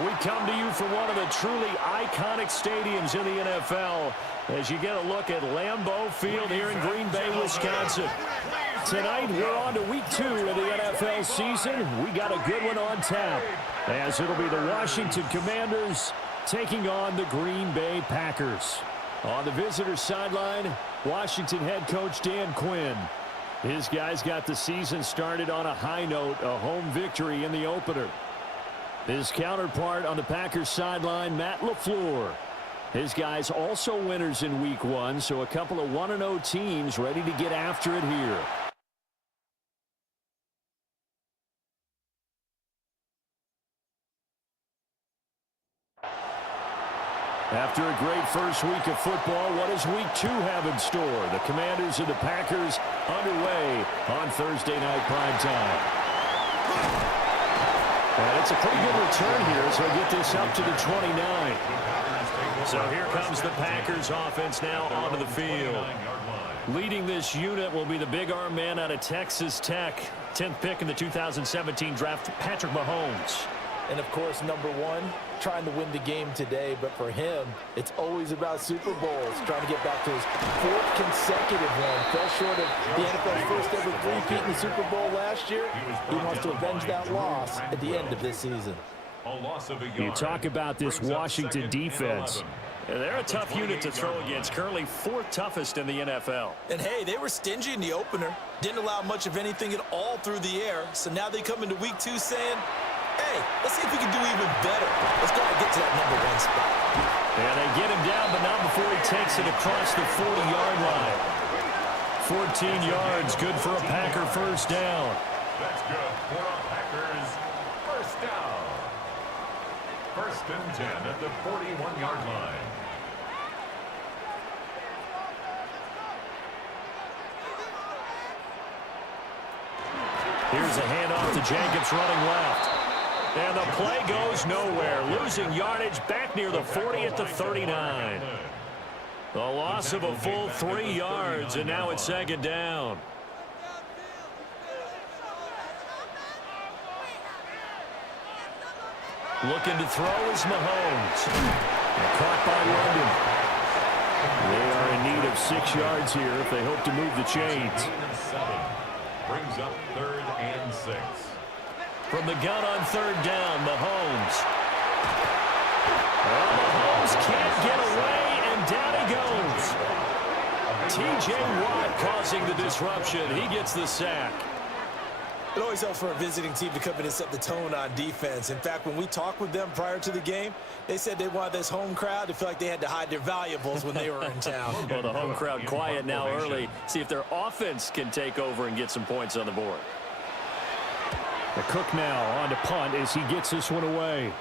And we come to you from one of the truly iconic stadiums in the NFL as you get a look at Lambeau Field here in Green Bay, Wisconsin. Tonight, we're on to week 2 of the NFL season. We got a good one on tap, as it'll be the Washington Commanders taking on the Green Bay Packers. On the visitor sideline, Washington head coach Dan Quinn. His guys got the season started on a high note, a home victory in the opener. His counterpart on the Packers sideline, Matt LaFleur. His guys also winners in week 1, so a couple of 1-0 teams ready to get after it here. After a great first week of football, what does week 2 have in store? The Commanders and the Packers underway on Thursday night primetime. And it's a pretty good return here as they get this up to the 29. So here comes the Packers offense now onto the field. Leading this unit will be the big arm man out of Texas Tech. 10th pick in the 2017 draft, Patrick Mahomes. And, of course, number 1, trying to win the game today. But for him, it's always about Super Bowls, trying to get back to his 4th consecutive one. Fell short of the NFL's first ever three-peat in the Super Bowl last year. He wants to avenge that loss at the end of this season. You talk about this Washington defense. They're a tough unit to throw against, currently 4th toughest in the NFL. And, hey, they were stingy in the opener. Didn't allow much of anything at all through the air. So now they come into week 2 saying, hey, let's see if we can do even better. Let's go ahead and get to that number 1 spot. And they get him down, but not before he takes it across the 40-yard line. 14 yards, good for a Packer first down. That's good for a Packers first down. 1st and 10 at the 41-yard line. Here's a handoff to Jacobs running left. And the play goes nowhere. Losing yardage back near the 40 at the 39. The loss of a full 3 yards, and now it's 2nd down. Looking to throw is Mahomes. Caught by London. They are in need of 6 yards here if they hope to move the chains. Brings up 3rd and 6. From the gun on 3rd down, Mahomes. Well, Mahomes can't get away, and down he goes. T.J. Watt causing the disruption. He gets the sack. It always helps for a visiting team to come in and set the tone on defense. In fact, when we talked with them prior to the game, they said they wanted this home crowd to feel like they had to hide their valuables when they were in town. Well, the home crowd quiet now early. See if their offense can take over and get some points on the board. The Cook now on to punt as he gets this one away.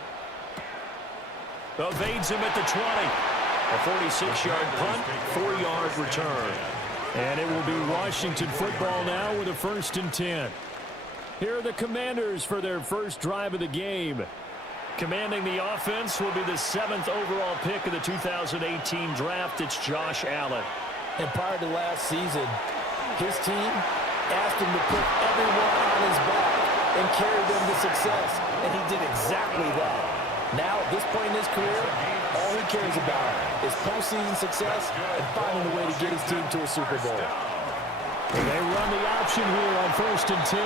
Evades him at the 20. A 46-yard punt, 4-yard return. And it will be Washington football now with a 1st and 10. Here are the Commanders for their first drive of the game. Commanding the offense will be the 7th overall pick of the 2018 draft. It's Josh Allen. And prior to last season, his team asked him to put everyone on his back and carry them to success, and he did exactly that. Now, at this point in his career, all he cares about is postseason success and finding a way to get his team to a Super Bowl. And they run the option here on 1st and 10.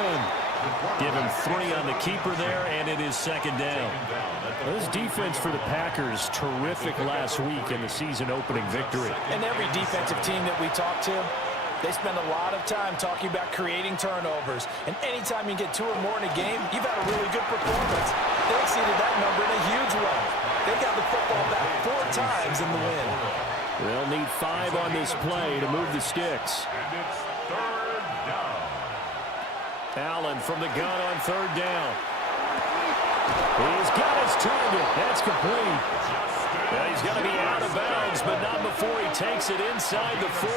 Give him 3 on the keeper there, and it is 2nd down. This defense for the Packers, terrific last week in the season-opening victory. And every defensive team that we talk to, they spend a lot of time talking about creating turnovers. And anytime you get 2 or more in a game, you've had a really good performance. They exceeded that number in a huge way. They got the football back 4 times in the win. They'll need 5 on this play to move the sticks. And it's 3rd down. Allen from the gun on 3rd down. He's got his target. That's complete. Yeah, he's got to be out of bounds, but not before he takes it inside the 40.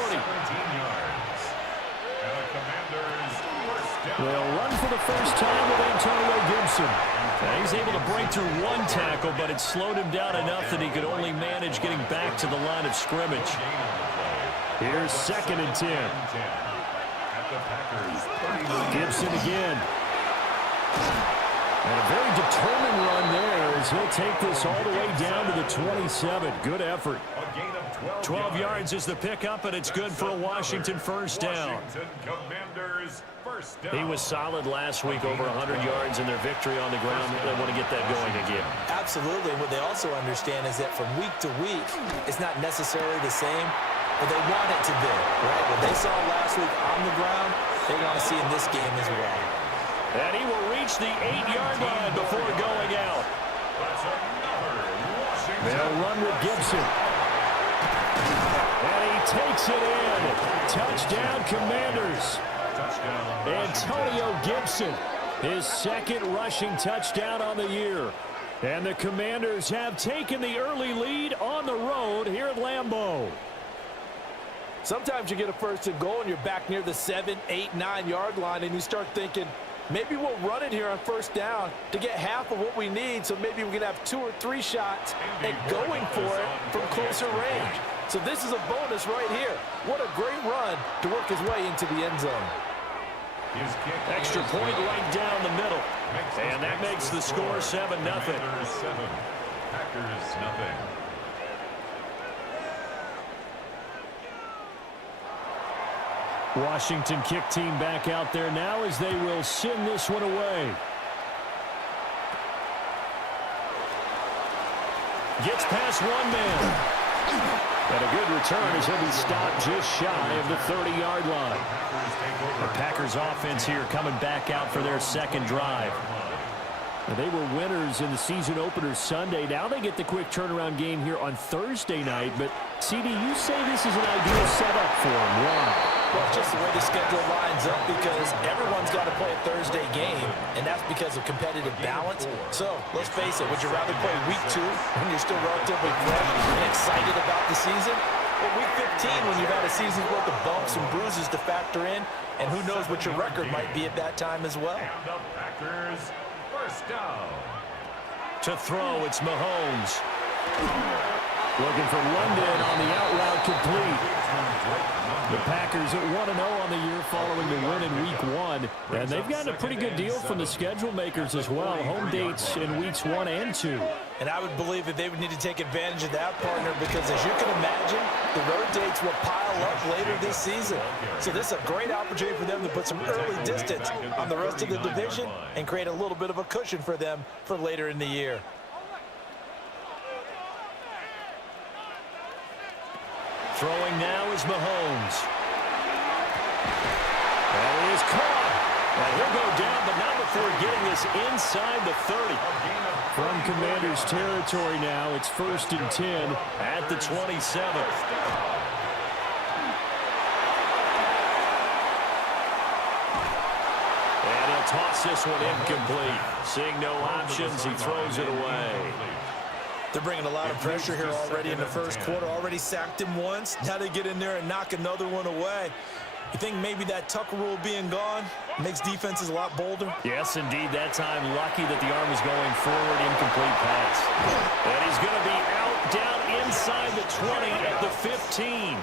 They'll run for the first time with Antonio Gibson. He's able to break through 1 tackle, but it slowed him down enough that he could only manage getting back to the line of scrimmage. Here's 2nd and 10. Gibson again. And a very determined run there as he'll take this all the way down to the 27. Good effort. 12 yards is the pickup, and it's good for a Washington first down. He was solid last week, over 100 yards in their victory on the ground. They want to get that going again. Absolutely. What they also understand is that from week to week, it's not necessarily the same, but they want it to be, right? What they saw last week on the ground, they want to see in this game as well. And he will reach the 8-yard line before going out. They'll run with Gibson. And he takes it in. Touchdown, Commanders. Antonio Gibson, his second rushing touchdown on the year. And the Commanders have taken the early lead on the road here at Lambeau. Sometimes you get a first and goal and you're back near the 7, 8, 9-yard line, and you start thinking, maybe we'll run it here on first down to get half of what we need, so maybe we can have 2 or 3 shots and going for it from closer range. So this is a bonus right here. What a great run to work his way into the end zone. Extra point right down the middle. And that makes the score 7-0. Packers nothing. Washington kick team back out there now as they will send this one away. Gets past one man. And a good return as he'll be stopped just shy of the 30-yard line. The Packers offense here coming back out for their second drive. Now, they were winners in the season opener Sunday. Now they get the quick turnaround game here on Thursday night. But, CD, you say this is an ideal setup for them. Why? Well, it's just the way the schedule lines up because everyone's got to play a Thursday game, and that's because of competitive balance. So, let's face it, would you rather play week 2 when you're still relatively fresh and excited about the season? Or week 15 when you've had a season's worth of bumps and bruises to factor in, and who knows what your record might be at that time as well. And the Packers first down. To throw, it's Mahomes. Looking for London on the out route complete. The Packers at 1-0 on the year following the win in week 1. And they've gotten a pretty good deal from the schedule makers as well. Home dates in weeks 1 and 2. And I would believe that they would need to take advantage of that, partner, because as you can imagine, the road dates will pile up later this season. So this is a great opportunity for them to put some early distance on the rest of the division and create a little bit of a cushion for them for later in the year. Throwing now is Mahomes. And he is caught. And he'll go down, but not before getting this inside the 30. From Commanders territory now, it's 1st and 10 at the 27. And he'll toss this one incomplete. Seeing no options, he throws it away. They're bringing a lot of pressure here already in the first quarter. Already sacked him once. Now they get in there and knock another one away. You think maybe that Tucker rule being gone makes defenses a lot bolder? Yes, indeed. That time, lucky that the arm is going forward. Incomplete pass. And he's going to be out down inside the 20 at the 15.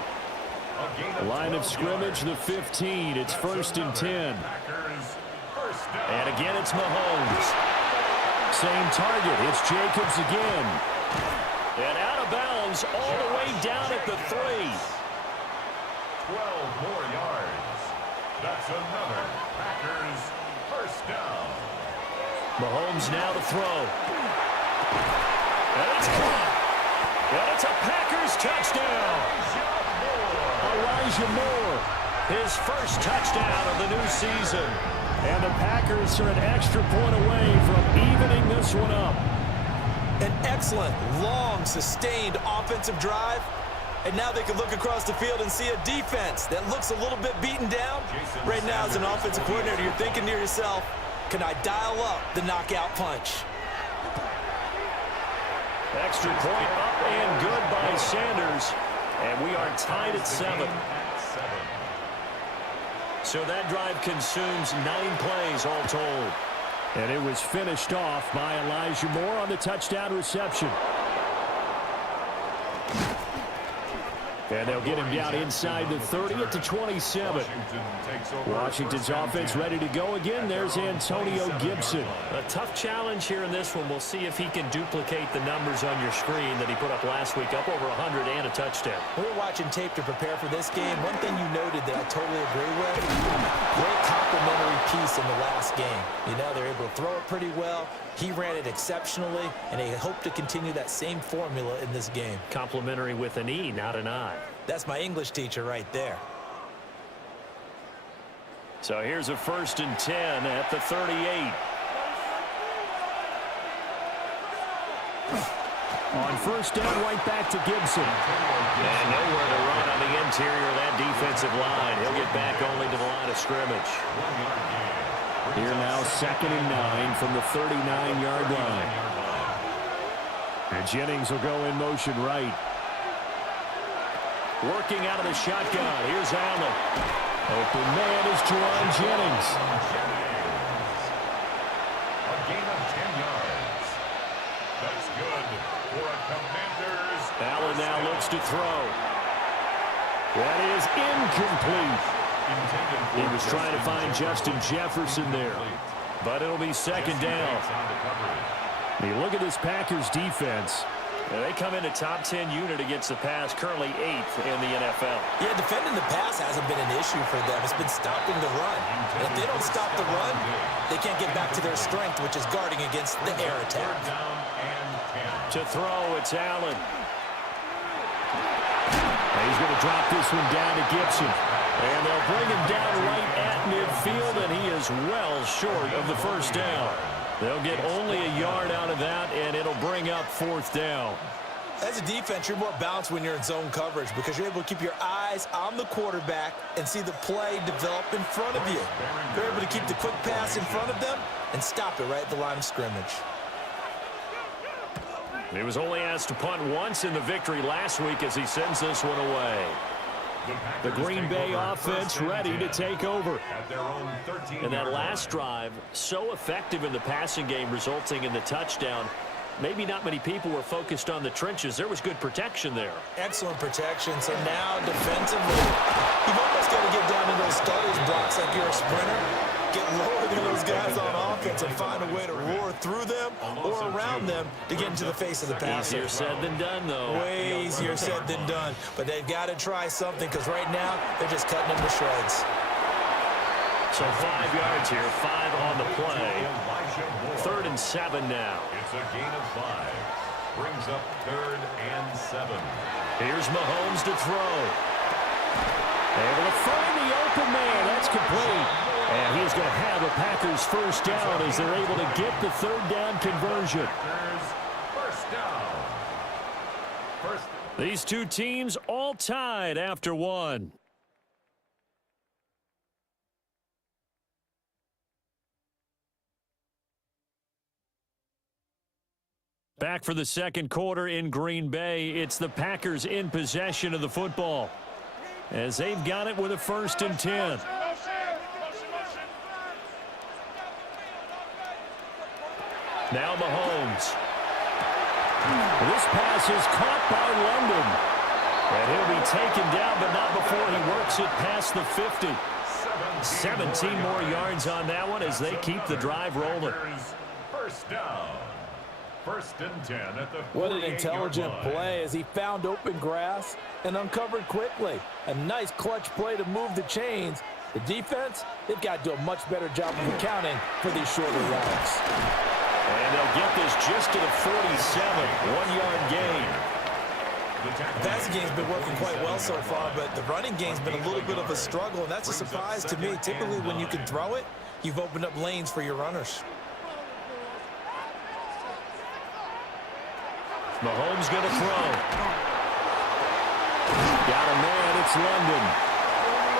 Line of scrimmage, the 15. It's 1st and 10. And again, it's Mahomes. Same target. It's Jacobs again. And out of bounds all the way down at the 3. 12 more yards. That's another Packers first down. Mahomes now to throw. And it's caught. And it's a Packers touchdown. Elijah Moore, his first touchdown of the new season. And the Packers are an extra point away from evening this one up. An excellent, long, sustained offensive drive. And now they can look across the field and see a defense that looks a little bit beaten down. Right now, as an offensive coordinator, you're thinking to yourself, can I dial up the knockout punch? Extra point up and good by Sanders. And we are tied at 7. So that drive consumes 9 plays all told. And it was finished off by Elijah Moore on the touchdown reception. And they'll get him down inside the 30 at the 27. Washington's offense ready to go again. There's Antonio Gibson. A tough challenge here in this one. We'll see if he can duplicate the numbers on your screen that he put up last week, up over 100 and a touchdown. We were watching tape to prepare for this game. One thing you noted that I totally agree with, great complimentary piece in the last game. You know, they're able to throw it pretty well. He ran it exceptionally, and they hope to continue that same formula in this game. Complimentary with an E, not an I. That's my English teacher right there. So here's a 1st and 10 at the 38. On 1st down, right back to Gibson. And nowhere to run on the interior of that defensive line. He'll get back only to the line of scrimmage. Here now, 2nd and 9 from the 39-yard line. And Jennings will go in motion right. Working out of the shotgun. Here's Allen. Open man is Juwan Jennings. A gain of 10 yards. That's good for a Commanders. Allen now looks to throw. That is incomplete. He was trying to find Justin Jefferson there, but it'll be 2nd down. You look at this Packers defense. They come in a top 10 unit against the pass, currently 8th in the NFL. Yeah, defending the pass hasn't been an issue for them. It's been stopping the run. And if they don't stop the run, they can't get back to their strength, which is guarding against the air attack. To throw, it's Allen. And he's going to drop this one down to Gibson. And they'll bring him down right at midfield, and he is well short of the 1st down. They'll get only a yard out of that, and it'll bring up 4th down. As a defense, you're more balanced when you're in zone coverage because you're able to keep your eyes on the quarterback and see the play develop in front of you. You're able to keep the quick pass in front of them and stop it right at the line of scrimmage. He was only asked to punt once in the victory last week as he sends this one away. The Green Bay offense ready to take over. And that last drive, so effective in the passing game, resulting in the touchdown. Maybe not many people were focused on the trenches. There was good protection there. Excellent protection. So now defensively, you've almost got to get down to those starters blocks like you're a sprinter. Get lower than those guys on offense and find a way to roar through them or around them to get into the face of the passer. Easier said than done, though. Way easier said than done. But they've got to try something because right now they're just cutting them to shreds. So 5 yards here, 5 on the play. 3rd and 7 now. It's a gain of 5. Brings up 3rd and 7. Here's Mahomes to throw. Able to find the open man. That's complete. And he's going to have a Packers 1st down as they're able to get the 3rd down conversion. First down. These two teams all tied after one. Back for the 2nd quarter in Green Bay. It's the Packers in possession of the football as they've got it with a 1st and 10. Now Mahomes. This pass is caught by London. And he'll be taken down, but not before he works it past the 50. 17 more yards on that one as they keep the drive rolling. 1st down. 1st and 10 at the 48-yard line. What an intelligent play as he found open grass and uncovered quickly. A nice clutch play to move the chains. The defense, they've got to do a much better job of accounting for these shorter routes. And they'll get this just to the 47. 1-yard gain. The passing game's been working quite well so far, but the running game's been a little bit of a struggle, and that's a surprise to me. Typically, when you can throw it, you've opened up lanes for your runners. Mahomes going to throw. Got a man, it's London.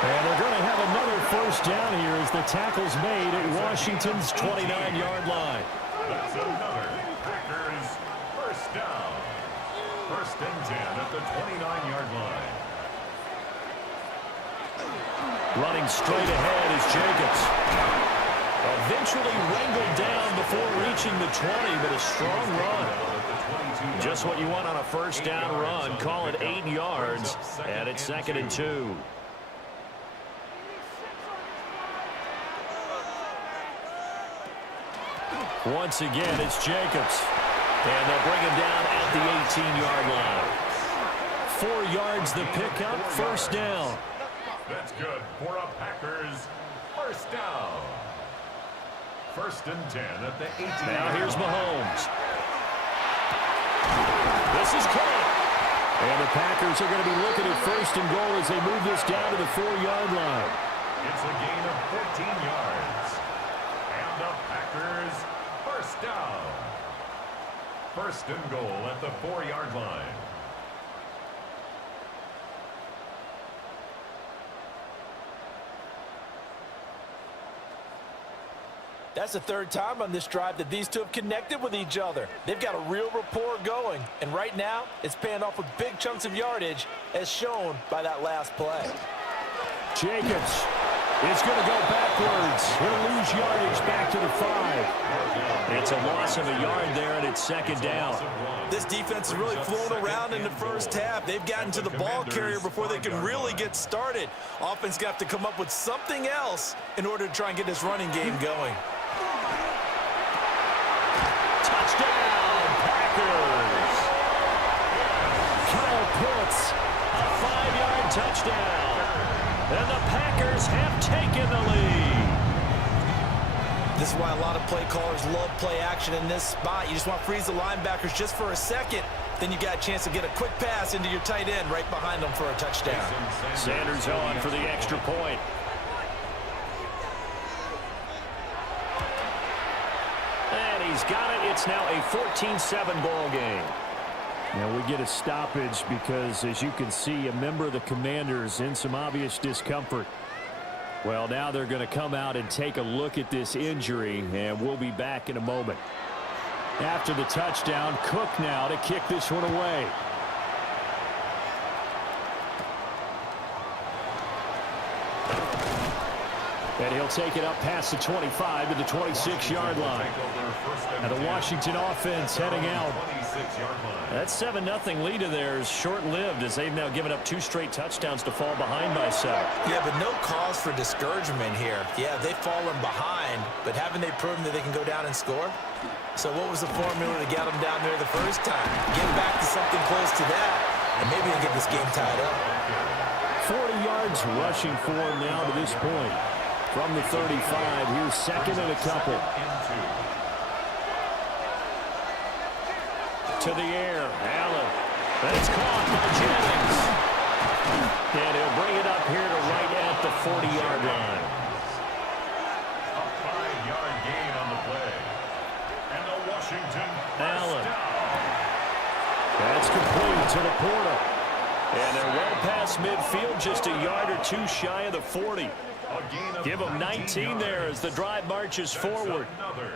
And they're going to have another 1st down here as the tackle's made at Washington's 29-yard line. That's another Packers 1st down. 1st and 10 at the 29-yard line. Running straight ahead is Jacobs. Eventually wrangled down before reaching the 20, but a strong run. Just what you want on a first down run. Call it 8 yards, and it's 2nd and 2. Once again, it's Jacobs. And they'll bring him down at the 18-yard line. 4 yards the pickup, first down. That's good for a Packers first down. 1st and 10 at the 18. Now here's Mahomes. This is caught. And the Packers are going to be looking at 1st and goal as they move this down to the 4-yard line. It's a gain of 14 yards. And the Packers first down. 1st and goal at the 4-yard line. That's the 3rd time on this drive that these two have connected with each other. They've got a real rapport going, and right now it's paying off with big chunks of yardage, as shown by that last play. Jacobs is going to go backwards. He'll lose yardage back to the 5. It's a loss of a yard there, and it's 2nd down. This defense is really flown around in the first half. They've gotten to the ball carrier before they can really get started. Offense got to come up with something else in order to try and get this running game going. Touchdown, Packers! Kyle Pitts, a 5-yard touchdown. And the Packers have taken the lead. This is why a lot of play callers love play action in this spot. You just want to freeze the linebackers just for a second. Then you got a chance to get a quick pass into your tight end right behind them for a touchdown. Sanders on for the extra point. And he's got it. It's now a 14-7 ball game. Now we get a stoppage because, as you can see, a member of the Commanders in some obvious discomfort. Well, now they're going to come out and take a look at this injury, and we'll be back in a moment. After the touchdown, Cook now to kick this one away. And he'll take it up past the 25 to the 26-yard line. And the Washington offense heading out. That 7-0 lead of theirs short-lived as they've now given up 2 straight touchdowns to fall behind by 7. Yeah, but no cause for discouragement here. Yeah, they've fallen behind, but haven't they proven that they can go down and score? So what was the formula to get them down there the first time? Get back to something close to that, and maybe they'll get this game tied up. 40 yards rushing for him now to this point. From the 35, here's 2nd and a couple. To the air, Allen. That's caught by Jennings. And he'll bring it up here to right at the 40-yard line. A 5-yard gain on the play. And the Washington Allen. That's complete to the Porter. And they're well past midfield, just a yard or 2 shy of the 40. Give them 19 there as the drive marches forward. Another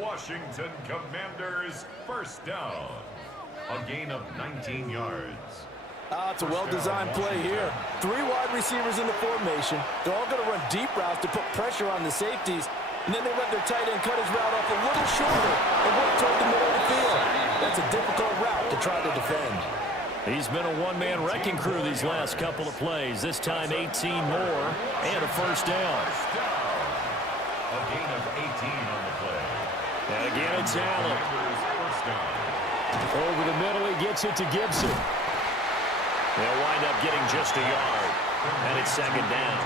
Washington Commanders first down. A gain of 19 yards. It's a well-designed play here. 3 wide receivers in the formation. They're all going to run deep routes to put pressure on the safeties. And then they let their tight end cut his route off a little shorter and work toward the middle of the field. That's a difficult route to try to defend. He's been a one-man wrecking crew these last couple of plays. This time 18 more and a first down. A gain of 18 on the play. And again it's Allen. Over the middle, he gets it to Gibson. They'll wind up getting just a yard. And it's 2nd down.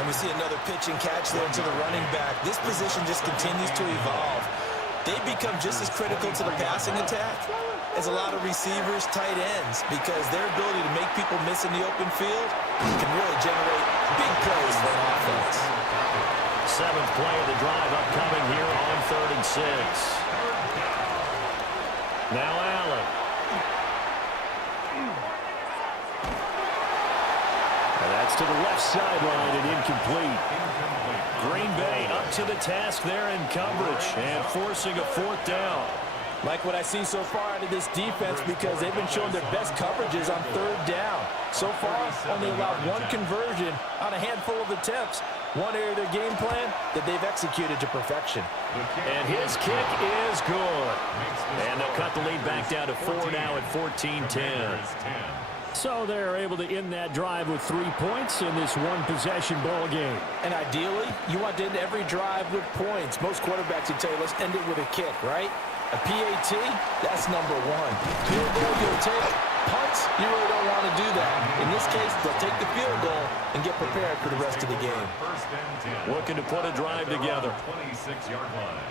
And we see another pitch and catch there to the running back. This position just continues to evolve. They become just as critical to the passing attack as a lot of receivers, tight ends, because their ability to make people miss in the open field can really generate big plays for an offense. 7th play of the drive upcoming here on 3rd and 6. Now Allen. And that's to the left sideline and incomplete. Green Bay up to the task there in coverage and forcing a 4th down. Like what I see so far out of this defense, because they've been showing their best coverages on 3rd down. So far, only allowed 1 conversion on a handful of attempts. one area of their game plan that they've executed to perfection. And his kick is good. And they'll cut the lead back down to 4 now at 14-10. So they're able to end that drive with 3 points in this one-possession ball game. And ideally, you want to end every drive with points. Most quarterbacks would tell you, let's end it with a kick, right? A PAT, that's number one. Field goal, you'll take. Punts, you really don't want to do that. In this case, they'll take the field goal and get prepared for the rest of the game. Looking to put a drive together. 26-yard line.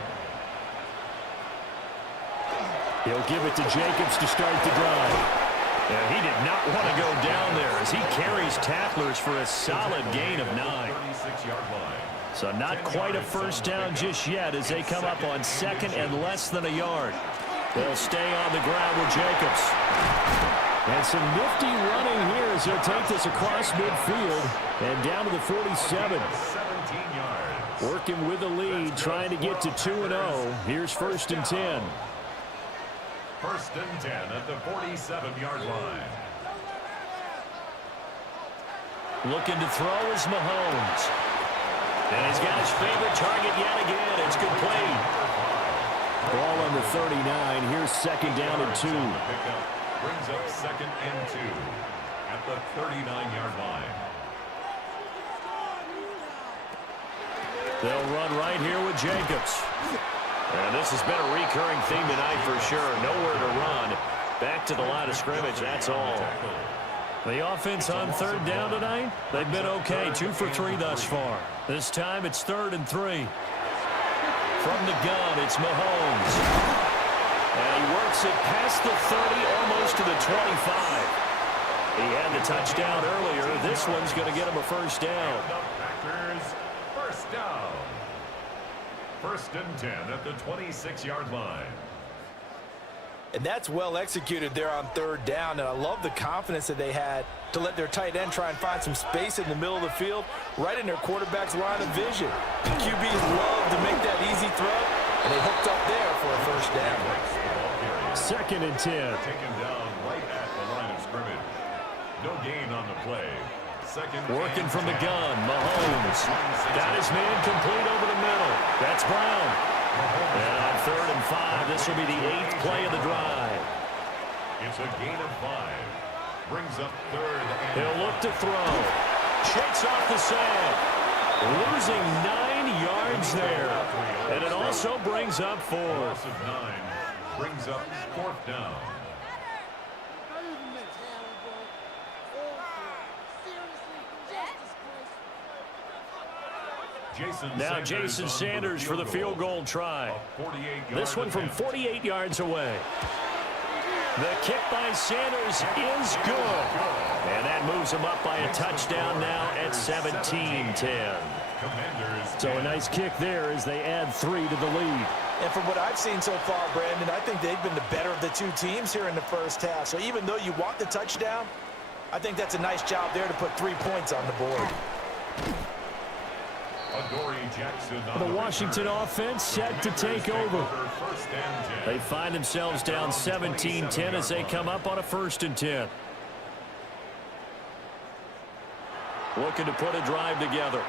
He'll give it to Jacobs to start the drive. Yeah, he did not want to go down there as he carries tacklers for a solid gain of 9. 36-yard line. So not quite a first down just yet as they come up on second and less than a yard. They'll stay on the ground with Jacobs. And some nifty running here as he'll take this across midfield and down to the 47. 17 yards. Working with the lead, trying to get to 2-0. Here's 1st and 10. 1st and 10 at the 47-yard line. Looking to throw is Mahomes. And he's got his favorite target yet again. It's complete. Ball on the 39. Here's 2nd down and 2. Brings up 2nd and 2 at the 39-yard line. They'll run right here with Jacobs. And this has been a recurring theme tonight for sure. Nowhere to run. Back to the line of scrimmage, that's all. The offense on 3rd down tonight, they've been okay. 2 for 3 thus far. This time it's 3rd and 3. From the gun, it's Mahomes. And he works it past the 30, almost to the 25. He had the touchdown earlier. This one's going to get him a 1st down. The Packers, 1st down. 1st and 10 at the 26-yard line. And that's well executed there on 3rd down. And I love the confidence that they had to let their tight end try and find some space in the middle of the field, right in their quarterback's line of vision. The QBs love to make that easy throw, and they hooked up there for a 1st down. 2nd and 10. Taken down right at the line of scrimmage. No gain on the play. 2nd Working from the gun, Mahomes. Got his man complete over the middle. That's Brown. And on 3rd and 5, this will be the 8th play of the drive. It's a gain of 5. Brings up 3rd and He'll look to throw. Shakes off the sand. Losing 9 yards there. And it also brings up 4. loss of 9. Brings up 4th down. Now Jason Sanders for the field goal try. This one from 48 yards away. The kick by Sanders is good. And that moves him up by a touchdown now at 17-10. So a nice kick there as they add 3 to the lead. And from what I've seen so far, Brandon, I think they've been the better of the 2 teams here in the 1st half. So even though you want the touchdown, I think that's a nice job there to put 3 points on the board. The Washington offense set to take over. They find themselves down 17-10 as they come up on a 1st and 10. Looking to put a drive together.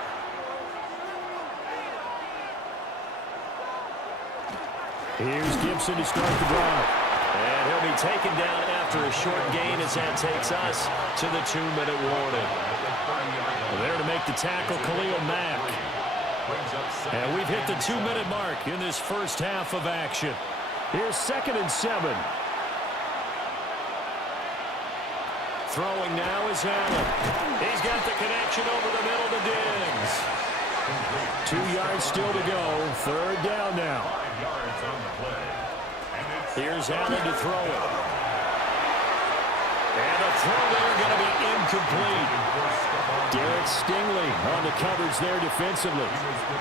Here's Gibson to start the drive. And he'll be taken down after a short gain as that takes us to the 2-minute warning. There to make the tackle, Khalil Mack. And we've hit the 2-minute mark in this 1st half of action. Here's 2nd and 7. Throwing now is Allen. He's got the connection over the middle to Diggs. 2 yards still to go. 3rd down now. 5 yards on the play. Here's Allen to throw it. And the throw there going to be incomplete. Derek Stingley on the coverage there defensively.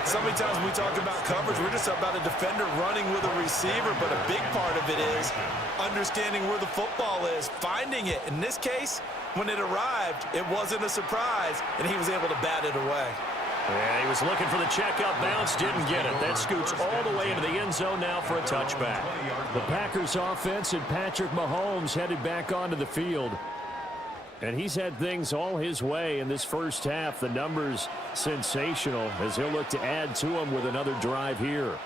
So many times when we talk about coverage, we're just about a defender running with a receiver, but a big part of it is understanding where the football is, finding it. In this case, when it arrived, it wasn't a surprise, and he was able to bat it away. Yeah, he was looking for the checkup bounce, didn't get it. That scoots all the way into the end zone now for a touchback. The Packers offense and Patrick Mahomes headed back onto the field. And he's had things all his way in this first half. The numbers sensational as he'll look to add to them with another drive here.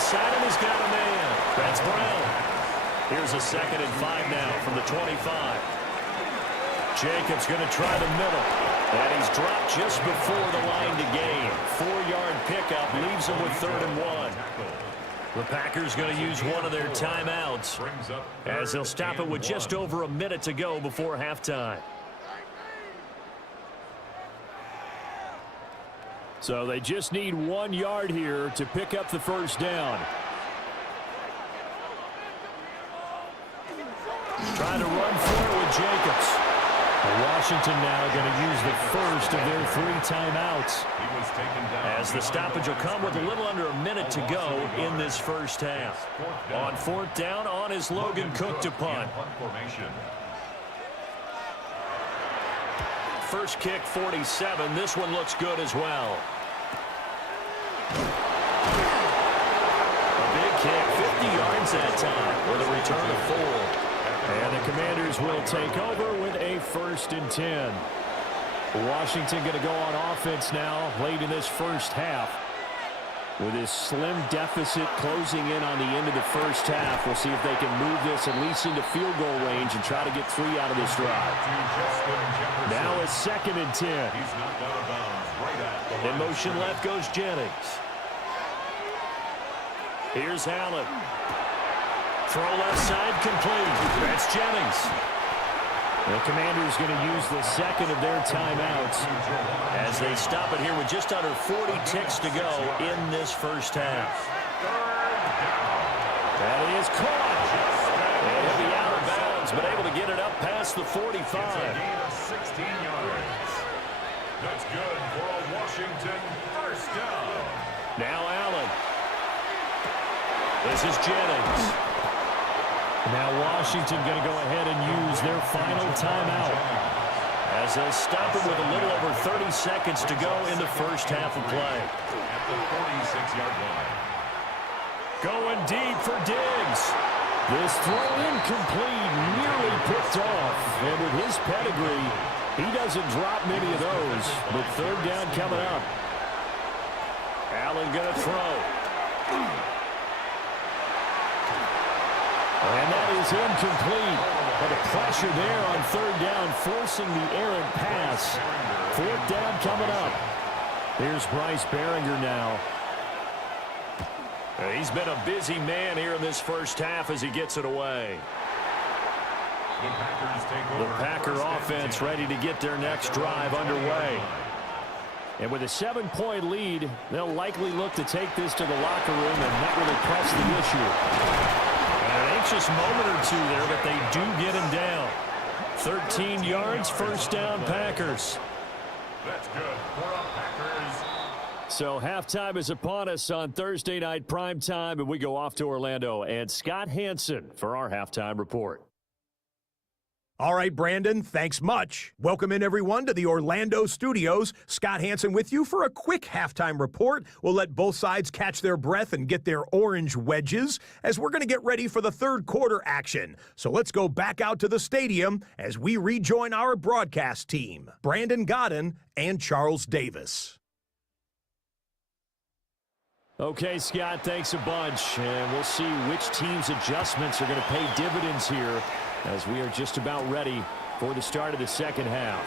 Side and he's got a man. That's Brown. Here's a 2nd and 5 now from the 25. Jacobs going to try the middle. And he's dropped just before the line to gain. 4-yard pickup leaves him with 3rd and 1. The Packers going to use one of their timeouts as they'll stop it with just over a minute to go before halftime. So they just need 1 yard here to pick up the first down. Trying to run for it with Jacobs. Washington now going to use the first of their 3 timeouts. As the stoppage will come with a little under a minute to go in this first half. On 4th down, on is Logan Cook to punt. First kick, 47. This one looks good as well. A big kick, 50 yards that time with a return of 4. And the Commanders will take over with a 1st and 10. Washington going to go on offense now late in this first half. With his slim deficit closing in on the end of the first half, we'll see if they can move this at least into field goal range and try to get 3 out of this drive. Now a 2nd and 10. In motion left goes Jennings. Here's Allen. Throw left side complete. That's Jennings. The Commanders going to use the 2nd of their timeouts as they stop it here with just under 40 ticks to go in this first half. That is caught. And he'll be out of bounds, but able to get it up past the 45. It's a gain of 16 yards. That's good for a Washington first down. Now Allen. This is Jennings. Now Washington going to go ahead and use their final timeout as they'll stop it with a little over 30 seconds to go in the first half of play. At the 46-yard line. Going deep for Diggs. This throw incomplete, nearly picked off. And with his pedigree, he doesn't drop many of those. But 3rd down coming up. Allen going to throw. And that is incomplete. But the pressure there on 3rd down, forcing the errant pass. 4th down coming up. Here's Bryce Behringer now. He's been a busy man here in this first half as he gets it away. The Packer offense ready to get their next drive underway. And with a 7-point lead, they'll likely look to take this to the locker room and not really press the issue. An anxious moment or two there, but they do get him down. 13 yards, first down, Packers. That's good for a Packers. So halftime is upon us on Thursday night primetime, and we go off to Orlando. And Scott Hansen for our halftime report. All right, Brandon, thanks much. Welcome in, everyone, to the Orlando studios. Scott Hansen with you for a quick halftime report. We'll let both sides catch their breath and get their orange wedges as we're going to get ready for the 3rd quarter action. So let's go back out to the stadium as we rejoin our broadcast team, Brandon Godden and Charles Davis. Okay, Scott, thanks a bunch. And we'll see which team's adjustments are going to pay dividends here as we are just about ready for the start of the second half.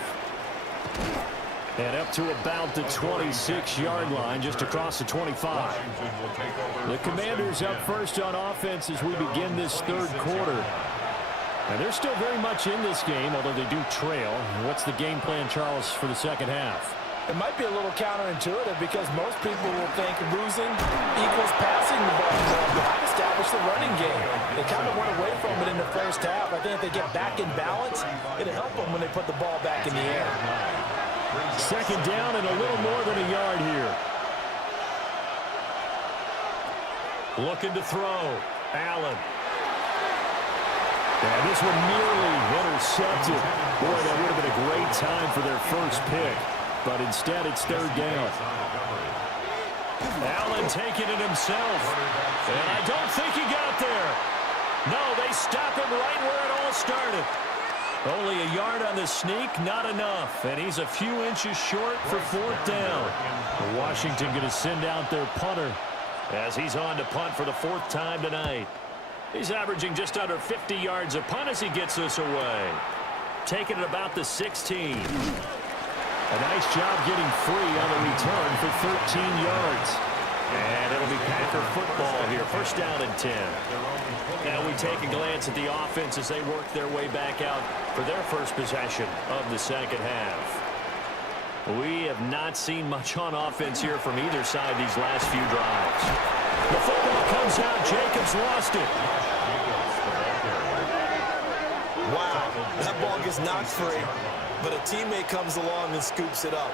And up to about the 26-yard line, just across the 25. The Commanders up first on offense as we begin this 3rd quarter. And they're still very much in this game, although they do trail. What's the game plan, Charles, for the second half? It might be a little counterintuitive because most people will think losing equals passing the ball. But establish the running game. They kind of went away from it in the first half. I think if they get back in balance, it'll help them when they put the ball back in the air. 2nd down and a little more than a yard here. Looking to throw. Allen. And this one nearly intercepted. Boy, that would have been a great time for their first pick. But instead, it's third down. Allen taking it himself. And I don't think he got there. No, they stop him right where it all started. Only a yard on the sneak, not enough. And he's a few inches short for fourth down. Washington going to send out their punter as he's on to punt for the fourth time tonight. He's averaging just under 50 yards a punt as he gets this away. Taking it about the 16. A nice job getting free on the return for 13 yards. And it'll be Packer football here. First down and 10. Now we take a glance at the offense as they work their way back out for their first possession of the second half. We have not seen much on offense here from either side these last few drives. The football comes out. Jacobs lost it. Wow, that ball gets knocked free, but a teammate comes along and scoops it up.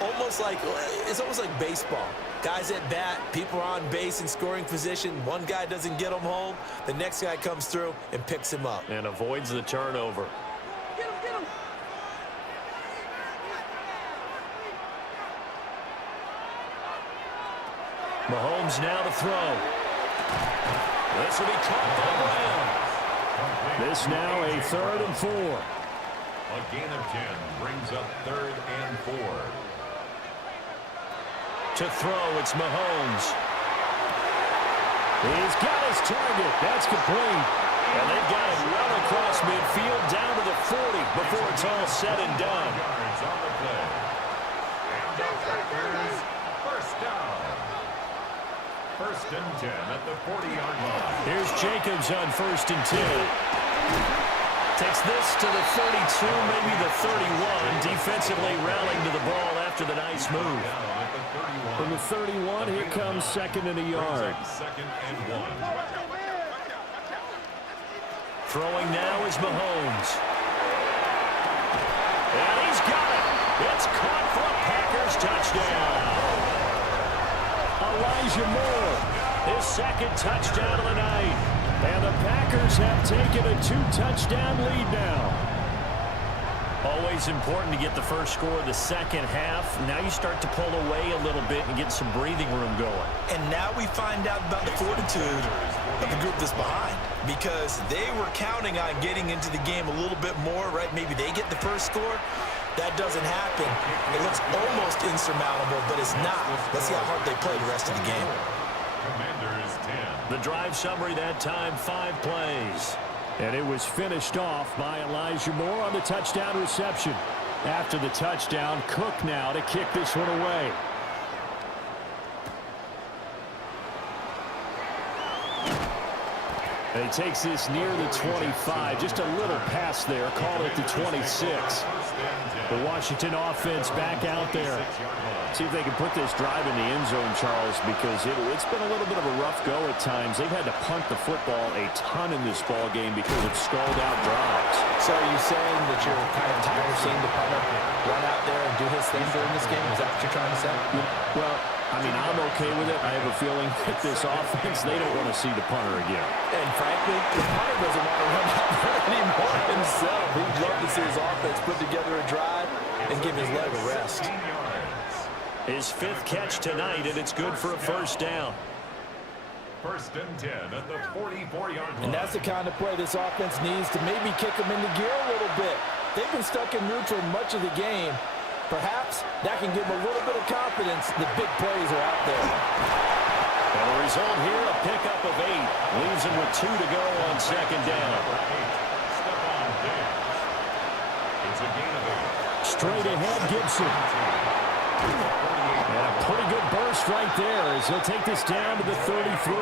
It's almost like baseball. Guys at bat, people are on base in scoring position. One guy doesn't get him home. The next guy comes through and picks him up. And avoids the turnover. Get him. Mahomes now to throw. This will be caught by Brown. This now a 3rd and 4. A gain of 10 brings up 3rd and 4. To throw, it's Mahomes. He's got his target. That's complete. And they've got it run across midfield down to the 40 before it's all said and done. Yards on the play. And the Packers, first down. 1st and 10 at the 40-yard line. Here's Jacobs on 1st and 10. Takes this to the 32, maybe the 31. Defensively rallying to the ball after the nice move. From the 31, here comes 2nd and a yard. 2nd and 1. Throwing now is Mahomes. And he's got it. It's caught for a Packers touchdown. Elijah Moore, his 2nd touchdown of the night. And the Packers have taken a 2-touchdown lead now. Always important to get the first score of the second half. Now you start to pull away a little bit and get some breathing room going. And now we find out about the fortitude of the group that's behind, because they were counting on getting into the game a little bit more, right? Maybe they get the first score. That doesn't happen. It looks almost insurmountable, but it's not. Let's see how hard they play the rest of the game. Commanders 10. The drive summary that time, 5 plays. And it was finished off by Elijah Moore on the touchdown reception. After the touchdown, Cook now to kick this one away. And he takes this near the 25. Just a little pass there. Call it the 26. The Washington offense back out there. See if they can put this drive in the end zone, Charles, because it's been a little bit of a rough go at times. They've had to punt the football a ton in this ball game because of stalled out drives. So are you saying that you're kind of tired of seeing the punter run out there and do his thing during this game? Is that what you're trying to say? Well, I mean, I'm okay with it. I have a feeling that this offense, they don't want to see the punter again. And frankly, the punter doesn't want to run out there anymore himself. He'd love to see his offense put together a drive and give his leg a rest. His 5th catch tonight, and it's good for a first down. 1st and 10 at the 44-yard line. And that's the kind of play this offense needs to maybe kick them into gear a little bit. They've been stuck in neutral much of the game. Perhaps that can give them a little bit of confidence that big plays are out there. And the result here, a pickup of 8. Leaves him with 2 to go on 2nd down. It's a gain of 8. Straight ahead, Gibson. And a pretty good burst right there as he'll take this down to the 33.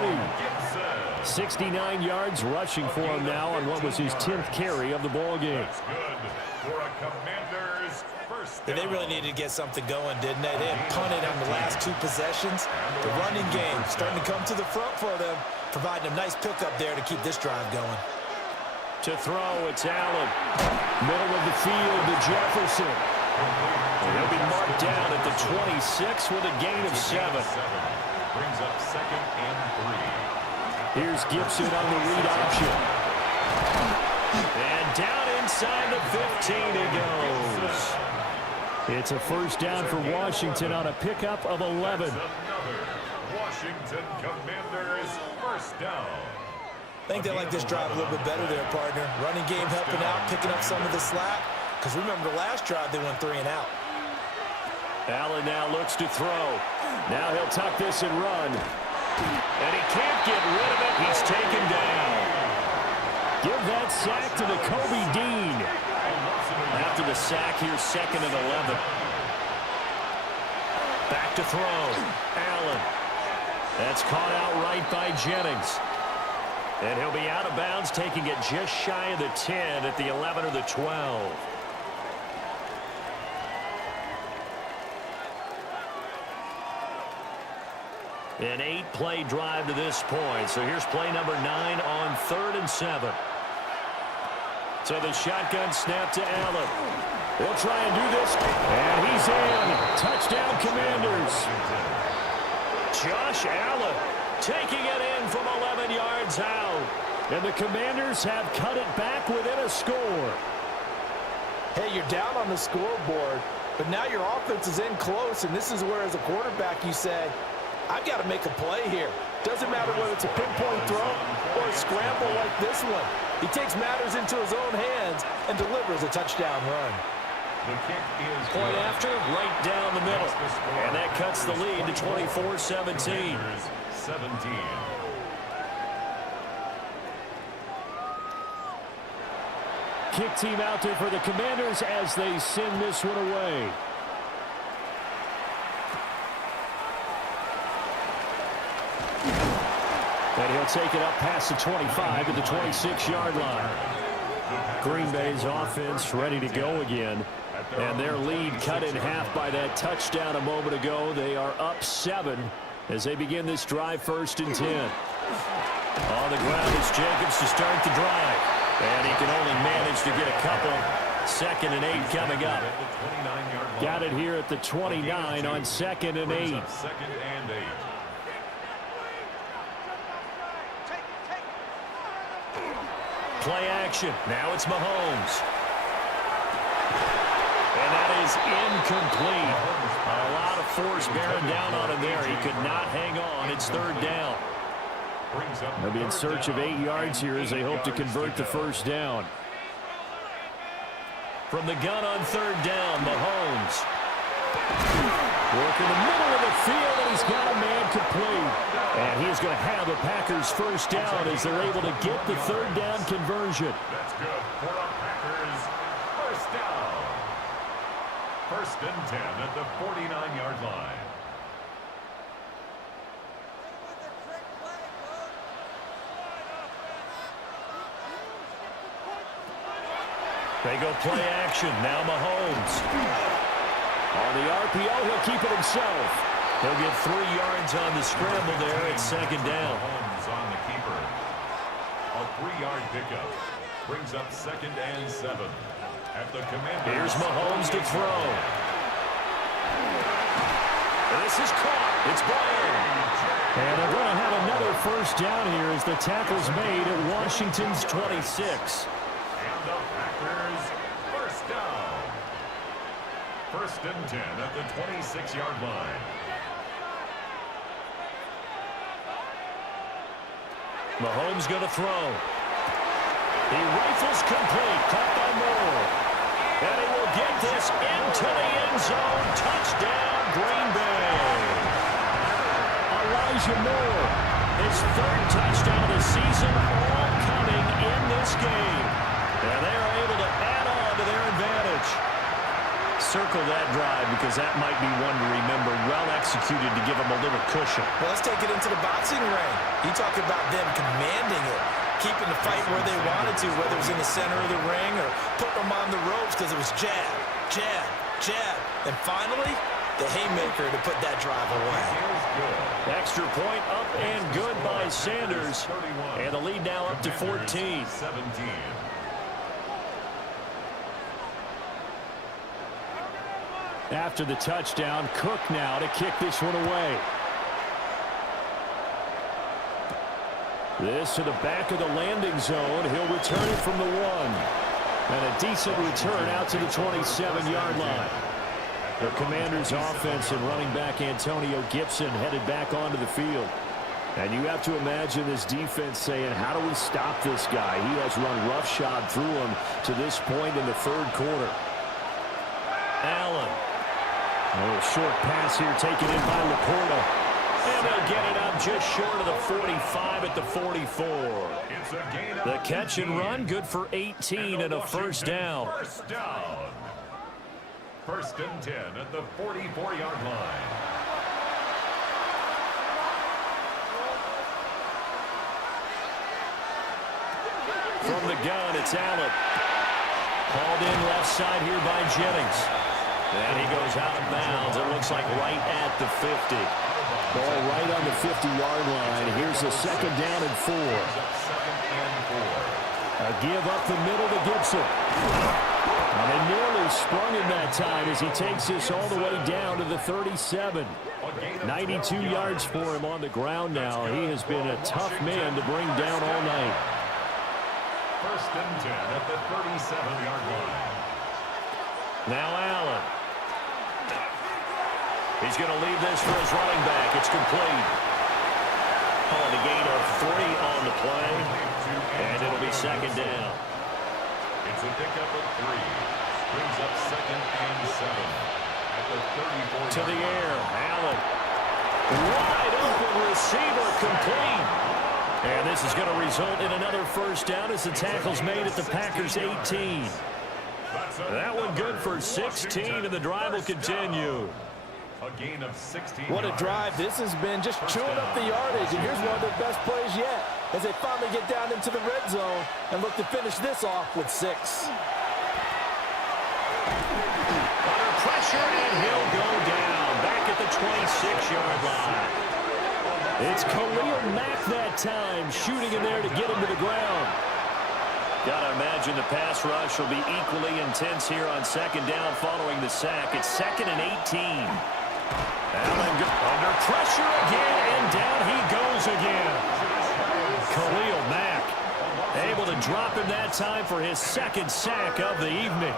69 yards rushing for him now on what was his 10th carry of the ball game. That's good for a Commanders first down. They really needed to get something going, didn't they? They had punted on the last 2 possessions. The running game starting to come to the front for them, providing a nice pickup there to keep this drive going. To throw, it's Allen. Middle of the field to Jefferson. And he'll be marked down at the 26 with a gain of 7. Brings up 2nd and 3. Here's Gibson on the read option. And down inside the 15 he goes. It's a first down for Washington on a pickup of 11. Washington Commanders first down. I think they like this drive a little bit better there, partner. Running game helping out, picking up some of the slack. Because remember the last drive, they went 3 and out. Allen now looks to throw. Now he'll tuck this and run. And he can't get rid of it. He's taken down. Give that sack to the Kobe Dean. After the sack, here's 2nd and 11. Back to throw. Allen. That's caught out right by Jennings. And he'll be out of bounds, taking it just shy of the 10 at the 11 or the 12. An 8-play drive to this point. So here's play number 9 on 3rd and 7. So the shotgun snap to Allen. He'll try and do this. And he's in. Touchdown, Commanders. Josh Allen taking it in from 11 yards out. And the Commanders have cut it back within a score. Hey, you're down on the scoreboard, but now your offense is in close, and this is where, as a quarterback, you say, I've got to make a play here. Doesn't matter whether it's a pinpoint throw or a scramble like this one. He takes matters into his own hands and delivers a touchdown run. The kick is Point after, right down the middle. And that cuts the lead to 24-17. 17. Kick team out there for the Commanders as they send this one away. And he'll take it up past the 25 to the 26-yard line. Green Bay's offense ready to go again. And their lead cut in half by that touchdown a moment ago. They are up 7 as they begin this drive 1st and 10. On the ground is Jacobs to start the drive. And he can only manage to get a couple. 2nd and 8 coming up. Got it here at the 29 on 2nd and 8. 2nd and 8. Play action. Now it's Mahomes. And that is incomplete. A lot of force bearing down on him there. He could not hang on. It's 3rd down. They'll be in search of 8 yards here as they hope to convert the 1st down. From the gun on 3rd down, Mahomes. Working the middle of the field, and he's got a man complete. And he is going to have the Packers 1st down as they're able to get the 3rd down conversion. That's good for the Packers. 1st down. 1st and 10 at the 49-yard line. They go play action. Now Mahomes. On the RPO, he'll keep it himself. He'll get 3 yards on the scramble there at 2nd down. Mahomes on the keeper. A 3-yard pickup. Brings up 2nd and 7. At the Commanders. Here's Mahomes to throw. This is caught. It's Bryant. And they're going to have another 1st down here as the tackle's made at Washington's 26. And the Packers 1st down. 1st and 10 at the 26-yard line. Mahomes going to throw. He rifles complete. Caught by Moore. And he will get this into the end zone. Touchdown, Green Bay. Elijah Moore, his 3rd touchdown of the season, all coming in this game. And they are able to add on to their advantage. Circle that drive because that might be one to remember. Well executed to give them a little cushion. Well, let's take it into the boxing ring. You talk about them commanding it, keeping the fight where they wanted to, whether it was in the center of the ring or putting them on the ropes because it was jab, jab, jab. And finally, the haymaker to put that drive away. Extra point up and good by Sanders. And the lead now up to 14. 17. After the touchdown, Cook now to kick this one away. This to the back of the landing zone. He'll return it from the 1. And a decent return out to the 27-yard line. The Commanders' offense and running back Antonio Gibson headed back onto the field. And you have to imagine this defense saying, how do we stop this guy? He has run roughshod through him to this point in the third quarter. Allen. A little short pass here taken in by Laporta. And they'll get it up just short of the 45 at the 44. The catch and run, good for 18 and a first down. First and 10 at the 44-yard line. From the gun, it's Allen. Called in left side here by Jennings. And he goes out of bounds. It looks like right at the 50. Ball right on the 50-yard line. Here's a second down and 4. A give up the middle to Gibson. And they nearly sprung him that time as he takes this all the way down to the 37. 92 yards for him on the ground now. He has been a tough man to bring down all night. First and 10 at the 37-yard line. Now Allen. He's going to leave this for his running back. It's complete. Oh, the gain of 3 on the play. And it'll be second down. It's a pickup of 3. Brings up second and 7. At the 34. To the air. Allen. Wide open receiver complete. And this is going to result in another first down as the tackle's made at the Packers' 18. That one good for 16, and the drive will continue. A gain of 16. What a drive this has been, just chewing up the yardage. And here's one of their best plays yet as they finally get down into the red zone and look to finish this off with 6. Under pressure, and he'll go down back at the 26-yard line. It's Khalil Mack that time, shooting in there to get him to the ground. Gotta imagine the pass rush will be equally intense here on second down following the sack. It's second and 18. Allen under pressure again, and down he goes again. Khalil Mack able to drop him that time for his second sack of the evening.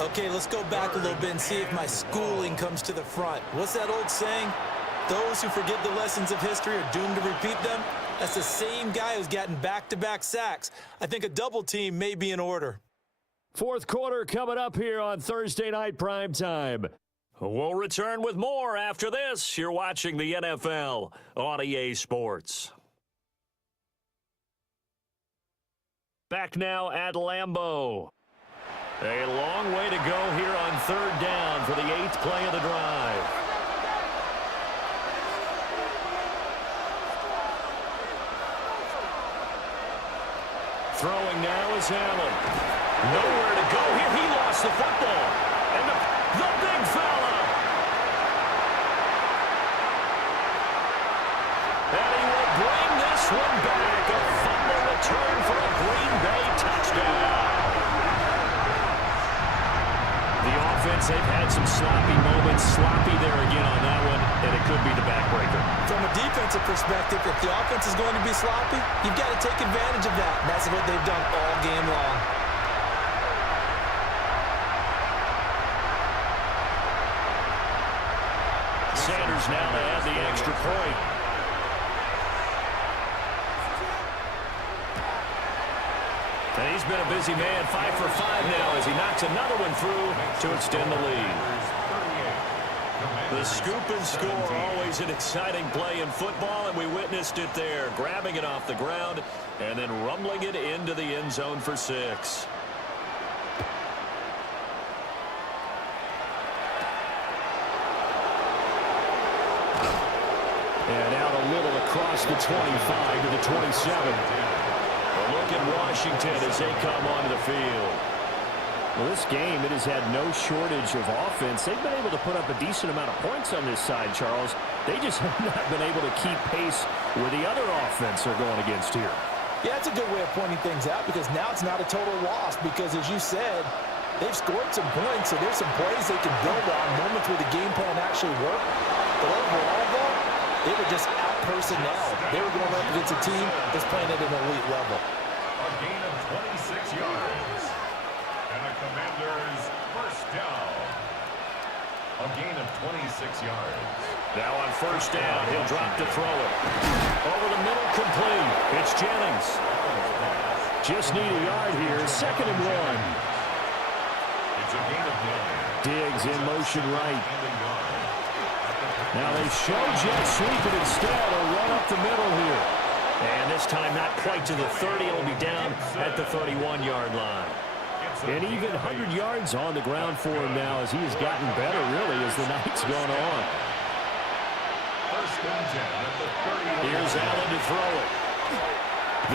Okay, let's go back a little bit and see if my schooling comes to the front. What's that old saying? Those who forget the lessons of history are doomed to repeat them. That's the same guy who's gotten back-to-back sacks. I think a double team may be in order. Fourth quarter coming up here on Thursday Night Primetime. We'll return with more after this. You're watching the NFL on EA Sports. Back now at Lambeau. A long way to go here on third down for the 8th play of the drive. Throwing now is Allen. Nowhere to go here. He lost the football. And the big fella. And he will bring this one back. A fumble return for a Green Bay touchdown. The offense, they've had some sloppy moments. Sloppy there again on that one. And it could be the backbreaker. From a defensive perspective, if the offense is going to be sloppy, you've got to take advantage of that. And that's what they've done all game long. Sanders now to add the extra point. And he's been a busy man, 5 for 5 now as he knocks another one through to extend the lead. The scoop and score, always an exciting play in football, and we witnessed it there, grabbing it off the ground and then rumbling it into the end zone for 6. And out a little across the 25 to the 27. A look at Washington as they come onto the field. Well, this game, it has had no shortage of offense. They've been able to put up a decent amount of points on this side, Charles. They just have not been able to keep pace with the other offense they're going against here. Yeah, it's a good way of pointing things out because now it's not a total loss because, as you said, they've scored some points, so there's some plays they can build on, moments where the game plan actually worked. But overall, though, they were just out-personnel. They were going up against a team that's playing at an elite level. A gain of 26 yards. And the Commanders first down. A gain of 26 yards. Now on first down, he'll drop to throw it. Over the middle, complete. It's Jennings. Just need a yard here. 2nd and 1. It's a gain of 9. Diggs in motion right. Now they show jet sweep it instead. A run up the middle here. And this time not quite to the 30. It'll be down at the 31-yard line. And even 100 yards on the ground for him now as he has gotten better, really, as the night's gone on. First and 10 at the 30. Here's Allen to throw it.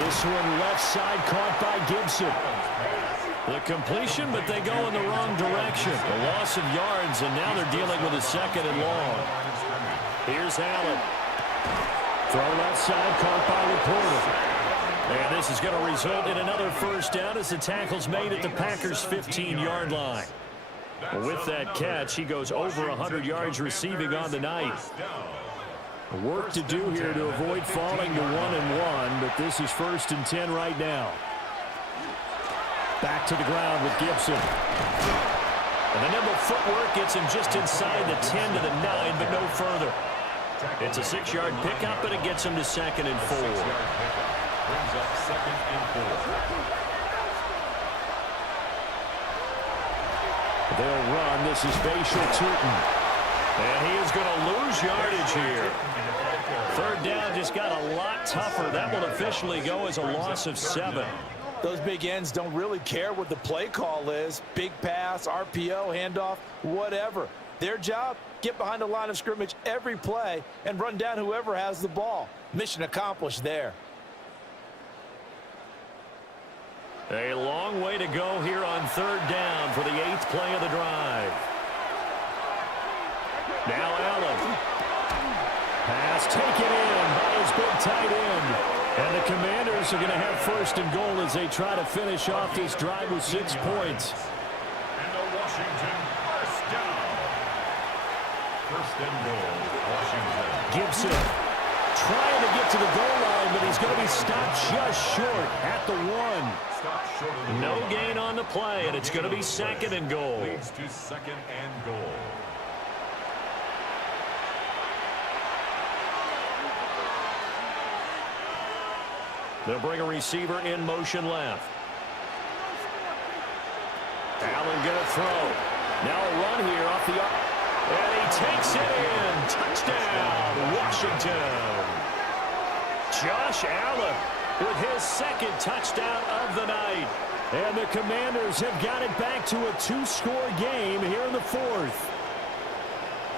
This one left side caught by Gibson. The completion, but they go in the wrong direction. A loss of yards, and now they're dealing with a 2nd and long. Here's Allen. Throw left side caught by Laporta. And this is going to result in another first down as the tackle's made at the Packers' 15-yard line. With that catch, he goes over 100 yards receiving on the night. Work to do here to avoid falling to 1-1, but this is 1st and 10 right now. Back to the ground with Gibson. And the nimble footwork gets him just inside the 10 to the 9, but no further. It's a 6-yard pickup, and it gets him to 2nd and 4. Brings up 2nd and 4. They'll run. This is Bashal Tutin. And he is going to lose yardage here. 3rd down just got a lot tougher. That will officially go as a loss of 7. Those big ends don't really care what the play call is. Big pass, RPO, handoff, whatever. Their job, get behind the line of scrimmage every play and run down whoever has the ball. Mission accomplished there. A long way to go here on 3rd down for the 8th play of the drive. Now Allen. Pass taken in by his big tight end. And the Commanders are going to have 1st and goal as they try to finish off this drive with 6 points. And the Washington first down. 1st and goal, Washington. Gibson trying to get to the goal line, but he's going to be stopped just short at the 1. No gain on the play, and it's going to be 2nd and goal. Leads to 2nd and goal. They'll bring a receiver in motion left. Allen going to throw. Now a run here off the arc. And he takes it in. Touchdown, Washington. Josh Allen with his 2nd touchdown of the night. And the Commanders have got it back to a 2-score game here in the 4th.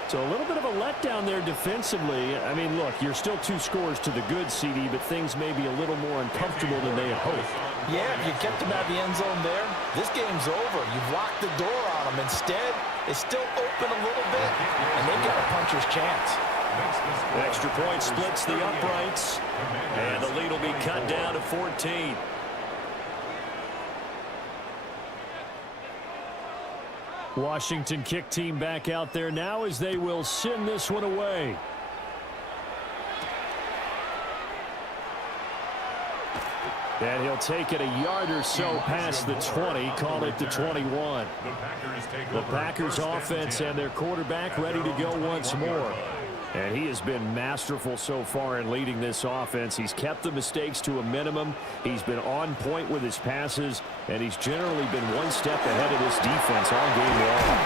So a little bit of a letdown there defensively. I mean, look, you're still 2 scores to the good, CD, but things may be a little more uncomfortable than they had hoped. Yeah, if you kept them out of the end zone there, this game's over. You've locked the door on them. Instead, it's still open a little bit, and they've got a puncher's chance. Extra point splits the uprights, and the lead will be cut down to 14. Washington kick team back out there now as they will send this one away. And he'll take it a yard or so past the 20, call it the 21. The Packers offense and their quarterback ready to go once more. And he has been masterful so far in leading this offense. He's kept the mistakes to a minimum. He's been on point with his passes, and he's generally been one step ahead of this defense all game long.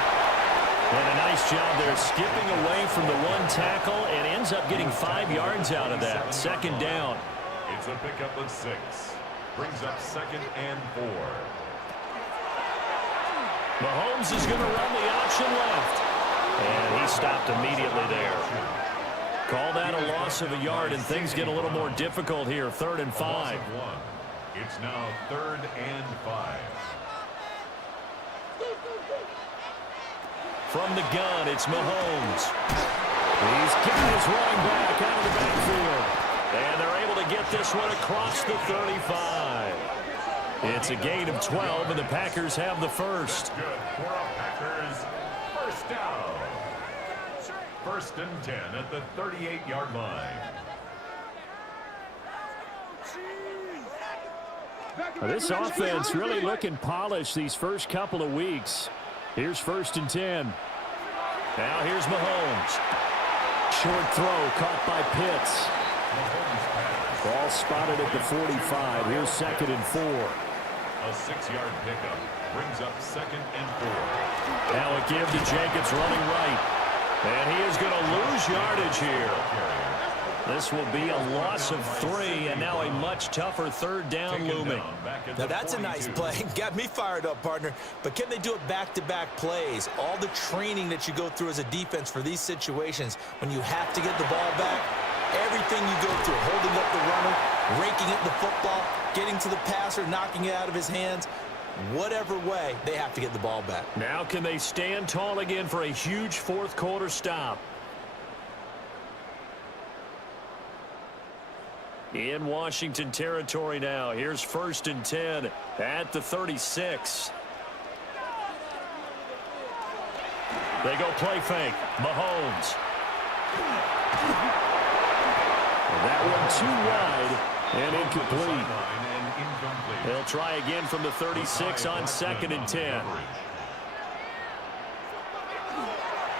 And a nice job there skipping away from the 1 tackle and ends up getting 5 yards out of that. 2nd down. It's a pickup of 6. Brings up 2nd and 4. Mahomes is going to run the option left. And he stopped immediately there. Call that a loss of a yard, and things get a little more difficult here. 3rd and 5. It's now 3rd and 5. From the gun, it's Mahomes. He's getting his running back out of the backfield. And they're able to get this one across the 35. It's a gain of 12, and the Packers have the first. Good for a Packers first down. 1st and 10 at the 38-yard line. Well, this offense really looking polished these first couple of weeks. Here's 1st and 10. Now here's Mahomes. Short throw caught by Pitts. Ball spotted at the 45. Here's 2nd and 4. A 6-yard pickup brings up 2nd and 4. Now a give to Jacobs running right. And he is going to lose yardage here. This will be a loss of 3, and now a much tougher 3rd down looming. Now that's a nice play. Got me fired up, partner. But can they do it back-to-back plays? All the training that you go through as a defense for these situations, when you have to get the ball back, everything you go through, holding up the runner, raking it the football, getting to the passer, knocking it out of his hands, whatever way, they have to get the ball back. Now can they stand tall again for a huge 4th quarter stop? In Washington territory now. Here's 1st and 10 at the 36. They go play fake. Mahomes. That one too wide and incomplete. They'll try again from the 36 on 2nd and 10.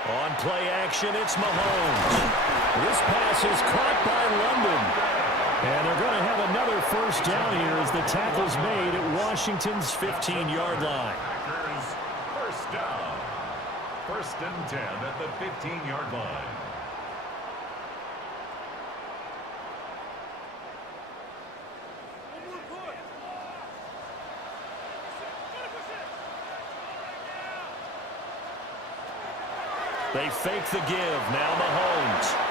On play action, it's Mahomes. This pass is caught by London. And they're going to have another 1st down here as the tackle's made at Washington's 15-yard line. Packers 1st down. 1st and 10 at the 15-yard line. They fake the give. Now Mahomes.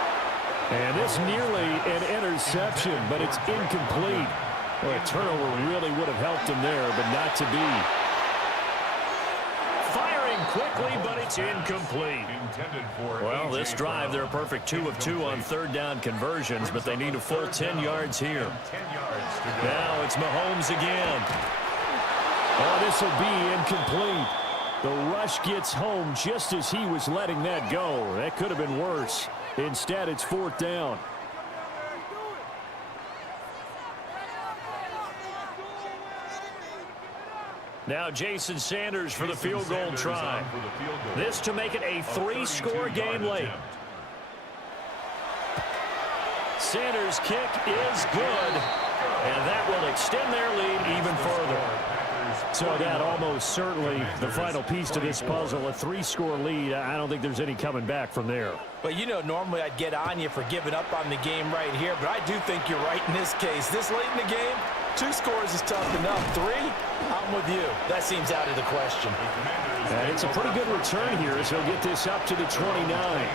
And it's nearly an interception, but it's incomplete. Well, a turnover really would have helped him there, but not to be. Firing quickly, but it's incomplete. Well, this drive, they're a perfect 2 of 2 on 3rd down conversions, but they need a full 10 yards here. Now it's Mahomes again. Oh, this will be incomplete. The rush gets home just as he was letting that go. That could have been worse. Instead, it's 4th down. Now Jason Sanders for the field goal try. This to make it a 3-score game late. Sanders' kick is good, and that will extend their lead even further. So that almost certainly the final piece to this puzzle, a 3-score lead. I don't think there's any coming back from there. Well, you know, normally I'd get on you for giving up on the game right here, but I do think you're right in this case. This late in the game, 2 scores is tough enough. 3, I'm with you. That seems out of the question. And it's a pretty good return here as he'll get this up to the 29.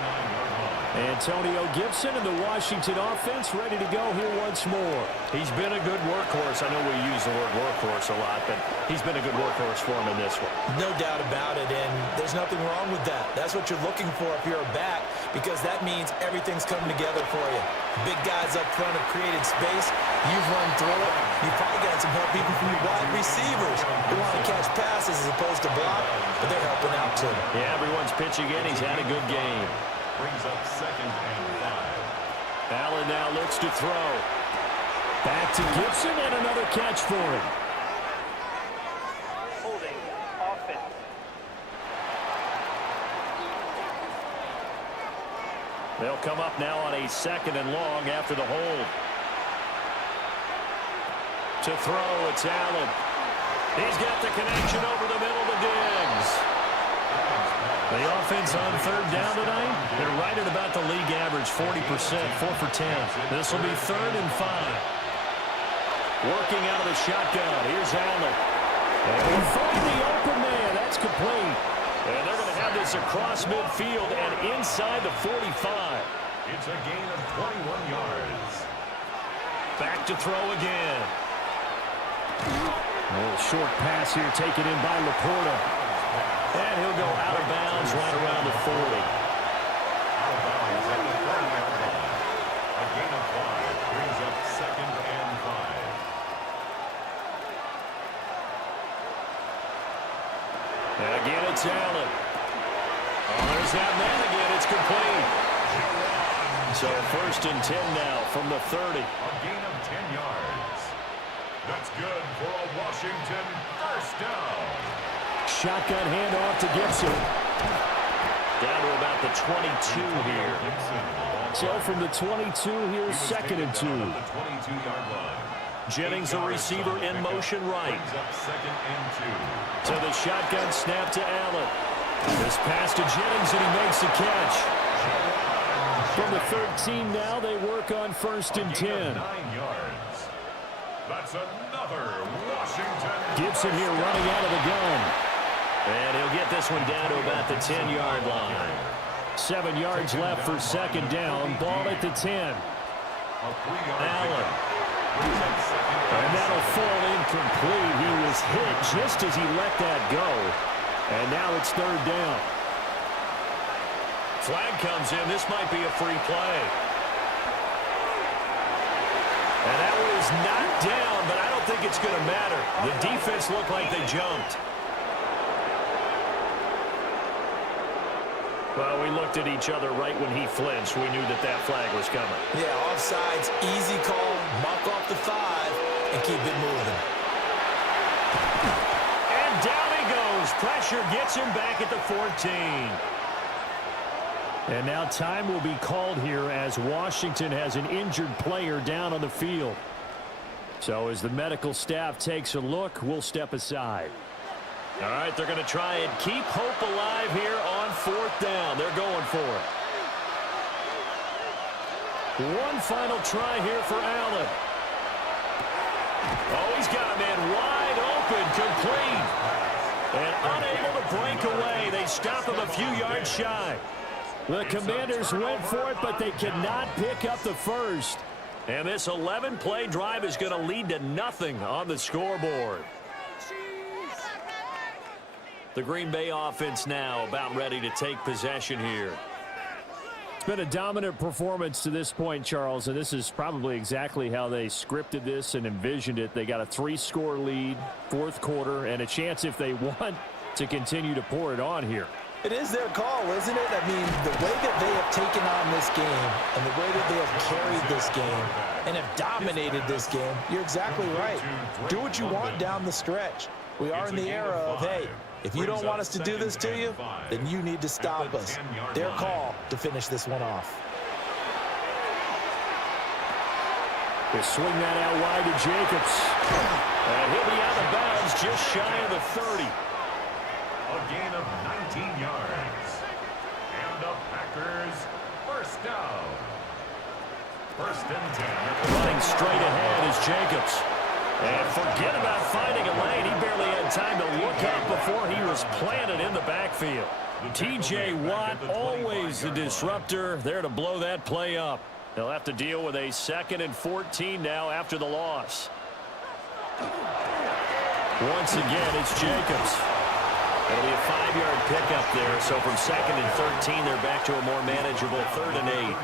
Antonio Gibson and the Washington offense ready to go here once more. He's been a good workhorse. I know we use the word workhorse a lot, but he's been a good workhorse for him in this one. No doubt about it, and there's nothing wrong with that. That's what you're looking for if you're a back, because that means everything's coming together for you. Big guys up front have created space. You've run through it. You've probably got some help even from your wide receivers who want to catch passes as opposed to block, but they're helping out too. Yeah, everyone's pitching in. He's had a good game. Brings up 2nd and 5. Allen now looks to throw. Back to Gibson and another catch for him. Holding offense. They'll come up now on a 2nd and long after the hold. To throw, it's Allen. He's got the connection over the middle to Diggs. The offense on 3rd down tonight, they're right at about the league average, 40%, 4 for 10. This will be 3rd and 5. Working out of the shotgun. Here's Allen. And we find the open man. That's complete. And they're going to have this across midfield and inside the 45. It's a gain of 21 yards. Back to throw again. A little short pass here taken in by Laporta. And he'll go out of bounds right around the 40. Out of bounds at the 30-yard line. A gain of 5 brings up 2nd and 5. And again, it's Allen. Oh, there's that man again. It's complete. So 1st and 10 now from the 30. A gain of 10 yards. That's good for a Washington first down. Shotgun handoff to Gibson. Down to about the 22 here. So from the 22, here's 2nd and 2. Jennings, the receiver, in motion right. To the shotgun snap to Allen. This pass to Jennings, and he makes the catch. From the 13 now, they work on 1st and 10. 9 yards. That's another Washington. Gibson here running out of the gun. And he'll get this one down to about the 10-yard line. 7 yards left for 2nd down. Ball at the 10. Allen. And that'll fall incomplete. He was hit just as he let that go. And now it's 3rd down. Flag comes in. This might be a free play. And that was knocked down, but I don't think it's going to matter. The defense looked like they jumped. Well, we looked at each other right when he flinched. We knew that that flag was coming. Yeah, offsides, easy call, mark off the 5, and keep it moving. And down he goes. Pressure gets him back at the 14. And now time will be called here as Washington has an injured player down on the field. So as the medical staff takes a look, we'll step aside. All right, they're going to try and keep hope alive here on 4th down. They're going for it. One final try here for Allen. Oh, he's got a man wide open, complete. And unable to break away. They stop him a few yards shy. The Commanders went for it, but they cannot pick up the first. And this 11-play drive is going to lead to nothing on the scoreboard. The Green Bay offense now about ready to take possession here. It's been a dominant performance to this point, Charles, and this is probably exactly how they scripted this and envisioned it. They got a 3-score lead, 4th quarter, and a chance if they want to continue to pour it on here. It is their call, isn't it? I mean, the way that they have taken on this game and the way that they have carried this game and have dominated this game, you're exactly right. Do what you want down the stretch. We are in the era of, hey, if you don't want us to do this to you, then you need to stop us. Their call to finish this one off. They swing that out wide to Jacobs. And he'll be out of bounds just shy of the 30. A gain of 19 yards. And the Packers first down. 1st and 10. Running straight ahead is Jacobs. And forget about finding a lane. He barely had time to look up before he was planted in the backfield. T.J. Watt, always the disruptor, there to blow that play up. They'll have to deal with a 2nd and 14 now after the loss. Once again, it's Jacobs. It'll be a 5-yard pickup there. So from 2nd and 13, they're back to a more manageable 3rd and 8.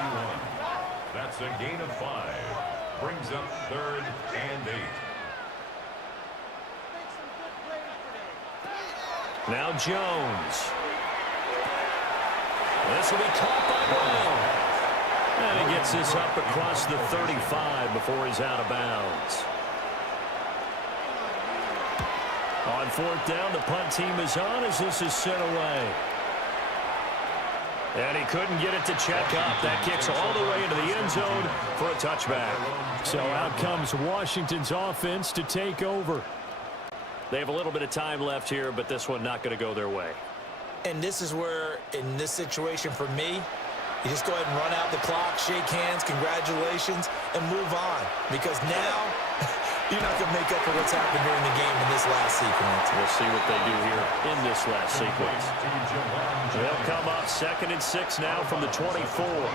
That's a gain of 5. Brings up 3rd and 8. Now Jones. This will be caught by Brown. And he gets this up across the 35 before he's out of bounds. On 4th down, the punt team is on as this is sent away. And he couldn't get it to check up. That kicks all the way into the end zone for a touchback. So out comes Washington's offense to take over. They have a little bit of time left here, but this one not going to go their way. And this is where, in this situation for me, you just go ahead and run out the clock, shake hands, congratulations, and move on. Because now, you're not going to make up for what's happened during the game in this last sequence. We'll see what they do here in this last sequence. They'll come up 2nd and 6 now from the 24. 4 yards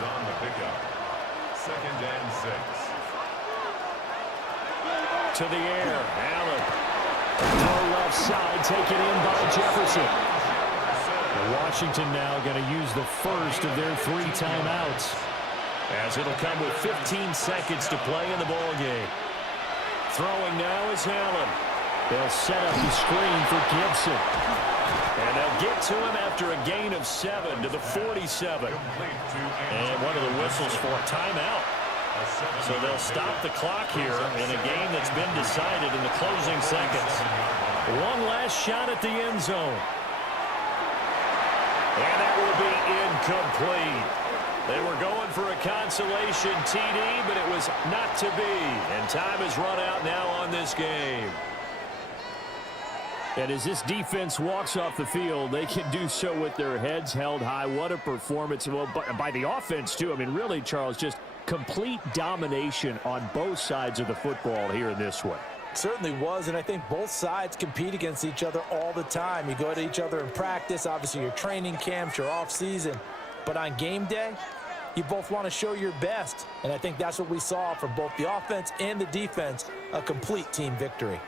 on the pickup. 2nd and 6. To the air, Allen. Throw left side, taken in by Jefferson. Washington now going to use the first of their 3 timeouts, as it'll come with 15 seconds to play in the ball game. Throwing now is Allen. They'll set up the screen for Gibson. And they'll get to him after a gain of 7 to the 47. And one of the whistles for a timeout. So they'll stop the clock here in a game that's been decided in the closing seconds. One last shot at the end zone. And that will be incomplete. They were going for a consolation TD, but it was not to be. And time has run out now on this game. And as this defense walks off the field, they can do so with their heads held high. What a performance. Well, by the offense, too. I mean, really, Charles, just complete domination on both sides of the football here in this one. Certainly was, and I think both sides compete against each other all the time. You go to each other in practice, obviously your training camps, your off-season. But on game day, you both want to show your best. And I think that's what we saw from both the offense and the defense, a complete team victory.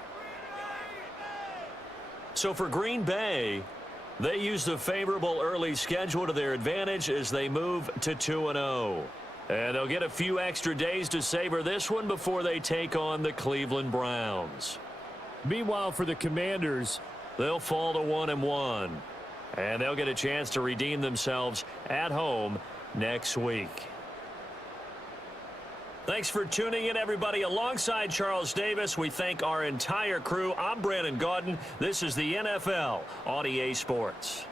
So for Green Bay, they used a favorable early schedule to their advantage as they move to 2-0. And they'll get a few extra days to savor this one before they take on the Cleveland Browns. Meanwhile, for the Commanders, they'll fall to 1-1. And they'll get a chance to redeem themselves at home next week. Thanks for tuning in, everybody. Alongside Charles Davis, we thank our entire crew. I'm Brandon Gaudin. This is the NFL on EA Sports.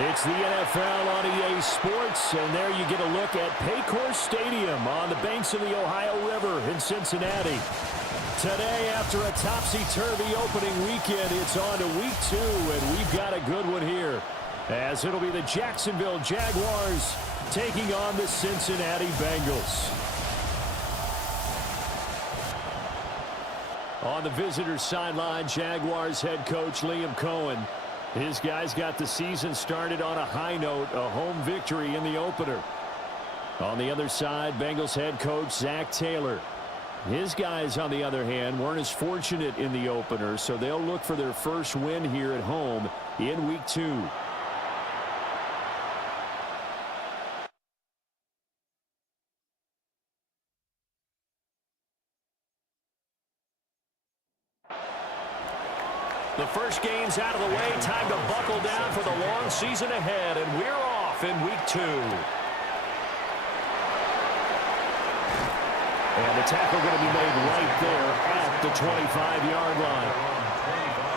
It's the NFL on EA Sports, and there you get a look at Paycor Stadium on the banks of the Ohio River in Cincinnati. Today, after a topsy-turvy opening weekend, it's on to week 2, and we've got a good one here, as it'll be the Jacksonville Jaguars taking on the Cincinnati Bengals. On the visitors' sideline, Jaguars head coach Liam Cohen. His guys got the season started on a high note, a home victory in the opener. On the other side, Bengals head coach Zach Taylor. His guys, on the other hand, weren't as fortunate in the opener, so they'll look for their first win here at home in week 2. The first game's out of the way. Time to buckle down for the long season ahead, and we're off in week 2. And the tackle going to be made right there at the 25-yard line.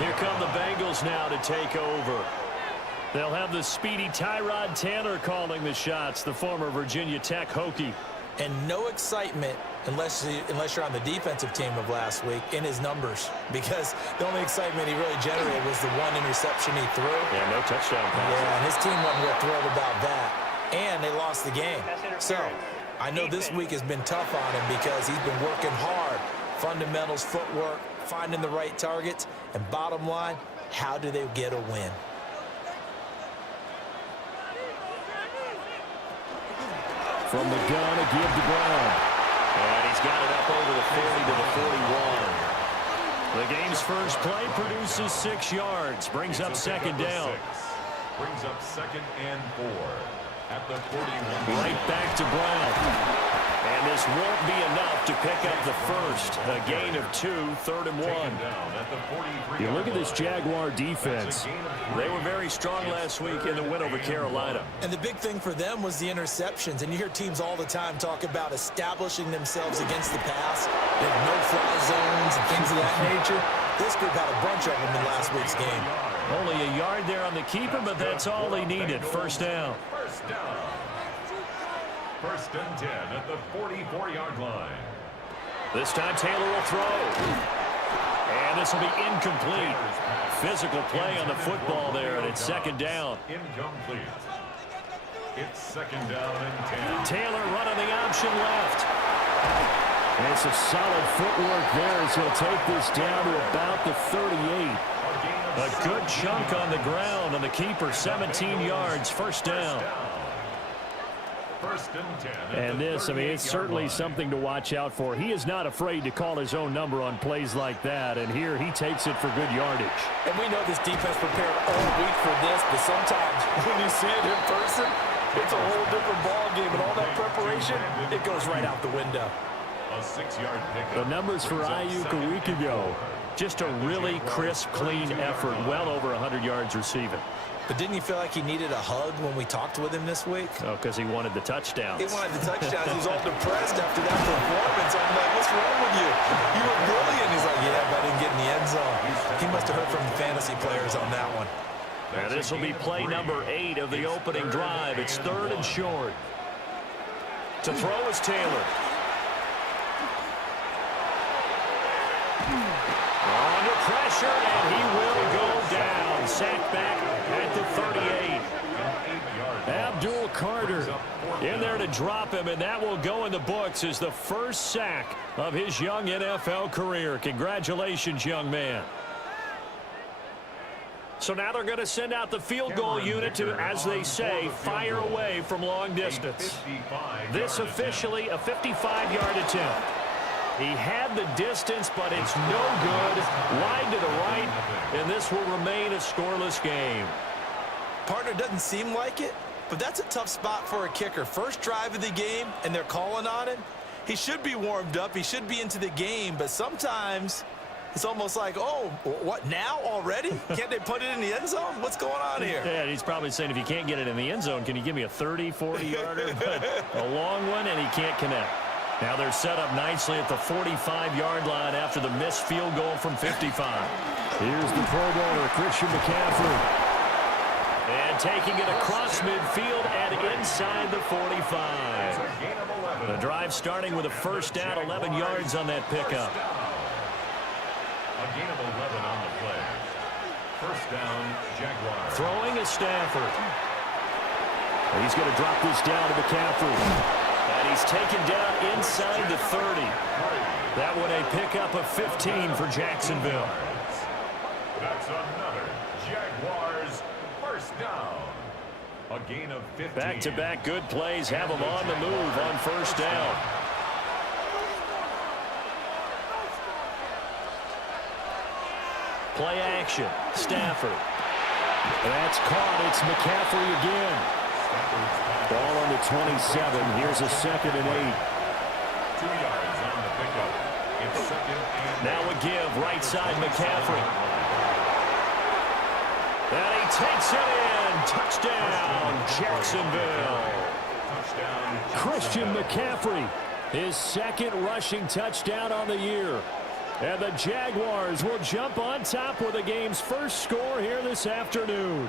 Here come the Bengals now to take over. They'll have the speedy Tyrod Taylor calling the shots, the former Virginia Tech Hokie. And no excitement unless you're on the defensive team of last week in his numbers, because the only excitement he really generated was the one interception he threw. Yeah, no touchdown pass. Yeah, and his team wasn't real thrilled about that. And they lost the game. So I know this week has been tough on him because he's been working hard. Fundamentals, footwork, finding the right targets. And bottom line, how do they get a win? From the gun, a give to Brown. And he's got it up over the 40 to the 41. The game's first play produces 6 yards. Brings up second down. Brings up 2nd and 4. at the 41. Right back to Brown. And this won't be enough to pick up the first. A gain of 2, 3rd and 1. You look at this Jaguar defense. They were very strong last week in the win over Carolina. And the big thing for them was the interceptions. And you hear teams all the time talk about establishing themselves against the pass. They have no-fly zones and things of that nature. This group had a bunch of them in last week's game. Only a yard there on the keeper, but that's all they needed. First down. First down. 1st and 10 at the 44-yard line. This time Taylor will throw. And this will be incomplete. Physical play on the football there, and it's 2nd down. Incomplete. It's 2nd down and 10. Taylor running the option left. And some solid footwork there as he'll take this down to about the 38. A good chunk on the ground, and the keeper 17 yards. First down. 1st and 10. And this, I mean, it's certainly something to watch out for. He is not afraid to call his own number on plays like that, and here he takes it for good yardage. And we know this defense prepared all week for this, but sometimes when you see it in person, it's a whole different ball game, and all that preparation, it goes right out the window. A 6-yard pickup. The numbers for Ayuk a week ago. Just a really crisp, clean effort. Well over 100 yards receiving. But didn't you feel like he needed a hug when we talked with him this week? Oh, because he wanted the touchdowns. He wanted the touchdowns. He was all depressed after that performance. I'm like, what's wrong with you? You were brilliant. He's like, yeah, but I didn't get in the end zone. He must have heard from the fantasy players on that one. And this will be play number 8 of the opening drive. It's 3rd and short. To throw is Taylor. Under pressure, and he will go down. Sacked back at the 38. Abdul Carter in there to drop him, and that will go in the books as the first sack of his young NFL career. Congratulations, young man. So now they're going to send out the field goal unit to, as they say, fire away from long distance. This officially a 55-yard attempt. He had the distance, but it's no good. Wide to the right, and this will remain a scoreless game. Partner, doesn't seem like it, but that's a tough spot for a kicker. First drive of the game, and they're calling on him. He should be warmed up. He should be into the game, but sometimes it's almost like, oh, what, now already? Can't they put it in the end zone? What's going on here? Yeah, he's probably saying, if you can't get it in the end zone, can you give me a 30, 40-yarder? But a long one, and he can't connect. Now they're set up nicely at the 45-yard line after the missed field goal from 55. Here's the Pro Bowler, Christian McCaffrey. And taking it across midfield and inside the 45. The drive starting with a first down, 11 yards on that pickup. A gain of 11 on the play. First down, Jaguars. Throwing is Stafford. He's going to drop this down to McCaffrey. And he's taken down inside the 30. That one a pickup of 15 for Jacksonville. That's another Jaguars first down. A gain of 15. Back-to-back good plays have them on the move on first down. Play action. Stafford. That's caught. It's McCaffrey again. Ball on the 27. Here's a 2nd and 8. 2 yards on the pickup. It's 2nd and Now a give. Right side McCaffrey. And he takes it in. Touchdown, Jacksonville. touchdown. Christian McCaffrey, his 2nd rushing touchdown on the year. And the Jaguars will jump on top with the game's first score here this afternoon.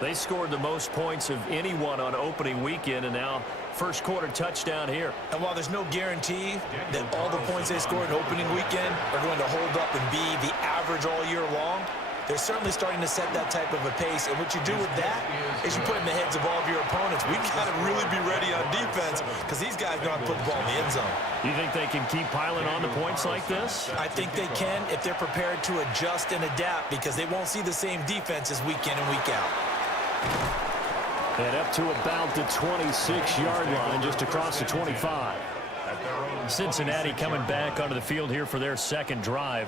They scored the most points of anyone on opening weekend, and now first quarter touchdown here. And while there's no guarantee that all the points they scored in opening weekend are going to hold up and be the average all year long, they're certainly starting to set that type of a pace. And what you do with that is you put in the heads of all of your opponents, we got to really be ready on defense because these guys know how to put the ball in the end zone. You think they can keep piling on the points like this? I think they can if they're prepared to adjust and adapt because they won't see the same defenses week in and week out. And up to about the 26-yard line, just across the 25. Cincinnati coming back onto the field here for their second drive.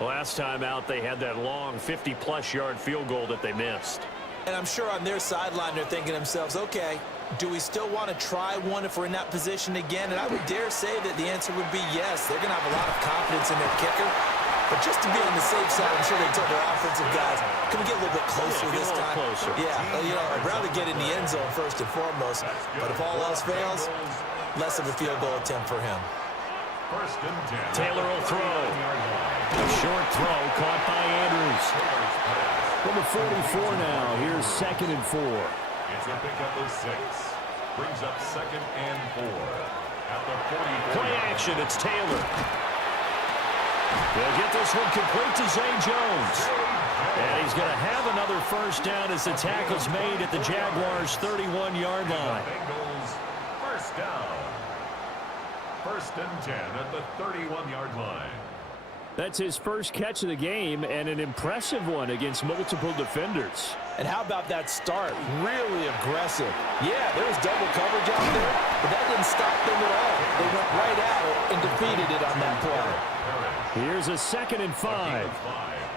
Last time out, they had that long 50-plus yard field goal that they missed. And I'm sure on their sideline they're thinking to themselves, okay, do we still want to try one if we're in that position again? And I would dare say that the answer would be yes. They're going to have a lot of confidence in their kicker. But just to be on the safe side, I'm sure they told their offensive guys, can we get a little bit closer this time? Closer. Yeah, well, you know, I'd rather get in the end zone first and foremost. But if all else fails, less of a field goal attempt for him. First and 10. Taylor will throw. A short throw caught by Andrews. From the 44 now, here's 2nd and 4. It's a pickup of 6. Brings up 2nd and 4. At the 44. Play action, it's Taylor. They'll get this one complete to Zay Jones. And he's going to have another first down as the tackle's made at the Jaguars' 31-yard line. Bengals first down. First and 10 at the 31-yard line. That's his first catch of the game, and an impressive one against multiple defenders. And how about that start? Really aggressive. Yeah, there was double coverage out there, but that didn't stop them at all. They went right at it and defeated it on that play. Here's a 2nd and 5.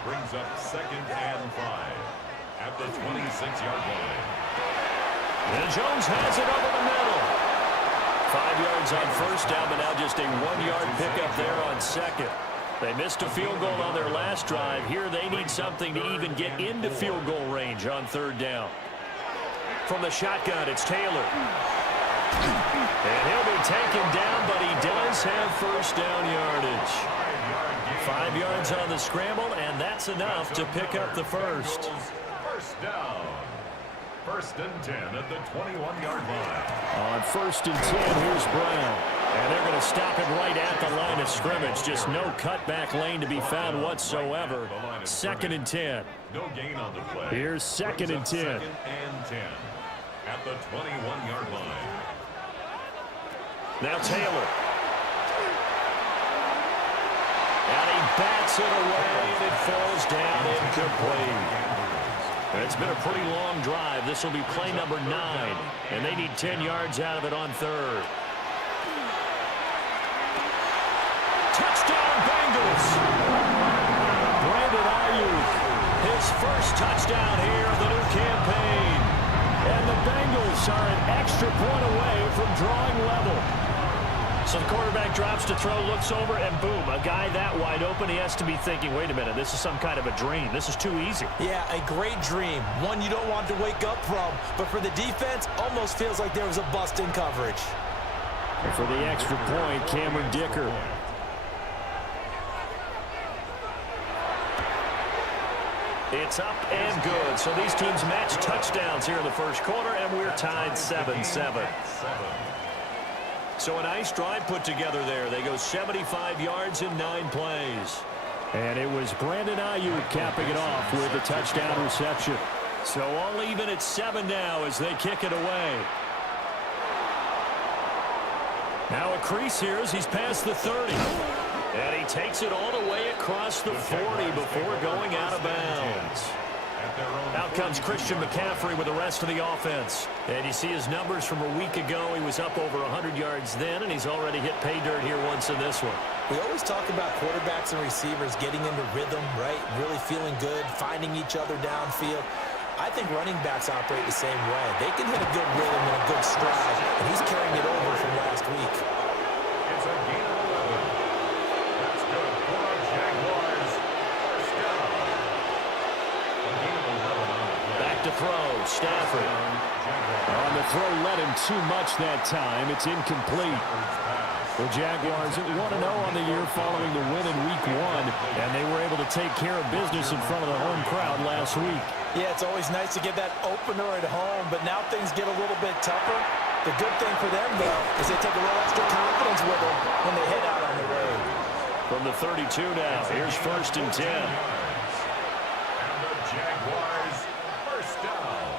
Brings up 2nd and 5 at the 26-yard line. And Jones has it over the middle. 5 yards on first down, but now just a 1-yard pickup there on 2nd. They missed a field goal on their last drive. Here they need something to even get into field goal range on 3rd down. From the shotgun, it's Taylor. And he'll be taken down, but he does have first down yardage. 5 yards on the scramble, and that's enough to pick up the first. First down. First and 10 at the 21-yard line. On 1st and 10, here's Brown. And they're going to stop it right at the line of scrimmage. Just no cutback lane to be found whatsoever. 2nd and 10. No gain on the play. Here's 2nd and 10. 2nd and 10 at the 21-yard line. Now Taylor. And he bats it away, and it falls down incomplete. It's been a pretty long drive. This will be play number 9, and they need 10 yards out of it on 3rd. Touchdown, Bengals! Brandon Ayuk, his first touchdown here of the new campaign. And the Bengals are an extra point away from drawing level. So the quarterback drops to throw, looks over, and boom, a guy that wide open, he has to be thinking, wait a minute, this is some kind of a dream. This is too easy. Yeah, a great dream. One you don't want to wake up from. But for the defense, almost feels like there was a bust in coverage. And for the extra point, Cameron Dicker. It's up and good. So these teams match touchdowns here in the first quarter, and we're tied 7-7. So a nice drive put together there. They go 75 yards in 9 plays. And it was Brandon Ayuk capping it off with a touchdown reception. So all even at 7 now as they kick it away. Now a crease here as he's past the 30. And he takes it all the way across the 40 before going out of bounds. Out comes Christian McCaffrey with the rest of the offense. And you see his numbers from a week ago. He was up over 100 yards then, and he's already hit pay dirt here once in this one. We always talk about quarterbacks and receivers getting into rhythm, right? Really feeling good, finding each other downfield. I think running backs operate the same way. They can hit a good rhythm and a good stride, and he's carrying it over from last week. It's a gain of 11. That's good for our Jaguars. First down. A gain of 11 on the play. Back to throw, Stafford. On the throw, led him too much that time. It's incomplete. The Jaguars at 1-0 on the year following the win in Week 1, and they were able to take care of business in front of the home crowd last week. Yeah, it's always nice to get that opener at home, but now things get a little bit tougher. The good thing for them, though, is they take a little extra confidence with them when they head out on the road. From the 32 now, here's 1st and 10. And the Jaguars first down.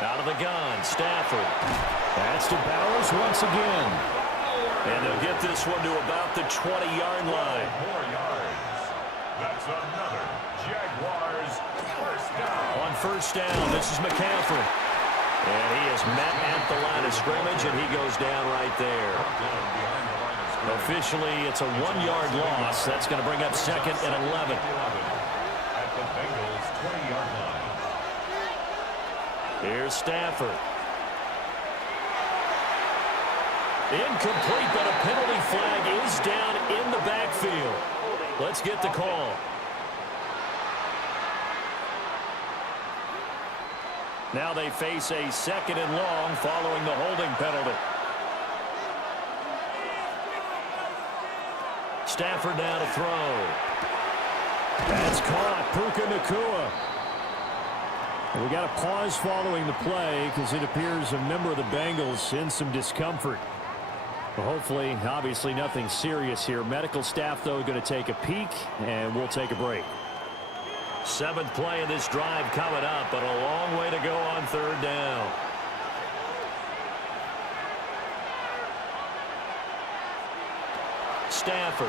Out of the gun, Stafford. That's to Bowers once again. And they'll get this one to about the 20-yard line. 4 yards. That's another Jaguars first down. On first down, this is McCaffrey. And he is met at the line of scrimmage, and he goes down right there. Officially, it's a 1-yard loss. That's going to bring up 2nd and 11. At the Bengals 20-yard line. Here's Stafford. Incomplete, but a penalty flag is down in the backfield. Let's get the call. Now they face a 2nd and long following the holding penalty. Stafford now to throw. That's caught. Puka Nacua. We got a pause following the play because it appears a member of the Bengals in some discomfort. Well, hopefully, obviously nothing serious here. Medical staff, though, going to take a peek, and we'll take a break. 7th play of this drive coming up, but a long way to go on 3rd down. Stafford.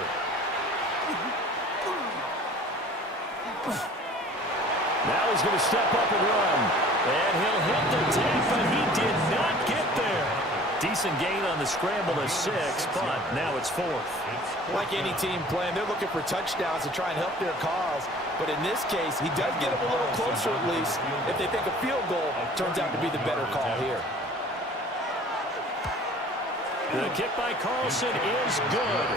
Now he's going to step up and run. And he'll hit the tape, but he did not get there. Decent gain on the scramble of 6, but now it's 4th. Like any team playing, they're looking for touchdowns to try and help their cause. But in this case, he does get them a little closer at least. If they think a field goal turns out to be the better call here. The kick by Carlson is good.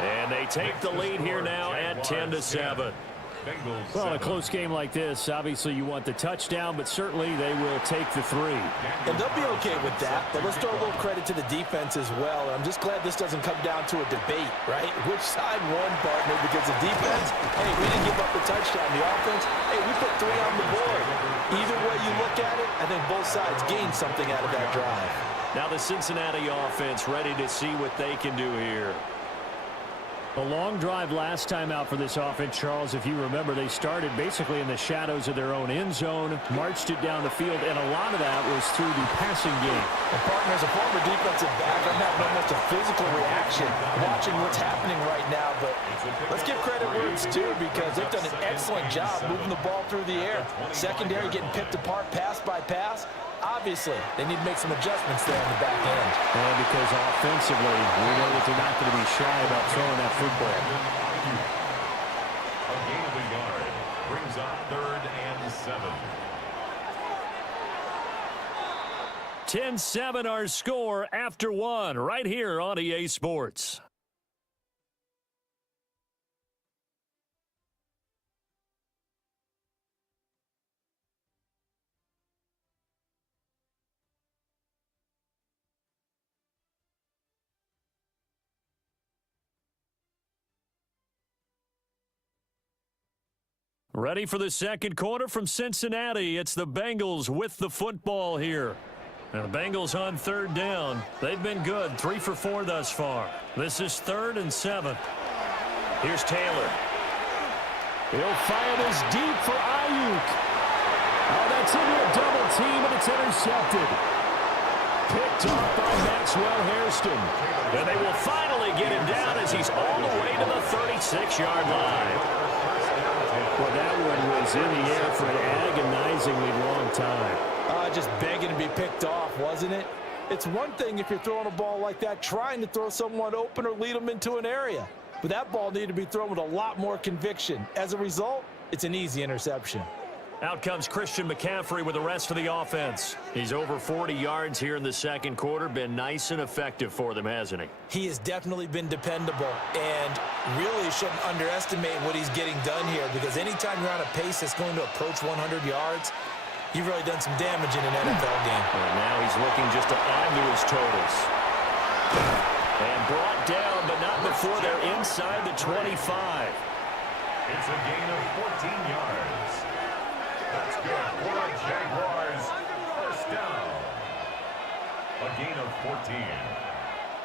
And they take the lead here now at 10-7. Well, in a close game like this, obviously you want the touchdown, but certainly they will take the 3. And they'll be okay with that, but let's throw a little credit to the defense as well. I'm just glad this doesn't come down to a debate, right? Which side won, partner? Because the defense, hey, we didn't give up the touchdown. The offense, hey, we put 3 on the board. Either way you look at it, I think both sides gained something out of that drive. Now the Cincinnati offense ready to see what they can do here. A long drive last time out for this offense, Charles. If you remember, they started basically in the shadows of their own end zone, marched it down the field, and a lot of that was through the passing game. And partner, as a former defensive back, I'm having almost a physical reaction watching what's happening right now. But let's give credit where it's due because they've done an excellent job moving the ball through the air. Secondary getting picked apart pass by pass. Obviously, they need to make some adjustments there on the back end. And because offensively, we know that they're not going to be shy about throwing that football. A gain of a yard brings up 3rd and 7. 10-7 our score after 1 right here on EA Sports. Ready for the 2nd quarter from Cincinnati. It's the Bengals with the football here. Now the Bengals on 3rd down. They've been good, 3 for 4 thus far. This is 3rd and 7. Here's Taylor. He'll fire this deep for Ayuk. Oh, that's into a double team, and it's intercepted. Picked off by Maxwell Hairston. And they will finally get him down as he's all the way to the 36-yard line. Well, that one was in the air for an agonizingly long time. Just begging to be picked off, wasn't it? It's one thing if you're throwing a ball like that, trying to throw someone open or lead them into an area. But that ball needed to be thrown with a lot more conviction. As a result, it's an easy interception. Out comes Christian McCaffrey with the rest of the offense. He's over 40 yards here in the 2nd quarter. Been nice and effective for them, hasn't he? He has definitely been dependable and really shouldn't underestimate what he's getting done here because anytime you're on a pace that's going to approach 100 yards, you've really done some damage in an NFL game. And now he's looking just to add to his totals. And brought down, but not before they're inside the 25. It's a gain of 14 yards. That's good for the Jaguars. 1st down. A gain of 14.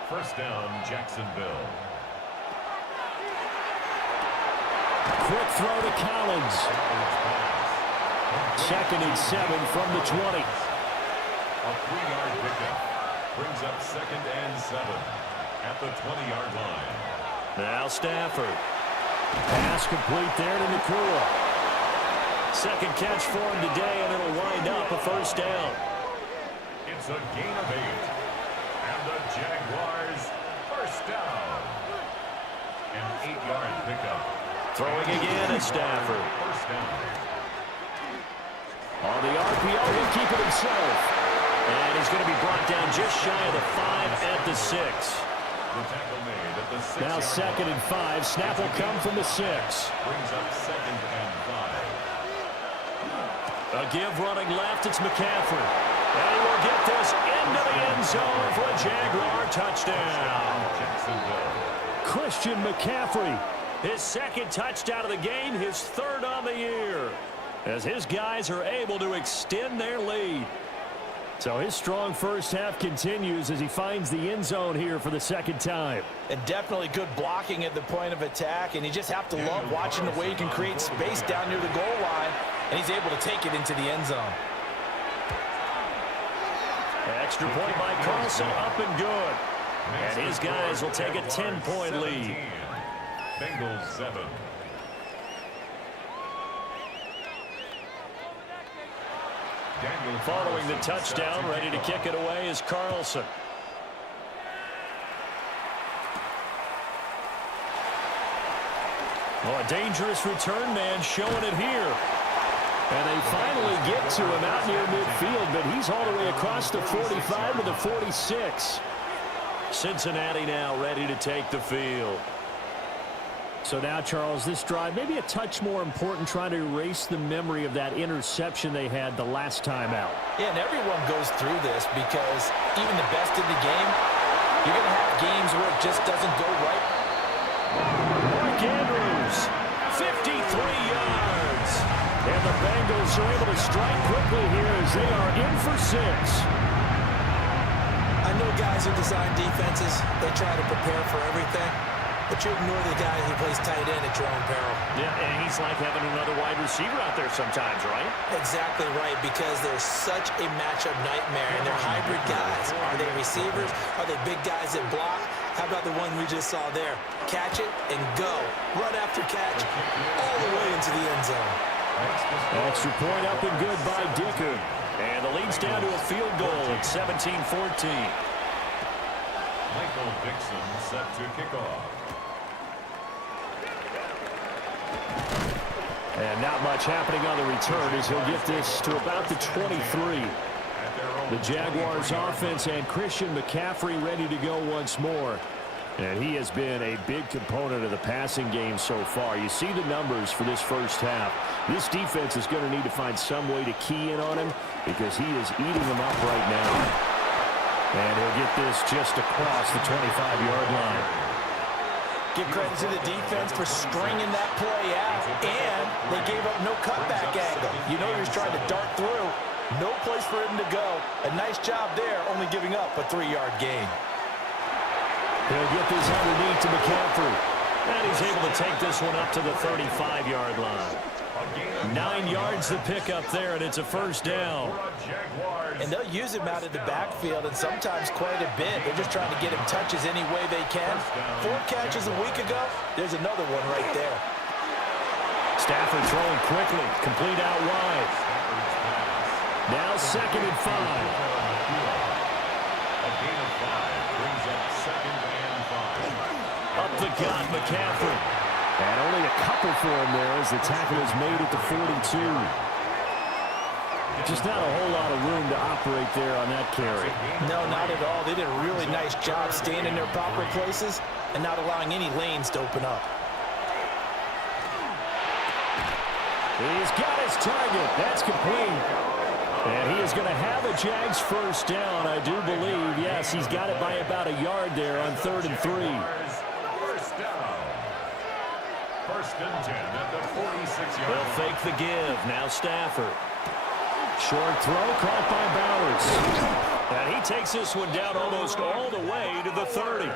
1st down, Jacksonville. Quick throw to Collins. 2nd and 7 from the 20. A 3-yard pickup brings up 2nd and 7 at the 20-yard line. Now Stafford. Pass complete there to Nacua. 2nd catch for him today, and it'll wind up a 1st down. It's a gain of 8. And the Jaguars 1st down. An 8-yard pickup. Throwing again at Stafford. 1st down. On the RPO, he'll keep it himself. And he's going to be brought down just shy of the 5 at the 6. The tackle made at the 6. Now 2nd and 5. Snap will come from the 6. Brings up 2nd and 5. A give running left. It's McCaffrey. And he will get this into the end zone for a Jaguar touchdown. Jacksonville. Christian McCaffrey, his 2nd touchdown of the game, his 3rd on the year, as his guys are able to extend their lead. So his strong first half continues as he finds the end zone here for the 2nd time. And definitely good blocking at the point of attack, and you just have to love watching the way he can create space down near the goal line, and he's able to take it into the end zone. Extra point by Carlson, up and good. And his guys will take a 10-point lead. Bengals 7. Following the touchdown, ready to kick it away is Carlson. Oh, a dangerous return man showing it here. And they finally get to him out near midfield, but he's all the way across the 45 to the 46. Cincinnati now ready to take the field. So now, Charles, this drive maybe a touch more important, trying to erase the memory of that interception they had the last time out. Yeah, and everyone goes through this because even the best in the game, you're going to have games where it just doesn't go right. Mark Andrews, 53 yards. And the Bengals are able to strike quickly here as they are in for 6. I know guys who design defenses, they try to prepare for everything, but you ignore the guy who plays tight end at your own peril. Yeah, and he's like having another wide receiver out there sometimes, right? Exactly right, because they're such a matchup nightmare, and they're hybrid guys. Are they receivers? Are they big guys that block? How about the one we just saw there? Catch it and go. Run after catch all the way into the end zone. Extra point up and good by Dicker. And the lead's down to a field goal at 17-14. Michael Dixon set to kick off. And not much happening on the return as he'll get this to about the 23. The Jaguars offense and Christian McCaffrey ready to go once more. And he has been a big component of the passing game so far. You see the numbers for this first half. This defense is going to need to find some way to key in on him because he is eating them up right now. And he'll get this just across the 25-yard line. Give credit to the defense for stringing that play out, and they gave up no cutback angle. You know you're trying to dart through. No place for him to go. A nice job there, only giving up a 3-yard gain. He'll get this underneath to McCaffrey. And he's able to take this one up to the 35-yard line. 9 yards to pick up there, and it's a first down. And they'll use him out of the backfield, and sometimes quite a bit. They're just trying to get him touches any way they can. 4 catches a week ago. There's another one right there. Stafford throwing quickly. Complete out wide. Now 2nd and 5. A gain of 5 brings up 2nd and 5. Up the gut, McCaffrey. And only a couple for him there as the tackle is made at the 42. Just not a whole lot of room to operate there on that carry. No, not at all. They did a really nice job staying in their proper places and not allowing any lanes to open up. He's got his target. That's complete. And he is going to have a Jags first down, I do believe. Yes, he's got it by about a yard there on 3rd and 3. First down. 1st and 10 at the 46-yard line. They'll fake the give. Now Stafford. Short throw caught by Bowers. And he takes this one down almost all the way to the 30.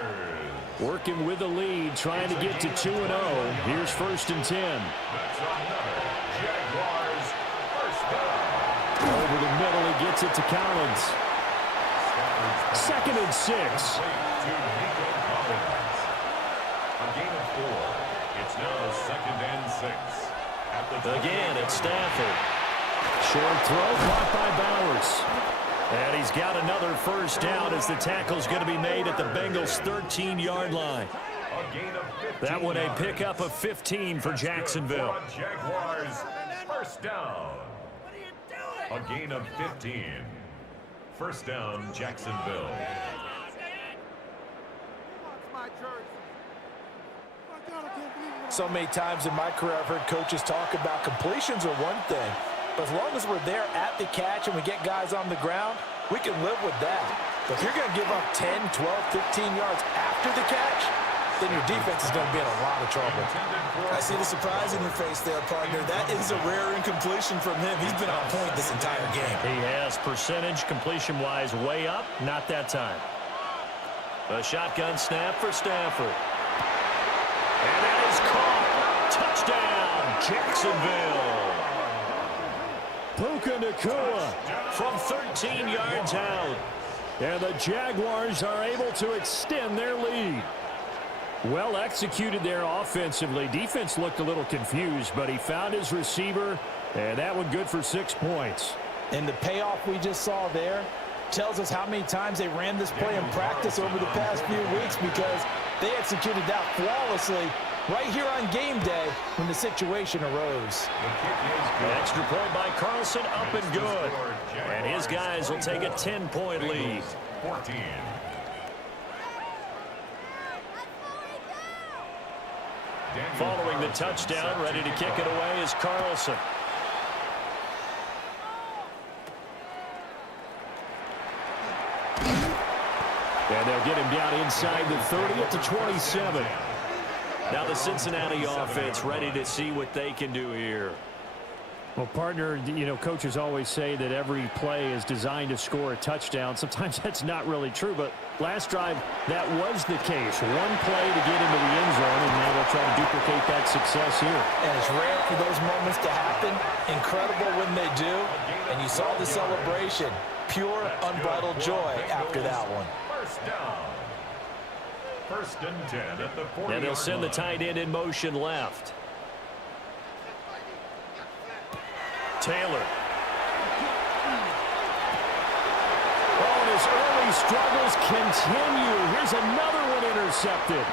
Working with the lead, trying to get to 2-0. Here's 1st and 10. That's another Jaguars first down. Over the middle, he gets it to Collins. 2nd and 6. To Nico Collins. A gain of 4. It's now 2nd and 6. At the Again, it's Stafford. Short throw caught by Bowers. And he's got another first down as the tackle's going to be made at the Bengals' 13-yard line. A gain of 15 That one a yards. pickup of 15 for Jacksonville. Jaguars first down. A gain of 15. First down, Jacksonville. So many times in my career, I've heard coaches talk about completions are one thing, but as long as we're there at the catch and we get guys on the ground, we can live with that. But if you're going to give up 10, 12, 15 yards after the catch, then your defense is going to be in a lot of trouble. I see the surprise in your face there, partner. That is a rare incompletion from him. He's been on point this entire game. He has percentage completion-wise way up. Not that time. A shotgun snap for Stafford. And that is caught. Touchdown, Jacksonville. Puka Nacua From 13 yards out. and the Jaguars are able to extend their lead. Well executed there offensively. Defense looked a little confused, but he found his receiver, and that one good for 6 points. And the payoff we just saw there tells us how many times they ran this play in practice over the past few weeks, because they executed that flawlessly right here on game day when the situation arose. An extra point by Carlson, up and good. And his guys will take a 10-point lead. 14. Following the touchdown, ready to kick it away is Carlson. And they'll get him down inside the 30 at the 27. Now the Cincinnati offense ready to see what they can do here. Well, partner, you know, coaches always say that every play is designed to score a touchdown. Sometimes that's not really true, but last drive, that was the case. One play to get into the end zone, and now they'll try to duplicate that success here. And it's rare for those moments to happen. Incredible when they do. And you saw the celebration. Pure, unbridled joy after that one. First down. First and 10 at the 40. And they'll send the tight end in motion left. Taylor. Oh, and his early struggles continue. Here's another one intercepted.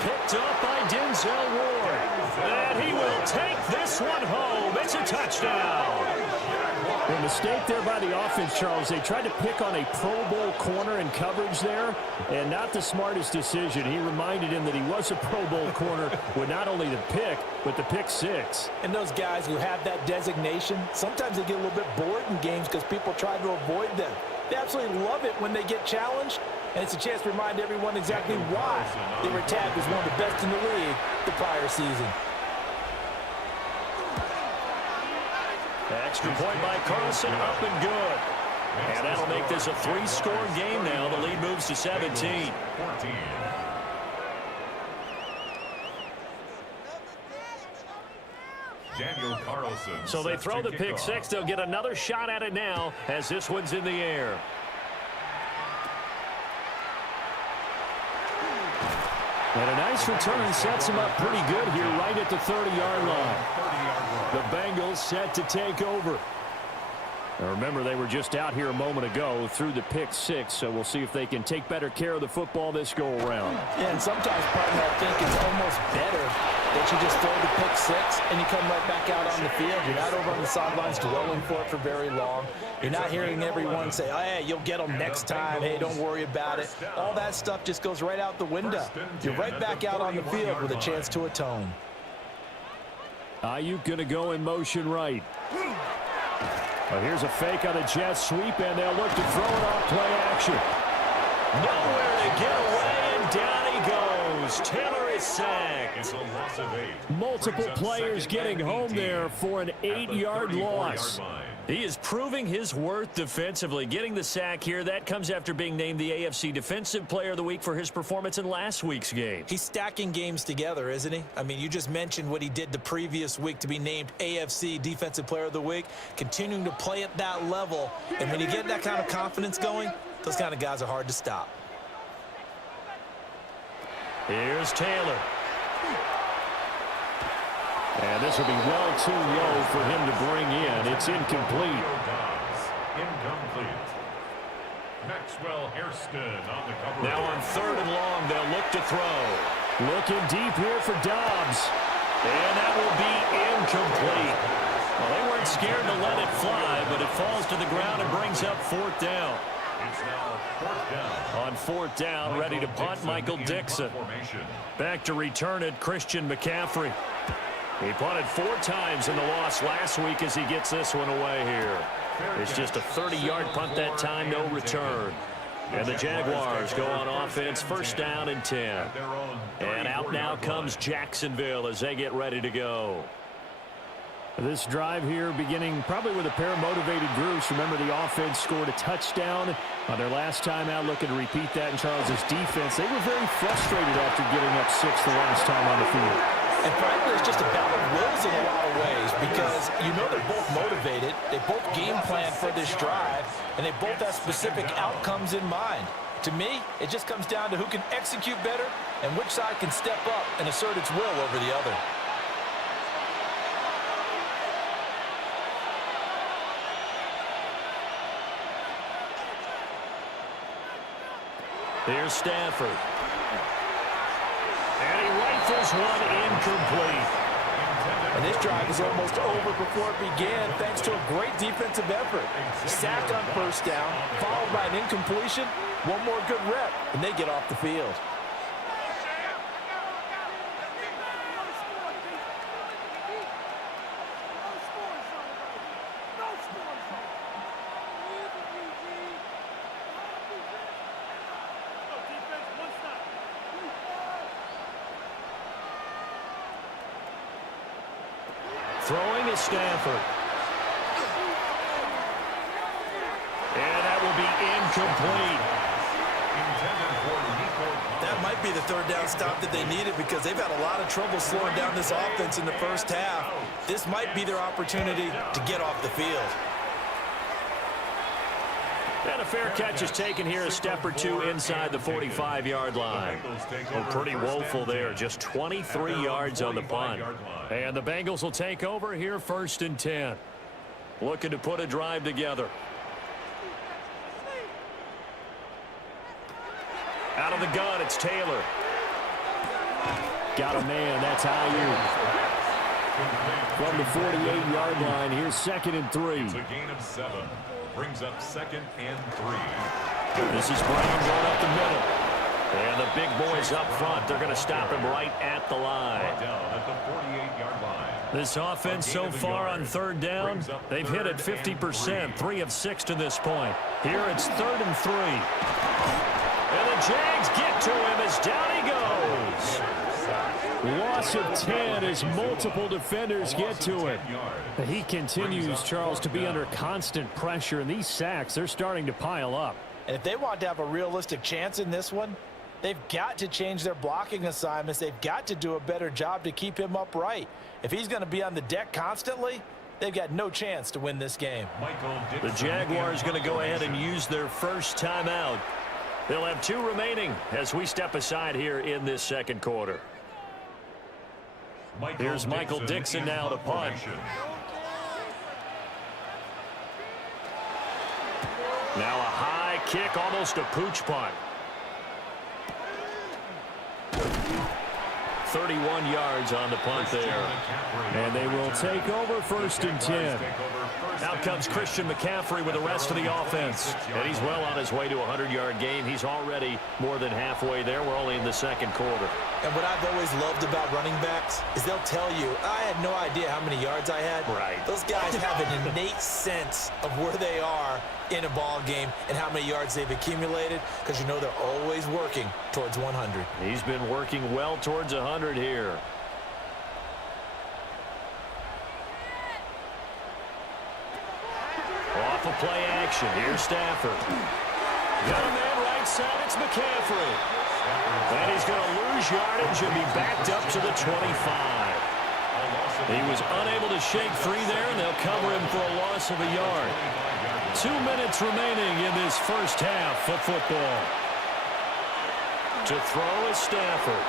Picked up by Denzel Ward. And he will take this one home. It's a touchdown. The mistake there by the offense, Charles. They tried to pick on a Pro Bowl corner in coverage there, and not the smartest decision. He reminded him that he was a Pro Bowl corner with not only the pick, but the pick six. And those guys who have that designation, sometimes they get a little bit bored in games because people try to avoid them. They absolutely love it when they get challenged, and it's a chance to remind everyone exactly why they were tagged as one of the best in the league the prior season. Extra point by Carlson, up and good. And that'll make this a 3-score game now. The lead moves to 17. 14. Daniel Carlson. So they set throw to the kick pick off. six. They'll get another shot at it now as this one's in the air. And a nice return sets him up pretty good here right at the 30-yard line. 30-yard line. The Bengals set to take over. Now remember, they were just out here a moment ago through the pick six, so we'll see if they can take better care of the football this go-around. Yeah, and sometimes, partner, I think it's almost better that you just throw the pick six and you come right back out on the field. You're not over on the sidelines dwelling for it for very long. You're not hearing everyone say, oh, hey, you'll get them next time. Hey, don't worry about it. All that stuff just goes right out the window. You're right back out on the field with a chance to atone. Ayuk going to go in motion right. Well, here's a fake on a jet sweep, and they'll look to throw it off play action. Nowhere to get away, and down he goes. Taylor is sacked. It's a loss of 8. Multiple Brings up players second getting and home 18 there for an at the 8-yard 34-yard loss. line. He is proving his worth defensively. Getting the sack here, that comes after being named the AFC Defensive Player of the Week for his performance in last week's game. He's stacking games together, isn't he? I mean, you just mentioned what he did the previous week to be named AFC Defensive Player of the Week, continuing to play at that level. And when you get that kind of confidence going, those kind of guys are hard to stop. Here's Taylor. And this will be well too low for him to bring in. It's incomplete. Incomplete. Maxwell Hairston on the cover. Now on 3rd and long, they'll look to throw. Looking deep here for Dobbs. And that will be incomplete. Well, they weren't scared to let it fly, but it falls to the ground and brings up fourth down. It's now fourth down. On fourth down, ready to punt, Michael Dixon. Back to return it, Christian McCaffrey. He punted 4 times in the loss last week as he gets this one away here. It's just a 30-yard punt that time, no return. And the Jaguars go on offense, first down and 10. And out now comes Jacksonville as they get ready to go. This drive here beginning probably with a pair of motivated groups. Remember, the offense scored a touchdown on their last time out, looking to repeat that in Charles' defense. They were very frustrated after giving up 6 the last time on the field. And frankly, it's just a battle of wills in a lot of ways because you know they're both motivated. They both game plan for this drive, and they both have specific outcomes in mind. To me, it just comes down to who can execute better and which side can step up and assert its will over the other. Here's Stafford. And he rifles one incomplete. And this drive is almost over before it began thanks to a great defensive effort. Sack on first down, followed by an incompletion. One more good rep, and they get off the field. Throwing is Stafford. And that will be incomplete. That might be the third down stop that they needed because they've had a lot of trouble slowing down this offense in the first half. This might be their opportunity to get off the field. And a fair catch is taken here, a step or two inside the 45-yard line. Oh, pretty woeful there, just 23 yards on the punt. And the Bengals will take over here, first and 10. Looking to put a drive together. Out of the gun, it's Taylor. Got a man, that's Ayuk. From the 48-yard line, here's second and 3. It's a gain of 7. Brings up second and 3. This is Brown going up the middle. And the big boys up front, they're going to stop him right at the line. Down at the 48-yard line. This offense so far on third down, they've hit it 50%, 3 of 6 to this point. Here it's third and 3. And the Jags get to him as down he goes. Loss of 10 as multiple defenders get to him. He continues, Charles, to be under constant pressure, and these sacks, they're starting to pile up. And if they want to have a realistic chance in this one, they've got to change their blocking assignments. They've got to do a better job to keep him upright. If he's going to be on the deck constantly, they've got no chance to win this game. The Jaguars going to go ahead and use their first timeout. They'll have 2 remaining as we step aside here in this second quarter. Here's Michael Dixon now to punt. Now a high kick, almost a pooch punt. 31 yards on the punt there. And they will take over first and 10. Out comes Christian McCaffrey with the rest of the offense. And he's well on his way to a 100-yard game. He's already more than halfway there. We're only in the second quarter. And what I've always loved about running backs is they'll tell you, I had no idea how many yards I had. Right. Those guys have an innate sense of where they are in a ball game and how many yards they've accumulated because you know they're always working towards 100. He's been working well towards 100 here. Off of play action. Here's Stafford. Got a man right side. It's McCaffrey. And he's going to lose yardage and be backed up to the 25. He was unable to shake free there, and they'll cover him for a loss of a yard. 2 minutes remaining in this first half of football. To throw is Stafford.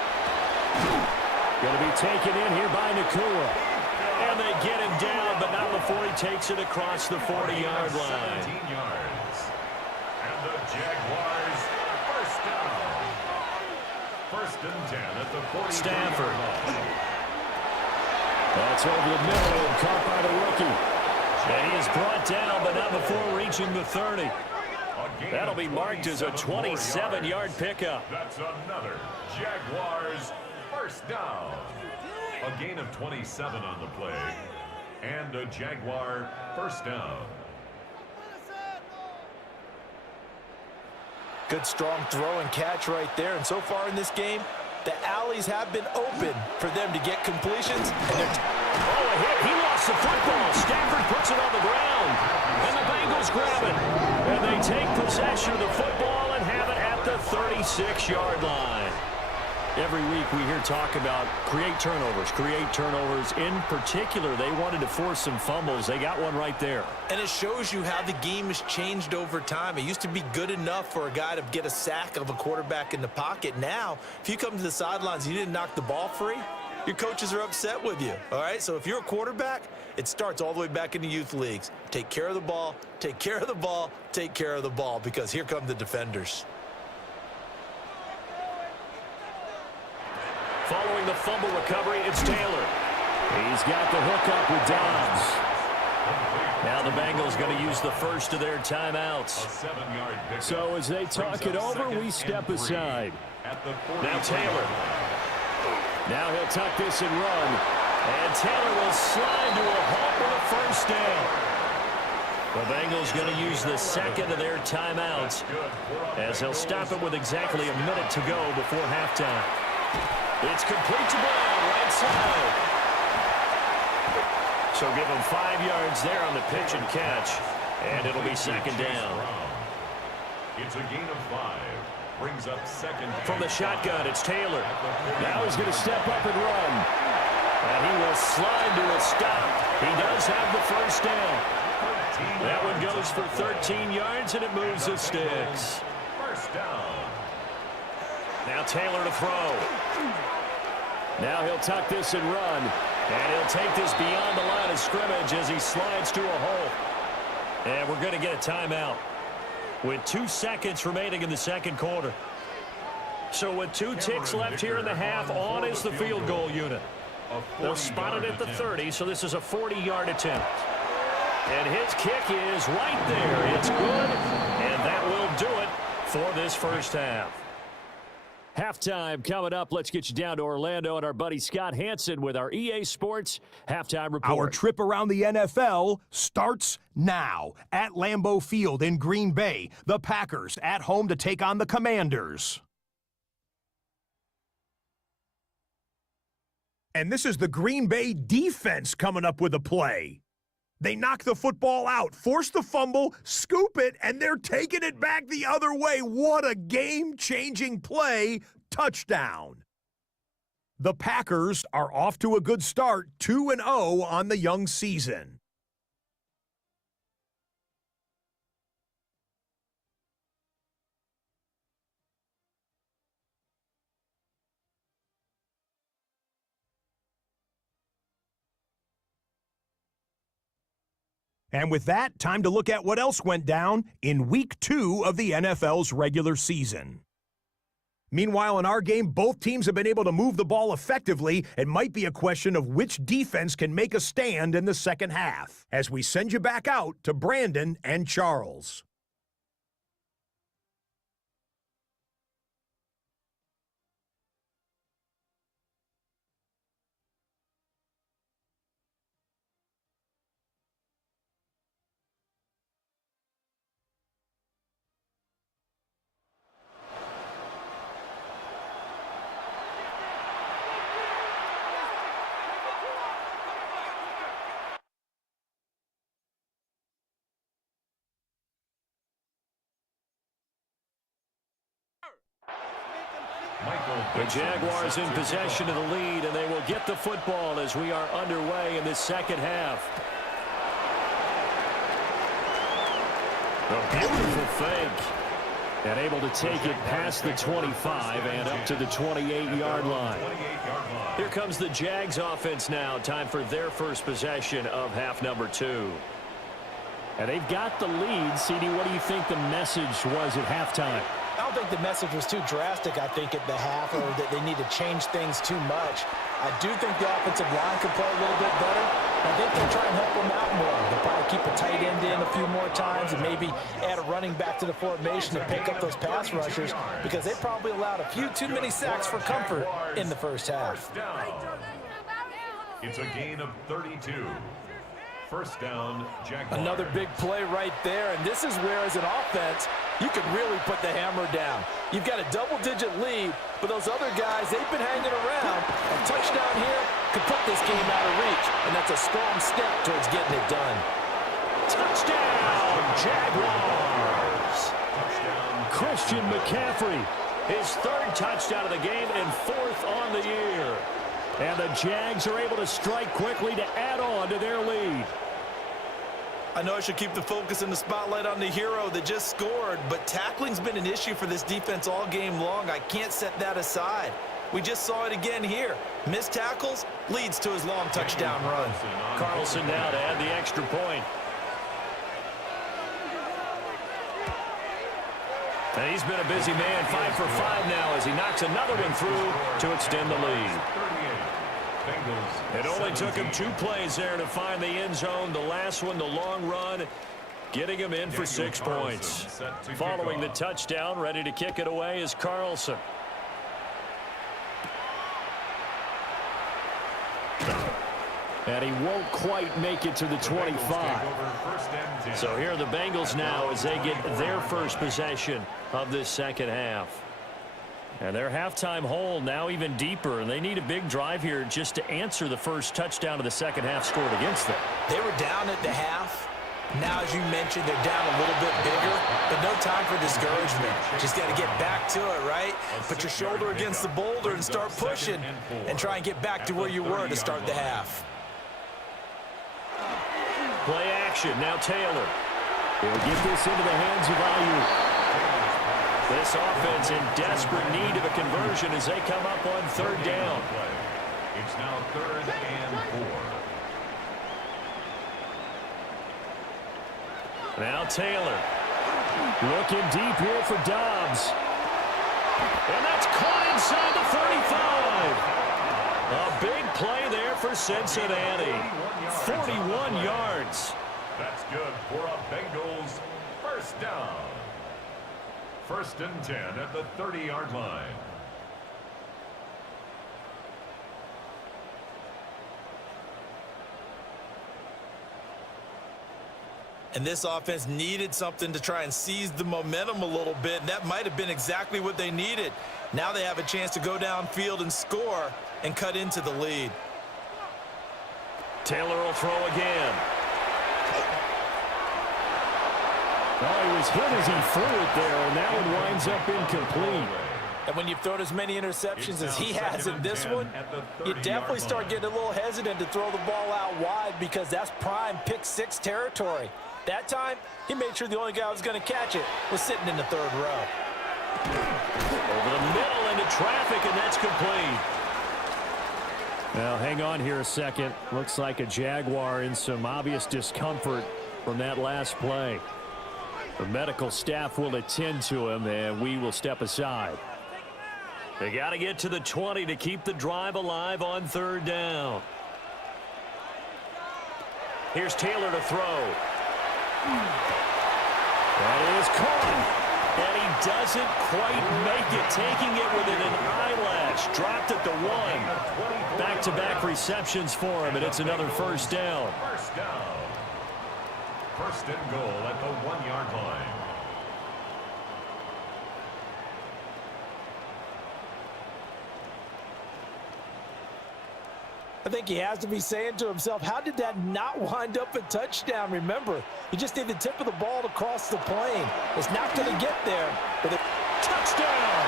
Going to be taken in here by Nakua. And they get him down, but not before he takes it across the 40-yard line. 17 yards. And the Jaguars first down. First and 10 at the 40. Stafford. That's over the middle and caught by the rookie. rookie. And he is brought down, but not before reaching the 30. That'll be marked as a 27-yard pickup. That's another Jaguars first down. A gain of 27 on the play. And a Jaguar first down. Good strong throw and catch right there. And so far in this game, the alleys have been open for them to get completions. And oh, a hit. He lost the football. Stafford puts it on the ground. And the Bengals grab it. And they take possession of the football and have it at the 36-yard line. Every week we hear talk about create turnovers. In particular, they wanted to force some fumbles. They got one right there. And it shows you how the game has changed over time. It used to be good enough for a guy to get a sack of a quarterback in the pocket. Now, if you come to the sidelines and you didn't knock the ball free, your coaches are upset with you. All right, so if you're a quarterback, it starts all the way back in the youth leagues. Take care of the ball, take care of the ball, take care of the ball, because here come the defenders. Following the fumble recovery, it's Taylor. He's got the hook up with Dobbs. Now the Bengals going to use the first of their timeouts. So as they talk it over, we step aside. Now Taylor. Now he'll tuck this and run. And Taylor will slide to a halt with a first down. The Bengals going to use the second of their timeouts as they'll stop it with exactly a minute to go before halftime. It's complete to Brown, right side. So give him 5 yards there on the pitch and catch, and it'll be second down. It's a gain of 5. Brings up second. From the shotgun, it's Taylor. Now he's going to step up and run. And he will slide to a stop. He does have the first down. That one goes for 13 yards, and it moves the sticks. First down. Now Taylor to throw. Now he'll tuck this and run. And he'll take this beyond the line of scrimmage as he slides to a hole. And we're going to get a timeout with 2 seconds remaining in the second quarter. So with 2 ticks left here in the half, on is the field goal unit. They'll spot it at the 30, so this is a 40-yard attempt. And his kick is right there. It's good, and that will do it for this first half. Halftime coming up. Let's get you down to Orlando and our buddy Scott Hansen with our EA Sports Halftime Report. Our trip around the NFL starts now at Lambeau Field in Green Bay. The Packers at home to take on the Commanders. And this is the Green Bay defense coming up with a play. They knock the football out, force the fumble, scoop it, and they're taking it back the other way. What a game-changing play. Touchdown. The Packers are off to a good start, 2-0 on the young season. And with that, time to look at what else went down in Week 2 of the NFL's regular season. Meanwhile, in our game, both teams have been able to move the ball effectively. It might be a question of which defense can make a stand in the second half, as we send you back out to Brandon and Charles. The Jaguars in possession of the lead, and they will get the football as we are underway in this second half. A beautiful fake. And able to take it past the 25 and up to the 28-yard line. Here comes the Jags offense now. Time for their first possession of half number 2. And they've got the lead. CD, what do you think the message was at halftime? I don't think the message was too drastic, I think, at the half, or that they need to change things too much. I do think the offensive line could play a little bit better. I think they'll try and help him out more. They'll probably keep a tight end in a few more times and maybe add a running back to the formation to pick up those pass rushers because they probably allowed a few too many sacks for comfort in the first half. It's a gain of 32. First down, Jaguars. Another big play right there, and this is where, as an offense, you can really put the hammer down. You've got a double-digit lead, but those other guys, they've been hanging around. A touchdown here could put this game out of reach, and that's a strong step towards getting it done. Touchdown, Jaguars. Christian McCaffrey, his third touchdown of the game and fourth on the year. And the Jags are able to strike quickly to add on to their lead. I know I should keep the focus and the spotlight on the hero that just scored, but tackling's been an issue for this defense all game long. I can't set that aside. We just saw it again here. Missed tackles leads to his long touchdown run. Carlson now to add the extra point. And he's been a busy man, 5 for 5 now as he knocks another one through to extend the lead. It only took him 2 plays there to find the end zone. The last one, the long run, getting him in for 6 points. Following the touchdown, ready to kick it away is Carlson. And he won't quite make it to the 25. So here are the Bengals now as they get their first possession of this second half. And their halftime hole now even deeper, and they need a big drive here just to answer the first touchdown of the second half scored against them. They were down at the half. Now, as you mentioned, they're down a little bit bigger, but no time for discouragement. Just got to get back to it, right? Put your shoulder against the boulder and start pushing and try and get back to where you were to start the half. Play action, now Taylor. He'll get this into the hands of Ayuk. This offense in desperate need of a conversion as they come up on third down. It's now 3rd and 4. Now Taylor. Looking deep here for Dobbs. And that's caught inside the 35. A big play there for Cincinnati. 41 yards. That's good for a Bengals first down. 1st and 10 at the 30-yard line. And this offense needed something to try and seize the momentum a little bit, and that might have been exactly what they needed. Now they have a chance to go downfield and score and cut into the lead. Taylor will throw again. Oh, he was hit as he threw it there, and that one winds up incomplete. And when you've thrown as many interceptions as he has in this one, you definitely start getting a little hesitant to throw the ball out wide because that's prime pick-6 territory. That time, he made sure the only guy who was going to catch it was sitting in the 3rd row. Over the middle into traffic, and that's complete. Now, hang on here a second. Looks like a Jaguar in some obvious discomfort from that last play. The medical staff will attend to him, and we will step aside. They got to get to the 20 to keep the drive alive on third down. Here's Taylor to throw. That is caught. And he doesn't quite make it, taking it within an eyelash. Dropped at the 1. Back-to-back receptions for him, and it's another first down. First down. 1st and goal at the 1-yard line. I think he has to be saying to himself, how did that not wind up a touchdown? Remember, you just need the tip of the ball to cross the plane. It's not going to get there. But touchdown!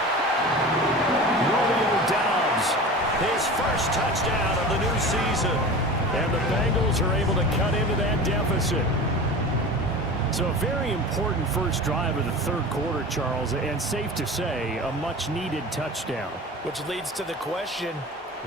Romeo Dobbs, his first touchdown of the new season. And the Bengals are able to cut into that deficit. So a very important first drive of the 3rd quarter, Charles, and safe to say, a much-needed touchdown. which leads to the question,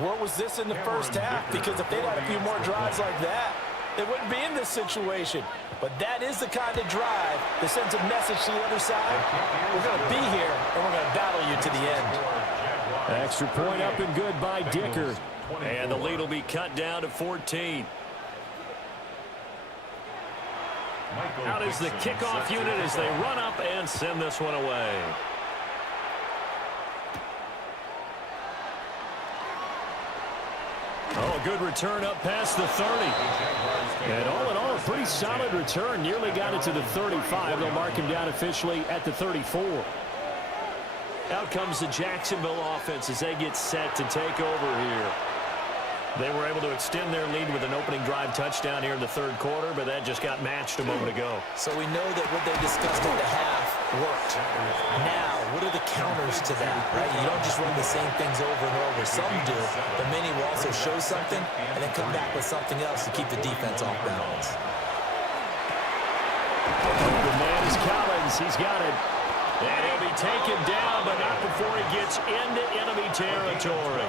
where was this in the first half? Because if they'd had a few more drives like that, they wouldn't be in this situation. But that is the kind of drive that sends a message to the other side. We're going to be here, and we're going to battle you to the end. Extra point up and good by Dicker. And the lead will be cut down to 14. Out is the kickoff unit as they run up and send this one away. Oh, good return up past the 30. And all in all, a pretty solid return. Nearly got it to the 35. They'll mark him down officially at the 34. Out comes the Jacksonville offense as they get set to take over here. They were able to extend their lead with an opening drive touchdown here in the third quarter, but that just got matched a moment ago. So we know that what they discussed at the half worked. Now, what are the counters to that, right? You don't just run the same things over and over. Some do, but many will also show something and then come back with something else to keep the defense off balance. The man is Collins. He's got it. And he'll be taken down, but not before he gets into enemy territory.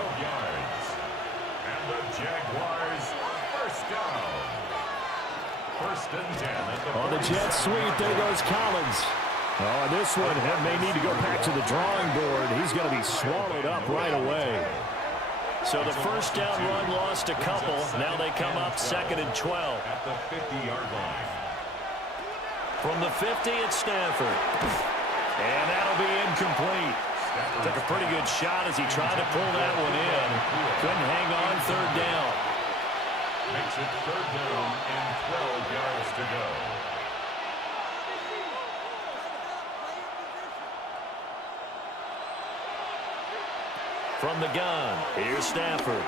The Jaguars first down. First and 10. On the jet sweep, there goes Collins. Oh, and this one may need to go back to the drawing board. He's going to be swallowed up right away. So the first down run lost a couple. Now they come up 2nd and 12. At the 50-yard line. From the 50, it's Stafford. And that'll be incomplete. Took a pretty good shot as he tried to pull that one in. Couldn't hang on, 3rd down. Makes it 3rd down and 12 yards to go. From the gun, here's Stafford.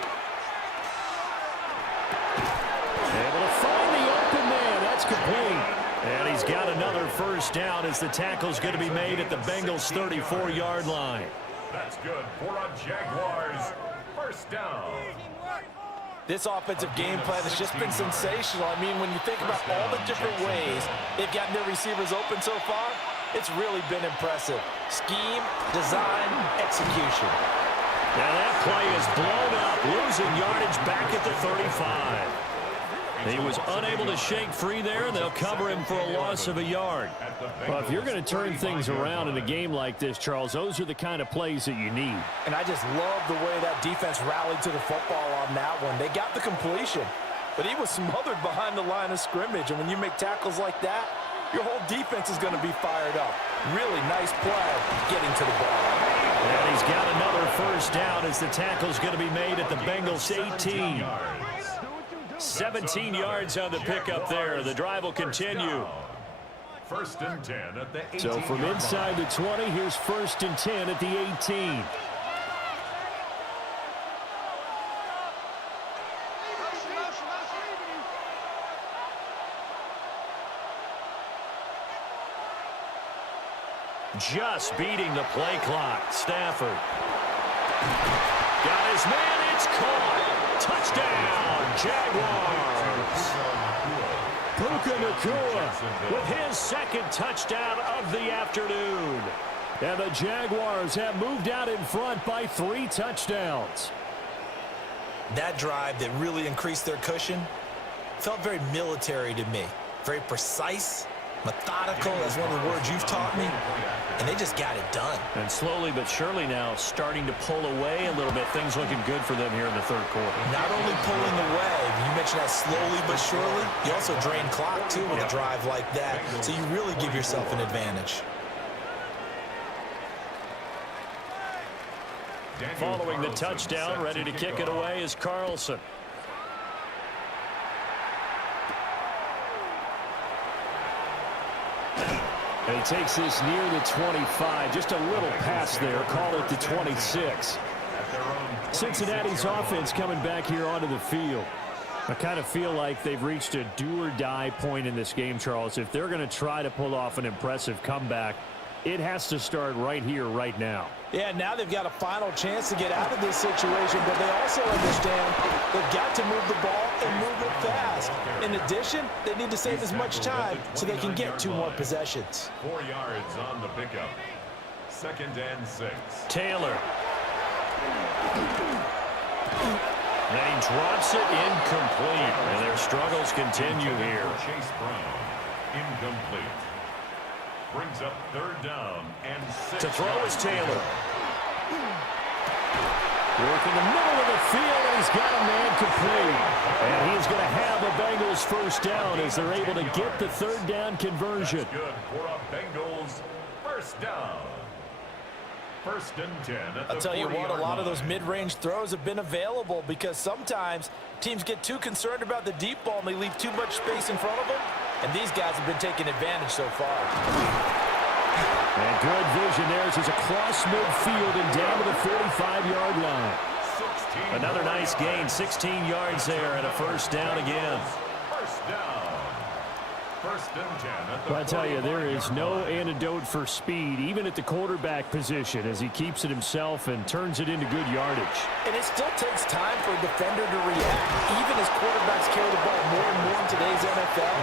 Able to find the open man. That's complete. And he's got another first down as the tackle's going to be made at the Bengals' 34-yard line. That's good for a Jaguars first down. This offensive game plan has just been sensational. I mean, when you think about all the different ways they've gotten their receivers open so far, it's really been impressive. Scheme, design, execution. Now that play is blown up, losing yardage back at the 35. He was unable to shake free there, and they'll cover him for a loss of a yard. Well, if you're going to turn things around in a game like this, Charles, those are the kind of plays that you need. And I just love the way that defense rallied to the football on that one. They got the completion, but he was smothered behind the line of scrimmage. And when you make tackles like that, your whole defense is going to be fired up. Really nice play getting to the ball. And he's got another first down as the tackle's going to be made at the Bengals' 18. 17 yards on the pickup there. The drive will continue. First and 10 at the 18. So from inside the 20, here's 1st and 10 at the 18. Just beating the play clock. Stafford. Got his man. It's caught. Touchdown, Jaguars. Puka Nacua with his 2nd touchdown of the afternoon. And the Jaguars have moved out in front by 3 touchdowns. That drive that really increased their cushion felt very military to me. Very precise, methodical, is one of the words you've taught me. And they just got it done. And slowly but surely now starting to pull away a little bit. Things looking good for them here in the 3rd quarter. Not only pulling away, you mentioned that slowly but surely, you also drain clock too with a drive like that. So you really give yourself an advantage. Following the touchdown, ready to kick it away is Carlson. And he takes this near the 25. Just a little pass there. Call it the 26. Cincinnati's offense coming back here onto the field. I kind of feel like they've reached a do-or-die point in this game, Charles. If they're going to try to pull off an impressive comeback, it has to start right here, right now. Yeah, now they've got a final chance to get out of this situation, but they also understand they've got to move the ball and move it fast. In addition, they need to save as much time so they can get 2 more possessions. 4 yards on the pickup. 2nd and 6. Taylor. And he drops it incomplete. And their struggles continue here. Chase Brown, incomplete. Brings up 3rd down and 6. To throw is Taylor. Working the middle of the field, and he's got a man complete. And he's going to have a Bengals first down as they're able to get the third down conversion. That's good for a Bengals first down. First and 10 at the I'll tell you what, a lot of those line. mid-range throws have been available because sometimes teams get too concerned about the deep ball and they leave too much space in front of them. And these guys have been taking advantage so far. And good vision there as he's across midfield and down to the 45-yard line. Another nice gain, 16 yards there and a first down again. First down. First and 10 at the Well, I tell you, there 45-yard is no line. antidote for speed, even at the quarterback position, as he keeps it himself and turns it into good yardage. And it still takes time for a defender to react. Even as quarterbacks carry the ball more and more in today's NFL,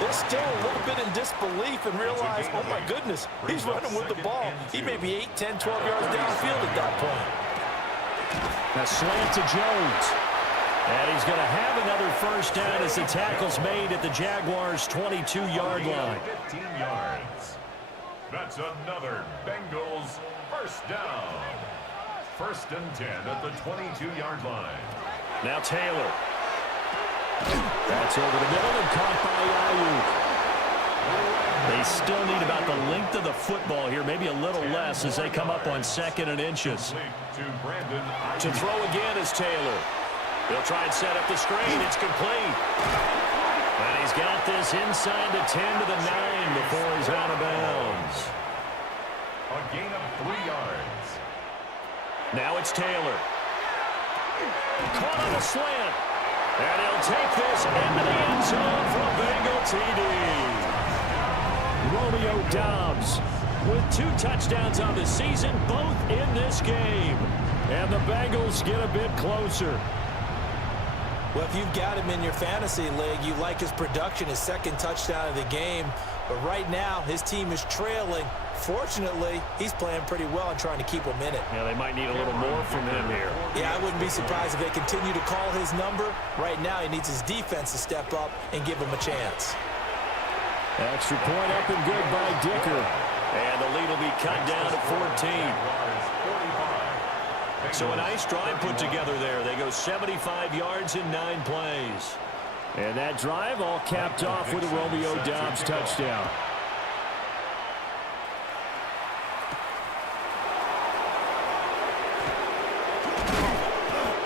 they're still a little bit in disbelief and realize, oh my goodness, he's running with the ball. He may be 8, 10, 12 yards downfield at that point. A slant to Jones. And he's going to have another first down as the tackle's made at the Jaguars' 22-yard line. 15 yards. That's another Bengals first down. First and 10 at the 22-yard line. Now Taylor. That's over the middle and caught by Ayuk. They still need about the length of the football here, maybe a little less as they come up on 2nd and inches. To Brandon To throw again is Taylor. They'll try and set up the screen. It's complete. And he's got this inside the 10 to the 9 before he's out of bounds. A gain of 3 yards. Now it's Taylor. Caught on a slant. And he'll take this into the end zone for a Bengal TD. Romeo Doubs with 2 touchdowns on the season, both in this game. And the Bengals get a bit closer. Well, if you've got him in your fantasy league, you like his production, his 2nd touchdown of the game. But right now, his team is trailing. Fortunately, he's playing pretty well and trying to keep him in it. Yeah, they might need a little more from him here. Yeah, I wouldn't be surprised if they continue to call his number. Right now, he needs his defense to step up and give him a chance. Extra point up and good by Dicker. And the lead will be cut down to 14. So a nice drive put together there. They go 75 yards in 9 plays. And that drive all capped off with a Romeo Doubs touchdown.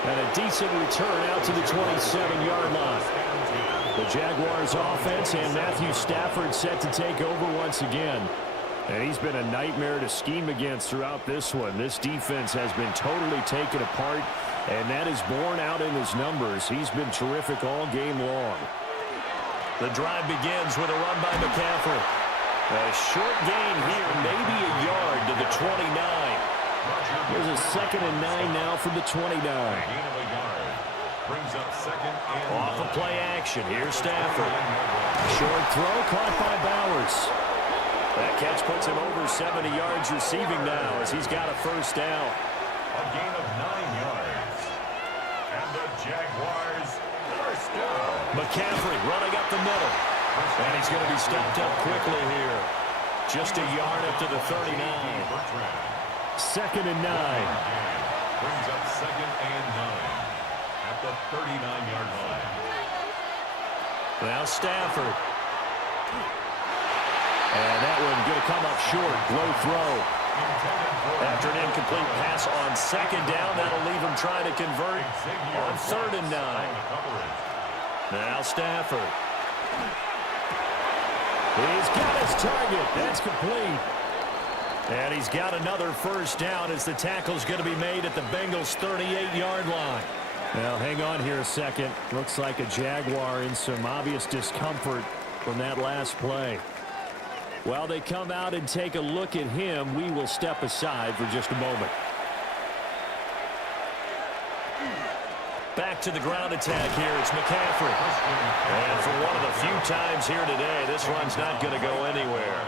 And a decent return out to the 27-yard line. The Jaguars offense and Matthew Stafford set to take over once again. And he's been a nightmare to scheme against throughout this one. This defense has been totally taken apart, and that is borne out in his numbers. He's been terrific all game long. The drive begins with a run by McCaffrey. A short gain here, maybe a yard to the 29. There's a 2nd and 9 now from the 29. Brings up 2nd and Off of play action. Here's Stafford. Short throw caught by Bowers. That catch puts him over 70 yards receiving now as he's got a first down. a gain of 9 yards. And the Jaguars first down. McCaffrey running up the middle. And he's going to be stopped up quickly here. Just a yard up to the 39. 2nd and 9. Brings up 2nd and 9 at the 39-yard line. Now Stafford. And that one going to come up short. Low throw. After an incomplete pass on 2nd down, that'll leave him trying to convert on 3rd and 9. Now Stafford. He's got his target. That's complete. And he's got another first down as the tackle's going to be made at the Bengals' 38-yard line. Now, hang on here a second. Looks like a Jaguar in some obvious discomfort from that last play. While they come out and take a look at him, we will step aside for just a moment. Back to the ground attack here. It's McCaffrey. And for one of the few times here today, this run's not going to go anywhere.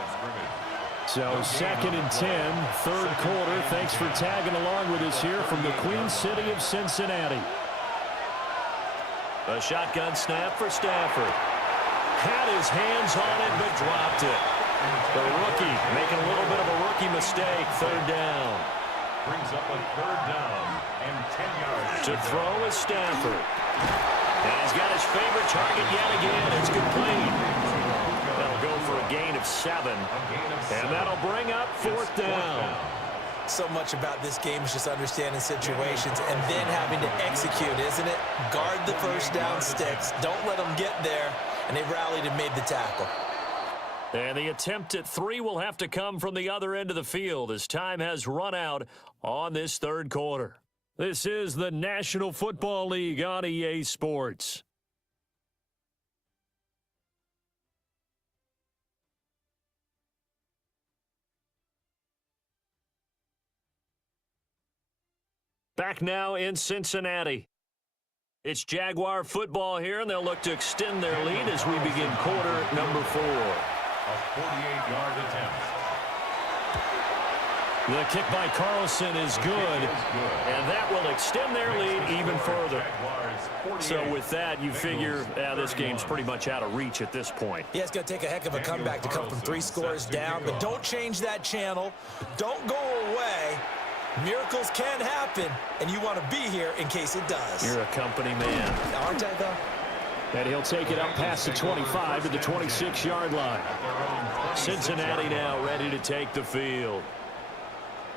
So 2nd and 10, 3rd quarter. Thanks for tagging along with us here from the Queen City of Cincinnati. A shotgun snap for Stafford. Had his hands on it, but dropped it. The rookie making a little bit of a rookie mistake. 3rd down. Brings up a 3rd down and 10 yards. To throw is Stafford. And he's got his favorite target yet again. It's complete. That'll go for a gain of 7. And that'll bring up 4th down. So much about this game is just understanding situations and then having to execute, isn't it? Guard the first down sticks. Don't let them get there. And they rallied and made the tackle. And the attempt at 3 will have to come from the other end of the field as time has run out on this 3rd quarter. This is the National Football League on EA Sports. Back now in Cincinnati. It's Jaguar football here, and they'll look to extend their lead as we begin quarter number 4. A 48-yard attempt. The kick by Carlson is good, and that will extend their lead even further. So with that, you figure this game's pretty much out of reach at this point. Yeah, it's going to take a heck of a comeback to come from 3 scores down, but don't change that channel. Don't go away. Miracles can happen, and you want to be here in case it does. You're a company man. Aren't I, though? And he'll take it up past the 25 to the 26-yard line. Cincinnati now ready to take the field.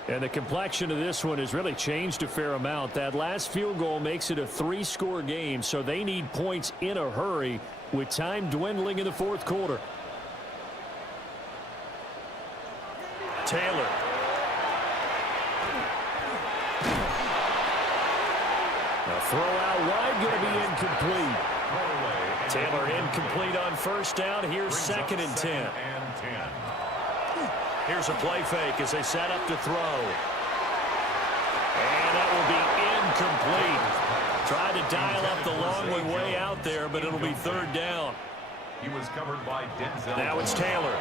And the complexion of this one has really changed a fair amount. That last field goal makes it a 3-score game, so they need points in a hurry with time dwindling in the 4th quarter. Taylor. A throw out wide, going to be incomplete. Taylor incomplete on 1st down. Here's 2nd and 10. Here's a play fake as they set up to throw. And that will be incomplete. Tried to dial up the long one way out there, but it'll be 3rd down. He was covered by Denzel. Now it's Taylor.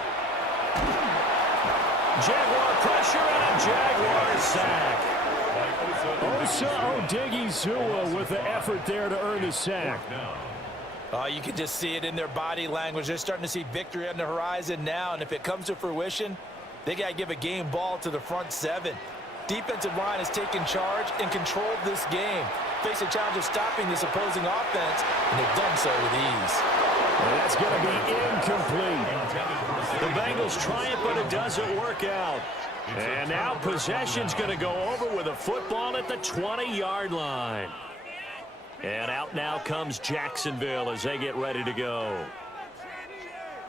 Jaguar pressure and a Jaguar sack. Osa Odighizuwa with the effort there to earn the sack. You can just see it in their body language. They're starting to see victory on the horizon now, and if it comes to fruition, they got to give a game ball to the front 7. Defensive line has taken charge and controlled this game. Face a challenge of stopping this opposing offense, and they've done so with ease. And that's going to be incomplete. The Bengals try it, but it doesn't work out. And now possession's going to go over with a football at the 20-yard line. And out now comes Jacksonville as they get ready to go.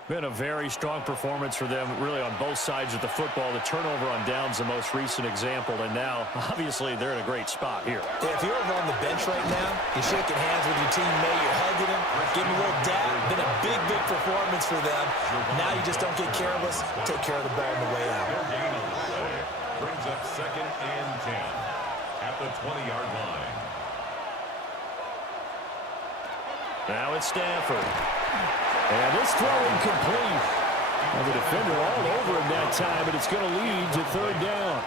Been a very strong performance for them, really, on both sides of the football. The turnover on downs, the most recent example, and now, obviously, they're in a great spot here. Yeah, if you're over on the bench right now, you're shaking hands with your teammate, you're hugging him, giving him a little dab. Been a big, big performance for them. Now you just don't get careless. Take care of the ball on the way out. Brings up 2nd and 10 at the 20-yard line. Now it's Stafford. And this throw incomplete. And the defender all over him that time, but it's going to lead to 3rd down.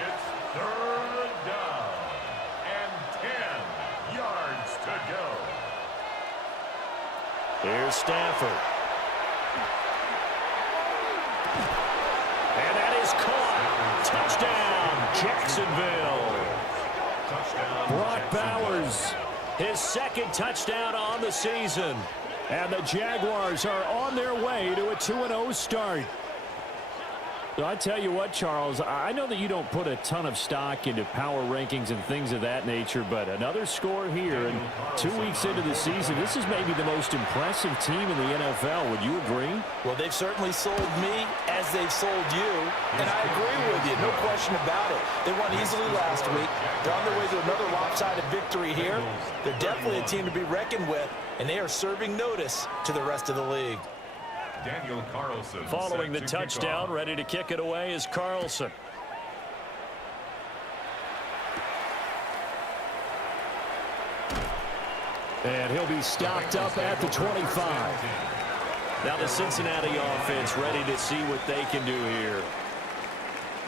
It's 3rd down and 10 yards to go. Here's Stafford. And that is caught. Touchdown, Jacksonville. Touchdown. Brock Bowers, his 2nd touchdown on the season. And the Jaguars are on their way to a 2-0 start. So I tell you what, Charles, I know that you don't put a ton of stock into power rankings and things of that nature, but another score here, and 2 weeks into the season, this is maybe the most impressive team in the NFL. Would you agree? Well, they've certainly sold me as they've sold you, and I agree with you, no question about it. They won easily last week. They're on their way to another lopsided victory here. They're definitely a team to be reckoned with, and they are serving notice to the rest of the league. Daniel Carlson. Following the touchdown, ready to kick it away is Carlson. And he'll be stopped up at the 25. Now the Cincinnati offense ready to see what they can do here.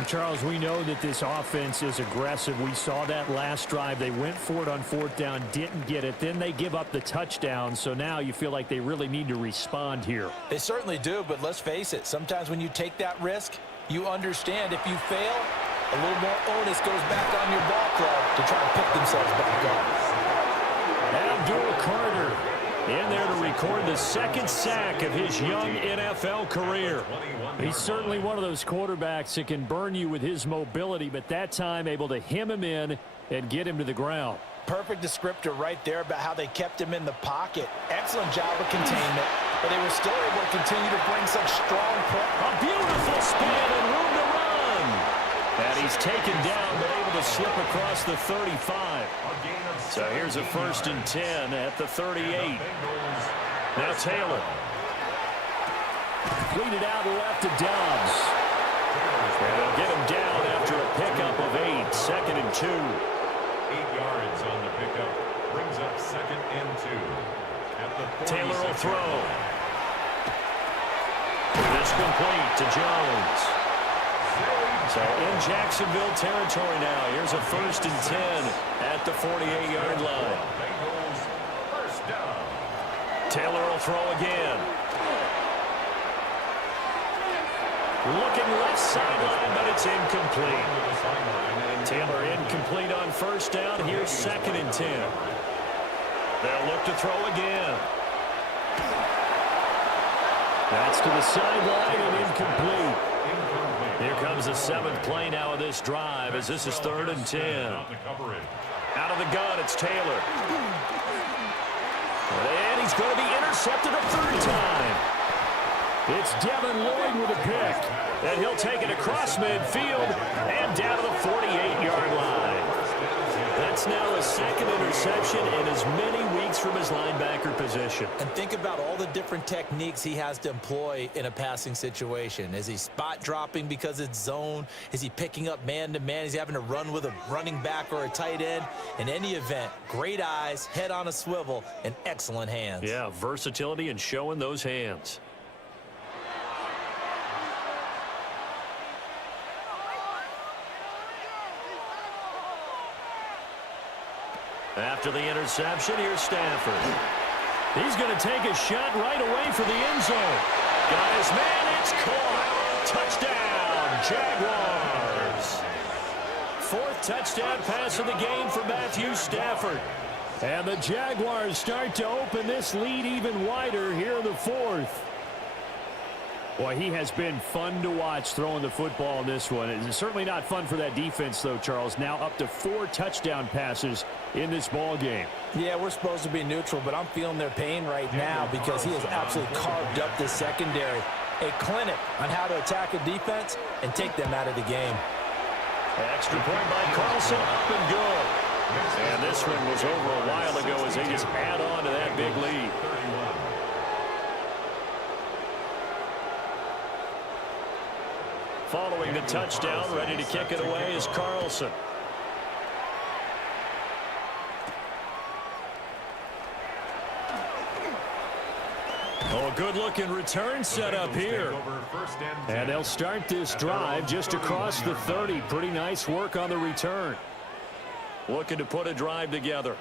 Charles, we know that this offense is aggressive. We saw that last drive. They went for it on 4th down, didn't get it. Then they give up the touchdown. So now you feel like they really need to respond here. They certainly do, but let's face it. Sometimes when you take that risk, you understand if you fail, A little more onus goes back on your ball club to try and pick themselves back up. Abdul Carter in there to record the second sack of his young NFL career. He's certainly one of those quarterbacks that can burn you with his mobility, but that time able to hem him in and get him to the ground. Perfect descriptor right there about how they kept him in the pocket. Excellent job of containment, but they were still able to continue to bring such strong pressure. A beautiful spin and room to run. And he's taken down, but able to slip across the 35. So here's a 1st and 10 at the 38. Now Taylor. Cleaned it out left to Dobbs. And they'll get him down after a pickup of 8. 2nd and 2. 8 yards on the pickup. Brings up 2nd and 2. At the Taylor will throw. This complete to Jones. So in Jacksonville territory now. Here's a 1st and 10 at the 48-yard line. Bengals first down. Taylor will throw again. Looking left sideline, but it's incomplete. Taylor incomplete on 1st down. Here's 2nd and 10. They'll look to throw again. That's to the sideline and incomplete. Here comes the 7th play now of this drive as this is 3rd and 10. Out of the gun, it's Taylor. And he's going to be intercepted a 3rd time. It's Devin Lloyd with a pick. And he'll take it across midfield and down to the 48-yard line. That's now a 2nd interception in as many weeks from his linebacker position. And think about all the different techniques he has to employ in a passing situation. Is he spot dropping because it's zone? Is he picking up man-to-man? Is he having to run with a running back or a tight end? In any event, great eyes, head on a swivel, and excellent hands. Yeah, versatility and showing those hands. After the interception, here's Stafford. He's going to take a shot right away for the end zone. Got his man, it's caught. Touchdown, Jaguars. 4th touchdown pass of the game for Matthew Stafford. And the Jaguars start to open this lead even wider here in the 4th. Boy, he has been fun to watch throwing the football in this one. It's certainly not fun for that defense, though, Charles. Now up to 4 touchdown passes in this ball game. Yeah, we're supposed to be neutral, but I'm feeling their pain right now because he has absolutely carved up this secondary. A clinic on how to attack a defense and take them out of the game. Extra point by Carlson, up and good. And this one was over a while ago as they just add on to that big lead. Following the touchdown, ready to kick it away is Carlson. Oh, a good-looking return set up here. And they'll start this drive just across the 30. Pretty nice work on the return. Looking to put a drive together.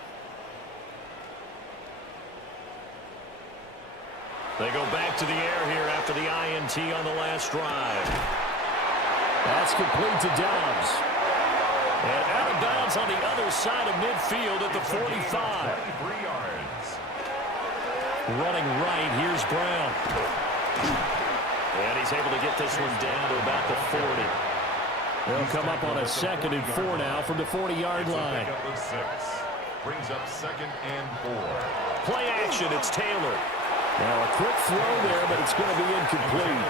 They go back to the air here after the INT on the last drive. That's complete to Dobbs. And out of bounds on the other side of midfield at the 45. Running right, here's Brown. And he's able to get this one down to about the 40. They'll come up on a 2nd and 4 now from the 40-yard line. Brings up 2nd and 4. Play action, it's Taylor. Now a quick throw there, but it's going to be incomplete.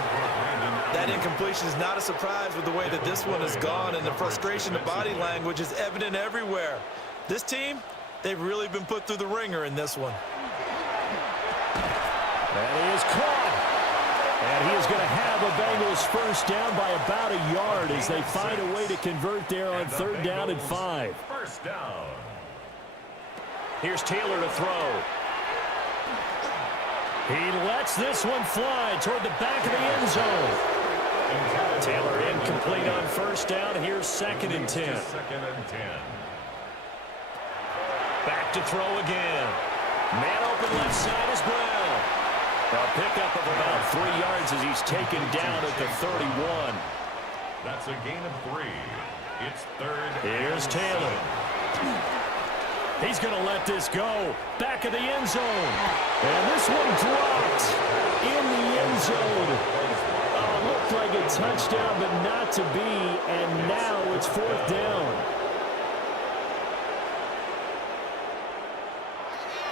That incompletion is not a surprise with the way that this one has gone, and the frustration, the body language is evident everywhere. This team, they've really been put through the ringer in this one. And he is caught. And he is going to have a Bengals 1st down by about a yard as they find a way to convert there on 3rd down and 5. 1st down. Here's Taylor to throw. He lets this one fly toward the back of the end zone. Taylor incomplete on 1st down. Here's 2nd and 10. 2nd and 10. Back to throw again. Man open left side is Brown. A pickup of about 3 yards as he's taken down at the 31. That's a gain of 3. It's third. Here's Taylor. He's going to let this go. Back of the end zone. And this one dropped in the end zone. Oh, looked like a touchdown, but not to be. And now it's fourth down.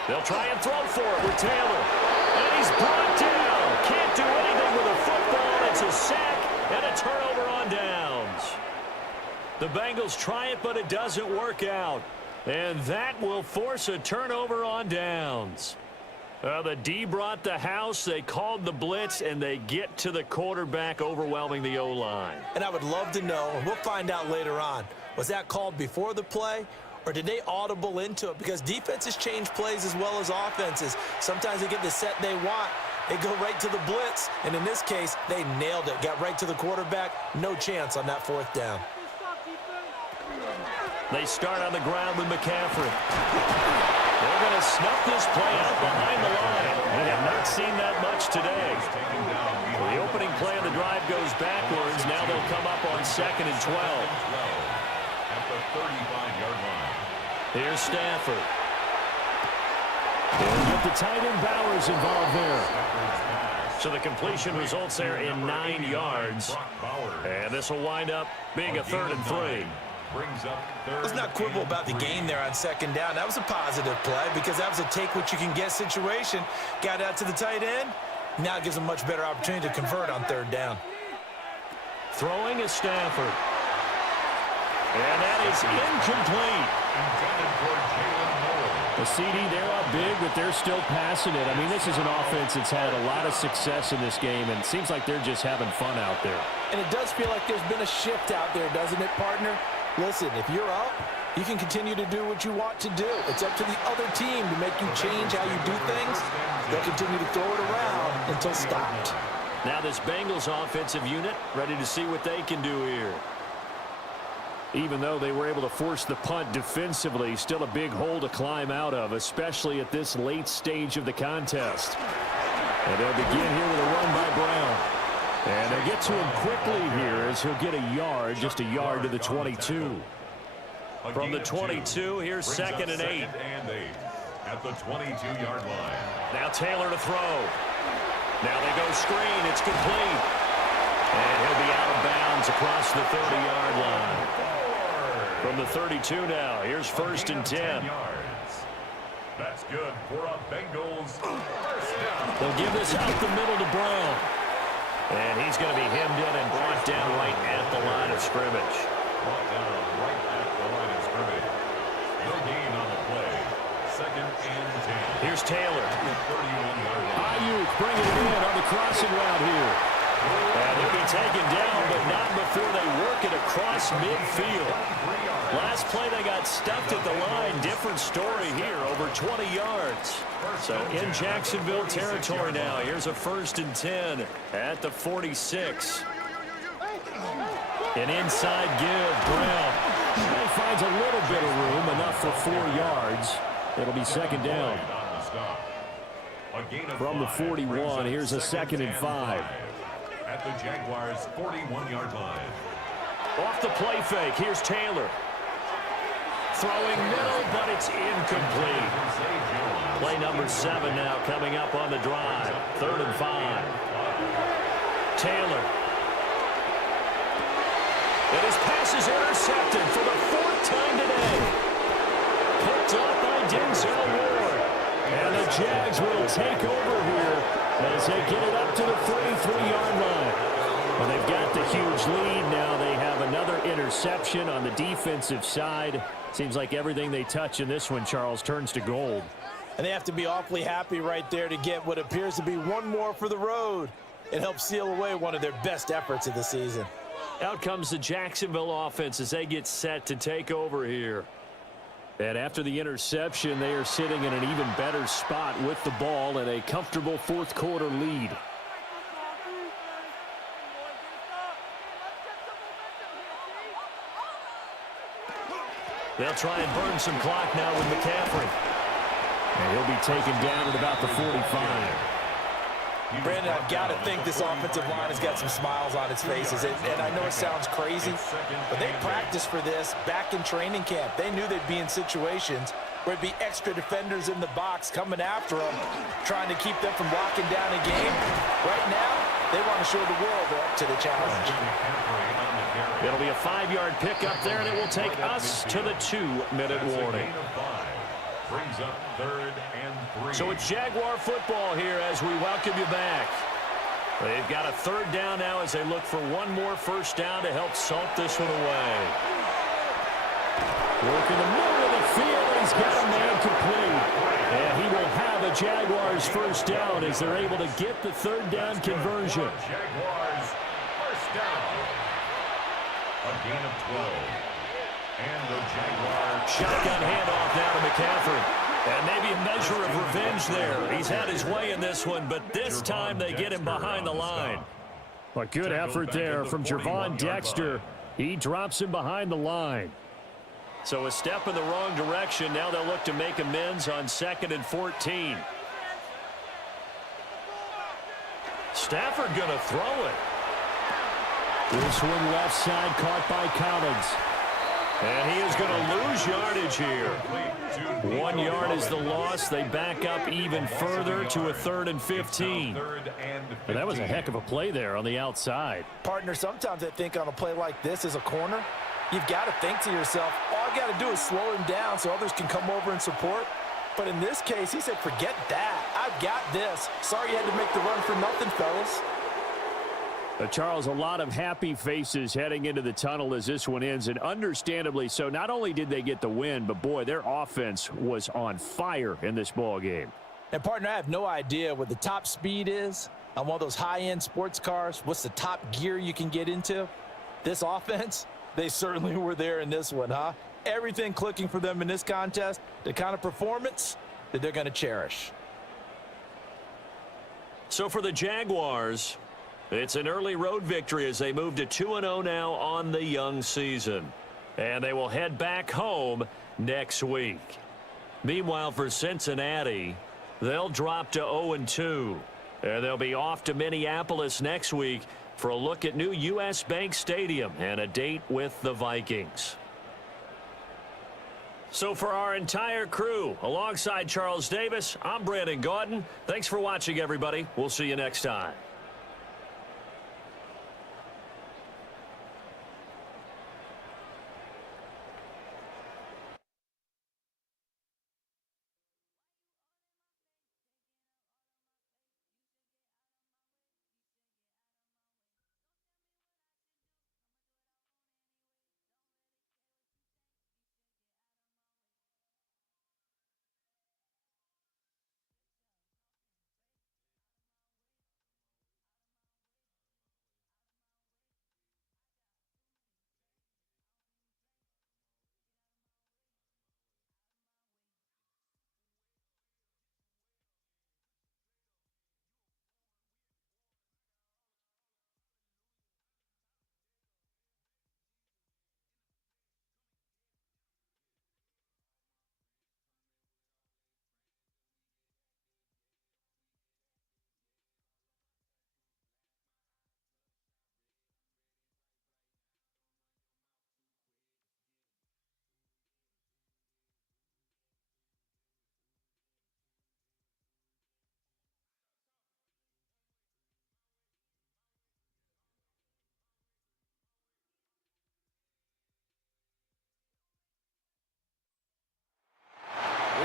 They'll try and throw for it with Taylor. And he's brought down. Can't do anything with a football. It's a sack and a turnover on downs. The Bengals try it, but it doesn't work out. And that will force a turnover on downs. The D brought the house. They called the blitz, and they get to the quarterback, overwhelming the O-line. And I would love to know, we'll find out later on, was that called before the play, or did they audible into it? Because defenses change plays as well as offenses. Sometimes they get the set they want. They go right to the blitz, and in this case, they nailed it. Got right to the quarterback. No chance on that fourth down. They start on the ground with McCaffrey. They're going to snuff this play out behind the line. We have not seen that much today. The opening play of the drive goes backwards. Now they'll come up on 2nd and 12. At the 35-yard line. Here's Stafford. They'll get the tight end Bowers involved there. So the completion results there in 9 yards. And this will wind up being a 3rd and 3. Let's not quibble about the gain there on 2nd down. That was a positive play because that was a take-what-you-can-get situation. Got out to the tight end. Now it gives them a much better opportunity to convert on 3rd down. Throwing is Stafford. And that is incomplete. The CD, they're up big, but they're still passing it. I mean, this is an offense that's had a lot of success in this game, and it seems like they're just having fun out there. And it does feel like there's been a shift out there, doesn't it, partner? Listen, if you're up, you can continue to do what you want to do. It's up to the other team to make you change how you do things. They'll continue to throw it around until stopped. Now this Bengals offensive unit ready to see what they can do here. Even though they were able to force the punt defensively, still a big hole to climb out of, especially at this late stage of the contest. And they'll begin here with a run by Brown. And they get to him quickly here as he'll get a yard, just a yard to the 22. From the 22, here's 2nd and 8. At the 22-yard line. Now Taylor to throw. Now they go screen. It's complete. And he'll be out of bounds across the 30-yard line. From the 32 now, here's 1st and 10. That's good for a Bengals first down. They'll give this out the middle to Brown. And he's going to be hemmed in and brought down right at the line of scrimmage. Brought down right at the line of scrimmage. No gain on the play. 2nd and 10. Here's Taylor. 31-yard line. Ayuk bringing it in on the crossing route here. And they'll be taken down, but not before they work it across midfield. Last play they got stuffed at the line. Different story here, over 20 yards. So in Jacksonville territory now. Here's a 1st and 10 at the 46. An inside give, Brown. He finds a little bit of room, enough for 4 yards. It'll be 2nd down. From the 41, here's a 2nd and 5. At the Jaguars' 41-yard line. Off the play fake, here's Taylor. Throwing middle, but it's incomplete. Play number 7 now coming up on the drive. 3rd and 5. Taylor. And his pass is intercepted for the 4th time today. Picked up by Denzel Ward. And the Jags will take over here as they get it up to the 43-yard line. Well, they've got the huge lead. Now they have another interception on the defensive side. Seems like everything they touch in this one, Charles, turns to gold. And they have to be awfully happy right there to get what appears to be one more for the road. It helps seal away one of their best efforts of the season. Out comes the Jacksonville offense as they get set to take over here. And after the interception, they are sitting in an even better spot with the ball and a comfortable 4th quarter lead. They'll try and burn some clock now with McCaffrey. And he'll be taken down at about the 45. Brandon, I've got to think this offensive line has got some smiles on its faces. And I know it sounds crazy, but they practiced for this back in training camp. They knew they'd be in situations where it'd be extra defenders in the box coming after them, trying to keep them from locking down a game. Right now, they want to show the world they're up to the challenge. It'll be a 5-yard pickup there, and it will take us to the 2-minute warning. Brings up 3rd and 3. So it's Jaguar football here as we welcome you back. They've got a 3rd down now as they look for one more first down to help salt this one away. Working the middle of the field, he's got a man complete. And he will have a Jaguars first down as they're able to get the 3rd down conversion. Jaguars first down. A gain of 12. And the Jaguars. Shotgun handoff now to McCaffrey. And maybe a measure of revenge there. He's had his way in this one, but this time they get him behind the line. A good effort there from Gervon Dexter. He drops him behind the line. So a step in the wrong direction. Now they'll look to make amends on 2nd and 14. Stafford going to throw it. This one left side caught by Collins. And he is going to lose yardage here. 1 yard is the loss. They back up even further to a 3rd and 15. And that was a heck of a play there on the outside. Partner, sometimes I think on a play like this as a corner, you've got to think to yourself, all I got to do is slow him down so others can come over and support. But in this case, he said, forget that. I've got this. Sorry you had to make the run for nothing, fellas. Charles, a lot of happy faces heading into the tunnel as this one ends, and understandably so. Not only did they get the win, but, boy, their offense was on fire in this ball game. And, partner, I have no idea what the top speed is on one of those high-end sports cars. What's the top gear you can get into? This offense, they certainly were there in this one, huh? Everything clicking for them in this contest, the kind of performance that they're going to cherish. So for the Jaguars, it's an early road victory as they move to 2-0 now on the young season. And they will head back home next week. Meanwhile, for Cincinnati, they'll drop to 0-2. And they'll be off to Minneapolis next week for a look at new U.S. Bank Stadium and a date with the Vikings. So for our entire crew, alongside Charles Davis, I'm Brandon Gaudin. Thanks for watching, everybody. We'll see you next time.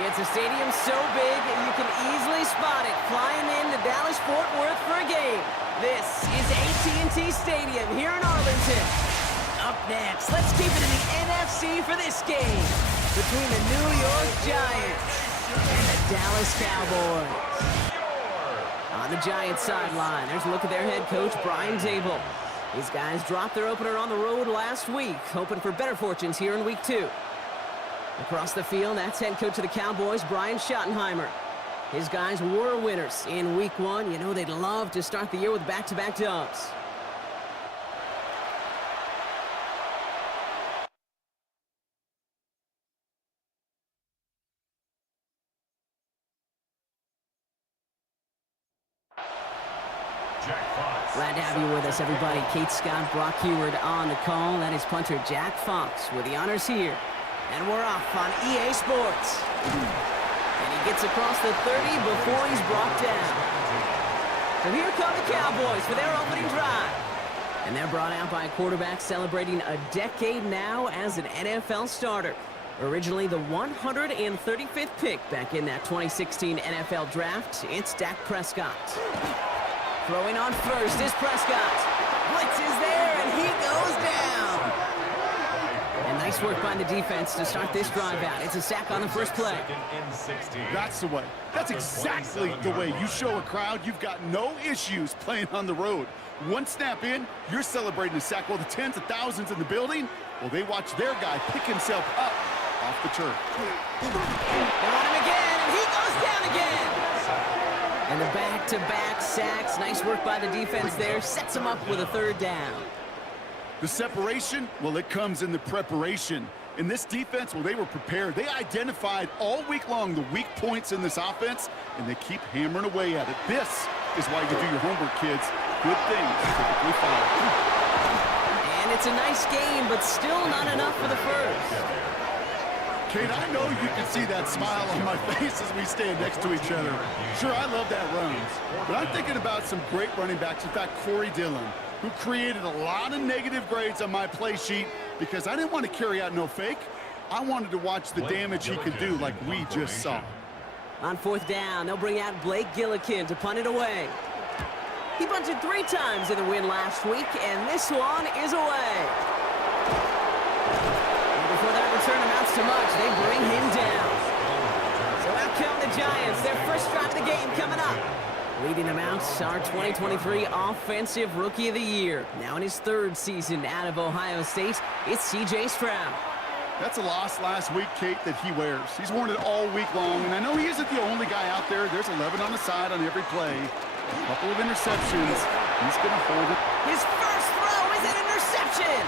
It's a stadium so big you can easily spot it flying into Dallas-Fort Worth for a game. This is AT&T Stadium here in Arlington. Up next, let's keep it in the NFC for this game between the New York Giants and the Dallas Cowboys. On the Giants sideline, there's a look at their head coach, Brian Dable. These guys dropped their opener on the road last week, hoping for better fortunes here in Week 2. Across the field, that's head coach of the Cowboys, Brian Schottenheimer. His guys were winners in Week 1. You know they'd love to start the year with back-to-back dubs. Glad to have you with us, everybody. Kate Scott, Brock Heward on the call. That is punter Jack Fox with the honors here. And we're off on EA Sports. And he gets across the 30 before he's brought down. So here come the Cowboys for their opening drive. And they're brought out by a quarterback celebrating a decade now as an NFL starter. Originally the 135th pick back in that 2016 NFL Draft, it's Dak Prescott. Throwing on first is Prescott. Blitz is there, and he goes down. And nice work by the defense to start this drive out. It's a sack on the first play. That's the way. That's exactly the way you show a crowd you've got no issues playing on the road. One snap in, you're celebrating a sack. While the tens of thousands in the building, well, they watch their guy pick himself up off the turf. They want him again, and he goes down again. And the back-to-back sacks. Nice work by the defense there. Sets him up with a third down. The separation, well, it comes in the preparation. In this defense, well, they were prepared. They identified all week long the weak points in this offense, and they keep hammering away at it. This is why you do your homework, kids. Good things typically follow. And it's a nice game, but still not enough for the first. Kate, I know you can see that smile on my face as we stand next to each other. Sure, I love that run, but I'm thinking about some great running backs. In fact, Corey Dillon, who created a lot of negative grades on my play sheet because I didn't want to carry out no fake. I wanted to watch the damage he could do like we just saw. On fourth down, they'll bring out Blake Gillikin to punt it away. He bunted 3 times in the win last week, and this one is away. Before that return amounts to much, they bring him down. So out come the Giants, their first drive of the game coming up. Leading them out, our 2023 Offensive Rookie of the Year. Now in his 3rd season out of Ohio State, it's C.J. Stroud. That's a loss last week, Kate, that he wears. He's worn it all week long, and I know he isn't the only guy out there. There's 11 on the side on every play. A couple of interceptions. He's going to hold it. His first throw is an interception.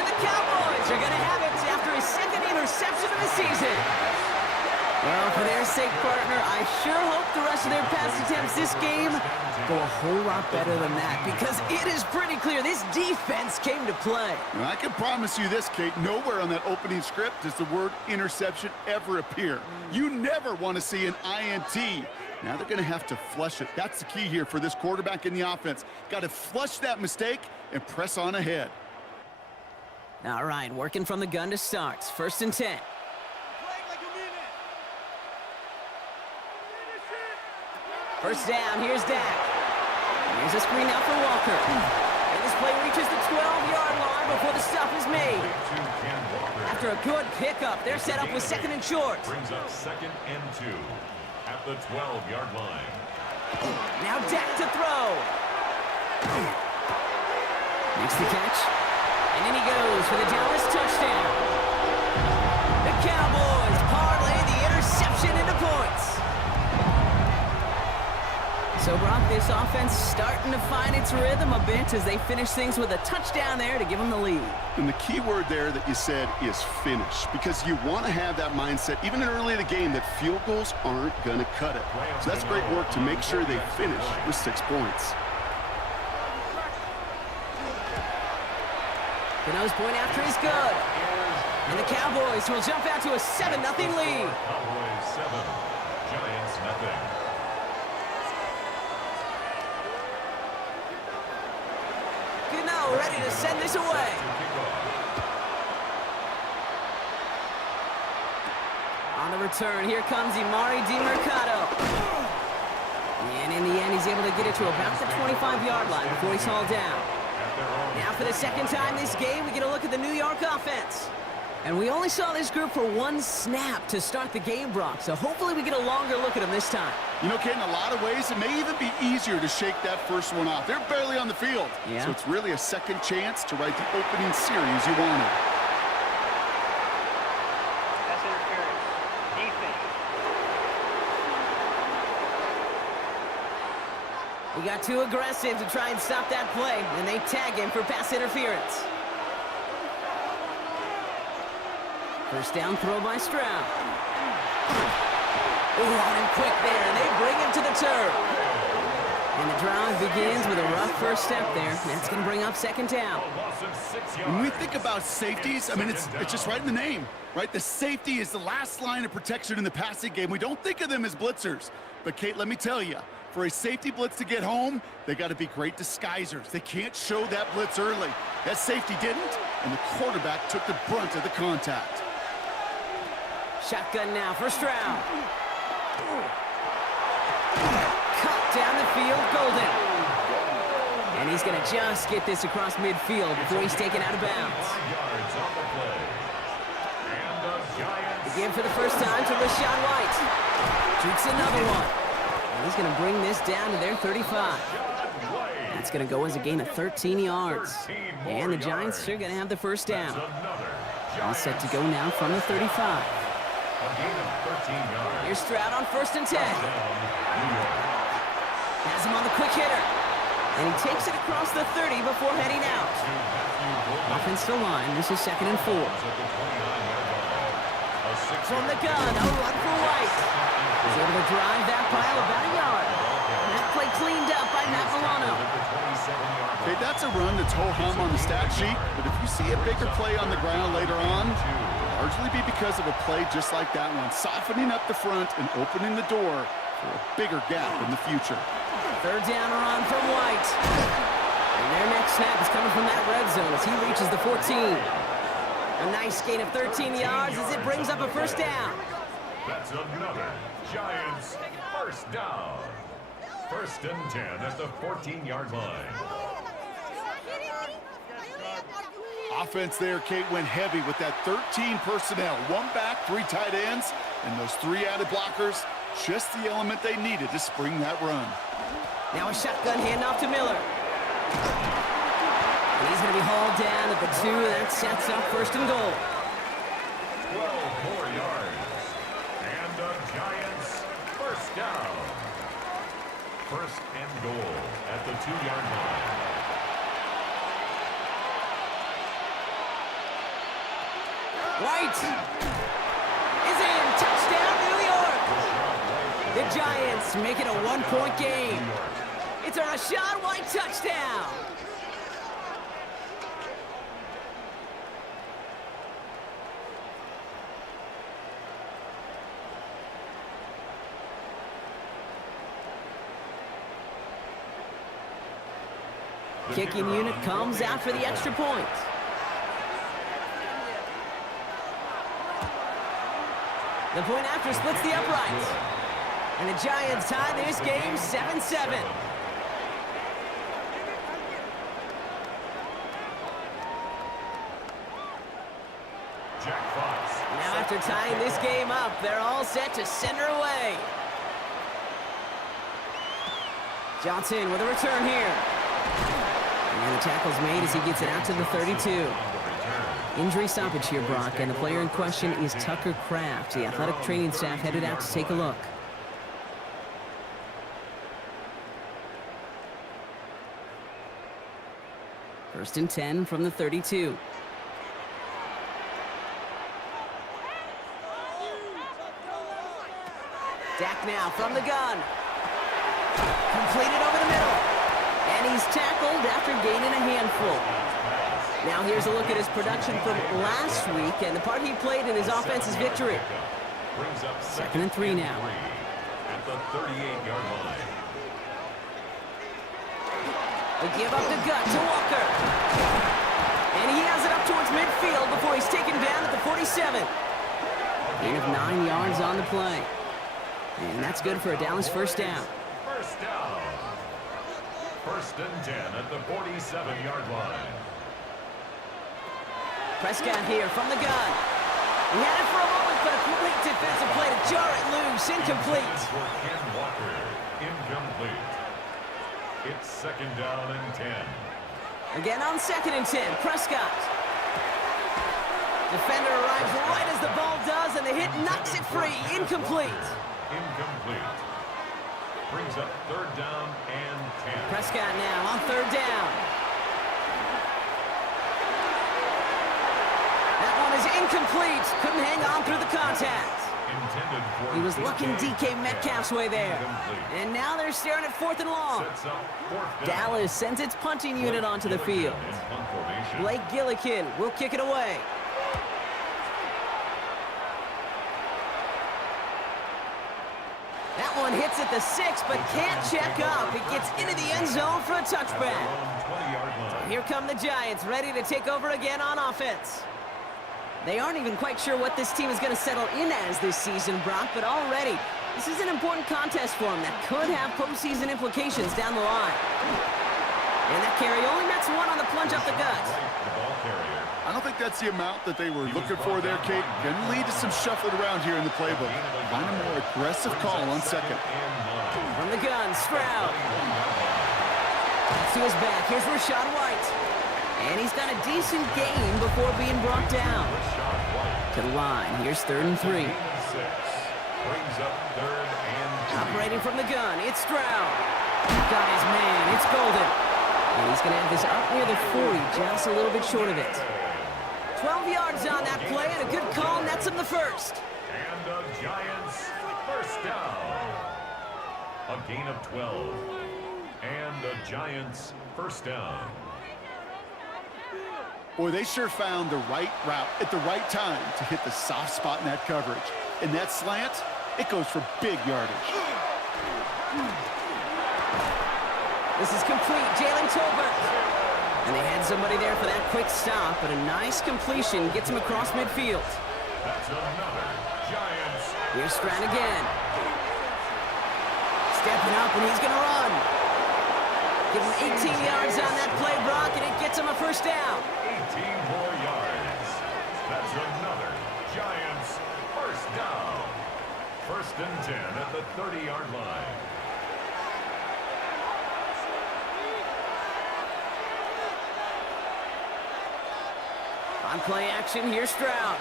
And the Cowboys are going to have it after his 2nd interception of the season. Well, for their sake, partner, I sure hope the rest of their pass attempts this game go a whole lot better than that, because it is pretty clear this defense came to play. Now, I can promise you this, Kate, nowhere on that opening script does the word interception ever appear. You never want to see an INT. Now they're going to have to flush it. That's the key here for this quarterback in the offense. Got to flush that mistake and press on ahead. All right, working from the gun to start. 1st and 10. First down, here's Dak. Here's a screen out for Walker. And this play reaches the 12-yard line before the stop is made. After a good pickup, they're set up with 2nd and short. Brings up 2nd and 2 at the 12-yard line. Now Dak to throw. Makes the catch. And in he goes for the Dallas touchdown. The Cowboys parlay the interception into points. So, Brock, this offense starting to find its rhythm a bit as they finish things with a touchdown there to give them the lead. And the key word there that you said is finish, because you want to have that mindset, even early in the game, that field goals aren't going to cut it. So that's great work to make sure they finish with 6 points. The nose point after is good. And the Cowboys will jump out to a 7-0 lead. Cowboys 7, Giants nothing. Ready to send this away. On the return, here comes Imari DiMercato. And in the end, he's able to get it to about the 25-yard line before he's hauled down. Now for the 2nd time this game, we get a look at the New York offense. And we only saw this group for 1 snap to start the game, Brock, so hopefully we get a longer look at them this time. You know, Kate, in a lot of ways, it may even be easier to shake that first one off. They're barely on the field. Yeah. So it's really a 2nd chance to write the opening series you wanted. Pass interference. Defense. He got too aggressive to try and stop that play, and they tag him for pass interference. First down throw by Stroud. Oh, on him quick there, and they bring him to the turf. And the drive begins with a rough first step there. That's going to bring up second down. When we think about safeties, I mean, it's just right in the name, right? The safety is the last line of protection in the passing game. We don't think of them as blitzers. But, Kate, let me tell you, for a safety blitz to get home, they got to be great disguisers. They can't show that blitz early. That safety didn't, and the quarterback took the brunt of the contact. Shotgun now, first round. Cut down the field, Golden. And he's going to just get this across midfield before he's taken out of bounds. The give for the first time to Rashawn White. Shoots another one. And he's going to bring this down to their 35. That's going to go as a gain of 13 yards. And the Giants are going to have the first down. All set to go now from the 35. Here's Stroud on 1st and 10. Has him on the quick hitter. And he takes it across the 30 before heading out. Offensive line, this is 2nd and 4. From the gun, a run for White. He's able to drive that pile about a yard. And that play cleaned up by Matt Milano. Okay, that's a run that's ho-hum on the stat sheet, but if you see a bigger play on the ground later on, it'll largely be because of a play just like that one, softening up the front and opening the door for a bigger gap in the future. 3rd down run from White. And their next snap is coming from that red zone as he reaches the 14. A nice gain of 13 yards as it brings up a first down. That's another Giants first down. 1st and 10 at the 14-yard line. Offense there, Kate, went heavy with that 13 personnel. 1 back, 3 tight ends, and those 3 added blockers. Just the element they needed to spring that run. Now a shotgun handoff to Miller. And he's going to be hauled down at the 2. That sets up 1st and goal. 12 more yards. And the Giants first down. 1st and goal at the 2-yard line. White is in. Touchdown, New York. The Giants make it a 1-point game. It's a Rashawn White touchdown. Kicking unit comes out for the extra point. The point after splits the uprights. And the Giants tie this game 7-7. Now after tying this game up, they're all set to send her away. Johnson with a return here. And the tackle's made as he gets it out to the 32. Injury stoppage here, Brock, and the player in question is Tucker Kraft. The athletic training staff headed out to take a look. First and 10 from the 32. Dak now from the gun. Completed over the middle. And he's tackled after gaining a handful. Now here's a look at his production from last week and the part he played in his offense's victory. 2nd and 3 now. At the 38-yard line. They give up the gut to Walker. And he has it up towards midfield before he's taken down at the 47. Gain of 9 yards on the play. And that's good for a Dallas first down. First down. 1st and 10 at the 47-yard line. Prescott here from the gun. He had it for a moment, but a great defensive play to jar it loose. Incomplete. For Ken Walker. Incomplete. It's 2nd down and 10. Again on 2nd and 10. Prescott. Defender arrives right as the ball does, and the hit knocks it free. Incomplete. Incomplete. Brings up 3rd down and 10. Prescott now on 3rd down. That one is incomplete. Couldn't hang on through the contact. Intended for He was looking DK Metcalf's way there. And now they're staring at 4th and long. Sets up fourth down. Dallas sends its punting unit onto the field. In punt formation. Blake Gillikin will kick it away. That one hits at the 6, but can't check up. It gets into the end zone for a touchback. 20-yard line. Here come the Giants, ready to take over again on offense. They aren't even quite sure what this team is going to settle in as this season, Brock, but already, this is an important contest for them that could have postseason implications down the line. And that carry only nets one on the plunge up the gut. The ball carrier. I don't think that's the amount that they were looking for there, Kate. Can lead to some shuffling around here in the playbook. Find a more aggressive call on second. From the gun, Stroud. To his back, here's Rachaad White. And he's got a decent gain before being brought down. To the line, here's 3rd and 3. Brings up 3rd and 2. Operating from the gun, it's Stroud. Got his man, it's Golden. And he's going to have this up near the 40, just a little bit short of it. 12 yards on that play, and a good call nets him the first. And the Giants first down. A gain of 12. And the Giants first down. Boy, they sure found the right route at the right time to hit the soft spot in that coverage. And that slant, it goes for big yardage. This is complete, Jalen Tolbert. And they had somebody there for that quick stop, but a nice completion gets him across midfield. That's another Giants. Here's Stroud again. Stepping up, and he's going to run. Give him 18 yards on that play, Brock, and it gets him a first down. 18 more yards. That's another Giants first down. 1st and 10 at the 30-yard line. On play action, here's Stroud.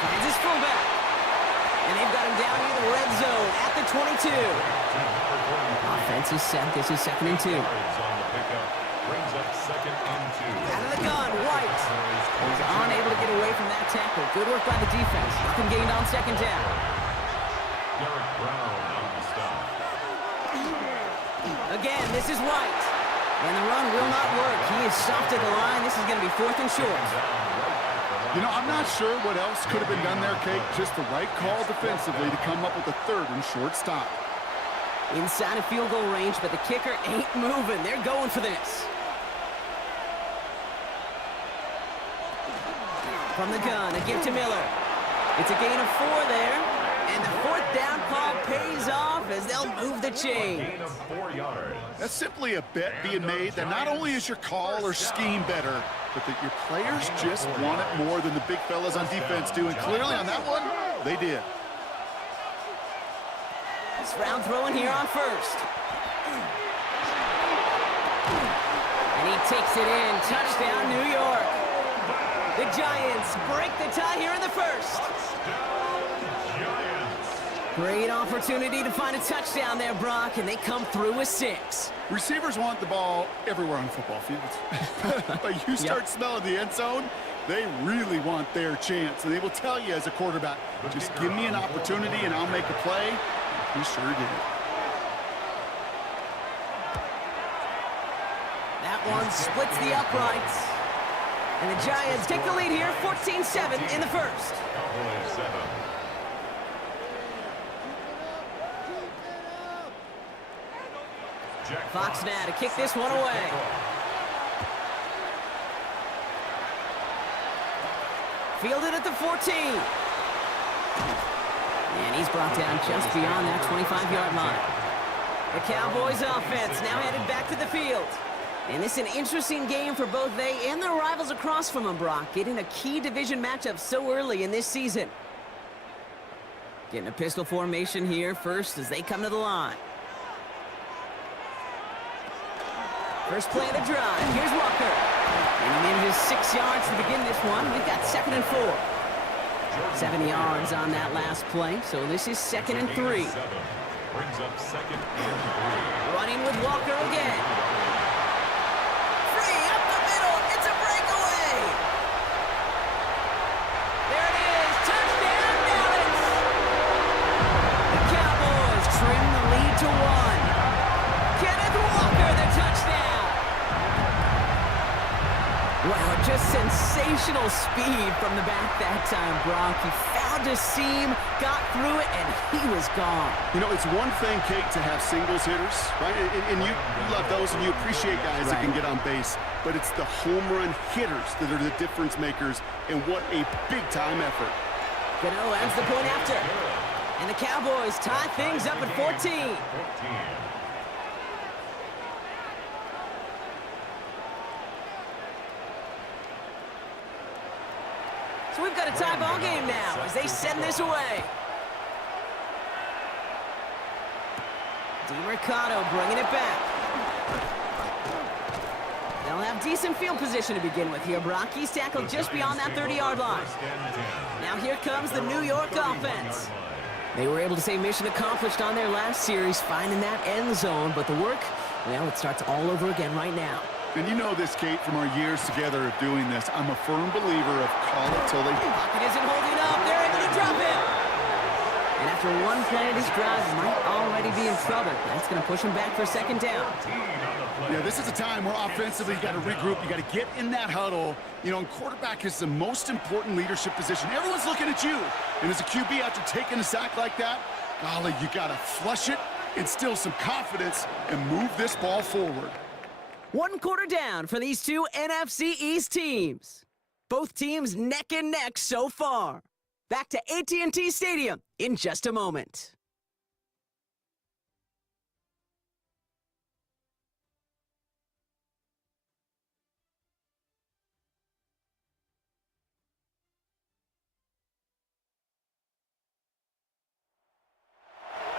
Finds his fullback. And they've got him down near the red zone at the 22. Offense is set. This is 2nd and 2. On the pickup. Brings up 2nd and 2. Out of the gun, White. He's unable to get away from that tackle. Good work by the defense. Nothing gained on 2nd down. Derek Brown on the stop. Again, this is White. And the run will not work. He is stopped at the line. This is going to be 4th and short. You know, I'm not sure what else could have been done there, Kate. Just the right call defensively to come up with a 3rd and short stop. Inside of field goal range, but the kicker ain't moving. They're going for this. From the gun, a give to Miller. It's a gain of 4 there. And the 4th down call pays off as they'll move the chains. Gain of 4 yards. That's simply a bet being made that not only is your call or scheme better, but that your players just want it more than the big fellas on defense do. And clearly on that one, they did. Stroud throwing here on 1st. And he takes it in. Touchdown, New York. The Giants break the tie here in the 1st. Great opportunity to find a touchdown there, Brock, and they come through with 6. Receivers want the ball everywhere on football fields. But you start smelling the end zone, they really want their chance. And they will tell you as a quarterback, just give me an opportunity and I'll make a play. He sure did. That one splits the uprights. And the Giants take the lead here, 14-7 in the 1st. Cowboys 7. Fox now to kick this one away. Fielded at the 14. And he's brought down just beyond that 25-yard line. The Cowboys offense now headed back to the field. And this is an interesting game for both they and their rivals across from them, Brock, getting a key division matchup so early in this season. Getting a pistol formation here first as they come to the line. First play of the drive. Here's Walker. And he manages 6 yards to begin this one. We've got 2nd and 4. 7 yards on that last play, so this is 2nd and 3. Brings up 2nd and 3. Running with Walker again. Free up the middle. It's a breakaway. There it is. Touchdown, Wow, just sensational speed from the back that time, Brock. He found a seam, got through it, and he was gone. You know, it's one thing, Kate, to have singles hitters, right? And you love those, and you appreciate guys that can get on base. But it's the home run hitters that are the difference makers, and what a big-time effort. Gano adds the point after. And the Cowboys tie things up at 14. So we've got a tie ball game now as they send this away. DiMercato bringing it back. They'll have decent field position to begin with here, Brock. He's tackled just beyond that 30-yard line. Now here comes the New York offense. They were able to say mission accomplished on their last series, finding that end zone, but the work, well, it starts all over again right now. And you know this, Kate, from our years together of doing this. I'm a firm believer of call it till they... Pocket isn't holding up. They're able to drop it. And after one play, this drive might already be in trouble. That's going to push him back for second down. Yeah, this is a time where offensively you got to regroup. You got to get in that huddle. You know, and quarterback is the most important leadership position. Everyone's looking at you. And as a QB, after taking a sack like that, golly, you got to flush it, instill some confidence, and move this ball forward. 1 quarter down for these two NFC East teams. Both teams neck and neck so far. Back to AT&T Stadium in just a moment.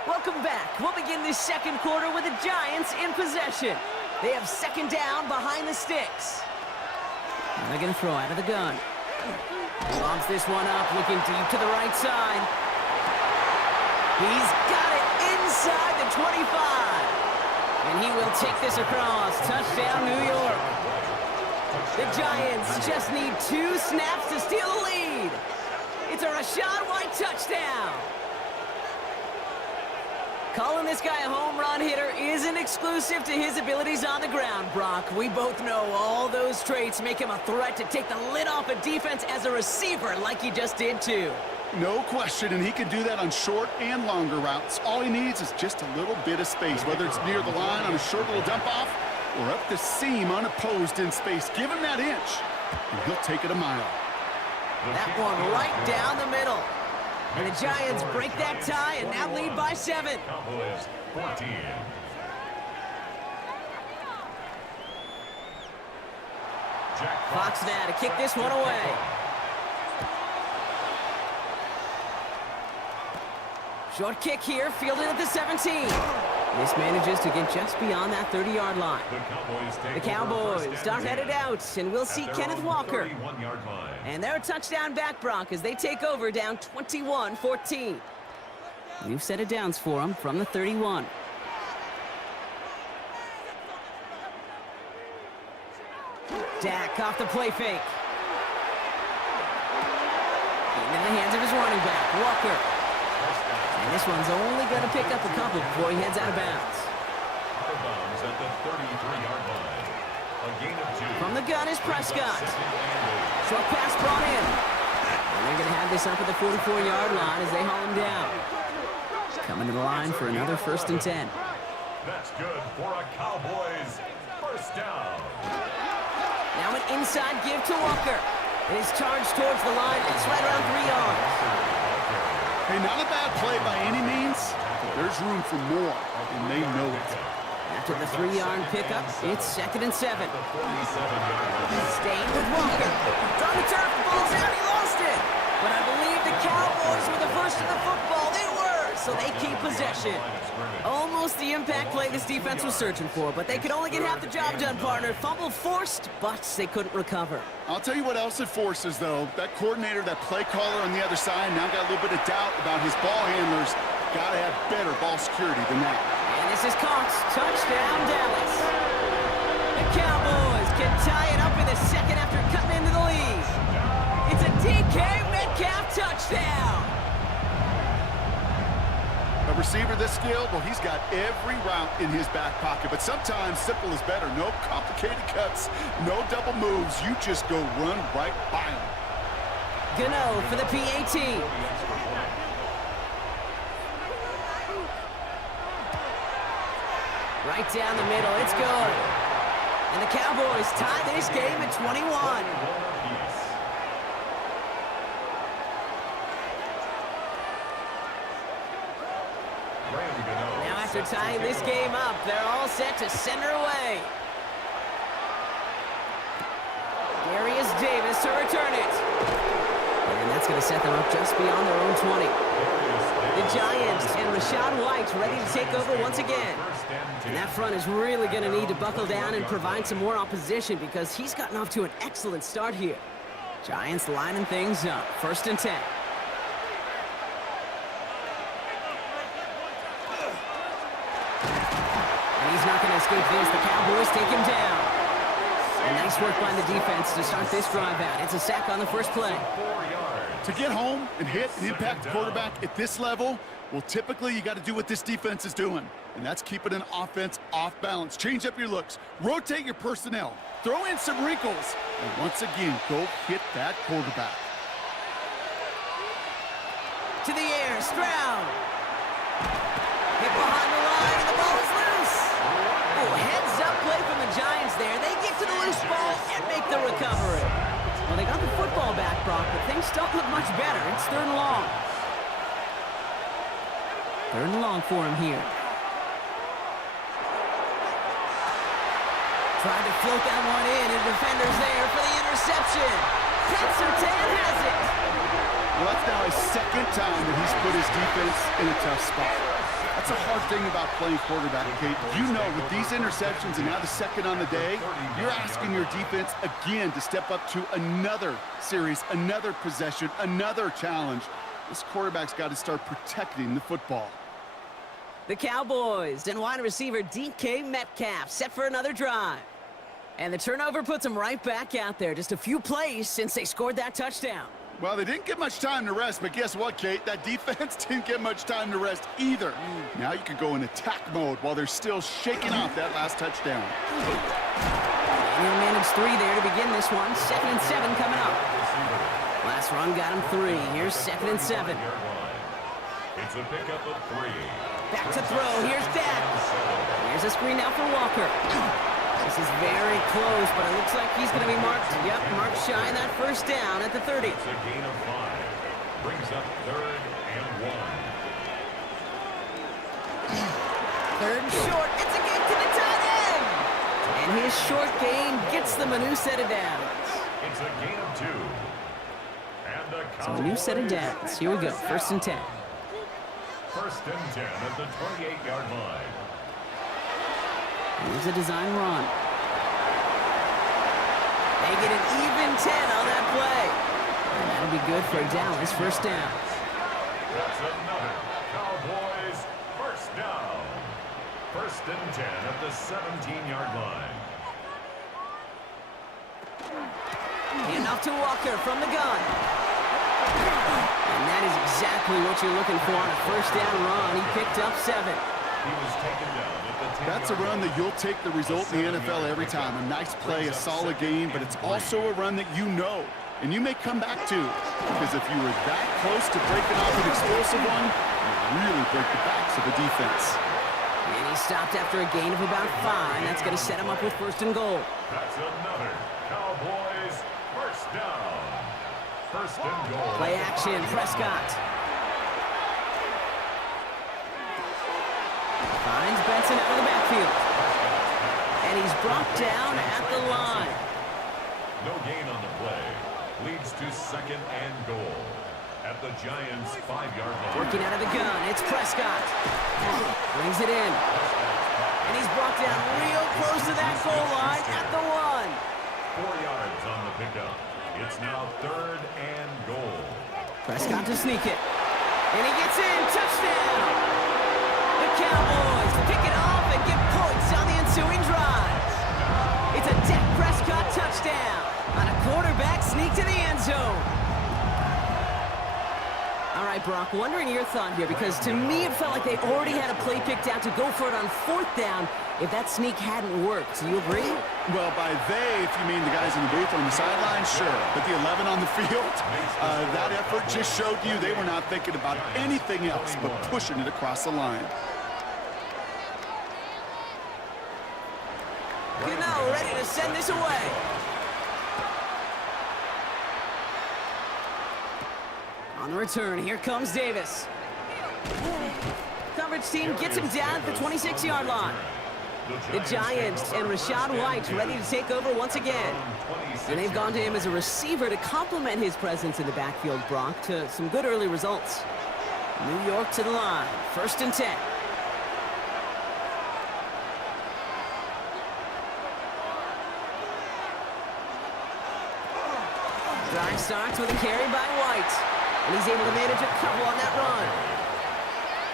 Welcome back. We'll begin this second quarter with the Giants in possession. They have second down behind the sticks. And they're going to throw out of the gun. Lobs this one up, looking deep to the right side. He's got it inside the 25. And he will take this across. Touchdown, New York. The Giants just need 2 snaps to steal the lead. It's a Rachaad White touchdown. Calling this guy a home run hitter isn't exclusive to his abilities on the ground, Brock. We both know all those traits make him a threat to take the lid off a defense as a receiver like he just did too. No question, and he can do that on short and longer routes. All he needs is just a little bit of space, whether it's near the line on a short little dump-off or up the seam unopposed in space. Give him that inch, and he'll take it a mile. That one right down the middle. And the Giants break that tie and now lead by 7. Cowboys 14. Fox now to kick this one away. Short kick here, fielded at the 17. This manages to get just beyond that 30-yard line. The Cowboys start headed out, and we'll see Kenneth Walker. And they're a touchdown back, Brock, as they take over down 21-14. We've set it downs for them from the 31. Dak off the play fake. Into the hands of his running back, Walker. And this one's only going to pick up a couple before he heads out of bounds. At the 33-yard line. A gain of 2. From the gun is Prescott. Short pass brought in. And they're going to have this up at the 44-yard line as they haul him down. Coming to the line for another 1st and 10. That's good for a Cowboys first down. Now an inside give to Walker. It is charged towards the line. It's right around 3 yards. Hey, not a bad play by any means, but there's room for more, and they know it. After the 3-yard pickup, it's 2nd and 7. Staying with Walker. It's on the turf, falls out, he lost it. But I believe the Cowboys were the first to the football. They were, so they keep possession. Almost the impact play this defense was searching for, but they could only get half the job done, partner. Fumble forced, but they couldn't recover. I'll tell you what else it forces, though. That coordinator, that play caller on the other side, now got a little bit of doubt about his ball handlers. Got to have better ball security than that. And this is caught. Touchdown, Dallas. The Cowboys can tie it up in the second after cutting into the lead. It's a DK Metcalf touchdown. A receiver this skilled, well, he's got every route in his back pocket. But sometimes simple is better. No complicated cuts, no double moves. You just go run right by him. Gano for the PAT. Right down the middle. It's good. And the Cowboys tie this game at 21. Now after tying this game up, they're all set to send her away. Darius Davis to return it. And that's going to set them up just beyond their own 20. The Giants and Rachaad White ready to take over once again. And that front is really going to need to buckle down and provide some more opposition because he's gotten off to an excellent start here. Giants lining things up. 1st and 10. And he's not going to escape this. The Cowboys take him down. And nice work by the defense to start this drive out. It's a sack on the first play. To get home and hit and impact the quarterback at this level, well, typically you got to do what this defense is doing, and that's keeping an offense off balance. Change up your looks, rotate your personnel, throw in some wrinkles, and once again, go hit that quarterback. To the air, Stroud. Hit behind the line, and the ball is loose. Oh, heads-up play from the Giants there. They get to the loose ball and make the recovery. Well, they got the football back, Brock, but things don't look much better. It's 3rd and long. 3rd and long for him here. Tried to float that one in, and defender's there for the interception. Surtain has it. Well, that's now his 2nd time that he's put his defense in a tough spot. That's a hard thing about playing quarterback, Kate. You know, with these interceptions and now the 2nd on the day, you're asking your defense again to step up to another series, another possession, another challenge. This quarterback's got to start protecting the football. The Cowboys and wide receiver DK Metcalf set for another drive. And the turnover puts them right back out there. Just a few plays since they scored that touchdown. Well, they didn't get much time to rest, but guess what, Kate? That defense didn't get much time to rest either. Now you can go in attack mode while they're still shaking off that last touchdown. And he'll manage 3 there to begin this one. 2nd and 7 coming up. Last run got him 3. Here's 2nd and 7. It's a pickup of 3. Back to throw. Here's Dak. Here's a screen now for Walker. This is very close, but it looks like he's going to be marked. Yep, marked shy that 1st down at the 30. It's a gain of 5. Brings up 3rd and 1. 3rd and short. It's a gain to the tight end. And his short gain gets them a new set of downs. It's a gain of 2. And the So a new set of downs. Here we go. 1st and 10. 1st and 10 at the 28-yard line. Here's a design run. They get an even 10 on that play. And that'll be good for a Dallas 1st down. That's another Cowboys 1st down. 1st and 10 at the 17-yard line. Enough to Walker from the gun. And that is exactly what you're looking for on a 1st down run. He picked up 7. He was taken down at the 10-yard line. That's a run that you'll take the result in the NFL every time. A nice play, a solid game, but it's also a run that you know and you may come back to. Because if you were that close to breaking off an explosive one, you really break the backs of the defense. And he stopped after a gain of about 5. That's going to set him up with 1st and goal. That's another Cowboys 1st down. 1st and goal. Play action, Prescott. Finds Benson out of the backfield. And he's brought down at the line. No gain on the play. Leads to 2nd and goal. At the Giants' 5-yard line. Working out of the gun, it's Prescott. Brings it in. And he's brought down real close to that goal line at the 1. 4 yards on the pickup. It's now 3rd and goal. Prescott to sneak it. And he gets in. Touchdown! The Cowboys pick it off and get points on the ensuing drive. It's a Dak Prescott touchdown on a quarterback sneak to the end zone. All right, right, Brock, wondering your thought here, because to me it felt like they already had a play picked out to go for it on 4th down if that sneak hadn't worked. Do you agree? Well, by they, if you mean the guys in the booth on the sideline, sure. But the 11 on the field, that effort just showed you they were not thinking about anything else but pushing it across the line. Gano ready to send this away. On the return, here comes Davis. Coverage team gets him down at the 26-yard line. The Giants and Rachaad White ready to take over once again. And they've gone to him as a receiver to complement his presence in the backfield, Brock, to some good early results. New York to the line, 1st and 10. Drive starts with a carry by White. And he's able to manage a couple on that run.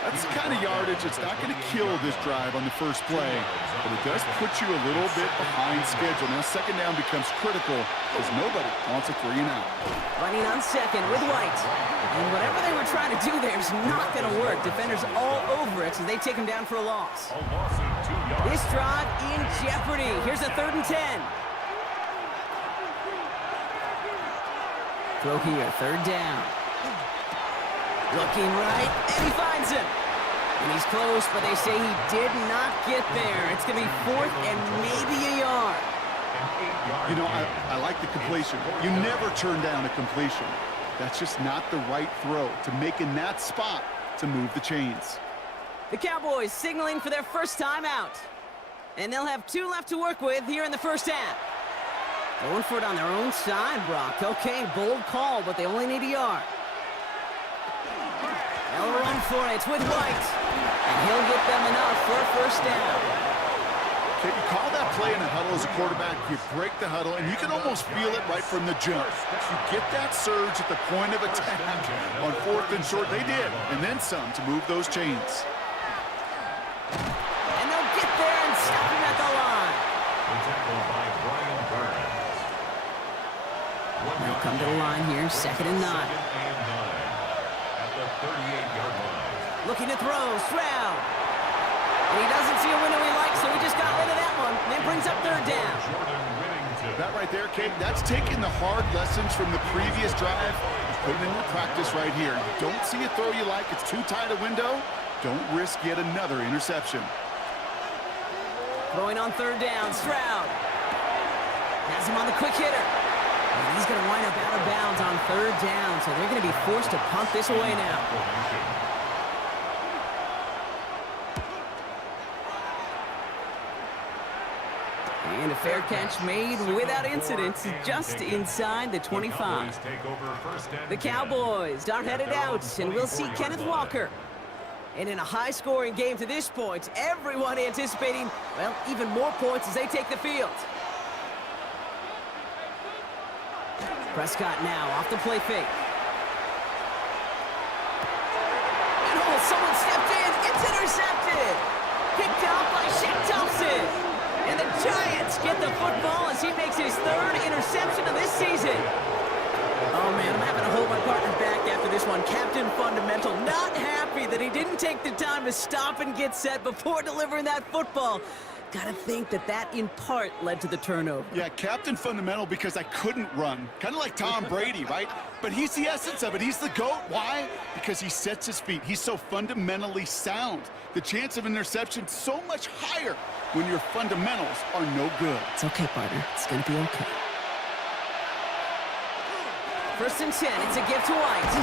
That's the kind of yardage that's not going to kill this drive on the first play, but it does put you a little bit behind schedule. Now, 2nd down becomes critical because nobody wants a 3 and out. Running on 2nd with White. And whatever they were trying to do there is not going to work. Defenders all over it, so they take him down for a loss. This drive in jeopardy. Here's a 3rd and 10. Throw here, 3rd down. Looking right, and he finds him. And he's close, but they say he did not get there. It's going to be 4th and maybe a yard. You know, I like the completion. You never turn down a completion. That's just not the right throw to make in that spot to move the chains. The Cowboys signaling for their first time out. And they'll have 2 left to work with here in the first half. Going for it on their own side, Brock. Okay, bold call, but they only need a yard. They'll run for it with White. And he'll get them enough for a 1st down. Okay, you call that play in a huddle as a quarterback, you break the huddle, and you can almost feel it right from the jump. You get that surge at the point of attack on 4th and short. They did, and then some to move those chains. And they'll get there and stop him at the line. They'll come to the line here, 2nd and 9. Looking to throw, Stroud. And he doesn't see a window he likes, so he just got rid of that one. And it brings up 3rd down. That right there, Kate, that's taking the hard lessons from the previous drive and putting it into practice right here. You don't see a throw you like, it's too tight a window, don't risk yet another interception. Throwing on 3rd down, Stroud. Has him on the quick hitter. And he's going to wind up out of bounds on 3rd down, so they're going to be forced to punt this away now. And a fair catch made without incident, just inside the 25. The Cowboys are headed out, and we'll see Kenneth Walker. And in a high-scoring game to this point, everyone anticipating, well, even more points as they take the field. Prescott now off the play fake. And oh, someone stepped in. It's intercepted. Picked out by Shaq Thompson. And the Giants get the football as he makes his 3rd interception of this season. Oh, man, I'm having to hold my partner back after this one. Captain Fundamental not happy that he didn't take the time to stop and get set before delivering that football. Got to think that that, in part, led to the turnover. Yeah, Captain Fundamental because I couldn't run. Kind of like Tom Brady, right? But he's the essence of it. He's the GOAT. Why? Because he sets his feet. He's so fundamentally sound. The chance of interception so much higher when your fundamentals are no good. It's okay, partner. It's going to be okay. 1st and 10. It's a gift to White.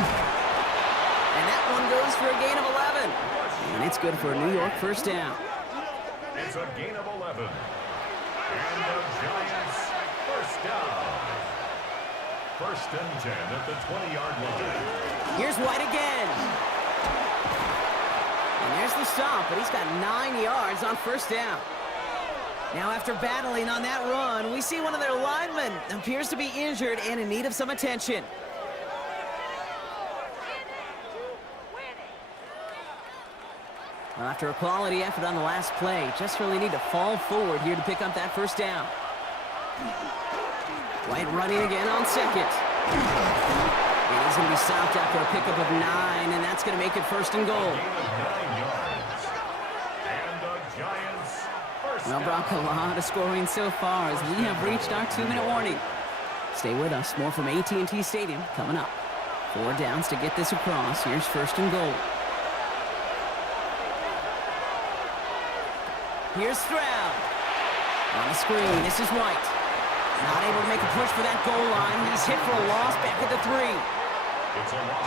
And that one goes for a gain of 11. And it's good for a New York 1st down. It's a gain of 11. And the Giants 1st down. 1st and 10 at the 20-yard line. Here's White again. And there's the stop, but he's got 9 yards on 1st down. Now, after battling on that run, we see one of their linemen appears to be injured and in need of some attention. Well, after a quality effort on the last play, just really need to fall forward here to pick up that 1st down. White running again on 2nd. And he's going to be stopped after a pickup of 9, and that's going to make it first and goal. Well, Brock, a lot of scoring so far as we have reached our 2-minute warning. Stay with us. More from AT&T Stadium coming up. 4 downs to get this across. Here's first and goal. Here's Stroud. On the screen, this is White. Not able to make a push for that goal line. He's hit for a loss back at the 3.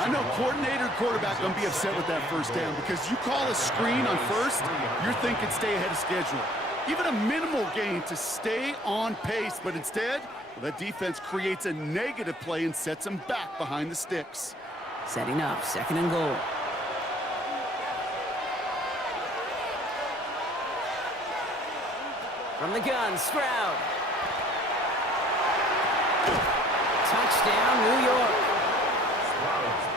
I know coordinator and quarterback going to be upset with that first down because you call a screen on first, you're thinking stay ahead of schedule. Even a minimal gain to stay on pace, but instead, that defense creates a negative play and sets them back behind the sticks. Setting up, second and goal. From the gun, Stroud. Touchdown, New York.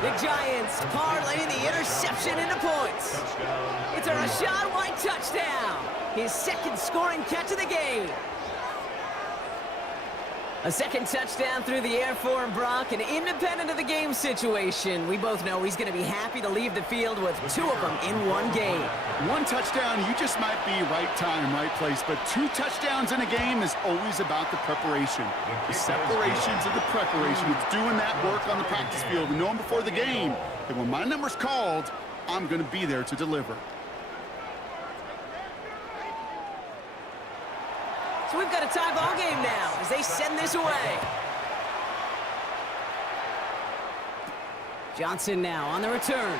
The Giants parlaying the interception into points. It's a Rachaad White touchdown. His second scoring catch of the game. A second touchdown through the air for him, Brock, and independent of the game situation, we both know he's going to be happy to leave the field with 2 of them in one game. 1 touchdown, you just might be right time, right place, but 2 touchdowns in a game is always about the preparation. The separation to the preparation. It's doing that work on the practice field and knowing before the game that when my number's called, I'm going to be there to deliver. So we've got a tie ball game now as they send this away. Johnson now on the return.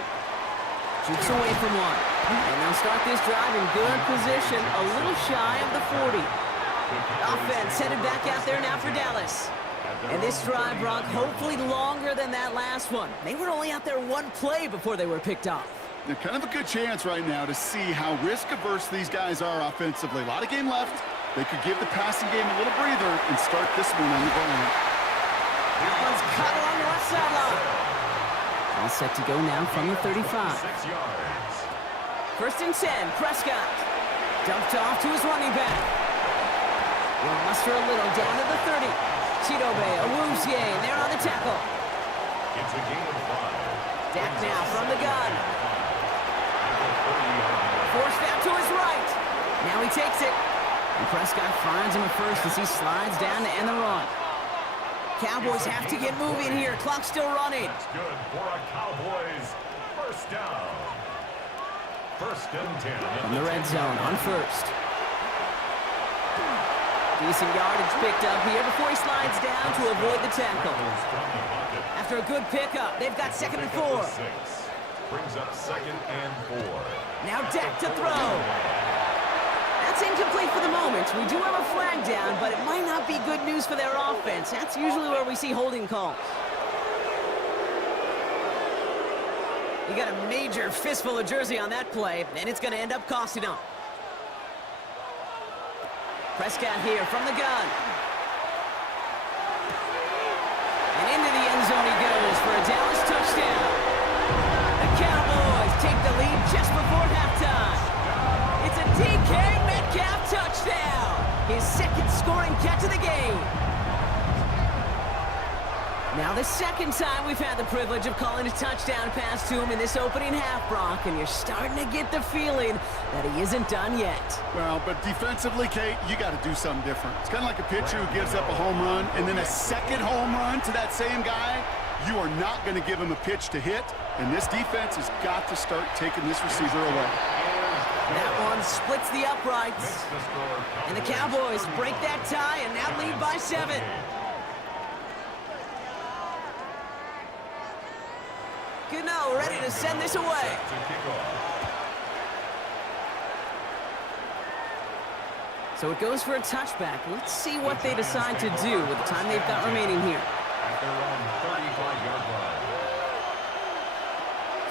Shoots away from one. And they'll start this drive in good position, a little shy of the 40. Offense headed back out there now for Dallas. And this drive, Brock, hopefully longer than that last one. They were only out there 1 play before they were picked off. They're kind of a good chance right now to see how risk-averse these guys are offensively. A lot of game left. They could give the passing game a little breather and start this one on the ground. That one's cut along the left sideline. All set to go now from the 35. First and 10, Prescott. Dumped off to his running back. Will muster a little down to the 30. Chidobe, Awuzie, and they're on the tackle. It's a game of 5. Dak now from the gun. Forced out to his right. Now he takes it. And Prescott finds him at first as he slides down to end the run. Cowboys have to get moving here. Clock's still running. That's good for a Cowboys first down. First and 10. From the red zone on first. Decent yardage picked up here before he slides down to avoid the tackle. After a good pickup, they've got second and 4. Brings up second and 4. Now Dak to throw. That's incomplete for the moment. We do have a flag down, but it might not be good news for their offense. That's usually where we see holding calls. You got a major fistful of jersey on that play, and it's going to end up costing them. Prescott here from the gun. And into the end zone he goes for a Dallas touchdown. The Cowboys take the lead just before halftime. It's a DK Metcalf touchdown. His second scoring catch of the game. Now the second time we've had the privilege of calling a touchdown pass to him in this opening half, Brock, and you're starting to get the feeling that he isn't done yet. Well, but defensively, Kate, you got to do something different. It's kind of like a pitcher who gives up a home run and then a second home run to that same guy. You are not going to give him a pitch to hit, and this defense has got to start taking this receiver away. That one splits the uprights. And the Cowboys break that tie and now lead by 7. Gano ready to send this away. So it goes for a touchback. Let's see what they decide to do with the time they've got remaining here.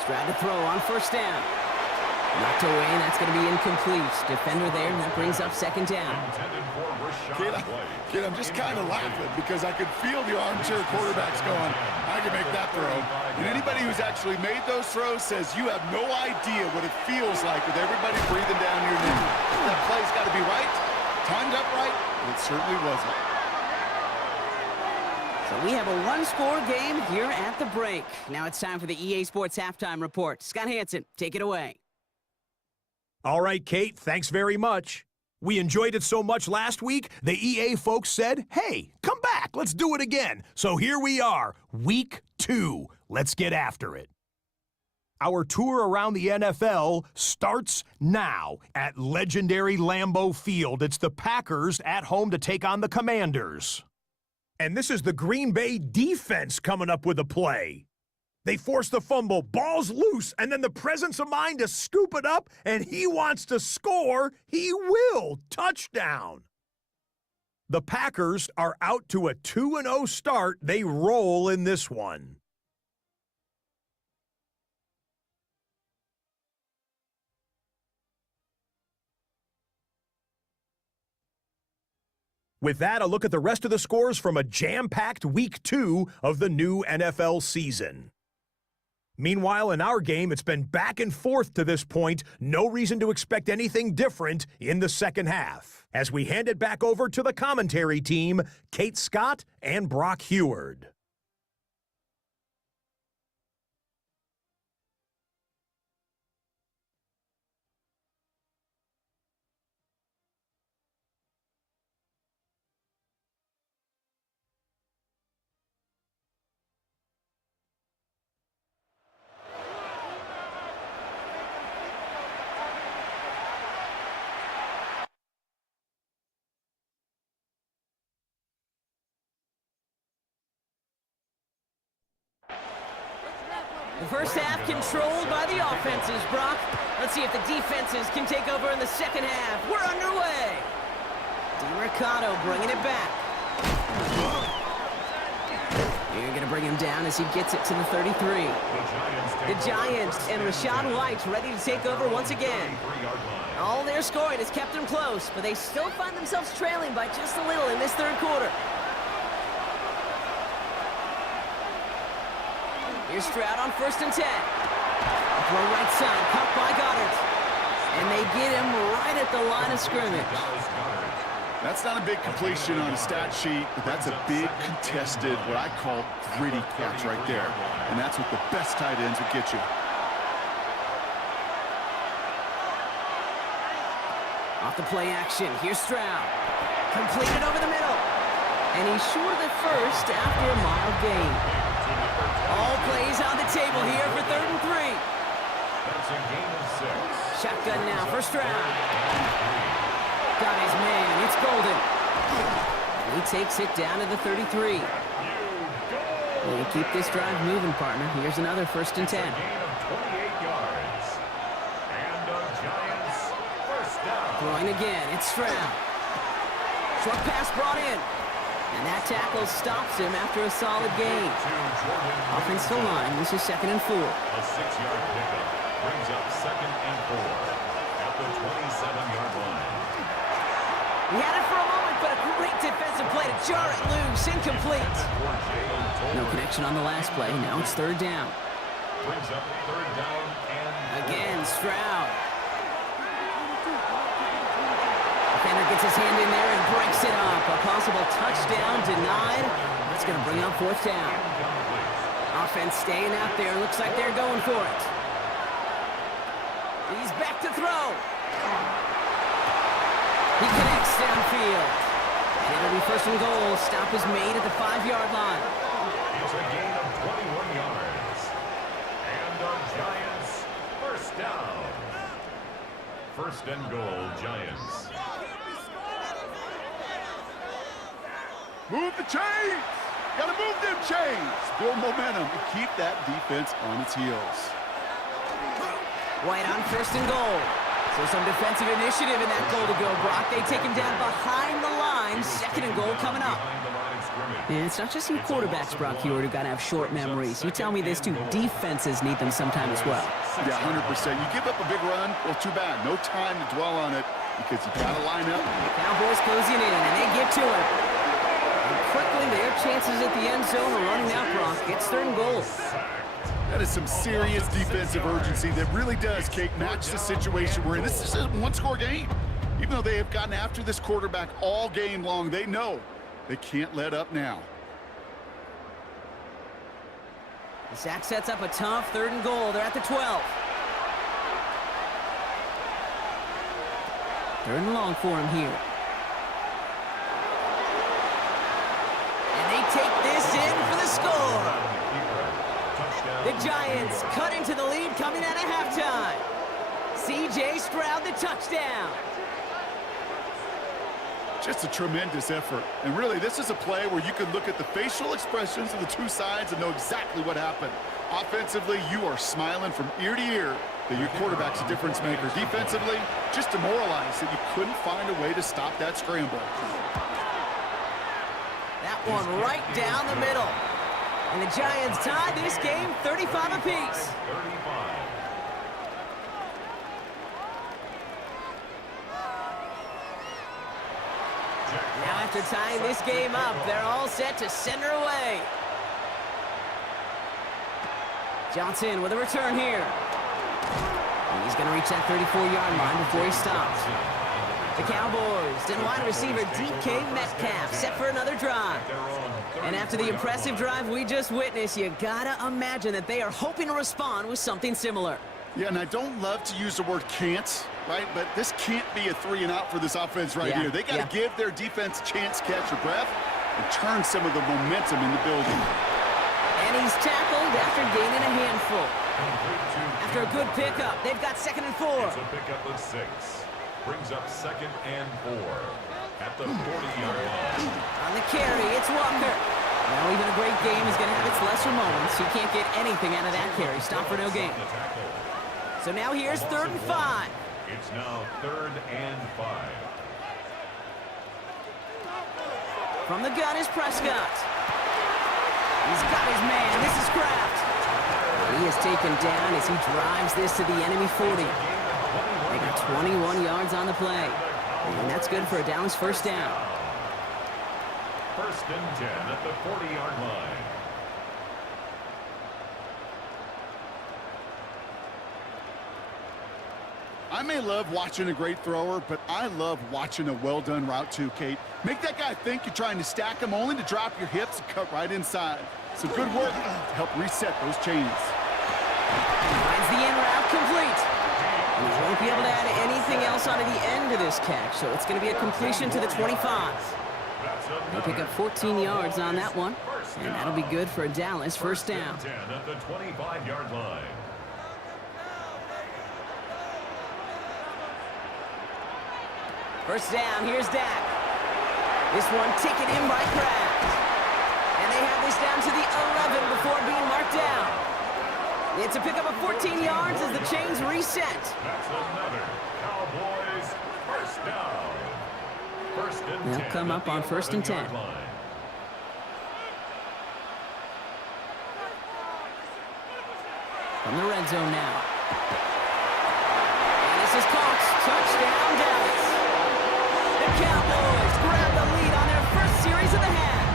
Stroud to throw on first down. Knocked away, and that's going to be incomplete. Defender there, and that brings up second down. Kid, I'm just kind of laughing because I could feel the armchair quarterbacks going, I can make that throw. And anybody who's actually made those throws says you have no idea what it feels like with everybody breathing down your knee. That play's got to be right, timed up right, and it certainly wasn't. So we have a one-score game here at the break. Now it's time for the EA Sports Halftime Report. Scott Hansen, take it away. All right, Kate, thanks very much. We enjoyed it so much last week, the EA folks said, hey, come back, let's do it again. So here we are, week 2. Let's get after it. Our tour around the NFL starts now at legendary Lambeau Field. It's the Packers at home to take on the Commanders. And this is the Green Bay defense coming up with a play. They force the fumble, ball's loose, and then the presence of mind to scoop it up, and he wants to score. He will. Touchdown. The Packers are out to a 2-0 start. They roll in this one. With that, a look at the rest of the scores from a jam-packed week 2 of the new NFL season. Meanwhile, in our game, it's been back and forth to this point. No reason to expect anything different in the second half. As we hand it back over to the commentary team, Kate Scott and Brock Heward. The first half controlled by the offenses, Brock. Let's see if the defenses can take over in the second half. We're underway. DeMercado bringing it back. You're going to bring him down as he gets it to the 33. The Giants and Rachaad White ready to take over once again. All their scoring has kept them close, but they still find themselves trailing by just a little in this third quarter. Here's Stroud on 1st and 10. Throw right side, caught by Goddard. And they get him right at the line of scrimmage. That's not a big completion on a stat sheet, but that's a big contested, what I call gritty catch right there. And that's what the best tight ends would get you. Off the play action, here's Stroud. Completed over the middle. And he's short of the first after a mild gain. All plays on the table here for 3rd and 3. That's a gain of 6. Shotgun now for Stroud. Got his man, it's Golden. And he takes it down to the 33. We keep this drive moving, partner. Here's another 1st and 10. Gain of 28 yards. And the Giants first down. Throwing again, it's Stroud. Short pass brought in. And that tackle stops him after a solid gain. Offensive line, this is 2nd and 4. A 6-yard pickup brings up 2nd and 4 at the 27-yard line. We had it for a moment, but a great defensive play to jar it loose. Incomplete. No connection on the last play. Now it's 3rd down. Brings up 3rd down and Again, Stroud. Defender gets his hand in there and breaks it up. A possible touchdown denied. That's going to bring up 4th down. Offense staying out there. Looks like they're going for it. He's back to throw. He connects downfield. And it'll be 1st and goal. Stop is made at the 5-yard line. it's a gain of 21 yards. And the Giants first down. 1st and goal, Giants. Move the chains! Gotta move them chains! Build momentum and keep that defense on its heels. White on 1st and goal. So some defensive initiative in that goal to go, Brock. They take him down behind the line. 2nd and goal coming up. And it's not just some quarterbacks, Brock Heward, who got to have short memories. You tell me this too, defenses need them sometime as well. Yeah, 100%. You give up a big run, well, too bad. No time to dwell on it because you got to line up. Cowboys closing in, and they get to it. And quickly, their chances at the end zone are running out, Brock. It's 3rd and goal. That is some serious defensive urgency that really does, Kate, match the situation we're in. This is a one-score game. Even though they have gotten after this quarterback all game long, they know they can't let up now. Zach sets up a tough 3rd and goal. They're at the 12. 3rd and long for him here. And they take this in for the score. The Giants cut into the lead coming out of halftime. C.J. Stroud, the touchdown. Just a tremendous effort. And really, this is a play where you can look at the facial expressions of the two sides and know exactly what happened. Offensively, you are smiling from ear to ear that your quarterback's a difference maker. Defensively, just demoralized that you couldn't find a way to stop that scramble. That one right down the middle. And the Giants tie this game 35 apiece. Now after tying this game up, they're all set to send her away. Johnson with a return here. And he's going to reach that 34-yard line before he stops. The Cowboys and wide receiver DK Metcalf set for another drive. And after the impressive drive we just witnessed, you gotta imagine that they are hoping to respond with something similar. Yeah, and I don't love to use the word can't, right? But this can't be a 3-and-out for this offense right here. They got to give their defense a chance to catch their breath and turn some of the momentum in the building. And he's tackled after gaining a handful. After a good pickup, they've got 2nd and 4. It's a pickup of 6. Brings up 2nd and 4 at the 40-yard line. On the carry, it's Walker. Now even a great game is going to have its lesser moments. He can't get anything out of that carry. Stop for no gain. So now here's 3rd and 5. It's now 3rd and 5. From the gun is Prescott. He's got his man. This is Kraft. He is taken down as he drives this to the enemy 40. They got 21 yards on the play. And that's good for a Dallas first down. 1st and 10 at the 40-yard line. I may love watching a great thrower, but I love watching a well-done route too, Kate. Make that guy think you're trying to stack him only to drop your hips and cut right inside. Some good work to help reset those chains. Finds the in route complete. And he won't be able to add anything else onto the end of this catch, so it's going to be a completion to the 25. They pick up 14 yards on that one, and that'll be good for a Dallas first down. 10 at the 25-yard line. First down, here's Dak. This one taken in by Kraft. And they have this down to the 11 before being marked down. It's a pickup of 14 yards as the chains reset. That's another Cowboys first down. 1st and 10. They'll come up on 1st and 10. From the red zone now. And this is caught. Touchdown, Dallas. The Cowboys grab the lead on their first series of the half.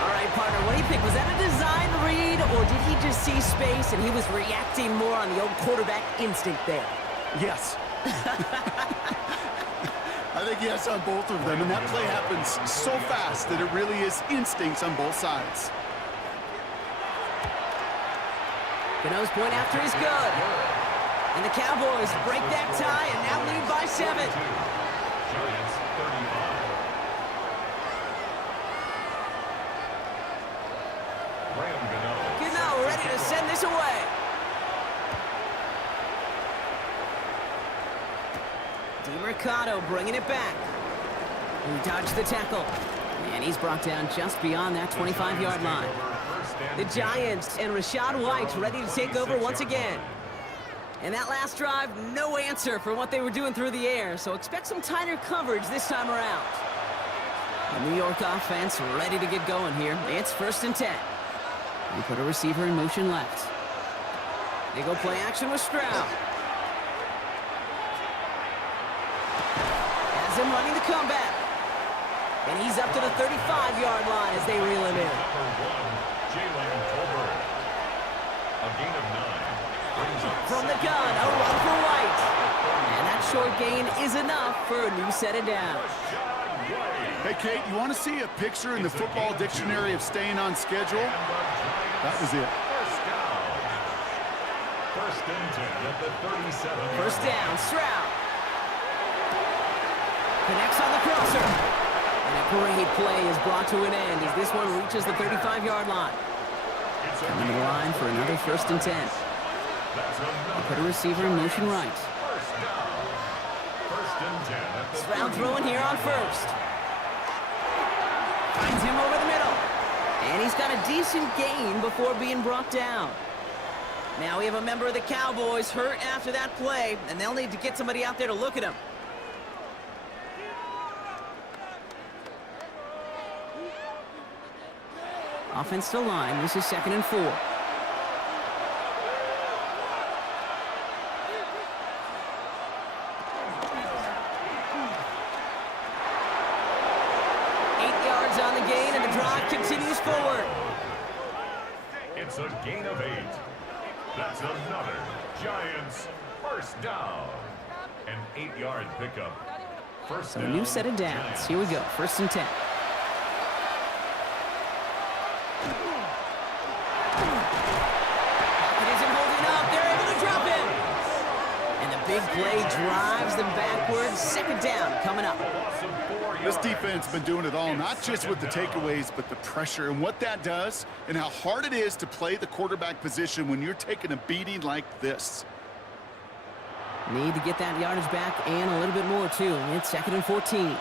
All right, partner, what do you think? Was that a design read, or did he just see space and he was reacting more on the old quarterback instinct there? Yes. I think yes on both of them, and that play happens so fast that it really is instincts on both sides. Gano's point after is good. And the Cowboys break that tie and now lead by 7. Giants 35. Gano ready to send this away. DeMercado bringing it back. He dodged the tackle. And he's brought down just beyond that 25-yard line. The Giants and Rachaad White ready to take over once again. And that last drive, no answer for what they were doing through the air, so expect some tighter coverage this time around. The New York offense ready to get going here. It's 1st and 10. We put a receiver in motion left. They go play action with Stroud. Has him running the comeback. And he's up to the 35-yard line as they reel him in. From the gun, a run for White. And that short gain is enough for a new set of downs. Hey, Kate, you want to see a picture in the football dictionary of staying on schedule? That was it. First and 10 at the 37. First down, Stroud. Connects on the crosser. And a great play is brought to an end as this one reaches the 35-yard line. Coming to the line for another first and 10. They put a receiver in motion right. Stroud throwing here on first. Finds him over the middle. And he's got a decent gain before being brought down. Now we have a member of the Cowboys hurt after that play, and they'll need to get somebody out there to look at him. Offensive line, this is 2nd and 4. 8 yards on the gain, and the drive continues forward. It's a gain of 8. That's another Giants first down. An 8-yard pickup. First down. So a new set of downs. Here we go, 1st and 10. It isn't holding up. They're able to drop him. And the big play drives them backwards. 2nd down coming up. This defense has been doing it all, not just with the takeaways, but the pressure and what that does and how hard it is to play the quarterback position when you're taking a beating like this. Need to get that yardage back and a little bit more, too. It's 2nd and 14.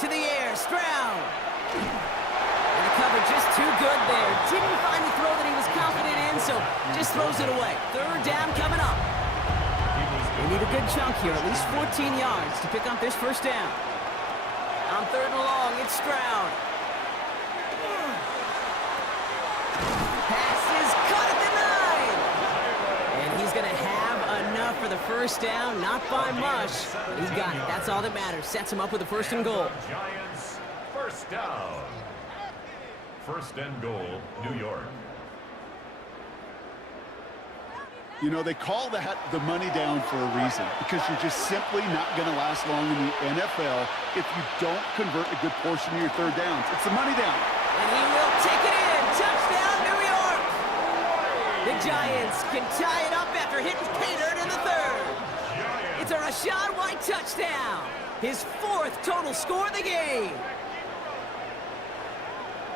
To the air, Stroud. And the cover just too good there. Didn't find the throw that he was confident in, so just throws it away. 3rd down coming up. They need a good chunk here, at least 14 yards to pick up this first down. On 3rd and long, it's Stroud. Pass is caught at the 9. And he's going to have enough for the first down, not by much. But he's got it. That's all that matters. Sets him up with a 1st and goal. Giants first down. 1st and goal, New York. You know, they call that the money down for a reason, because you're just simply not going to last long in the NFL if you don't convert a good portion of your 3rd downs. It's the money down. And he will take it in. Touchdown, New York. The Giants can tie it up after hitting pay dirt in the 3rd. It's a Rachaad White touchdown. His 4th total score of the game.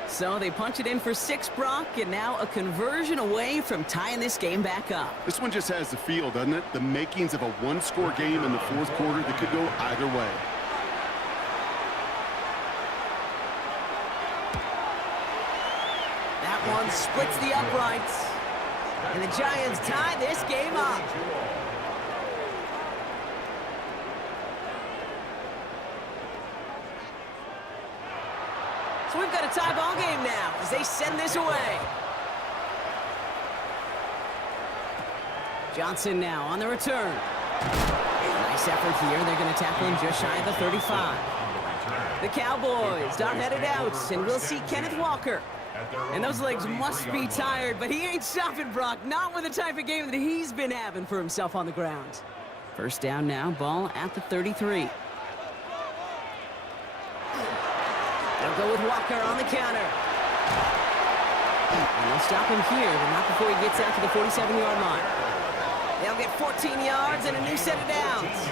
So they punch it in for 6, Brock, and now a conversion away from tying this game back up. This one just has the feel, doesn't it? The makings of a one-score game in the 4th quarter that could go either way. That one splits the uprights. And the Giants tie this game up. So we've got a tie ball game now as they send this away. Johnson now on the return. Nice effort here. They're going to tackle him just shy of the 35. The Cowboys are headed out, and we'll see Kenneth Walker. And those legs must be tired, but he ain't stopping, Brock. Not with the type of game that he's been having for himself on the ground. First down now, ball at the 33. They'll go with Walker on the counter. And they'll stop him here, but not before he gets out to the 47-yard line. They'll get 14 yards and a new set of downs.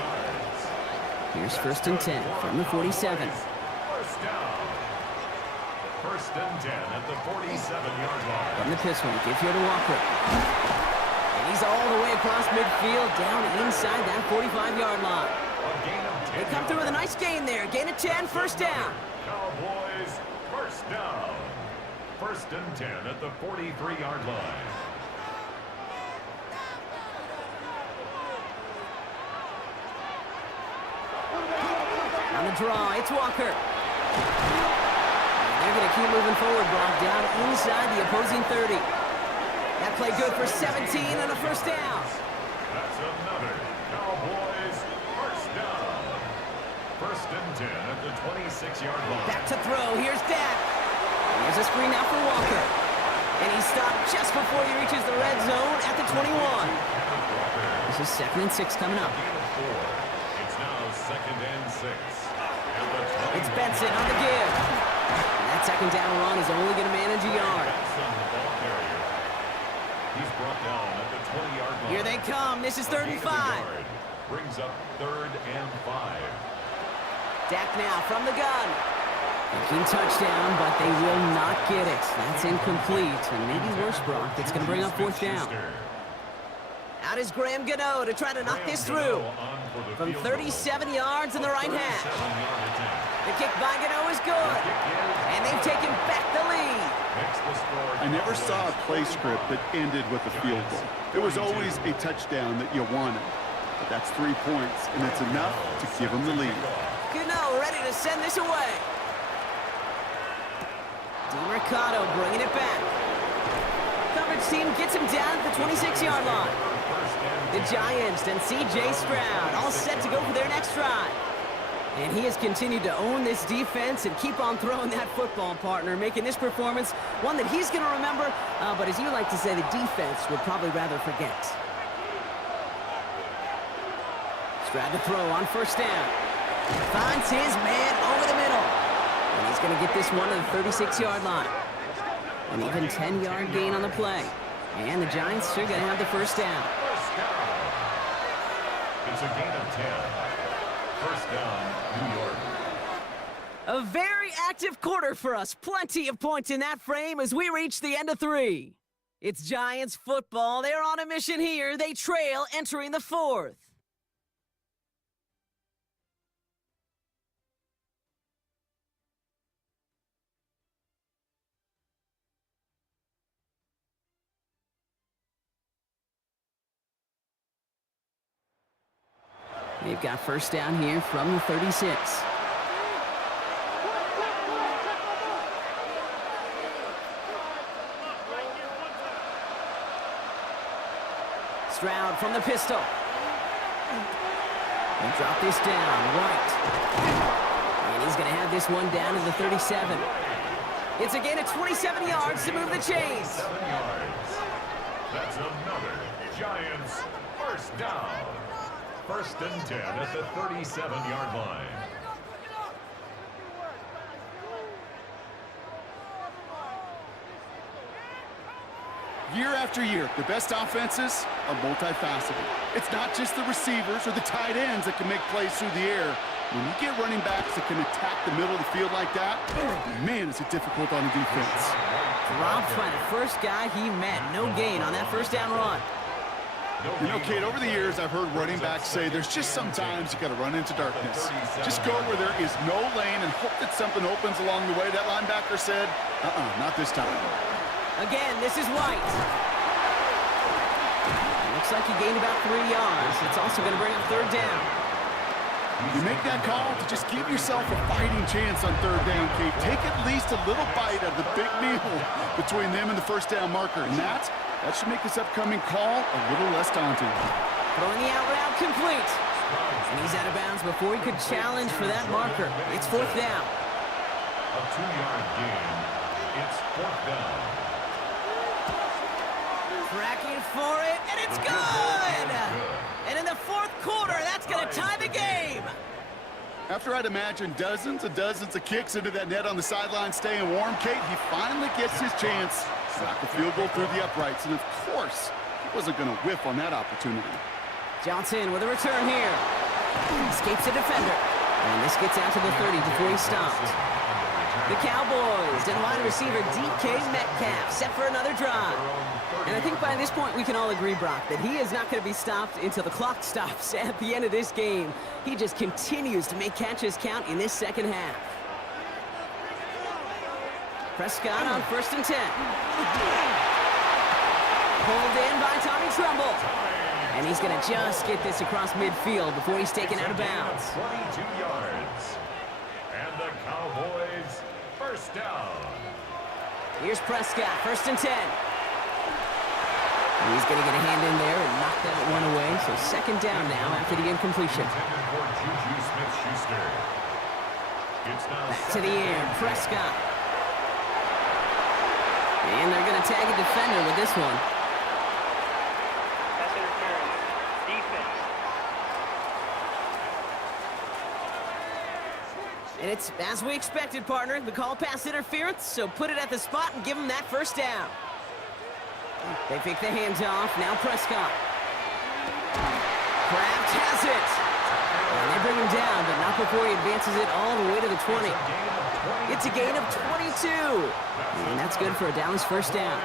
Here's 1st and 10 from the 47. First down. 1st and 10 at the 47-yard line. From the pistol, give here to Walker. And he's all the way across midfield, down inside that 45-yard line. They come through with a nice gain there. Gain of 10, 1st down. Cowboys first down. 1st and 10 at the 43-yard line. On the draw, it's Walker. And they're going to keep moving forward, Brock, down inside the opposing 30. That play good for 17 and a 1st down. That's another Cowboys first down. 1st and 10 at the 26-yard line. Back to throw. Here's Dak. Here's a screen out for Walker. And he stopped just before he reaches the red zone at the 21. This is 2nd and 6 coming up. It's now 2nd and 6. It's Benson on the give. And that second down run is only going to manage a yard. He's brought down at the 20-yard line. Here they come. This is 3rd and 5. Brings up 3rd and 5. Dak now from the gun. Thinking touchdown, but they will not get it. That's incomplete, and maybe worse, Brock. It's going to bring up 4th down. Out is Graham Gano to try to knock this through. From 37 yards in the right half. The kick by Gano is good. And they've taken back the lead. I never saw a play script that ended with a field goal. It was always a touchdown that you wanted. But that's 3 points, and it's enough to give them the lead. Gano ready to send this away. DeMercado bringing it back. Coverage team gets him down at the 26-yard line. The Giants and C.J. Stroud all set to go for their next drive. And he has continued to own this defense and keep on throwing that football, partner, making this performance one that he's going to remember, but as you like to say, the defense would probably rather forget. Stroud to throw on 1st down. Finds his man over the middle. And he's going to get this one to the 36-yard line. An even 10-yard gain on the play. And the Giants are going to have the 1st down. It's a gain of 10. 1st down, New York. A very active quarter for us. Plenty of points in that frame as we reach the end of 3. It's Giants football. They're on a mission here. They trail entering the 4th. They've got 1st down here from the 36. Stroud from the pistol. And drop this down, right. And he's going to have this one down to the 37. It's a gain of 27 yards to move the chains. 7 yards. That's another Giants 1st down. 1st and 10 at the 37-yard line. Year after year, the best offenses are multifaceted. It's not just the receivers or the tight ends that can make plays through the air. When you get running backs that can attack the middle of the field like that, man, is it difficult on the defense. Dropped by the first guy he met. No gain on that 1st down run. You know, Kate, over the years, I've heard running backs say there's just sometimes you got to run into darkness. Just go where there is no lane and hope that something opens along the way. That linebacker said, not this time. Again, this is White. Looks like he gained about 3 yards. It's also going to bring up 3rd down. You make that call to just give yourself a fighting chance on 3rd down, Kate. Take at least a little bite of the big meal between them and the 1st down marker. And that should make this upcoming call a little less daunting. Throwing the out route complete. And he's out of bounds before he could challenge for that marker. It's 4th down. A 2-yard gain. It's 4th down. Tracking for it, and it's good! And in the 4th quarter, that's going to tie the game. After I'd imagine dozens and dozens of kicks into that net on the sideline staying warm, Kate, he finally gets his chance. Knock the field goal through the uprights, and of course, he wasn't going to whiff on that opportunity. Johnson with a return here. Escapes a defender. And this gets out to the 30 before he stopped. The Cowboys and wide receiver DK Metcalf set for another drive. And I think by this point we can all agree, Brock, that he is not going to be stopped until the clock stops at the end of this game. He just continues to make catches count in this 2nd half. Prescott on 1st and 10. Pulled in by Tommy Tremble. And he's going to just get this across midfield before he's taken out of bounds. 22 yards. And the Cowboys 1st down. Here's Prescott, 1st and 10. And he's going to get a hand in there and knock that one away. So 2nd down now after the incompletion. Back to the air, Prescott. And they're going to tag a defender with this one. Pass interference. Defense. And it's as we expected, partner. The call pass interference, so put it at the spot and give them that first down. They fake the handoff. Now Prescott. Kraft has it. And they bring him down, but not before he advances it all the way to the 20. It's a gain of 22. And that's good for a Dallas first down.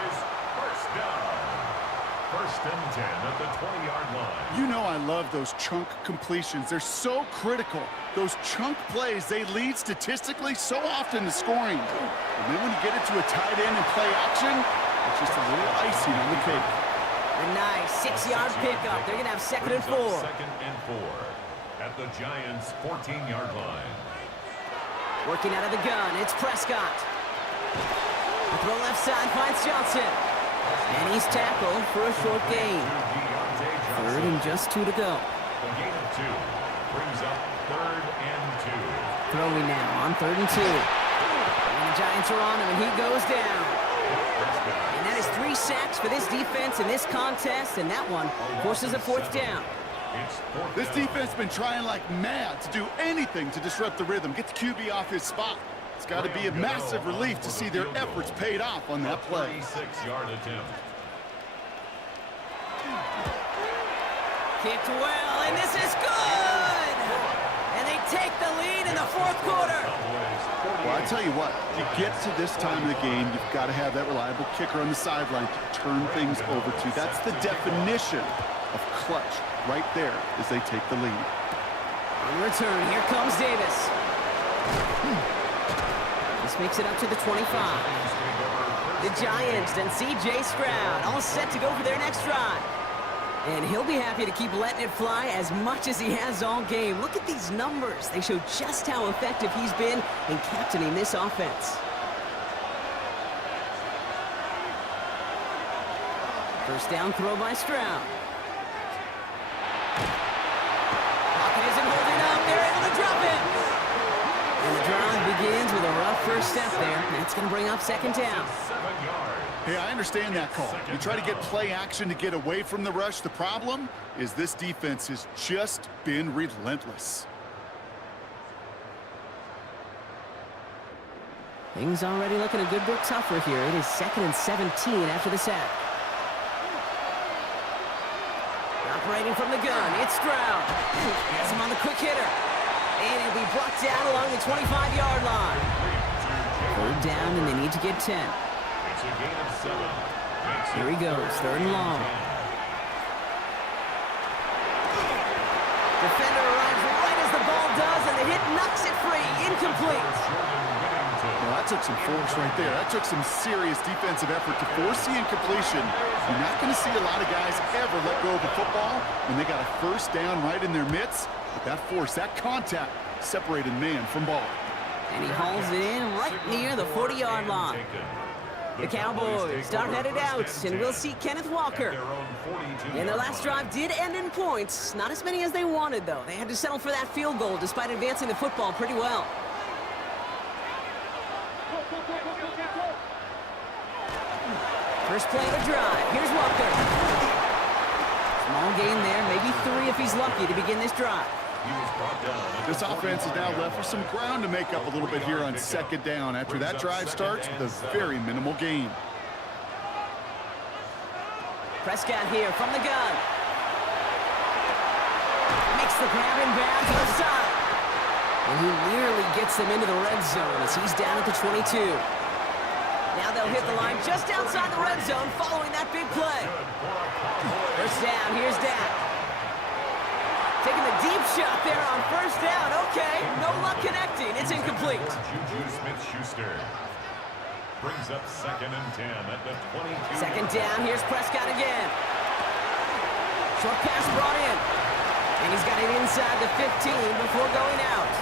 First and 10 at the 20-yard line. You know I love those chunk completions. They're so critical. Those chunk plays, they lead statistically so often to scoring. And then when you get it to a tight end and play action, it's just a little icing on the cake. A nice 6-yard pickup. They're going to have second and 4. Second and 4 at the Giants' 14-yard line. Working out of the gun, it's Prescott. The throw left side finds Johnson. And he's tackled for a short gain. Third and just 2 to go. The gain of 2 brings up third and 2. Throwing now on 3rd and 2. And the Giants are on him, and he goes down. And that is 3 sacks for this defense in this contest, and that one forces a 4th down. This defense has been trying like mad to do anything to disrupt the rhythm, get the QB off his spot. It's got to be a massive relief to see their efforts paid off on that play. 36-yard attempt. Kicked well, and this is good! And they take the lead in the 4th quarter. Well, I tell you what, to get to this time of the game, you've got to have that reliable kicker on the sideline to turn things over to. That's the definition of clutch right there as they take the lead. On return, here comes Davis. This makes it up to the 25. The Giants and C.J. Stroud all set to go for their next drive. And he'll be happy to keep letting it fly as much as he has all game. Look at these numbers. They show just how effective he's been in captaining this offense. First down throw by Stroud. Pocket isn't holding up. They're able to drop it. And the drive begins with a rough first step there. That's going to bring up 2nd down. 7 yards. Hey, I understand that call. You try to get play action to get away from the rush. The problem is this defense has just been relentless. Things already looking a good bit tougher here. It is 2nd and 17 after the sack. Operating from the gun, it's Stroud. Has him on the quick hitter. And he'll be brought down along the 25-yard line. 3rd down, and they need to get 10. It's a gain of 7. Here he goes, 3rd and long. Defender arrives right as the ball does, and the hit knocks it free. Incomplete. Well, that took some force right there. That took some serious defensive effort to force the incompletion. You're not going to see a lot of guys ever let go of the football when they got a first down right in their midst. But that force, that contact, separated man from ball. And he hauls it in right near the 40-yard line. The Cowboys start headed out, and we'll see Kenneth Walker. And their last drive did end in points. Not as many as they wanted, though. They had to settle for that field goal despite advancing the football pretty well. First play of the drive. Here's Walker. Small gain there, maybe 3 if he's lucky to begin this drive. This offense is now left with some ground to make up a little bit here on 2nd down after that drive starts with a very minimal gain. Prescott here from the gun. Makes the grab in bounds left side. And he nearly gets them into the red zone as he's down at the 22. Now they'll hit the line just outside the red zone following that big play. First down, here's Dak. Taking the deep shot there on first down. Okay, no luck connecting. It's incomplete. Juju Smith-Schuster brings up 2nd and 10 at the 22. 2nd down, here's Prescott again. Short pass brought in. And he's got it inside the 15 before going out.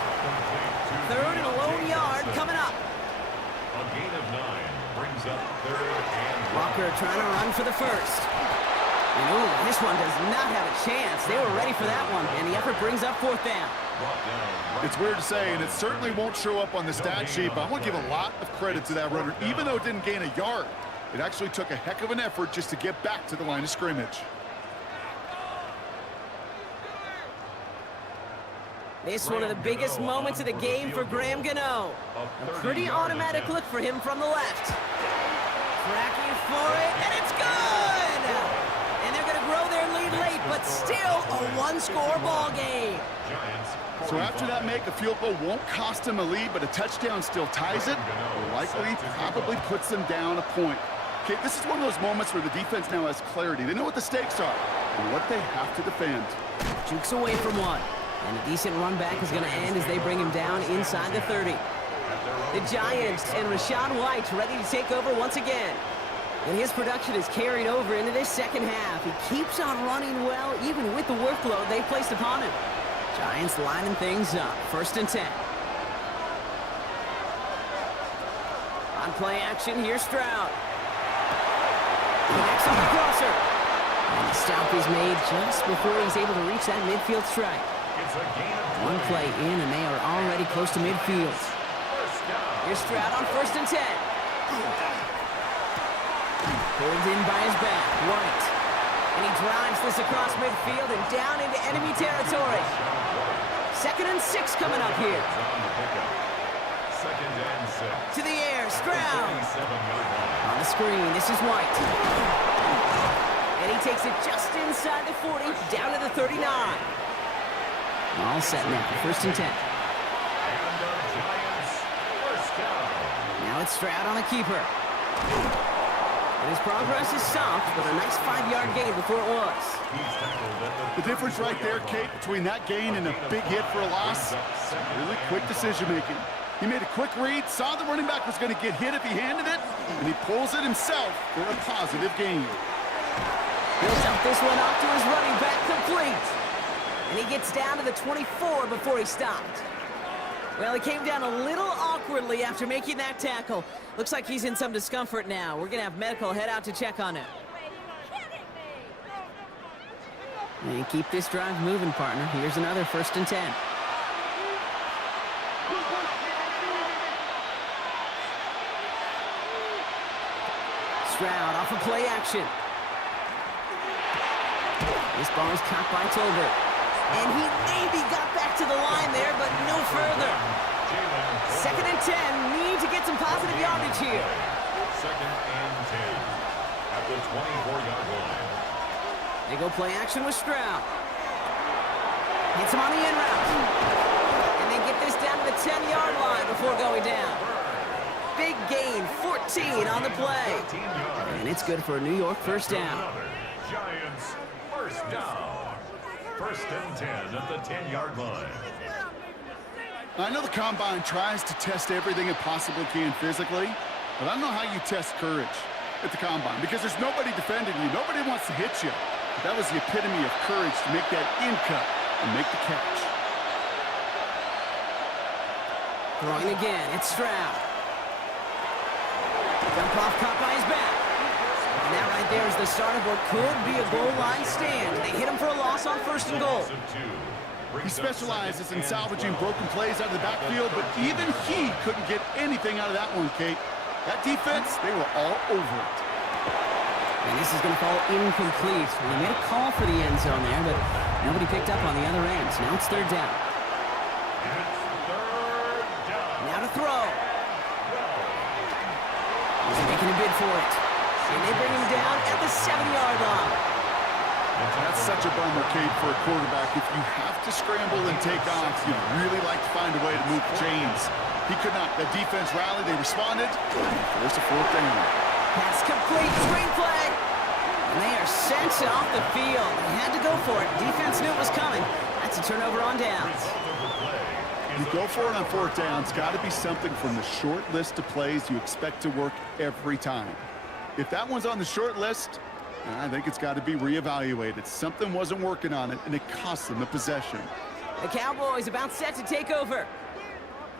3rd and a lone yard coming up. A gain of 9 brings up 3rd and Walker trying to run for the first. And ooh, this one does not have a chance. They were ready for that one, and the effort brings up 4th down. It's weird to say, and it certainly won't show up on the stat sheet, but I want to give a lot of credit to that runner. Even though it didn't gain a yard, it actually took a heck of an effort just to get back to the line of scrimmage. This one of the biggest moments of the game for Graham Gano. A pretty automatic look for him from the left. Tracking for it, and it's good! And they're going to grow their lead late, but still a one-score ball game. So after that make, a field goal won't cost them a lead, but a touchdown still ties it, or likely probably puts them down a point. Okay, this is one of those moments where the defense now has clarity. They know what the stakes are and what they have to defend. Jukes away from one. And a decent run back is going to end as they bring him down inside the 30. The Giants and Rachaad White ready to take over once again. And his production is carried over into this second half. He keeps on running well, even with the workload they placed upon him. Giants lining things up. 1st and 10. On play action, here's Stroud. Connects on the crosser. And the stop is made just before he's able to reach that midfield strike. One play in, and they are already close to midfield. Here's Stroud on 1st and 10. Pulled in by his back, White. And he drives this across midfield and down into enemy territory. 2nd and 6 coming up here. To the air, Stroud. On the screen, this is White. And he takes it just inside the 40, down to the 39. All set now, 1st and 10. Now it's Stroud on a keeper. And his progress is soft, but a nice 5-yard gain before it was. The difference right there, Kate, between that gain and a big hit for a loss, really quick decision-making. He made a quick read, saw the running back was going to get hit if he handed it, and he pulls it himself for a positive gain. He'll dump this one off to his running back, complete. And he gets down to the 24 before he stopped. Well, he came down a little awkwardly after making that tackle. Looks like he's in some discomfort now. We're going to have medical head out to check on him. And keep this drive moving, partner. Here's another 1st and 10. Stroud off of play action. This ball is caught by Tolbert. And he maybe got back to the line there, but no further. 2nd and 10. Need to get some positive yardage here. 2nd and 10 at the 24-yard line. They go play action with Stroud. Hits him on the in route. And they get this down to the 10-yard line before going down. Big gain, 14 on the play. And it's good for a New York 1st down. Giants 1st down. 1st and 10 at the 10-yard line. I know the Combine tries to test everything it possibly can physically, but I don't know how you test courage at the Combine because there's nobody defending you. Nobody wants to hit you. But that was the epitome of courage to make that in cut and make the catch. Throwing again, it's Stroud. Dump off caught by his back. And that right there is the start of what could be a goal line stand. They hit him for a loss on 1st and goal. He specializes in salvaging broken plays out of the backfield, but even he couldn't get anything out of that one, Kate. That defense, they were all over it. And this is going to fall incomplete. Well, they made a call for the end zone there, but nobody picked up on the other end. Now it's 3rd down. Now to throw. He's making a bid for it. And they bring him down at the 7-yard line. That's such a bummer, Kate, for a quarterback. If you have to scramble and take off, you'd really like to find a way to move chains. He could not. The defense rallied. They responded. Force a 4th down. Pass complete. Screenplay. And they are sent off the field. They had to go for it. Defense knew it was coming. That's a turnover on downs. You go for it on 4th down. It's got to be something from the short list of plays you expect to work every time. If that one's on the short list, I think it's got to be reevaluated. Something wasn't working on it, and it cost them the possession. The Cowboys about set to take over.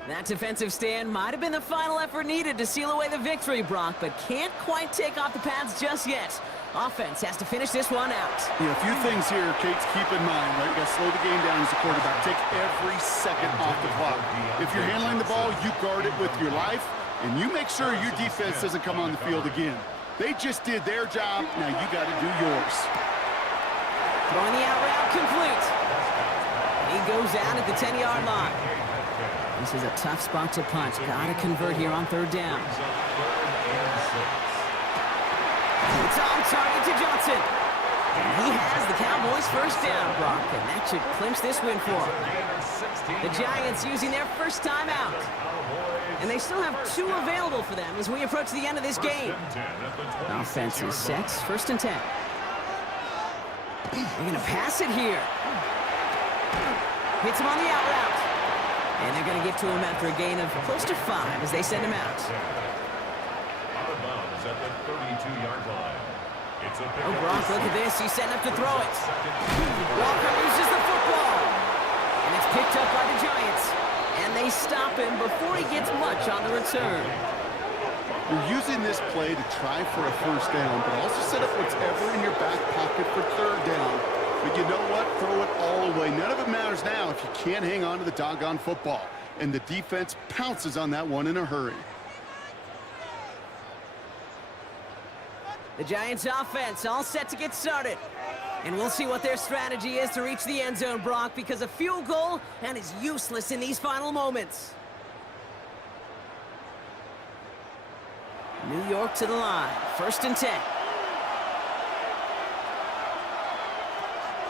That defensive stand might have been the final effort needed to seal away the victory, Brock, but can't quite take off the pads just yet. Offense has to finish this one out. Yeah, a few things here, Kate, to keep in mind, right? You got to slow the game down as a quarterback. Take every second off the clock. If you're handling the ball, you guard it with your life, and you make sure your defense doesn't come on the field again. They just did their job. Now you got to do yours. Throwing the out route complete. He goes out at the 10-yard line. This is a tough spot to punt. Got to convert here on third down. It's on target to Johnson. And he has the Cowboys' first down, Brock, and that should clinch this win for them. The Giants using their first timeout. And they still have 2 available for them as we approach the end of this game. Offense is set. First and 10. They're going to pass it here. Hits him on the out route. And they're going to get to him after a gain of close to 5 as they send him out. Out of bounds at the 32-yard line. Oh, Brock, look at this. He's setting up to throw it. Walker loses the football. And it's picked up by the Giants. And they stop him before he gets much on the return. You're using this play to try for a first down, but also set up whatever in your back pocket for third down. But you know what? Throw it all away. None of it matters now if you can't hang on to the doggone football. And the defense pounces on that one in a hurry. The Giants offense all set to get started. And we'll see what their strategy is to reach the end zone, Brock, because a field goal and is useless in these final moments. New York to the line. First and 10.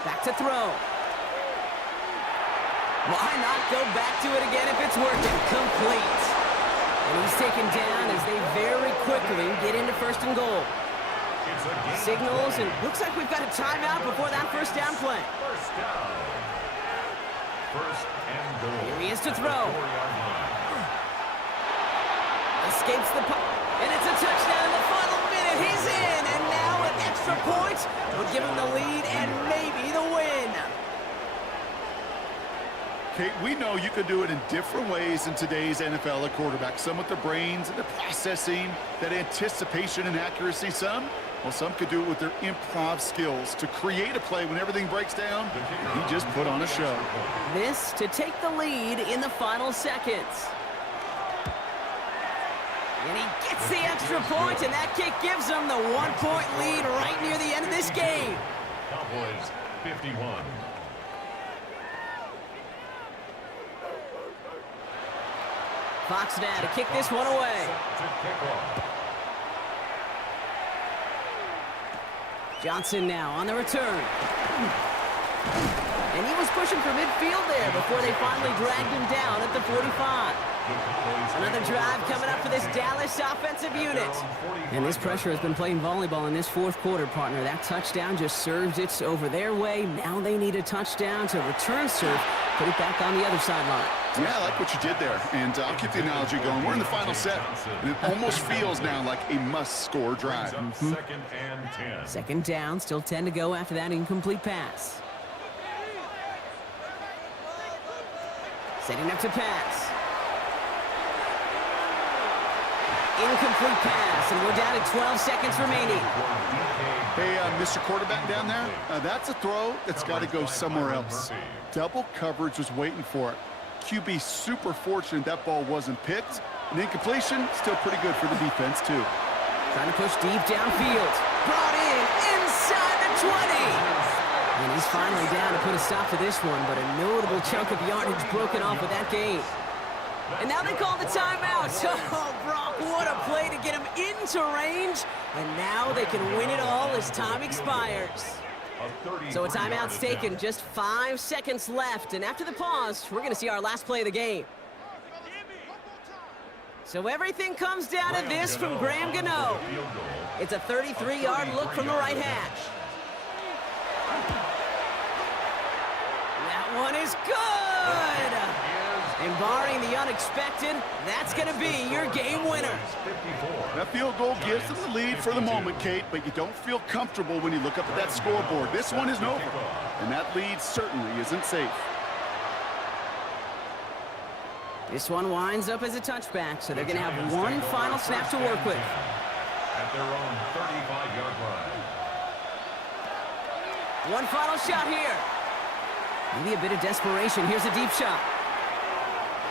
Back to throw. Why not go back to it again if it's working? Complete. And he's taken down as they very quickly get into first and goal. Signals, and looks like we've got a timeout before that first down play. First down. First and goal. Here he is to throw. Escapes the puck, and it's a touchdown in the final minute. He's in, and now an extra point would give him the lead and maybe the win. Kate, we know you can do it in different ways in today's NFL at quarterback. Some with the brains and the processing, that anticipation and accuracy. Some could do it with their improv skills to create a play when everything breaks down. He just put on a show. This to take the lead in the final seconds. And he gets the extra point, and that kick gives them the 1-point lead right near the end of this game. Cowboys 51. Fox now to kick this one away. Johnson now on the return. And he was pushing for midfield there before they finally dragged him down at the 45. Another drive coming up for this Dallas offensive unit. And this pressure has been playing volleyball in this fourth quarter, partner. That touchdown just serves it over their way. Now they need a touchdown to return serve, put it back on the other sideline. Yeah, I like what you did there. And I'll keep the analogy going. We're in the final set. And it almost feels now like a must-score drive. Second and 10. Second down, still 10 to go after that incomplete pass. Setting up to pass. Incomplete pass, and we're down to 12 seconds remaining. Hey, Mr. Quarterback down there, that's a throw that's got to go somewhere else. Double coverage was waiting for it. QB super fortunate that ball wasn't picked. And incompletion, still pretty good for the defense, too. Trying to push deep downfield. Brought in inside the 20. And he's finally down to put a stop to this one, but a notable chunk of yardage broken off with that game. And now they call the timeout. Oh, Brock, what a play to get him into range. And now they can win it all as time expires. So a timeout's taken, just 5 seconds left. And after the pause, we're going to see our last play of the game. So everything comes down to this from Graham Gano. It's a 33-yard look from the right hash. That one is good. And barring the unexpected, that's going to be your game winner. That field goal gives them the lead for the moment, Kate, but you don't feel comfortable when you look up at that scoreboard. This one isn't over, and that lead certainly isn't safe. This one winds up as a touchback, so they're going to have one final snap to work with. At their own 35-yard line. One final shot here. Maybe a bit of desperation. Here's a deep shot.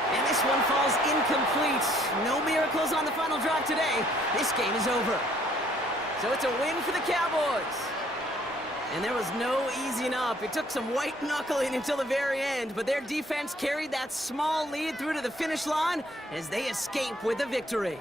And this one falls incomplete. No miracles on the final drive today. This game is over. So it's a win for the Cowboys. And there was no easing up. It took some white knuckling until the very end, but their defense carried that small lead through to the finish line as they escape with a victory.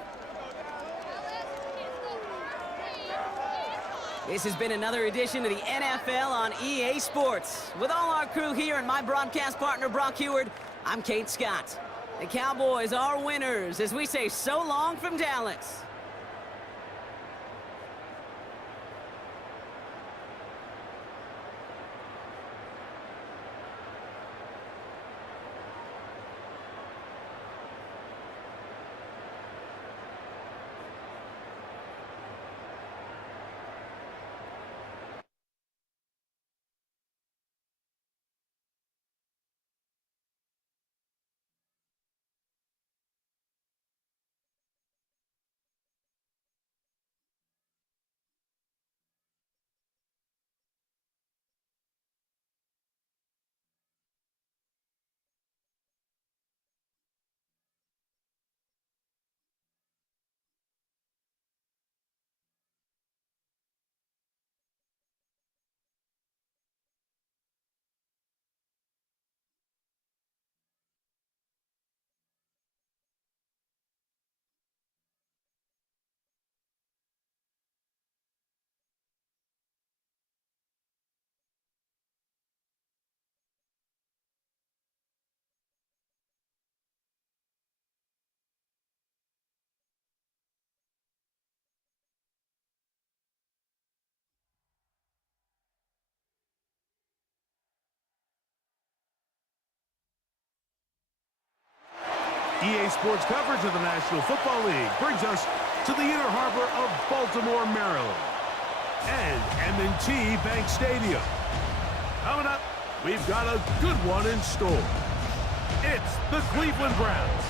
This has been another edition of the NFL on EA Sports. With all our crew here and my broadcast partner, Brock Heward, I'm Kate Scott. The Cowboys are winners as we say so long from Dallas. EA Sports coverage of the National Football League brings us to the inner harbor of Baltimore, Maryland, and M&T Bank Stadium. Coming up, we've got a good one in store. It's the Cleveland Browns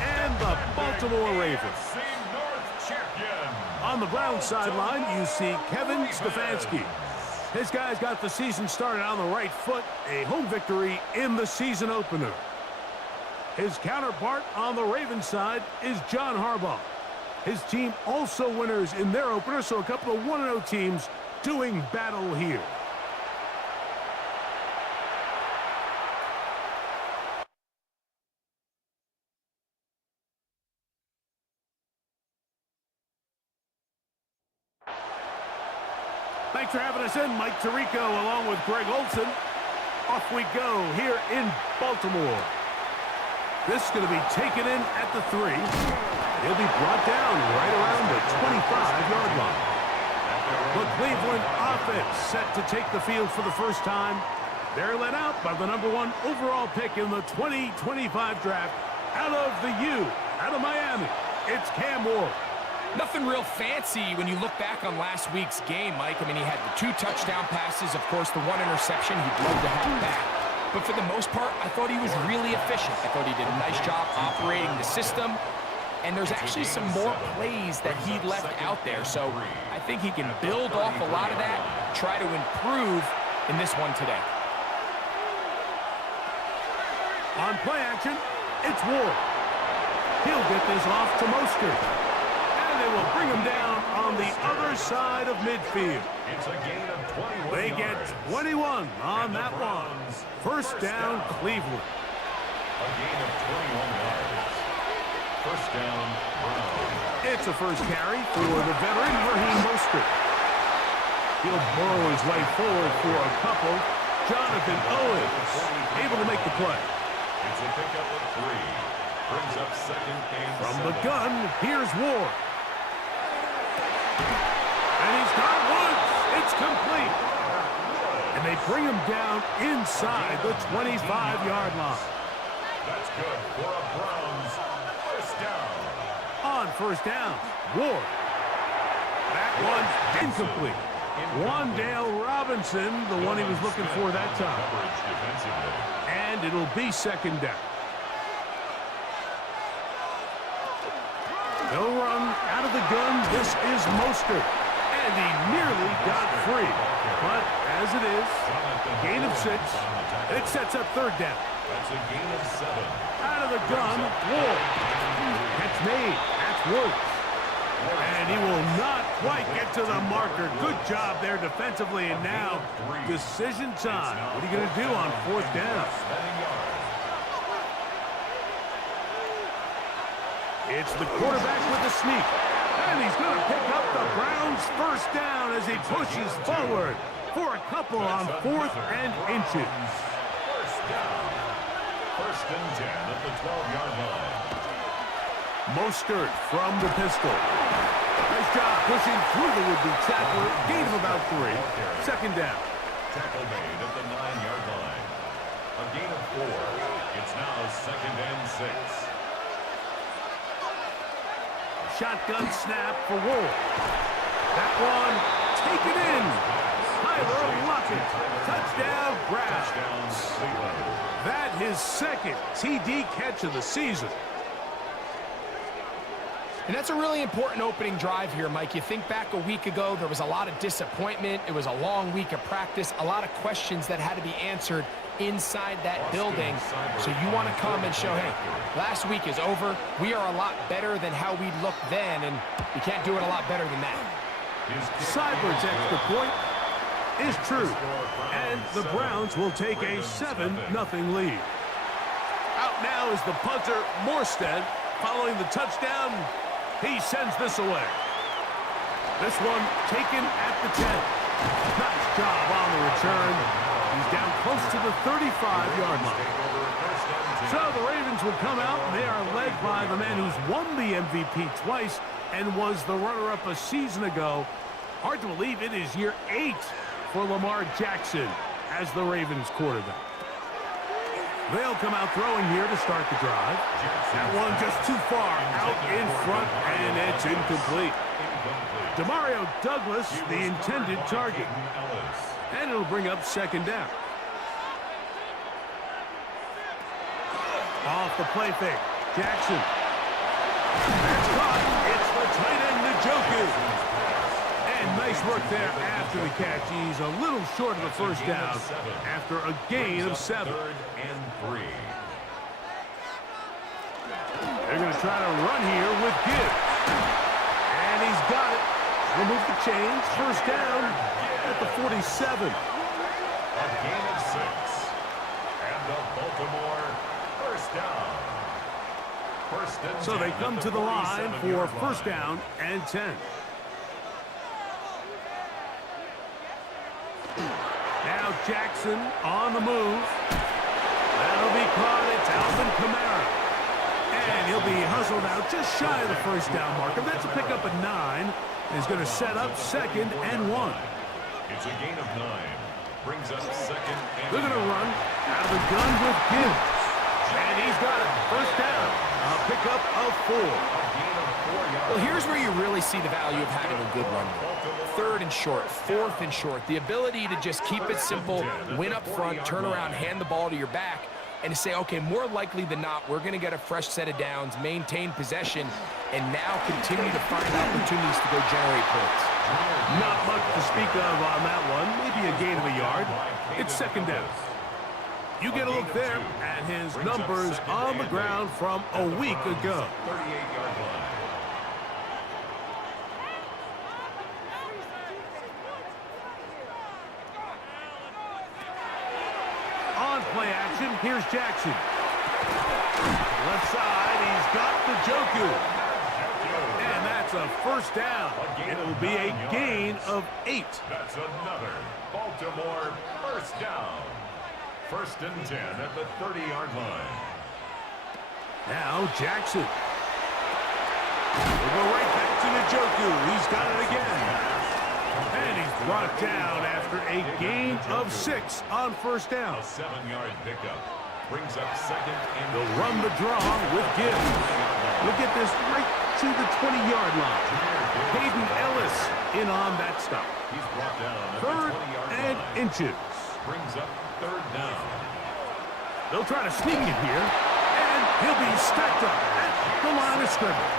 and the Baltimore Ravens. On the Browns sideline, you see Kevin Stefanski. His guys got the season started on the right foot, a home victory in the season opener. His counterpart on the Ravens side is John Harbaugh. His team also winners in their opener, so a couple of 1-0 teams doing battle here. Thanks for having us in, Mike Tirico, along with Greg Olson. Off we go here in Baltimore. This is going to be taken in at the 3. He'll be brought down right around the 25-yard line. The Cleveland offense set to take the field for the first time. They're led out by the #1 overall pick in the 2025 draft out of the U, out of Miami. It's Cam Ward. Nothing real fancy when you look back on last week's game, Mike. I mean, he had the 2 touchdown passes, of course, the 1 interception. He'd love to have back. But for the most part, I thought he was really efficient. I thought he did a nice job operating the system. And there's actually some more plays that he left out there. So I think he can build off a lot of that, try to improve in this one today. On play action, it's Ward. He'll get this off to Mostert. And they will bring him down on the other side of midfield. It's a gain of 21 They get 21 on that one. First down, Cleveland. A gain of 21 yards. First down, Browns. It's a first carry for the veteran, Raheem Mostert. He'll burrow his way forward for a couple. Jonathan Owens able to make the play. It's a pickup of 3. Brings up second and From 7. the gun, here's Ward. And he's got Woods. It's complete. And they bring him down inside the 25-yard line. That's good for a Browns first down. On first down, Ward. That one's incomplete. Wandale Robinson, the one he was looking for that time. Coverage defensively. And it'll be second down. No run out of the gun. This is Mostert. And he nearly got free. But as it is, gain of 6. It sets up third down. That's a gain of 7. Out of the gun, Ward. Catch made. That's Woods. And he will not quite get to the marker. Good job there defensively. And now, decision time. What are you going to do on 4th down? It's the quarterback with the sneak. And he's going to pick up the Browns' 1st down as he pushes forward for a couple on 4th and inches. 1st down. 1st and 10 at the 12-yard line. Mostert from the pistol. Nice job pushing through the would-be tackler. Gain of about 3. 2nd down. Tackle made at the 9-yard line. A gain of 4. It's now 2nd and 6. Shotgun snap for Wolf. That one taken in. Tyler Lockett. Touchdown Browns. That his 2nd TD catch of the season. And that's a really important opening drive here, Mike. You think back a week ago, there was a lot of disappointment. It was a long week of practice, a lot of questions that had to be answered inside that building. So you want to come and show, hey, last week is over. We are a lot better than how we looked then, and you can't do it a lot better than that. Seibert's extra point is true, and the Browns will take a 7-0 lead. Out now is the punter, Morstead. Following the touchdown, he sends this away. This one taken at the 10. Nice job on the return. He's down close to the 35-yard line. So the Ravens will come out, and they are led by the man who's won the MVP twice and was the runner-up a season ago. Hard to believe it is year 8 for Lamar Jackson as the Ravens quarterback. They'll come out throwing here to start the drive. That one just too far out in front, and it's incomplete. Demario Douglas, the intended target. And it'll bring up 2nd down. Off the play fake. Jackson. That's caught. It's the tight end, Njoku. And nice work there after the catch. He's a little short of the 1st down after a gain of 7. 3rd and 3. They're going to try to run here with Gibbs. And he's got it. Remove the chains. 1st down at the 47. A gain of 6. And the Baltimore 1st down. 1st and 10. So they come to the line for 1st down and 10. Now Jackson on the move. That'll be caught. It's Alvin Kamara. And he'll be hustled out just shy of the 1st down marker. That's a pickup at 9. He's going to set up 2nd and 1. It's a gain of 9. Brings up 2nd and They're going to run out of the gun with Gibbs. And he's got it. 1st down. A pickup of 4. Well, here's where you really see the value of having a good run game. 3rd and short, 4th and short. The ability to just keep it simple, win up front, turn around, hand the ball to your back, and to say, okay, more likely than not, we're going to get a fresh set of downs, maintain possession, and now continue to find opportunities to go generate points. Not much to speak of on that one. Maybe a gain of a yard. It's 2nd down. You get a look there at his numbers on the ground from a week ago. 38-yard line. On play action, here's Jackson. Left side, he's got the Njoku. And that's a 1st down. It will be a gain of 8. That's another Baltimore 1st down. 1st and 10 at the 30-yard line. Now Jackson. We'll go right back to Njoku. He's got it again. And he's brought down after a gain of 6 on 1st down. A 7-yard pickup. Brings up 2nd and They'll run the draw with Gibbs. Look at this right to the 20-yard line. Hayden Ellis in on that stop. he's brought down at 3rd the 20-yard and line. inches. Brings up 3rd down. They'll try to sneak it here, and he'll be stacked up at the line of scrimmage.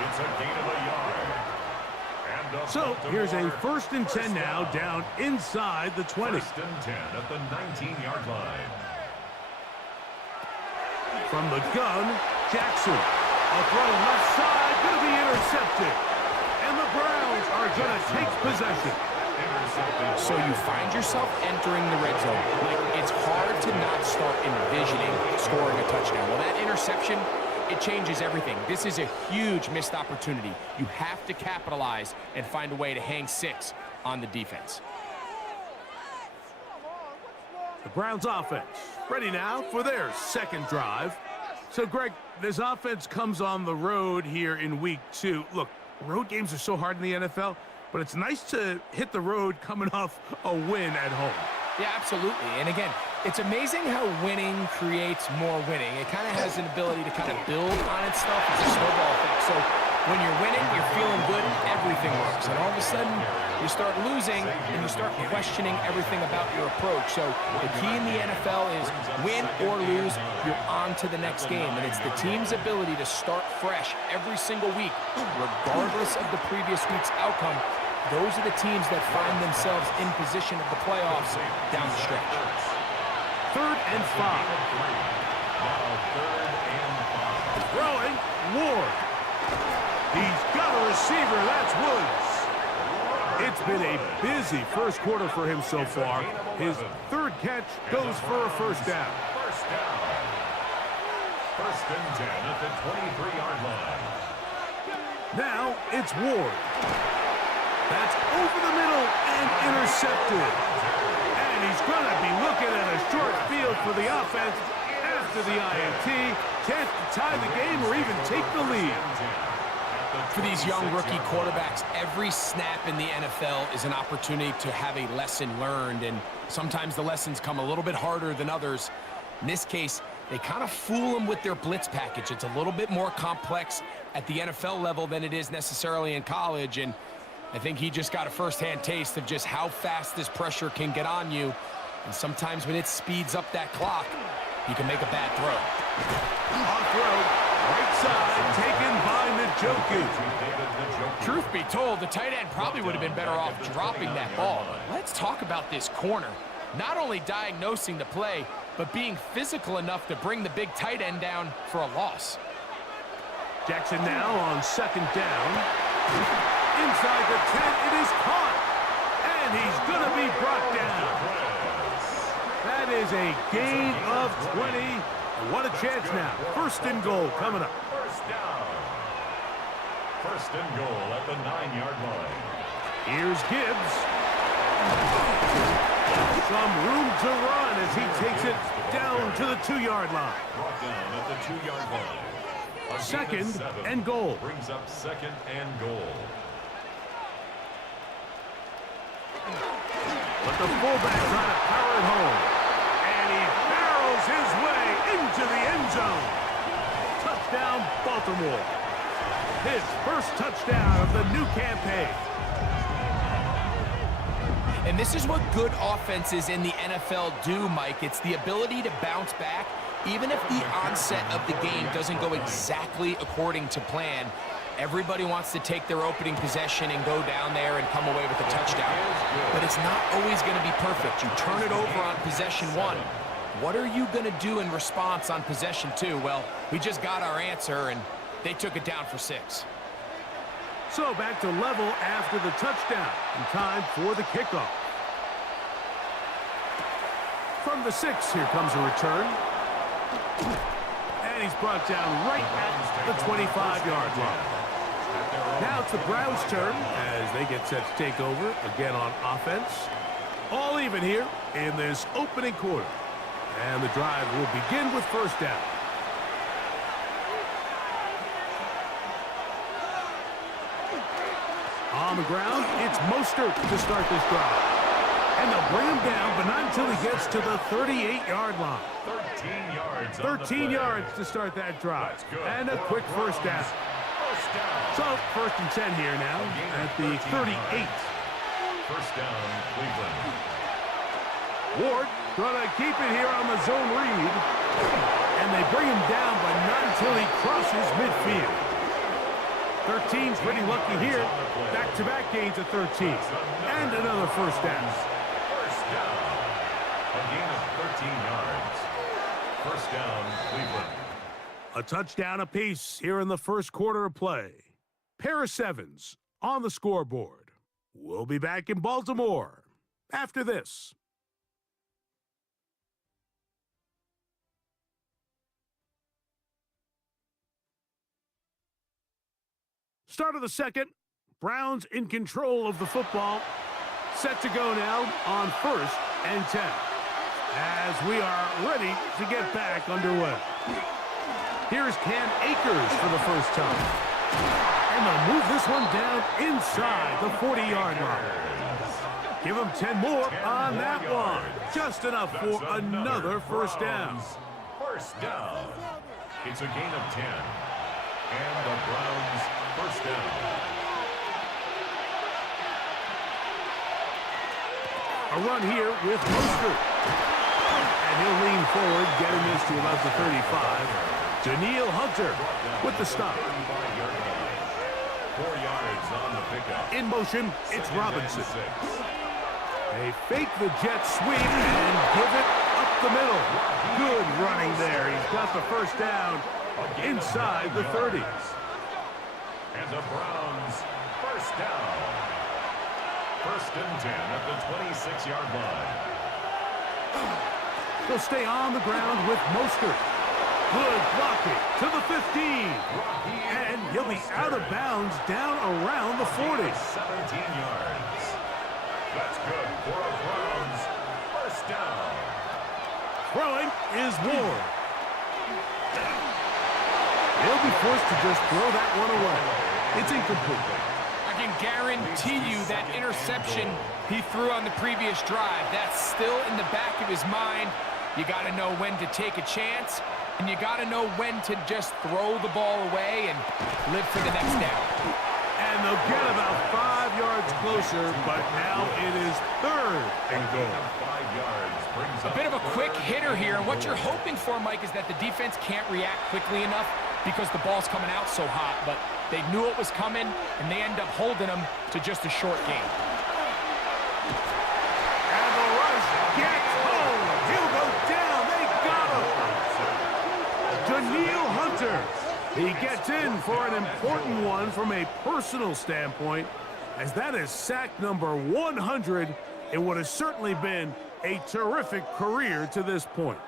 It's a gain of a yard. And a So here's a Baltimore 1st and 10 now, down inside the 20. 1st and 10 at the 19-yard line. From the gun, Jackson. A throw left side, going to be intercepted. And the Browns are going to take possession. So you find yourself entering the red zone. Like, it's hard to not start envisioning scoring a touchdown. Well, that interception, it changes everything. This is a huge missed opportunity. You have to capitalize and find a way to hang 6 on the defense. The Browns offense ready now for their second drive. So, Greg, this offense comes on the road here in week 2. Look, road games are so hard in the NFL, but it's nice to hit the road coming off a win at home. Yeah, absolutely. And again, it's amazing how winning creates more winning. It kind of has an ability to kind of build on itself. It's a snowball effect. So when you're winning, you're feeling good, everything works. And all of a sudden, you start losing, and you start questioning everything about your approach. So the key in the NFL is win or lose, you're on to the next game. And it's the team's ability to start fresh every single week, regardless of the previous week's outcome. Those are the teams that find themselves in position of the playoffs down the stretch. 3rd and 5. Now 3rd and 5. Throwing, Ward. He's got a receiver, that's Woods. It's been a busy first quarter for him so far. His 3rd catch goes for a first down. First down. 1st and 10 at the 23-yard line. Now it's Ward. That's over the middle and intercepted. And he's going to be looking at a short field for the offense after the INT. Chance to tie the game or even take the lead. For these young rookie quarterbacks, every snap in the NFL is an opportunity to have a lesson learned, and sometimes the lessons come a little bit harder than others. In this case, they kind of fool them with their blitz package. It's a little bit more complex at the NFL level than it is necessarily in college, and I think he just got a first-hand taste of just how fast this pressure can get on you, and sometimes when it speeds up that clock, you can make a bad throw. Off-road, right side, taken by Njoku. Truth be told, the tight end probably would have been better off dropping that ball. Let's talk about this corner. Not only diagnosing the play, but being physical enough to bring the big tight end down for a loss. Jackson now on 2nd down. Inside the 10, it is caught. And he's going to be brought down. That is a gain of 20. And what a chance now. 1st and goal coming up. First down. 1st and goal at the 9-yard line. Here's Gibbs. Some room to run as he takes it down to the 2-yard line. Brought down at the 2-yard line. 2nd and goal. Brings up 2nd and goal. But the fullback trying to power it home. And he barrels his way into the end zone. Touchdown, Baltimore. His first touchdown of the new campaign. And this is what good offenses in the NFL do, Mike. It's the ability to bounce back, even if the onset of the game doesn't go exactly according to plan. Everybody wants to take their opening possession and go down there and come away with a touchdown. But it's not always going to be perfect. You turn it over on possession 1. What are you going to do in response on possession 2? Well, we just got our answer, and they took it down for 6. So back to level after the touchdown. And time for the kickoff. From the 6, here comes a return. And he's brought down right at the 25-yard line. Now it's the Browns' turn as they get set to take over again on offense. All even here in this opening quarter. And the drive will begin with first down. On the ground, it's Mostert to start this drive. And they'll bring him down, but not until he gets to the 38-yard line. 13 yards. 13 yards to start that drive. And a quick first down. So, 1st and 10 here now at the 38. First down, Cleveland. Ward trying to keep it here on the zone read. And they bring him down, but not until he crosses midfield. 13's pretty lucky here. Back-to-back gains of 13. And another first down. First down. A gain of 13 yards. First down, Cleveland. A touchdown apiece here in the first quarter of play. Pair of sevens on the scoreboard. We'll be back in Baltimore after this. Start of the second. Browns in control of the football. Set to go now on 1st and 10. As we are ready to get back underway. Here's Cam Akers for the first time. And they'll move this one down inside the 40-yard line. Give them 10 more on that one. Just enough for another first down. First down. It's a gain of 10. And the Browns first down. A run here with Mostert. And he'll lean forward, getting this to about the 35. Daniil Hunter with the stop. 4 yards on the pickup. In motion, it's Robinson. They fake the jet sweep and give it up the middle. Good running there. He's got the first down inside the 30s. And the Browns first down. First and 10 at the 26-yard line. They'll stay on the ground with Mostert. Good blocking to the 15. And he'll be out of bounds down around the 40. 17 yards. That's good for a Browns first down. Throwing is Ward. He'll be forced to just throw that one away. It's incomplete. I can guarantee you that interception he threw on the previous drive, that's still in the back of his mind. You got to know when to take a chance, and you got to know when to just throw the ball away and live for the next down. And they'll get about 5 yards closer, but now it is 3rd and goal. 5 yards brings A bit of a quick hitter here, and what you're hoping for, Mike, is that the defense can't react quickly enough because the ball's coming out so hot, but they knew it was coming, and they end up holding them to just a short game. And the rush gets home. He'll go down. They got him. Daniil Hunter. He gets in for an important one from a personal standpoint, as that is sack number 100 in what has certainly been a terrific career to this point.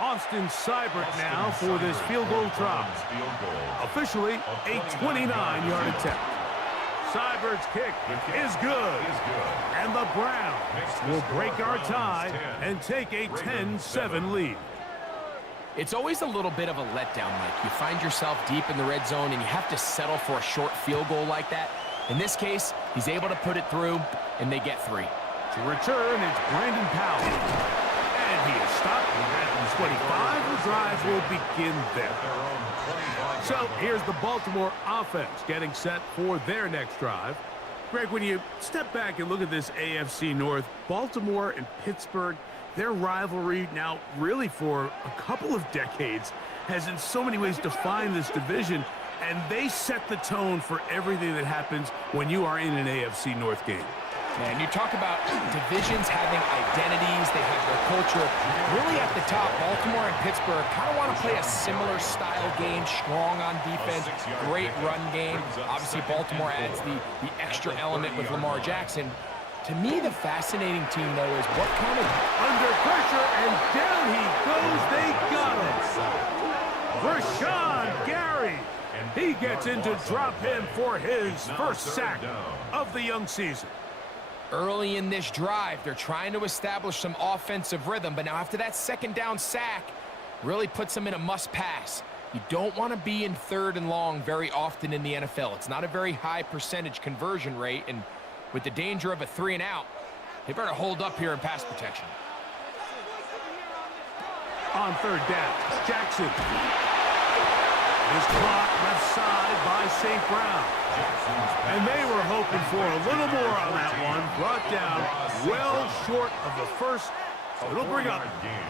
Austin Seibert now for this field goal try. Officially a 29-yard attempt. Seibert's kick is good. And the Browns will break our tie and take a 10-7 lead. It's always a little bit of a letdown, Mike. You find yourself deep in the red zone and you have to settle for a short field goal like that. In this case, he's able to put it through, and they get 3. To return, it's Brandon Powell. And he is stopped at the 25. The drive will begin there. So here's the Baltimore offense getting set for their next drive. Greg, when you step back and look at this AFC North, Baltimore and Pittsburgh, their rivalry now really for a couple of decades has in so many ways defined this division, and they set the tone for everything that happens when you are in an AFC North game. And you talk about divisions having identities, they have their culture. Really at the top, Baltimore and Pittsburgh kind of want to play a similar style game, strong on defense, great run game. Obviously, Baltimore adds the extra element with Lamar Jackson. To me, the fascinating team, though, is what kind of... Under pressure, and down he goes. They got him. Rashawn Gary. He gets in to drop him for his first sack of the young season. Early in this drive, they're trying to establish some offensive rhythm, but now after that second down sack, really puts them in a must-pass. You don't want to be in 3rd and long very often in the NFL. It's not a very high percentage conversion rate, and with the danger of a 3-and-out, they better hold up here in pass protection. On 3rd down, Jackson is caught left side by St. Brown. And they were hoping for a little more on that one. Brought down well short of the first. So it'll bring up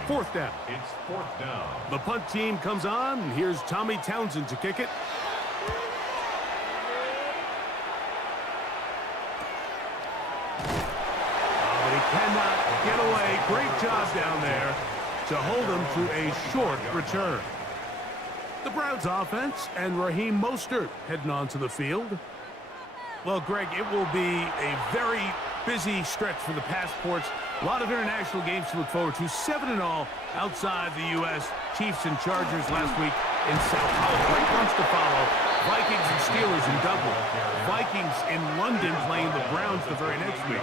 4th down. It's 4th down. The punt team comes on. And here's Tommy Townsend to kick it. But he cannot get away. Great job down there to hold him to a short return. The Browns offense and Raheem Mostert heading onto the field. Well, Greg, it will be a very busy stretch for the Passports. A lot of international games to look forward to. 7 in all outside the U.S. Chiefs and Chargers last week in Sao Paulo. Great bunch to follow. Vikings and Steelers in Dublin. Vikings in London playing the Browns the very next week.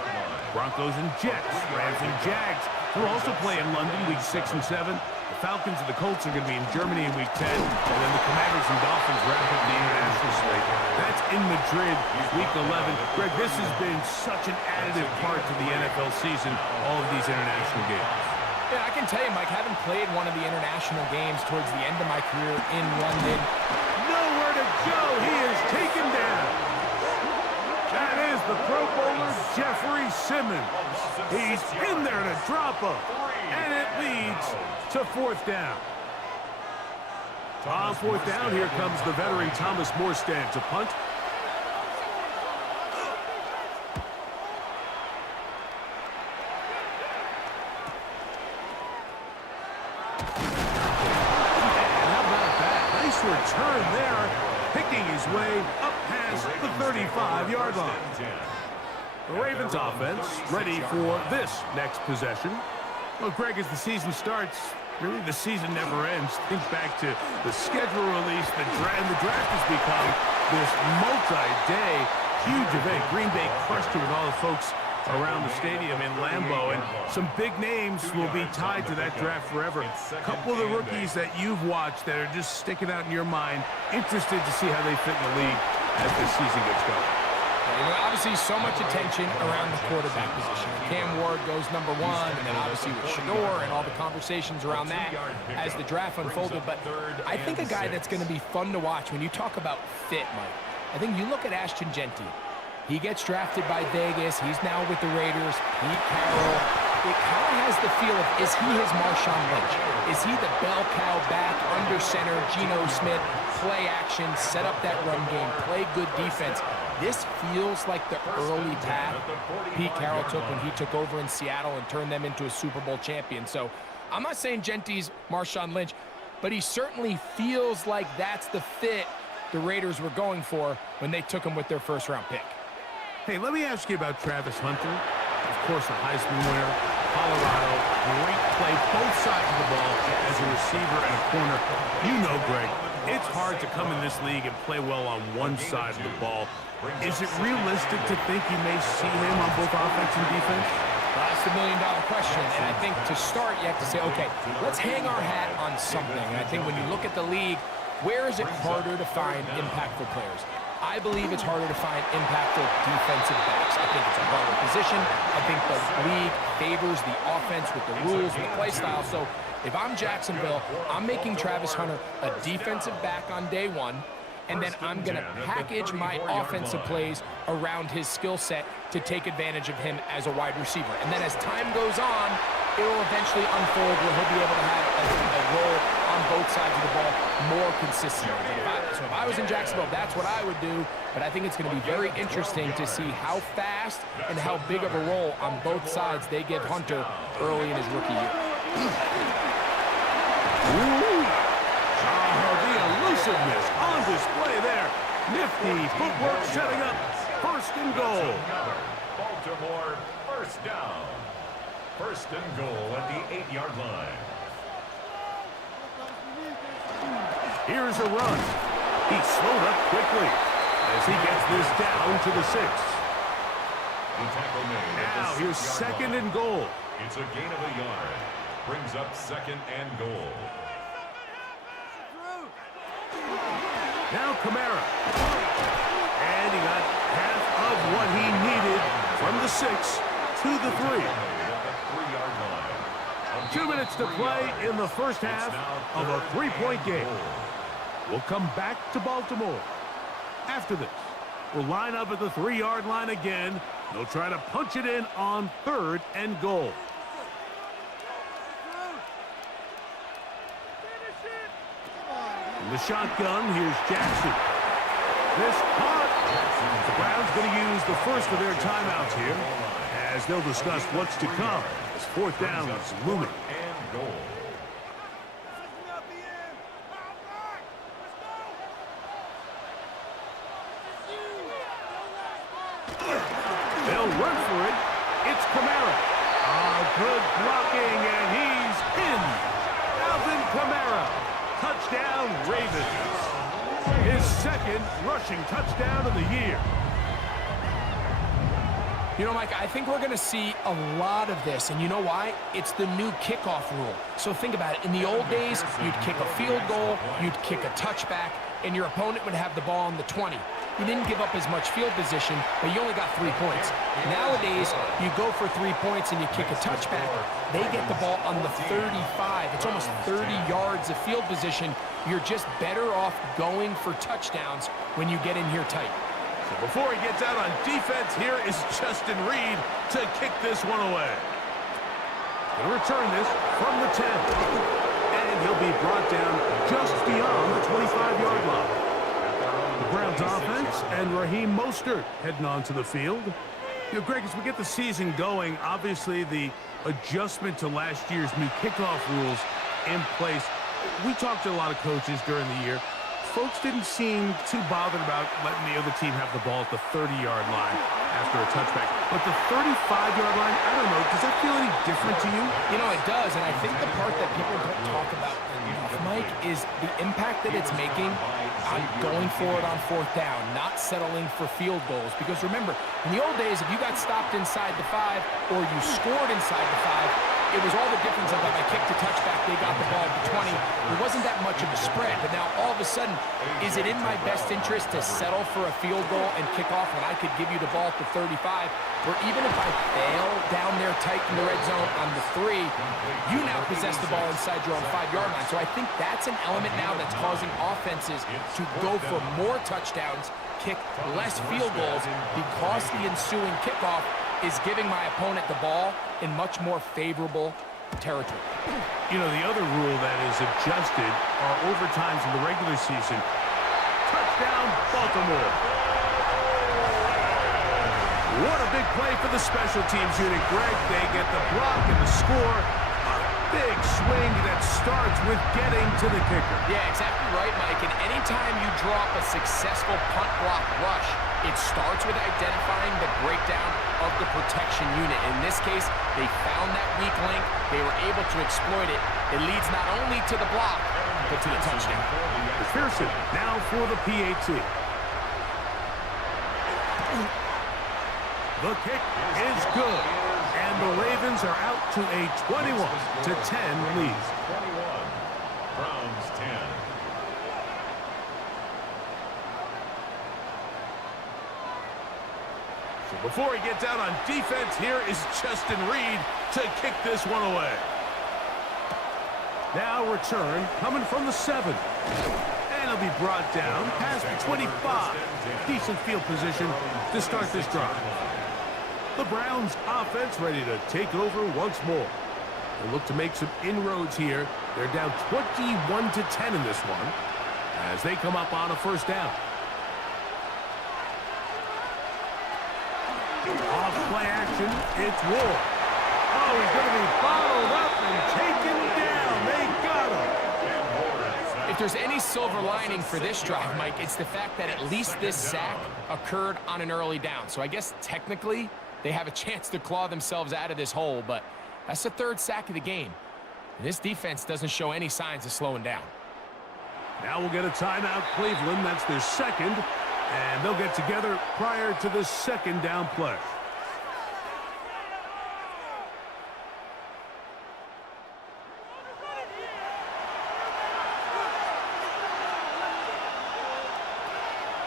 Broncos and Jets. Rams and Jags will also play in London week 6 and 7. The Falcons and the Colts are going to be in Germany in week 10. And then the Commanders and Dolphins wrap up the international slate. That's in Madrid week 11. Greg, this has been such an additive part to the NFL season, all of these international games. Yeah, I can tell you, Mike, having played one of the international games towards the end of my career in London. Nowhere to go. He is taken down. That is the Pro Bowler, Jeffrey Simmons. He's in there to drop him. And it leads to fourth down. On fourth down, here comes the veteran Thomas Morstead to punt. Return there, picking his way up past the 35-yard line. The Ravens offense ready for this next possession. Well, Greg, as the season starts, really the season never ends. Think back to the schedule release, the draft has become this multi-day huge event. Green Bay crushed it with all the folks around the stadium in Lambeau, and some big names will be tied to that draft forever. A couple of the rookies that you've watched that are just sticking out in your mind, interested to see how they fit in the league as the season gets going. Obviously, so much attention around the quarterback position. Cam Ward goes number 1, and then obviously with Shador and all the conversations around that as the draft unfolded. But I think a guy that's going to be fun to watch when you talk about fit, Mike, I think you look at Ashton Genty. He gets drafted by Vegas. He's now with the Raiders. Pete Carroll. It kind of has the feel of, is he his Marshawn Lynch? Is he the bell cow back, under center, Geno Smith, play action, set up that run game, play good defense? This feels like the early path Pete Carroll took when he took over in Seattle and turned them into a Super Bowl champion. So I'm not saying Genty's Marshawn Lynch, but he certainly feels like that's the fit the Raiders were going for when they took him with their first-round pick. Hey, let me ask you about Travis Hunter. Of course, a Heisman winner, Colorado, great play, both sides of the ball as a receiver and a corner. You know, Greg, it's hard to come in this league and play well on one side of the ball. Is it realistic to think you may see him on both offense and defense? That's the million-dollar question, and I think to start, you have to say, okay, let's hang our hat on something. And I think when you look at the league, where is it harder to find impactful players? I believe it's harder to find impactful defensive backs. I think it's a harder position. I think the league favors the offense with the rules and the play style. So if I'm Jacksonville, I'm making Travis Hunter a defensive back on day 1, and then I'm going to package my offensive plays around his skill set to take advantage of him as a wide receiver. And then as time goes on, it will eventually unfold where he'll be able to have a role on both sides of the ball more consistently. So if I was in Jacksonville, that's what I would do. But I think it's going to be very interesting to see how fast and how big of a role on both sides they give Hunter early in his rookie year. The elusiveness on display there. Nifty footwork setting up first and goal. Baltimore, first down. First and goal at the 8-yard line. Here's a run. He slowed up quickly as he gets this down to the 6. The tackle made. Now here's second and goal. It's a gain of a yard. Brings up second and goal. Now Kamara. And he got half of what he needed from the 6 to the 3. 2 minutes to play in the first half of a 3-point game. We'll come back to Baltimore. After this, we'll line up at the 3-yard line again. They'll try to punch it in on 3rd and goal. In the shotgun, here's Jackson. This caught. The Browns going to use the first of their timeouts here. as they'll discuss what's to come as fourth down is looming. And goal. They'll run for it. It's Kamara. Good blocking, and he's in. Alvin Kamara. Touchdown, Ravens. His second rushing touchdown of the year. You know, Mike, I think we're going to see a lot of this, and you know why? It's the new kickoff rule. So think about it. In the old days, you'd kick a field goal, you'd kick a touchback, and your opponent would have the ball on the 20. You didn't give up as much field position, but you only got 3 points. Nowadays, you go for 3 points and you kick a touchback. They get the ball on the 35. It's almost 30 yards of field position. You're just better off going for touchdowns when you get in here tight. So before he gets out on defense, here is Justin Reed to kick this one away. He'll return this from the 10. And he'll be brought down just beyond the 25-yard line. The Browns offense and Raheem Mostert heading onto the field. You know, Greg, as we get the season going, obviously the adjustment to last year's new kickoff rules in place. We talked to a lot of coaches during the year. Folks didn't seem too bothered about letting the other team have the ball at the 30-yard line after a touchback. But the 35-yard line, I don't know, does that feel any different to you? You know, it does, and I think the part that people don't talk about enough, Mike, is the impact that it's making on going for it on fourth down, not settling for field goals. Because remember, in the old days, if you got stopped inside the 5 or you scored inside the 5, it was all the difference of if I kicked a touchback, they got the ball at the 20. There wasn't that much of a spread, but now all of a sudden, is it in my best interest to settle for a field goal and kick off when I could give you the ball at the 35? Or even if I fail down there tight in the red zone on the 3, you now possess the ball inside your own 5-yard line. So I think that's an element now that's causing offenses to go for more touchdowns, kick less field goals, because the ensuing kickoff is giving my opponent the ball in much more favorable territory. You know, the other rule that is adjusted are overtimes in the regular season. Touchdown, Baltimore. What a big play for the special teams unit, Greg. They get the block and the score. A big swing that starts with getting to the kicker. Yeah, exactly right, Mike. And anytime you drop a successful punt block rush, it starts with identifying the breakdown of the protection unit. In this case, they found that weak link. They were able to exploit it. It leads not only to the block, but to the touchdown. McPherson now for the PAT. The kick is good. And the Ravens are out to a 21-10 lead. 21. Browns 10. Before he gets out on defense, here is Justin Reed to kick this one away. Now return coming from the 7. And he'll be brought down past the 25. Decent field position to start this drive. The Browns offense ready to take over once more. They look to make some inroads here. They're down 21-10 in this one as they come up on a first down. Off play action, it's Ward. Oh, he's going to be bottled up and taken down. They got him. If there's any silver lining for this drive, Mike, it's the fact that at least this sack occurred on an early down. So I guess technically they have a chance to claw themselves out of this hole, but that's the 3rd sack of the game. And this defense doesn't show any signs of slowing down. Now we'll get a timeout, Cleveland. That's their 2nd. And they'll get together prior to the 2nd down play.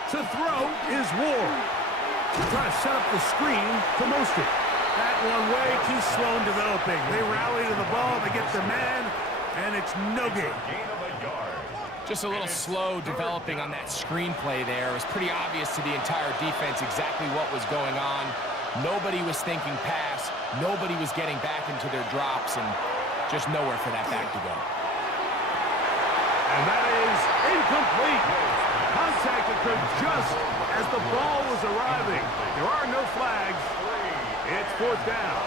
To throw is Ward. Trying to set up the screen to Mostert. That one way too slow in developing. They rally to the ball, they get the man, and it's no gain. Just a little slow developing on that screenplay there. It was pretty obvious to the entire defense exactly what was going on. Nobody was thinking pass. Nobody was getting back into their drops, and just nowhere for that back to go. And that is incomplete. Contact occurred just as the ball was arriving. There are no flags. It's fourth down.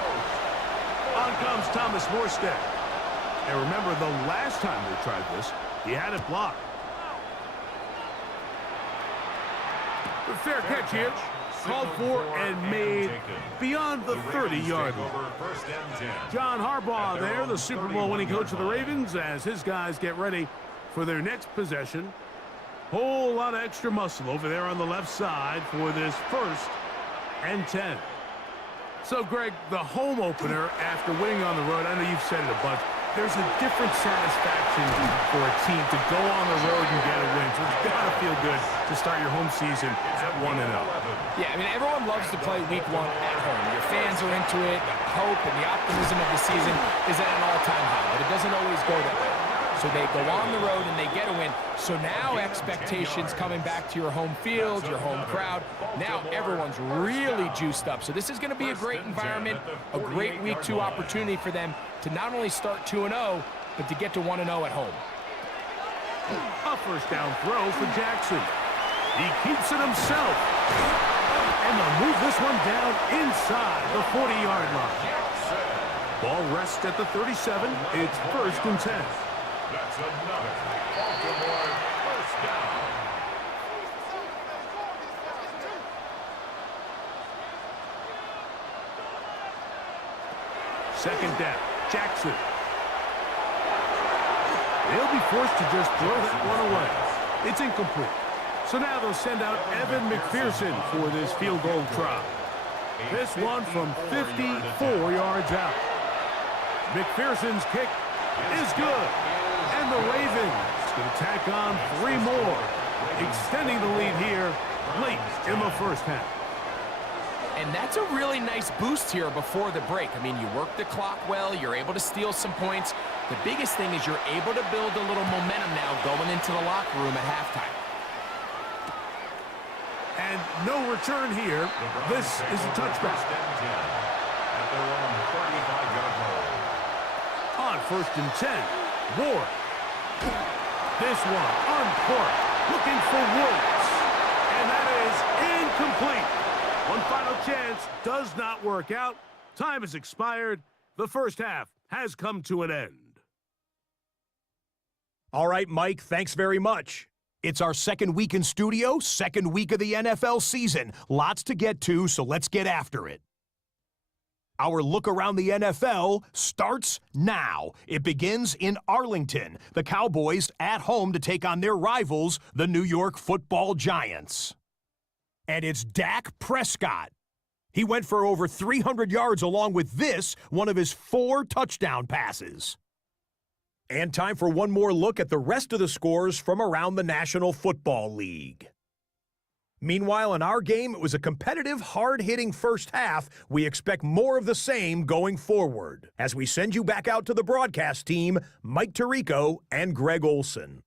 On comes Thomas Morstead. And remember, the last time they tried this, he had it blocked. The fair catch here. Called for and made beyond the 30-yard line. John Harbaugh there, the Super Bowl winning coach of the Ravens, as his guys get ready for their next possession. Whole lot of extra muscle over there on the left side for this 1st and 10. So, Greg, the home opener after winning on the road, I know you've said it a bunch, there's a different satisfaction for a team to go on the road and get a win. So it's got to feel good to start your home season at 1-0. Yeah, I mean, everyone loves to play week 1 at home. Your fans are into it. The hope and the optimism of the season is at an all-time high, but it doesn't always go that way. So they go on the road and they get a win. So now expectations coming back to your home field, your home crowd. Now everyone's really juiced up. So this is going to be a great environment, a great week 2 opportunity for them to not only start 2-0, but to get to 1-0 at home. A first down throw for Jackson. He keeps it himself. And they'll move this one down inside the 40-yard line. Ball rests at the 37. It's 1st and 10. That's another Baltimore first down. Second down. Jackson. They'll be forced to just throw that one away. It's incomplete. So now they'll send out Evan McPherson for this field goal try. This one from 54 yards out. McPherson's kick is good. And the Ravens going to tack on 3 more, extending the lead here late in the first half. And that's a really nice boost here before the break. I mean, you work the clock well. You're able to steal some points. The biggest thing is you're able to build a little momentum now going into the locker room at halftime. And no return here. This is a touchback. On 1st and 10, Ward. This one on court, looking for Woods. And that is incomplete. One final chance does not work out. Time has expired. The first half has come to an end. All right, Mike, thanks very much. It's our 2nd week in studio, 2nd week of the NFL season. Lots to get to, so let's get after it. Our look around the NFL starts now. It begins in Arlington. The Cowboys at home to take on their rivals, the New York Football Giants. And it's Dak Prescott. He went for over 300 yards along with this, one of his 4 touchdown passes. And time for one more look at the rest of the scores from around the National Football League. Meanwhile, in our game, it was a competitive, hard-hitting first half. We expect more of the same going forward. As we send you back out to the broadcast team, Mike Tirico and Greg Olson.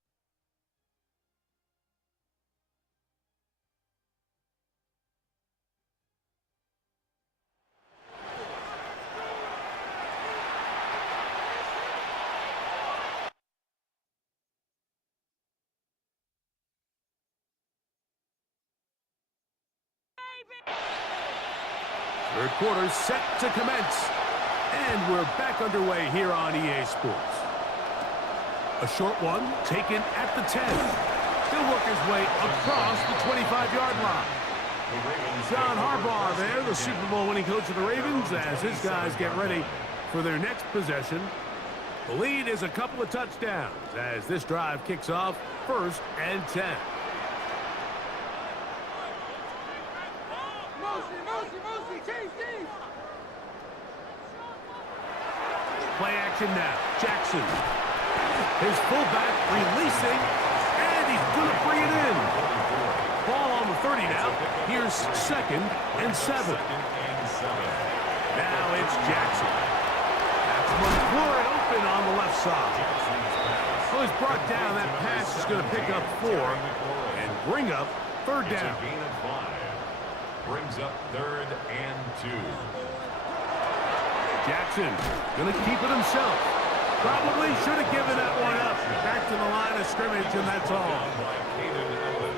Third quarter set to commence. And we're back underway here on EA Sports. A short one taken at the 10. He'll work his way across the 25-yard line. John Harbaugh there, the Super Bowl winning coach of the Ravens, as his guys get ready for their next possession. The lead is a couple of touchdowns as this drive kicks off 1st and 10. Play action now. Jackson. His fullback releasing, and he's going to bring it in. Ball on the 30 now. Here's 2nd and 7. Now it's Jackson. That's McLaurin open on the left side. Well, he's brought down. That pass is going to pick up 4 and bring up 3rd down. It's a gain of 5. Brings up 3rd and 2. Jackson going to keep it himself. Probably should have given that one up. Back to the line of scrimmage, and that's all.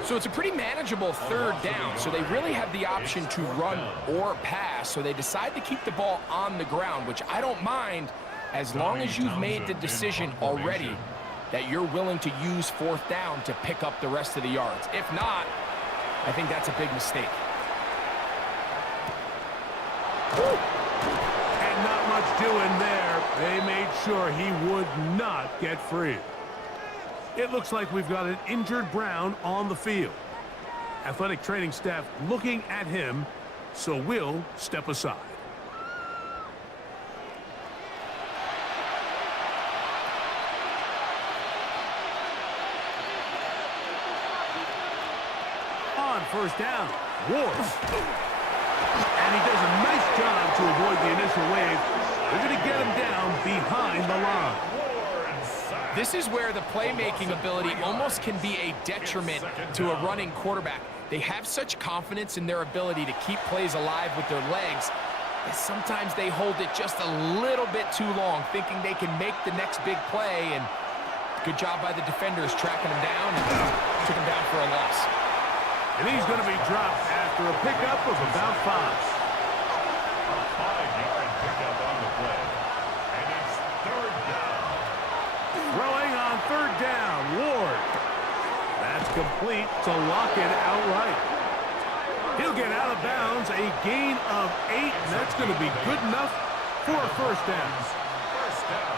So it's a pretty manageable third down, so they really have the option to run or pass, so they decide to keep the ball on the ground, which I don't mind as long as you've made the decision already that you're willing to use fourth down to pick up the rest of the yards. If not, I think that's a big mistake. And not much doing there. They made sure he would not get free. It looks like we've got an injured Brown on the field. Athletic training staff looking at him, so we'll step aside. On first down, Ward. And he does a nice job to avoid the initial wave. They're going to get him down behind the line. This is where the playmaking ability almost can be a detriment to a running quarterback. They have such confidence in their ability to keep plays alive with their legs that sometimes they hold it just a little bit too long, thinking they can make the next big play, and good job by the defenders tracking him down and took him down for a loss. And he's going to be dropped after a pickup of about 5. A 5-yard pickup on the play. And it's third down. Throwing on third down, Ward. That's complete to lock it outright. He'll get out of bounds, a gain of 8, and that's going to be good enough for a first down. First down.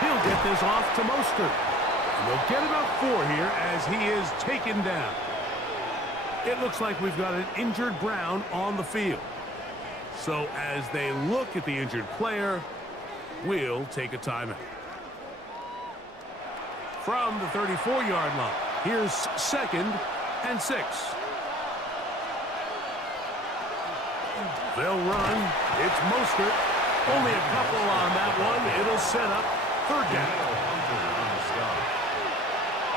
He'll get this off to Mostert. And they'll get enough 4 here as he is taken down. It looks like we've got an injured Brown on the field. So as they look at the injured player, we'll take a timeout. From the 34-yard line, here's 2nd and 6. They'll run. It's Mostert. Only a couple on that one. It'll set up third down.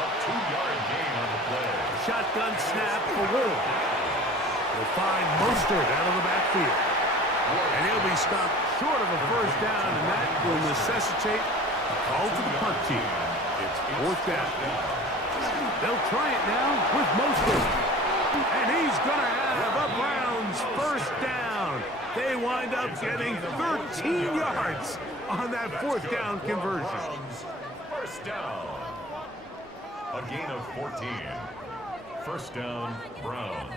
A 2-yard gain on the play. Shotgun snap for Ward. They'll find Mostert out of the backfield. And he'll be stopped short of a first down, and that will necessitate a call to the punt team. It's fourth down. They'll try it now with Mostert. And he's going to have a Browns first down. They wind up getting 13 yards on that fourth down conversion. First down. A gain of 14. First down, Browns.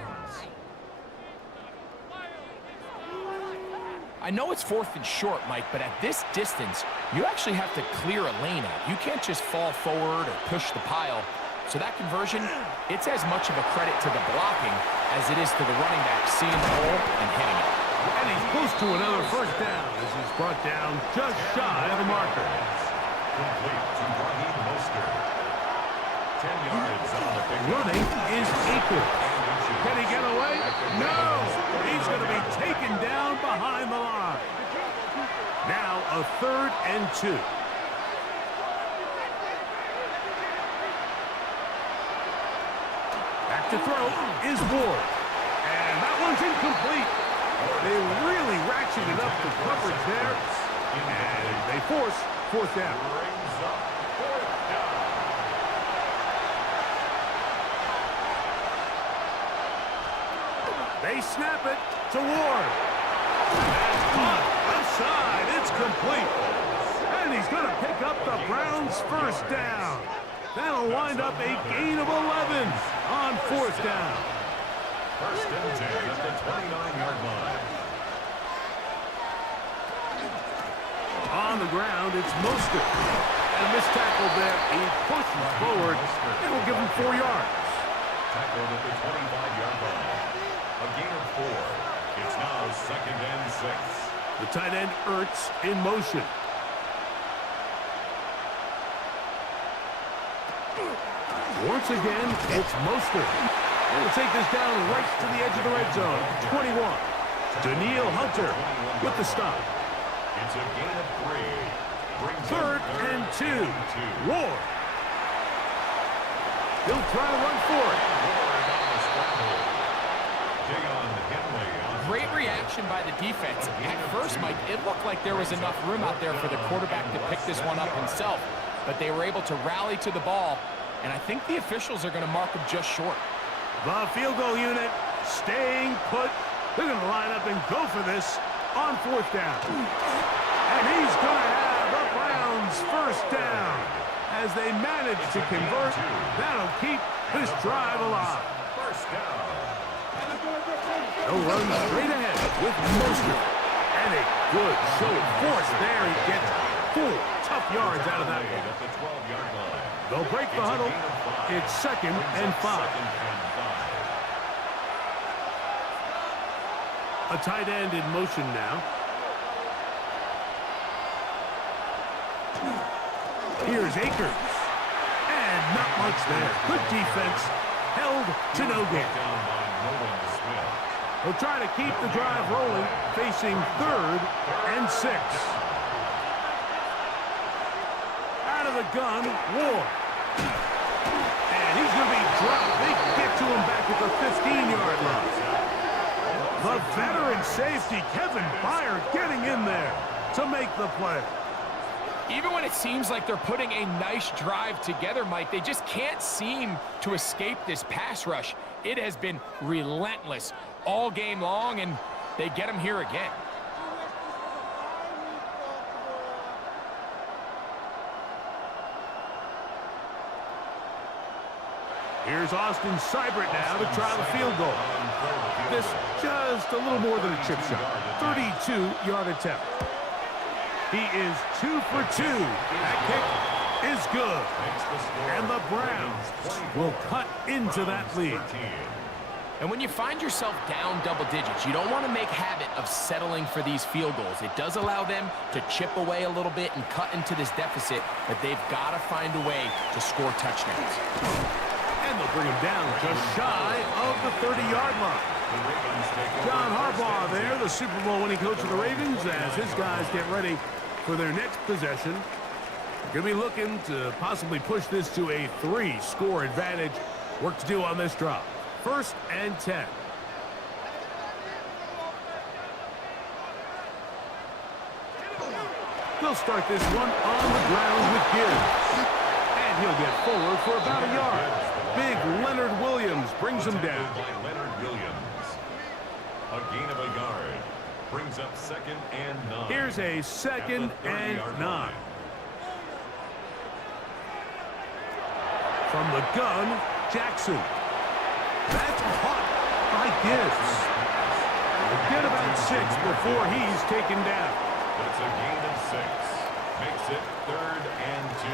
I know it's 4th and short, Mike, but at this distance, you actually have to clear a lane out. You can't just fall forward or push the pile. So that conversion, it's as much of a credit to the blocking as it is to the running back seeing the hole and hitting it. And he's close to another first down as he's brought down just shy of the marker. Complete to Raheem Mostert. 10 yards on the pick. Running is Akers. Can he get away? No! He's going to be taken down behind the line. Now a 3rd and 2. Back to throw is Ward. And that one's incomplete. They really ratcheted up the coverage there. And they force fourth down. Brings up fourth down. They snap it to Ward. That's caught outside. It's complete. And he's going to pick up the Browns' first down. That'll wind up a gain of 11 on fourth down. First and 10 at the 29-yard line. On the ground, it's Mostert. And a missed tackle there. He pushes forward. It will give him 4 yards. Tackled at the 25-yard line. A gain of 4. It's now 2nd and 6. The tight end Ertz in motion. Once again, it's Mostert. And we'll take this down right to the edge of the red zone. 21. Daniil Hunter with the stop. It's a gain of 3. Brings 3rd and 2. Ward. He'll try to run for it. Great reaction by the defense. At first, Mike, it looked like there was enough room out there for the quarterback to pick this one up himself, but they were able to rally to the ball, and I think the officials are going to mark him just short. The field goal unit staying put. They're going to line up and go for this on 4th down. And he's going to have the Browns first down. As they manage to convert, that'll keep this drive alive. First down. They'll run straight ahead with Mostert. And a good show of force there. He gets 4 tough yards out of that one. At the 12-yard line. They'll break the huddle. It's 2nd and 5. A tight end in motion now. Here's Akers. And not much there. Good defense. Held to no gain. They'll try to keep the drive rolling, facing 3rd and 6. Out of the gun, Ward. And he's going to be dropped. They get to him back at the 15-yard line. The veteran safety, Kevin Byard, getting in there to make the play. Even when it seems like they're putting a nice drive together, Mike, they just can't seem to escape this pass rush. It has been relentless all game long, and they get him here again. Here's Austin Seibert now to try the field goal. This just a little more than a chip shot. 32-yard attempt. He is 2 for 2. That kick is good. And the Browns will cut into that lead. And when you find yourself down double digits, you don't want to make habit of settling for these field goals. It does allow them to chip away a little bit and cut into this deficit, but they've got to find a way to score touchdowns. And they'll bring him down just shy of the 30-yard line. John Harbaugh there, the Super Bowl winning coach of the Ravens, as his guys get ready for their next possession. They're going to be looking to possibly push this to a 3-score advantage. Work to do on this drop. 1st and 10. They'll start this one on the ground with Gibbs. And he'll get forward for about a yard. Big Leonard Williams brings him down. Leonard Williams. A gain of a yard. Brings up 2nd and 9. Here's a 2nd and 9. From the gun, Jackson. That's caught by Gibbs. They'll get about 6 before he's taken down. That's a gain of 6. Makes it 3rd and 2.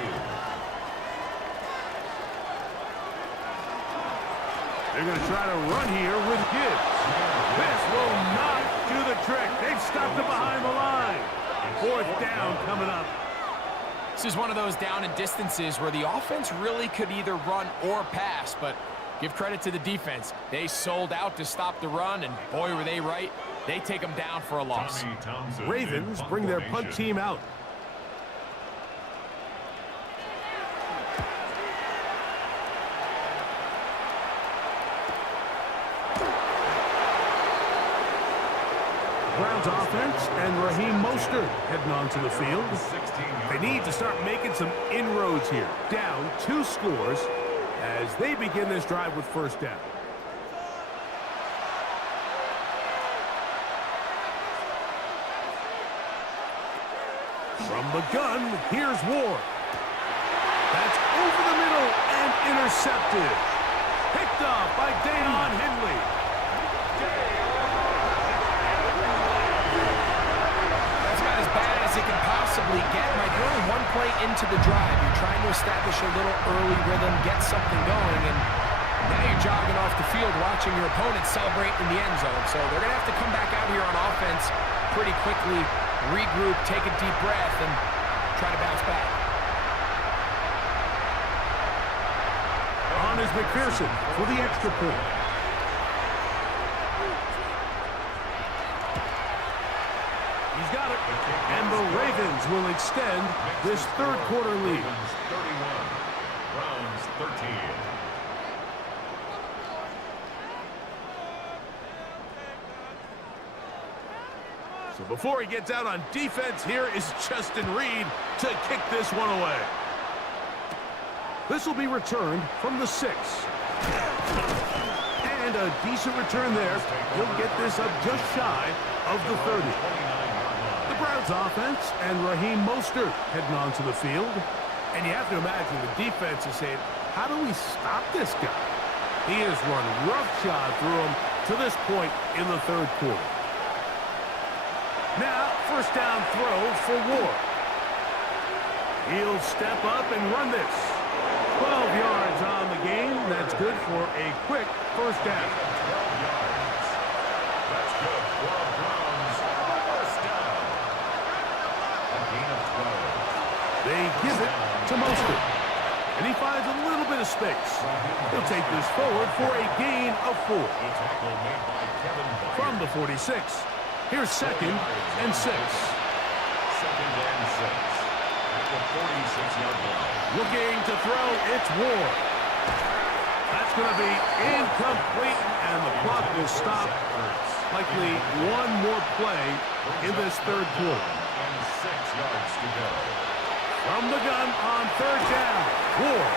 They're going to try to run here with Gibbs. This will not do the trick. They've stopped it behind the line. 4th down coming up. This is one of those down and distances where the offense really could either run or pass, but give credit to the defense. They sold out to stop the run, and boy, were they right. They take them down for a loss. Ravens bring their punt team out. Browns offense and Raheem Mostert heading onto the field. They need to start making some inroads here. Down 2 scores as they begin this drive with 1st down. From the gun, here's Ward. That's over the middle and intercepted. Picked off by Dayon Henley. As it can possibly get. Like, you're only 1 play into the drive. You're trying to establish a little early rhythm, get something going, and now you're jogging off the field watching your opponent celebrate in the end zone. So they're going to have to come back out here on offense pretty quickly, regroup, take a deep breath, and try to bounce back. On is McPherson for the extra point. He's got it. And the Ravens will extend this 3rd quarter lead. 31, Browns 13. So before he gets out on defense, here is Justin Reed to kick this one away. This will be returned from the 6. And a decent return there. He'll get this up just shy of the 30. The Browns offense and Raheem Mostert heading onto the field. And you have to imagine the defense is saying, how do we stop this guy? He has run roughshod through him to this point in the third quarter. Now, first down throw for Ward. He'll step up and run this. 12 yards on the game. That's good for a quick first down. 12 yards. That's good for a Browns first down. A gain of 12. They give it to Mostert. And he finds a little bit of space. He'll take this forward for a gain of 4. The tackle made by Kevin Byard. From the 46. Here's 2nd and 6. 2nd and 6. At the 46-yard line. Looking to throw, it's Ward. That's going to be incomplete, and the clock will stop. Likely one more play in this third quarter. And 6 yards to go. From the gun on third down, Ward.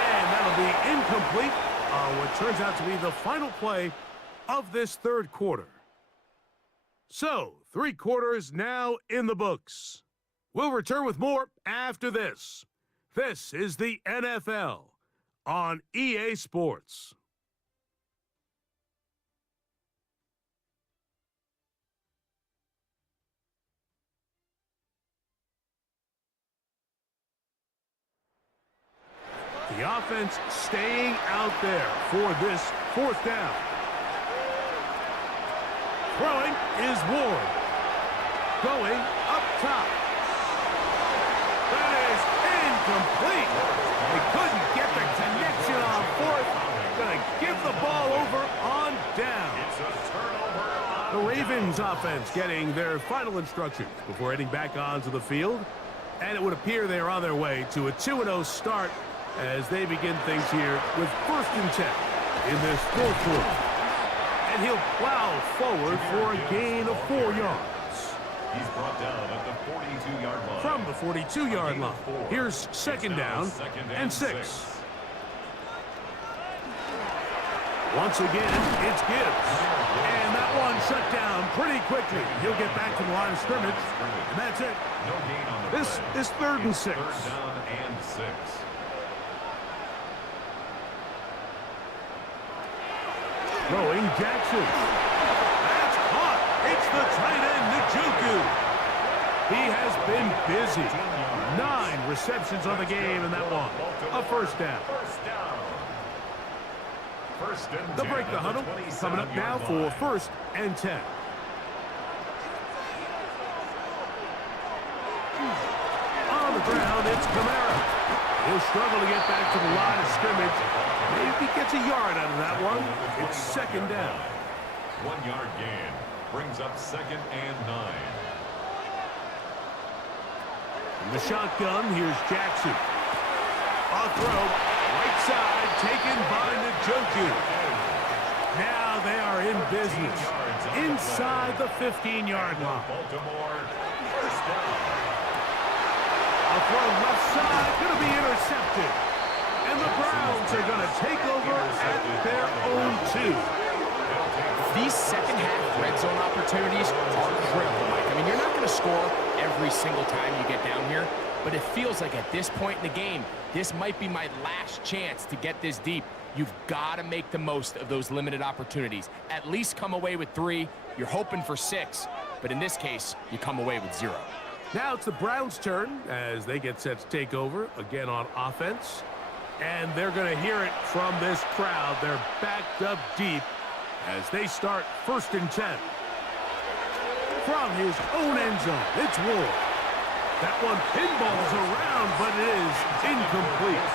And that'll be incomplete on what turns out to be the final play of this third quarter. So, 3 quarters now in the books. We'll return with more after this. This is the NFL on EA Sports. The offense staying out there for this fourth down. Throwing is Ward. Going up top. That is incomplete. They couldn't get the connection on fourth. Going to give the ball over on down. It's a turnover. The Ravens offense getting their final instructions before heading back onto the field. And it would appear they're on their way to a 2-0 start as they begin things here with 1st and 10 in this fourth quarter. And he'll plow forward for a gain of 4 yards. He's brought down at the 42-yard line. From the 42-yard line. Here's 2nd down and 6. Once again, it's Gibbs. And that one shut down pretty quickly. He'll get back to the line of scrimmage. And that's it. No gain on the This play. is 3rd and 6. 3rd down and 6. Throwing Jackson. That's caught. It's the tight end, Njoku. He has been busy. 9 receptions on the game in that one. A first down. First down. First and 10. They'll break the huddle. Coming up now for 1st and 10. On the ground, it's Kamara. He'll struggle to get back to the line of scrimmage. Maybe gets a yard out of that one. It's 2nd down. 1 yard gain. Brings up 2nd and 9. In the shotgun, here's Jackson. A throw, right side, taken by Njoku. Now they are in business. Inside the 15-yard line. Baltimore, first down. A throw left side, going to be intercepted. And the Browns are going to take over at their own 2. These second-half red zone opportunities are critical, Mike. I mean, you're not going to score every single time you get down here, but it feels like at this point in the game, this might be my last chance to get this deep. You've got to make the most of those limited opportunities. At least come away with 3. You're hoping for 6, but in this case, you come away with 0. Now it's the Browns' turn as they get set to take over again on offense. And they're going to hear it from this crowd. They're backed up deep as they start 1st and 10. From his own end zone, it's Ward. That one pinballs around, but it is incomplete.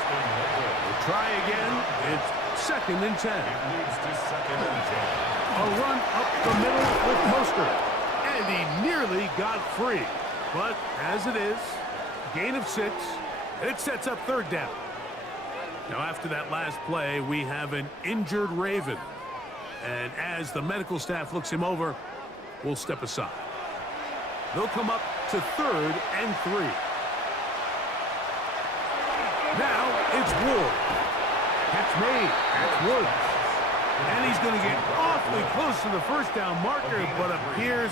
We'll try again. It's 2nd and 10. Leads to 2nd and 10. A run up the middle with Mostert. And he nearly got free. But as it is, gain of 6. It sets up 3rd down. Now after that last play, we have an injured Raven. And as the medical staff looks him over, we'll step aside. They'll come up to 3rd and 3. Now it's Ward. Catch made. That's Woods. And he's going to get awfully close to the first down marker, but appears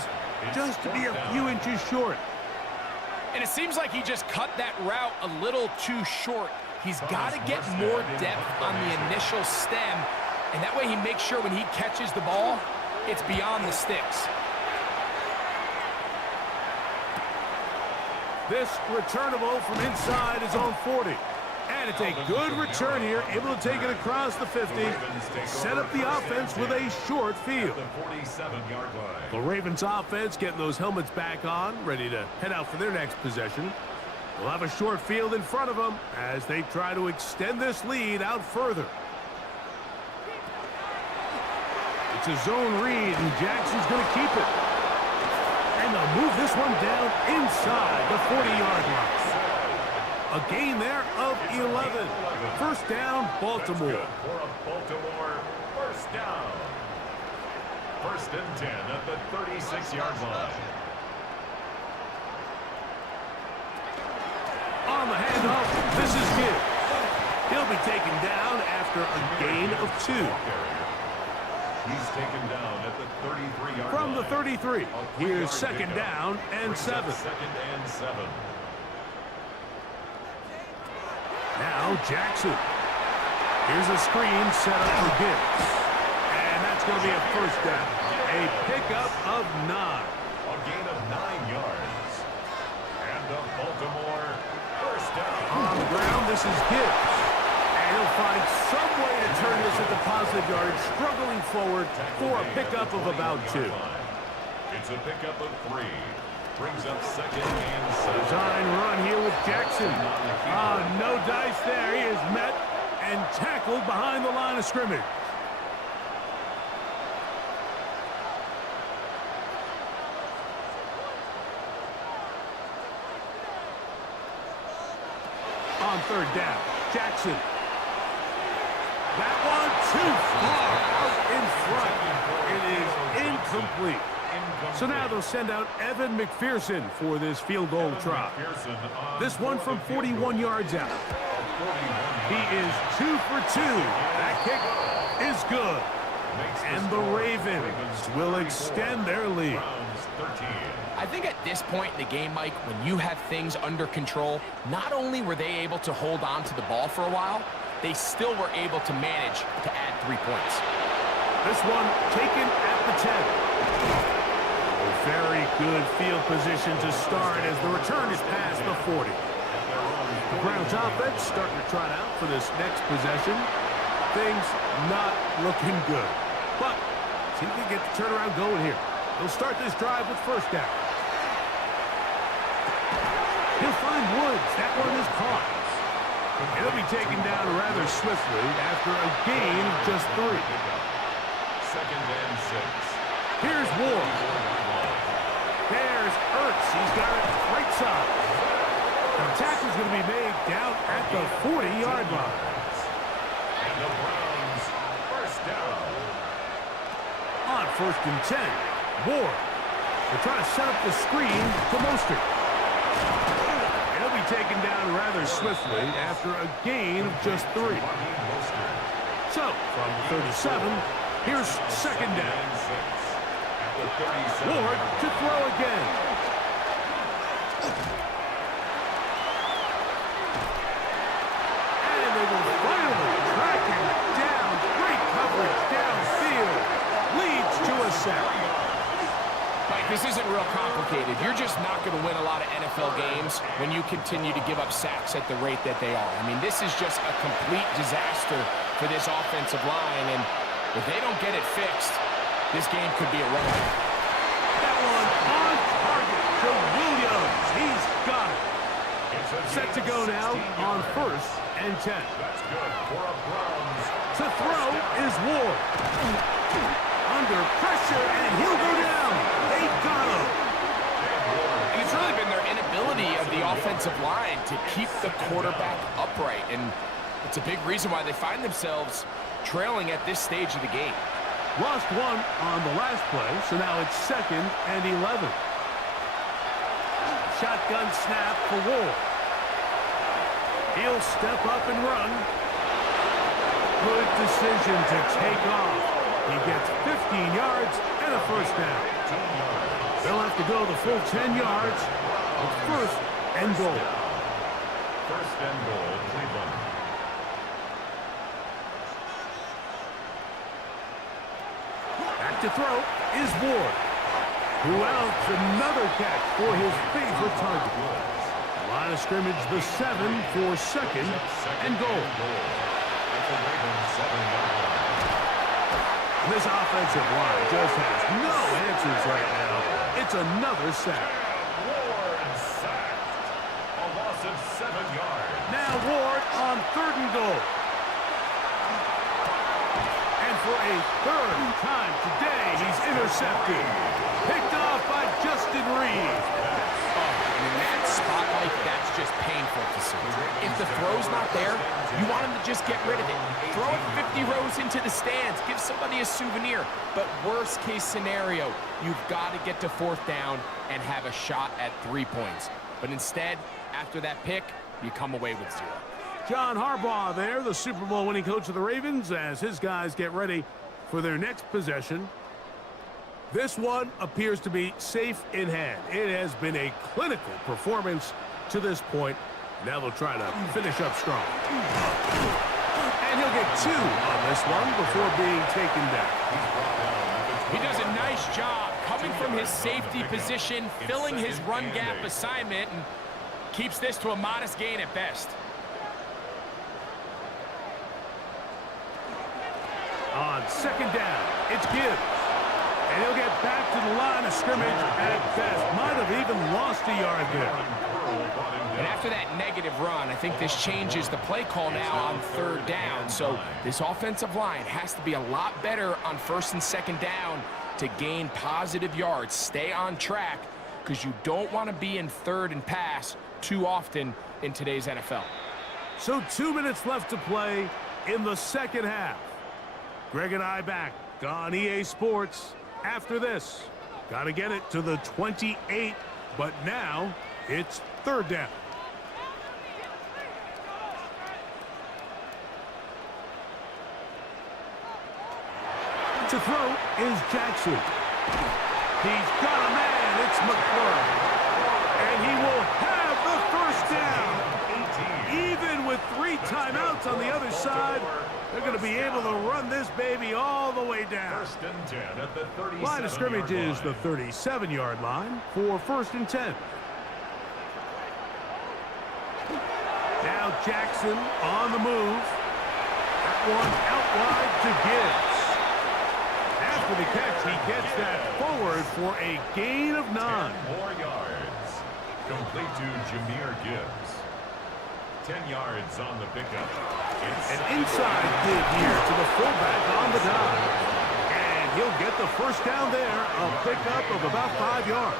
just to be a few inches short. And it seems like he just cut that route a little too short. He's got to get more depth on the initial stem, and that way he makes sure when he catches the ball, it's beyond the sticks. This returnable from inside his own 40. And it's a good return here, able to take it across the 50, set up the offense with a short field. The Ravens offense getting those helmets back on, ready to head out for their next possession. They'll have a short field in front of them as they try to extend this lead out further. It's a zone read, and Jackson's going to keep it. And they'll move this one down inside the 40-yard line. A gain there of 11. First down, Baltimore. For a Baltimore first down. 1st and 10 at the 36-yard line. On the handoff, this is Gibbs. He'll be taken down after a gain of 2. He's taken down at the 33-yard line. From the 33, here's 2nd down and 7. 2nd and 7. Now Jackson. Here's a screen set up for Gibbs. And that's going to be a first down. A pickup of 9. A gain of 9 yards. And the Baltimore first down. On the ground, this is Gibbs. And he'll find some way to turn this into positive yardage, struggling forward for a pickup of about 2. It's a pickup of 3. Brings up 2nd and 7. Design run here with Jackson. No dice there. He is met and tackled behind the line of scrimmage. On 3rd down, Jackson. That one too far out in front. It is incomplete. So now they'll send out Evan McPherson for this field goal try. This one from 41 yards out. He is 2 for 2. That kick is good. And the Ravens will extend their lead. I think at this point in the game, Mike, when you have things under control, not only were they able to hold on to the ball for a while, they still were able to manage to add 3 points. This one taken at the 10. Very good field position to start as the return is past the 40. The Browns offense starting to trot out for this next possession. Things not looking good. But see if they get the turnaround going here. They'll start this drive with first down. He'll find Woods. That one is caught. He'll be taken down rather swiftly after a gain of just 3. 2nd and 6. Here's Ward. There's Ertz. He's got it right side. The tackle's going to be made down at the 40-yard line. And the Browns first down. On 1st and 10, Ward. They're trying to set up the screen to Mostert. He'll be taken down rather swiftly after a gain of just 3. So, from the 37, here's 2nd down. Ward to throw again. And they will finally track him down. Great coverage downfield. Leads to a sack. Mike, this isn't real complicated. You're just not going to win a lot of NFL games when you continue to give up sacks at the rate that they are. I mean, this is just a complete disaster for this offensive line, and if they don't get it fixed, this game could be a run. That one on target to Williams. He's got it. Set to go now on 1st and 10. That's good for a Browns. To throw is Ward. Under pressure, and he'll go down. They got him. And it's really been their inability of the offensive line to keep the quarterback upright, and it's a big reason why they find themselves trailing at this stage of the game. Lost one on the last play, so now it's 2nd and 11. shotgun snap for Ward. He'll step up and run. Good decision to take off. He gets 15 yards and a first down. They'll have to go the full 10 yards. It's first and goal. First and goal, Cleveland. Back to throw is Ward, who outs another catch for his favorite target. Line of scrimmage, the 7 for second and goal. This offensive line just has no answers right now. It's another sack. Ward sacked. A loss of 7 yards. Now Ward on third and goal. And for a third time today, he's intercepted. Picked off by Justin Reed. In that spot, like, that's just painful to see. If the throw's not there, you want him to just get rid of it. Throw it 50 rows into the stands. Give somebody a souvenir. But worst case scenario, you've got to get to fourth down and have a shot at 3 points. But instead, after that pick, you come away with 0. John Harbaugh there, the Super Bowl winning coach of the Ravens, as his guys get ready for their next possession. This one appears to be safe in hand. It has been a clinical performance to this point. Now they'll try to finish up strong. And he'll get 2 on this one before being taken down. He does a nice job coming from his safety position, filling his run gap assignment, and keeps this to a modest gain at best. On second down, it's Gibbs. And he'll get back to the line of scrimmage at best. Might have even lost a yard there. And after that negative run, I think this changes the play call now on third down. So this offensive line has to be a lot better on first and second down to gain positive yards. Stay on track, because you don't want to be in third and pass too often in today's NFL. So 2 minutes left to play in the second half. Greg and I back on EA Sports after this. Got to get it to the 28, but now it's third down. To throw is Jackson. He's got a man. It's McClure. And he will have the first down. Even with 3 timeouts on the other side, they're going to be able to run this baby all the way down. First and 10 at the 37-yard Line of scrimmage is the 37-yard line for first and 10. Now Jackson on the move. That one out wide to Gibbs. After the catch, he gets that forward for a gain of 9. 10 more yards. Complete to Jahmyr Gibbs. 10 yards on the pickup. An inside dig here to the fullback on the dive. And he'll get the first down there, a pickup of about 5 yards.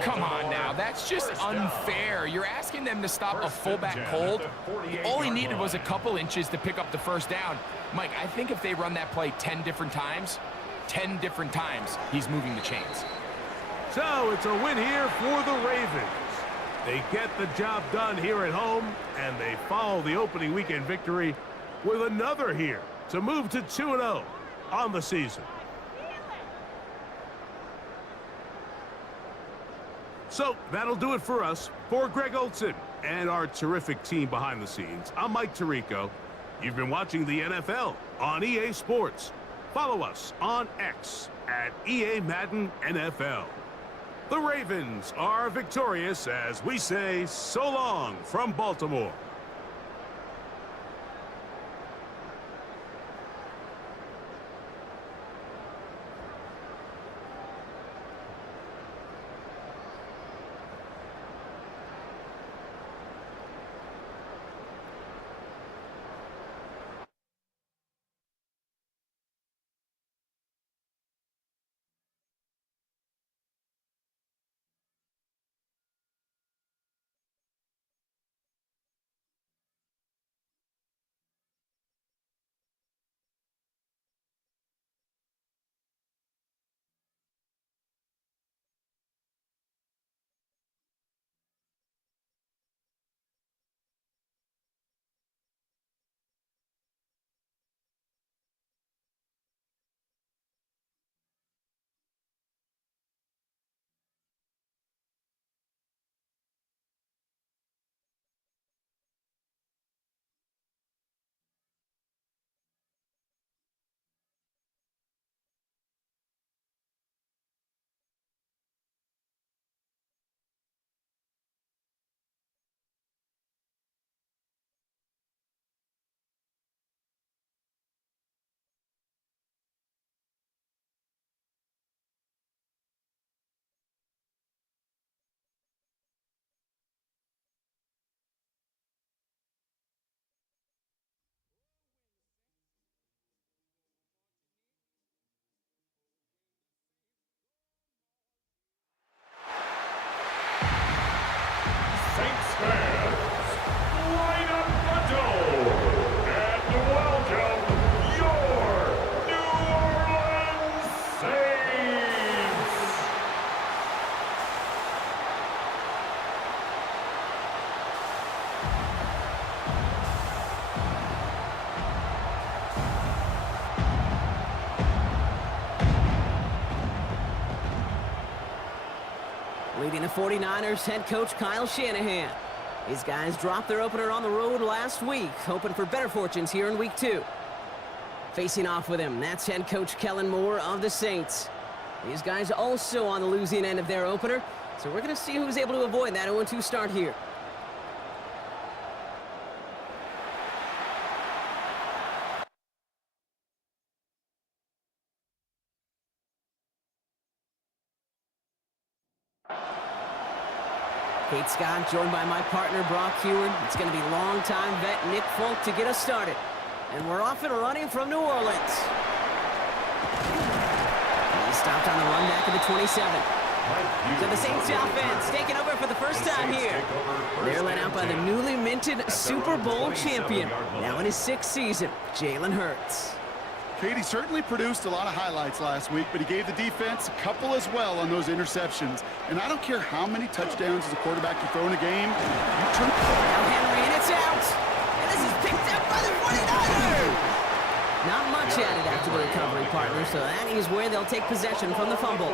Come on now, that's just unfair. You're asking them to stop a fullback cold. All he needed was a couple inches to pick up the first down. Mike, I think if they run that play 10 different times, he's moving the chains. So it's a win here for the Ravens. They get the job done here at home, and they follow the opening weekend victory with another here to move to 2-0 on the season. So that'll do it for us. For Greg Olson and our terrific team behind the scenes, I'm Mike Tirico. You've been watching the NFL on EA Sports. Follow us on X at EA Madden NFL. The Ravens are victorious as we say so long from Baltimore. Leading the 49ers head coach Kyle Shanahan. These guys dropped their opener on the road last week, hoping for better fortunes here in week 2. Facing off with him, that's head coach Kellen Moore of the Saints. These guys also on the losing end of their opener, so we're going to see who's able to avoid that 0-2 start here. Kate Scott joined by my partner Brock Heward. It's going to be longtime vet Nick Folk to get us started. And we're off and running from New Orleans. He stopped on the run back of the 27. So the Saints offense taking over for the first time here. They're led out by the newly minted Super Bowl champion, now in his 6th season, Jalen Hurts. Katie certainly produced a lot of highlights last week, but he gave the defense a couple as well on those interceptions. And I don't care how many touchdowns as a quarterback you throw in a game. You turn... Now Henry, and it's out. And this is picked up by the 49ers. Not much added after the recovery, partner, so that is where they'll take possession from the fumble.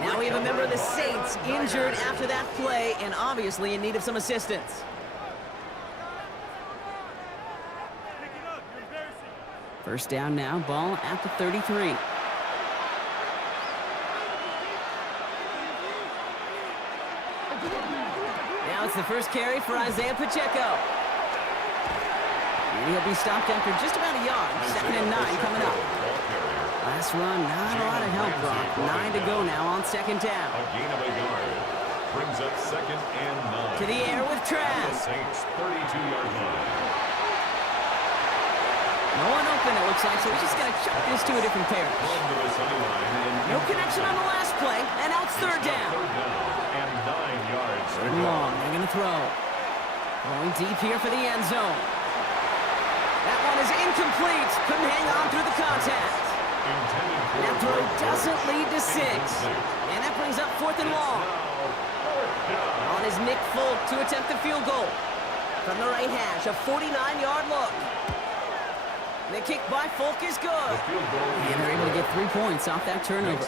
Now we have a member of the Saints injured after that play and obviously in need of some assistance. First down now, ball at the 33. Now it's the first carry for Isaiah Pacheco. And he'll be stopped after just about a yard. 2nd and 9 coming up. Last run, not a lot of help, Brock. 9 to go now on 2nd down. A gain of a yard. Brings up 2nd and 9. To the air with Trask. Saints 32-yard line. No one open, it looks like, so he's just going to chuck this to a different pair. No connection on the last play, and now it's 3rd down. And 9 yards. 3rd and long, they're going to throw. Going deep here for the end zone. That one is incomplete. Couldn't hang on through the contact. That throw doesn't lead to 6. And that brings up 4th and long. On is Nick Folk to attempt the field goal. From the right hash, a 49-yard look. The kick by Folk is good. And they're able to get 3 points off that turnover.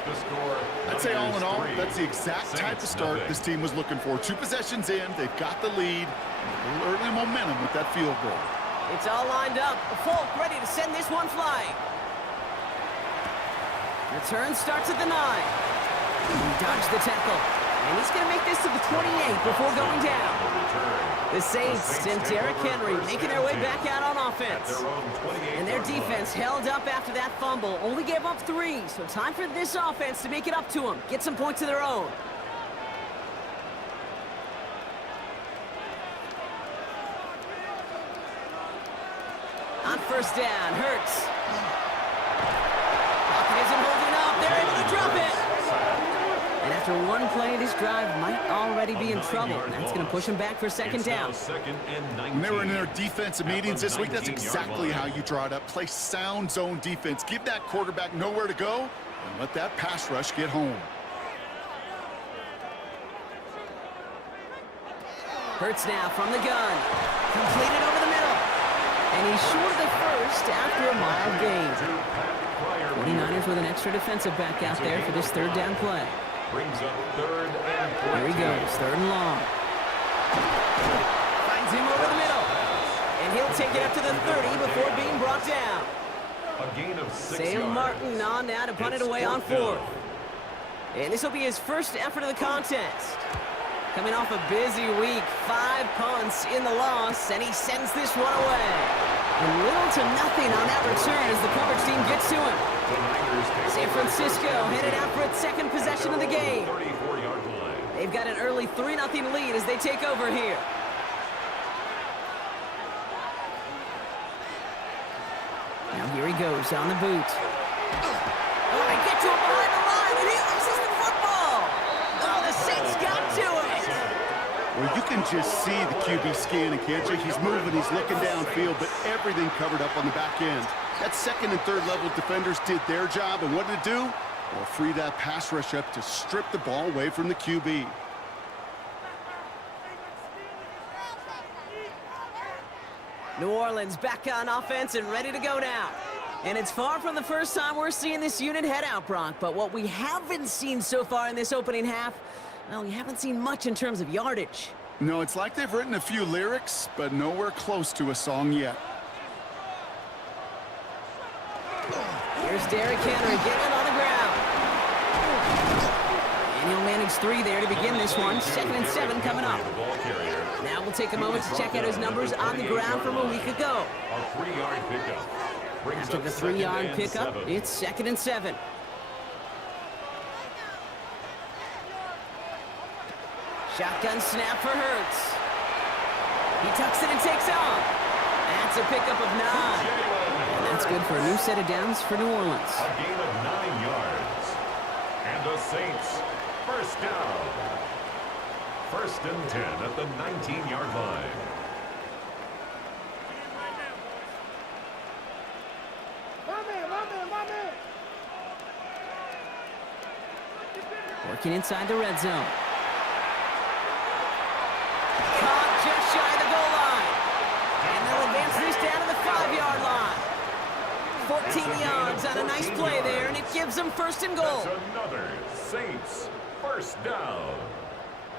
I'd say all in all, that's the exact type of start this team was looking for. 2 possessions in, they've got the lead. A little early momentum with that field goal. It's all lined up. Folk ready to send this one flying. Return starts at the 9. He dodged the tackle. And he's going to make this to the 28 before going down. The Saints and Derrick Henry making their way back out on offense. And their defense held up after that fumble. Only gave up 3, so time for this offense to make it up to them. Get some points of their own. On 1st down, Hurts. Pocket isn't holding up. They're able to drop it. And after one play, this drive might already be in trouble. That's going to push them back for 2nd down. When they were in their defensive meetings this week, that's exactly how you draw it up. Play sound zone defense. Give that quarterback nowhere to go and let that pass rush get home. Hurts now from the gun. Completed over the middle. And he's short of the first after a mild gain. 49ers with an extra defensive back out there for this 3rd down play. Brings up 3rd and 14. Here he goes, 3rd and long. Finds him over the middle. And he'll take it up to the 30 before being brought down. A gain of 6 Sam yards. Martin on now to punt it away on 4th. And this will be his first effort of the contest. Coming off a busy week, 5 punts in the loss, and he sends this one away. And little to nothing on that return as the coverage team gets to him. San Francisco headed out for its 2nd possession of the game. 34-yard line. They've got an early 3-0 lead as they take over here. Now here he goes on the boot. Oh, they get to him behind the line, and he loses the football. Oh, the Saints got to it. Well, you can just see the QB scanning, can't you? He's moving, he's looking downfield, but everything covered up on the back end. That 2nd and 3rd level defenders did their job, and what did it do? Well, free that pass rush up to strip the ball away from the QB. New Orleans back on offense and ready to go now. And it's far from the first time we're seeing this unit head out, Brock, but what we haven't seen so far in this opening half, well, you haven't seen much in terms of yardage. No, it's like they've written a few lyrics, but nowhere close to a song yet. Here's Derrick Henry getting it on the ground. Daniel Manning's 3 there to begin this one. 2nd and 7 coming up. Now we'll take a moment to check out his numbers on the ground from a week ago. A 3-yard pickup. After the 3-yard pickup, it's 2nd and 7. Shotgun snap for Hurts. He tucks it and takes off. That's a pickup of 9. And that's good for a new set of downs for New Orleans. A gain of 9 yards. And the Saints, first down. 1st and 10 at the 19-yard line. Working inside the red zone. Caught just shy of the goal line. And they'll advance this down to the 5-yard line. 14 yards on a nice play there, and it gives them 1st and goal. That's another Saints first down.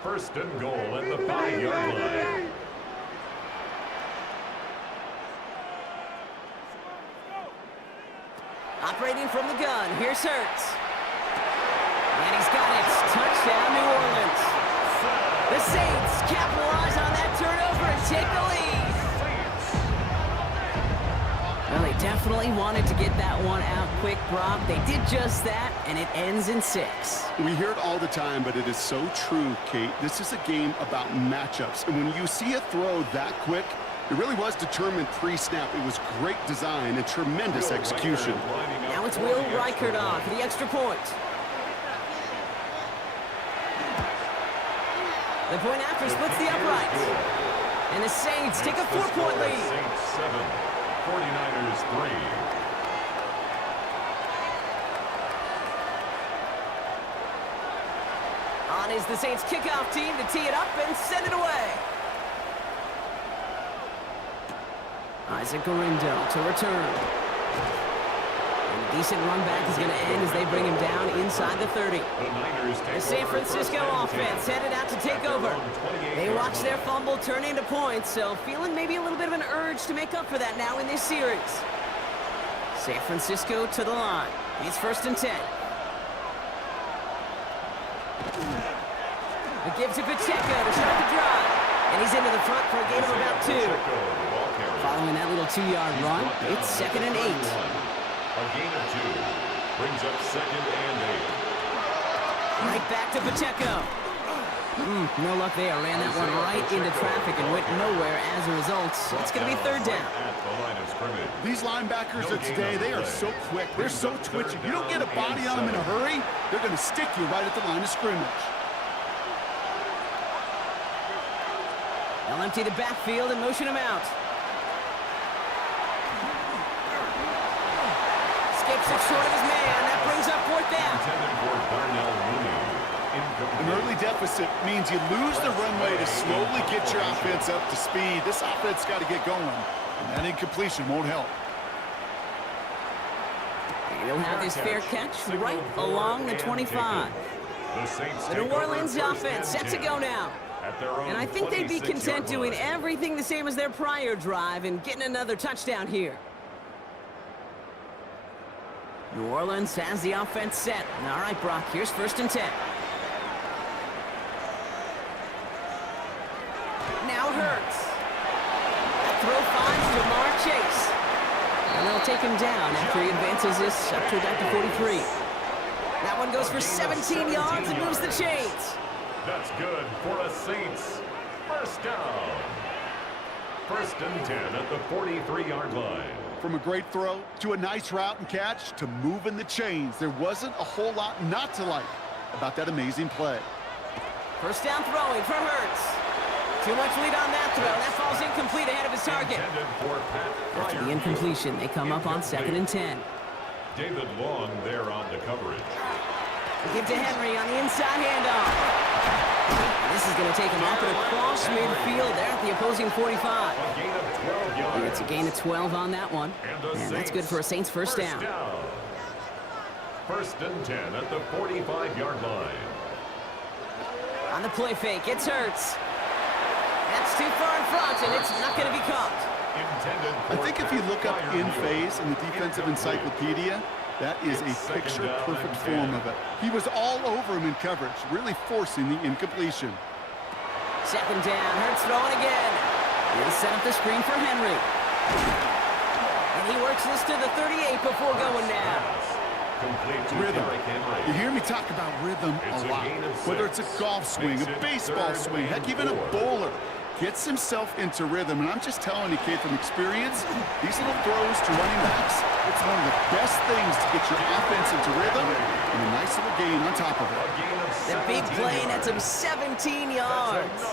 1st and goal at the 5-yard line. Operating from the gun, here's Hurts. And he's got it. Touchdown, New Orleans. The Saints capitalize on that turnover and take the lead. Well, they definitely wanted to get that one out quick, Brock. They did just that, and it ends in 6. We hear it all the time, but it is so true, Kate. This is a game about matchups. And when you see a throw that quick, it really was determined pre-snap. It was great design and tremendous execution. Now it's Will Reichert on for the extra point. The point after splits the uprights. And the Saints take a 4-point lead. Saints 7, 49ers 3. On is the Saints kickoff team to tee it up and send it away. Isaac Gorindo to return. And a decent run back is going to end as they bring him down inside the 30. The San Francisco offense headed out to take over. They watch their fumble turn into points, so feeling maybe a little bit of an urge to make up for that now in this series. San Francisco to the line. It's 1st and 10. A give to Pacheco to start the drive. And he's into the front for a gain of about 2. Following that little 2-yard run, it's 2nd and 8. A gain of 2 brings up 2nd and 8. Right back to Pacheco. No luck there. Ran that one right into traffic and went nowhere as a result. It's going to be 3rd down. At the line of scrimmage. These linebackers of today, they are so quick. They're so twitchy. You don't get a body on them in a hurry, they're going to stick you right at the line of scrimmage. They'll empty the backfield and motion him out. Skips it short of his man. That brings up 4th down. Intended for Darnell Mooney. An early deficit means you lose the runway to slowly get your offense up to speed. This offense got to get going, and that incompletion won't help. He'll have his fair catch right along the 25. The New Orleans offense set to go now. And I think they'd be content doing everything the same as their prior drive and getting another touchdown here. New Orleans has the offense set. All right, Brock, here's 1st and 10. Now Hurts. That throw finds Jamar Chase. And they'll take him down after he advances this up to about the 43. That one goes for 17 yards and moves the chains. That's good for the Saints. First down. 1st and 10 at the 43-yard line. From a great throw to a nice route and catch to moving the chains, there wasn't a whole lot not to like about that amazing play. 1st down throwing for Hurts. Too much lead on that throw. That falls incomplete ahead of his target. After the incompletion, they come up on 2nd and 10. David Long there on the coverage. Give to Henry on the inside handoff. This is going to take him off and across midfield there at the opposing 45. A gain of 12 yards. And it's a gain of 12 on that one. And that's good for a Saints first down. 1st and 10 at the 45-yard line. On the play fake, it's Hurts. That's too far in front, and it's not going to be caught. I think if you look up in phase in the defensive encyclopedia, that is a picture-perfect form of it. He was all over him in coverage, really forcing the incompletion. Second down, Hurts throwing again. He'll set up the screen for Henry. And he works this to the 38 before going down. Rhythm. You hear me talk about rhythm a lot. Whether it's a golf swing, a baseball swing, heck, even a bowler. Gets himself into rhythm, and I'm just telling you, kid, from experience, these little throws to running backs, it's one of the best things to get your offense into rhythm, and a nice little gain on top of it. The big play nets him 17 yards.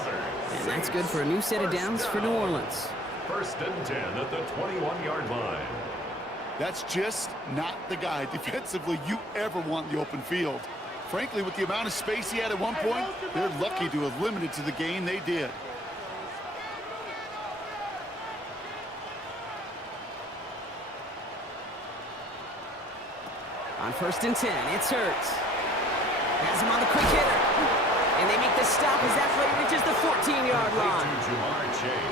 And that's good for a new set of downs for New Orleans. First and 10 at the 21-yard line. That's just not the guy defensively you ever want in the open field. Frankly, with the amount of space he had at one point, they're lucky to have limited to the gain they did. On first and 10, it's Hurts. Has him on the quick hitter. And they make the stop as that play reaches the 14-yard line.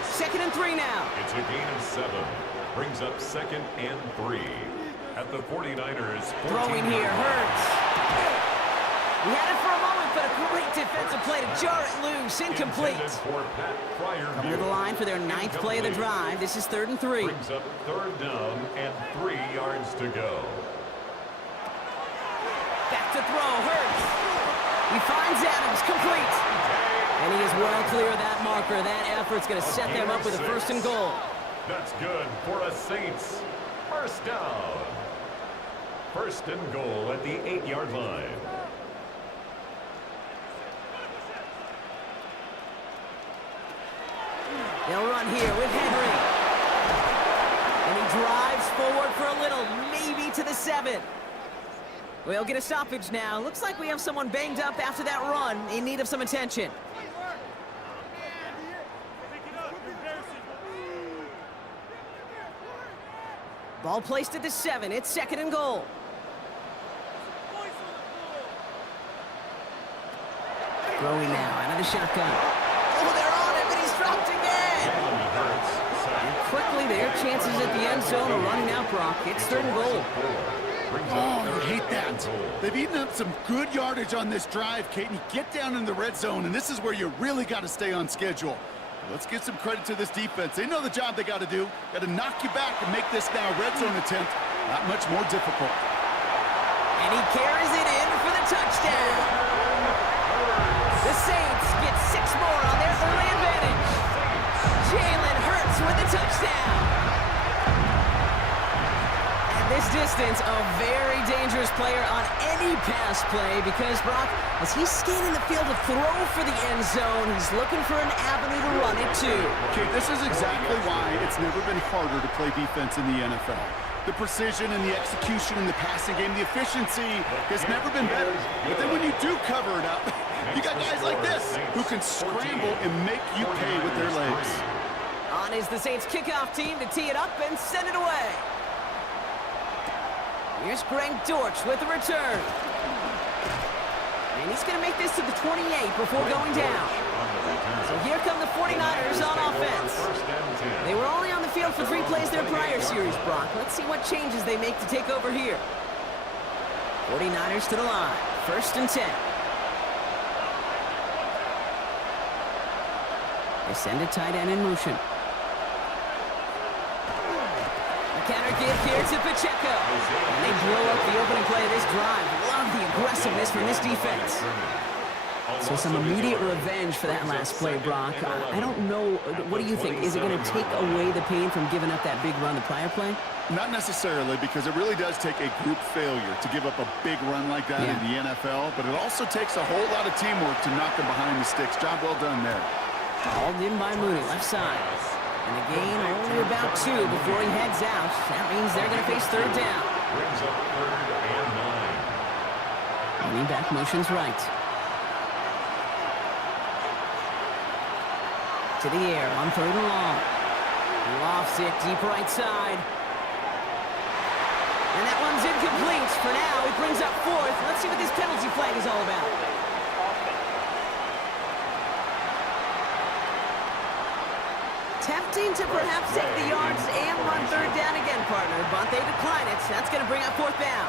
Second and 3 now. It's a gain of 7. Brings up second and 3. At the 49ers. Throwing here, Hurts. He had it for a moment, but a great defensive play to jar it loose. Incomplete. Coming to the line for their 9th play of the drive. This is 3rd and 3. Brings up 3rd down and 3 yards to go. Back to throw, Hurts. He finds Adams, complete. And he is well clear of that marker. That effort's going to set them up with a 1st and goal. That's good for a Saints. First down. 1st and goal at the 8-yard line. They'll run here with Henry. And he drives forward for a little, maybe to the 7. We'll get a stoppage now. Looks like we have someone banged up after that run in need of some attention. Ball placed at the 7. It's 2nd and goal. Throwing now out of the shotgun. Oh, they're on him, and he's dropped again. And quickly, their chances at the end zone are running out, Brock. It's 3rd and goal. Oh, you hate that. They've eaten up some good yardage on this drive, Kate, and you get down in the red zone, and this is where you really got to stay on schedule. Let's give some credit to this defense. They know the job they got to do. Got to knock you back and make this now red zone attempt not much more difficult. And he carries it in for the touchdown. The Saints get 6 more on their early advantage. Jalen Hurts with the touchdown. This distance, a very dangerous player on any pass play because, Brock, as he's scanning the field to throw for the end zone, he's looking for an avenue to run it to. Okay, this is exactly why it's never been harder to play defense in the NFL. The precision and the execution in the passing game, the efficiency has never been better. But then when you do cover it up, you got guys like this who can scramble and make you pay with their legs. On is the Saints kickoff team to tee it up and send it away. Here's Greg Dortch with the return. And he's going to make this to the 28 before going down. So here come the 49ers on offense. They were only on the field for 3 plays their prior series, Brock. Let's see what changes they make to take over here. 49ers to the line. 1st and 10. They send a tight end in motion. Counter give here to Pacheco. And they blow up the opening play of this drive. Love the aggressiveness from this defense. So some immediate revenge for that last play, Brock. I don't know. What do you think? Is it going to take away the pain from giving up that big run the prior play? Not necessarily, because it really does take a group failure to give up a big run like that in the NFL. But it also takes a whole lot of teamwork to knock them behind the sticks. Job well done there. Hauled in by Mooney, left side. And the gain only about 2 before he heads out. That means they're going to face 3rd down. Brings up 3rd and 9. Running back motions right. To the air on 3rd and long. Lofts it deep right side. And that one's incomplete. For now, it brings up 4th. Let's see what this penalty flag is all about. Attempting to perhaps take the yards and run third down again, partner. But they decline it. That's going to bring up fourth down.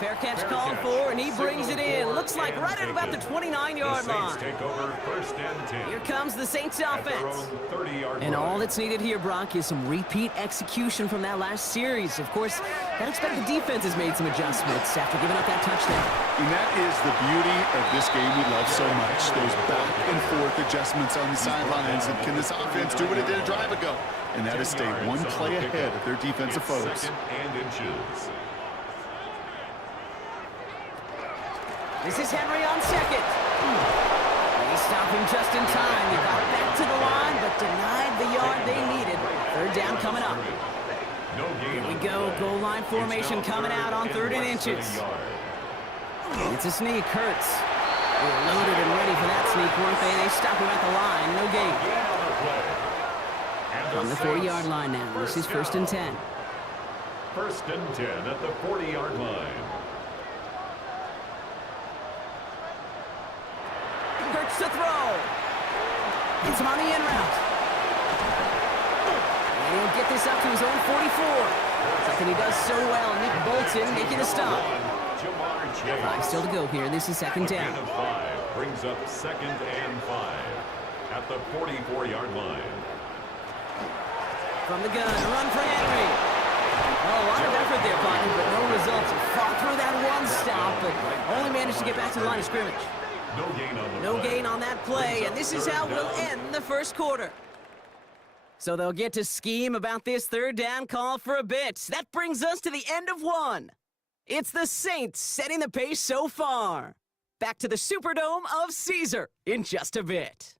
Fair catch called for, and he brings it in. Looks like right at about the 29-yard line. Take over first and 10. Here comes the Saints offense. And all that's needed here, Brock, is some repeat execution from that last series. Of course, I expect the defense has made some adjustments after giving up that touchdown. And that is the beauty of this game we love so much. Those back and forth adjustments on the sidelines. And can this offense do what it did a drive ago? And that is stay one play ahead of their defensive foes. Second and inches. This is Henry on second. They stop him just in time. They got back to the line, but denied the yard they needed. Third down coming up. Here we go. Goal line formation coming out on 3rd and inches. It's a sneak. Hurts. They were loaded and ready for that sneak, weren't they? They stop him at the line. No gain. From the 40-yard line now. This is 1st and 10. 1st and 10 at the 40-yard line. Hurts to throw. It's him on the in route. And he'll get this up to his own 44. Something he does so well. Nick Bolton making a stop. 5 still to go here. This is 2nd down. Gain of 5 brings up 2nd and 5 at the 44-yard line. From the gun, a run for Henry. Well, a lot of effort there, Bonnie, but no results. He fought through that one stop, but only managed to get back to the line of scrimmage. No gain on that play, and this is how we'll end the first quarter. So they'll get to scheme about this 3rd down call for a bit. That brings us to the end of one. It's the Saints setting the pace so far. Back to the Superdome of Caesar in just a bit.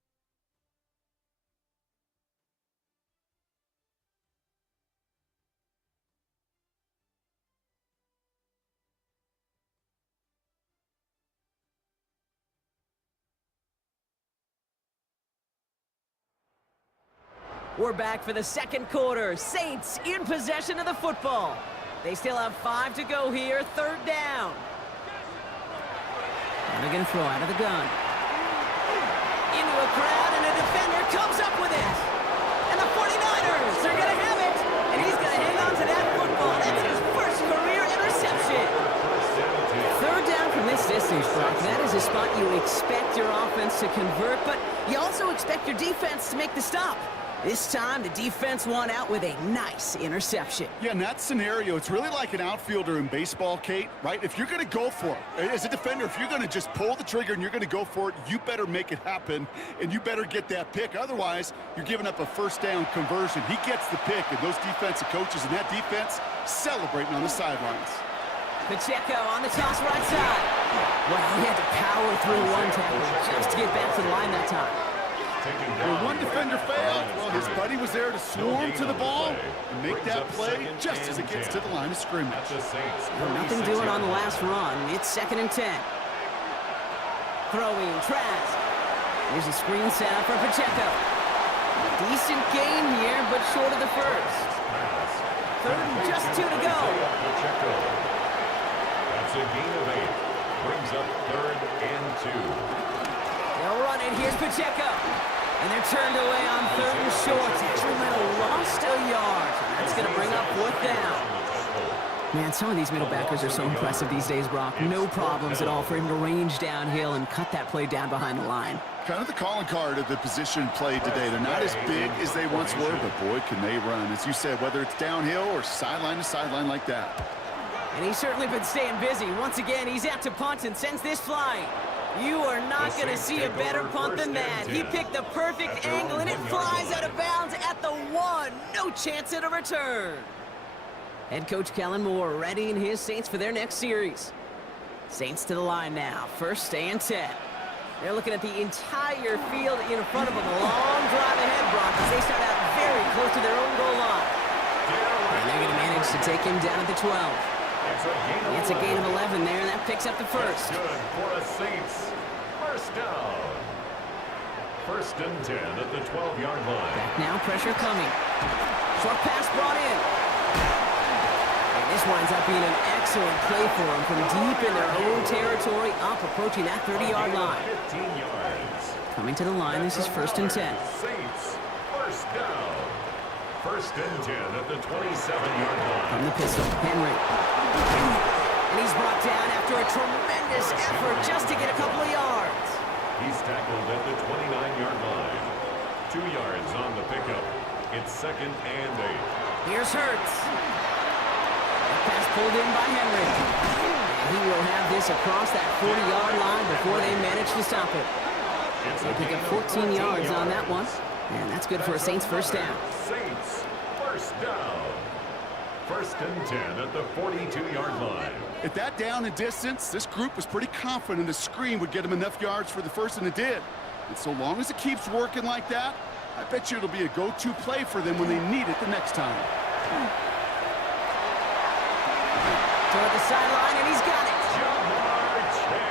We're back for the second quarter. Saints in possession of the football. They still have 5 to go here. 3rd down. And they're going to throw out of the gun. Into a crowd, and a defender comes up with it. And the 49ers are going to have it. And he's going to hang on to that football. That's his first career interception. 3rd down from this distance, Brock. That is a spot you expect your offense to convert, but you also expect your defense to make the stop. This time, the defense won out with a nice interception. Yeah, in that scenario, it's really like an outfielder in baseball, Kate, right? If you're going to go for it, as a defender, if you're going to just pull the trigger and you're going to go for it, you better make it happen, and you better get that pick. Otherwise, you're giving up a 1st down conversion. He gets the pick, and those defensive coaches and that defense celebrating on the sidelines. Pacheco on the toss right side. Well, he had to power through one tackle just to get back to the line that time. When one defender failed, well, his buddy was there to swarm to the ball and make that play just as it gets to the line of scrimmage. Nothing doing on the last run. It's 2nd and 10. Throwing, Trask. Here's a screen set up for Pacheco. Decent gain here, but short of the first. 3rd and just 2 to go. That's a gain of 8. Brings up 3rd and 2. They'll run it. Here's Pacheco. And they're turned away on 3rd and short. Actually might have lost a yard. That's going to bring up 4th down. Man, some of these middle backers are so impressive these days, Brock. No problems at all for him to range downhill and cut that play down behind the line. Kind of the calling card of the position played today. They're not as big as they once were, but boy, can they run. As you said, whether it's downhill or sideline to sideline like that. And he's certainly been staying busy. Once again, he's out to punt and sends this flying. You are not going to see a better punt than that. He picked the perfect angle, and it flies out of bounds at the 1. No chance at a return. Head coach Kellen Moore readying his Saints for their next series. Saints to the line now. 1st and 10. They're looking at the entire field in front of them. A long drive ahead, Brock, as they start out very close to their own goal line. And they're going to manage to take him down at the 12. It's a gain of 11 there, and that picks up the first. Good for the Saints. 1st down. 1st and 10 at the 12-yard line. Back now, pressure coming. Short pass brought in. And this winds up being an excellent play for them from deep in their own territory, up approaching that 30-yard line. 15 yards. Coming to the line, this is 1st and 10. Saints, first down. 1st and 10 at the 27-yard line. From the pistol, Henry. And he's brought down after a tremendous effort just to get a couple of yards. He's tackled at the 29-yard line. 2 yards on the pickup. It's 2nd and 8. Here's Hurts. A pass pulled in by Henry. And he will have this across that 40-yard line before they manage to stop it. They pick up 14 yards on that one. And that's good for a Saints first down. Saints, first down. 1st and 10 at the 42-yard line. At that down and distance, this group was pretty confident a screen would get them enough yards for the first, and it did. And so long as it keeps working like that, I bet you it'll be a go-to play for them when they need it the next time. Toward the sideline, and he's got it.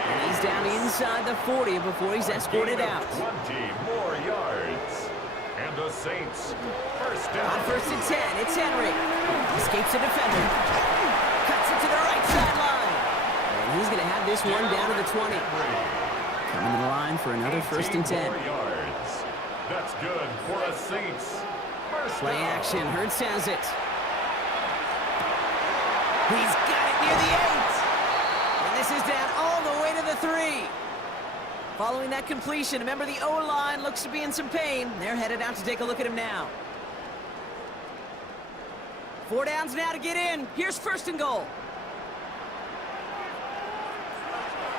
And he's down inside the 40 before he's escorted out. 20 more yards. And the Saints, first down. On 1st and 10, it's Henry. Escapes a defender. Cuts it to the right sideline. And he's going to have this one down to the 20. Coming to the line for another 1st and 10. Yards. That's good for a Saints. First Play down. action. Hurts has it. He's got it near the 8. And this is down all the way to the 3. Following that completion, remember the O-line looks to be in some pain. They're headed out to take a look at him now. 4 downs now to get in. Here's 1st and goal.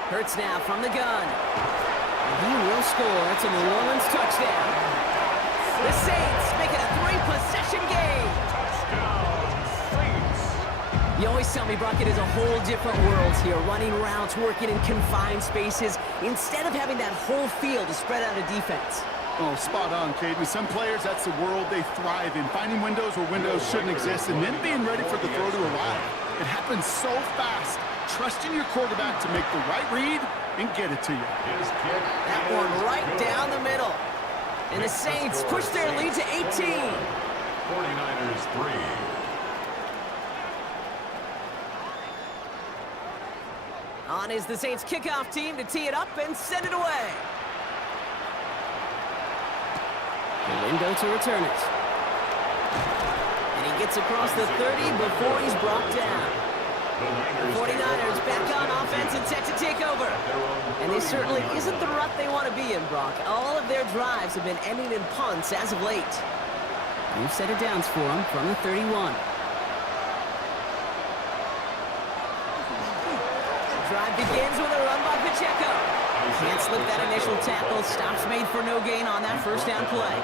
Hurts now from the gun. And he will score. It's a New Orleans touchdown. The Saints make it a 3-possession game. You always tell me, Brock, it is a whole different world here. Running routes, working in confined spaces, instead of having that whole field to spread out a defense. Oh, spot on, Caden. Some players, that's the world they thrive in. Finding windows where windows shouldn't exist, and then being ready for the throw to arrive. It happens so fast. Trusting your quarterback to make the right read and get it to you. That one right down the middle. And the Saints push their lead to 18. 49ers 3. On is the Saints kickoff team to tee it up and send it away. The window to return it. And he gets across the 30 before he's brought down. The 49ers back on offense and set to take over. And this certainly isn't the rut they want to be in, Brock. All of their drives have been ending in punts as of late. New set of downs for them from the 31. Drive begins with a run by Pacheco. Can't slip that initial tackle. Stops made for no gain on that first down play.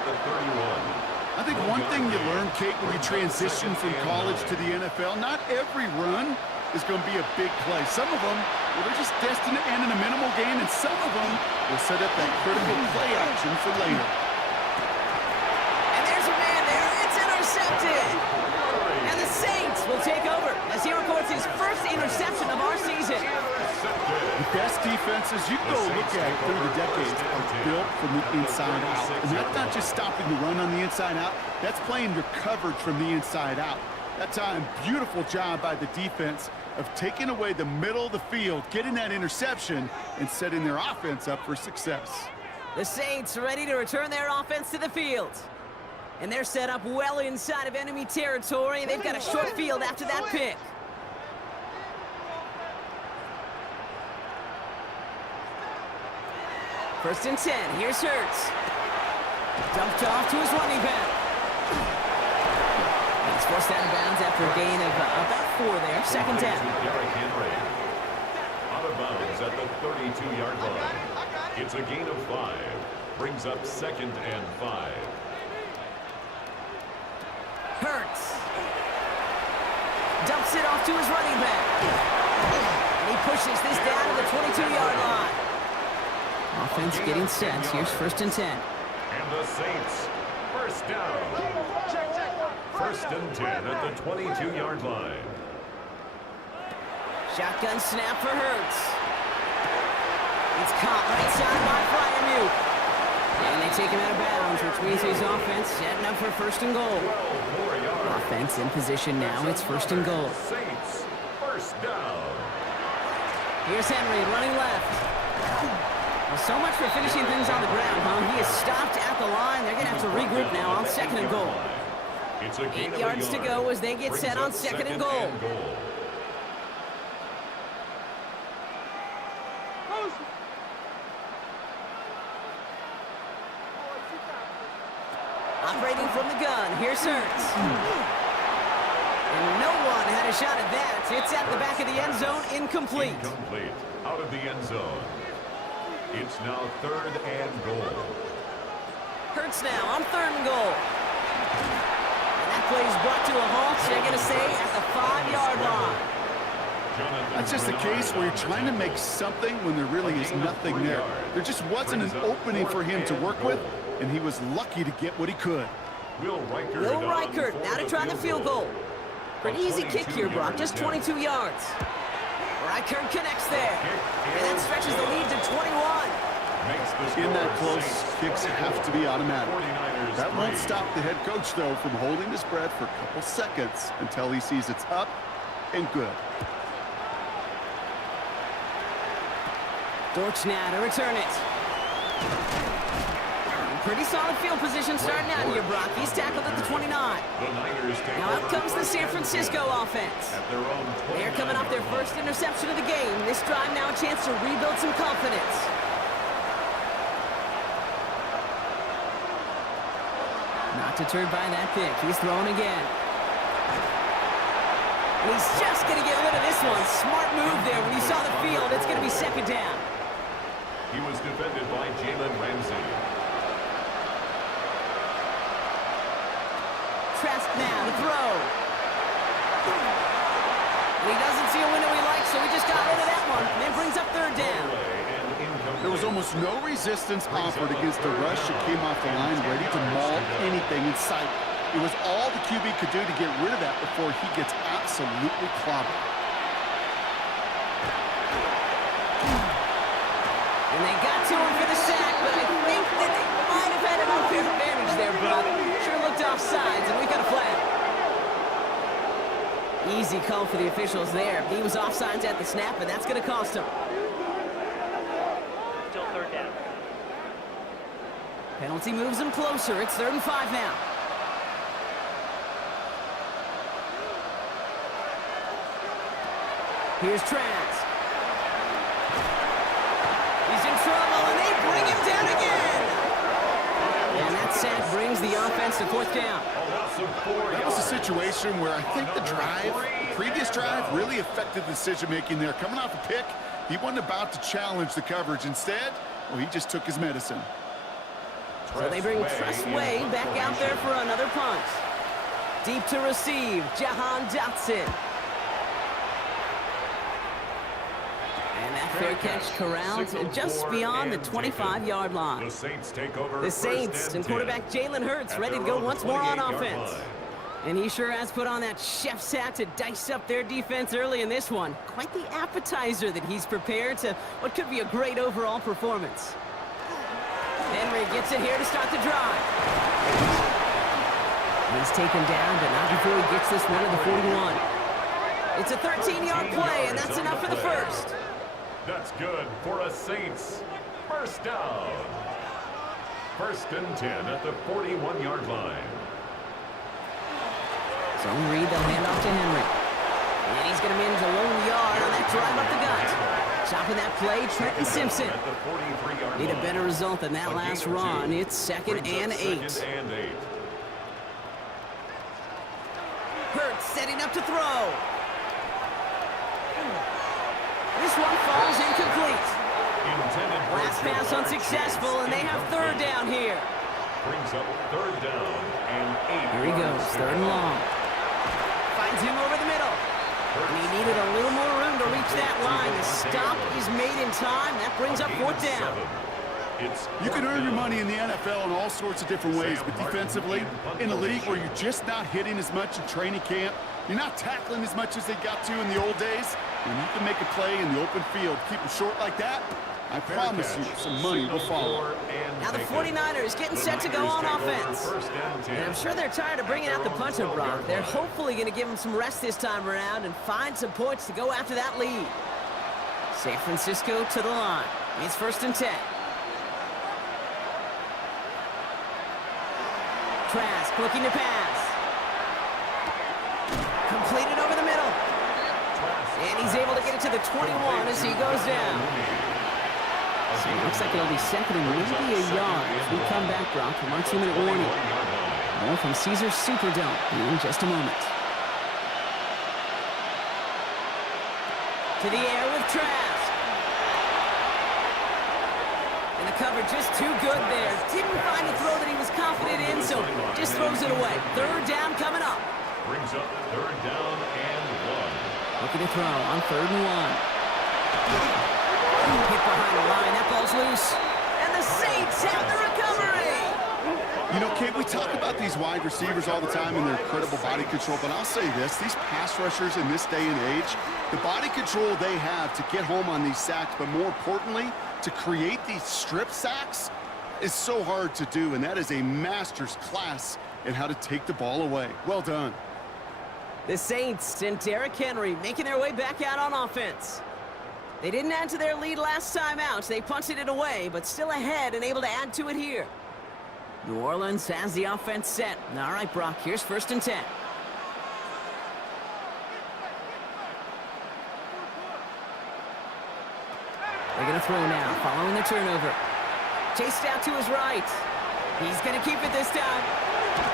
I think one thing you learn, Kate, when you transition from college to the NFL, not every run is going to be a big play. Some of them, well, they're just destined to end in a minimal gain, and some of them will set up that critical play action for later. And there's a man there. It's intercepted. And the Saints will take over as he records his first interception of our season. The best defenses you go look at through the decades are built from the inside out. And that's not just stopping the run on the inside out. That's playing your coverage from the inside out. That time, beautiful job by the defense of taking away the middle of the field, getting that interception, and setting their offense up for success. The Saints ready to return their offense to the field. And they're set up well inside of enemy territory. They've got a short field after that pick. First and 10. Here's Hurts. Dumped off to his running back. He's forced out of bounds after a gain of about 4 there. Second down. Out of bounds at the 32-yard line. It's a gain of 5. Brings up 2nd and 5. Hurts. Dumps it off to his running back. And he pushes this down to the 22-yard line. Offense getting set. Here's first and 10. And the Saints, first down. First and 10 at the 22-yard line. Shotgun snap for Hurts. It's caught right side by Fryermuth. And they take him out of bounds, which means his offense setting up for first and goal. Offense in position now. It's first and goal. Saints, first down. Here's Henry running left. Well, so much for finishing things on the ground, huh? He is stopped at the line. They're going to have to regroup now on 2nd and goal. It's a gain 8 of yards a to yard. go as they get set on 2nd and goal. Operating from the gun, here's Hurts. And no one had a shot at that. It's at the back of the end zone, incomplete. Incomplete. Out of the end zone. It's now 3rd and goal. Hurts now on 3rd and goal. And that play is brought to a halt, they're going to say, at the 5-yard line. That's just a case where you're trying to make something when there really is nothing there. There just wasn't an opening for him to work with, and he was lucky to get what he could. Will Reichert now to try the field goal. For an easy kick here, Brock, just 22 yards. Reichert connects there. And that stretches the lead to 21. In that close, kicks have to be automatic. That won't stop the head coach, though, from holding his breath for a couple seconds until he sees it's up and good. Dortch now to return it. Pretty solid field position starting out here, Brock. He's tackled at the 29. Now out comes the San Francisco offense. They're coming off their first interception of the game. This drive now a chance to rebuild some confidence. Not deterred by that pick. He's throwing again. And he's just going to get rid of this one. Smart move there when he saw the field. It's going to be 2nd down. He was defended by Jalen Ramsey. Trask now to throw. And he doesn't see a window he likes, so he just got rid of that one. And it brings up 3rd down. There was almost no resistance offered against the rush that came off the line, ready to maul anything in sight. It was all the QB could do to get rid of that before he gets absolutely clobbered. And they got to him for the sack, but I think that they might have had an unfair advantage there, Brock. Sure looked offsides, and we got a flag. Easy call for the officials there. He was offsides at the snap, and that's going to cost him. Still 3rd down. Penalty moves him closer. It's 3rd and 5 now. Here's Trask. He's in trouble, and they bring him down again. And that sack brings the offense to 4th down. That was a situation where I think the previous drive really affected the decision-making there. Coming off a pick, he wasn't about to challenge the coverage. Instead, well, he just took his medicine. So they bring Tressway back out there for another punt. Deep to receive, Jahan Dotson. And that fair catch corralled just beyond the 25-yard line. The Saints take over. The Saints and quarterback Jalen Hurts ready to go once more on offense. And he sure has put on that chef's hat to dice up their defense early in this one. Quite the appetizer that he's prepared to what could be a great overall performance. Henry gets it here to start the drive. He's taken down, but not before he gets this one to the 41. It's a 13-yard play, and that's enough for the first. That's good for a Saints first down. 1st and 10 at the 41-yard line. Zone read, they'll hand off to Henry. And he's going to manage a lone yard on that drive up the gut. Stopping that play, Trenton Simpson. Need a better result than that last run. It's 2nd and 8. Hurts setting up to throw. This one falls incomplete. Last pass unsuccessful, and they have 3rd down here. Brings up 3rd down and 8. Here he goes, 3rd and long. Finds him over the middle. And he needed a little more room to reach that line. The stop is made in time. That brings up 4th down. You can earn your money in the NFL in all sorts of different ways, but defensively, in a league where you're just not hitting as much in training camp, you're not tackling as much as they got to in the old days, when you can make a play in the open field, keep them short like that, I promise you some money will follow. Now the 49ers getting set to go on offense. And I'm sure they're tired of bringing out the punter, Brock. They're hopefully going to give him some rest this time around and find some points to go after that lead. San Francisco to the line. It's 1st and 10. Trask looking to pass. Completed over the middle. And he's able to get it to the 21 as he goes down. So it looks like it'll be second and maybe a yard as we come back, Brock, from our 2-minute warning. More from Caesars Superdome in just a moment. To the air with Trask. And the cover just too good there. Didn't find a throw that he was confident in, so just throws it away. Third down coming up. Brings up third down and 1. Looking to throw on 3rd and 1. Hit behind the line. That ball's loose. And the Saints have the recovery. You know, Kate, we talk about these wide receivers all the time and their incredible body control, but I'll say this, these pass rushers in this day and age, the body control they have to get home on these sacks, but more importantly, to create these strip sacks is so hard to do, and that is a master's class in how to take the ball away. Well done. The Saints and Derrick Henry making their way back out on offense. They didn't add to their lead last time out. They punted it away, but still ahead and able to add to it here. New Orleans has the offense set. All right, Brock, here's 1st and 10. They're going to throw now, following the turnover. Chased out to his right. He's going to keep it this time.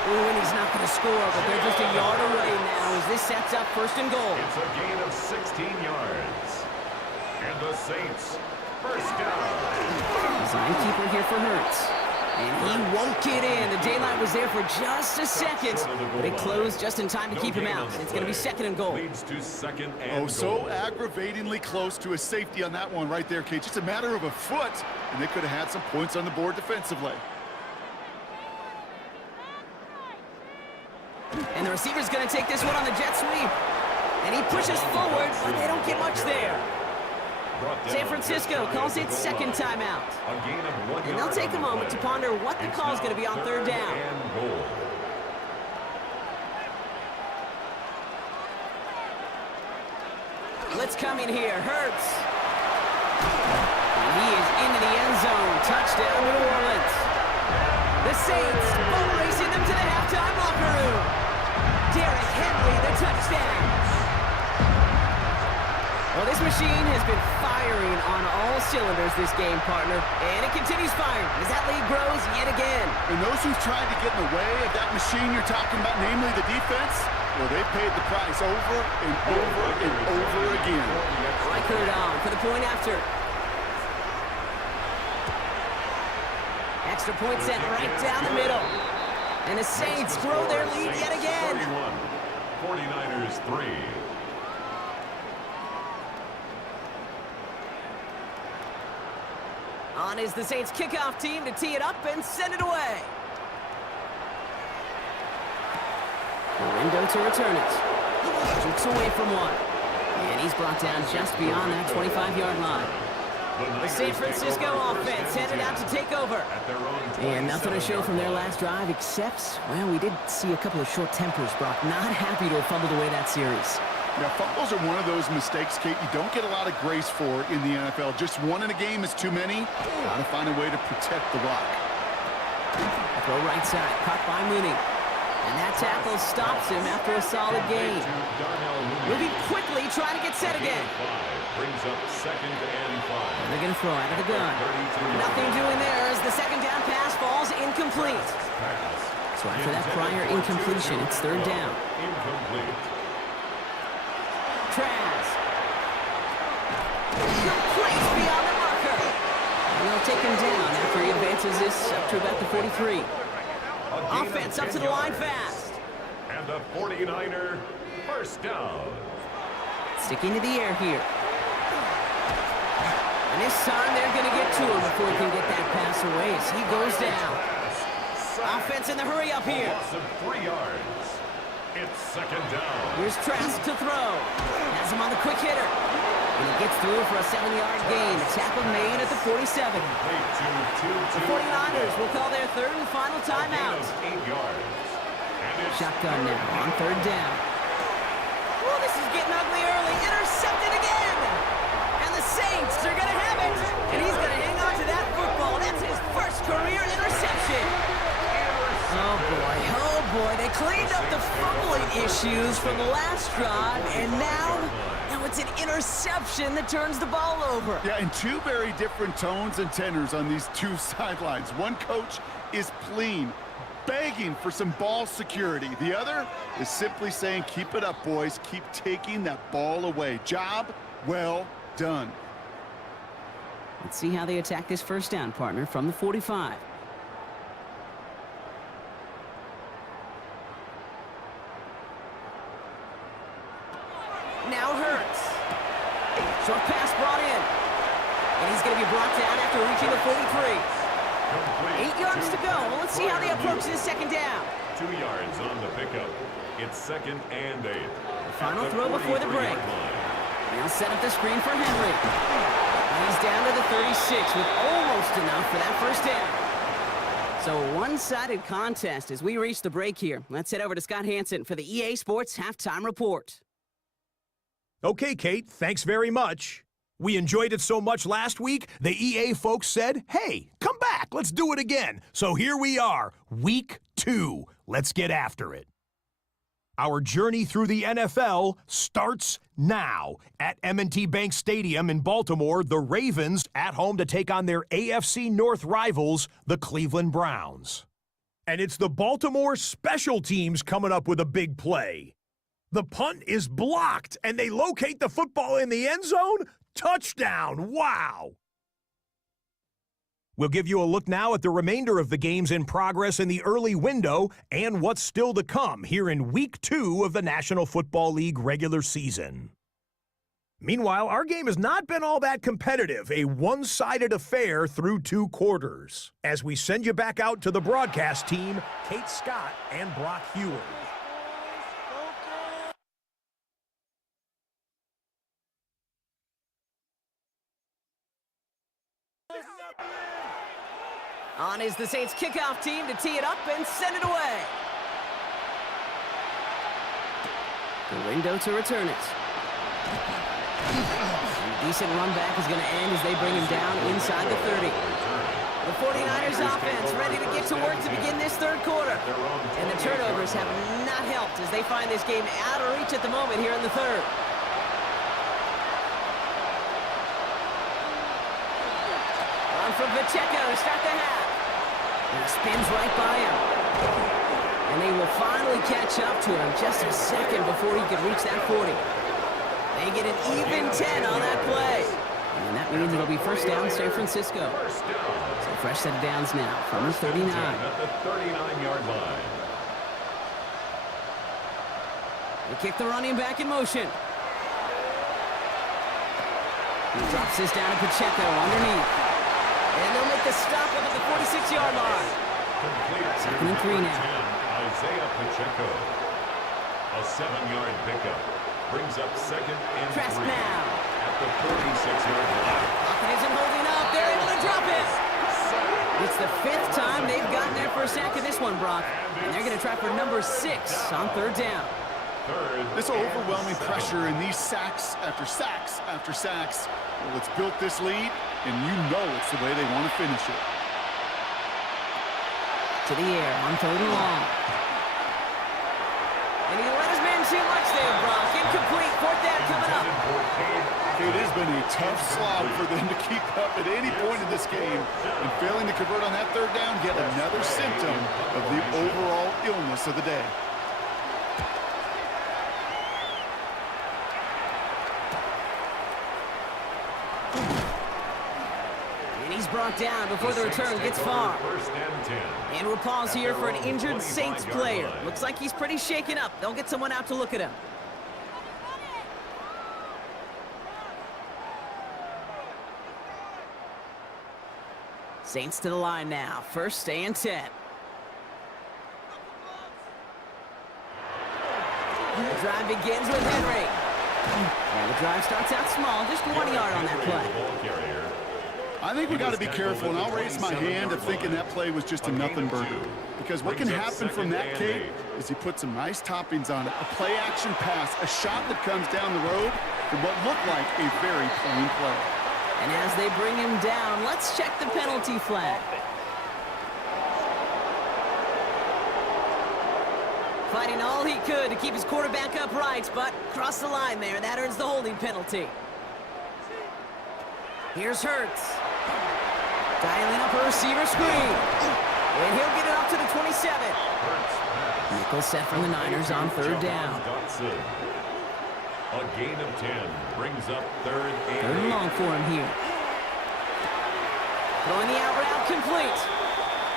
Ooh, and he's not going to score, but they're just a yard away now as this sets up 1st and goal. It's a gain of 16 yards. And the Saints, 1st down. Design keeper here for Hurts. And he won't get in. The daylight was there for just a second, but it closed just in time to keep him out. And it's going to be 2nd and goal. Leads to 2nd and Oh, goal. so aggravatingly close to a safety on that one right there, Kate. Just a matter of a foot, and they could have had some points on the board defensively. And the receiver's going to take this one on the jet sweep. And he pushes forward, but they don't get much there. San Francisco calls it 2nd timeout. And they'll take a moment to ponder what the call is going to be on 3rd down. Let's come in here. Hurts. And he is into the end zone. Touchdown, New Orleans. The Saints boat racing them to the halftime locker room. Derrick Henry, the touchdown. Well, this machine has been firing on all cylinders this game, partner. And it continues firing as that lead grows yet again. And those who've tried to get in the way of that machine you're talking about, namely the defense, well, they paid the price over and over and over again. Reichert on for the point after. Extra point set right down the middle. And the Saints grow their lead yet again. 49ers 3. On is the Saints kickoff team to tee it up and send it away. Window to return it. Jukes away from one. And he's brought down just beyond that 25-yard line. The San Francisco offense headed out to take over. And nothing to show from their last drive except, well, we did see a couple of short tempers, Brock. Not happy to have fumbled away that series. Now, fumbles are one of those mistakes, Kate, you don't get a lot of grace for in the NFL. Just one in a game is too many. Got to find a way to protect the rock. Throw right side, caught by Mooney. And that tackle stops him after a solid gain. Moving quickly, trying to get set again. Brings up 2nd and 5. And they're going to throw out of the gun. Nothing doing there as the 2nd down pass falls incomplete. So after that prior incompletion, it's 3rd down. Incomplete. Trask. Complete beyond the marker. And they'll take him down after he advances this up to about the 43. Offense up to the line fast. And the 49er 1st down. Sticking to the air here. And this time they're going to get to him before he can get that pass away as he goes down. Offense in the hurry up here. Loss of 3 yards. It's 2nd down. Here's Trask to throw. Has him on the quick hitter. And he gets through for a 7-yard gain. A tackle made at the 47. The 49ers will call their 3rd and final timeout. 8 yards. Shotgun now on 3rd down. Oh, this is getting ugly early. Intercepted again. And the Saints are going to have it. And he's going to hang on to that football. That's his 1st career interception. Oh, boy. They cleaned up the fumbling issues from the last drive, and now it's an interception that turns the ball over. Yeah, and two very different tones and tenors on these two sidelines. One coach is pleading, begging for some ball security. The other is simply saying, keep it up, boys. Keep taking that ball away. Job well done. Let's see how they attack this first down, partner, from the 45. Now Hurts. Short pass brought in. And he's going to be brought down after reaching the 43. 8 yards to go. Well, let's see how they approach this second down. 2 yards on the pickup. It's 2nd and 8. Final throw before the break. Now set up the screen for Henry. And he's down to the 36 with almost enough for that first down. So a one-sided contest as we reach the break here. Let's head over to Scott Hansen for the EA Sports Halftime Report. Okay, Kate, thanks very much. We enjoyed it so much last week, the EA folks said, hey, come back, let's do it again. So here we are, week 2. Let's get after it. Our journey through the NFL starts now. At M&T Bank Stadium in Baltimore, the Ravens at home to take on their AFC North rivals, the Cleveland Browns. And it's the Baltimore special teams coming up with a big play. The punt is blocked, and they locate the football in the end zone. Touchdown! Wow! We'll give you a look now at the remainder of the games in progress in the early window and what's still to come here in Week 2 of the National Football League regular season. Meanwhile, our game has not been all that competitive, a one-sided affair through 2 quarters. As we send you back out to the broadcast team, Kate Scott and Brock Hewer. On is the Saints kickoff team to tee it up and send it away. The window to return it. A decent run back is going to end as they bring him down inside the 30. The 49ers offense ready to get to work to begin this third quarter. And the turnovers have not helped as they find this game out of reach at the moment here in the third. On from Pacheco to start the half. And he spins right by him. And they will finally catch up to him just a second before he could reach that 40. They get an even 10 on that play. And that means it'll be first down San Francisco. So fresh set of downs now from the 39. At the 39-yard line. They kick the running back in motion. He drops this down to Pacheco underneath. And they'll make the stop up at the 46-yard line. 2nd and 3 now. Isaiah Pacheco. A 7-yard pickup. Brings up 2nd and 3. Press now. At the 46-yard line. Pocket isn't holding up. They're able to drop it. It's the 5th time they've gotten their first sack of this one, Brock. And they're going to try for number 6 on 3rd down. This overwhelming pressure and these sacks after sacks after sacks. Well, it's built this lead, and you know it's the way they want to finish it. To the air on 3rd and long. And he let his man too much there, Brock. Incomplete. 4th down coming up. It has been a tough slog for them to keep up at any point in this game. And failing to convert on that 3rd down, yet another symptom of the overall illness of the day. Brought down before the return gets far. And we'll pause here for an injured Saints player. Looks like he's pretty shaken up. They'll get someone out to look at him. Saints to the line now. 1st and 10. The drive begins with Henry. And the drive starts out small, just 1 yard on that play. I think we got to be careful, and I'll raise my hand of thinking that play was just a nothing burger. Because what can happen from that, Kate, is you put some nice toppings on it. A play-action pass, a shot that comes down the road from what looked like a very plain play. And as they bring him down, let's check the penalty flag. Fighting all he could to keep his quarterback upright, but crossed the line there. That earns the holding penalty. Here's Hurts. Dialing up a receiver screen. And he'll get it up to the 27. Nickel set from the Niners on third down. A gain of 10 brings up third and long for him here. Throwing the out route complete.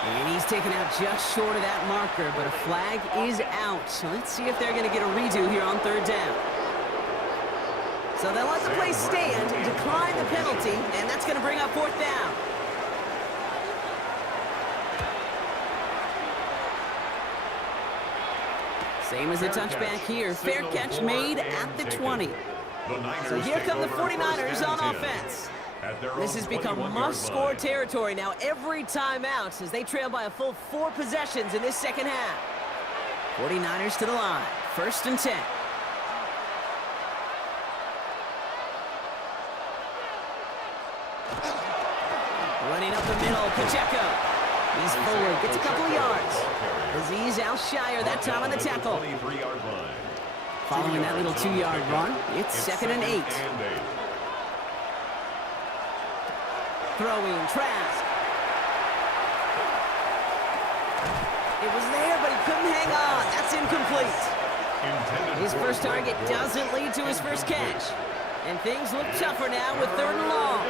And he's taken out just short of that marker, but a flag is out. So let's see if they're going to get a redo here on third down. So they'll let the play stand, decline the penalty, and that's going to bring up fourth down. Same as a touchback here. Fair catch made at the 20. So here come the 49ers on offense. This has become must-score territory now every time out as they trail by a full 4 possessions in this second half. 49ers to the line. 1st and 10. Running up the middle, Pacheco. He's forward, gets a couple of yards. Aziz Al-Shire that time on the tackle. Following that little 2-yard run, it's 2nd and 8. Throwing, Trask. It was there, but he couldn't hang on. That's incomplete. His first target doesn't lead to his first catch. And things look tougher now with 3rd and long.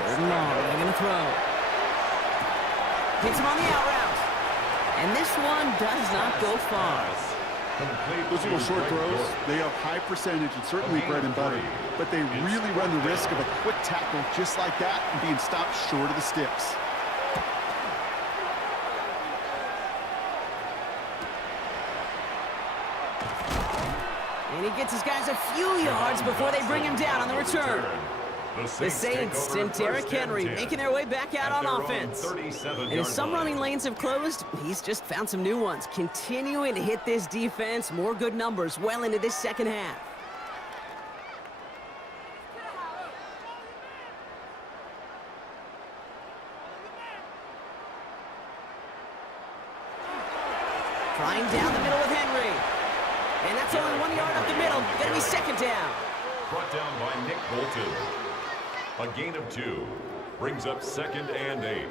3rd and long, they're going to throw. Hits him on the out route. And this one does not go far. Those little short throws, they have high percentage and certainly bread and butter, but they really run the risk of a quick tackle just like that and being stopped short of the sticks. And he gets his guys a few yards before they bring him down on the return. The Saints and Derrick Henry making their way back out on offense. And as some running lanes have closed, he's just found some new ones. Continuing to hit this defense, more good numbers well into this second half. Trying down the middle with Henry. And that's only 1 yard up the middle. Gonna be 2nd down. Brought down by Nick Bolton. A gain of 2 brings up 2nd and 8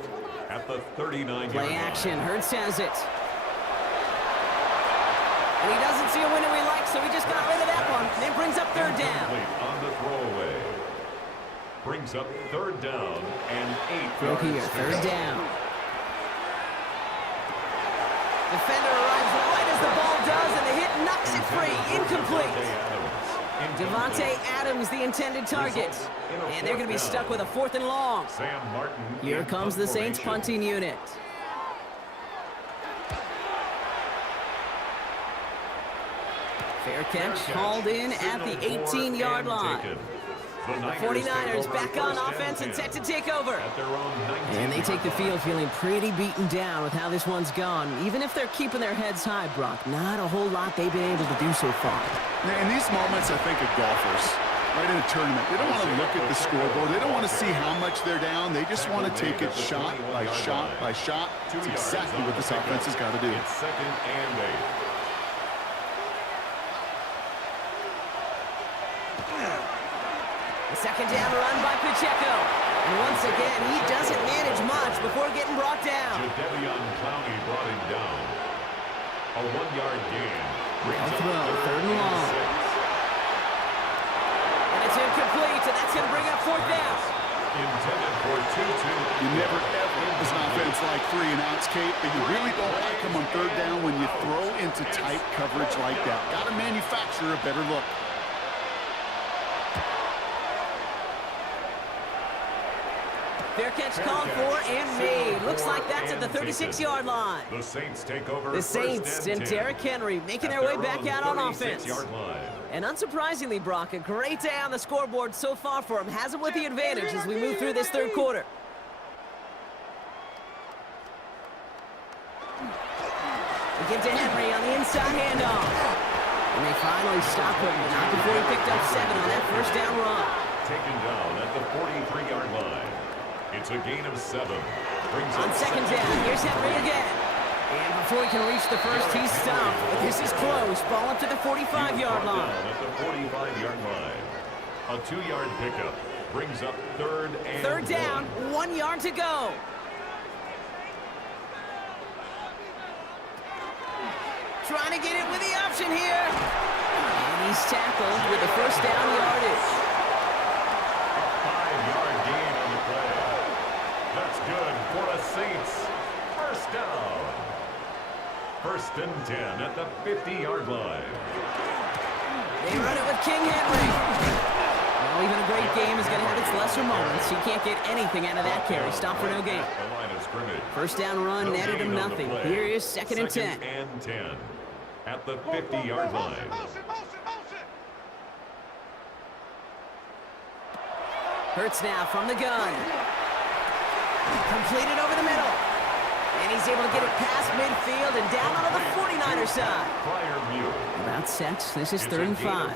at the 39-yard line. Play action. Hurts has it. And he doesn't see a window he likes, so he just got rid of that one. And it brings up 3rd down. On the throwaway. Brings up 3rd down and 8. Throw here. 3rd down. Defender arrives right as the ball does, and the hit knocks it free. Incomplete. Devontae Adams, the intended target. And they're going to be stuck with a 4th and long. Here comes the Saints punting unit. Fair catch called in at the 18-yard line. The 49ers back on offense and set to take over. And they take the field feeling pretty beaten down with how this one's gone. Even if they're keeping their heads high, Brock, not a whole lot they've been able to do so far. In these moments, I think of golfers, right in a tournament. They don't want to look at the scoreboard. They don't want to see how much they're down. They just want to take it shot by shot by shot. That's exactly what this offense has got to do. It's 2nd and 8. Second down run by Pacheco. And once again, he doesn't manage much before getting brought down. Jadeveon Clowney brought him down. A 1-yard gain. They'll throw, 3rd and long. And it's incomplete, and that's going to bring up 4th down. Intended for 2-2. You never ever as an offense like 3 and outs, Kate, but you really don't like them on 3rd down when you throw into tight coverage like that. Got to manufacture a better look. Fair catch called for and made. Looks like that's at the 36-yard line. The Saints take over. The Saints and Derrick Henry making their way back out on offense. And unsurprisingly, Brock, a great day on the scoreboard so far for him. Has him with the advantage as we move through this 3rd quarter. We get to Henry on the inside handoff. And they finally stop him. Not before he picked up 7 on that 1st down run. Taken down at the 43-yard line. It's a gain of 7. On 2nd down, here's Henry again. And before he can reach the first, he's stopped. But this is close. Ball up to the 45-yard line. At the 45-yard line. A 2-yard pickup brings up third down, 1 yard to go. Trying to get it with the option here. And he's tackled with the first down yardage. A 5-yard gain on the play. That's good for the Saints. First down. First and 10 at the 50-yard line. They run it with King Henry. Well, even a great game is going to have its lesser moments. He can't get anything out of that carry. Stop for no gain. The line of scrimmage. First down run, netted him nothing. Here is second and 10. Second and 10 at the 50-yard line. Hurts now from the gun. Completed over the middle. And he's able to get it past midfield and down onto the 49er side. About set. This is third and 5.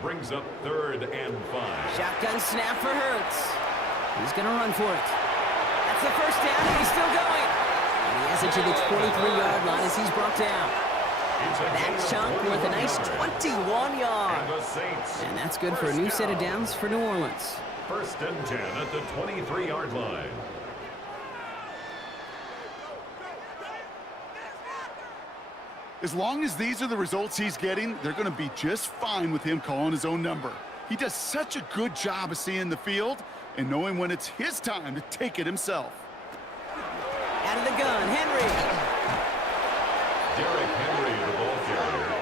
Brings up third and 5. Shotgun snap for Hurts. He's going to run for it. That's the first down, and he's still going. And he has it to the 23-yard line as he's brought down. That chunk worth a nice 21 yards. And that's good for a new set of downs for New Orleans. First and 10 at the 23-yard line. As long as these are the results he's getting, they're going to be just fine with him calling his own number. He does such a good job of seeing the field and knowing when it's his time to take it himself. Out of the gun, Henry. Derrick Henry, the ball carrier.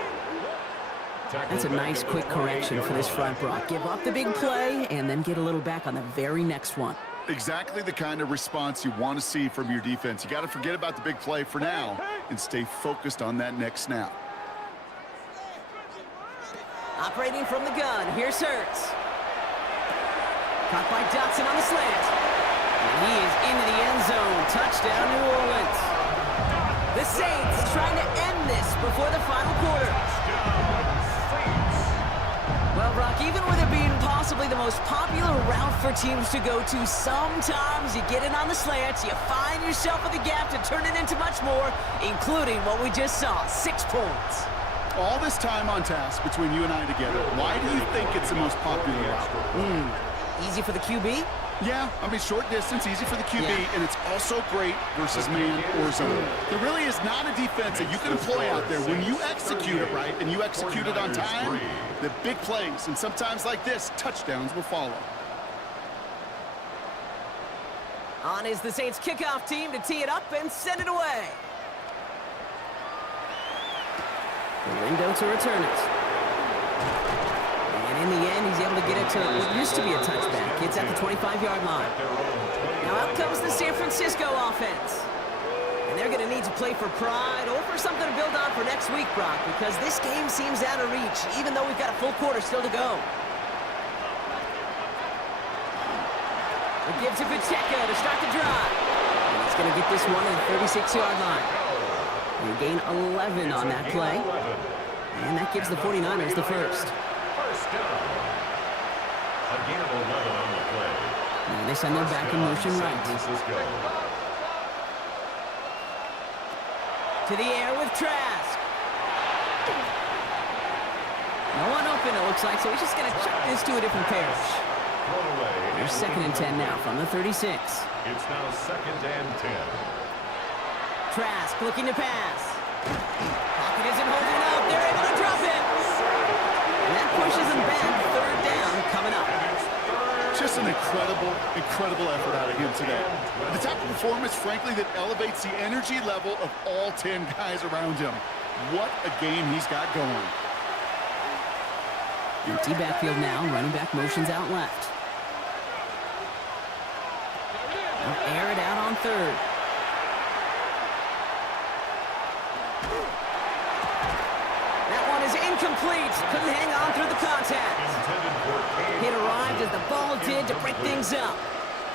That's a nice quick correction for this front, Brock. Give up the big play and then get a little back on the very next one. Exactly the kind of response you want to see from your defense. You got to forget about the big play for now and stay focused on that next snap. Operating from the gun, here's Hurts. Caught by Dotson on the slant. And he is into the end zone. Touchdown, New Orleans. The Saints trying to end this before the final quarter. Well, Brock, even with it being possibly the most popular route for teams to go to, sometimes you get it on the slants, you find yourself with a gap to turn it into much more, including what we just saw, 6 points. All this time on task between you and I together, why do you think it's the most popular route? Easy for the QB? Yeah, I mean, short distance, easy for the QB, and it's also great versus man or zone. There really is not a defense that you can employ out there. When you execute it right and you execute it on time, the big plays, and sometimes like this, touchdowns will follow. On is the Saints kickoff team to tee it up and send it away. The window to return it. And in the end, he's able to get it to what used to be a touchback. It's at the 25-yard line. Now out comes the San Francisco offense. And they're going to need to play for pride or for something to build on for next week, Brock, because this game seems out of reach, even though we've got a full quarter still to go. It gives to Pacheco to start the drive. And he's going to get this one at the 36-yard line. They gain 11 on that play. And that gives the 49ers the first. First down. A gain of 11 on the play. And they send them back in motion right. To the air with Trask. No one open, it looks like, so he's just going to chuck this to a different parish. Here's second and 10 now from the 36. It's now second and 10. Trask looking to pass. Pocket isn't holding up. They're able to drop it. And that pushes them back. Third down coming up. Just an incredible effort out of him today. The type of performance, frankly, that elevates the energy level of all 10 guys around him. What a game he's got going. Empty backfield now. Running back motions out left. They'll air it out on third. That one is incomplete. Couldn't hang on through the contact. Hit arrived as the ball did to break things up.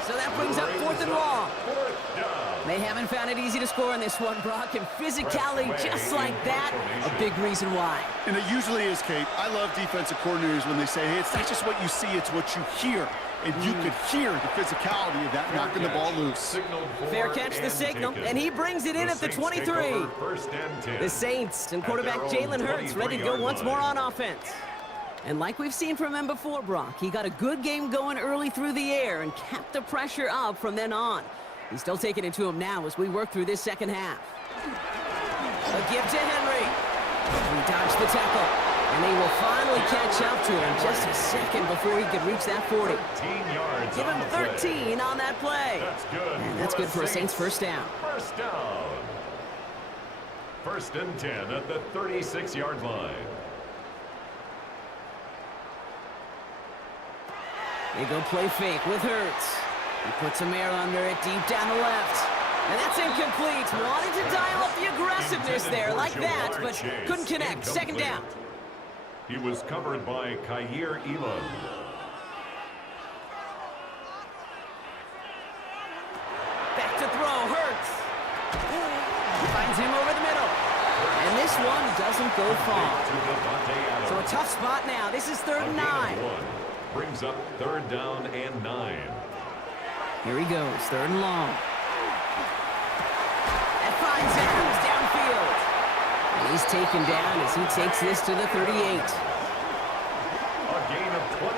So that brings up fourth and long. Fourth down. They haven't found it easy to score in this one, Brock, and physicality just like that, a big reason why. And it usually is, Kate. I love defensive coordinators when they say, hey, it's not just what you see, it's what you hear. And you could hear the physicality of that knocking the ball loose. Fair catch, the signal, and he brings it in at the 23. The Saints and quarterback Jalen Hurts ready to go once more on offense. And like we've seen from him before, Brock, he got a good game going early through the air and kept the pressure up from then on. He's still taking it to him now as we work through this second half. A give to Henry. He dodged the tackle. And they will finally catch up to him just a second before he could reach that 40. Give him 13 on that play. And that's good for a Saints first down. First down. First and 10 at the 36-yard line. They go play fake with Hurts. He puts a air under it deep down the left. And that's incomplete. Wanted to dial up the aggressiveness there like that, but couldn't connect. Second down. He was covered by Kyer Elam. Back to throw, Hurts. Finds him over the middle. And this one doesn't go far. So a tough spot now. This is 3rd and 9. Brings up 3rd down and 9. Here he goes, 3rd and long. That finds Adams downfield. And he's taken down as he takes this to the 38. A gain of 20.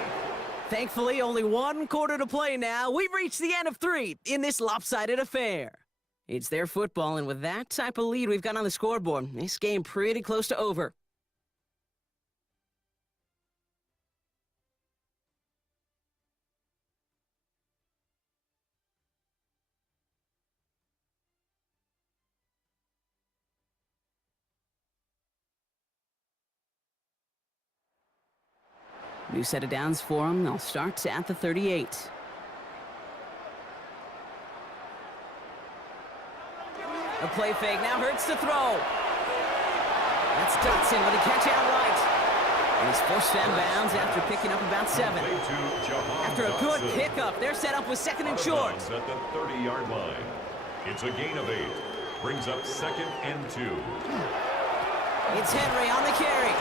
Thankfully, only 1 quarter to play now. We've reached the end of 3 in this lopsided affair. It's their football, and with that type of lead we've got on the scoreboard, this game pretty close to over. New set of downs for them. They'll start at the 38. A play fake. Now Hurts to throw. That's Dotson with a catch out right. And he's forced out of bounds after picking up about 7. After a good pickup, they're set up with 2nd and short. At the 30-yard line. It's a gain of 8. Brings up 2nd and 2. It's Henry on the carry.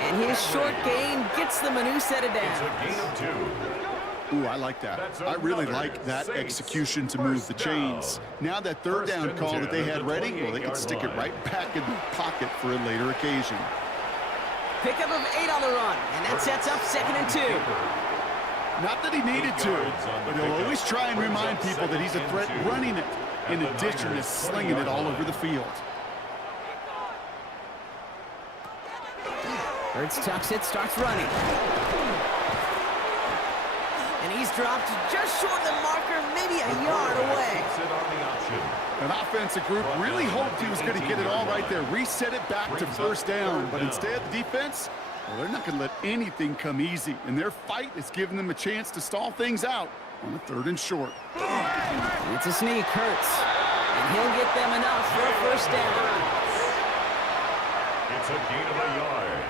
And his short gain gets them a new set of downs. It's a gain of 2. Ooh, I like that. I really like that execution to move the chains. Now that 3rd down call that they had ready, well, they can stick it right back in the pocket for a later occasion. Pickup of 8 on the run, and that sets up 2nd and 2. Not that he needed to, but he'll always try and remind people that he's a threat running it, in addition to slinging it all over the field. Hurts tucks it, starts running. And he's dropped just short of the marker, maybe a yard away. An offensive group really hoped he was going to get it all right there, reset it back to 1st down, but instead the defense, well, they're not going to let anything come easy, and their fight is giving them a chance to stall things out on a 3rd and short. It's a sneak, Hurts, and he'll get them enough for a 1st down. It's a gain of a yard.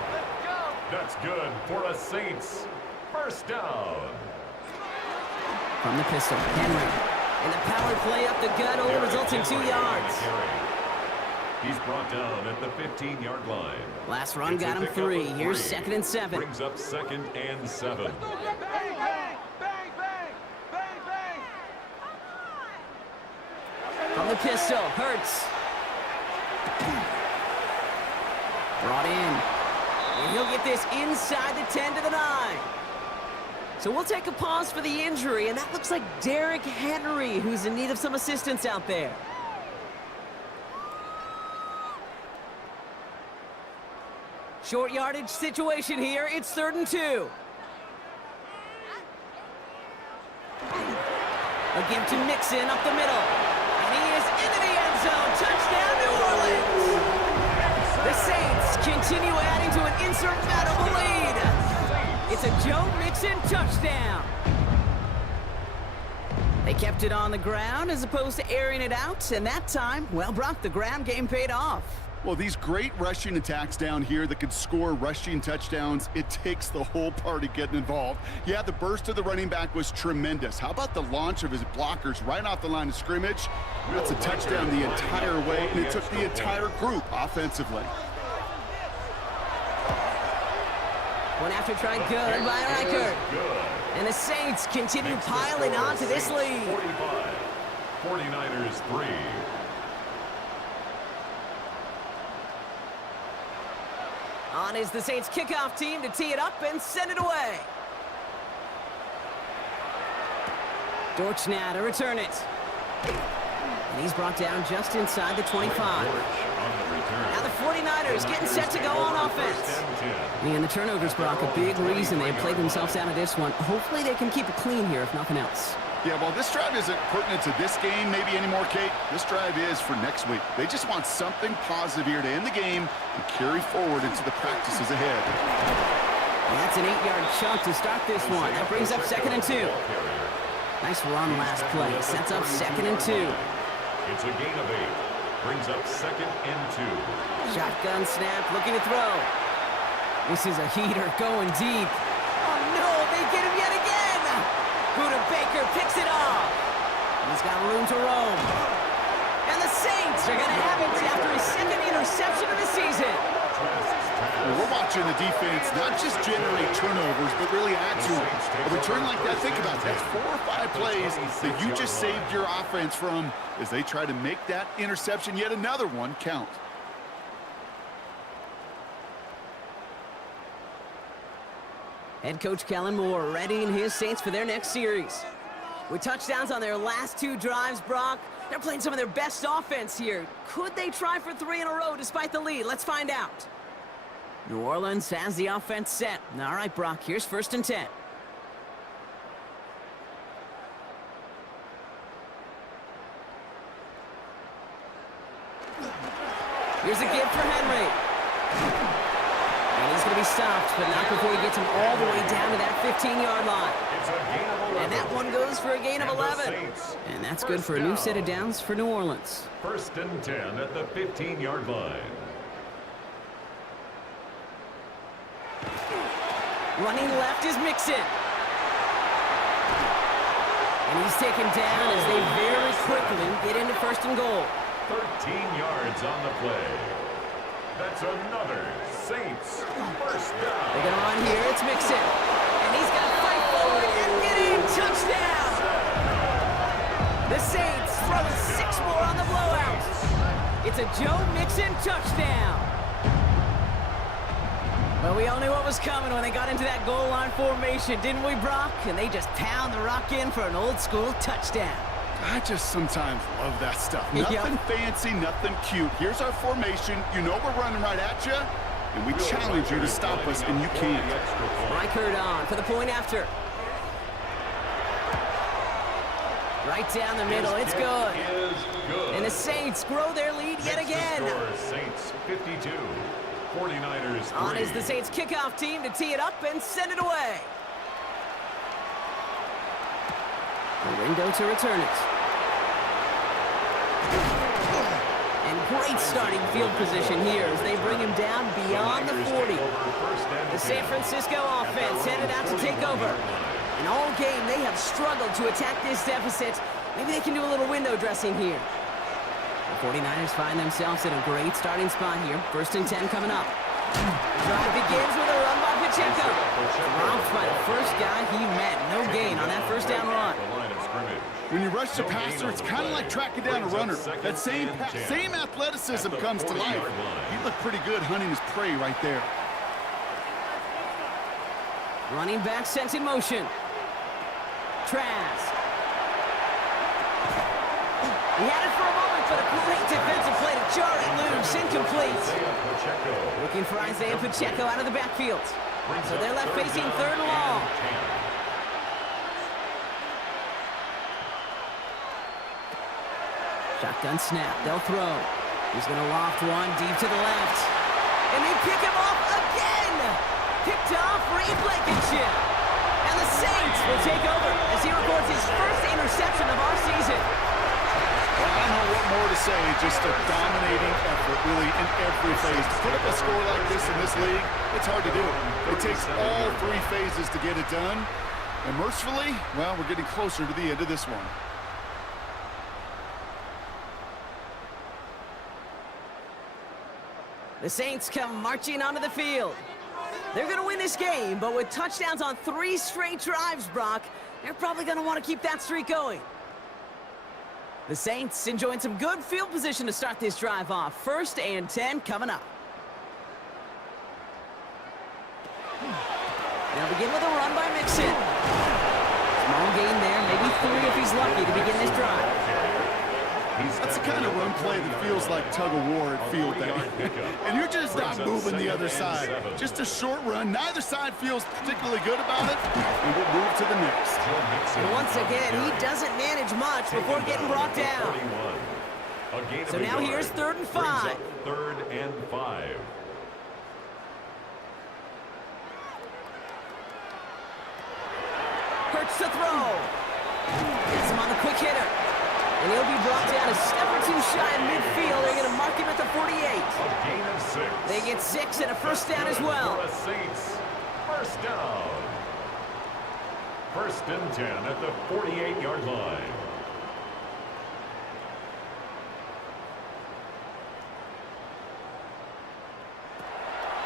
That's good for the Saints. 1st down. From the pistol, Henry. And the power play up the gut only results in 2 yards. He's brought down at the 15-yard line. Last run got him 3. Here's 2nd and 7. Brings up 2nd and 7. From the pistol, Hurts. Brought in. And he'll get this inside the 10 to the 9. So we'll take a pause for the injury, and that looks like Derrick Henry, who's in need of some assistance out there. Short yardage situation here. It's 3rd and 2. A give to Mixon up the middle. And he is into the end zone. Touchdown, New Orleans. The Saints continue adding to an insurmountable lead. It's a Joe Mixon touchdown. They kept it on the ground as opposed to airing it out, and that time, well, Brock, the ground game paid off. Well, these great rushing attacks down here that could score rushing touchdowns, it takes the whole party getting involved. Yeah, the burst of the running back was tremendous. How about the launch of his blockers right off the line of scrimmage? That's a touchdown the entire way, and it took the entire group offensively. One after try good by Reichert. And the Saints continue piling on to this lead. 45. 49ers 3. On is the Saints kickoff team to tee it up and send it away. Dortch now to return it. And he's brought down just inside the 25. Now the 49ers getting set to go on offense. And the turnovers, Brock, a big reason they played themselves out of this one. Hopefully they can keep it clean here, if nothing else. Yeah, well, this drive isn't pertinent to this game maybe anymore, Kate. This drive is for next week. They just want something positive here to end the game and carry forward into the practices ahead. That's an 8-yard chunk to start this one. That brings up 2nd and 2. Nice run last play. Sets up 2nd and 2. It's a gain of 8. Brings up 2nd and 2. Shotgun snap, looking to throw. This is a heater going deep. Oh, no, they get him yet again. Buda Baker picks it off. He's got room to roam. And the Saints are going to have it after his 2nd interception of the season. Well, we're watching the defense not just generate turnovers, but really add to a return like that. Think about that. That's 4 or 5 plays that you just saved your offense from as they try to make that interception, yet another one, count. Head coach Kellen Moore readying his Saints for their next series. With touchdowns on their last 2 drives, Brock, they're playing some of their best offense here. Could they try for 3 in a row despite the lead? Let's find out. New Orleans has the offense set. All right, Brock, here's 1st and 10. Here's a give for Henry. And he's going to be stopped, but not before he gets him all the way down to that 15-yard line. And that one goes for a gain of 11. And that's good for a new set of downs for New Orleans. 1st and 10 at the 15-yard line. Running left is Mixon. And he's taken down as they very quickly get into 1st and goal. 13 yards on the play. That's another Saints 1st down. They're going to run here. It's Mixon. And he's going to fight forward and get in. Touchdown. The Saints throwing 6 more on the blowout. It's a Joe Mixon touchdown. But we all knew what was coming when they got into that goal line formation, didn't we, Brock? And they just pound the rock in for an old-school touchdown. I just sometimes love that stuff. Nothing fancy, nothing cute. Here's our formation. You know we're running right at you, and we challenge you to stop us, and you can't. Reichert on for the point after. Right down the middle. It's good. And the Saints grow their lead yet again. Saints 52. 49ers 3. On is the Saints kickoff team to tee it up and send it away. The window to return it. And great starting field position here as they bring him down beyond the 40. The San Francisco offense headed out to take over. And all game they have struggled to attack this deficit. Maybe they can do a little window dressing here. The 49ers find themselves in a great starting spot here. 1st and 10 coming up. Drive begins with a run by Pacheco. Robbed by the first guy he met. No gain on that 1st down run. When you rush the passer, it's kind of like tracking down a runner. That same athleticism comes to life. He looked pretty good hunting his prey right there. Running back sent in motion. Trask. He had it for a moment, but a great defensive play to jar it loose. Incomplete. Looking for Isaiah Pacheco out of the backfield. So they're left facing 3rd and long. Shotgun snap. They'll throw. He's going to loft one deep to the left. And they pick him off again. Picked off Reed Blankenship. And the Saints will take over as he records his 1st interception of our season. I don't know what more to say, just a dominating effort really in every phase. To put up a score like this in this league, it's hard to do. It takes all 3 phases to get it done. And mercifully, well, we're getting closer to the end of this one. The Saints come marching onto the field. They're going to win this game, but with touchdowns on 3 straight drives, Brock, they're probably going to want to keep that streak going. The Saints enjoying some good field position to start this drive off. 1st and 10 coming up. They'll begin with a run by Mixon. Small gain there, maybe 3 if he's lucky to begin this drive. That's the kind of run play that feels like tug-of-war at field day. And you're just not moving the other side. Just a short run. Neither side feels particularly good about it. And we'll move to the next. And once again, he doesn't manage much before getting brought down. So now here's 3rd and 5. 3rd and 5. Hurts to throw. Gets him on the quick hitter. And he'll be brought down a step or 2 shy of midfield. They're going to mark him at the 48. A gain of 6. They get 6 and a 1st down as well. For the Saints, 1st down. 1st and 10 at the 48-yard line.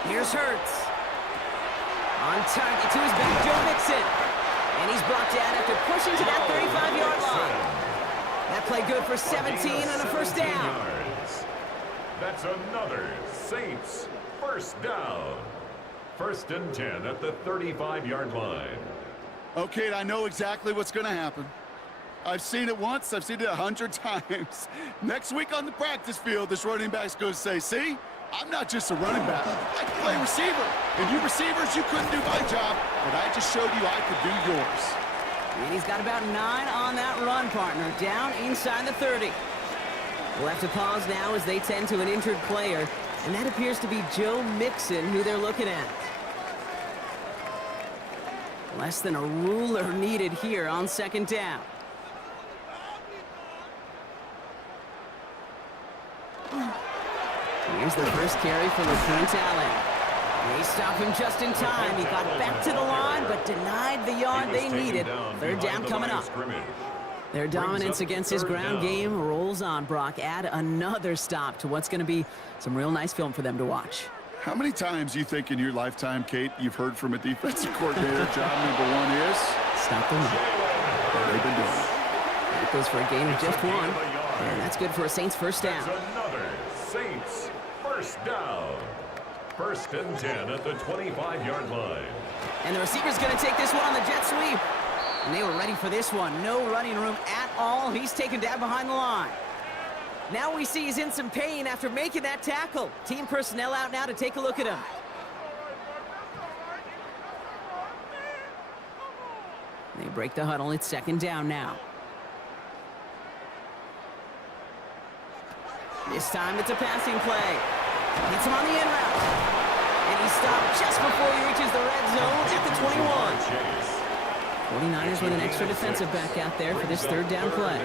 Here's Hurts. On target to his back, Joe Mixon. And he's brought down after pushing to that 35-yard line. That play good for 17 and a 1st down. Yards. That's another Saints 1st down. 1st and 10 at the 35-yard line. Okay, I know exactly what's going to happen. I've seen it once. I've seen it 100 times. Next week on the practice field, this running back's going to say, see, I'm not just a running back. I can play receiver. And you receivers, you couldn't do my job, but I just showed you I could do yours. And he's got about 9 on that run, partner, down inside the 30. We'll have to pause now as they tend to an injured player, and that appears to be Joe Mixon, who they're looking at. Less than a ruler needed here on 2nd down. Here's the first carry for LaQuint Allen. They stop him just in time. He got back to the line, but denied the yard they needed. 3rd down coming up. Their dominance against his ground game rolls on, Brock. Add another stop to what's going to be some real nice film for them to watch. How many times you think in your lifetime, Kate, you've heard from a defensive coordinator, job number 1 is? Stop the run. They've been doing it. That goes for a gain of just 1. And that's good for a Saints 1st down. That's another Saints 1st down. 1st and 10 at the 25-yard line. And the receiver's going to take this one on the jet sweep. And they were ready for this one. No running room at all. He's taken down behind the line. Now we see he's in some pain after making that tackle. Team personnel out now to take a look at him. They break the huddle. It's 2nd down now. This time it's a passing play. Hits him on the in route. And he stopped just before he reaches the red zone at the 21. 49ers with an extra defensive back out there for this 3rd down play.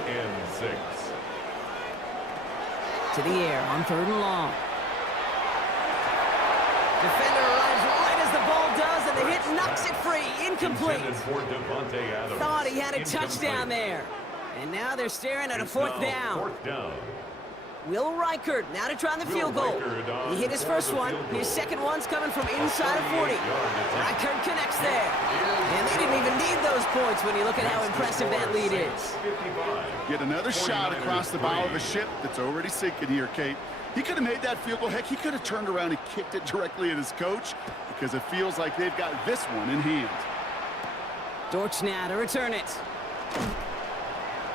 To the air on 3rd and long. Defender arrives right as the ball does, and the hit knocks it free. Incomplete. Thought he had a touchdown there. And now they're staring at a 4th down. Will Reichert now to try the field goal. He hit his first one. His second one's coming from inside of 40. Reichert connects there. And they didn't even need those points when you look at how impressive that lead is. Get another shot across the bow of a ship that's already sinking here, Kate. He could have made that field goal. Heck, he could have turned around and kicked it directly at his coach because it feels like they've got this one in hand. Dortch now to return it.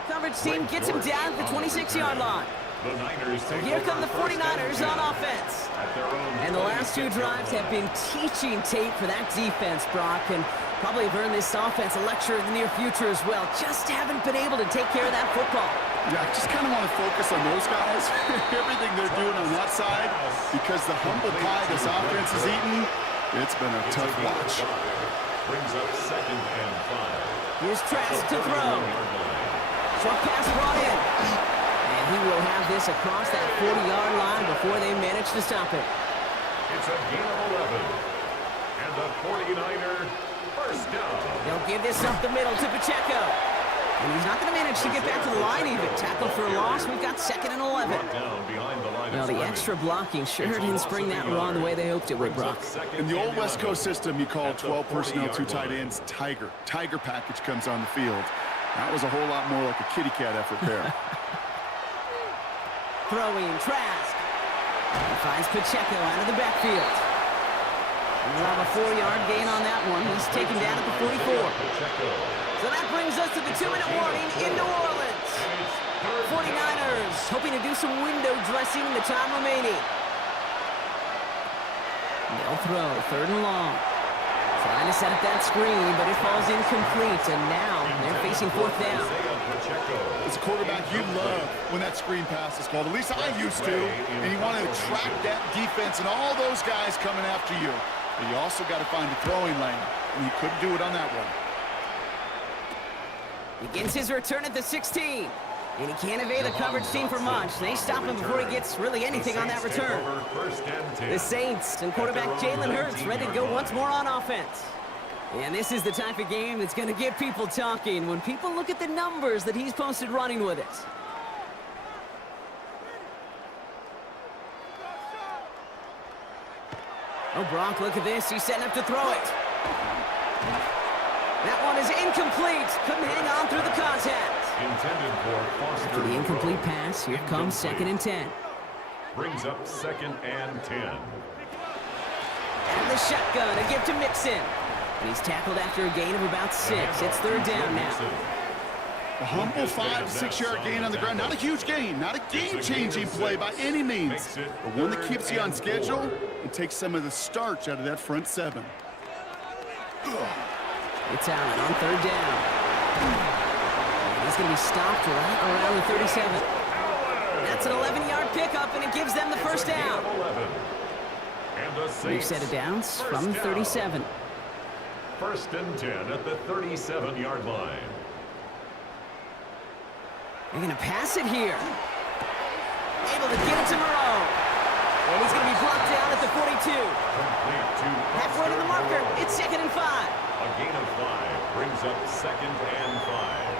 Coverage team gets him down at the 26-yard line. So here come the 49ers on offense. And the last 2 drives have been teaching tape for that defense, Brock, and probably have earned this offense a lecture in the near future as well. Just haven't been able to take care of that football. Yeah, I just kind of want to focus on those guys, everything they're doing on that side, because the humble pie this offense is eating, it's been a tough watch. Brings up 2nd and 5. Here's Trask to throw. Short pass brought in. And he will have this across that 40-yard line before they manage to stop it. It's a gain of 11. And the 49er first down. They'll give this up the middle to Pacheco. And he's not going to manage to get back to the line even. Tackle for a loss. We've got 2nd and 11. Well, the extra blocking sure didn't spring that wrong the way they hoped it would, Brock. In the old West Coast system, you call 12 personnel, 2 tight ends, Tiger. Tiger package comes on the field. That was a whole lot more like a kitty cat effort there. Throwing Trask. He finds Pacheco out of the backfield. And we'll have a 4-yard gain on that one. He's taken down at the 44. So that brings us to the 2-minute warning in New Orleans. 49ers hoping to do some window dressing in the time remaining. They'll throw 3rd and long. Trying to set up that screen, but it falls incomplete. And now they're facing 4th down. As a quarterback, you love when that screen pass is called. At least I used to. And you want to attract that defense and all those guys coming after you. But you also got to find a throwing lane. And he couldn't do it on that one. Begins his return at the 16. And he can't evade the coverage team for much. They stop him before he gets really anything on that return. The Saints and quarterback Jalen Hurts ready to go once more on offense. And this is the type of game that's going to get people talking when people look at the numbers that he's posted running with it. Oh, Brock, look at this. He's setting up to throw it. That one is incomplete. Couldn't hang on through the contact. Intended for Foster. For the incomplete pass, here comes 2nd and 10. Brings up 2nd and 10. And the shotgun, a give to Mixon. And he's tackled after a gain of about 6. It's 3rd down now. A humble 5 to 6 yard gain on the ground. Not a huge gain, not a game-changing play by any means, but one that keeps you on schedule and takes some of the starch out of that front 7. It's Allen on 3rd down. He's going to be stopped right around the 37. That's an 11-yard pickup, and it gives them the first down. We've set it down from 37. 1st and 10 at the 37-yard line. They're going to pass it here. Able to get it to Moreau. And he's going to be blocked down at the 42. Halfway to the marker. It's 2nd and 5. A gain of 5 brings up 2nd and 5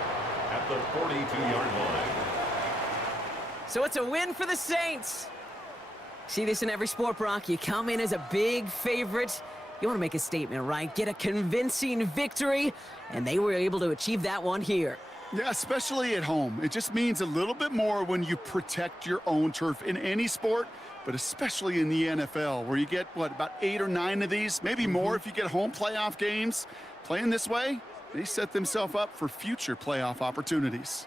at the 42-yard line. So it's a win for the Saints. See this in every sport, Brock. You come in as a big favorite. You want to make a statement, right? Get a convincing victory. And they were able to achieve that one here. Yeah, especially at home. It just means a little bit more when you protect your own turf in any sport, but especially in the NFL, where you get, what, about 8 or 9 of these, maybe more if you get home playoff games. Playing this way, they set themselves up for future playoff opportunities.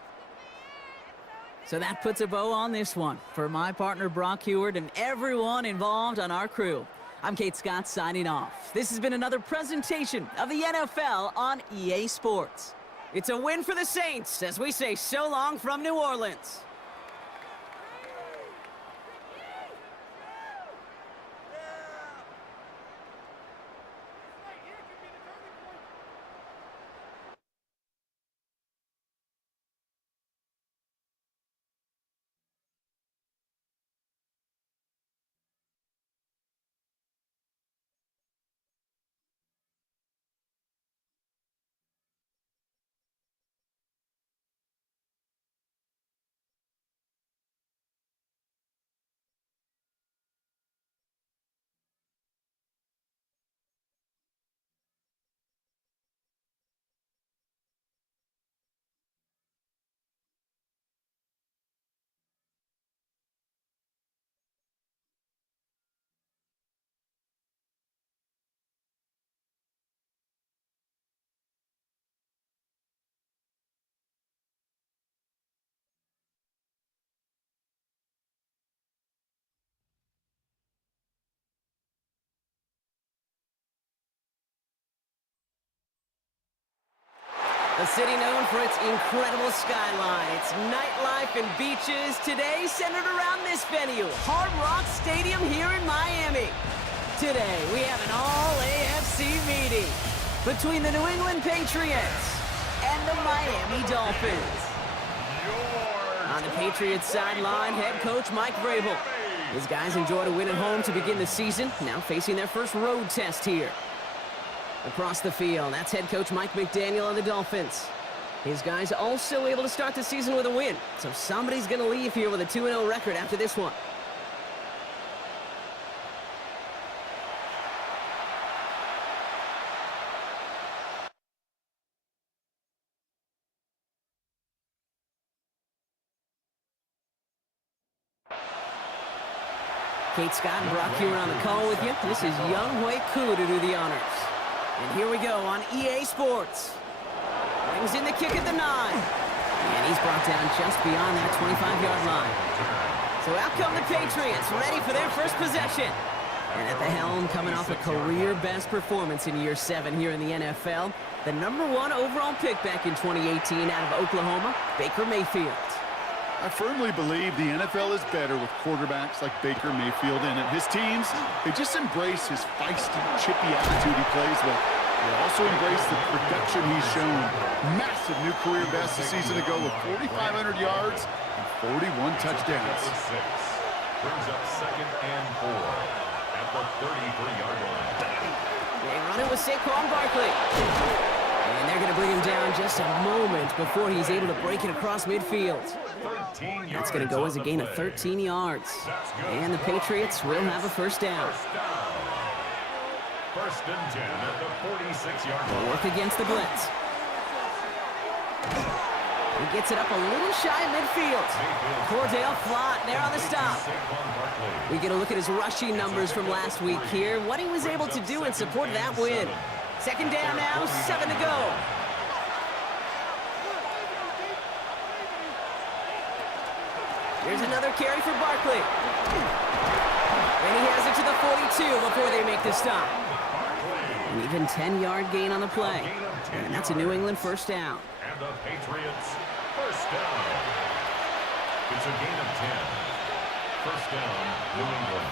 So that puts a bow on this one. For my partner, Brock Heward, and everyone involved on our crew, I'm Kate Scott signing off. This has been another presentation of the NFL on EA Sports. It's a win for the Saints as we say so long from New Orleans. A city known for its incredible skyline, its nightlife and beaches, today centered around this venue, Hard Rock Stadium here in Miami. Today, we have an all-AFC meeting between the New England Patriots and the Miami Dolphins. Your On the Patriots sideline, head coach Mike Vrabel. His guys enjoyed a win at home to begin the season, now facing their first road test here. Across the field, that's head coach Mike McDaniel of the Dolphins. His guys also able to start the season with a win, so somebody's going to leave here with a 2-0 record after this one. Kate Scott and Brock Hewer on the call with you. This is Young Hui Koo to do the honors. And here we go on EA Sports. Brings in the kick at the 9. And he's brought down just beyond that 25-yard line. So out come the Patriots, ready for their first possession. And at the helm, coming off a career-best performance in Year 7 here in the NFL, the #1 overall pick back in 2018 out of Oklahoma, Baker Mayfield. I firmly believe the NFL is better with quarterbacks like Baker Mayfield in it. His teams, they just embrace his feisty, chippy attitude he plays with. They also embrace the production he's shown. Massive new career best a season ago with 4,500 yards and 41 touchdowns. Brings up 2nd and 4 at the 33-yard line. They run it with Saquon Barkley. And they're going to bring him down just a moment before he's able to break it across midfield. That's going to go as a gain of 13 yards. And the Patriots will have a first down. First and 10 at the 46-yard line. Work against the blitz. He gets it up a little shy of midfield. Cordell Flott there on the stop. We get a look at his rushing numbers from last week here. What he was able to do in support of that win. Second down now, 7 to go. Here's another carry for Barkley. And he has it to the 42 before they make the stop. An even 10-yard gain on the play. And that's a New England first down. And the Patriots first down. It's a gain of 10. First down, New England.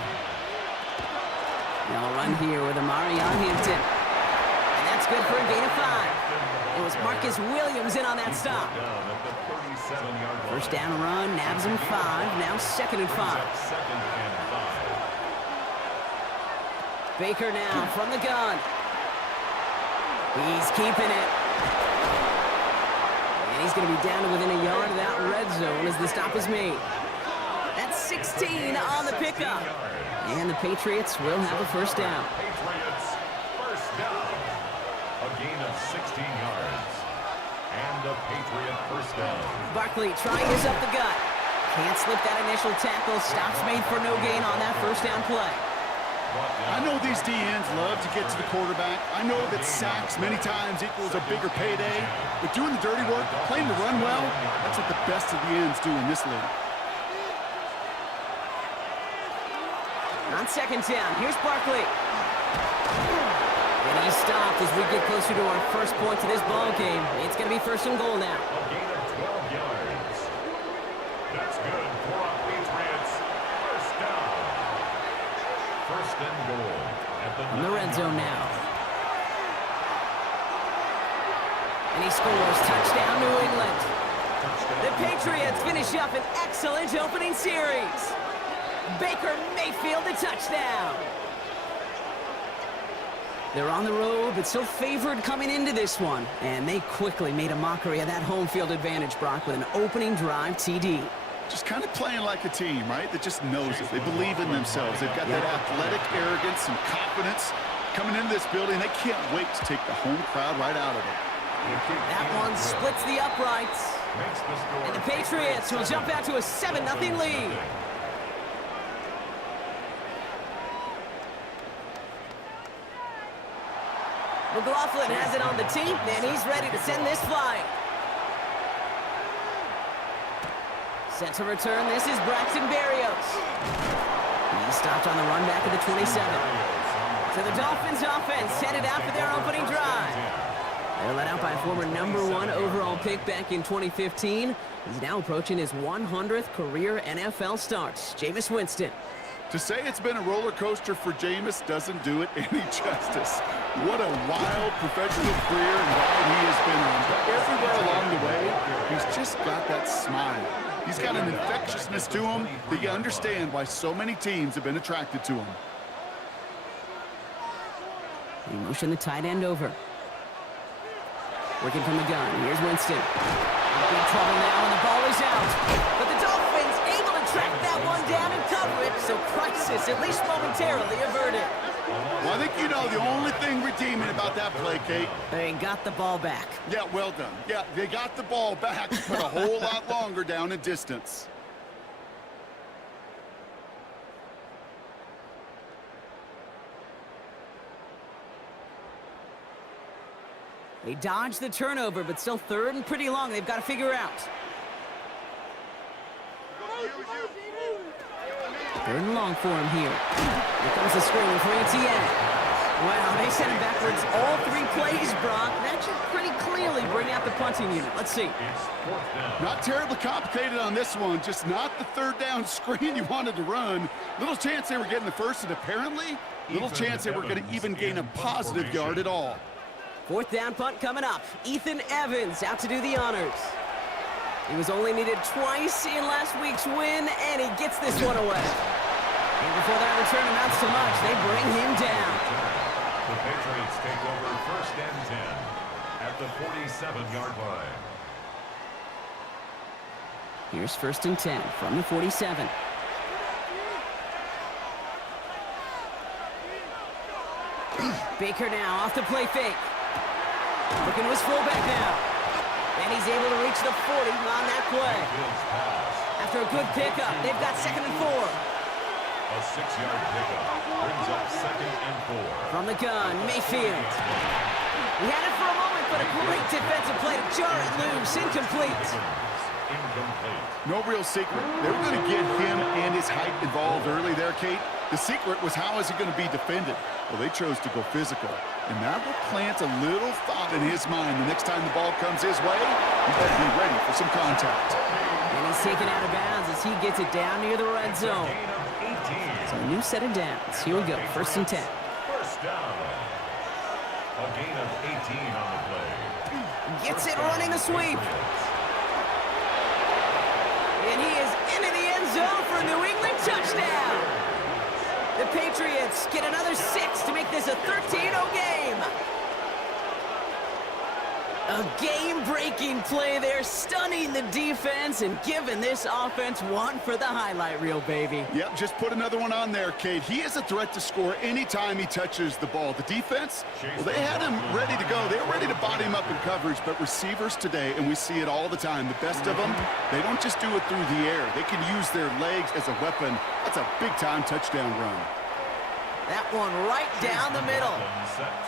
They'll run here with Amari on Hampton. And that's good for a gain of 5. It was Marcus Williams in on that stop. First down run, nabs him 5. Now 2nd and 5. Baker now from the gun. He's keeping it. And he's going to be down to within a yard of that red zone as the stop is made. That's 16 on the pickup. And the Patriots will have a first down. Patriots first down. A gain of 16 yards. And a Patriot first down. Barkley trying this up the gut. Can't slip that initial tackle. Stops made for no gain on that first down play. I know these DNs love to get to the quarterback. I know that sacks many times equals a bigger payday. But doing the dirty work, playing to run well, that's what the best of the ends do in this league. On second down, here's Barkley. And he's stopped as we get closer to our first point to this ball game. It's going to be first and goal now. A gain of 12 yards. That's good for a Patriots first down. First and goal at In the red zone now. And he scores. Touchdown, New England. The Patriots finish up an excellent opening series. Baker Mayfield, a touchdown. They're on the road, but still favored coming into this one. And they quickly made a mockery of that home field advantage, Brock, with an opening drive TD. Just kind of playing like a team, right? That just knows it. They believe in themselves. They've got that athletic arrogance and confidence. Coming into this building, they can't wait to take the home crowd right out of it. That one splits the uprights. And the Patriots will jump out to a 7-0 lead. McLaughlin has it on the tee, and he's ready to send this flying. Set to return, this is Braxton Berrios. He's stopped on the run back of the 27. So the Dolphins offense headed out for their opening drive. They're led out by a former #1 overall pick back in 2015. He's now approaching his 100th career NFL starts. Jameis Winston. To say it's been a roller coaster for Jameis doesn't do it any justice. What a wild professional career and ride he has been on. But everywhere along the way, he's just got that smile. He's got an infectiousness to him that you understand why so many teams have been attracted to him. He motioned the tight end over. Working from the gun. Here's Winston. Big trouble now, and the ball is out. But the Dolphins able to track that one down and cover it, so crisis, at least momentarily, averted. Well, I think you know the only thing redeeming about that play, Kate. They got the ball back. Yeah, well done. Yeah, they got the ball back, but a whole lot longer down in distance. They dodged the turnover, but still third and pretty long. They've got to figure out. Third and long for him here. Here comes the screen for Etienne. Wow, they sent him backwards all 3 plays, Brock. That should pretty clearly bring out the punting unit. Let's see. Not terribly complicated on this one, just not the third down screen you wanted to run. Little chance they were getting the first, and apparently, little chance they were going to even gain a positive yard at all. 4th down punt coming up. Ethan Evans out to do the honors. He was only needed twice in last week's win, and he gets this one away. And before that return amounts to much, they bring him down. The Patriots take over 1st and 10 at the 47-yard line. Here's 1st and 10 from the 47. Baker now off the play fake. Looking to his fullback now. And he's able to reach the 40 on that play. After a good pickup, they've got 2nd and 4. A 6-yard pickup brings up 2nd and 4. From the gun, Mayfield. He had it for a moment, but a great defensive play to jar it loose. Incomplete. No real secret. They were going to get him and his height involved early there, Kate. The secret was how is he going to be defended? Well, they chose to go physical. And that will plant a little thought in his mind. The next time the ball comes his way, he better be ready for some contact. And he's taken out of bounds as he gets it down near the red zone. So a new set of downs. Here we go, 1st and 10. First down. A gain of 18 on the play. Gets it running the sweep. And he is into the end zone for a New England touchdown. The Patriots get another 6 to make this a 13-0 game. A game-breaking play there, stunning the defense and giving this offense one for the highlight reel, baby. Yep, just put another one on there, Kate. He is a threat to score anytime he touches the ball. The defense, well, they had him ready to go. They were ready to body him up in coverage, but receivers today, and we see it all the time, the best of them, they don't just do it through the air. They can use their legs as a weapon. That's a big-time touchdown run. That one right down the middle.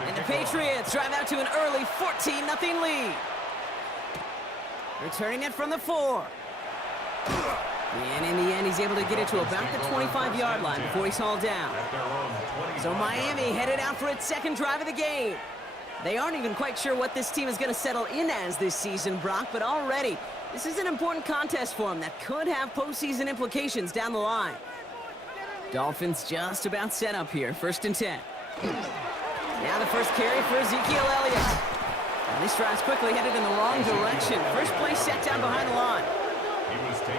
And the Patriots drive out to an early 14-0 lead. Returning it from the 4. And in the end, he's able to get it to about the 25-yard line before he's hauled down. So Miami headed out for its 2nd drive of the game. They aren't even quite sure what this team is going to settle in as this season, Brock, but already, this is an important contest for them that could have postseason implications down the line. Dolphins just about set up here. 1st and 10. Now the first carry for Ezekiel Elliott. And this drive's quickly headed in the wrong direction. First play set down behind the line.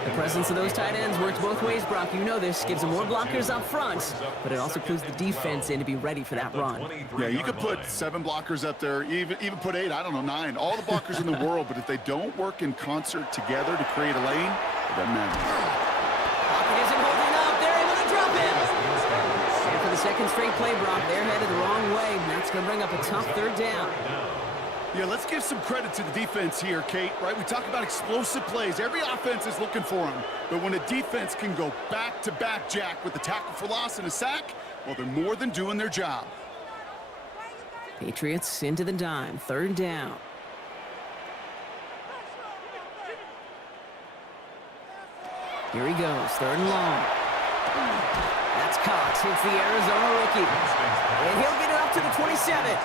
The presence of those tight ends works both ways, Brock. You know this. Gives them more blockers up front, but it also clues the defense in to be ready for that run. Yeah, you could put 7 blockers up there, even put 8, I don't know, 9. All the blockers in the world, but if they don't work in concert together to create a lane, it doesn't matter. Pocket isn't holding up. They're able to drop him. And for the 2nd straight play, Brock, they're headed the wrong way. And that's going to bring up a tough 3rd down. Yeah, let's give some credit to the defense here, Kate, right? We talk about explosive plays. Every offense is looking for them. But when a defense can go back-to-back, Jack, with a tackle for loss and a sack, well, they're more than doing their job. Patriots into the dime. 3rd down. Here he goes. 3rd and long. That's Cox. Hits the Arizona rookie. And he'll get it up to the 27.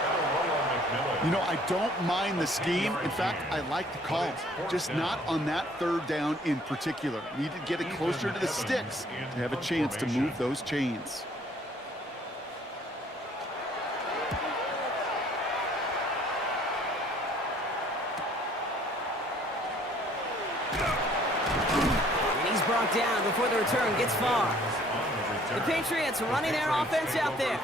You know, I don't mind the scheme. In fact, I like the call. Just not on that 3rd down in particular. Need to get it closer to the sticks to have a chance to move those chains. brought down before the return gets far. The Patriots running their offense out there.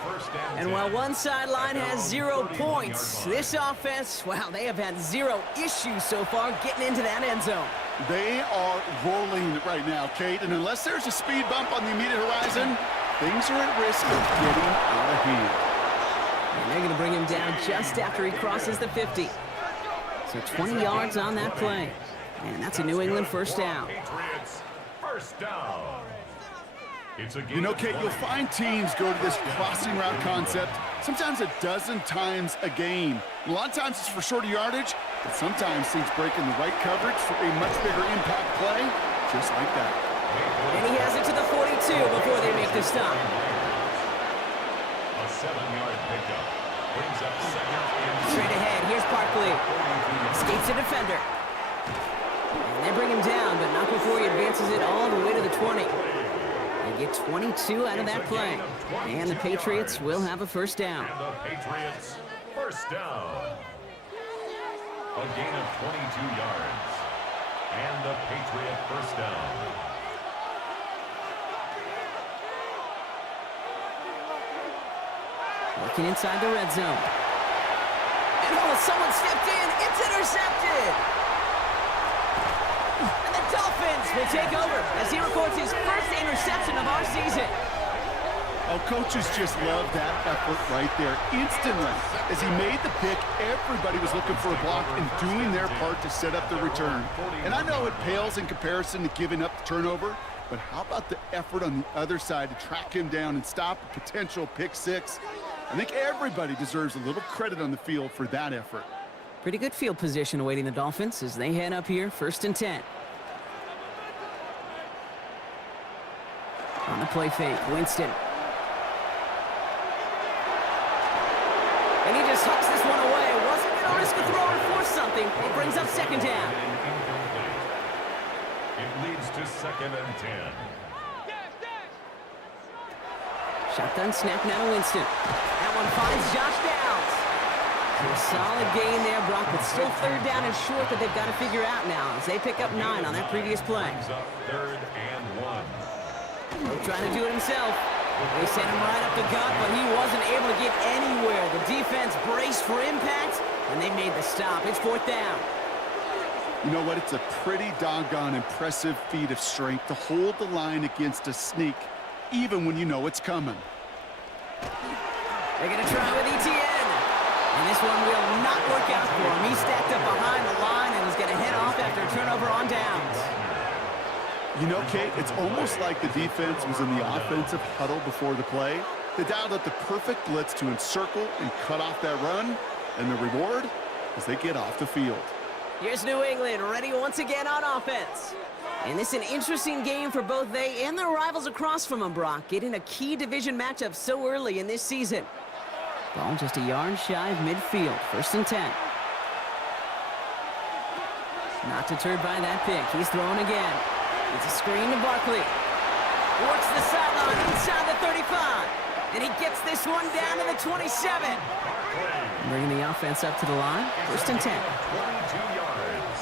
And while one sideline has 0 points, this offense, well, they have had 0 issues so far getting into that end zone. They are rolling right now, Kate, and unless there's a speed bump on the immediate horizon, things are at risk of getting out of hand. And they're going to bring him down just after he crosses the 50. So 20 yards on that play. And that's a New England first down. Patriots, first down. You know, Kate, you'll find teams go to this crossing route concept sometimes a dozen times a game. A lot of times it's for shorter yardage, but sometimes things break in the right coverage for a much bigger impact play, just like that. And he has it to the 42 before they make the stop. A 7-yard pickup brings up second and Straight ahead, here's Barkley. Escapes a defender. And they bring him down, but not before he advances it all the way to the 20. They get 22 out of that play. And the Patriots will have a first down. And the Patriots, first down. A gain of 22 yards. And the Patriot first down. Working inside the red zone. And oh, someone stepped in. It's intercepted. And the Dolphins will take over as he records his first interception of our season. Oh, coaches just love that effort right there. Instantly, as he made the pick, everybody was looking for a block and doing their part to set up the return. And I know it pales in comparison to giving up the turnover, but how about the effort on the other side to track him down and stop a potential pick six? I think everybody deserves a little credit on the field for that effort. Pretty good field position awaiting the Dolphins as they head up here, 1st and 10. On the play fake, Winston. And he just hucks this one away. Wasn't going to risk a throw or force something. It brings up 2nd down. It leads to 2nd and 10. Shotgun snap now to Winston. That one finds Josh Downs. A solid gain there, Brock, but still 3rd down and short that they've got to figure out now as they pick up 9 on that previous play. Brings up 3rd and 1. Trying to do it himself. They sent him right up the gut, but he wasn't able to get anywhere. The defense braced for impact, and they made the stop. It's 4th down. You know what? It's a pretty doggone impressive feat of strength to hold the line against a sneak, even when you know it's coming. They're going to try with Etienne. And this one will not work out for him. He's stacked up behind the line and is going to head off after a turnover on downs. You know, Kate, it's almost like the defense was in the offensive huddle before the play. They dialed up the perfect blitz to encircle and cut off that run. And the reward is they get off the field. Here's New England ready once again on offense. And this is an interesting game for both they and their rivals across from them, Brock, getting a key division matchup so early in this season. Ball just a yard shy of midfield, 1st and 10. Not deterred by that pick. He's throwing again. It's a screen to Barkley. Works the sideline inside the 35. And he gets this one down to the 27. Bringing the offense up to the line. 1st and 10. 22 yards.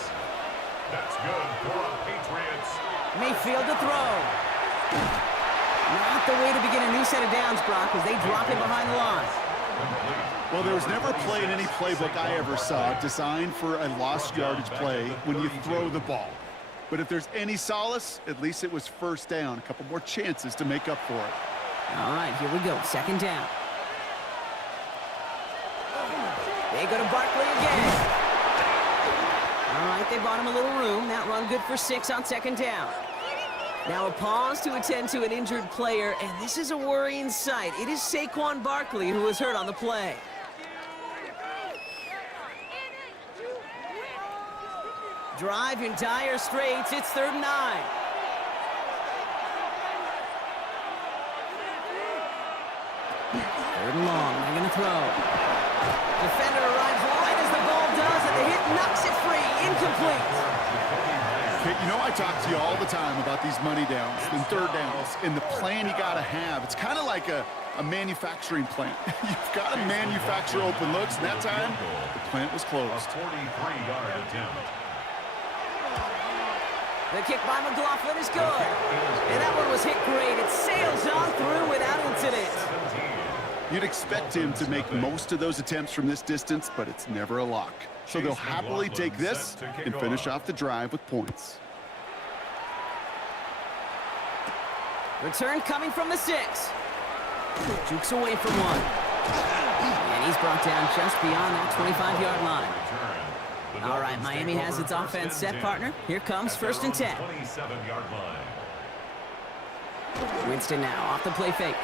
That's good for the Patriots. Mayfield to throw. Not the way to begin a new set of downs, Brock, as they drop him behind the line. Well, there was never a play in any playbook I ever saw designed for a lost yardage play when you throw the ball. But if there's any solace, at least it was 1st down. A couple more chances to make up for it. All right, here we go. 2nd down. They go to Barkley again. All right, they bought him a little room. That run good for 6 on 2nd down. Now a pause to attend to an injured player, and this is a worrying sight. It is Saquon Barkley who was hurt on the play. Drive in dire straits. It's 3rd and 9. Third and long. They're going to throw. Defender arrives right as the ball does, and the hit knocks it free. Incomplete. Kate, you know I talk to you all the time about these money downs and 3rd downs and the plan you got to have. It's kind of like a manufacturing plant. You've got to manufacture open looks, and that time, the plant was closed. A 43-yard attempt. The kick by McLaughlin is good. And that one was hit great. It sails on through without incident. You'd expect him to make most of those attempts from this distance, but it's never a lock. So they'll happily take this and finish off the drive with points. Return coming from the 6. Jukes away from one. And he's brought down just beyond that 25-yard line. All right, Miami has its offense set, partner. Here comes 1st and 10. Winston now off the play fake.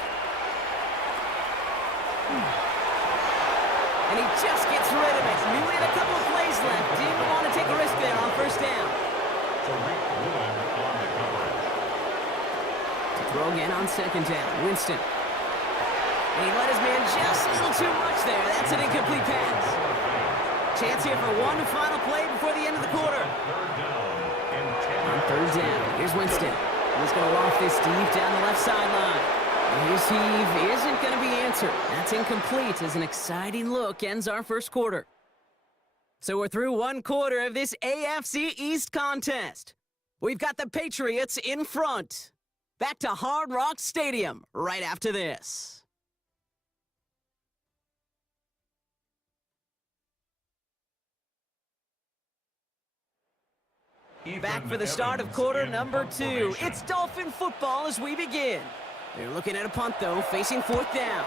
And he just gets rid of it. Knew he had a couple of plays left. Didn't want to take a risk there on 1st down. To throw again on 2nd down. Winston. And he let his man just a little too much there. That's an incomplete pass. Chance here for one final play before the end of the quarter. On 3rd down, here's Winston. He's going to loft this deep down the left sideline. His heave isn't going to be answered. That's incomplete as an exciting look ends our 1st quarter. So we're through 1 quarter of this AFC East contest. We've got the Patriots in front. Back to Hard Rock Stadium right after this. Back for the start of quarter number 2. It's Dolphin football as we begin. They're looking at a punt, though, facing 4th down.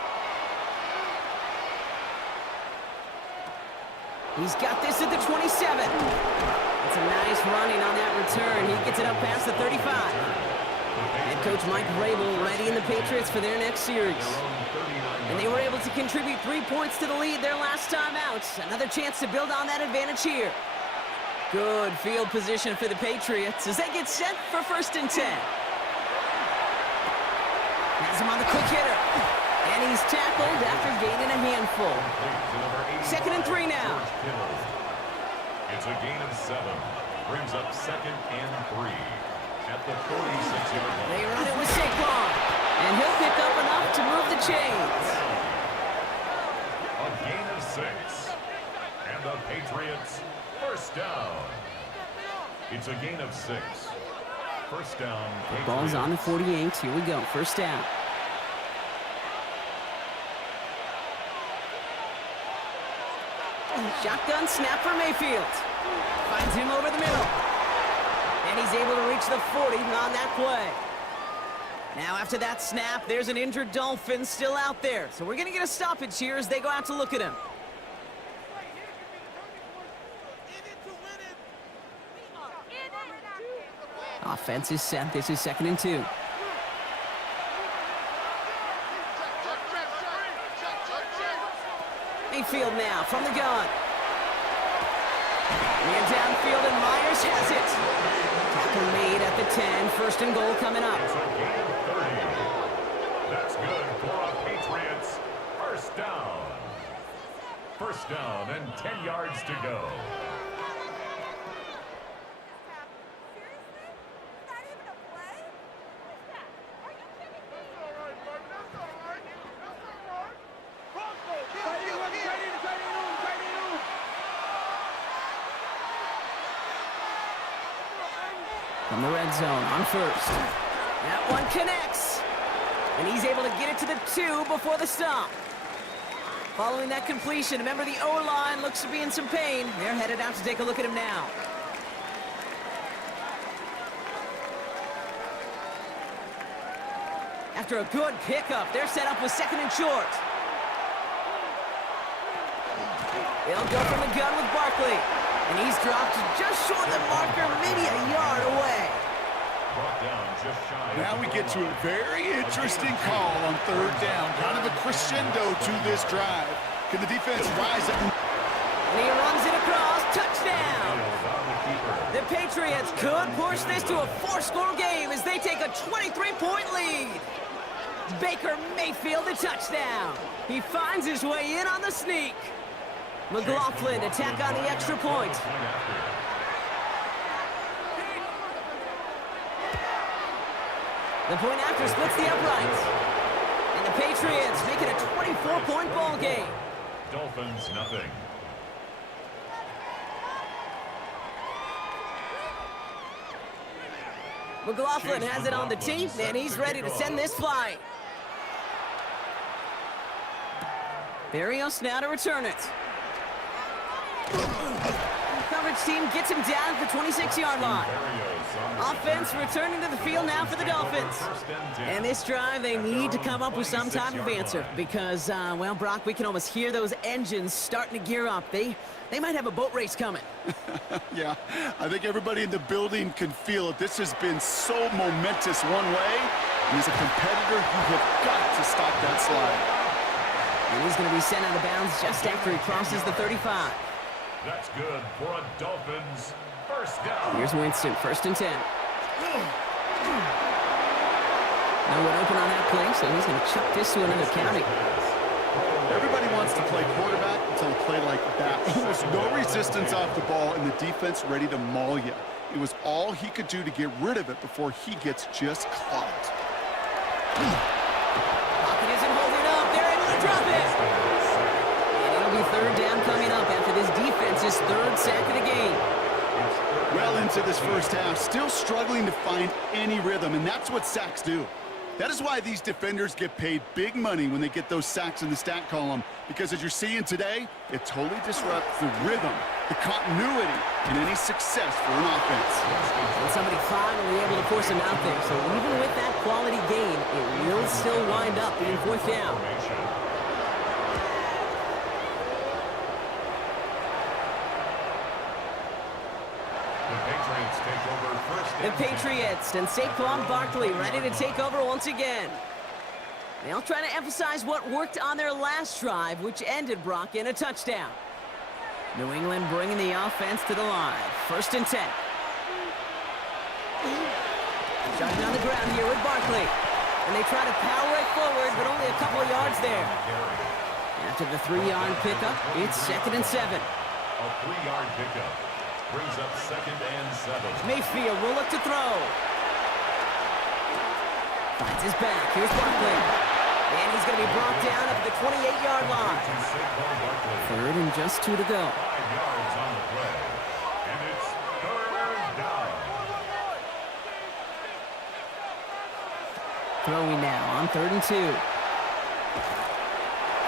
He's got this at the 27. It's a nice running on that return. He gets it up past the 35. Head coach Mike Vrabel readying the Patriots for their next series. And they were able to contribute 3 points to the lead their last time out. Another chance to build on that advantage here. Good field position for the Patriots as they get set for 1st and 10. Has him on the quick hitter. And he's tackled after gaining a handful. 2nd and 3 now. It's a gain of 7. Brings up 2nd and 3 at the 46-yard line. They run it with Saquon. And he'll pick up enough to move the chains. A gain of 6. And the Patriots 1st down. It's a gain of 6. 1st down. Patriots. Ball's on the 48. Here we go. 1st down. Shotgun snap for Mayfield. Finds him over the middle. And he's able to reach the 40 on that play. Now after that snap, there's an injured Dolphin still out there. So we're going to get a stoppage here as they go out to look at him. Offense is set. This is 2nd and 2. Mayfield now from the gun. Near downfield, and Myers has it. Tackle made at the 10. 1st and goal coming up. It's a gain of 30. That's good for our Patriots. 1st down. 1st down and 10 yards to go. From the red zone on 1st. That one connects. And he's able to get it to the 2 before the stop. Following that completion, remember the O-line looks to be in some pain. They're headed out to take a look at him now. After a good pickup, they're set up with 2nd and short. They'll go from the gun with Barkley. And he's dropped just short of the marker, maybe a yard away. Now we get to a very interesting call on 3rd down. Kind of a crescendo to this drive. Can the defense rise up? And he runs it across. Touchdown! The Patriots could push this to a 4-score game as they take a 23-point lead. Baker Mayfield, a touchdown. He finds his way in on the sneak. McLaughlin to tack on the extra point. The point after splits the uprights. And the Patriots make it a 24-point ball game. Dolphins, nothing. McLaughlin has it on the tee, and he's ready to send this flying. Barrios now to return it. Coverage team gets him down at the 26-yard line. Offense returning to the field now for the Dolphins. And this drive, they need to come up with some type of answer because, well, Brock, we can almost hear those engines starting to gear up. They might have a boat race coming. Yeah, I think everybody in the building can feel it. This has been so momentous one way, and as a competitor, you have got to stop that slide. And he's going to be sent out of bounds just after he crosses the 35. That's good for a Dolphins first down. Here's Winston, 1st and 10. No one open on that play, so he's going to chuck this to another county. Everybody wants to play quarterback until a play like that. Almost no resistance off the ball and the defense ready to maul you. It was all he could do to get rid of it before he gets just clocked. Pocket isn't holding up. They're able to drop it. And it'll be 3rd down coming up after this defense's 3rd sack of the game. Well into this first half, still struggling to find any rhythm, and that's what sacks do. That is why these defenders get paid big money when they get those sacks in the stat column, because as you're seeing today, it totally disrupts the rhythm, the continuity, and any success for an offense. And somebody finally able to force him out there, so even with that quality gain, it will still wind up being 4th down. The Patriots and Saquon Barkley ready to take over once again. They'll try to emphasize what worked on their last drive, which ended, Brock, in a touchdown. New England bringing the offense to the line. 1st and 10. Starting on the ground here with Barkley. And they try to power it forward, but only a couple of yards there. After the 3-yard pickup, it's 2nd and 7. A 3-yard pickup brings up 2nd and 7. Mayfield will look to throw. Finds his back. Here's Barkley. And he's going to be brought down at the 28-yard line. 3rd and just 2 to go. 5 yards on the play. And it's 3rd down. Throwing now on 3rd and 2.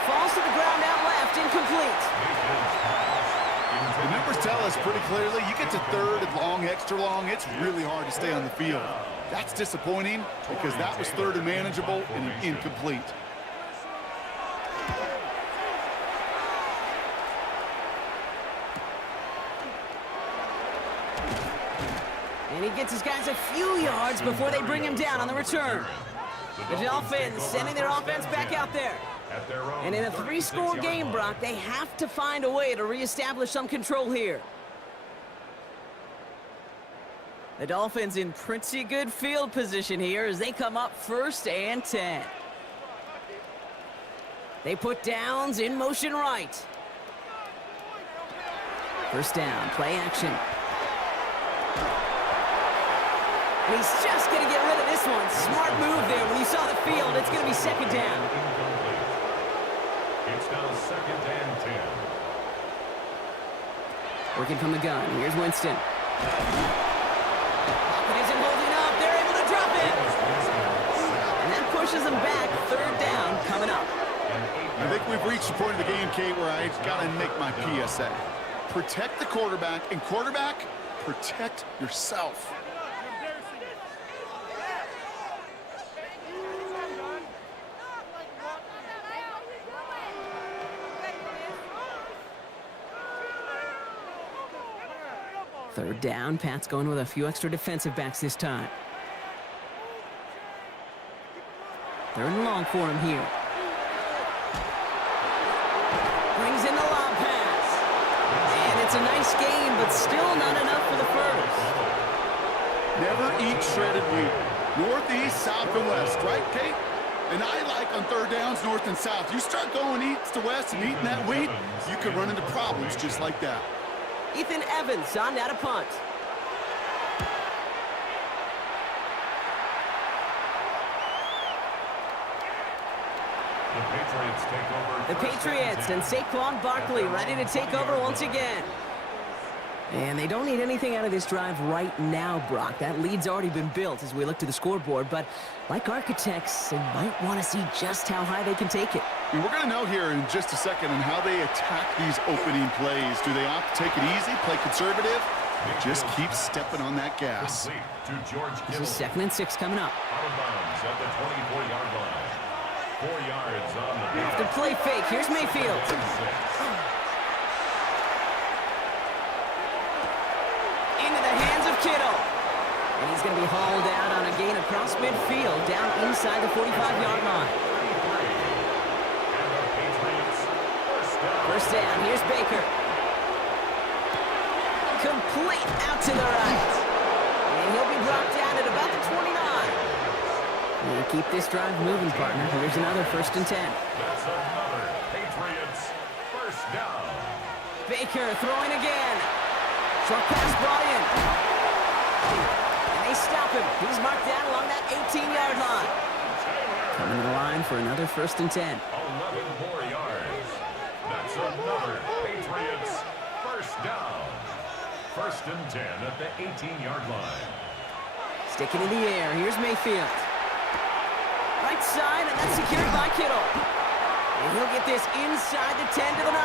Falls to the ground out left, incomplete. The numbers tell us pretty clearly, you get to 3rd and long, extra long, it's really hard to stay on the field. That's disappointing because that was 3rd and manageable and incomplete. And he gets his guys a few yards before they bring him down on the return. The Dolphins sending their offense back out there. And in a 3-score game, Brock, they have to find a way to reestablish some control here. The Dolphins in pretty good field position here as they come up 1st and 10. They put downs in motion right. 1st down, play action. And he's just going to get rid of this one. Smart move there. When you saw the field, it's going to be 2nd down. It's now 2nd and 10. Working from the gun. Here's Winston. Pocket isn't holding up. They're able to drop it. And that pushes them back. 3rd down coming up. I think we've reached the point of the game, Kate, where I got to make my PSA. Protect the quarterback, and quarterback, protect yourself. Third down, Pat's going with a few extra defensive backs this time. 3rd and long for him here. Brings in the lob pass. And it's a nice game, but still not enough for the first. Never eat shredded wheat. Northeast, south, and west, right, Kate? And I like on 3rd downs, north and south. You start going east to west and eating that wheat, you could run into problems just like that. Ethan Evans on that a punt. The Patriots and Saquon Barkley ready to take over once again. And they don't need anything out of this drive right now, Brock. That lead's already been built as we look to the scoreboard, but like architects, they might want to see just how high they can take it. And we're going to know here in just a second on how they attack these opening plays. Do they opt to take it easy, play conservative, or just keep stepping on that gas? This is 2nd and 6 coming up. Out of bounds at the 24-yard line. 4 yards on the Off the play fake, here's Mayfield. Into the hands of Kittle. And he's going to be hauled out on a gain across midfield, down inside the 45-yard line. First down, here's Baker. Complete out to the right. And he'll be brought down at about the 29. And keep this drive moving, partner. Here's another 1st and 10. That's another Patriots first down. Baker throwing again. Short pass brought in. And they stop him. He's marked down along that 18-yard line. Coming to the line for another 1st and 10. 11 more yards. That's another Patriots first down. 1st and 10 at the 18-yard line. Sticking in the air. Here's Mayfield. Right side, and that's secured by Kittle. And he'll get this inside the 10 to the 9.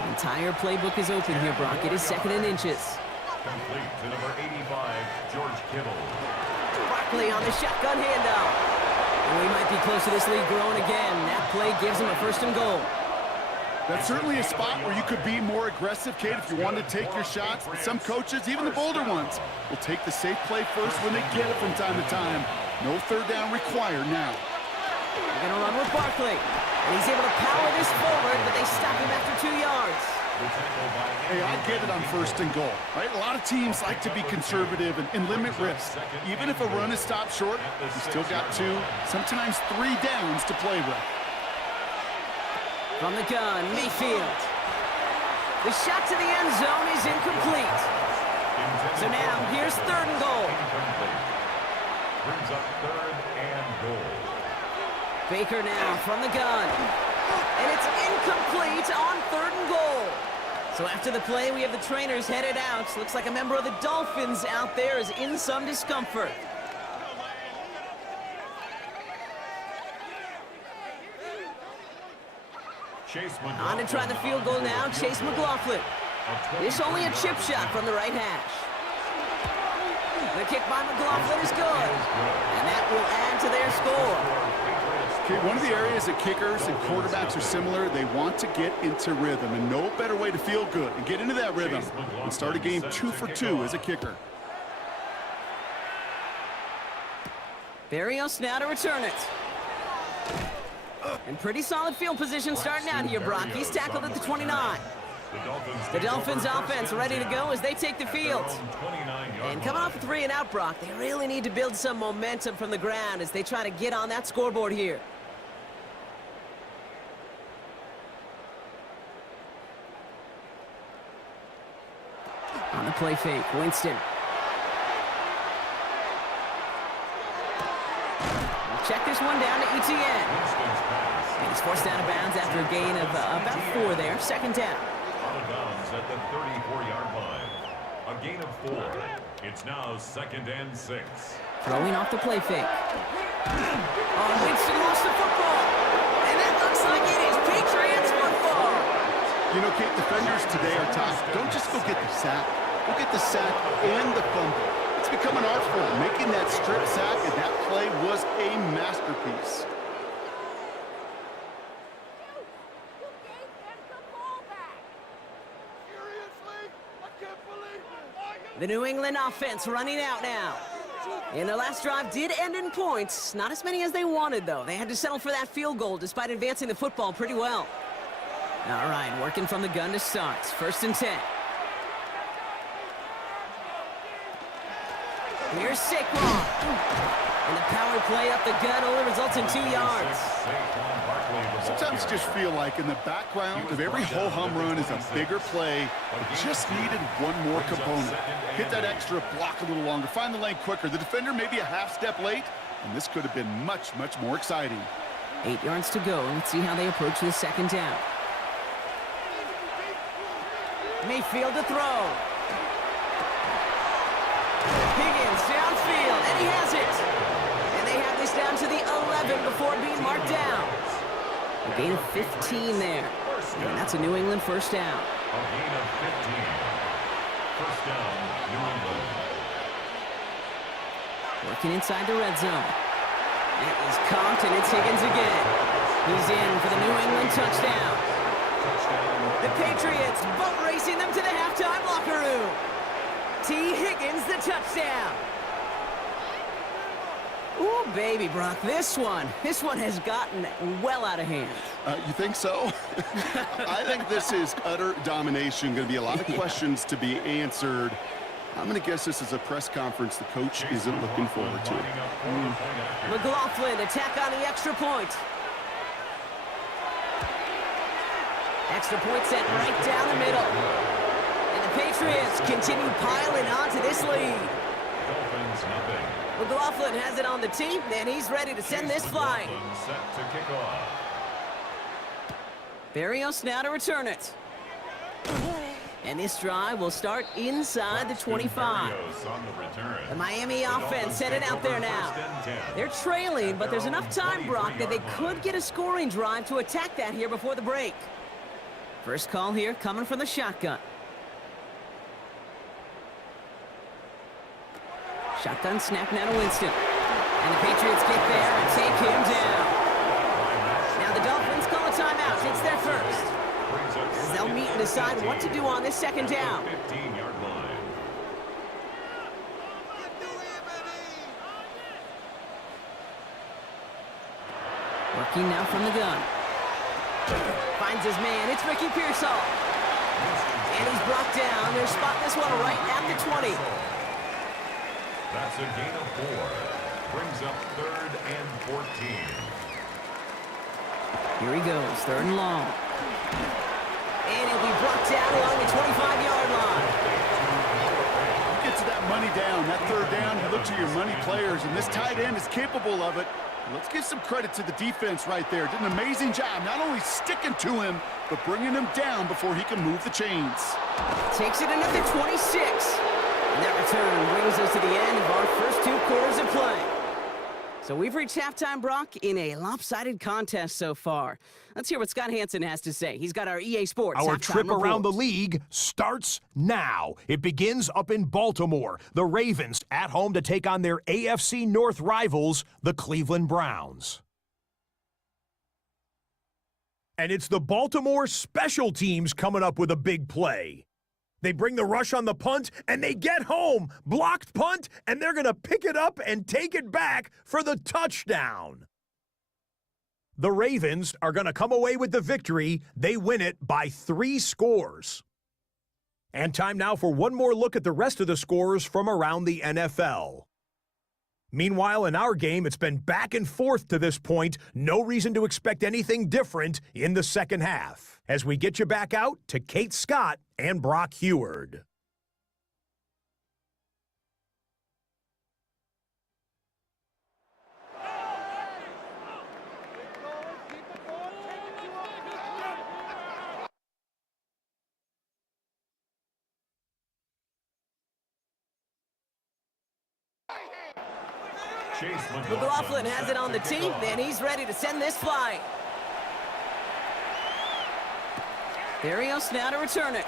The entire playbook is open here, Brock. It is 2nd and inches. Complete to number 85, George Kittle. Barkley on the shotgun handoff. And we might be close to this lead growing again. That play gives him a 1st and goal. That's certainly a spot where you could be more aggressive, Kate, if you want to take your shots. But some coaches, even the bolder ones, will take the safe play first when they get it from time to time. No 3rd down required now. They're going to run with Barkley. And he's able to power this forward, but they stop him after 2 yards. Hey, I get it on 1st and goal, right? A lot of teams like to be conservative and limit risks. Even if a run is stopped short, you still got 2, sometimes 3 downs to play with. From the gun, Mayfield. The shot to the end zone is incomplete. So now, here's 3rd and goal. Brings up 3rd and goal. Baker now from the gun. And it's incomplete on 3rd and goal. So after the play, we have the trainers headed out. Looks like a member of the Dolphins out there is in some discomfort. On to try the field goal now, Chase McLaughlin. This only a chip shot from the right hash. The kick by McLaughlin is good. And that will add to their score. Okay, one of the areas that kickers and quarterbacks are similar, they want to get into rhythm. And no better way to feel good and get into that rhythm and start a game 2 for 2 as a kicker. Barrios now to return it. And pretty solid field position starting out here, Brock. He's tackled at the 29. The Dolphins offense ready to go as they take the field. And coming off a 3 and out, Brock, they really need to build some momentum from the ground as they try to get on that scoreboard here. On the play fake, Winston. Check this one down to ETN. And he's forced out of bounds after a gain of about 4 there. 2nd down. Out of bounds at the 34-yard line. A gain of 4. It's now 2nd and 6. Throwing off the play fake. Oh, Winston lost the football. And it looks like it is Patriots football. You know, Kate, defenders today are tough. Don't just go get the sack. Go get the sack and the fumble. It's become an art form, making that strip sack, and that play was a masterpiece. The New England offense running out now. And their last drive did end in points. Not as many as they wanted, though. They had to settle for that field goal despite advancing the football pretty well. All right, working from the gun to start. 1st and 10. Here's Saquon. And the power play up the gut only results in 2 yards. Sometimes you just feel like in the background of every ho-hum run is a bigger play. It just needed one more component. Hit that extra block a little longer. Find the lane quicker. The defender maybe a half step late, and this could have been much, much more exciting. 8 yards to go. Let's see how they approach the 2nd down. Mayfield to throw. Higgins downfield, and he has it. And they have this down to the 11 before being marked down. A gain of 15 there. And that's a New England first down. A gain of 15. First down, New England. Working inside the red zone. It is Compton, and it's Higgins again. He's in for the New England touchdown. The Patriots boat racing them to the halftime locker room. T. Higgins, the touchdown. Ooh, baby, Brock, this one has gotten well out of hand. You think so? I think this is utter domination. Going to be a lot of questions to be answered. I'm going to guess this is a press conference the coach isn't looking forward to. McLaughlin, attack on the extra point. Extra point set right down the middle. And the Patriots continue piling on to this lead. Dolphins, nothing. McLaughlin has it on the tee, and he's ready to send this flying. Set to kick off. Barrios now to return it. And this drive will start inside the 25. The Miami offense headed out there now. They're trailing, but there's enough time, Brock, that they could get a scoring drive to attack that here before the break. First call here coming from the shotgun. Shotgun snap now to Winston. And the Patriots get there and take him down. Now the Dolphins call a timeout. It's their first. As they'll meet and decide what to do on this second down. 15-yard line. Working now from the gun. Finds his man. It's Ricky Pearsall. And he's brought down. They're spotting this one right at the 20. That's a gain of 4. Brings up 3rd and 14. Here he goes, 3rd and long. And he'll be brought down along the 25-yard line. You get to that money down, that 3rd down, you look to your money players, and this tight end is capable of it. Let's give some credit to the defense right there. Did an amazing job, not only sticking to him, but bringing him down before he can move the chains. Takes it another 26. And that return brings us to the end of our first 2 quarters of play. So we've reached halftime, Brock, in a lopsided contest so far. Let's hear what Scott Hansen has to say. He's got our EA Sports Our halftime trip report. around the league starts now. It begins up in Baltimore. The Ravens at home to take on their AFC North rivals, the Cleveland Browns. And it's the Baltimore special teams coming up with a big play. They bring the rush on the punt, and they get home. Blocked punt, and they're going to pick it up and take it back for the touchdown. The Ravens are going to come away with the victory. They win it by 3 scores. And time now for one more look at the rest of the scores from around the NFL. Meanwhile, in our game, it's been back and forth to this point. No reason to expect anything different in the second half. As we get you back out to Kate Scott and Brock Heward. McLaughlin has it on the tee, and he's ready to send this flying. Barrios now to return it.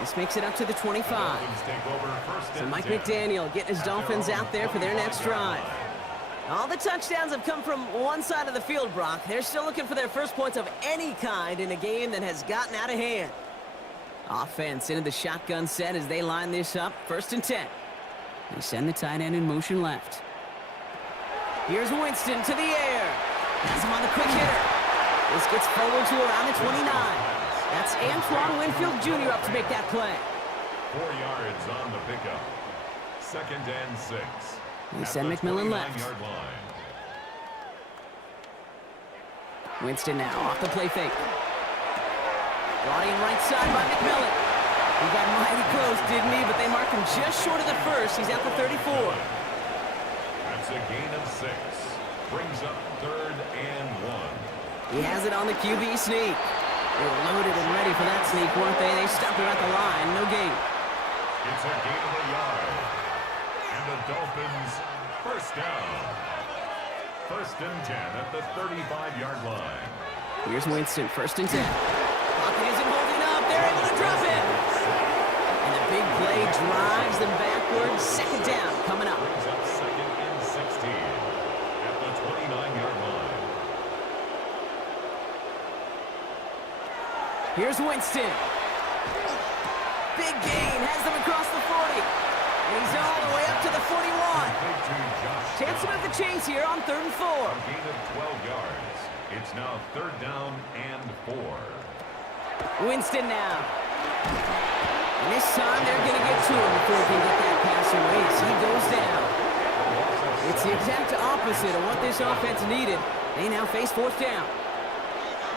This makes it up to the 25. So Mike McDaniel getting his Dolphins out there for their next drive. All the touchdowns have come from one side of the field, Brock. They're still looking for their first points of any kind in a game that has gotten out of hand. Offense into the shotgun set as they line this up. 1st and 10. They send the tight end in motion left. Here's Winston to the air. Has him on the quick hitter. This gets forward to around the 29. That's Antoine Winfield Jr. up to make that play. 4 yards on the pickup. 2nd and 6. They send McMillan left. Winston now off the play fake. Brought in right side by McMillan. He got mighty close, didn't he? But they marked him just short of the first. He's at the 34. That's a gain of 6. Brings up 3rd and 1. He has it on the QB sneak. They were loaded and ready for that sneak, weren't they? They stopped him at the line. No gain. It's a gain of a yard. And the Dolphins first down. 1st and 10 at the 35-yard line. Here's Winston, 1st and 10. Pocket isn't holding up. They're able to drop it. And the big play drives them backwards. 2nd down coming up. Brings up 2nd and 16 at the 29-yard line. Here's Winston. Big gain, has them across the 40. And he's all the way up to the 41. Chance to move the chains here on 3rd and 4. A gain of 12 yards. It's now 3rd down and 4. Winston now. And this time they're going to get to him before he can get that pass away as he goes down. It's the exact opposite of what this offense needed. They now face 4th down.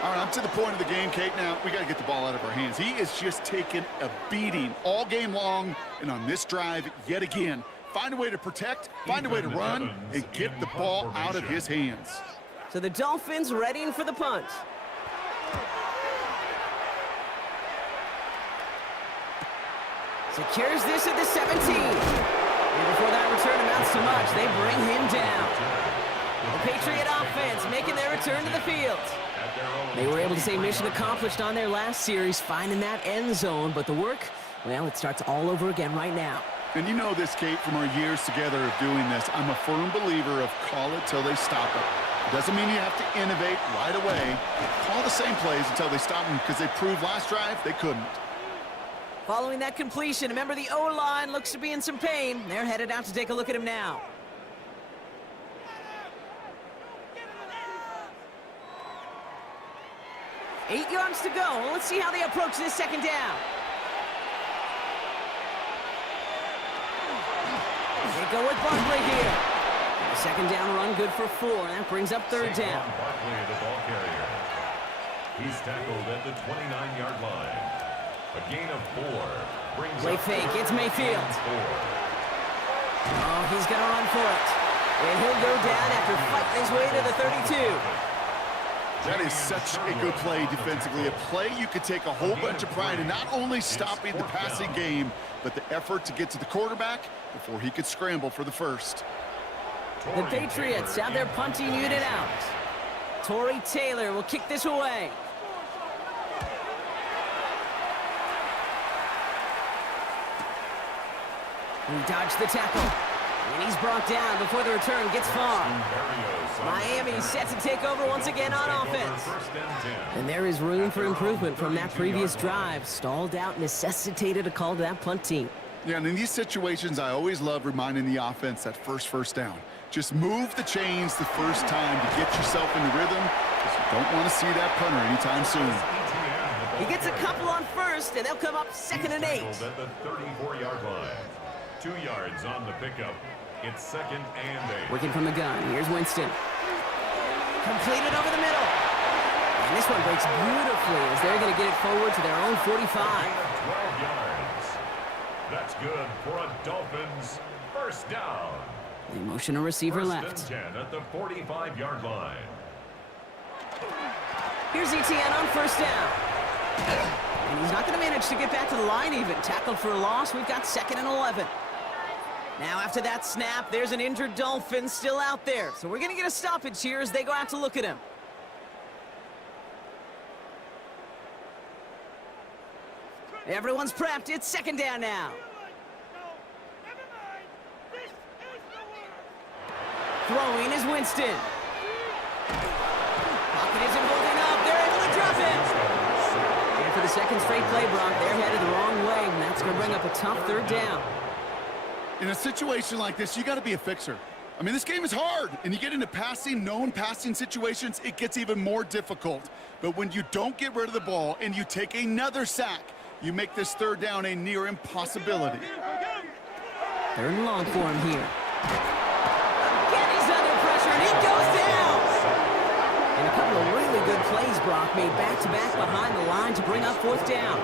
All right, I'm to the point of the game, Kate. Now, we got to get the ball out of our hands. He is just taking a beating all game long, and on this drive, yet again, find a way to protect, find a way to run, and get the ball out of his hands. So the Dolphins readying for the punt. Secures this at the 17. And before that return amounts to much, they bring him down. The Patriot offense making their return to the field. They were able to say mission accomplished on their last series, finding that end zone, but the work, well, it starts all over again right now. And you know this, Kate, from our years together of doing this, I'm a firm believer of call it till they stop it. It doesn't mean you have to innovate right away. Call the same plays until they stop them, because they proved last drive they couldn't. Following that completion, remember the O-line looks to be in some pain. They're headed out to take a look at him now. Eight yards to go. Let's see how they approach this 2nd down. They go with Barkley here. The 2nd down run good for 4. That brings up 3rd down. Barkley, the ball carrier. He's tackled at the 29-yard line. A gain of 4. Brings Play up fake. It's Mayfield. 4. Oh, he's going to run for it. And he'll go down after fighting his way to the 32. That is such a good play defensively. A play you could take a whole bunch of pride in not only stopping the passing game, but the effort to get to the quarterback before he could scramble for the first. The Patriots have their punting unit out. Torrey Taylor will kick this away. He dodged the tackle. And he's brought down before the return gets far. Miami set to take over once again on offense. And there is room for improvement from that previous drive. Stalled out, necessitated a call to that punt team. Yeah, and in these situations, I always love reminding the offense that first down. Just move the chains the first time to get yourself in the rhythm, because you don't want to see that punter anytime soon. He gets a couple on 1st, and they'll come up 2nd and 8. At the 34-yard line. 2 yards on the pickup. It's 2nd and 8. Working from the gun. Here's Winston. Completed over the middle. And this one breaks beautifully as they're going to get it forward to their own 45. 12 yards. That's good for a Dolphins first down. They motion a receiver 1st left. and 10 at the 45-yard line. Here's Etienne on 1st down. And he's not going to manage to get back to the line even. Tackled for a loss. We've got 2nd and 11. Now after that snap, there's an injured Dolphin still out there. So we're going to get a stoppage here as they go out to look at him. Everyone's prepped. It's 2nd down now. Throwing is Winston. Pocket isn't holding up. They're able to drop it. And for the 2nd straight play, Brock, they're headed the wrong way, and that's going to bring up a tough 3rd down. In a situation like this, you got to be a fixer. I mean, this game is hard, and you get into known passing situations, it gets even more difficult. But when you don't get rid of the ball and you take another sack, you make this 3rd down a near impossibility. 3rd and long for him here. Again, he's under pressure, and he goes down. And a couple of really good plays, Brock, made back-to-back behind the line to bring up 4th down.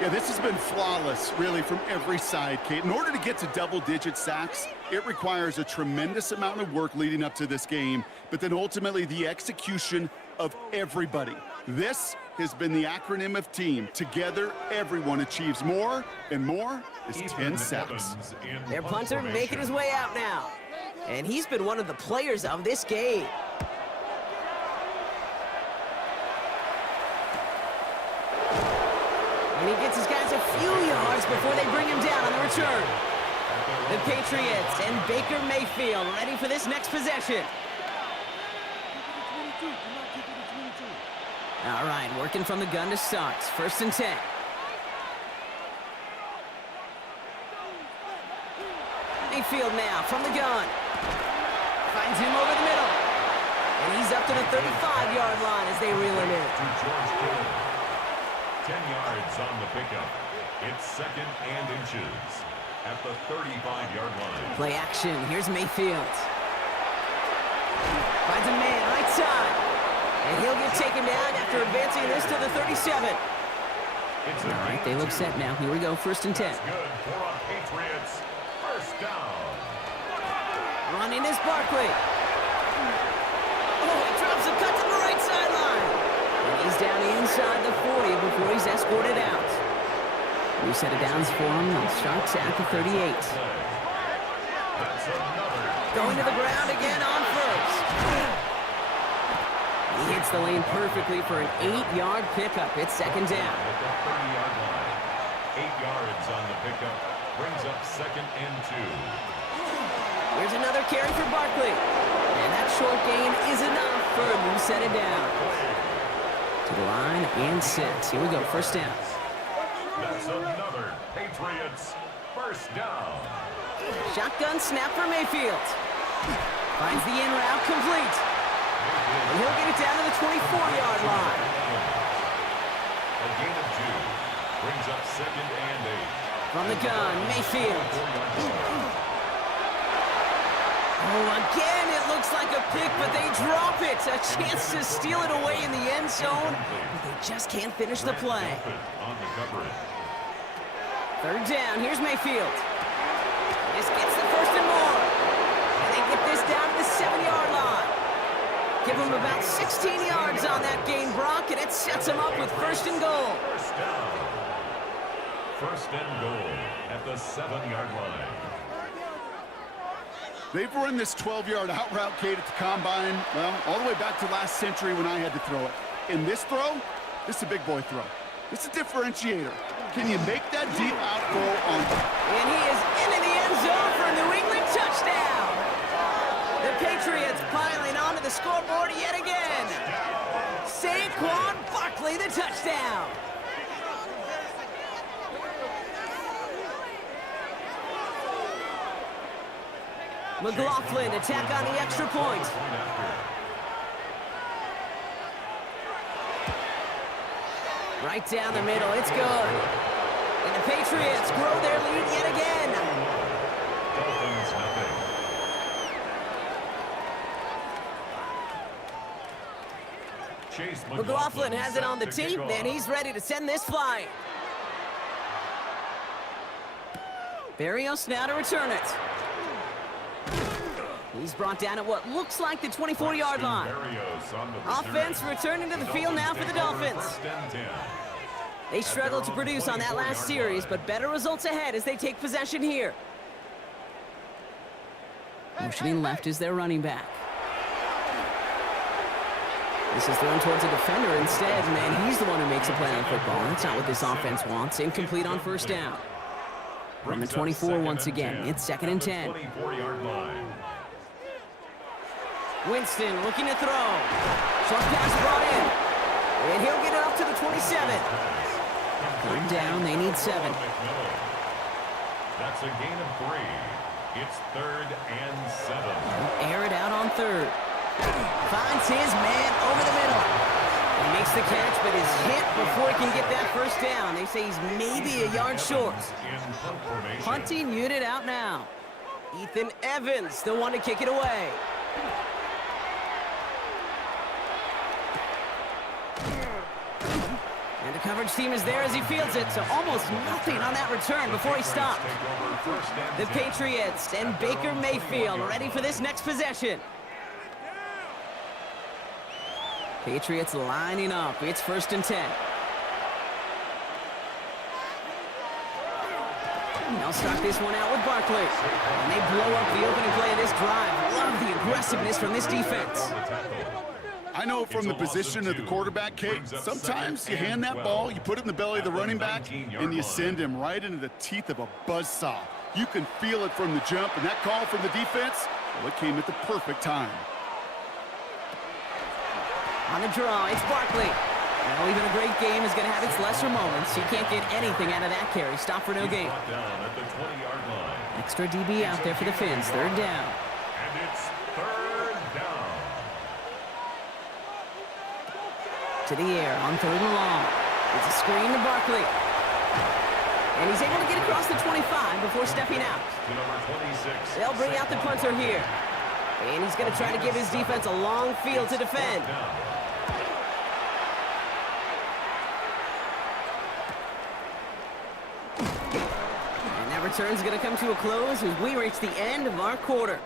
Yeah, this has been flawless, really, from every side, Kate. In order to get to double-digit sacks, it requires a tremendous amount of work leading up to this game, but then ultimately the execution of everybody. This has been the acronym of team. Together, everyone achieves more, and more is 10 sacks. Their punter making his way out now. And he's been one of the players of this game. And he gets his guys a few yards before they bring him down on the return. The Patriots and Baker Mayfield ready for this next possession. All right, working from the gun to start. 1st and 10. Mayfield now from the gun. Finds him over the middle. And he's up to the 35-yard line as they reel him in. 10 yards on the pickup. It's 2nd and inches at the 35-yard line. Play action. Here's Mayfield. Finds a man right side. And he'll get taken down after advancing this to the 37. All right, they look set now. Here we go, 1st and 10. Good for a Patriots. 1st down. Running is Barkley. Oh, he drops a cut to the right sideline. And he's down inside the 40 before he's escorted out. New set of downs for him. He starts at the 38. Going to the ground again on 1st. He hits the lane perfectly for an 8-yard pickup. It's 2nd down. At the 30-yard line. 8 yards on the pickup. Brings up 2nd and 2. Here's another carry for Barkley. And that short gain is enough for a new set of downs. To the line and set. Here we go, 1st down. That's another Patriots 1st down. Shotgun snap for Mayfield. Finds the in route complete. And he'll get it down to the 24-yard line. A gain of 2. Brings up 2nd and 8. From the gun, Mayfield. Oh, again, it looks like a pick, but they drop it. A chance to steal it away in the end zone, but they just can't finish the play. 3rd down, here's Mayfield. This gets the 1st and more. And they get this down to the 7-yard line. Give him about 16 yards on that gain, Brock, and it sets him up with 1st and goal. 1st down. 1st and goal at the 7-yard line. They've run this 12-yard out route, Kate, at the combine, well, all the way back to last century when I had to throw it. In this throw, this is a big boy throw. This is a differentiator. Can you make that deep out throw on? And he is into the end zone for a New England touchdown. The Patriots piling onto the scoreboard yet again. Saquon Barkley, the touchdown. McLaughlin attack on the extra point. Right down the middle, it's good. And the Patriots grow their lead yet again. Dolphins nothing. Chase McLaughlin has it on the tape, and he's ready to send this flying. Barrios now to return it. He's brought down at what looks like the 24-yard line. Offense returning to the field now for the Dolphins. They struggled to produce on that last series, but better results ahead as they take possession here. Motioning left is their running back. This is thrown towards a defender instead. Man, he's the one who makes a play on football. That's not what this offense wants. Incomplete on 1st down. From the 24 once again. It's 2nd and 10. Winston looking to throw. Short pass brought in. And he'll get it up to the 27. 3rd down, they need 7. That's a gain of 3. It's 3rd and 7. Air it out on 3rd. Finds his man over the middle. He makes the catch, but is hit before he can get that 1st down. They say he's maybe a yard short. Punting unit out now. Ethan Evans, the one to kick it away. And the coverage team is there as he fields it, so almost nothing on that return before he stopped. The Patriots and Baker Mayfield ready for this next possession. Patriots lining up. It's 1st and 10. They'll start this one out with Barkley. And they blow up the opening play of this drive. Love the aggressiveness from this defense. I know from the position of the quarterback, Kate, sometimes you hand that ball, you put it in the belly of the running back, and you send him right into the teeth of a buzzsaw. You can feel it from the jump, and that call from the defense, well, it came at the perfect time. On the draw, it's Barkley. Well, even a great game is going to have its lesser moments. You can't get anything out of that carry. Stop for no gain. Extra DB out there for the Fins. 3rd down. And it's 3rd down. To the air on 3rd and long. It's a screen to Barkley. And he's able to get across the 25 before stepping out. To number 26. They'll bring out the punter here. And he's going to try to give his defense a long field to defend. Return's going to come to a close as we reach the end of our quarter.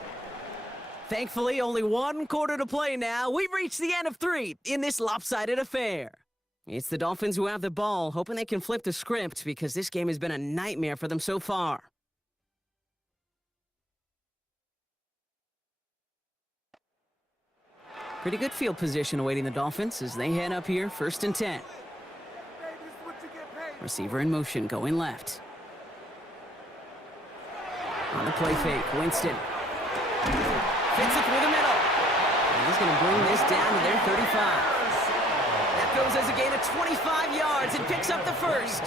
Thankfully, only 1 quarter to play now. We've reached the end of 3 in this lopsided affair. It's the Dolphins who have the ball, hoping they can flip the script because this game has been a nightmare for them so far. Pretty good field position awaiting the Dolphins as they head up here, 1st and 10. Receiver in motion, going left. On the play fake, Winston. Fits it through the middle. And he's going to bring this down to their 35. That goes as a gain of 25 yards and picks up the 1st.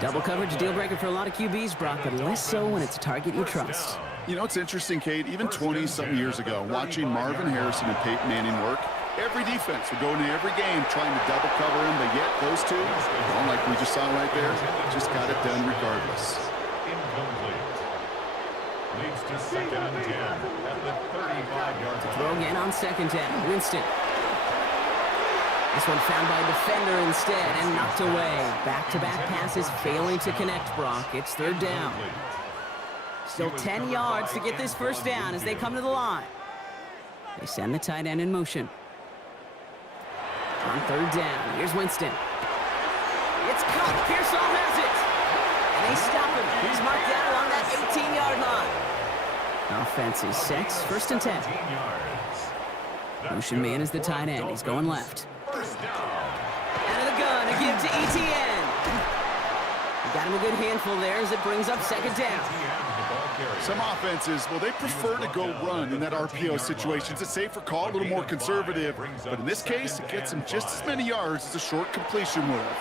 Double coverage deal breaker for a lot of QBs, Brock, but less so when it's a target you trust. You know, it's interesting, Kate, even 20-something years ago, watching Marvin Harrison and Peyton Manning work, every defense would go into every game trying to double cover him, but yet those two, well, like we just saw right there, just got it done regardless. Incomplete. Leads to 2nd and 10 at the 35-yard line. Throw again on 2nd down. Winston. This one found by a defender instead and knocked away. Back-to-back passes failing to connect, Brock. It's 3rd down. Still 10 yards to get this 1st down as they come to the line. They send the tight end in motion. On 3rd down, here's Winston. It's caught. Pearsall has it. And they stop him. He's marked down along that 18-yard line. Offense is set. 1st and 10. Motion man is the tight end. He's going left. Out of the gun, a give to Etienne. Got him a good handful there as it brings up 2nd down. Some offenses, well, they prefer to go run in that RPO situation. It's a safer call, a little more conservative. But in this case, it gets them just as many yards as a short completion would have.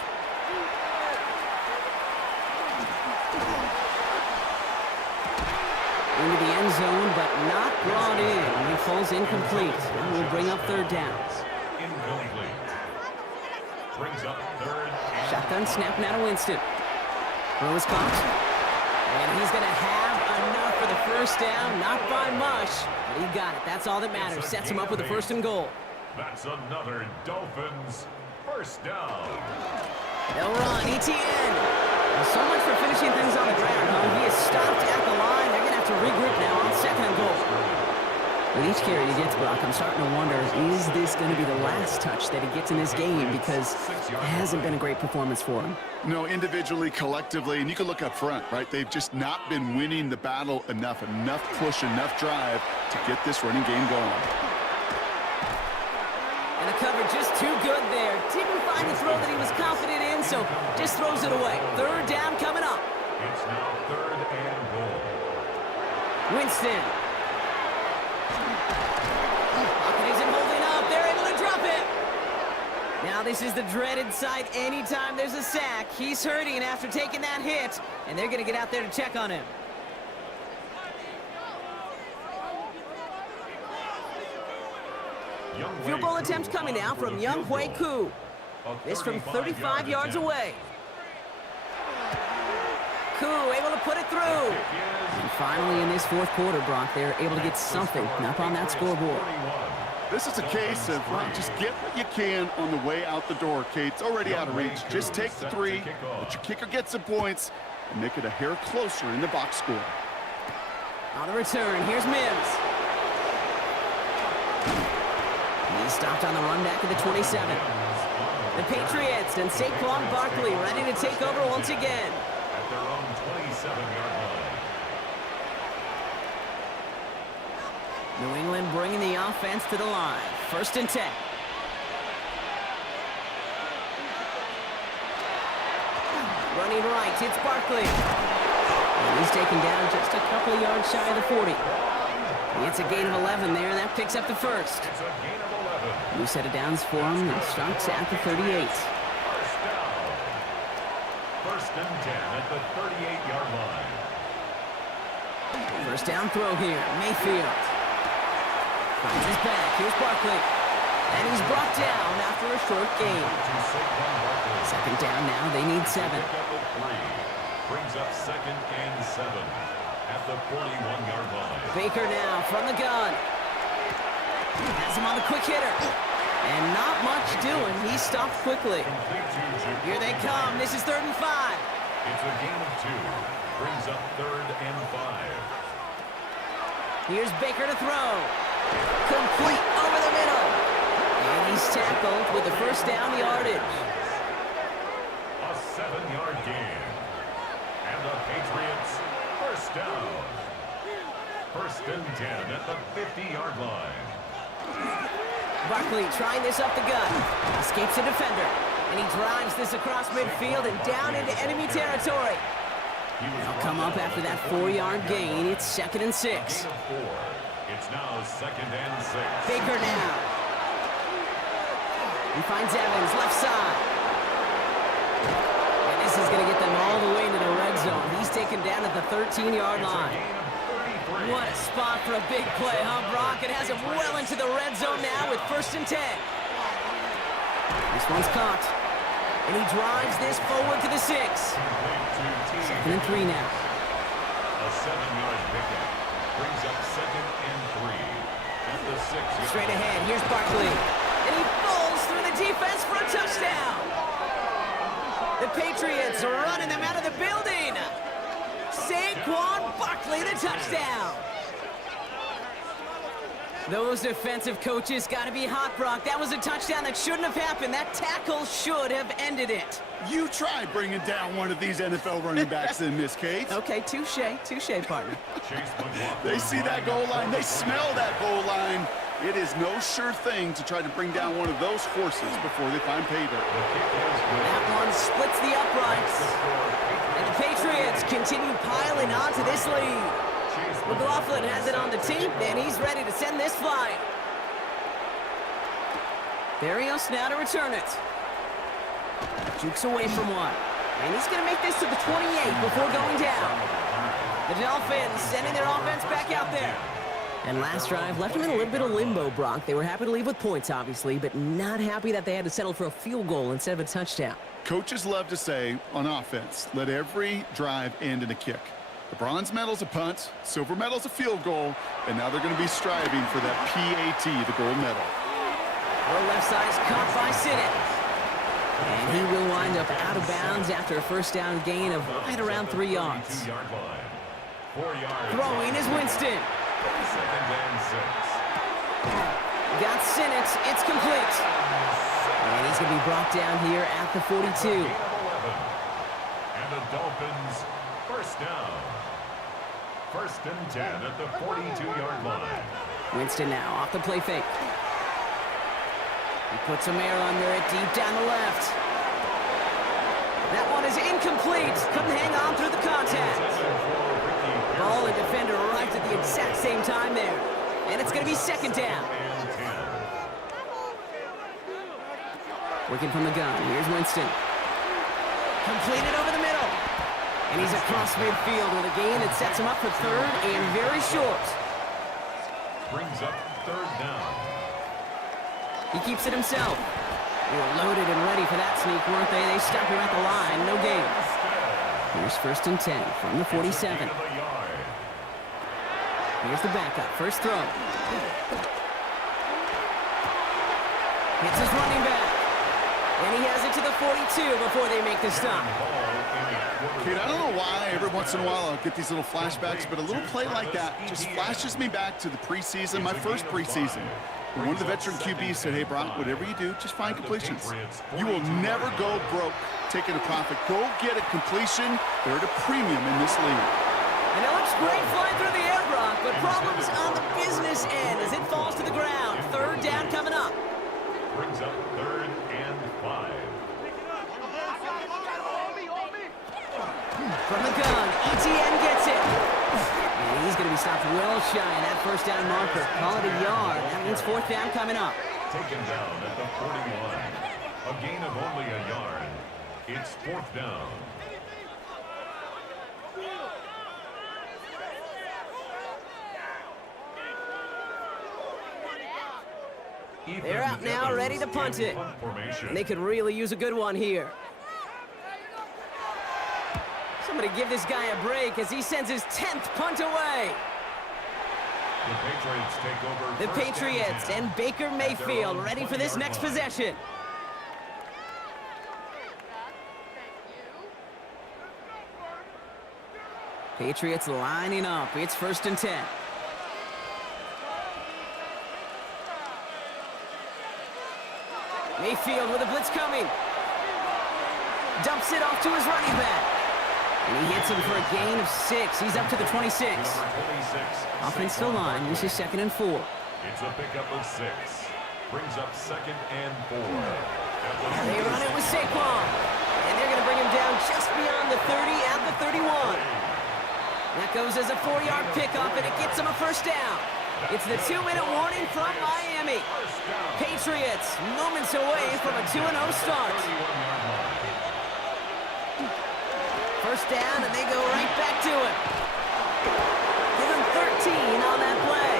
Into the end zone, but not brought in. He falls incomplete. And will bring up 3rd down. Incomplete. Brings up 3rd. Shotgun snap now to Winston. Throw is caught. And he's going to have enough for the 1st down. Not by much, but he got it. That's all that matters. Sets him up with a 1st and goal. That's another Dolphins 1st down. They'll run. Etienne. Well, so much for finishing things on the ground. He is stopped at the line. They're going to have to regroup now on 2nd and goal. With each carry he gets, Brock, I'm starting to wonder, is this going to be the last touch that he gets in this game? Because it hasn't been a great performance for him. No, individually, collectively, and you can look up front, right? They've just not been winning the battle enough push, enough drive to get this running game going. And the cover just too good there. Didn't find the throw that he was confident in, so just throws it away. 3rd down coming up. It's now 3rd and goal. Winston. Pocket isn't holding up. They're able to drop it. Now this is the dreaded sight anytime there's a sack. He's hurting after taking that hit, and they're going to get out there to check on him. Field goal attempts coming now from Young Hui Koo. This from 35 yards away. Koo able to put it through. And finally in this 4th quarter, Brock, they're able to get something up on that scoreboard. This is a case of just get what you can on the way out the door, Kate. It's already out of reach. Just take the 3, let your kicker get some points, and make it a hair closer in the box score. On the return, here's Mims. He stopped on the run back at the 27. The Patriots and Saquon Barkley ready to take over once again. At their own 27-yard line. New England bringing the offense to the line. 1st and 10. Running right, it's Barkley. And he's taken down just a couple of yards shy of the 40. It's a gain of 11 there, and that picks up the first. It's a gain of 11. New set of downs for him, and starts at the 38. First down. 1st and 10 at the 38-yard line. First down throw here, Mayfield. Finds his back, here's Barkley. And he's brought down after a short gain. Second down now, they need 7. Brings up 2nd and 7 at the 41-yard line. Baker now from the gun. Has him on the quick hitter. And not much doing. He stopped quickly. Here they come. This is 3rd and 5. It's a gain of 2. Brings up 3rd and 5. Here's Baker to throw. Complete over the middle. And he's tackled with the first down yardage. A 7-yard gain. And the Patriots, first down. 1st and 10 at the 50-yard line. Barkley trying this up the gut. Escapes a defender. And he drives this across midfield and down into enemy territory. They'll come up after that 4-yard gain. It's 2nd and 6. Gain of 4. It's now 2nd and 6. Baker now. He finds Evans, left side. And this is going to get them all the way into the red zone. He's taken down at the 13-yard line. What a spot for a big play, huh, Brock? It has him well into the red zone now with 1st and 10. This one's caught. And he drives this forward to the 6. 2nd and 3 now. A 7-yard pickup. Brings up 2nd and 3 at the 6. Straight ahead, here's Barkley. And he falls through the defense for a touchdown. The Patriots are running them out of the building. Saquon Barkley, the touchdown. Those defensive coaches got to be hot, Brock. That was a touchdown that shouldn't have happened. That tackle should have ended it. You try bringing down one of these NFL running backs in, Miss Kate. Okay, touche, partner. They see that goal line. They smell that goal line. It is no sure thing to try to bring down one of those horses before they find pay dirt. That one splits the uprights. And the Patriots continue piling on to this lead. McLaughlin has it on the tape, and he's ready to send this flying. Barrios now to return it. Jukes away from one. And he's going to make this to the 28 before going down. The Dolphins sending their offense back out there. And last drive left them in a little bit of limbo, Brock. They were happy to leave with points, obviously, but not happy that they had to settle for a field goal instead of a touchdown. Coaches love to say, on offense, let every drive end in a kick. The bronze medal's a punt, silver medal's a field goal, and now they're going to be striving for that PAT, the gold medal. The left side is caught by Sinnott. And he will wind up out of bounds after a first down gain of right around 3 yards. 4 yards. Throwing is Winston. 2nd and 6. Got Sinnott. It's complete. And he's going to be brought down here at the 42. And the Dolphins, first down. 1st and 10 at the 42-yard line. Winston now off the play fake. He puts some air under it deep down the left. That one is incomplete. Couldn't hang on through the contact. Ball and defender arrived at the exact same time there. And it's going to be 2nd down. Working from the gun. Here's Winston. Completed over the middle. And he's across midfield with a gain that sets him up for 3rd and very short. Brings up 3rd down. He keeps it himself. They were loaded and ready for that sneak, weren't they? They stop him at the line. No gain. Here's 1st and 10 from the 47. Here's the backup. First throw. Hits his running back. And he has it to the 42 before they make the stop. Kate, I don't know why every once in a while I'll get these little flashbacks, but a little play like that just flashes me back to the preseason, my first preseason. One of the veteran QBs said, hey, Brock, whatever you do, just find completions. You will never go broke taking a profit. Go get a completion. They're at a premium in this league. And it looks great flying through the air, Brock, but problems on the business end as it falls to the ground. Third down coming up. Brings up 3rd and 5. From the gun, ETN gets it. And he's going to be stopped well shy of that first down marker. Call it a yard. That means 4th down coming up. Taken down at the 41. A gain of only a yard. It's 4th down. They're out now, ready to punt it. And they could really use a good one here. Somebody give this guy a break as he sends his 10th punt away. The Patriots take over. The Patriots and Baker Mayfield ready for this next possession. Patriots lining up. It's 1st and 10. Mayfield with a blitz coming. Dumps it off to his running back. And he hits him for a gain of 6. He's up to the 26. Offensive line. This is 2nd and 4. It's a pickup of 6. Brings up 2nd and 4. They run it with Saquon. And they're going to bring him down just beyond the 30 at the 31. That goes as a 4-yard pickup, and it gets him a 1st down. It's the 2-minute warning from Miami. Patriots moments away from a 2-0 start. 1st down, and they go right back to it. Give him 13 on that play.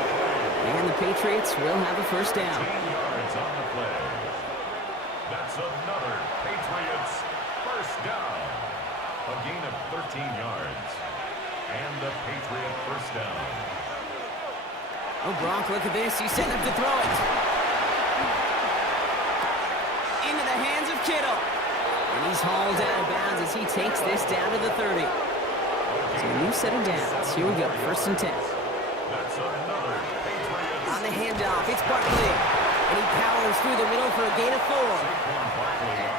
And the Patriots will have a 1st down. 10 yards on the play. That's another Patriots 1st down. A gain of 13 yards. And the Patriot 1st down. Oh, Brock, look at this. He's setting up to throw it. Into the hands of Kittle. And he's hauled out of bounds as he takes this down to the 30. So a new set of downs. Here we go, 1st and 10. That's another Patriots. On the handoff, it's Barkley. And he powers through the middle for a gain of 4.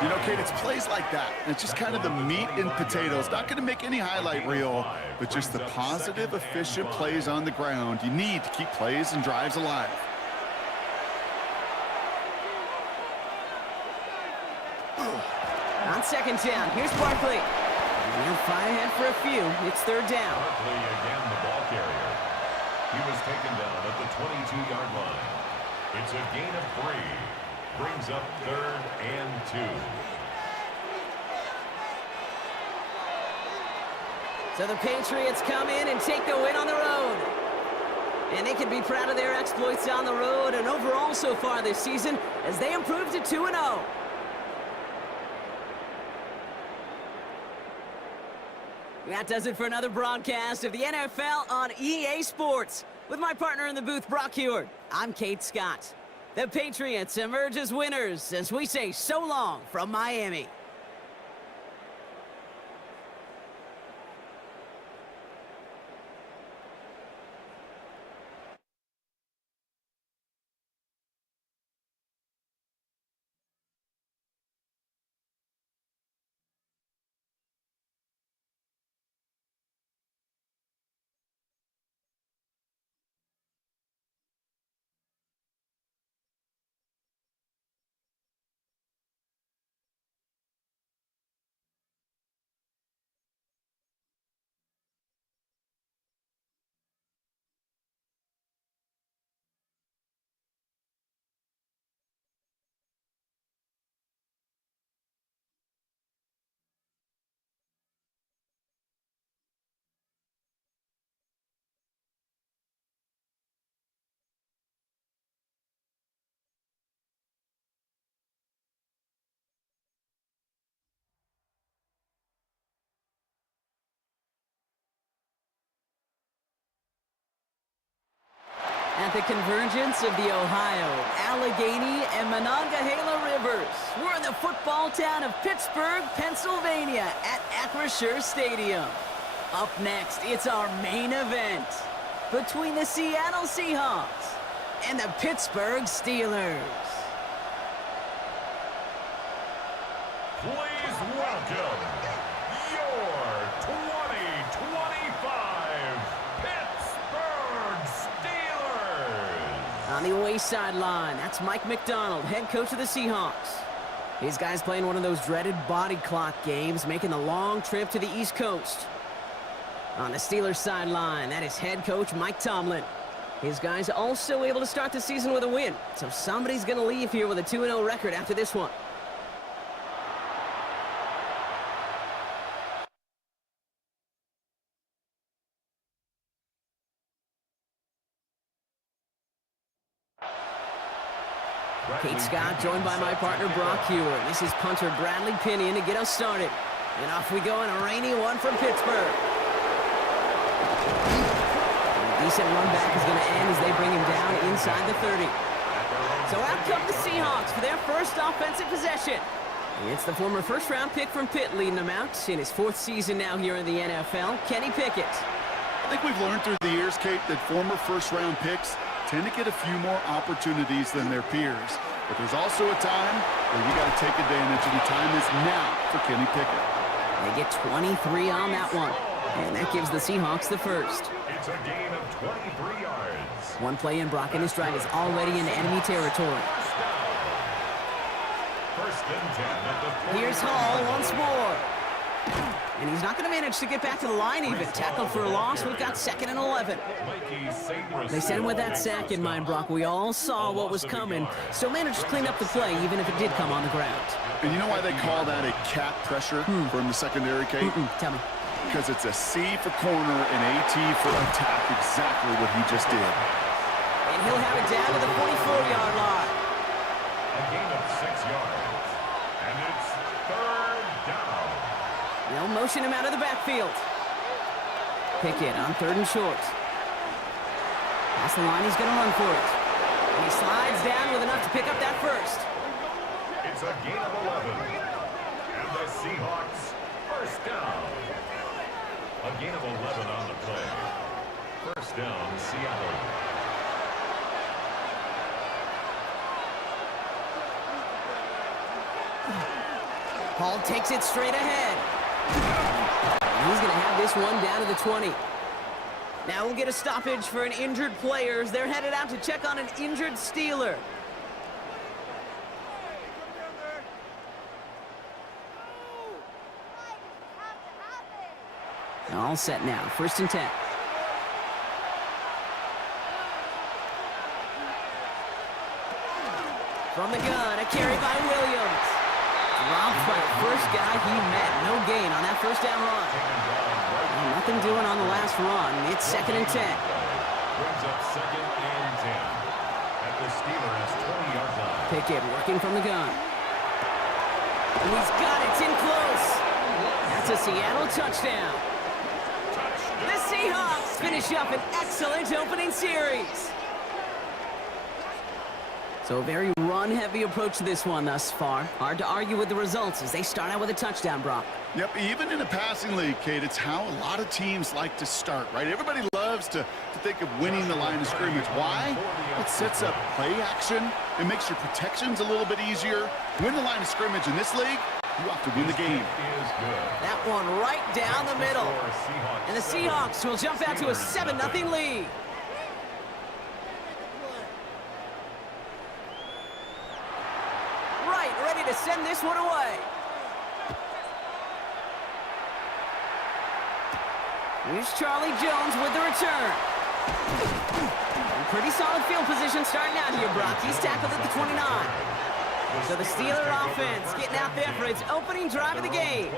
You know, Kate, it's plays like that. It's just kind of the meat and potatoes. Not going to make any highlight reel, but just the positive, efficient plays on the ground. You need to keep plays and drives alive. On 2nd down, here's Barkley. And they'll fight ahead for a few. It's 3rd down. Barkley again the ball carrier. He was taken down at the 22-yard line. It's a gain of 3. Brings up 3rd and 2. So the Patriots come in and take the win on the road. And they can be proud of their exploits on the road and overall so far this season as they improve to 2-0. That does it for another broadcast of the NFL on EA Sports. With my partner in the booth, Brock Heward, I'm Kate Scott. The Patriots emerge as winners as we say so long from Miami. At the convergence of the Ohio, Allegheny, and Monongahela Rivers, we're in the football town of Pittsburgh, Pennsylvania at Acrisure Stadium. Up next, it's our main event between the Seattle Seahawks and the Pittsburgh Steelers. Please welcome your 2025 Pittsburgh Steelers. On the away sideline, that's Mike McDonald, head coach of the Seahawks. These guys playing one of those dreaded body clock games, making the long trip to the East Coast. On the Steelers sideline, that is head coach Mike Tomlin. His guys also able to start the season with a win, so somebody's going to leave here with a 2-0 record after this one. Kate Scott joined by my partner Brock Hewer. This is punter Bradley Pinion to get us started. And off we go in a rainy one from Pittsburgh. A decent run back is going to end as they bring him down inside the 30. So out come the Seahawks for their first offensive possession. It's the former first-round pick from Pitt leading them out in his 4th season now here in the NFL, Kenny Pickett. I think we've learned through the years, Kate, that former first-round picks tend to get a few more opportunities than their peers. But there's also a time where you got to take advantage, and the time is now for Kenny Pickett. They get 23 on that one, and that gives the Seahawks the first. It's a gain of 23 yards. One play in, Brock, and his drive is already in enemy territory. First and 10 at the 40. Here's Hall once more. And he's not going to manage to get back to the line even. Tackle for a loss. We've got 2nd and 11. They sent him with that sack in mind, Brock. We all saw what was coming. Still managed to clean up the play, even if it did come on the ground. And you know why they call that a cat pressure from the secondary, Kate? Tell me. Because it's a C for corner and AT for attack, exactly what he just did. And he'll have it down to the 44-yard line. A gain of 6 yards. And it's 3rd down. They'll motion him out of the backfield. Pickett on 3rd and short. Past the line, he's going to run for it. And he slides down with enough to pick up that first. It's a gain of 11. And the Seahawks first down. A gain of 11 on the play. First down, Seattle. Hall takes it straight ahead. He's going to have this one down to the 20. Now we'll get a stoppage for an injured player as they're headed out to check on an injured Steeler. All set now. 1st and 10. From the gun, a carry by Williams. Dropped by the first guy he met. No gain on that first down run. And nothing doing on the last run. It's 2nd and 10. Brings up 2nd and 10. At the Steelers' 20-yard line. Pickett working from the gun. And he's got it. It's in close. That's a Seattle touchdown. The Seahawks finish up an excellent opening series. So a very run-heavy approach to this one thus far. Hard to argue with the results as they start out with a touchdown, Brock. Yep, even in a passing league, Kate, it's how a lot of teams like to start, right? Everybody loves to think of winning the line of scrimmage. Why? It sets up play action. It makes your protections a little bit easier. Win the line of scrimmage in this league, you have to win the game. That one right down the middle. And the Seahawks will jump out to a 7-0 lead. Right, ready to send this one away. Here's Charlie Jones with the return. Pretty solid field position starting out here, Brock. He's tackled at the 29. So the Steeler offense getting out there for its opening drive of the game.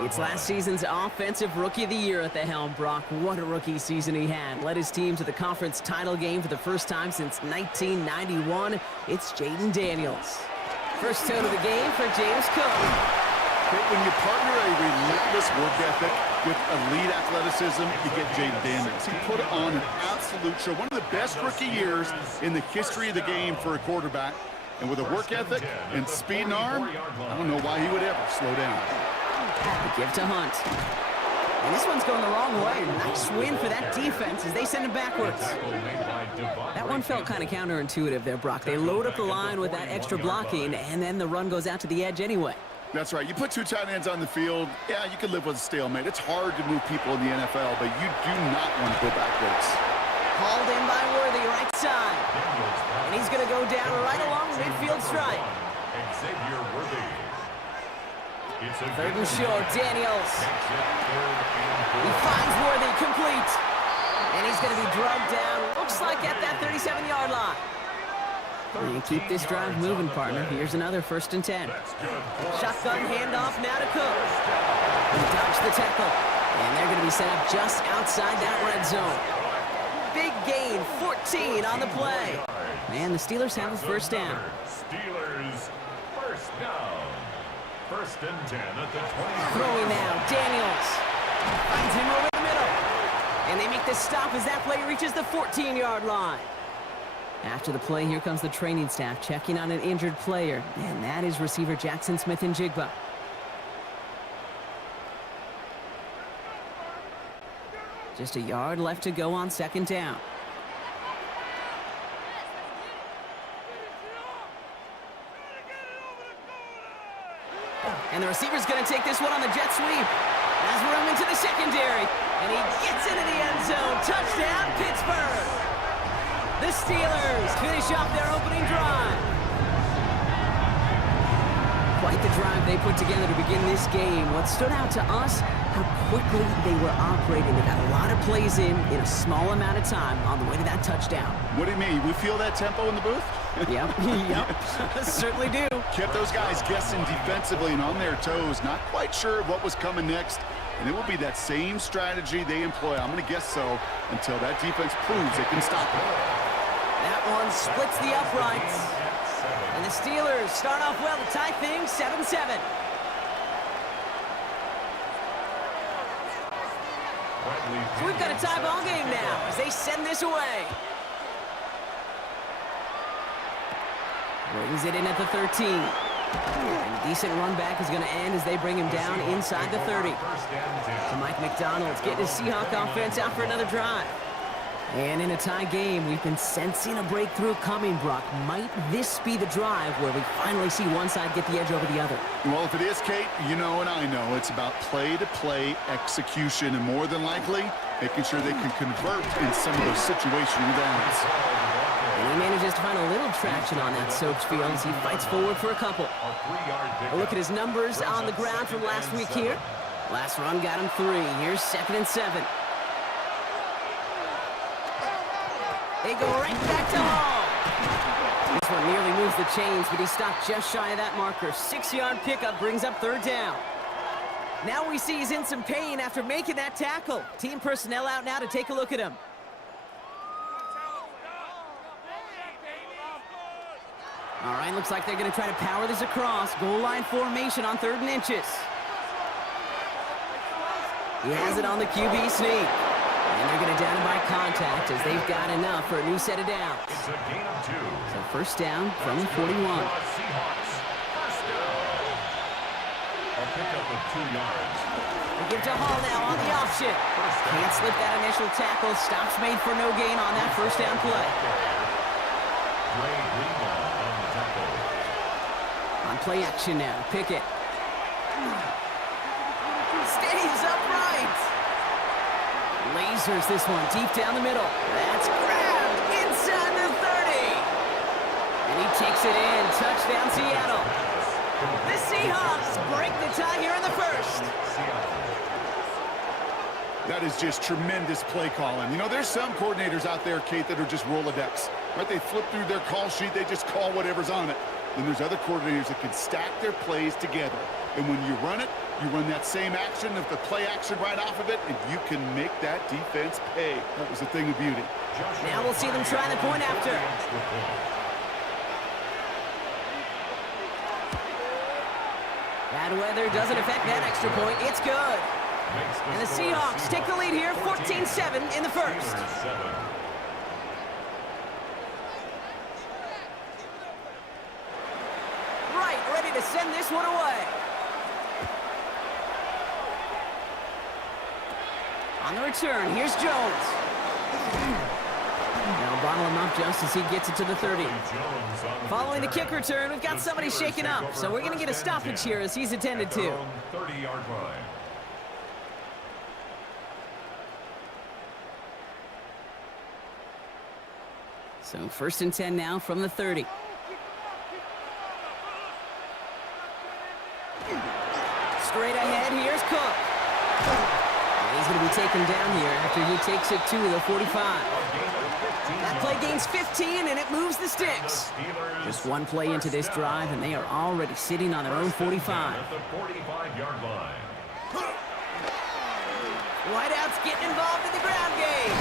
It's last season's Offensive Rookie of the Year at the helm, Brock. What a rookie season he had. Led his team to the conference title game for the first time since 1991. It's Jaden Daniels. First toe to the game for James Cook. When you partner a relentless work ethic with elite athleticism, you get Jaden Daniels. He put on an absolute show. One of the best rookie years in the history of the game for a quarterback. And with a work ethic and speed and arm, I don't know why he would ever slow down. The give to Hunt. And this one's going the wrong way. Nice win for that defense as they send him backwards. That one felt kind of counterintuitive there, Brock. They load up the line with that extra blocking, and then the run goes out to the edge anyway. That's right. You put two tight ends on the field, yeah, you can live with a stalemate. It's hard to move people in the NFL, but you do not want to go backwards. Hauled in by Worthy, right side. And he's going to go down right along the midfield stripe. Xavier Worthy. Third and short, Daniels. He finds Worthy, complete. And he's going to be drugged down, looks like at that 37-yard line. And keep this drive moving, partner. Here's another 1st and 10. Shotgun handoff now to Cook. He dodged the tackle. And they're going to be set up just outside that red zone. Big gain, 14 on the play. And the Steelers have a 1st down. Steelers, 1st down. 1st and 10 at the 20. Throwing now, Daniels. Finds him over the middle. And they make the stop as that play reaches the 14-yard line. After the play, here comes the training staff checking on an injured player, and that is receiver Jackson Smith-Njigba. Just a yard left to go on 2nd down. And the receiver's going to take this one on the jet sweep. Has room into the secondary, and he gets into the end zone. Touchdown, Pittsburgh! The Steelers finish off their opening drive. Quite the drive they put together to begin this game. What stood out to us, how quickly they were operating. They got a lot of plays in a small amount of time on the way to that touchdown. What do you mean? We feel that tempo in the booth? Yep, yep, certainly do. Kept those guys guessing defensively and on their toes, not quite sure what was coming next. And it will be that same strategy they employ, I'm going to guess so, until that defense proves it can stop it. That one splits the uprights. And the Steelers start off well to tie things 7-7. So we've got a tie ball game now as they send this away. Brings it in at the 13. And a decent run back is going to end as they bring him down inside the 30. So Mike McDonald's getting his Seahawk offense out for another drive. And in a tie game, we've been sensing a breakthrough coming, Brock. Might this be the drive where we finally see one side get the edge over the other? Well, if it is, Kate, you know and I know it's about play-to-play execution, and more than likely, making sure they can convert in some of those situational downs. And he manages to find a little traction on that soaked field as he fights forward for a couple. A look at his numbers on the ground from last week here. Last run got him 3. Here's 2nd and 7. They go right back to Hall. This one nearly moves the chains, but he stopped just shy of that marker. 6-yard pickup brings up 3rd down. Now we see he's in some pain after making that tackle. Team personnel out now to take a look at him. All right, looks like they're going to try to power this across. Goal line formation on 3rd and inches. He has it on the QB sneak. And they're going to down him by contact as they've got enough for a new set of downs. It's a gain of 2. So 1st down from the 41. Seahawks, 1st down. A pickup of 2 yards. They give to Hall now on the option. Can't slip that initial tackle. Stops made for no gain on that 1st down play. Ray Greenlaw on the tackle. On play action now. Pickett. Stays upright. Lasers this one deep down the middle. That's grabbed inside the 30. And he takes it in. Touchdown, Seattle. The Seahawks break the tie here in the 1st. That is just tremendous play calling. You know, there's some coordinators out there, Kate, that are just Rolodex. Right? They flip through their call sheet. They just call whatever's on it. Then there's other coordinators that can stack their plays together. And when you run it, you run that same action of the play action right off of it, and you can make that defense pay. That was a thing of beauty. Now we'll see them try the point after. Bad weather doesn't affect that extra point. It's good. And the Seahawks take the lead here, 14-7 in the 1st. Right, ready to send this one away. On the return, here's Jones. Now bottle him up just as he gets it to the 30. Following the kick return, we've got somebody shaken up, so we're going to get a stoppage here as he's attended to. 30-yard line. So 1st and 10 now from the 30. Straight ahead, here's Cook. And he's going to be taken down here after he takes it to the 45. That play gains 15, and it moves the sticks. Just one play into this drive, and they are already sitting on their own 45. At the 45-yard line. Whiteout's getting involved in the ground game.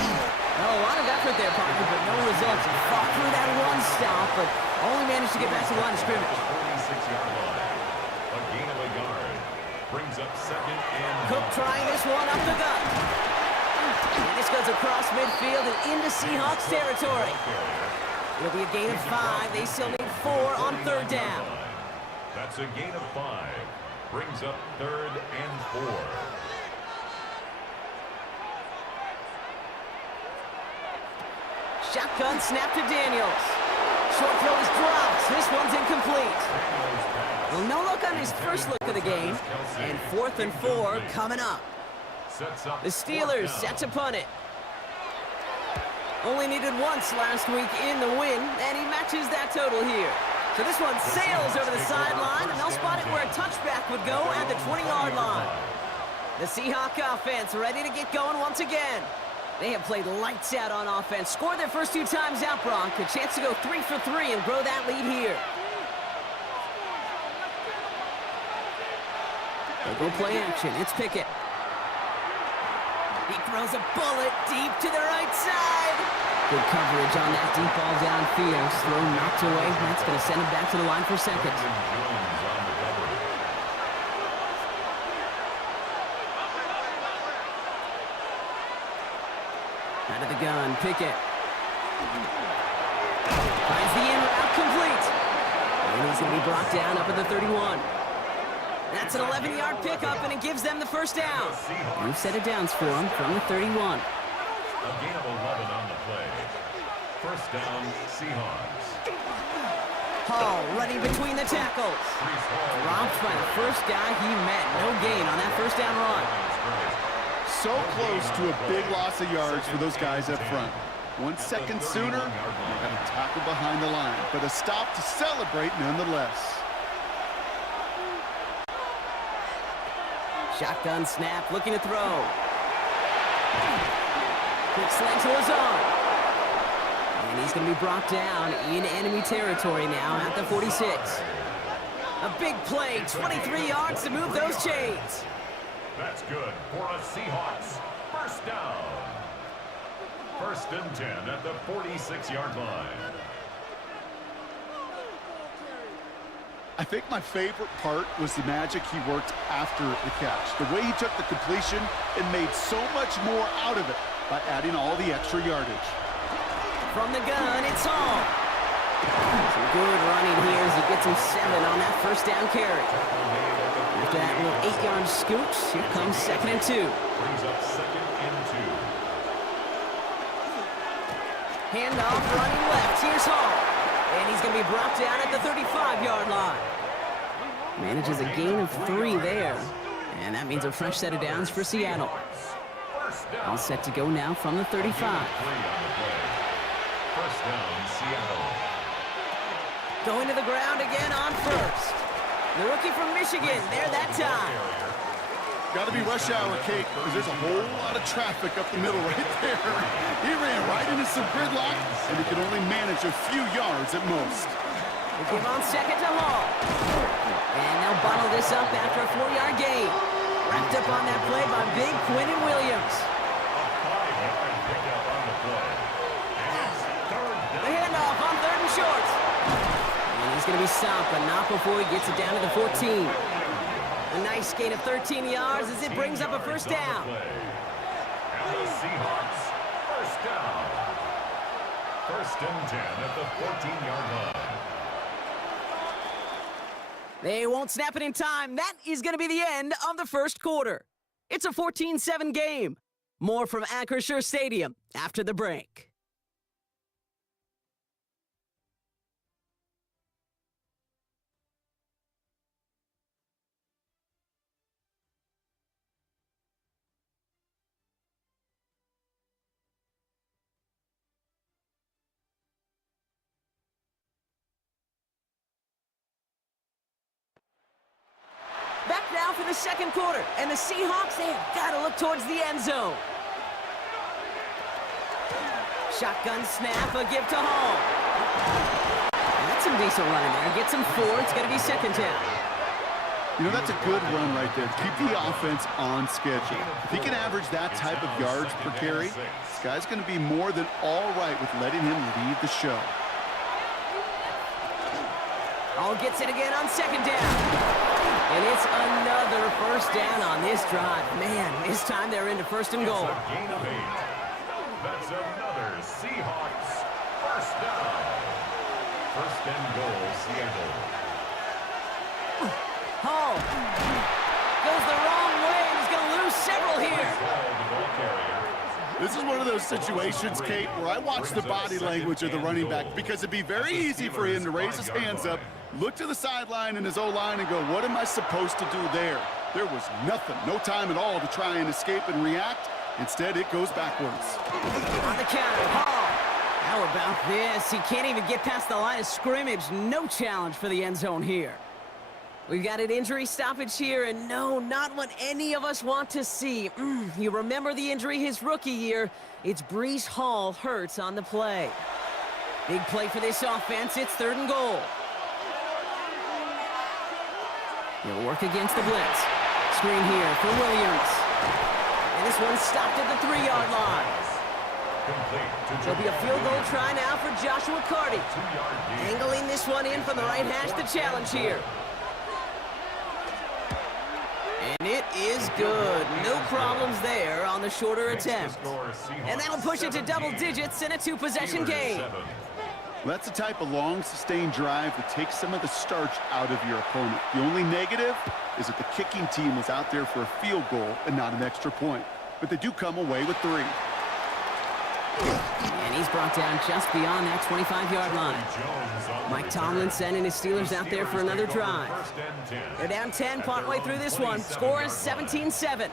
Well, a lot of effort there, Parker, but no results. He fought through that one stop, but only managed to get back to the line of scrimmage. 46-yard line. A gain of a yard. Brings up 2nd and Cook trying this one up the gut. And this goes across midfield and into Seahawks territory. It'll be a gain of 5. They still need 4 on 3rd down. That's a gain of 5. Brings up 3rd and 4. Shotgun snap to Daniels. Short throw is dropped. This one's incomplete. Well, no look on his first look of the game. And 4th and 4 coming up. The Steelers set to punt it. Only needed once last week in the win, and he matches that total here. So this one sails over the sideline, and they'll spot it where a touchback would go at the 20-yard line. The Seahawk offense ready to get going once again. They have played lights out on offense, scored their first 2 times out, Bronk. A chance to go 3 for 3 and grow that lead here. They go play action. It's Pickett. He throws a bullet deep to the right side. Good coverage on that deep ball downfield. Throw knocked away. That's going to send him back to the line for 2nd. Out of the gun, Pickett. Finds the in route complete. And he's going to be brought down up at the 31. That's an 11-yard pickup, and it gives them the 1st down. New set of downs for him from the 31. A gain of 11 on the play. 1st down, Seahawks. Hall running between the tackles. Dropped by the first guy he met. No gain on that 1st down run. So close to a big loss of yards for those guys up front. 1 second sooner, they got a tackle behind the line, but a stop to celebrate nonetheless. Shotgun snap, looking to throw. Quick slant to his arm. And he's going to be brought down in enemy territory now at the 46. A big play, 23 yards to move those chains. That's good for a Seahawks 1st down. 1st and 10 at the 46-yard line. I think my favorite part was the magic he worked after the catch. The way he took the completion and made so much more out of it by adding all the extra yardage. From the gun, it's Hall. Some good running here as he gets him 7 on that 1st down carry. After that little 8-yard scooch, here comes 2nd and 2. Brings up 2nd and 2. Handoff running left. Here's Hall. And he's going to be brought down at the 35-yard line. Manages a gain of 3 there. And that means a fresh set of downs for Seattle. All set to go now from the 35. 1st down, Seattle. Going to the ground again on 1st. The rookie from Michigan, there that time. Got to be rush hour, Kate, because there's a whole lot of traffic up the middle right there. He ran right into some gridlock, and he could only manage a few yards at most. They give on 2nd to Hall. And they'll bottle this up after a 4-yard gain. Wrapped up on that play by Big Quinnen Williams. A 5-yard pickup on the play. And it's 3rd The down. handoff on 3rd and short. And he's going to be stopped, but not before he gets it down to the 14. A nice gain of 13 yards as it brings up a 1st down. And the Seahawks 1st down. 1st and 10 at the 14-yard line. They won't snap it in time. That is going to be the end of the 1st quarter. It's a 14-7 game. More from Acrisure Stadium after the break. Back now for the second quarter, and the Seahawks, they have got to look towards the end zone. Shotgun snap, a give to Hall. That's some decent running there. Gets him 4. It's going to be second down. You know, that's a good run right there. Keep the offense on schedule. If he can average that type of yards per carry, this guy's going to be more than all right with letting him lead the show. Hall gets it again on second down. And it's another first down on this drive. Man, this time they're into first and goal. It's a gain of 8. That's another Seahawks first down. First and goal, Seattle. Hall goes the wrong way, and he's going to lose several here. This is one of those situations, Kate, where I watch the body language of the running back because it'd be very easy for him to raise his hands up, look to the sideline in his O-line and go, what am I supposed to do there? There was nothing, no time at all to try and escape and react. Instead, it goes backwards. On the counter, Hall. How about this? He can't even get past the line of scrimmage. No challenge for the end zone here. We've got an injury stoppage here, and no, not what any of us want to see. You remember the injury his rookie year. It's Breece Hall hurts on the play. Big play for this offense. It's third and goal. He'll work against the blitz. Screen here for Williams. And this one's stopped at the 3-yard line. There'll be a field goal try now for Joshua Carty. Angling this one in from the right hash, the challenge here. And it is good. No problems there on the shorter attempt. And that'll push it to double digits in a 2-possession game. That's the type of long, sustained drive that takes some of the starch out of your opponent. The only negative is that the kicking team was out there for a field goal and not an extra point. But they do come away with 3. And he's brought down just beyond that 25-yard line. Mike Tomlin sending his Steelers out there for another drive. They're down 10 partway through this one. Score is 17-7.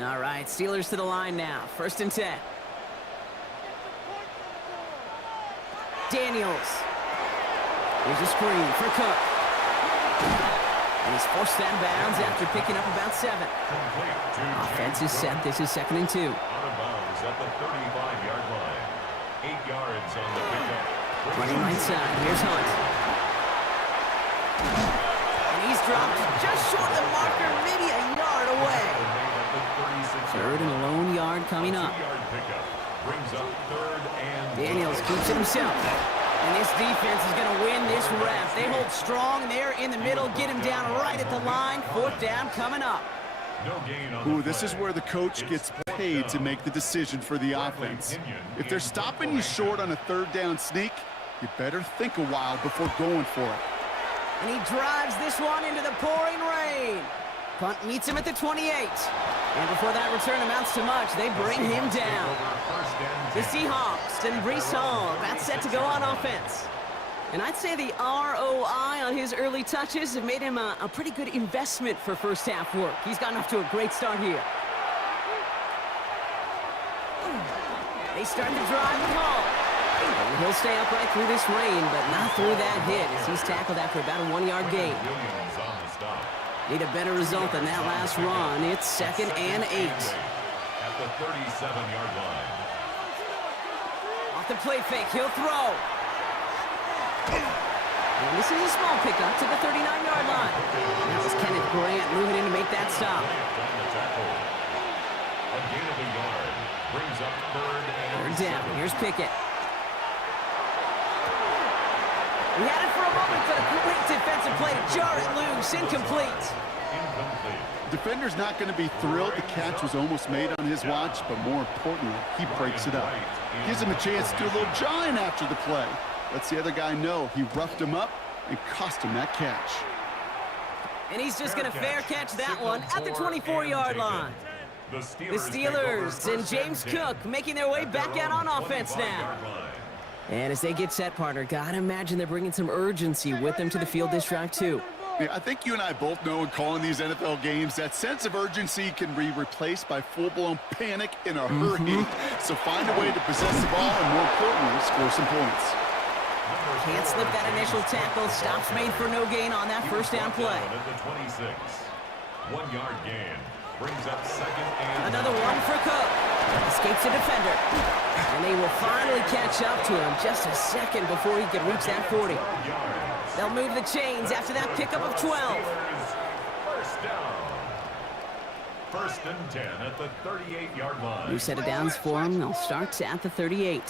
All right, Steelers to the line now. First and 10. Daniels. Here's a screen for Cook. And he's forced out of bounds after picking up about 7. Offense is set. This is second and 2. Out of bounds at the 35-yard line. 8 yards on the pickup. Running right side. Here's Hunt. And he's dropped just short of the marker, maybe a yard away. Third and a lone yard coming up. Daniels keeps it himself. And this defense is going to win this rep. They hold strong there in the middle, get him down right at the line. 4th down coming up. Ooh, this is where the coach gets paid to make the decision for the offense. If they're stopping you short on a 3rd down sneak, you better think a while before going for it. And he drives this one into the pouring rain. Punt meets him at the 28. And before that return amounts to much, they bring him down. The Seahawks and Breece Hall about set to go on offense. And I'd say the ROI on his early touches have made him a pretty good investment for first half work. He's gotten off to a great start here. They start to drive with Hall. And he'll stay upright through this rain, but not through that hit as he's tackled after about a 1-yard gain. Need a better result than that last run. It's second and 8. At the 37-yard line. Off the play fake, he'll throw. And this is a small pickup to the 39-yard line. That was Kenneth Grant moving in to make that stop. A gain of a yard brings up 3rd and 3rd down. Here's Pickett. He had it for a moment, but a great defensive play to jar it loose. Incomplete. Defender's not going to be thrilled the catch was almost made on his watch, but more importantly, he breaks it up. Gives him a chance to do a little jawing after the play. Lets the other guy know he roughed him up and cost him that catch. And he's just going to fair catch that one at the 24-yard line. The The Steelers and James Cook making their way back out on offense now. And as they get set, partner, gotta imagine they're bringing some urgency with them to the field this drive, too. Yeah, I think you and I both know in calling these NFL games that sense of urgency can be replaced by full-blown panic in a hurry. So find a way to possess the ball and, more importantly, score some points. Can't slip that initial tackle. Stops made for no gain on that first down play. At the 26. 1 yard gain. Brings up second and Another one for Cook. Escapes the defender. And they will finally catch up to him just a second before he can reach that 40. They'll move the chains after that pickup of 12. First down. First and 10 at the 38-yard line. New set of downs for him. They'll start at the 38.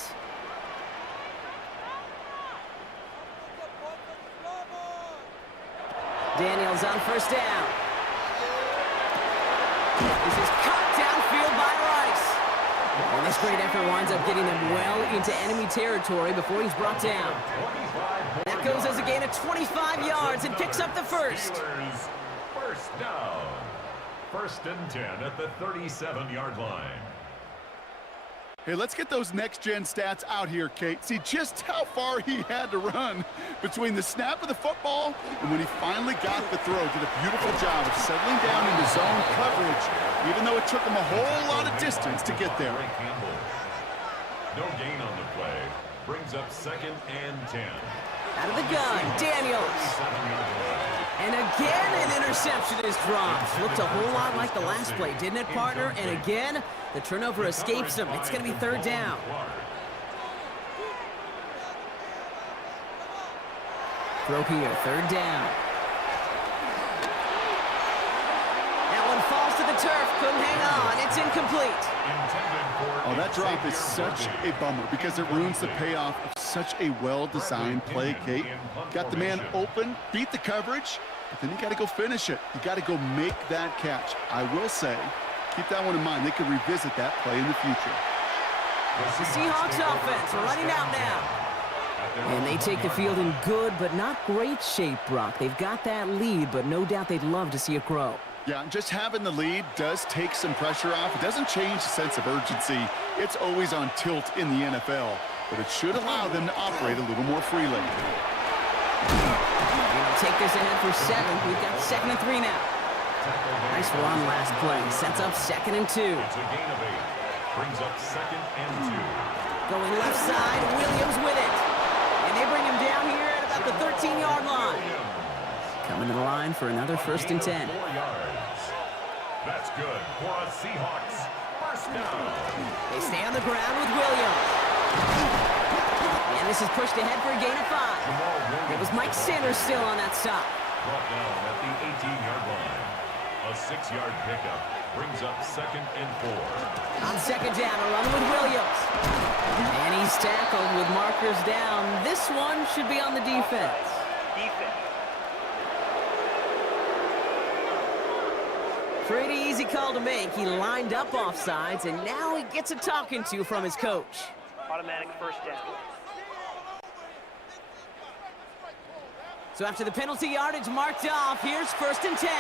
Daniels on first down. This is cut downfield by Rice. And this great effort winds up getting them well into enemy territory before he's brought down. That goes as a gain of 25 yards and picks up the first. First down. First and 10 at the 37-yard line. Hey, let's get those next-gen stats out here, Kate. See just how far he had to run between the snap of the football and when he finally got the throw. Did a beautiful job of settling down into zone coverage, even though it took him a whole lot of distance to get there. No gain on the play. Brings up second and 10. Out of the gun, Daniels. And again, an interception is dropped. Looked a whole lot like the last play, didn't it, partner? And again, the turnover escapes him. It's going to be third down. Throw here, third down. That one falls to the turf. Couldn't hang on. It's incomplete. Oh, that drop is such a bummer because it ruins the payoff of such a well-designed play, Kate. Got the man open, beat the coverage, but then you got to go finish it. You got to go make that catch. I will say, keep that one in mind. They could revisit that play in the future. The Seahawks offense running out now. And they take the field in good but not great shape, Brock. They've got that lead, but no doubt they'd love to see it grow. Yeah, just having the lead does take some pressure off. It doesn't change the sense of urgency. It's always on tilt in the NFL, but it should allow them to operate a little more freely. Take this ahead for 7. We've got 2nd and 3 now. Nice run last play. Sets up 2nd and 2. It's a gain of 8. Brings up second and 2. Going left side, Williams with it. And they bring him down here at about the 13-yard line. Coming to the line for another 1st and 10. 4 yards. That's good for a Seahawks first down. They stay on the ground with Williams. And this is pushed ahead for a gain of 5. It was Mike Sanders still on that stop. Brought down at the 18-yard line. A 6-yard pickup brings up second and 4. On second down, a run with Williams. And he's tackled with markers down. This one should be on the defense. Pretty easy call to make. He lined up offsides, and now he gets a talking to from his coach. Automatic first down. So after the penalty yardage marked off, here's 1st and 10.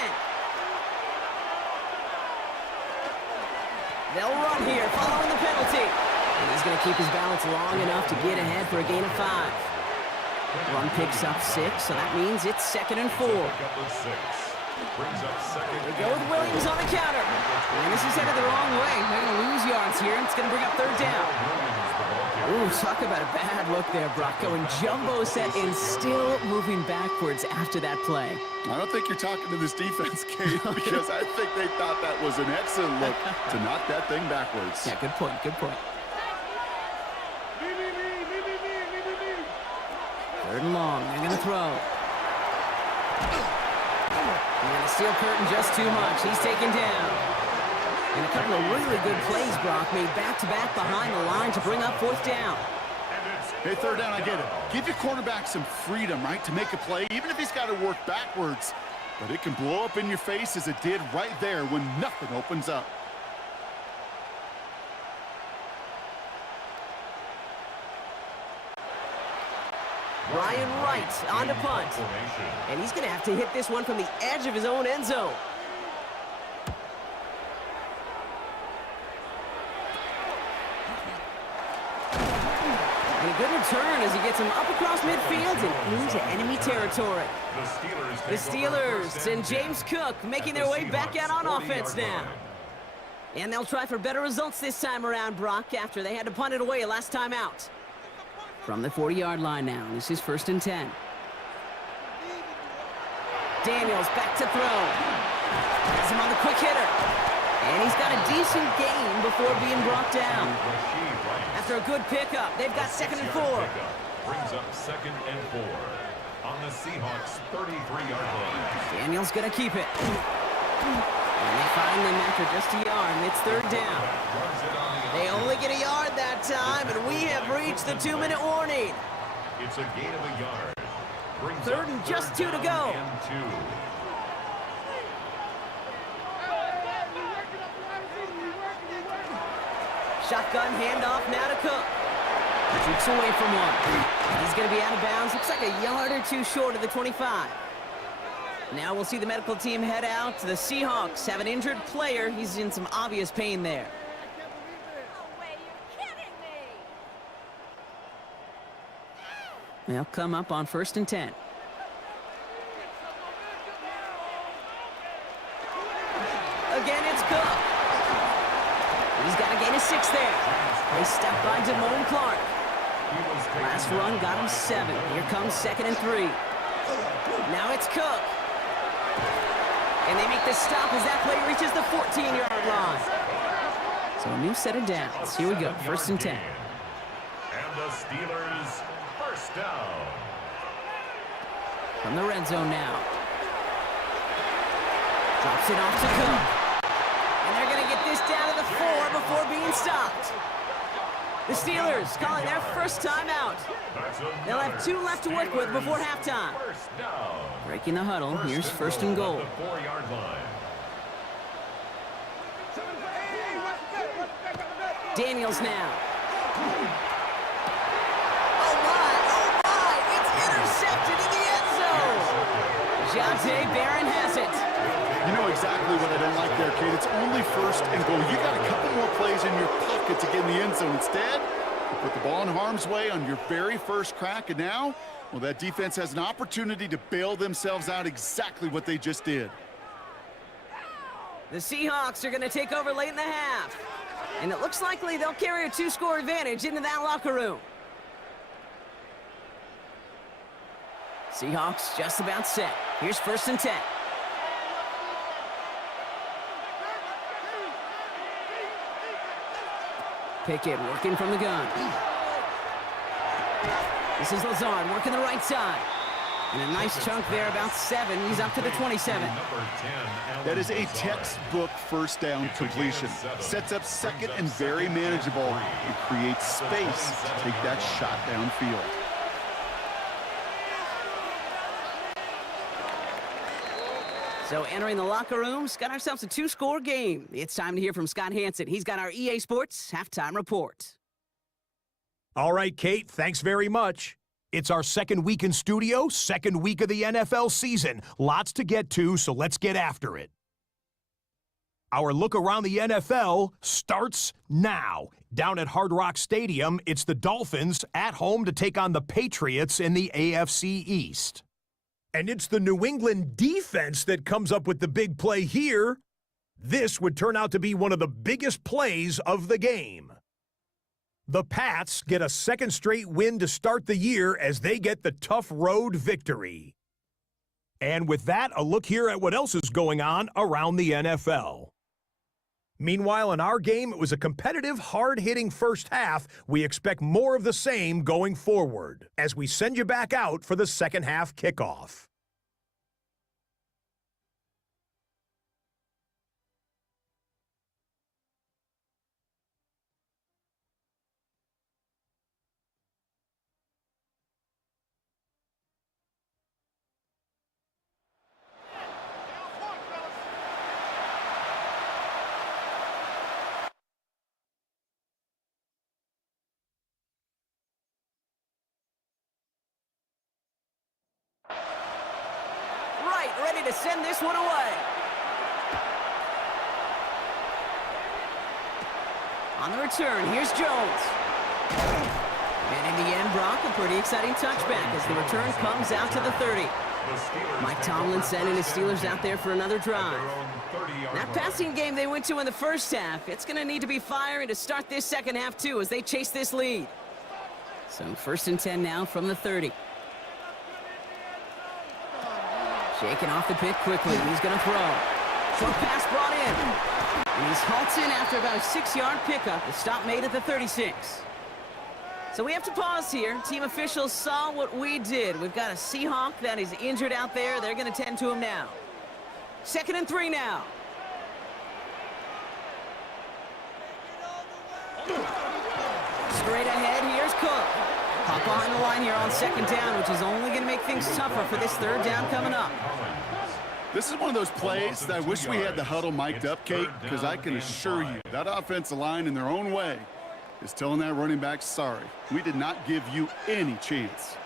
They'll run here following the penalty. And he's going to keep his balance long enough to get ahead for a gain of 5. Run picks up 6, so that means it's 2nd and 4. They go with Williams on the counter. And this is headed the wrong way. They're going to lose yards here. It's going to bring up 3rd down. Ooh, talk about a bad look there, Brock. Going jumbo set and still moving backwards after that play. I don't think you're talking to this defense, Kate, because I think they thought that was an excellent look to knock that thing backwards. Yeah, good point, good point. 3rd and long. They're going to throw. And the steel curtain just too much. He's taken down. And a couple of really good plays, Brock, made back-to-back behind the line to bring up 4th down. Hey, 3rd down, I get it. Give your quarterback some freedom, right, to make a play, even if he's got to work backwards. But it can blow up in your face as it did right there when nothing opens up. Ryan Wright on to punt. And he's going to have to hit this one from the edge of his own end zone. a good return as he gets him up across midfield and into enemy territory. The Steelers and James Cook making their way back out on offense now. And they'll try for better results this time around, Brock, after they had to punt it away last time out. From the 40-yard line now, this is 1st and 10. Daniels back to throw. Has him on the quick hitter. And he's got a decent gain before being brought down. After a good pickup, they've got 2nd and 4. Brings up 2nd and 4 on the Seahawks' 33-yard line. Daniels going to keep it. And they find them after just a yard, and it's 3rd down. They only get a yard that time, and we have reached the 2-minute warning. It's a gain of a yard. 3rd and just 2 to go. Shotgun handoff now to Cook. Shoots away from one. He's going to be out of bounds. Looks like a yard or 2 short of the 25. Now we'll see the medical team head out. The Seahawks have an injured player. He's in some obvious pain there. They'll come up on 1st and 10. Again, it's Cook. He's got a gain of 6 there. They step by Damone Clark. Last run got him 7. Here comes 2nd and 3. Now it's Cook. And they make the stop as that play reaches the 14-yard line. So a new set of downs. Here we go, 1st and 10. And the Steelers, 1st down. From the red zone now. Drops it off to Cook. And they're going to get this down to the 4 before being stopped. The Steelers calling their first timeout. They'll have 2 left to work with before halftime. Breaking the huddle, here's 1st and goal. Daniels now. Oh my, it's intercepted in the end zone. Jonte Barron has it. You know exactly what I don't like there, Kate. It's only 1st and goal. You got a couple more plays in your pocket to get in the end zone. Instead, you put the ball in harm's way on your very first crack, and now, well, that defense has an opportunity to bail themselves out exactly what they just did. The Seahawks are going to take over late in the half. And it looks likely they'll carry a 2-score advantage into that locker room. Seahawks just about set. Here's 1st and 10. Pickett working from the gun. This is Lazard working the right side. And a nice chunk there, about 7. He's up to the 27. That is a textbook 1st down completion. Sets up 2nd and very manageable. It creates space to take that shot downfield. So entering the locker rooms, got ourselves a 2-score game. It's time to hear from Scott Hansen. He's got our EA Sports halftime report. All right, Kate, thanks very much. It's our 2nd week in studio, 2nd week of the NFL season. Lots to get to, so let's get after it. Our look around the NFL starts now. Down at Hard Rock Stadium, it's the Dolphins at home to take on the Patriots in the AFC East. And it's the New England defense that comes up with the big play here. This would turn out to be one of the biggest plays of the game. The Pats get a 2nd straight win to start the year as they get the tough road victory. And with that, a look here at what else is going on around the NFL. Meanwhile, in our game, it was a competitive, hard-hitting first half. We expect more of the same going forward as we send you back out for the second half kickoff. Ready to send this one away. On the return, here's Jones. And in the end Pretty exciting touchback as the return comes out to the 30. Mike Tomlin sending his Steelers out there for another drive. That passing game they went to in the first half, it's going to need to be firing to start this second half too as they chase this lead. So 1st and 10 now from the 30. Shaking off the pit quickly. He's going to throw. Short pass brought in. And he's halted after about a 6-yard pickup. The stop made at the 36. So we have to pause here. Team officials saw what we did. We've got a Seahawk that is injured out there. They're going to tend to him now. 2nd and 3 now. Straight ahead, here's Cook. Hop behind the line here on 2nd down, which is only going to make things tougher for this 3rd down coming up. This is one of those plays that I wish we had the huddle mic'd up, Kate, because I can assure you that offensive line in their own way is telling that running back, sorry, we did not give you any chance.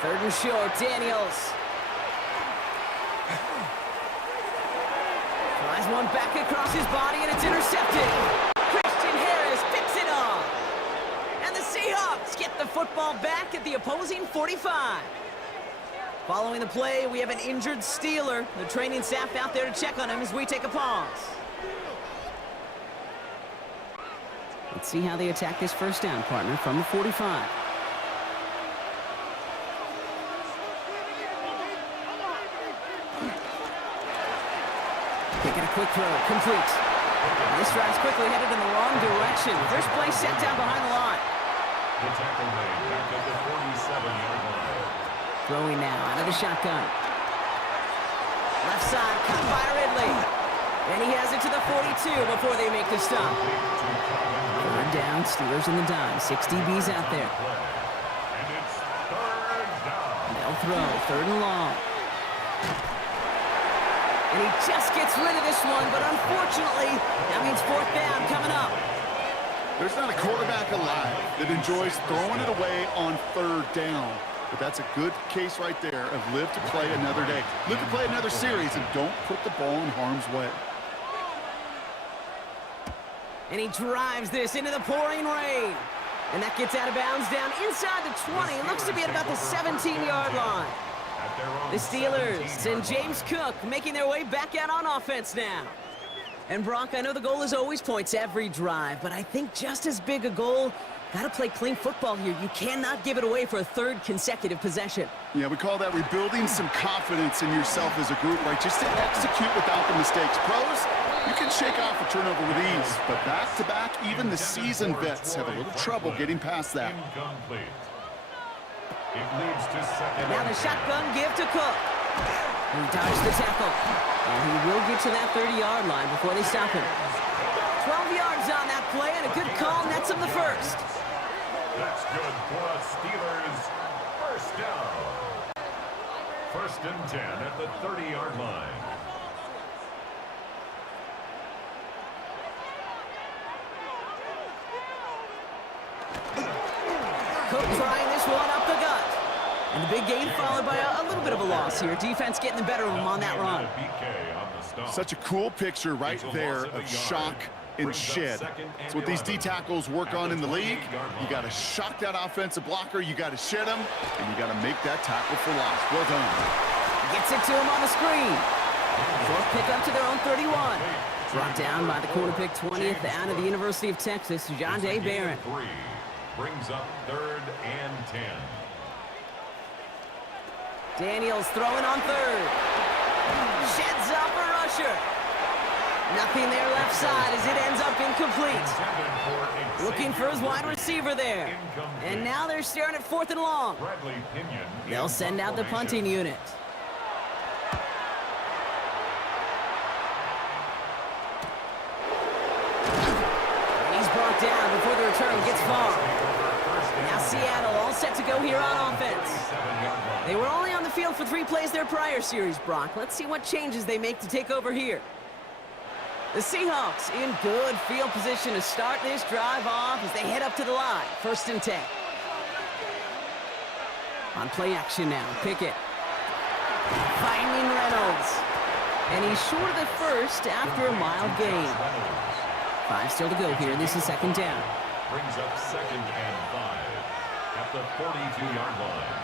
3rd and short, Daniels. Tries one back across his body, and it's intercepted. Christian Harris picks it off. And the Seahawks get the football back at the opposing 45. Following the play, we have an injured Steeler. The training staff out there to check on him as we take a pause. Let's see how they attack this 1st down, partner, from the 45. Taking a quick throw, complete. And this drive's quickly headed in the wrong direction. First play set down behind the line. The tackle made back at the 47-yard line. Throwing now out of the shotgun. Left side, cut by Ridley. And he has it to the 42 before they make the stop. 3rd down, Steelers in the dime. 6 DBs out there. And it's 3rd down. They'll throw, 3rd and long. And he just gets rid of this one, but unfortunately, that means 4th down coming up. There's not a quarterback alive that enjoys throwing it away on 3rd down. But that's a good case right there of live to play another day. Live to play another series and don't put the ball in harm's way. And he drives this into the pouring rain. And that gets out of bounds down inside the 20. It looks to be at about the 17-yard line. The Steelers and James Cook making their way back out on offense now. And Brock, I know the goal is always points every drive, but I think just as big a goal, got to play clean football here. You cannot give it away for a 3rd consecutive possession. Yeah, we call that rebuilding some confidence in yourself as a group, right? Just to execute without the mistakes. Pros, you can shake off a turnover with ease, but back-to-back, even the seasoned vets have a little trouble getting past that. Incomplete. It leads to 2nd. Now the shotgun give to Cook. He dodged the tackle. And he will get to that 30-yard line before they stop him. 12 yards on that play, and a good call nets him the 1st. That's good for us Steelers. 1st down. 1st and 10 at the 30-yard line. Cook trying this one up the gut. And the big gain followed by a little bit of a loss here. Defense getting the better of him on that run. Such a cool picture right there of shock and shed. It's what these D tackles work on in the league. You got to shock that offensive blocker, you got to shed him, and you got to make that tackle for loss. Well done. Gets it to him on the screen. Short pick up to their own 31. Brought down by the quarter pick 20th out of the University of Texas, John Day Barron. Brings up 3rd and 10. Daniels throwing on 3rd. Sheds up a rusher. Nothing there left side as it ends up incomplete. Looking for his wide receiver there. And now they're staring at 4th and long. They'll send out the punting unit. And he's brought down before the return gets far. Now Seattle all set to go here on offense. They were only on the field for 3 plays their prior series, Brock. Let's see what changes they make to take over here. The Seahawks in good field position to start this drive off as they head up to the line. 1st and 10. On play action now, Pickett. Finding Reynolds. And he's short of the 1st after a mild gain. 5 still to go here. This is 2nd down. Brings up 2nd and 5. at the 42-yard line.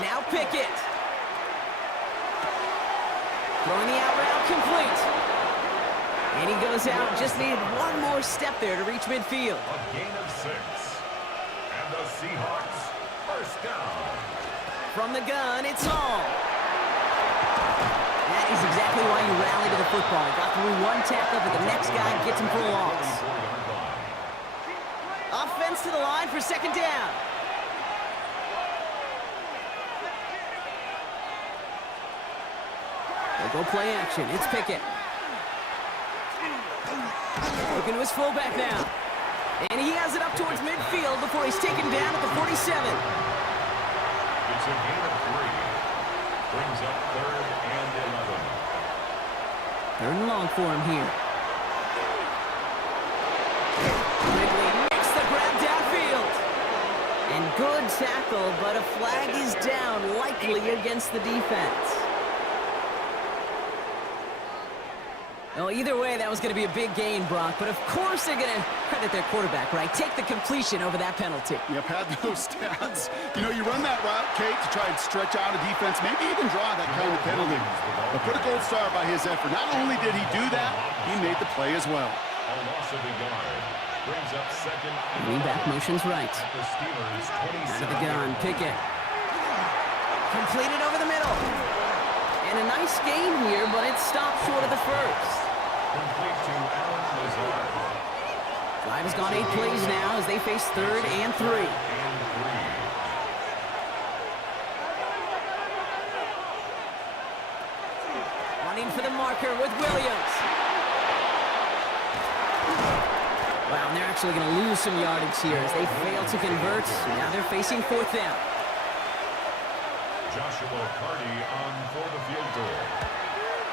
Now Pickett. Throwing the out route complete. And he goes out. Just needed one more step there to reach midfield. A gain of 6. And the Seahawks first down. From the gun, it's Hall. That is exactly why you rally to the football. Got through one tackle, but the next guy gets him for a loss. Offense to the line for second down. They'll go play action. It's Pickett. Looking to his fullback now. And he has it up towards midfield before he's taken down at the 47. It's a gain of 3. Brings up 3rd and 11. 3rd and long for him here. Quigley makes the grab downfield. And good tackle, but a flag is down, likely against the defense. Well, either way, that was going to be a big gain, Brock. But of course they're going to credit their quarterback, right? Take the completion over that penalty. Yep, had those stats. You know, you run that route, Kate, to try and stretch out a defense, maybe even draw that kind of penalty. But put a gold star by his effort. Not only did he do that, he made the play as well. A loss of a yard. Brings up 2nd. Lean back motion's right. The Steelers 27. Out of the gun, Pickett. Completed over the middle. And a nice gain here, but it stopped short of the first. Complete to Alan Lazard. Drive has gone 8 plays now as they face 3rd and 3. Running for the marker with Williams. Wow, and they're actually going to lose some yardage here as they fail to convert. Now they're facing 4th down. Joshua Carty on for the field goal.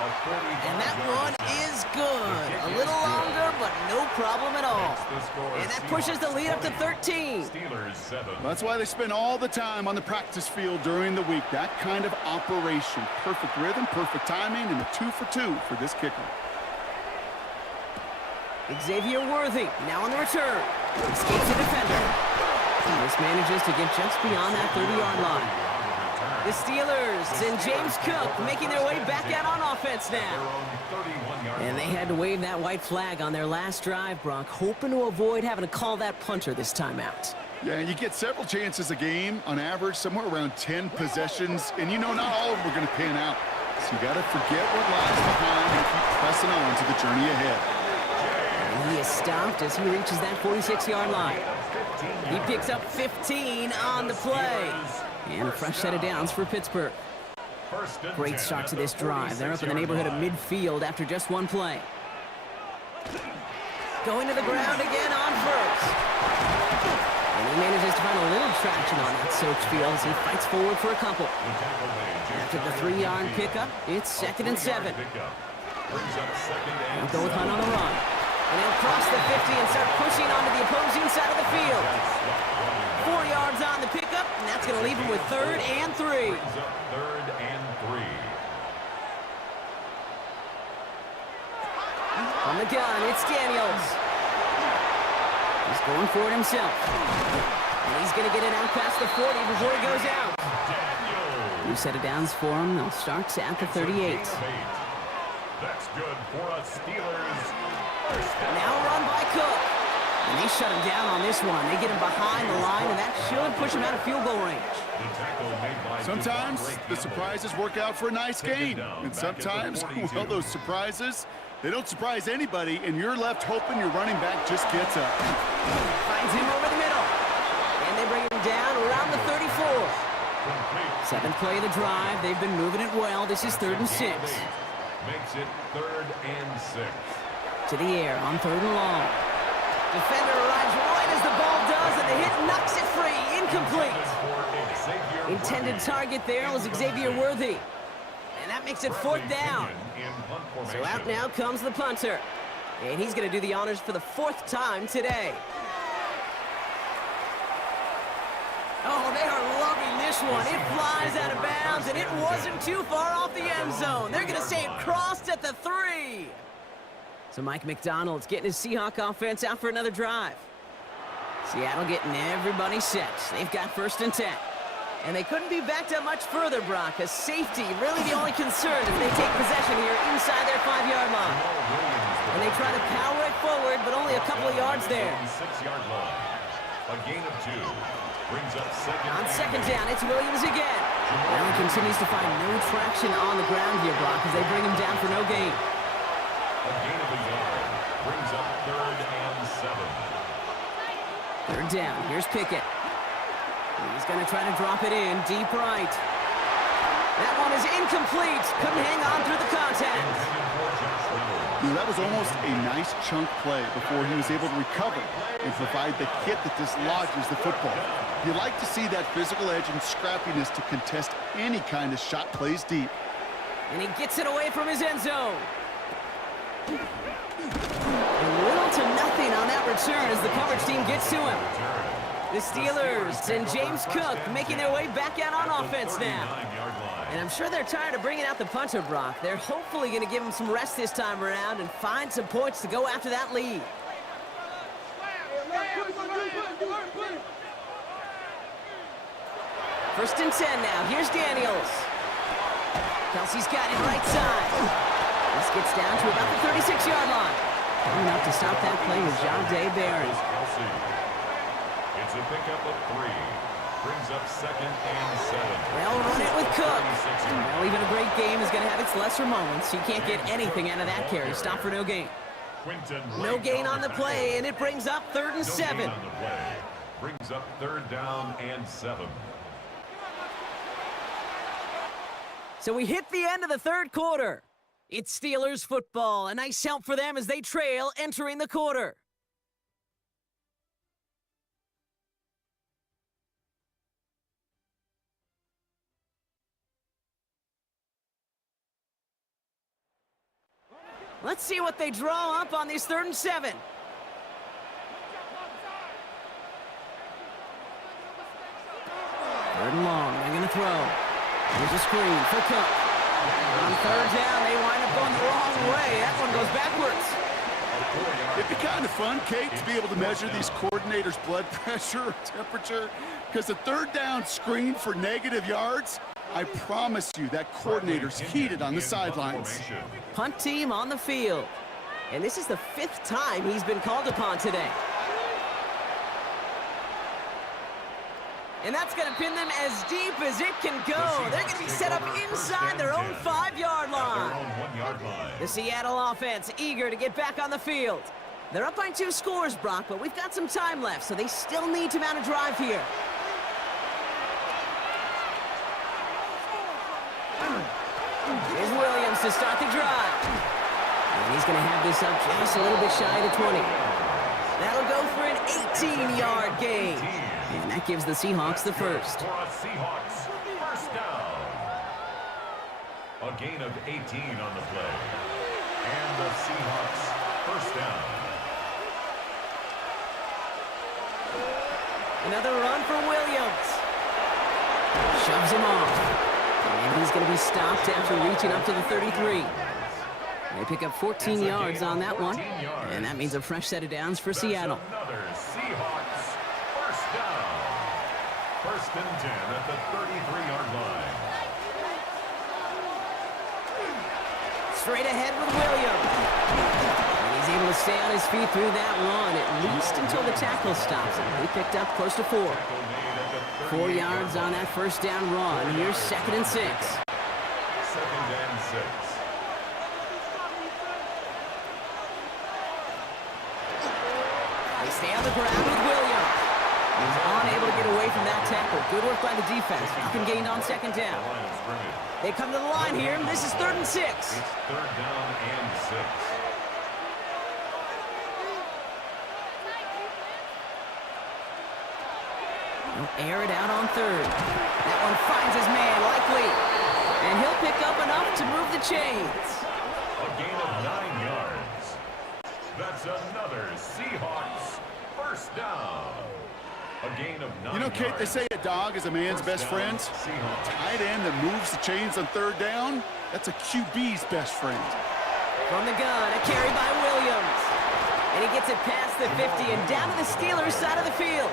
And that one is good. A little longer, but no problem at all. And that pushes the lead up to 13. Steelers 7. That's why they spend all the time on the practice field during the week. That kind of operation. Perfect rhythm, perfect timing, and a 2 for 2 for this kicker. Xavier Worthy now on the return. Escapes the defender. This manages to get just beyond that 30-yard line. The Steelers and James Cook making their way back out on offense now. And they had to wave that white flag on their last drive, Brock, hoping to avoid having to call that punter this time out. Yeah, you get several chances a game, on average, somewhere around 10 possessions, and you know not all of them are going to pan out. So you got to forget what lies behind and keep pressing on to the journey ahead. And he is stopped as he reaches that 46-yard line. He picks up 15 on the play. And a fresh set of downs for Pittsburgh. Great start to this drive. They're up in the neighborhood of midfield after just one play. Going to the ground again on first. And he manages to find a little traction on that soaked field as he fights forward for a couple. After the 3-yard pickup, it's 2nd and 7. They'll go with Hunt on the run. And he'll cross the 50 and start pushing onto the opposing side of the field. 4 yards on the pickup, and that's going to leave him with 3rd and 3. 3rd and 3. On the gun, it's Daniels. He's going for it himself. And he's going to get it out past the 40 before he goes out. New set of downs for him. They'll start at the 38. That's good for us Steelers. Now run by Cook. And they shut him down on this one. They get him behind the line, and that should push him out of field goal range. Sometimes the surprises work out for a nice game. And sometimes, well, those surprises, they don't surprise anybody, and you're left hoping your running back just gets up. Finds him over the middle. And they bring him down around the 34. 7th play of the drive. They've been moving it well. This is 3rd and 6. Makes it 3rd and 6. To the air on 3rd and long. Defender arrives right as the ball does, and the hit knocks it free. Incomplete. Intended target there was Xavier Worthy. And that makes it 4th down. So out now comes the punter. And he's going to do the honors for the 4th time today. Oh, they are loving this one. It flies out of bounds, and it wasn't too far off the end zone. They're going to say it crossed at the 3. So Mike McDonald's getting his Seahawk offense out for another drive. Seattle getting everybody set. They've got 1st and 10. And they couldn't be backed up much further, Brock, as safety really the only concern if they take possession here inside their 5-yard line. And they try to power it forward, but only a couple of yards there. 6-yard line. A gain of 2. Brings up On 2nd down, it's Williams again. Now he continues to find no traction on the ground here, Brock, as they bring him down for no gain. A gain of a yard. Brings up 3rd and 7. 3rd down, here's Pickett. He's going to try to drop it in, deep right. That one is incomplete. Couldn't hang on through the contact. That was almost a nice chunk play before he was able to recover and provide the hit that dislodges the football. You like to see that physical edge and scrappiness to contest any kind of shot plays deep. And he gets it away from his end zone. A little to nothing on that return as the coverage team gets to him. The Steelers and James Cook making their way back out on offense now. And I'm sure they're tired of bringing out the punter, Brock. They're hopefully going to give him some rest this time around and find some points to go after that lead. First and 10 now. Here's Daniels. Kelsey's got it right side. This gets down to about the 36-yard line. Coming up to stop that play is Jahdae Barron. It's a pickup of 3. Brings up 2nd and 7. They'll run it with Cook. Well, even a great game is going to have its lesser moments. He can't get anything out of that carry. Stop for no gain. No gain on the play, and it brings up 3rd and 7. Brings up 3rd down and 7. So we hit the end of the 3rd quarter. It's Steelers football. A nice help for them as they trail entering the quarter. Let's see what they draw up on these 3rd and 7. 3rd and long, they're going to throw. Here's a screen for Cook. On 3rd down, they wind up going the wrong way. That one goes backwards. It'd be kind of fun, Kate, to be able to measure these coordinators' blood pressure or temperature, because the 3rd down screen for negative yards, I promise you that coordinator's heated on the sidelines. Punt team on the field. And this is the 5th time he's been called upon today. And that's going to pin them as deep as it can go. They're going to be set up inside their own 5-yard line. The Seattle offense eager to get back on the field. They're up by 2 scores, Brock, but we've got some time left, so they still need to mount a drive here. Here's Williams to start the drive. And he's going to have this up just a little bit shy of 20. That'll go for an 18-yard gain. And that gives the Seahawks the first. Seahawks, 1st down. A gain of 18 on the play. And the Seahawks, 1st down. Another run for Williams. Shoves him off. And he's going to be stopped after reaching up to the 33. They pick up 14 yards on that one. And that means a fresh set of downs for Seattle. Another Seahawks, 1st down. 1st and 10 at the 33-yard line. Straight ahead with Williams. And he's able to stay on his feet through that run, at least until the tackle stops him. He picked up close to 4. 4 yards on that 1st down run. Here's 2nd and 6. 2nd and 6. They stay on the ground with Williams. He's unable to get away from that tackle. Good work by the defense. Nothing gained on 2nd down. They come to the line here. This is 3rd and 6. It's 3rd down and 6. He'll air it out on 3rd. That one finds his man, likely. And he'll pick up enough to move the chains. A gain of 9 yards. That's another Seahawks 1st down. A gain of 9 You know, Kate, they say a dog is a man's best friend. Tight end that moves the chains on 3rd down, that's a QB's best friend. From the gun, a carry by Williams. And he gets it past the 50 and down to the Steelers' side of the field.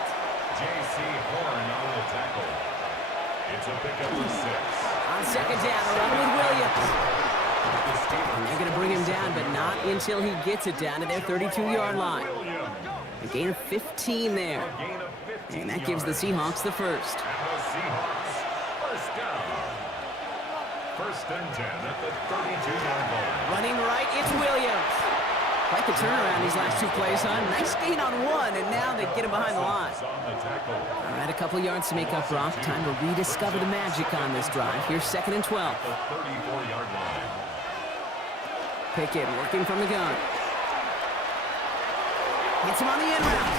J.C. Horn on the tackle. It's a pickup of 6. On second down, a run with Williams. And they're going to bring him down, but not until he gets it down to their 32-yard line. A gain of 15 there. And that gives the Seahawks the first. And the Seahawks, first down. First and 10 at the 32-yard line. Running right, it's Williams. Quite the turnaround these last 2 plays, huh? Nice gain on 1, and now they get him behind the line. All right, a couple yards to make up, Brock. Time to rediscover the magic on this drive. Here's second and 12. The 34-yard line. Pickett working from the gun. Hits him on the end route.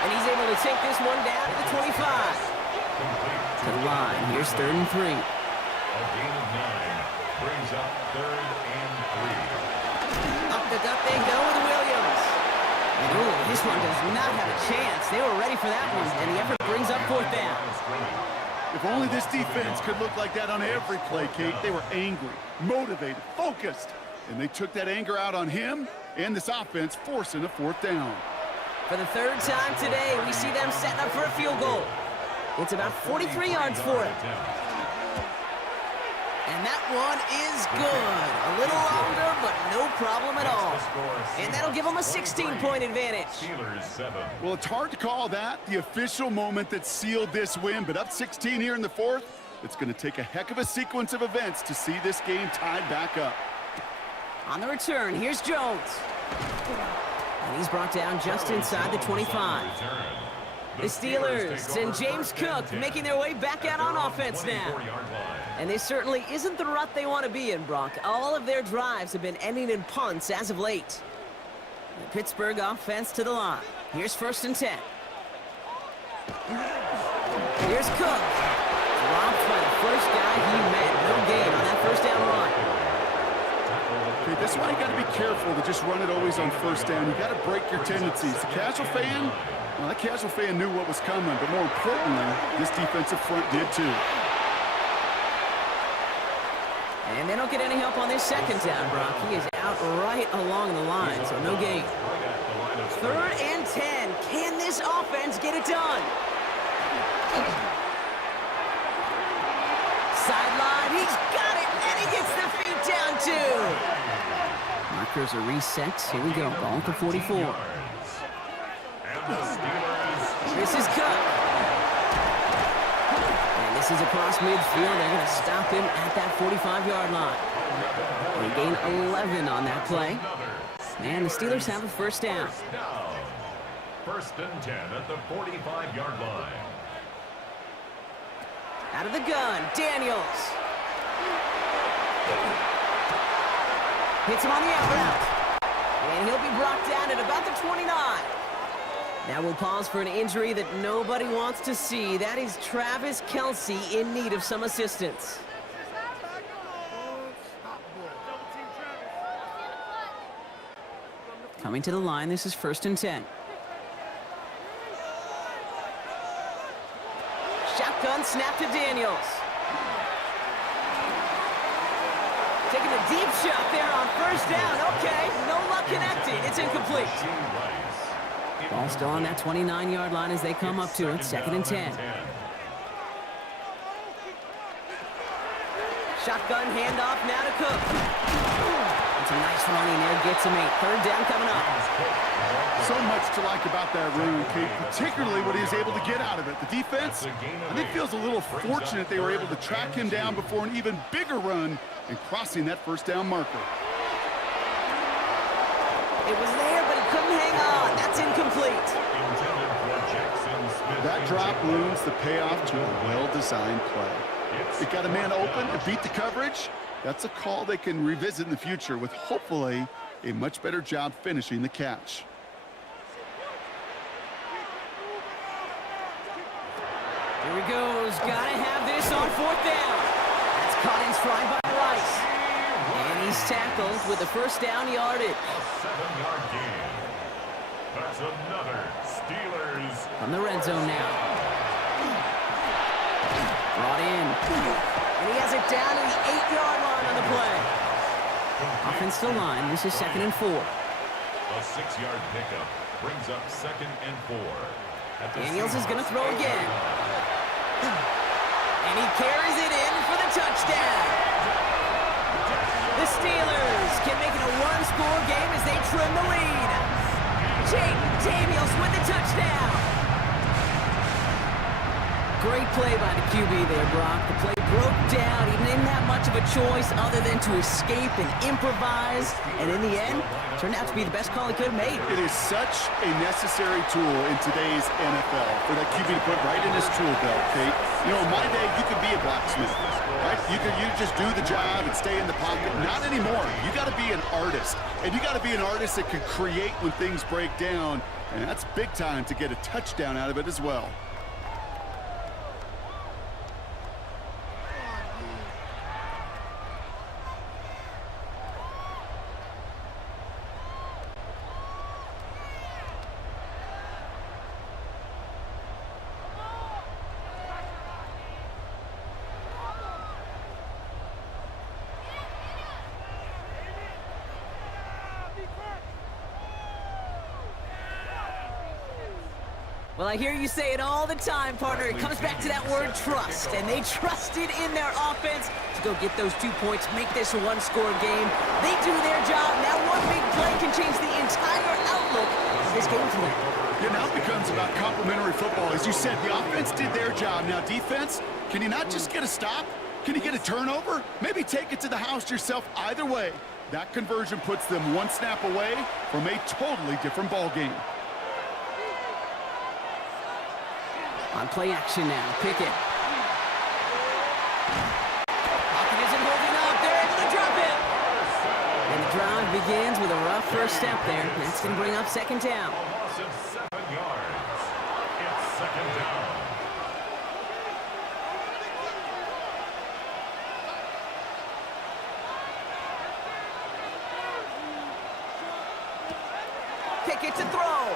And he's able to take this one down to the 25. To the line. Here's third and 3. A gain of 9 brings up third and 3. Up the gut they go with Williams. And ooh, this one does not have a chance. They were ready for that one. And the effort brings up fourth down. If only this defense could look like that on every play, Kate. They were angry, motivated, focused. And they took that anger out on him and this offense, forcing a fourth down. For the third time today, we see them setting up for a field goal. It's about 43 yards for it. And that one is good. A little longer, but no problem at all. And that'll give them a 16-point advantage. Well, it's hard to call that the official moment that sealed this win, but up 16 here in the fourth, it's going to take a heck of a sequence of events to see this game tied back up. On the return, here's Jones. And he's brought down just inside the 25. The Steelers and James Cook making their way back out on offense now. And this certainly isn't the rut they want to be in, Brock. All of their drives have been ending in punts as of late. The Pittsburgh offense to the line. Here's first and 10. Here's Cook. Dropped by the first guy he met. No gain on that first down run. Okay, this is why you got to be careful to just run it always on first down. You got to break your tendencies. The casual fan, well, that casual fan knew what was coming, but more importantly, this defensive front did too. And they don't get any help on this second down, Brock. He is out right along the line, so no gain. Third and 10. Can this offense get it done? Sideline, he's got it, and he gets the feet down too. Markers are reset. Here we go, ball at the 44. This is Cook. And this is across midfield. They're going to stop him at that 45-yard line. They gain 11 on that play. And the Steelers have a first down. First and 10 at the 45-yard line. Out of the gun, Daniels. Hits him on the out route. And he'll be brought down at about the 29. Now we'll pause for an injury that nobody wants to see. That is Travis Kelce in need of some assistance. Coming to the line, this is first and 10. Shotgun snap to Daniels. Taking a deep shot there on first down. Okay, no luck connecting. It's incomplete. Ball still on that 29-yard line as they come up to it. Second and 10. Shotgun handoff now to Cook. It's a nice running there. Gets him 8. Third down coming up. So much to like about that run, Kate, particularly what he was able to get out of it. The defense, I think, feels a little fortunate they were able to track him down before an even bigger run and crossing that first down marker. It was there, but he couldn't hang on. That's incomplete. That drop ruins the payoff to a well-designed play. It got a man open, it beat the coverage. That's a call they can revisit in the future with hopefully a much better job finishing the catch. Here he goes. Gotta have this on fourth down. That's caught in stride by Rice. And he's tackled with the first down yardage. 7-yard gain. That's another Steelers. From the red zone now. Brought in. And he has it down to the 8-yard line on the play. Offense to line. This is second and 4. A 6-yard pickup brings up 2nd and 4. Daniels is going to throw again. And he carries it in for the touchdown. The Steelers can make it a one-score game as they trim the lead. Jaden Daniels with the touchdown. Great play by the QB there, Brock. The play broke down. He didn't have much of a choice other than to escape and improvise. And in the end, turned out to be the best call he could have made. It is such a necessary tool in today's NFL for that QB to put right in his tool belt, Kate. You know, in my day, you could be a blacksmith, right? You just do the job and stay in the pocket. Not anymore. You got to be an artist. And you got to be an artist that can create when things break down. And that's big time to get a touchdown out of it as well. Well, I hear you say it all the time, partner. It comes back to that word trust, and they trusted in their offense to go get those 2 points, make this a one-score game. They do their job. Now one big play can change the entire outlook of this game for them. Yeah, now it becomes about complementary football. As you said, the offense did their job. Now defense, can you not just get a stop? Can you get a turnover? Maybe take it to the house yourself. Either way, that conversion puts them one snap away from a totally different ball game. On play action now, Pickett. Pocket isn't holding up. They're able to drop it. And the drive begins with a rough first step there. That's going to bring up 2nd down. A loss of 7 yards. It's 2nd down. Pickett to throw.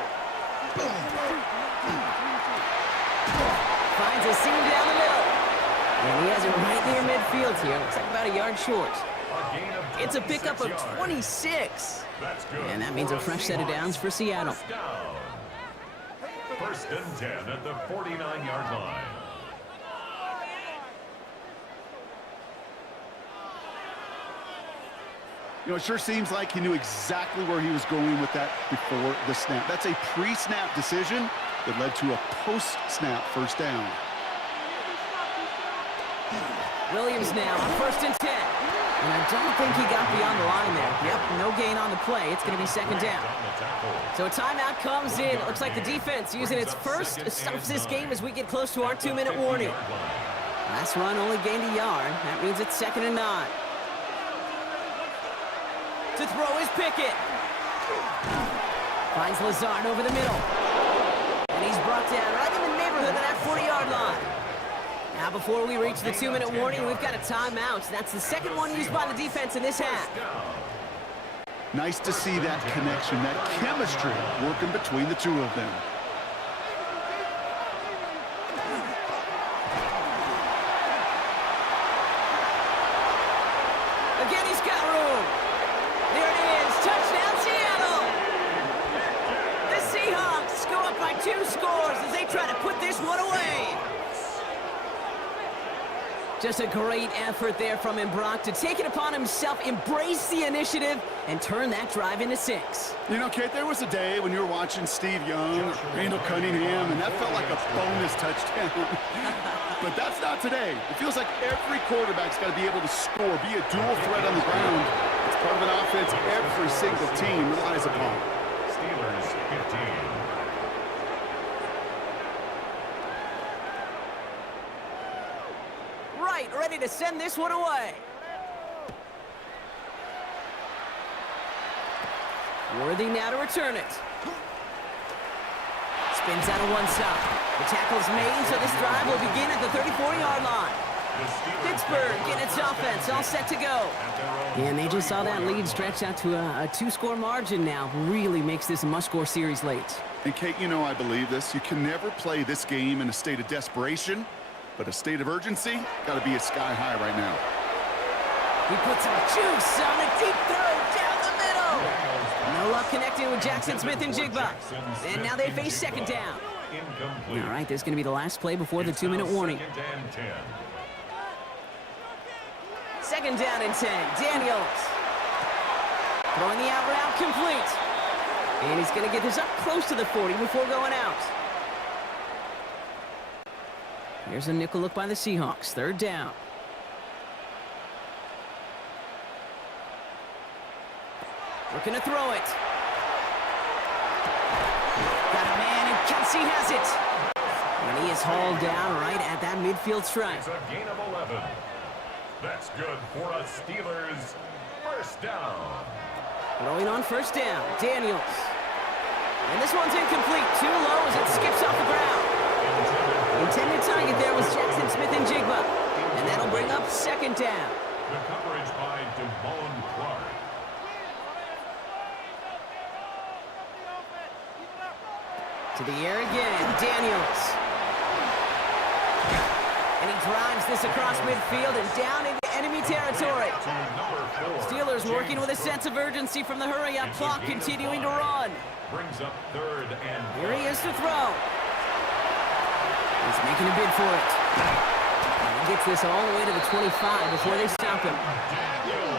Finds a seam down the middle. And he has it right near midfield here. Looks like about a yard short. It's a pickup of 26. And that means a fresh set of downs for Seattle. 1st and 10 at the 49-yard line. You know, it sure seems like he knew exactly where he was going with that before the snap. That's a pre-snap decision that led to a post-snap first down. Williams now on 1st and 10. And I don't think he got beyond the line there. Yep, no gain on the play. It's going to be 2nd down. So a timeout comes in. It looks like the defense using its first stops this game as we get close to our 2-minute warning. Last run only gained a yard. That means it's 2nd and 9. To throw is Pickett. Finds Lazard over the middle. And he's brought down right in the neighborhood of that 40-yard line. Now before we reach the 2-minute warning, we've got a timeout. That's the 2nd one used by the defense in this half. Nice to see that connection, that chemistry working between the two of them. Again, he's got room. There it is. Touchdown, Seattle. The Seahawks go up by 2 scores as they try to put this one away. Just a great effort there from him, Brock, to take it upon himself, embrace the initiative, and turn that drive into 6. You know, Kate, there was a day when you were watching Steve Young or Randall Cunningham, and that felt like a bonus touchdown. But that's not today. It feels like every quarterback's got to be able to score, be a dual threat on the ground. It's part of an offense every single team relies upon. Steelers 15. Ready to send this one away. Worthy now to return it. Spins out of one side. The tackle's made, so this drive will begin at the 34-yard line. Pittsburgh getting its offense all set to go. And they just saw that lead stretch out to a 2-score margin now. Really makes this a must-score series late. And Kate, you know I believe this. You can never play this game in a state of desperation. But a state of urgency, got to be at sky high right now. He puts some juice on a deep throw down the middle. No luck Not connected with Jackson Smith and Jigba. And now they face second down. All right, this is going to be the last play before the 2-minute warning. Second down and 10. Daniels. Throwing the out route complete. And he's going to get this up close to the 40 before going out. Here's a nickel look by the Seahawks. Third down. Looking to throw it. Got a man, and Kelsey has it. And he is hauled down right at that midfield stripe. It's a gain of 11. That's good for a Steelers first down. Throwing on first down, Daniels. And this one's incomplete. Too low as it skips off the ground. Intended target there was Jackson Smith and Jigba. And that'll bring up second down. The coverage by Devon Clark. To the air again, Daniels. And he drives this across midfield and down into enemy territory. Steelers working with a sense of urgency from the hurry-up clock, continuing to run. Brings up third and here he is to throw. He's making a bid for it. And he gets this all the way to the 25 before they stop him.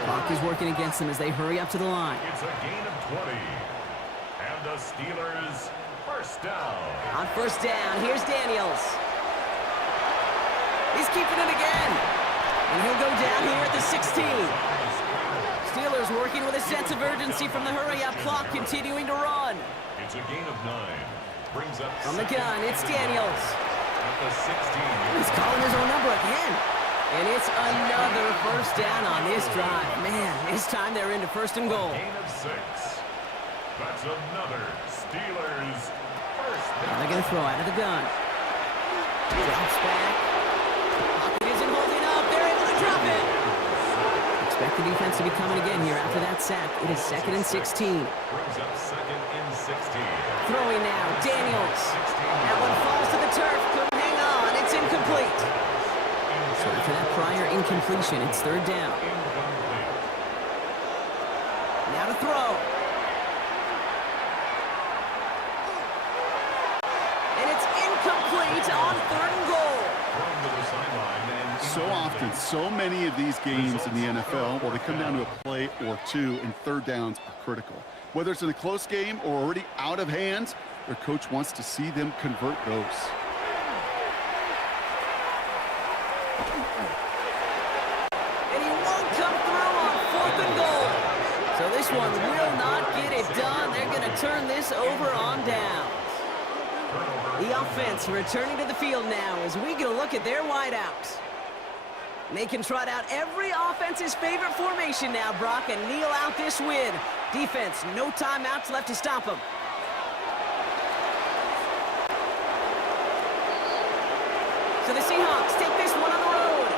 Clock is working against them as they hurry up to the line. It's a gain of 20. And the Steelers first down. On first down, here's Daniels. He's keeping it again. And he'll go down here at the 16. Steelers working with a sense of urgency from the hurry-up clock, continuing to run. It's a gain of 9. Brings up from the gun, it's Daniels. At the 16. He's calling his own number again. And it's another first down on this drive. Man, this time they're into first and goal. Gain of 6. That's another Steelers first down. Now they're going to throw out of the gun. Drops back. Pocket isn't holding up. They're able to drop it. Expect the defense to be coming again here after that sack. It is second and 16. Brings up second and 16. Throwing now, Daniels. That one falls to the turf. Couldn't hang on. It's incomplete. So after that prior incompletion, it's third down. Now to throw. And it's incomplete on third and goal. So often, so many of these games in the NFL, well, they come down to a play or two, and third downs are critical. Whether it's in a close game or already out of hand, their coach wants to see them convert those. And he won't come through on fourth and goal. So this one will not get it done. They're going to turn this over on down. The offense returning to the field now as we get a look at their wideouts. They can trot out every offense's favorite formation now, Brock, and kneel out this win. Defense, no timeouts left to stop them. So the Seahawks take this one on the road.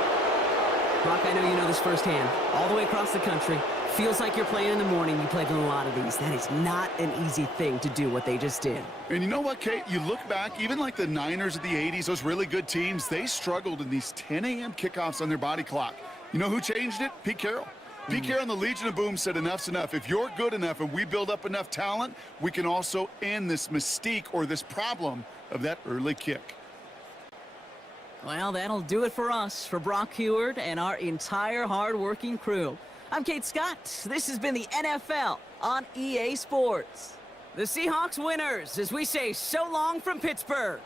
Brock, I know you know this firsthand. All the way across the country. Feels like you're playing in the morning. You played in a lot of these. That is not an easy thing to do what they just did. And you know what, Kate? You look back, even like the Niners of the 80s, those really good teams, they struggled in these 10 a.m. kickoffs on their body clock. You know who changed it? Pete Carroll. Pete Carroll and the Legion of Boom said enough's enough. If you're good enough and we build up enough talent, we can also end this mystique or this problem of that early kick. Well, that'll do it for us, for Brock Heward and our entire hard-working crew. I'm Kate Scott. This has been the NFL on EA Sports. The Seahawks winners as we say so long from Pittsburgh.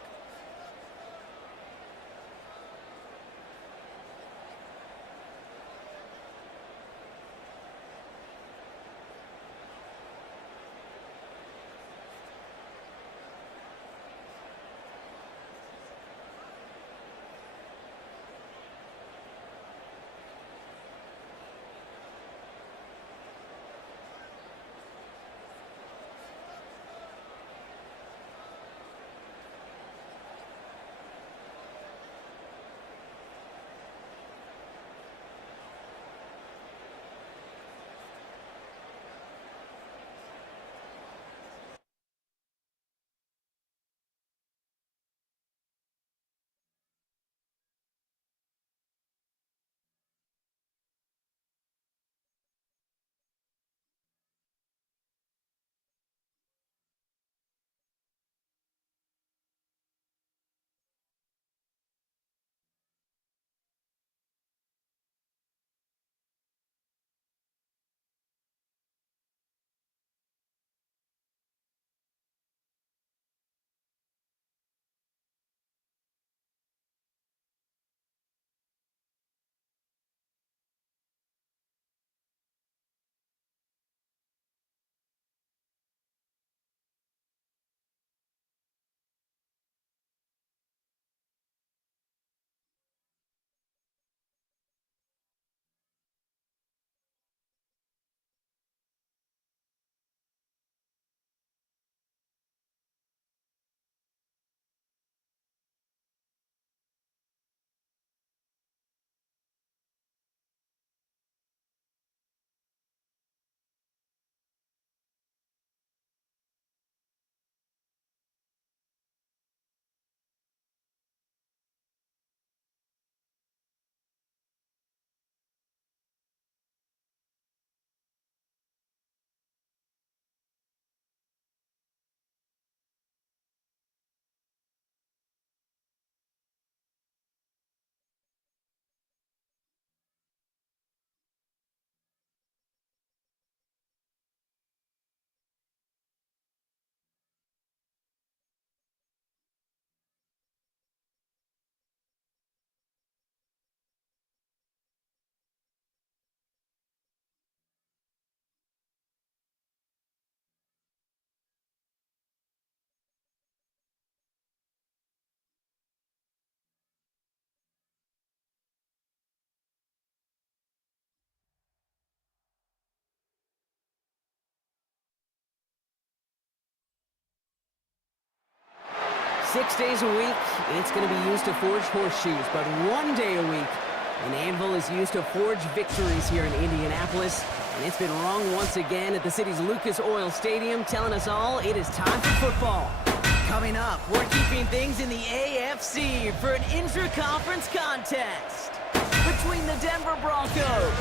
6 days a week, it's going to be used to forge horseshoes, but 1 day a week, an anvil is used to forge victories here in Indianapolis. And it's been wrong once again at the city's Lucas Oil Stadium, telling us all it is time for football. Coming up, we're keeping things in the AFC for an intra-conference contest between the Denver Broncos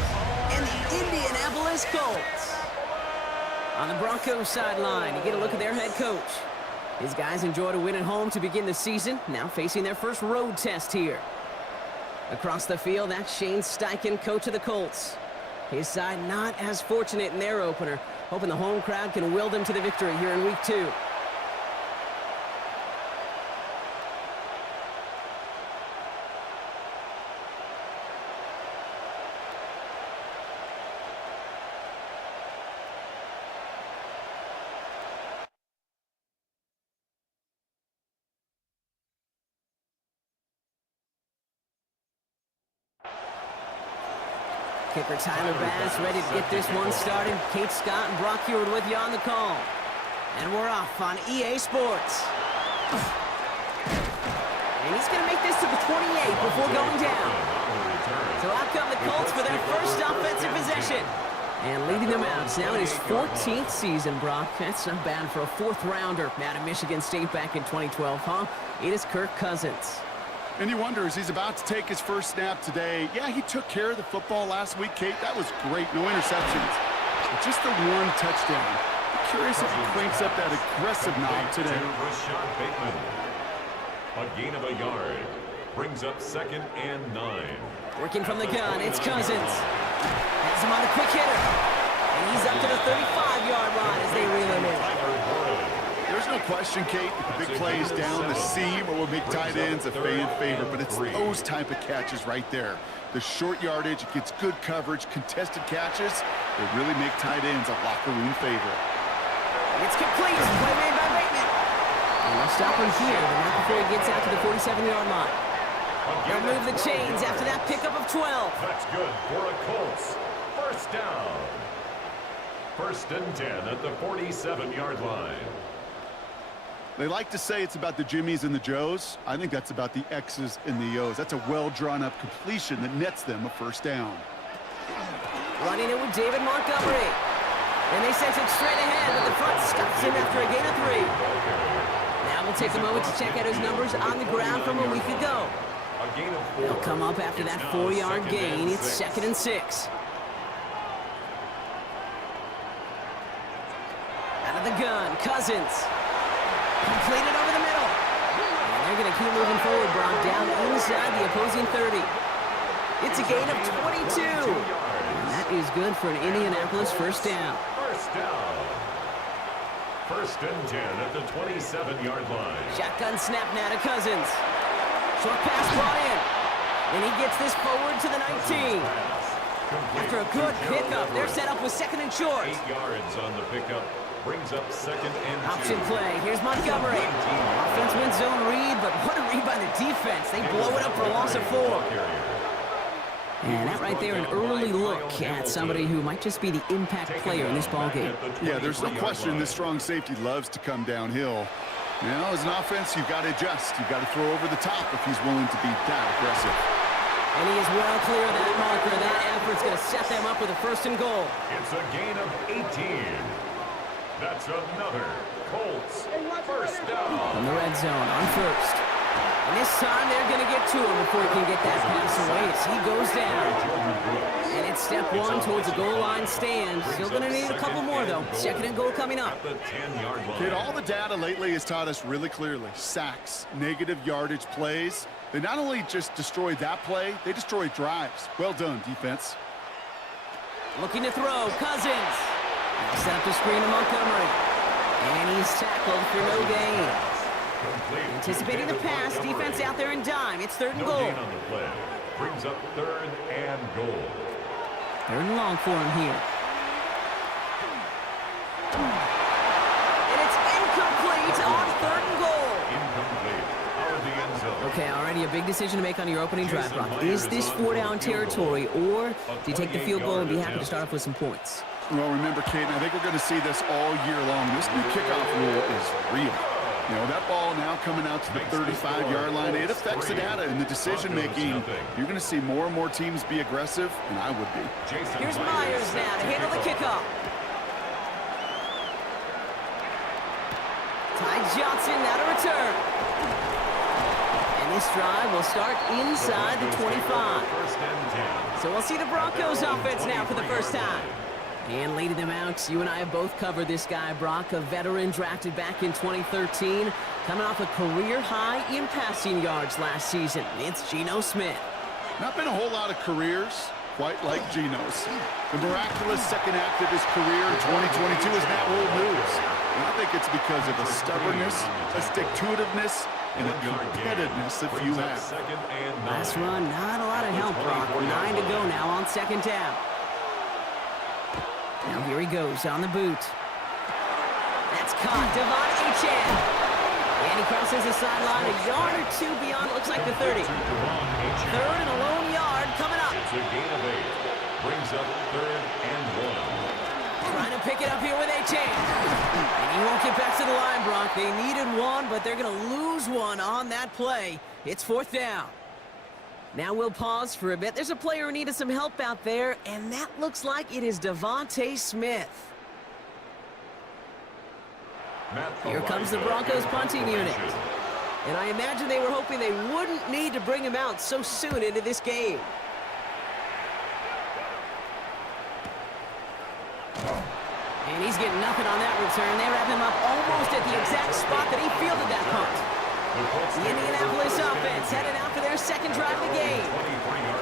and the Indianapolis Colts. On the Broncos sideline, you get a look at their head coach. His guys enjoyed a win at home to begin the season, now facing their first road test here. Across the field, that's Shane Steichen, coach of the Colts. His side not as fortunate in their opener, hoping the home crowd can will them to the victory here in Week 2. Kicker Tyler Bass ready to get this one started. Kate Scott and Brock Heward with you on the call. And we're off on EA Sports. And he's going to make this to the 28 before going down. So out come the Colts for their first offensive possession. And leading them out. It's now in his 14th season, Brock. That's not bad for a fourth-rounder out of Michigan State back in 2012, huh? It is Kirk Cousins. And you wonder, as he's about to take his first snap today, yeah, he took care of the football last week, Kate. That was great. No interceptions. But just the one touchdown. I'm curious if he cranks up that aggressive knob today. A gain of a yard. Brings up 2nd and 9. Working from the gun, it's Cousins. Has him on a quick hitter. And he's up to the 35-yard line as they reel him in. There's no question, Kate, the big plays down the seam or will make tight ends a fan favorite, but it's those type of catches right there. The short yardage, it gets good coverage, contested catches, they really make tight ends a locker room favorite. It's complete. Play made by Bateman. And they'll stop him here, but not before he gets out to the 47-yard line. They'll move the chains after that pickup of 12. That's good for a Colts. First down. 1st and 10 at the 47-yard line. They like to say it's about the Jimmies and the Joes. I think that's about the X's and the O's. That's a well-drawn-up completion that nets them a first down. Running it with David Montgomery. And they sent it straight ahead, but the front stops him after a gain of 3. Now we'll take a moment to check out his numbers on the ground from a week ago. They'll come up after that 4-yard gain. It's 2nd and 6. Out of the gun, Cousins. Completed over the middle. And they're going to keep moving forward, Brock, down inside the opposing 30. It's a gain of 22. And that is good for an Indianapolis first down. First down. 1st and 10 at the 27-yard line. Shotgun snap now to Cousins. Short pass brought in. And he gets this forward to the 19. After a good pickup, they're set up with 2nd and short. 8 yards on the pickup. Brings up 2nd and 2. Option play. Here's Montgomery. Offense wins zone read, but what a read by the defense. They blow it up for a loss of 4. And that right there, an early look at somebody who might just be the impact player in this ballgame. Yeah, there's no question this strong safety loves to come downhill. Now, as an offense, you've got to adjust. You've got to throw over the top if he's willing to be that aggressive. And he is well clear of that marker. That effort's going to set them up with a 1st and goal. It's a gain of 18. That's another Colts first down. From the red zone on 1st. And this time they're going to get to him before he can get that pass away as he goes down. And it's step 1 towards the goal line stand. Still going to need a couple more, though. 2nd and goal coming up. Kid, all the data lately has taught us really clearly. Sacks, negative yardage plays. They not only just destroy that play, they destroy drives. Well done, defense. Looking to throw. Cousins. Now set up the screen to Montgomery. And he's tackled for no gain. Anticipating the pass, defense out there in dime. It's 3rd and goal. Gain on the play. Brings up 3rd and goal. 3rd and long for him here. And it's incomplete on 3rd and goal. Incomplete. Out of the end zone. Okay, already a big decision to make on your opening drive, Brock. Is this 4-down territory, or do you take the field goal and be happy to start off with some points? Well, remember, Kate, I think we're going to see this all year long. This new kickoff rule is real. You know, that ball now coming out to the 35-yard line, it affects the data and the decision-making. You're going to see more and more teams be aggressive, and I would be. Here's Myers now to handle the kickoff. Ty Johnson now to return. And this drive will start inside the 25. So we'll see the Broncos offense now for the first time. And leading them out, you and I have both covered this guy, Brock, a veteran drafted back in 2013, coming off a career high in passing yards last season. It's Geno Smith. Not been a whole lot of careers quite like Geno's. The miraculous second act of his career in 2022 is now old news. And I think it's because of a stubbornness, a stick-to-itiveness, and a competitiveness that few have. Last run, not a lot of help, Brock. 9 to go now on second down. Now here he goes on the boot. That's caught. Devon Achane. And he crosses the sideline a yard or two beyond, looks like the 30. Third and a lone yard coming up. It's a gain of 8. Brings up 3rd and 1. Trying to pick it up here with Achane. And he won't get back to the line, Brock. They needed one, but they're going to lose one on that play. It's 4th down. Now we'll pause for a bit. There's a player who needed some help out there, and that looks like it is Devontae Smith. Here comes the Broncos punting unit. And I imagine they were hoping they wouldn't need to bring him out so soon into this game. And he's getting nothing on that return. They wrap him up almost at the exact spot that he fielded that punt. The Indianapolis offense headed out for their second drive of the game.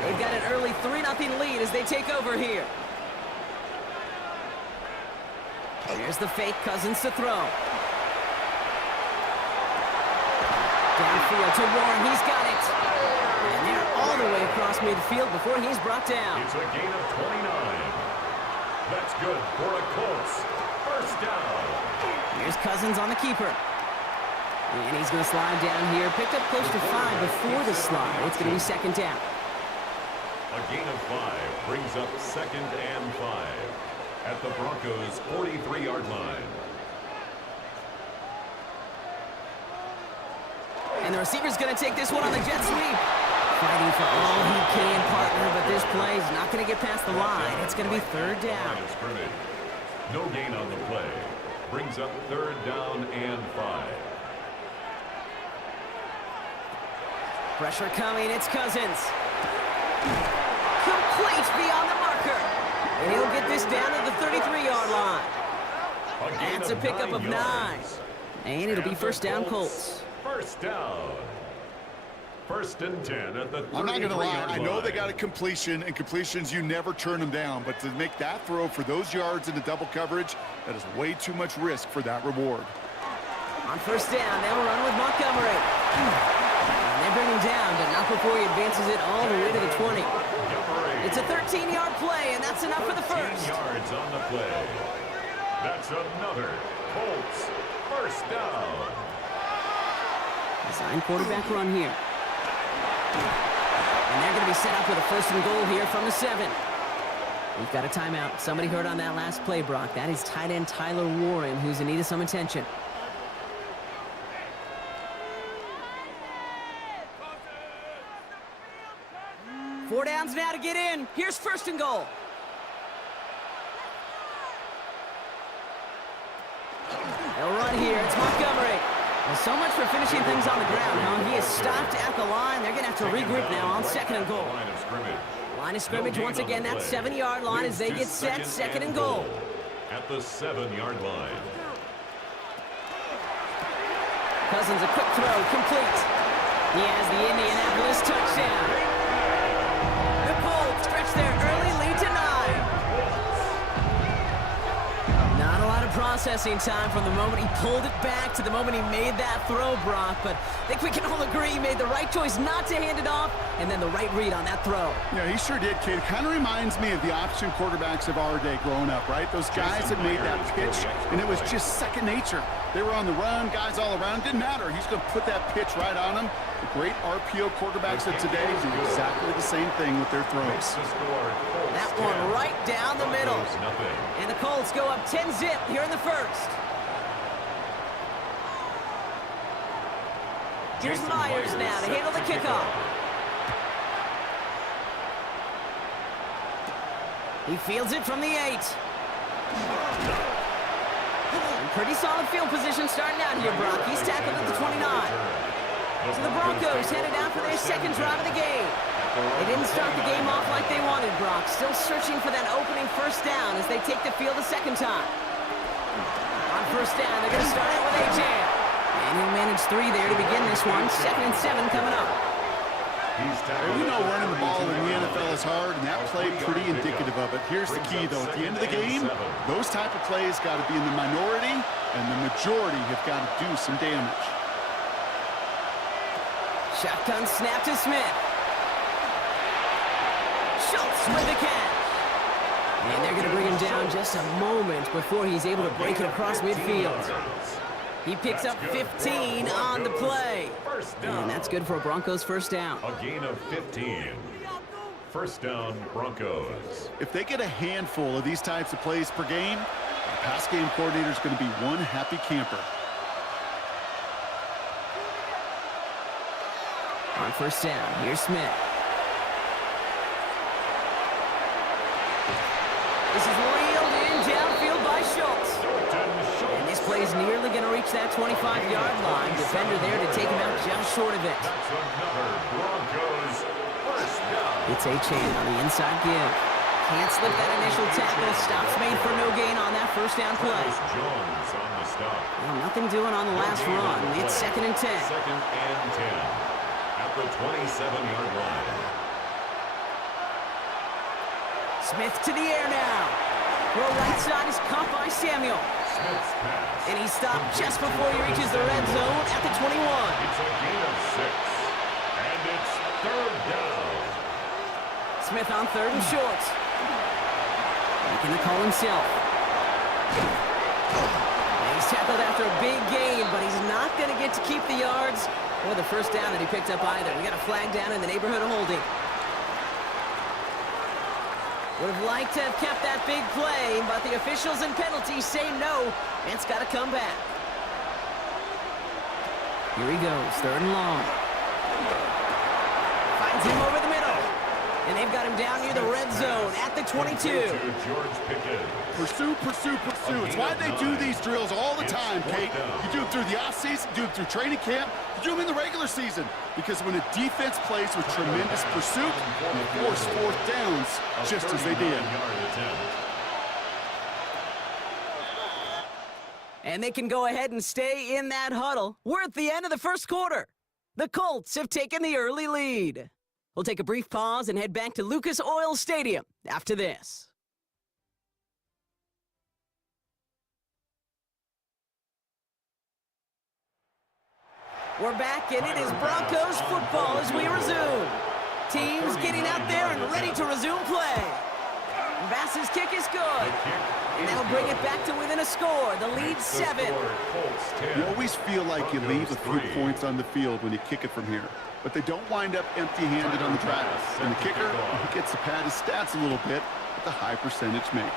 They've got an early 3-0 lead as they take over here. Here's the fake, Cousins to throw. Downfield to Warren, he's got it. And they're all the way across midfield before he's brought down. It's a gain of 29. That's good for a Colts. First down. Here's Cousins on the keeper. And he's going to slide down here. Picked up close to 5 before the slide. It's going to be second down. A gain of 5 brings up 2nd and 5 at the Broncos' 43-yard line. And the receiver's going to take this one on the jet sweep. Fighting for all he can, partner, but this play is not going to get past the line. It's going to be 3rd down. No gain on the play. Brings up 3rd down and 5. Pressure coming, it's Cousins. Complete beyond the marker. And he'll get this down to the 33-yard line. That's a pickup of 9. And it'll be first down, Colts. First down. 1st and 10 at the 33-yard line. I'm not going to lie. I know they got a completion, and completions, you never turn them down. But to make that throw for those yards into double coverage, that is way too much risk for that reward. On first down, they'll run with Montgomery. And they bring him down, but not before he advances it all the way to the 20. It's a 13-yard play, and that's enough for the first. 13 yards on the play. That's another Colts first down. Design quarterback run here. And they're going to be set up with a 1st and goal here from the 7. We've got a timeout. Somebody heard on that last play, Brock. That is tight end Tyler Warren, who's in need of some attention. Four downs now to get in. Here's 1st and goal. They'll run here. It's Montgomery. Well, so much for finishing things on the ground, huh? He is stopped at the line. They're going to have to regroup now on 2nd and goal. Line of scrimmage once again. That 7-yard line as they get set. 2nd and goal. At the 7-yard line. Cousins, a quick throw, complete. He has the Indianapolis touchdown. The Colts stretch their early lead to 9. Not a lot of processing time from the moment he pulled it back to the moment he made that throw, Brock. But I think we can all agree he made the right choice not to hand it off, and then the right read on that throw. Yeah, he sure did, kid. Kind of reminds me of the option quarterbacks of our day growing up, right? Those guys that made that pitch, and it was just second nature. They were on the run, guys all around. Didn't matter. He's going to put that pitch right on them. The great RPO quarterbacks of today do exactly the same thing with their throws. That one right down the middle. And the Colts go up 10-zip here in the first. Here's Myers now to handle the kickoff. He fields it from the 8. Pretty solid field position starting out here, Brock. He's tackled at the 29. So the Broncos headed out for their second drive of the game. They didn't start the game off like they wanted, Brock. Still searching for that opening first down as they take the field a second time. On first down, they're going to start out with A.J. And he'll manage 3 there to begin this one. 2nd and 7 coming up. Well, we know running the ball in the NFL is hard, and that play pretty indicative of it. Here's the key, though. At the end of the game, those type of plays got to be in the minority, and the majority have got to do some damage. Shotgun snap to Smith. Schultz with the catch. And they're going to bring him down just a moment before he's able to break it across midfield. He picks up 15 on the play. And that's good for a Broncos first down. A gain of 15. First down, Broncos. If they get a handful of these types of plays per game, the pass game coordinator is going to be one happy camper. On first down, here's Smith. This is reeled in downfield by Schultz. And this play is nearly going to reach that 25-yard line. Defender there to take him out just short of it. That's another Broncos first down. It's A-Chain on the inside give. Can't slip that initial tackle. Stops made for no gain on that first down play. Jones on the stop. Well, nothing doing on the last run. It's 2nd and 10. 2nd and 10. At the 27-yard line. Smith to the air now. Throw right side is caught by Samuel. Smith's pass. And he stopped just before he reaches the red zone at the 21. It's a gain of 6. And it's 3rd down. Smith on 3rd and short. Making the call himself. And he's tackled after a big gain, but he's not going to get to keep the yards or the first down that he picked up either. We got a flag down in the neighborhood of holding. Would have liked to have kept that big play, but the officials and penalties say no. It's got to come back. Here he goes, 3rd and long. Finds him over the middle. And they've got him down near the red zone at the 22. George Pickens. Pursue, pursue, pursue. It's why they do these drills all the time, Kate. You do them through the offseason, you do them through training camp, you do them in the regular season. Because when a defense plays with tremendous pursuit, they force 4th downs just as they did. And they can go ahead and stay in that huddle. We're at the end of the first quarter. The Colts have taken the early lead. We'll take a brief pause and head back to Lucas Oil Stadium after this. We're back, and it is Broncos football as we resume. Teams getting out there and ready to resume play. Bass's kick is good. And that'll bring it back to within a score. The lead 7. You always feel like you leave a few points on the field when you kick it from here. But they don't wind up empty-handed on the drive. And the kicker, he gets to pad his stats a little bit with the high percentage make.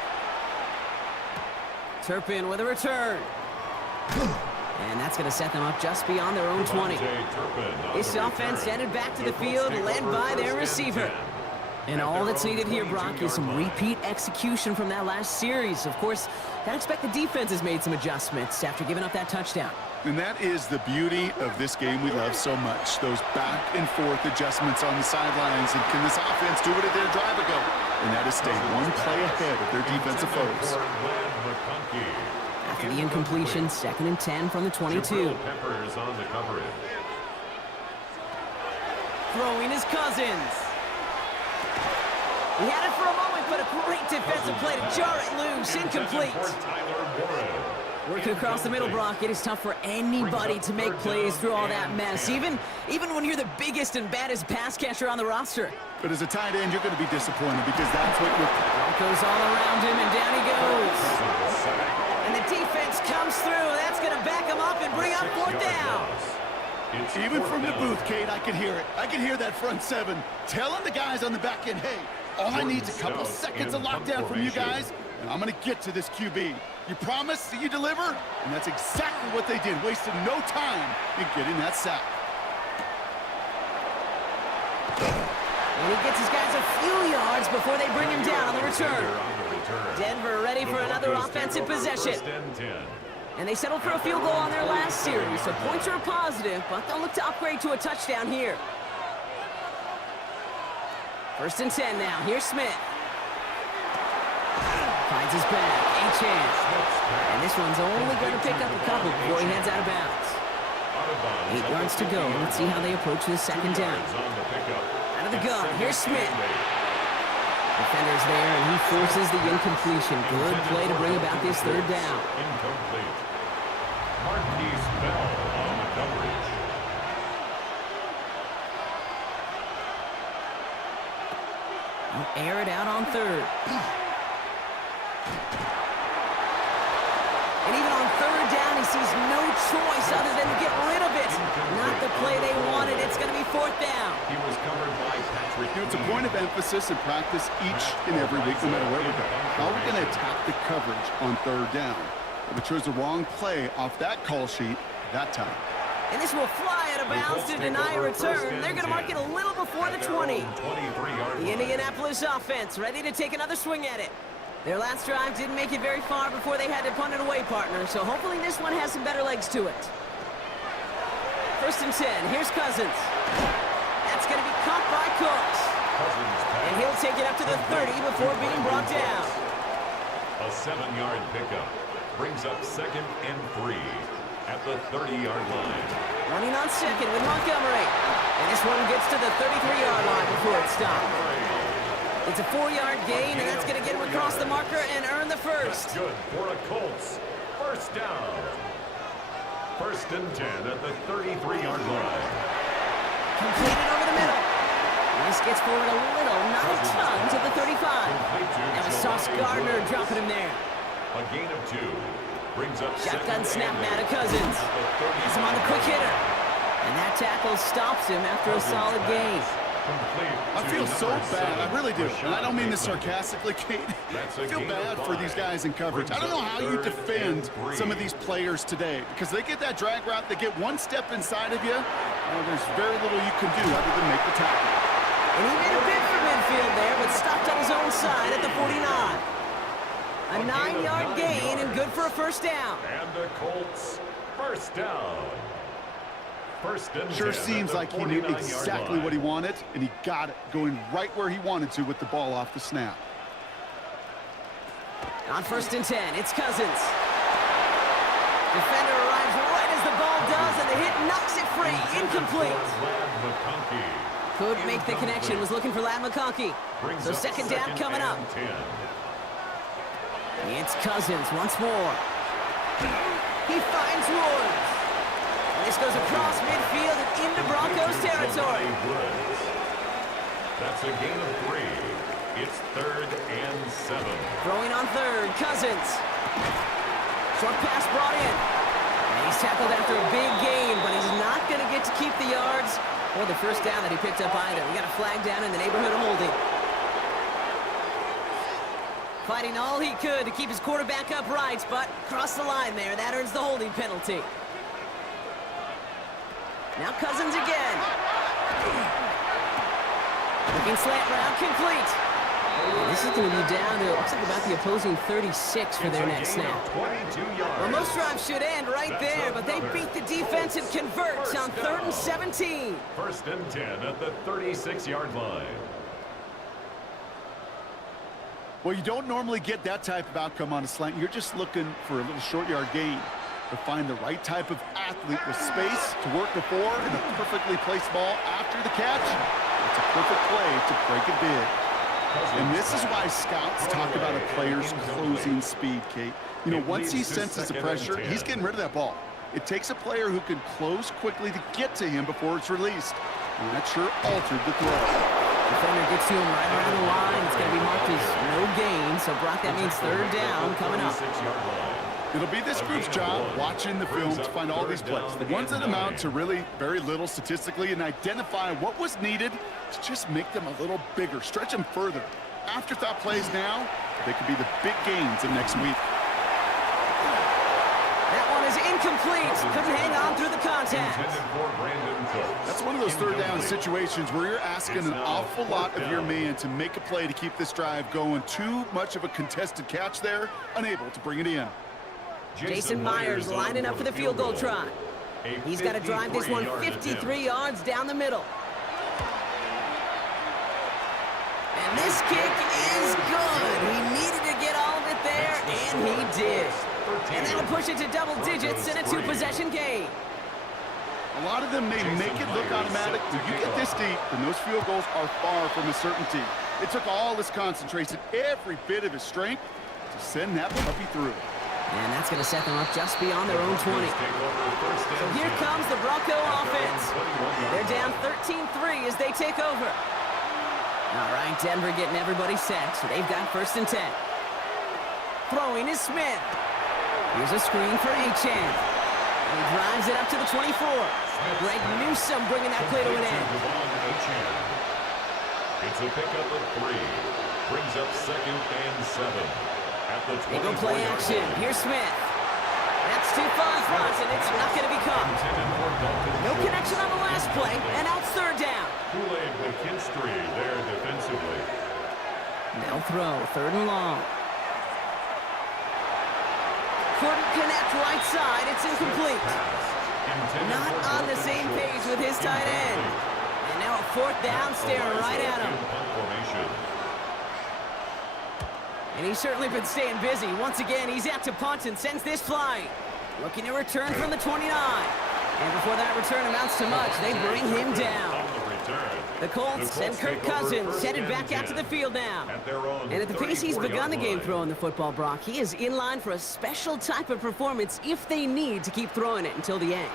Turpin with a return. And that's going to set them up just beyond their own 20. This offense headed back to the field, led by their receiver. And all that's needed here, Brock, is some repeat execution from that last series. Of course, I expect the defense has made some adjustments after giving up that touchdown. And that is the beauty of this game we love so much. Those back and forth adjustments on the sidelines. And can this offense do what it did a drive ago? And that is stay one play ahead of their defensive foes. After the incompletion, 2nd and 10 from the 22. Peppers on the coverage. Throwing his Cousins. He had it for a moment, but a great defensive play to jar it loose. Incomplete. Working across the middle, Brock, it is tough for anybody to make plays through all that mess, even when you're the biggest and baddest pass catcher on the roster. But as a tight end, you're going to be disappointed because that's what you're... Broncos all around him, and down he goes. And the defense comes through. That's going to back him up and bring up 4th down. Even from the booth, Kate, I could hear it. I could hear that front 7 telling the guys on the back end, hey, all I need is a couple seconds of lockdown from you guys, and I'm going to get to this QB. You promise that you deliver? And that's exactly what they did, wasting no time in getting that sack. And he gets his guys a few yards before they bring him down on the return. Denver ready for another offensive possession. And they settled for a field goal on their last series, so points are a positive, but they'll look to upgrade to a touchdown here. 1st and 10 now. Here's Smith. Finds his back. A chance. And this one's only going to pick up a couple before he heads out of bounds. 8 yards to go. Let's see how they approach this 2nd down. Out of the gun. Here's Smith. Defender's there, and he forces the incompletion. Good play to bring about this 3rd down. Incomplete. Marquise Bell on the coverage. He'll air it out on 3rd. And even on 3rd down, he sees no choice other than to get rid of it. Not the play they wanted. It's going to be 4th down. He was covered by Patrick. It's a point of emphasis in practice each and every week, no matter where we go. How are we going to attack the coverage on 3rd down? If we chose the wrong play off that call sheet that time. And this will fly out of bounds to deny a return. They're going to mark it a little before the 20. The Indianapolis offense ready to take another swing at it. Their last drive didn't make it very far before they had to punt it away, partner, so hopefully this one has some better legs to it. 1st and 10. Here's Cousins. That's going to be caught by Cooks. And he'll take it up to the 30 before being brought down. A 7-yard pickup brings up 2nd and 3 at the 30-yard line. Running on 2nd with Montgomery. And this one gets to the 33-yard line before it's stopped. It's a 4-yard gain, and that's going to get him across the marker and earn the 1st. That's good for a Colts. 1st down. 1st and 10 at the 33-yard line. Completed over the middle. This gets forward a little, not a ton, to the 35. That was Sauce Gardner dropping him there. A gain of 2. Brings up shotgun snap now to Cousins. Has him on the quick hitter. And that tackle stops him after a solid gain. I feel so bad. I really do. And I don't mean this sarcastically, Kate. I feel bad for these guys in coverage. I don't know how you defend some of these players today because they get that drag route, they get one step inside of you. There's very little you can do other than make the tackle. And he made a bid for midfield there, but stopped on his own side at the 49. A 9-yard gain and good for a 1st down. And the Colts 1st down. 1st and sure seems like he knew exactly what he wanted, and he got it, going right where he wanted to with the ball off the snap. On 1st and 10, it's Cousins. Defender arrives right as the ball does, and the hit knocks it free. Incomplete. Could make the connection. Was looking for Ladd McConkey. So 2nd down coming up. It's Cousins once more. He finds Woods. And this goes across midfield and into Broncos territory. That's a gain of 3. It's 3rd and 7. Throwing on 3rd, Cousins. Short pass brought in. And he's tackled after a big gain, but he's not going to get to keep the yards or the 1st down that he picked up either. We got a flag down in the neighborhood of holding. Fighting all he could to keep his quarterback upright, but crossed the line there. That earns the holding penalty. Now Cousins again. Looking slant route, complete. And this is going to be down to, looks like about the opposing 36 for their next snap. Well, most drives should end right there, but they beat the defense and convert on 3rd and 17. 1st and 10 at the 36-yard line. Well, you don't normally get that type of outcome on a slant. You're just looking for a little short yard gain. To find the right type of athlete with space to work before and a perfectly placed ball after the catch. It's a perfect play to break it big. And this is why scouts talk about a player's closing speed, Kate. You know, once he senses the pressure, he's getting rid of that ball. It takes a player who can close quickly to get to him before it's released. And that sure altered the throw. Defender gets to him right around the line. It's going to be marked as no gain. So, Brock, that means 3rd down coming up. It'll be this group's job watching the film to find all these plays. The ones that amount to really very little statistically and identify what was needed to just make them a little bigger, stretch them further. Afterthought plays now, they could be the big gains of next week. That one is incomplete. Couldn't hang on through the contact. That's one of those third down situations where you're asking an awful lot of your man to make a play to keep this drive going. Too much of a contested catch there, unable to bring it in. Jason Myers lining up for the field goal try. He's got to drive this one 53 yards down the middle. And this kick is good. He needed to get all of it there, and he did. And that'll push it to double digits in a two-possession game. A lot of them may make it look automatic. When you get this deep, and those field goals are far from a certainty. It took all his concentration, every bit of his strength, to send that puppy through. And that's going to set them up just beyond their own 20. So here comes the Bronco offense. They're down 13-3 as they take over. All right, Denver getting everybody set, so they've got 1st and 10. Throwing is Smith. Here's a screen for Achane. He drives it up to the 24. Greg Newsome bringing that play to an end. It's a pickup of 3. Brings up 2nd and 7. At the 24. They go play action. Here's Smith. That's too far in front, and it's not going to be caught. No connection on the last play, and out 3rd down. Kool-Aid McKinstry there defensively. They'll throw 3rd and long. Couldn't connect right side. It's incomplete. Not on the same page with his tight end. And now a 4th down staring right at him. And he's certainly been staying busy. Once again, he's out to punt and sends this flying. Looking to return from the 29. And before that return amounts to much, they bring him down. The Colts and Kirk Cousins headed back out to the field now. And at the pace he's begun the game throwing the football, Brock, he is in line for a special type of performance if they need to keep throwing it until the end.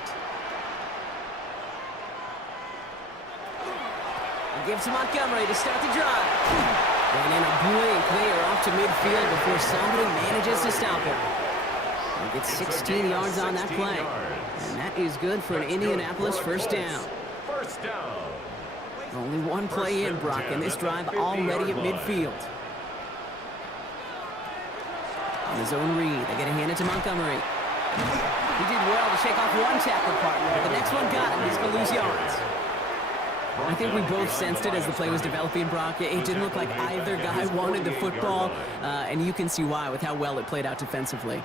He gives to Montgomery to start the drive. And in a blink, they are off to midfield before somebody manages to stop him. He gets 16 yards on that play. And that is good for an Indianapolis 1st down. First down. Only one play in, Brock, and this drive already at midfield. On his own read, they get to hand it to Montgomery. He did well to shake off one tackle partner, but the next one got him. He's going to lose yards. I think we both sensed it as the play was developing, Brock. It didn't look like either guy wanted the football, and you can see why with how well it played out defensively.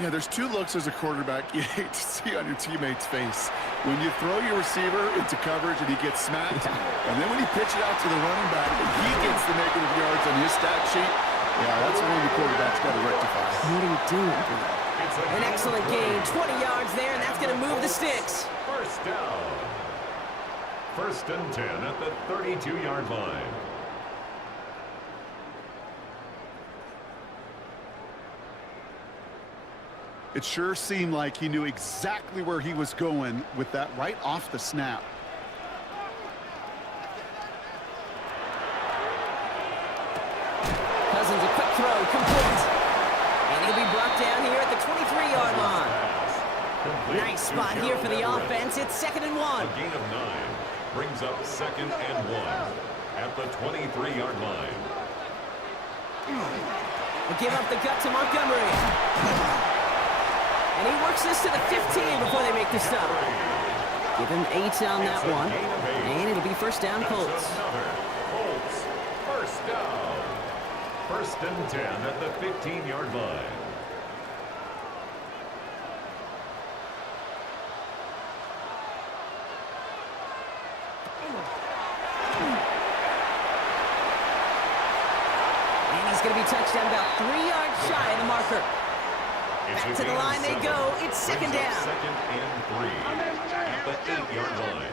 Yeah, there's 2 looks as a quarterback you hate to see on your teammate's face. When you throw your receiver into coverage and he gets smacked, and then when you pitch it out to the running back and he gets the negative yards on his stat sheet, yeah, that's when the quarterback's got to rectify. What are you doing, bro? An excellent gain, 20 yards there, and that's going to move the sticks. First down. 1st and 10 at the 32-yard line. It sure seemed like he knew exactly where he was going with that right off the snap. Cousins, a quick throw, complete. And he'll be brought down here at the 23-yard line. Nice spot here for the offense. It's 2nd and 1. A gain of 9 brings up 2nd and 1 at the 23-yard line. They give up the gut to Montgomery. And he works this to the 15 before they make the stop. Give him 8 on that one. And it'll be 1st down Colts. Colts, 1st down. 1st and 10 at the 15-yard line. And he's going to be touched down about 3 yards shy of the marker. Back to the line they go. It's 2nd down. 2nd and 3 at the 8-yard line.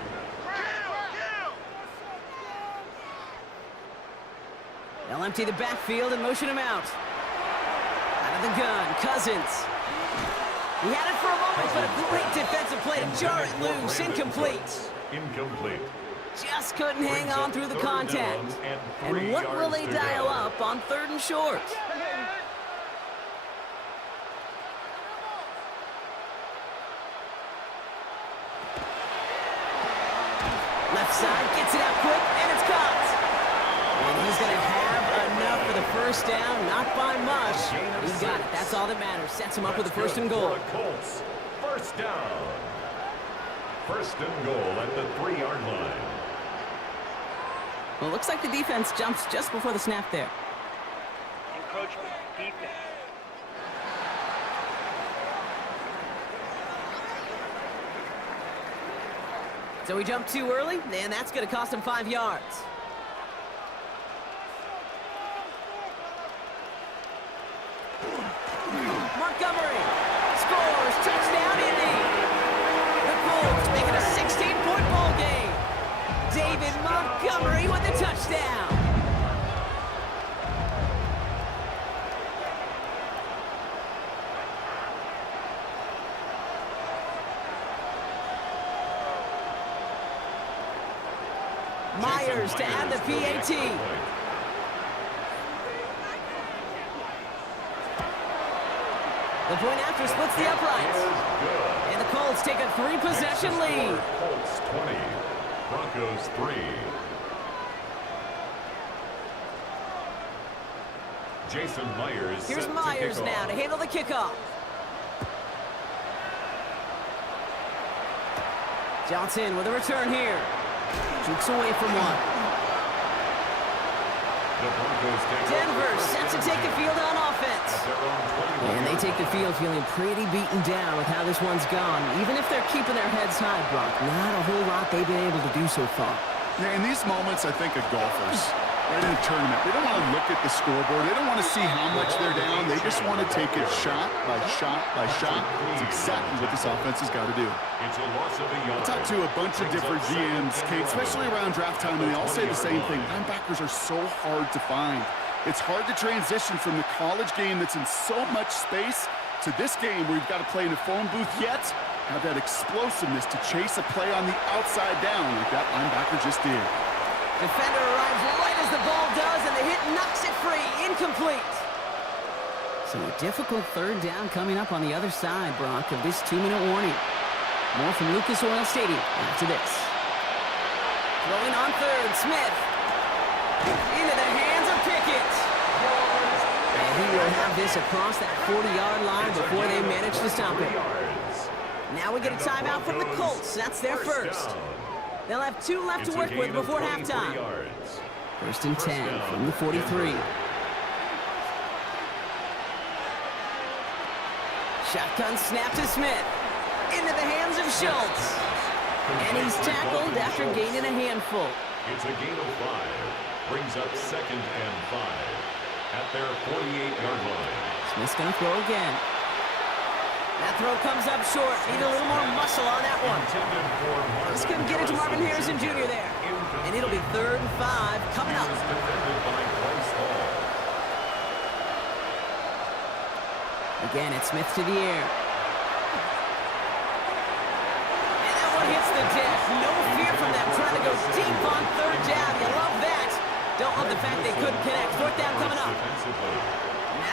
They'll empty the backfield and motion him out. Out of the gun, Cousins. He had it for a moment, but a great defensive play to jar it loose. Incomplete. Incomplete. Just couldn't hang on through the contact. And what will they dial up on 3rd and short? Left side, gets it out quick, and it's caught. And he's going to have enough for the 1st down, not by much. He got it, that's all that matters. Sets him up with a 1st and goal. first down. First and goal at the 3-yard line. Well, it looks like the defense jumps just before the snap there. Encroachment. Defense. So we jumped too early, and that's going to cost him 5 yards. Montgomery scores. Touchdown, Indy. The Colts make it a 16-point ball game. David Montgomery with the touchdown. Myers to add the PAT. The point after splits the uprights. And the Colts take a 3-possession lead. Colts 20, Broncos 3. Jason Myers. Here's set Myers to now to handle the kickoff. Johnson with a return here. Jukes away from one. Denver set to take the field on offense. And they take the field feeling pretty beaten down with how this one's gone. Even if they're keeping their heads high, Brock, not a whole lot they've been able to do so far. Yeah, in these moments, I think of golfers. Right in a tournament, they don't want to look at the scoreboard. They don't want to see how much they're down. They just want to take it shot by shot by shot. It's exactly what this offense has got to do. It's a loss of a yard. I talked to a bunch of different GMs, Kate, especially around draft time, and they all say the same thing. Linebackers are so hard to find. It's hard to transition from the college game that's in so much space to this game where you've got to play in a phone booth, yet have that explosiveness to chase a play on the outside down like that linebacker just did. Defender arrives right as the ball does, and the hit knocks it free. Incomplete. So a difficult third down coming up on the other side, Brock, of this 2-minute warning. More from Lucas Oil Stadium after this. Throwing on third, Smith. Into the hands of Pickett. And he will have this across that 40-yard line before they manage to stop it. Now we get a timeout from the Colts. That's their first. They'll have 2 left to work with before halftime. First and 10 from the 43. Shotgun snap to Smith. Into the hands of Schultz. And he's tackled after gaining a handful. It's a gain of 5. Brings up 2nd and 5 at their 48-yard line. Smith's going to throw again. That throw comes up short. Need a little more muscle on that one. Just going to get it to Marvin Harrison Jr. there. And it'll be 3rd and 5 coming up. Again, it's Smith to the air. And that one hits the deck. No fear from them. Trying to go deep on 3rd down. You love that. Don't love the fact they couldn't connect. 4th down coming up.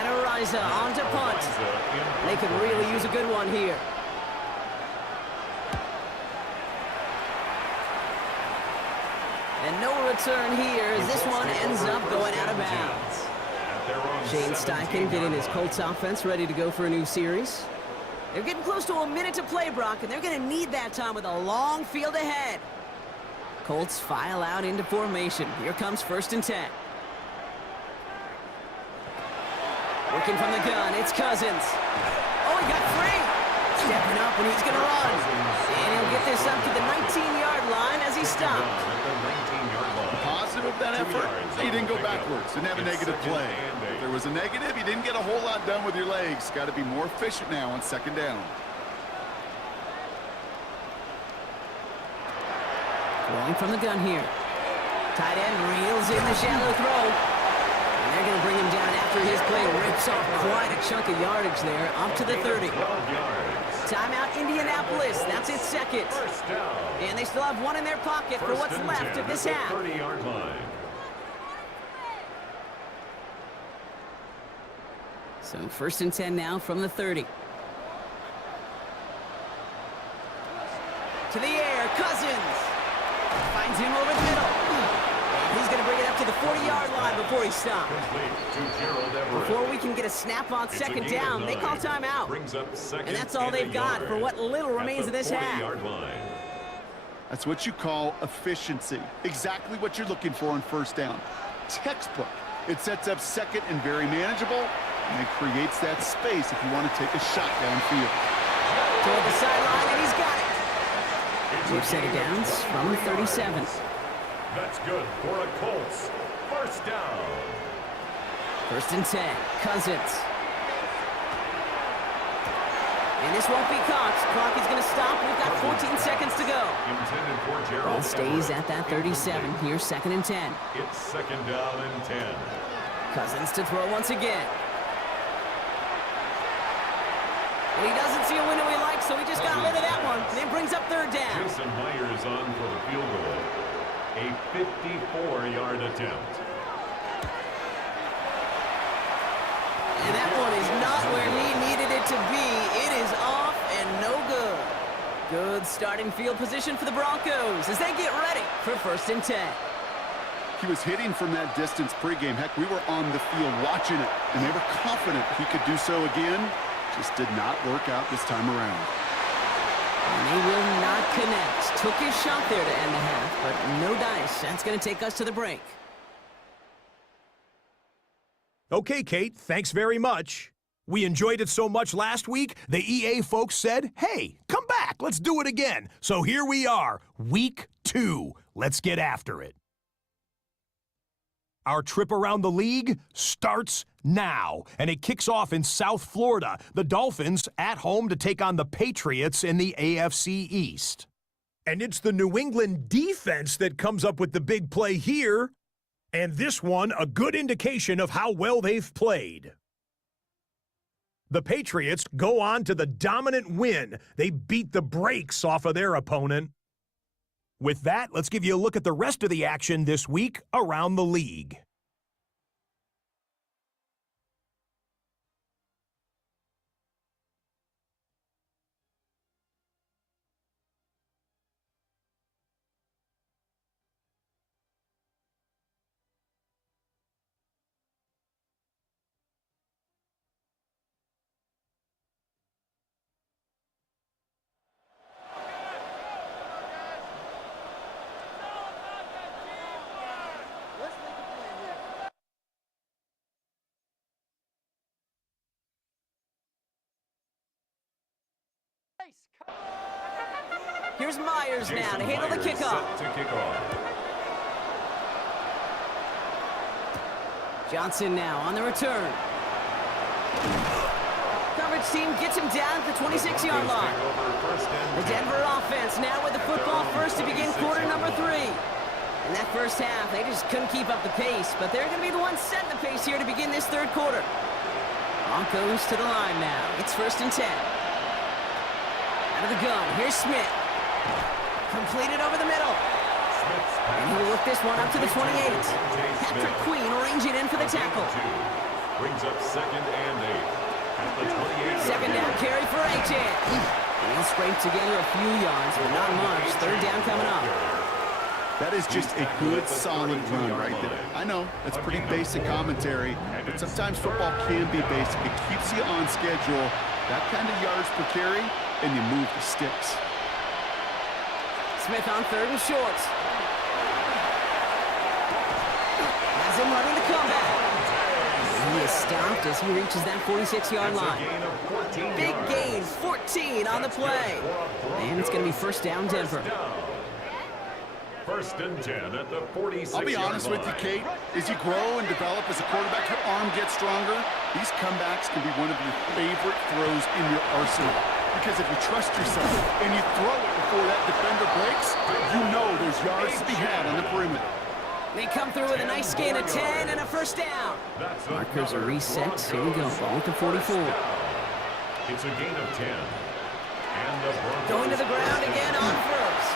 Ariza on to punt. They could really use a good one here. And no return here as this one ends up going out of bounds. Shane Steichen getting his Colts offense ready to go for a new series. They're getting close to a minute to play, Brock, and they're going to need that time with a long field ahead. Colts file out into formation. Here comes 1st and 10. Working from the gun, it's Cousins. Oh, he got free. Stepping up, and he's going to run. And he'll get this up to the 19-yard line as he stopped. Positive of that effort, he didn't go backwards. Didn't have a negative play. If there was a negative, you didn't get a whole lot done with your legs. Got to be more efficient now on 2nd down. Throwing from the gun here. Tight end reels in the shallow throw. They're going to bring him down after his play rips off quite a chunk of yardage there, up to the 30. Timeout, Indianapolis. That's its 2nd. And they still have 1 in their pocket for what's left of this half. 30-yard line. So 1st and 10 now from the 30. To the air, Cousins. Finds him over the middle. And He's going to bring it up to the 40-yard line before he stops. Before we can get a snap on second down, they call timeout. And that's all they've got for what little remains of this half. That's what you call efficiency. Exactly what you're looking for on first down. Textbook. It sets up second and very manageable, and it creates that space if you want to take a shot downfield. Toward the sideline, and he's got it. We've set it downs from the 37. That's good for a Colts. First down. 1st and 10. Cousins. And this won't be caught. Clock is going to stop. We've got 14 seconds to go. Ball stays at that 37. Here's 2nd and 10. It's 2nd down and 10. Cousins to throw once again. And he doesn't see a window he likes, so he just got rid of that one. And it brings up 3rd down. Jason Myers on for the field goal. A 54-yard attempt. And that one is not where he needed it to be. It is off and no good. Good starting field position for the Broncos as they get ready for 1st and 10. He was hitting from that distance pregame. Heck, we were on the field watching it, and they were confident he could do so again. Just did not work out this time around. And they will not connect. Took his shot there to end the half, but no dice. That's going to take us to the break. Okay, Kate, thanks very much. We enjoyed it so much last week, the EA folks said, hey, come back, let's do it again. So here we are, week 2. Let's get after it. Our trip around the league starts now, and it kicks off in South Florida. The Dolphins at home to take on the Patriots in the AFC East. And it's the New England defense that comes up with the big play here. And this one, a good indication of how well they've played. The Patriots go on to the dominant win. They beat the brakes off of their opponent. With that, let's give you a look at the rest of the action this week around the league. Here's Myers now to handle the kickoff. Johnson now on the return. Coverage team gets him down at the 26-yard line. The Denver offense now with the football first to begin quarter number 3. In that first half, they just couldn't keep up the pace, but they're going to be the ones setting the pace here to begin this 3rd quarter. Broncos to the line now. It's 1st and 10. Out of the gun, here's Smith. Completed over the middle. And he'll work this one up to the 28. Patrick Queen arranging in for the tackle. Brings up 2nd and 8. At the 28. 2nd down carry for Achan. And he'll scrape together a few yards, but not much. 3rd down coming up. That is just a good, solid run right there. I know, that's pretty basic commentary, but sometimes football can be basic. It keeps you on schedule, that kind of yards per carry, and you move the sticks. Smith on 3rd and short. Has him running the comeback. And he is stopped as he reaches that 46-yard line. Big gain, 14 on the play. And it's going to be 1st down, Denver. 1st and 10 at the 46. I'll be honest with you, Kate. As you grow and develop as a quarterback, your arm gets stronger. These comebacks can be one of your favorite throws in your arsenal. Because if you trust yourself and you throw it before that defender breaks, you know there's yards to be had on the perimeter. They come through with a nice gain of 10 and a 1st down. Markers are reset. Here we go. Ball at the 44. It's a gain of 10. And the going to the ground again on 1st.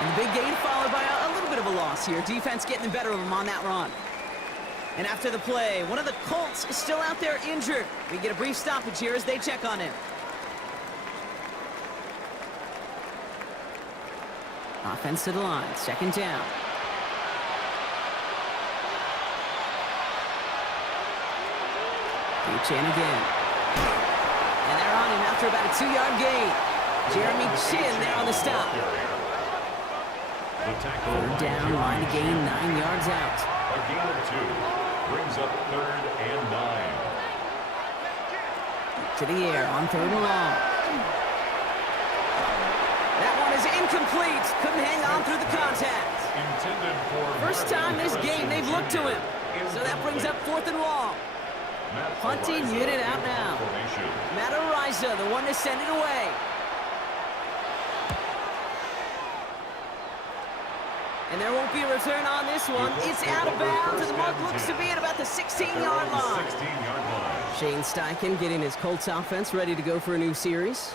And the big gain followed by a little bit of a loss here. Defense getting the better of them on that run. And after the play, one of the Colts is still out there injured. We get a brief stoppage here as they check on him. Offense to the line. 2nd down. Chin again. And they're on him after about a 2-yard gain. Jeremy Chin there on the stop. Third down, line to gain 9 yards out. A gain of 2 brings up 3rd and 9. To the air on 3rd and long. That one is incomplete. Couldn't hang on through the contact. Intended for First time this game they've looked to him. So that brings up 4th and long. Punting unit out now. Matt Ariza, the one to send it away. And there won't be a return on this one. It's out of bounds, and the mark looks to be at about the 16-yard line. Shane Steichen getting his Colts offense ready to go for a new series.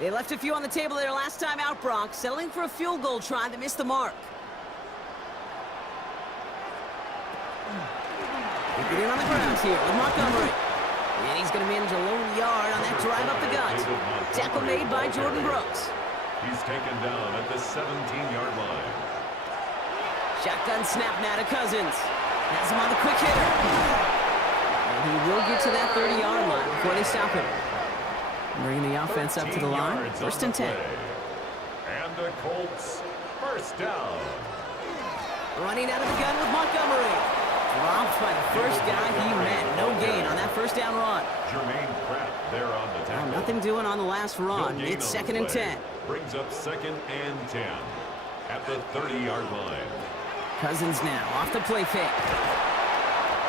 They left a few on the table there last time out, Brock, settling for a field goal try that missed the mark. They get in on the ground here with Montgomery. And he's going to manage a lone yard on that drive up the gut. Tackle made by Jordan Brooks. He's taken down at the 17-yard line. Shotgun snap now to Cousins. Has him on the quick hitter. And he will get to that 30-yard line before they stop him. Bringing the offense up to the line. 1st and 10. And the Colts, 1st down. Running out of the gun with Montgomery. Dropped by the first guy he met. No gain on that 1st down run. Jermaine Pratt there on the tackle. Nothing doing on the last run. It's 2nd and 10. Brings up 2nd and 10 at the 30-yard line. Cousins now off the play fake.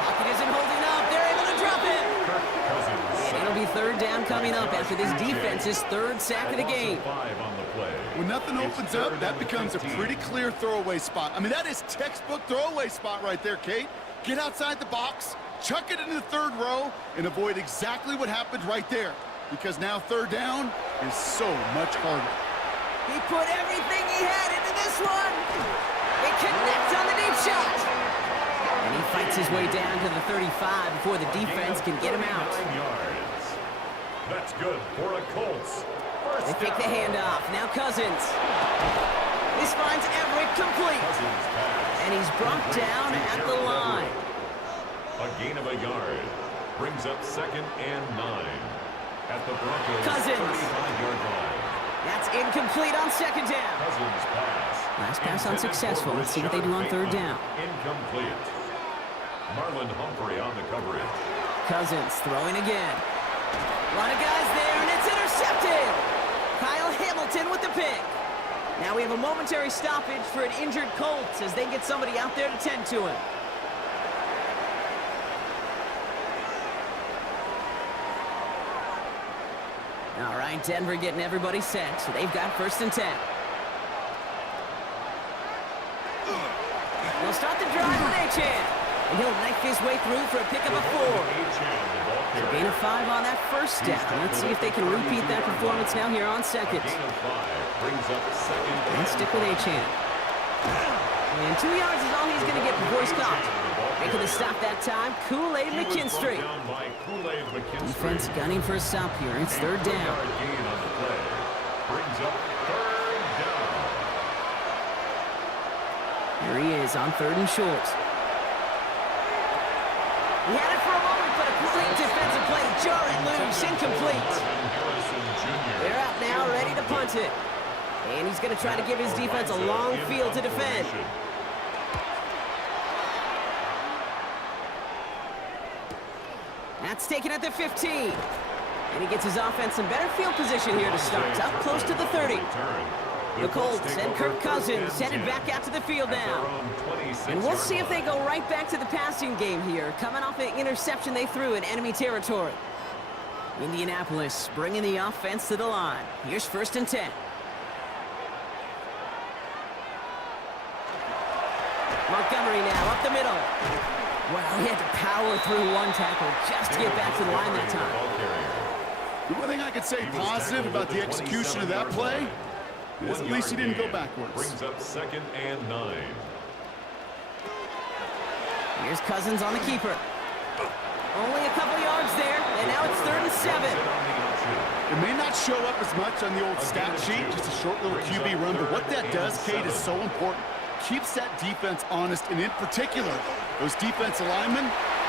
Pocket isn't holding up. They're able to drop it. And it'll be 3rd down coming up after this defense's 3rd sack of the game. When nothing opens up, that becomes a pretty clear throwaway spot. I mean, that is textbook throwaway spot right there, Kate. Get outside the box, chuck it into the 3rd row, and avoid exactly what happened right there. Because now 3rd down is so much harder. He put everything he had into this one. They connect on the deep shot. And he fights his way down to the 35 before the defense can get him out. That's good for a Colts. They pick the handoff. Now Cousins. This finds Everett complete. And he's brought down at the line. A gain of a yard. Brings up 2nd and 9 at the Broncos' 35-yard line. That's incomplete on 2nd down. Cousins pass. Last pass unsuccessful. Let's see what they do on 3rd down. Incomplete. Marlon Humphrey on the coverage. Cousins throwing again. A lot of guys there, and it's intercepted. Kyle Hamilton with the pick. Now we have a momentary stoppage for an injured Colts as they get somebody out there to tend to him. All right, Denver getting everybody set, so they've got 1st and 10. They'll start the drive with Achan. And he'll knife his way through for a pickup of 4. So gain of 5 on that 1st down. Let's see if they can repeat that performance now here on 2nd. And stick with Achan. And 2 yards is all he's going to get before he's caught. Making the stop that time, Kool-Aid McKinstry. Defense gunning for a stop here. It's 3rd down. Brings up 3rd down. Here he is on 3rd and short. He had it for a moment, but a complete defensive play. Jar it loose, incomplete. They're out now, ready to punt it. And he's going to try to give his defense a long field to defend. That's taken at the 15. And he gets his offense in better field position here to start. Up close to the 30. The Colts and Kirk Cousins headed back out to the field now. And we'll see if they go right back to the passing game here, coming off an interception they threw in enemy territory. Indianapolis bringing the offense to the line. Here's 1st and 10. Montgomery now up the middle. Wow, he had to power through one tackle just to get back to the line that time. The one thing I could say positive about the execution of that play is at least he didn't go backwards. Brings up 2nd and 9. Here's Cousins on the keeper. Only a couple yards there, and now it's 3rd and 7. It may not show up as much on the old stat sheet, just a short little QB run, but what that does, Kate, is so important. Keeps that defense honest, and in particular, those defensive linemen,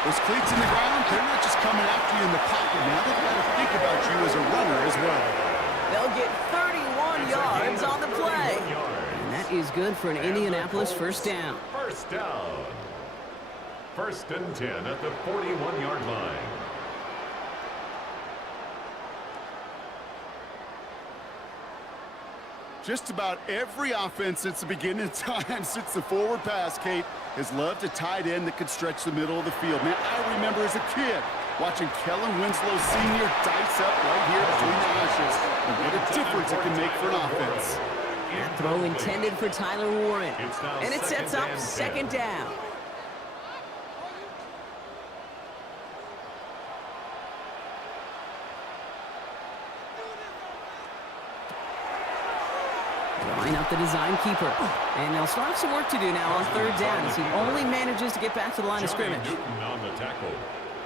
Those cleats in the ground, they're not just coming after you in the pocket. Now they've got to think about you as a runner as well. They'll get 31 yards on the play. And that is good for an Indianapolis first down. First down. 1st and 10 at the 41-yard line. Just about every offense since the beginning of time, since the forward pass, Kate, has loved a tight end that could stretch the middle of the field. Man, I remember as a kid watching Kellen Winslow Sr. dice up right here between the hashes. And what a difference it can make for an offense. That throw intended for Tyler Warren. And it sets up 2nd down. Line up the design keeper. And they'll still have some work to do now on 3rd down as he only manages to get back to the line of scrimmage. On the tackle.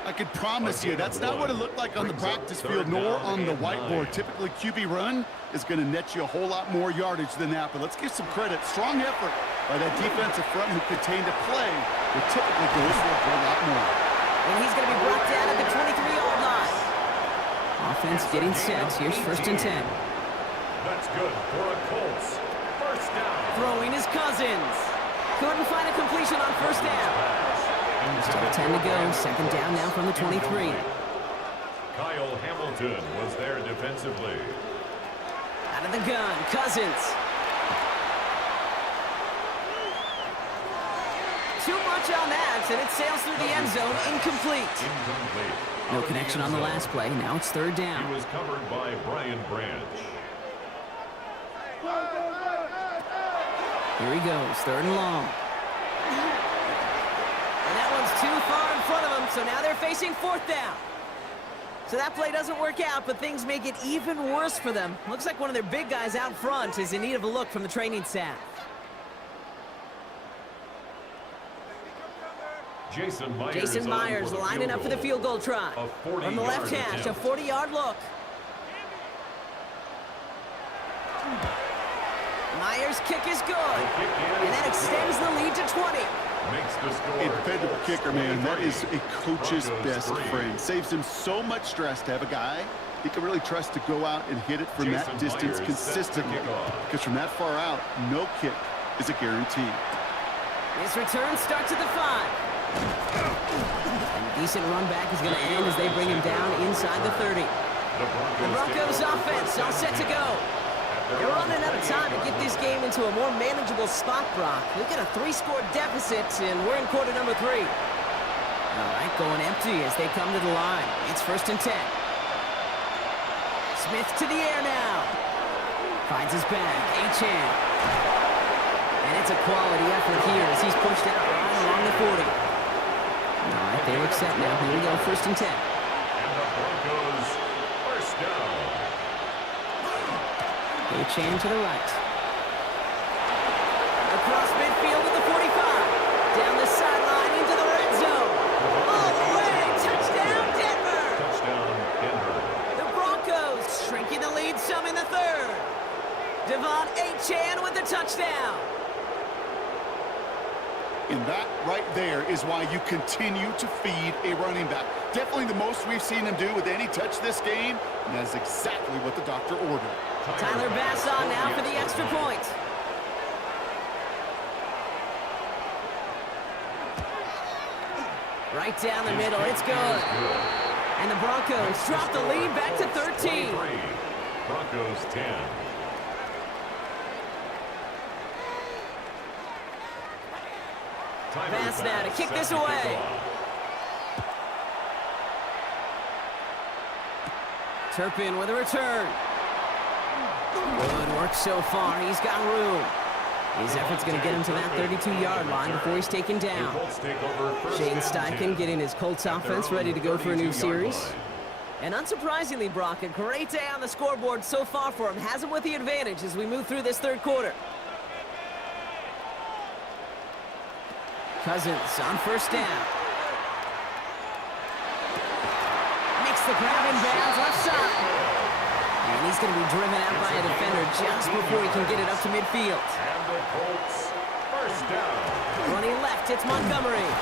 I can promise you that's not what it looked like on the practice field nor on the whiteboard. Typically, QB run is going to net you a whole lot more yardage than that. But let's give some credit. Strong effort by that defensive front who contained a play that typically goes for a whole lot more. And he's going to be brought down at the 23-yard line. Offense getting set. Here's 1st and 10. That's good for a Colts. First down. Throwing is Cousins. Couldn't find a completion on 1st down. Still 10 to go. 2nd down now from the 23. Kyle Hamilton was there defensively. Out of the gun, Cousins. Too much on that, and it sails through the end zone, incomplete. No connection on the last play. Now it's 3rd down. He was covered by Brian Branch. Here he goes, 3rd and long. And that one's too far in front of him, so now they're facing 4th down. So that play doesn't work out, but things make it even worse for them. Looks like one of their big guys out front is in need of a look from the training staff. Jason Myers lining up for the field goal try. From the left hash, a 40-yard look. Myers' kick is good, and that extends the lead to 20. A dependable kicker, man. That is a coach's best friend. Saves him so much stress to have a guy he can really trust to go out and hit it from that distance consistently. Because from that far out, no kick is a guarantee. This return starts at the 5. And a decent run back is going to end as they bring him down inside the 30. The Broncos offense all set to go. They're running out of time to get this game into a more manageable spot, Brock. We've got a 3-score deficit, and we're in quarter number 3. All right, going empty as they come to the line. It's 1st and 10. Smith to the air now. Finds his bag. Achane. And it's a quality effort here as he's pushed out right along the 40. All right, they look set now. Here we go, 1st and 10. And the Broncos first down. Achane to the right. Across midfield to the 45. Down the sideline into the red zone. All the way. Touchdown, Denver. Touchdown, Denver. The Broncos shrinking the lead some in the 3rd. Devon Achane with the touchdown. And that right there is why you continue to feed a running back. Definitely the most we've seen him do with any touch this game, and that is exactly what the doctor ordered. Tyler Bass on now for the extra point. Right down the middle, it's good. And the Broncos drop the lead back to 13. Broncos 10. Bass now to kick this away. Turpin with a return. Good work so far. He's got room. His effort's going to get him to that 32-yard line before he's taken down. Shane Steichen getting his Colts offense ready to go for a new series. And unsurprisingly, Brock, a great day on the scoreboard so far for him. Has him with the advantage as we move through this 3rd quarter. Cousins on 1st down. Makes the grab in bounds offside. And he's going to be driven out by a defender just before he can get it up to midfield. And the Colts first down. Running left, it's Montgomery.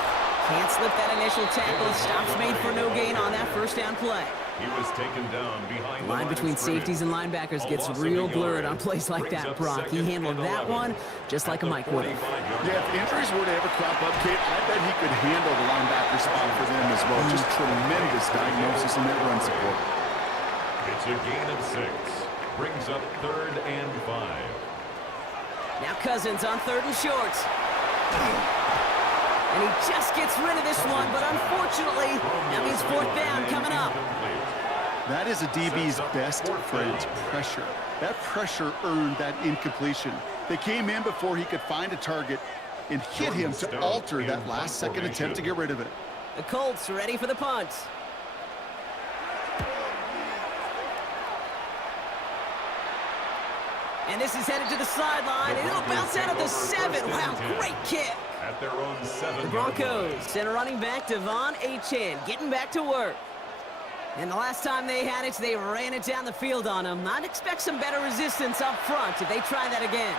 Can't slip that initial tackle. Stops made for no gain on that first down play. He was taken down behind The line between safeties and linebackers gets real blurred on plays like that, Brock. He handled that one just like a Mike would have. Yeah, if injuries were to ever crop up, Kate, I bet he could handle the linebacker spot for them as well. Just tremendous diagnosis and that run support. It's a gain of 6. Brings up 3rd and 5. Now Cousins on 3rd and short. And he just gets rid of this one, but unfortunately, that means 4th down coming up. That is a DB's best friend, pressure. That pressure earned that incompletion. They came in before he could find a target and hit him to alter that last-second attempt to get rid of it. The Colts ready for the punt. And this is headed to the sideline, and it'll bounce out at the 7. Wow, great kick. At their own 7. The Broncos send a running back, Devon Achane, getting back to work. And the last time they had it, they ran it down the field on him. I'd expect some better resistance up front if they try that again.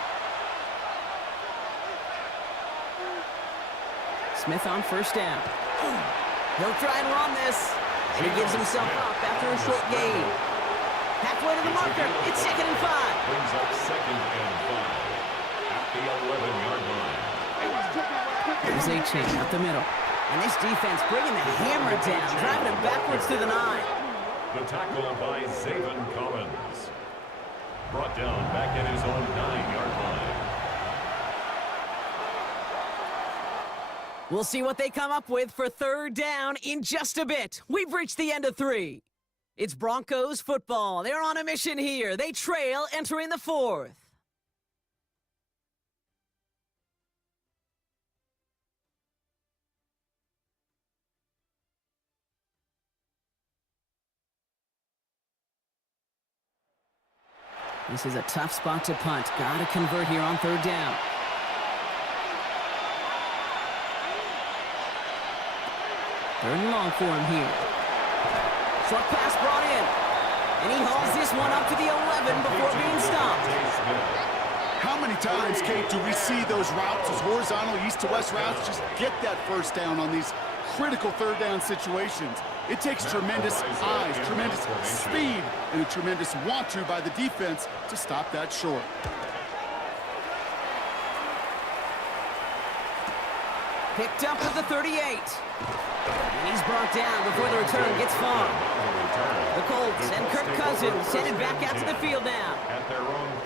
Smith on 1st down. He'll try and run this. And he gives himself up after a short gain. Halfway to the marker. It's 2nd and 5. Brings up 2nd and 5 at the 11-yard line. There's Achane up the middle. And this defense bringing the hammer down, driving him backwards to the 9. The tackle by Zaven Collins. Brought down back at his own 9-yard line. We'll see what they come up with for 3rd down in just a bit. We've reached the end of 3. It's Broncos football. They're on a mission here. They trail entering the 4th. This is a tough spot to punt. Got to convert here on 3rd down. Third and long for him here. Short pass brought in. And he hauls this one up to the 11 before being stopped. How many times, Kate, do we see those routes, those horizontal east-to-west routes, just get that 1st down on these critical 3rd down situations? It takes tremendous eyes, tremendous speed, and a tremendous want-to by the defense to stop that short. Picked up with the 38. And he's brought down before the return gets far. The Colts and Kirk Cousins headed back out to the field now.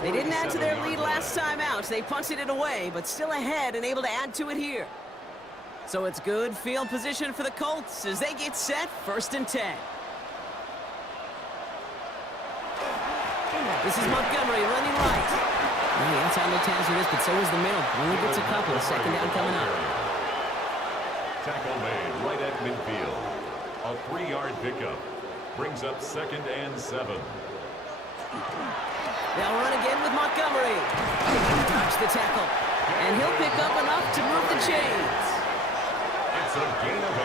They didn't add to their lead last time out. They punted it away, but still ahead and able to add to it here. So it's good field position for the Colts as they get set 1st and 10. This is Montgomery running right. Well, the outside looked hazardous, but so is the middle. Only gets a couple. 2nd down coming up. Tackle made right at midfield. A 3-yard pickup. Brings up 2nd and 7. They'll run again with Montgomery. Dodge the tackle. And he'll pick up enough to move the chains. It's a gain of 8.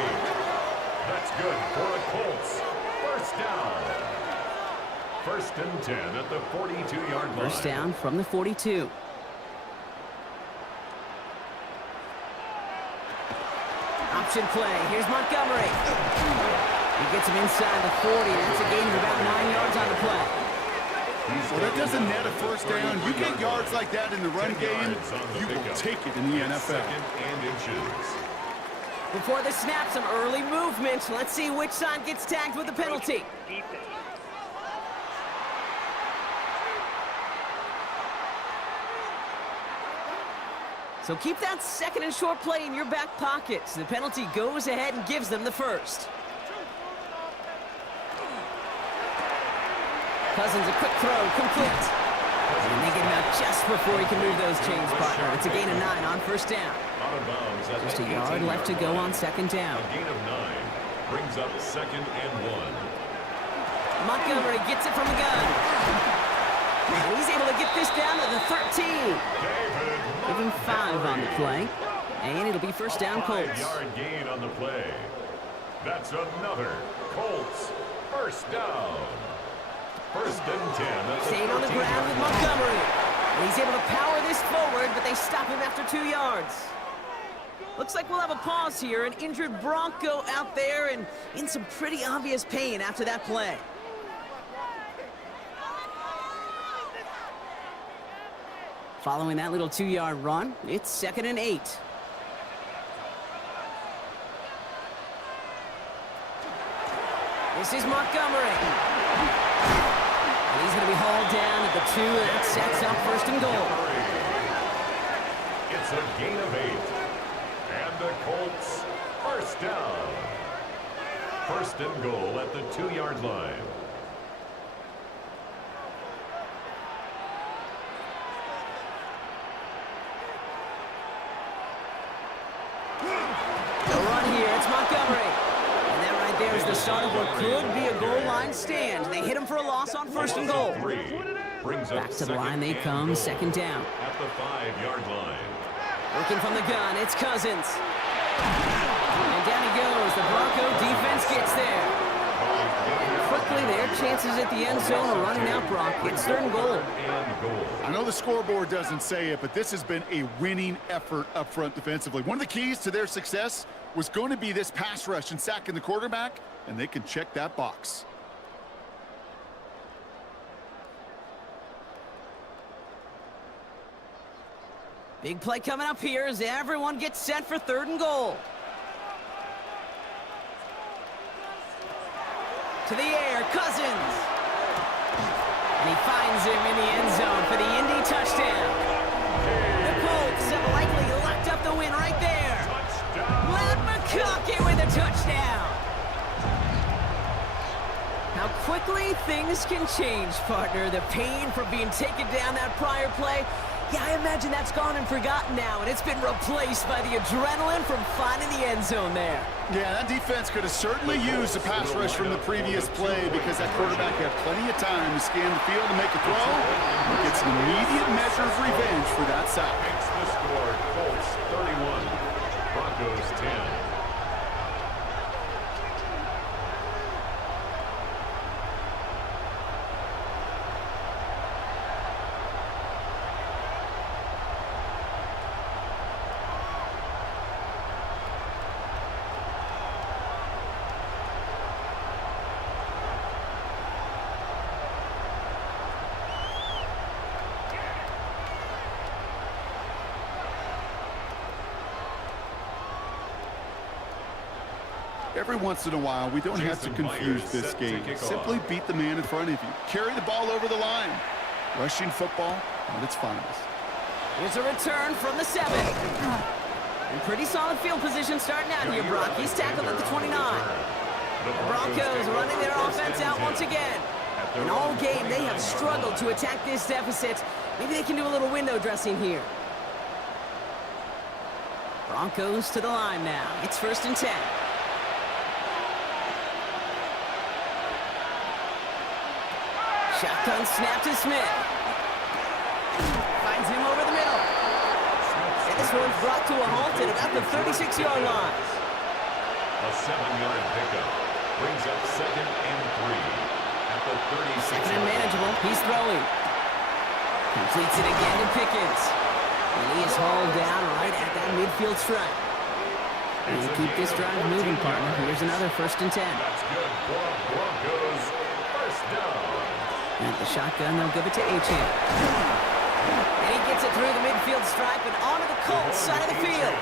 That's good for the Colts. 1st down. 1st and 10 at the 42-yard line. 1st down from the 42. Option play. Here's Montgomery. He gets him inside the 40. That's a gain of about 9 yards on the play. Well, that doesn't net a 1st down. You get yards like that in the run game, you will take it in the NFL. 2nd and inches. Before the snap, some early movement. Let's see which side gets tagged with the penalty. So keep that 2nd and short play in your back pocket. The penalty goes ahead and gives them the 1st. Cousins, a quick throw, complete. And they get him out just before he can move those chains, partner. It's a gain of 9 on 1st down. Just a yard left to go on 2nd down. A gain of 9 brings up 2nd and 1. Montgomery gets it from the gun. And he's able to get this down to the 13. Give him 5 on the play. And it'll be 1st down Colts. 5-yard gain on the play. That's another Colts 1st down. 1st and 10. Staying on the ground with Montgomery. And he's able to power this forward, but they stop him after 2 yards. Looks like we'll have a pause here. An injured Bronco out there and in some pretty obvious pain after that play. Following that little 2-yard run, it's 2nd and 8. This is Montgomery. And he's going to be hauled down at the 2, and that sets up 1st and goal. It's a gain of 8. And the Colts, 1st down. 1st and goal at the 2-yard line. The run here, it's Montgomery. And that right there is the start of what could be a goal line stand. They hit him for a loss on 1st and goal. Back to the line they come, 2nd down. At the 5-yard line. Working from the gun, it's Cousins. And down he goes. The Bronco defense gets there. And quickly, their chances at the end zone are running out, Brock. It's 3rd and goal. I know the scoreboard doesn't say it, but this has been a winning effort up front defensively. One of the keys to their success was going to be this pass rush and sacking the quarterback, and they can check that box. Big play coming up here as everyone gets set for 3rd and goal. To the air, Cousins. And he finds him in the end zone for the Indy touchdown. The Colts have likely locked up the win right there. Len McConkey with a touchdown. How quickly things can change, partner. The pain from being taken down that prior play, yeah, I imagine that's gone and forgotten now, and it's been replaced by the adrenaline from finding the end zone there. Yeah, that defense could have certainly used a pass rush from the previous play because that quarterback had plenty of time to scan the field and make a throw. He gets an immediate measure of revenge for that sack. Makes the score. Colts 31, Broncos 10. Every once in a while, we don't have to confuse this game. Simply beat the man in front of you. Carry the ball over the line. Rushing football at its finest. Here's a return from the 7. And pretty solid field position starting out here, Brock. He's tackled at the 29. The Broncos running their offense out once again. And all game, they have struggled to attack this deficit. Maybe they can do a little window dressing here. Broncos to the line now. It's 1st and 10. Shotgun snap to Smith. Finds him over the middle. And this one's brought to a halt at about the 36-yard line. A 7-yard pickup brings up 2nd and 3 at the 36. 2nd and manageable. He's throwing. Completes it again to Pickens. And he is hauled down right at that midfield stripe. And you keep this drive moving, partner. Here's another 1st and 10. That's good for Broncos. 1st down. And the shotgun, they'll give it to Achane. And he gets it through the midfield stripe and onto the Colts side of the field.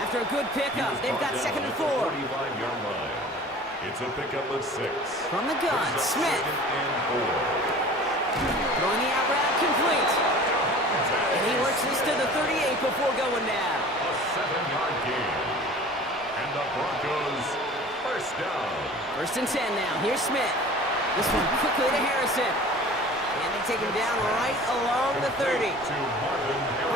After a good pickup, they've got 2nd and 4. 45-yard line. It's a pickup of 6. From the gun, Smith. 2nd and 4. Throwing the out route complete. And he works this to the 38 before going down. A 7-yard gain. And the Broncos 1st down. 1st and 10 now. Here's Smith. This one quickly to Harrison. And they take him down right along the 30.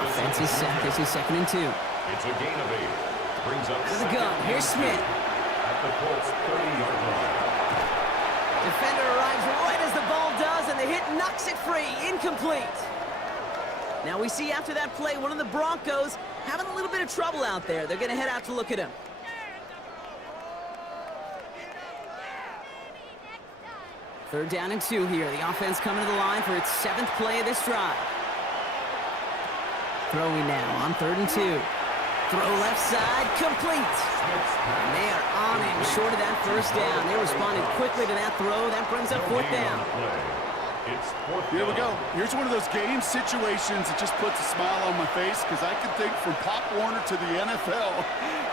Offense is set. This is 2nd and 2. It's a gain of 8. Brings up to the gun. Here's Smith. At the Colts 30-yard line. Defender arrives right as the ball does, and the hit knocks it free. Incomplete. Now we see after that play, one of the Broncos having a little bit of trouble out there. They're going to head out to look at him. Third down and 2 here. The offense coming to the line for its 7th play of this drive. Throwing now on 3rd and 2. Throw left side, complete. And they are on it, short of that first down. They responded quickly to that throw. That brings up fourth down. Here we go. Here's one of those game situations that just puts a smile on my face because I can think from Pop Warner to the NFL,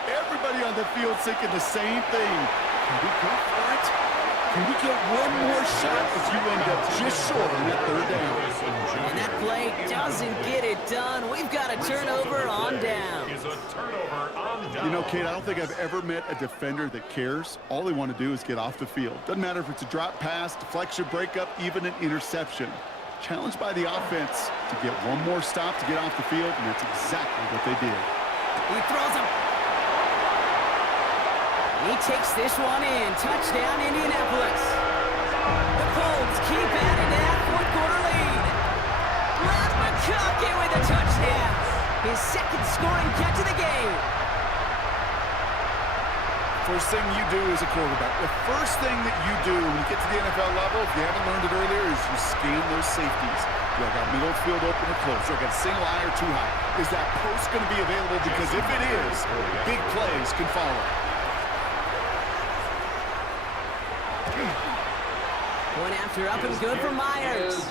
everybody on the field thinking the same thing. Can we go for it? Can we get one more shot if you end up just short on that third down? And that play doesn't get it done. We've got a turnover on down. You know, Kate, I don't think I've ever met a defender that cares. All they want to do is get off the field. Doesn't matter if it's a drop pass, deflection, breakup, even an interception. Challenged by the offense to get one more stop to get off the field, and that's exactly what they did. He throws him. He takes this one in. Touchdown, Indianapolis. The Colts keep adding to that fourth quarter lead. Brad McConkey with a touchdown. His second scoring catch of the game. First thing you do as a quarterback, the first thing that you do when you get to the NFL level, if you haven't learned it earlier, is you scan those safeties. Do I got middle field open or close? Do I got a single high or too high? Is that post going to be available? Because if it is, big plays can follow. Point after up and good for Myers.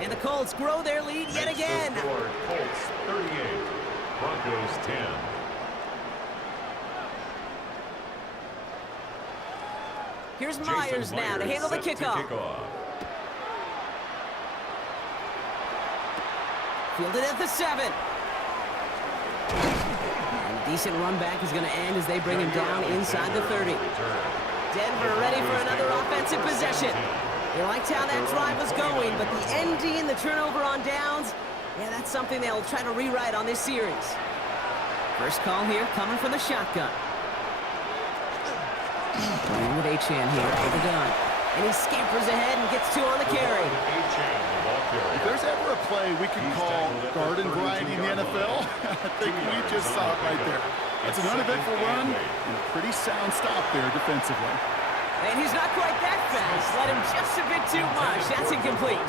And the Colts grow their lead yet again. Colts 38, Broncos 10. Here's Myers now to handle the kickoff. Fielded at the 7. And a decent run back is going to end as they bring him down inside the 30. Denver ready for another offensive possession. They liked how that drive was going, but the ending, the turnover on downs, yeah, that's something they'll try to rewrite on this series. First call here coming from the shotgun. Playing with Achane here for the gun. And he scampers ahead and gets 2 on the carry. If there's ever a play we can call garden variety in the NFL, I think we just saw it right there. It's an uneventful run and a pretty sound stop there defensively. And he's not quite that fast. Let him just a bit too much. That's incomplete.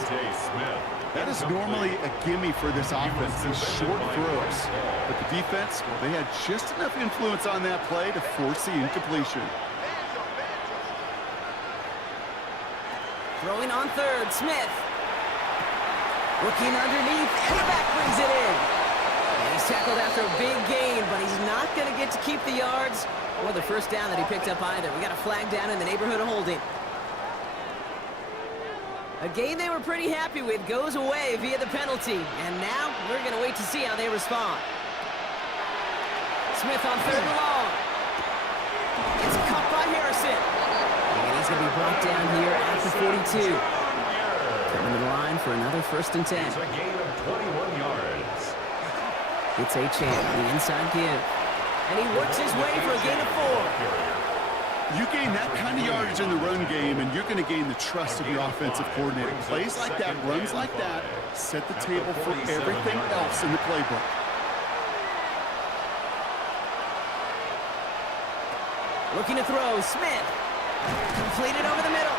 That is normally a gimme for this offense, these short throws. But the defense, well, they had just enough influence on that play to force the incompletion. Throwing on third, Smith. Looking underneath, and the back brings it in. And he's tackled after a big gain, but he's not going to get to keep the yards or the first down that he picked up either. We got a flag down in the neighborhood of holding. A game they were pretty happy with goes away via the penalty, and now we're going to wait to see how they respond. Smith on third and long. It's caught by Harrison. And he's going to be brought down here at the 42. Coming to the line for another 1st and 10. It's a gain of 21 yards. It's Achane on the inside give. And he works his way for a gain of 4. You gain that kind of yardage in the run game, and you're going to gain the trust of your offensive coordinator. Plays like that, runs like that, set the table for everything else in the playbook. Looking to throw, Smith. Completed over the middle.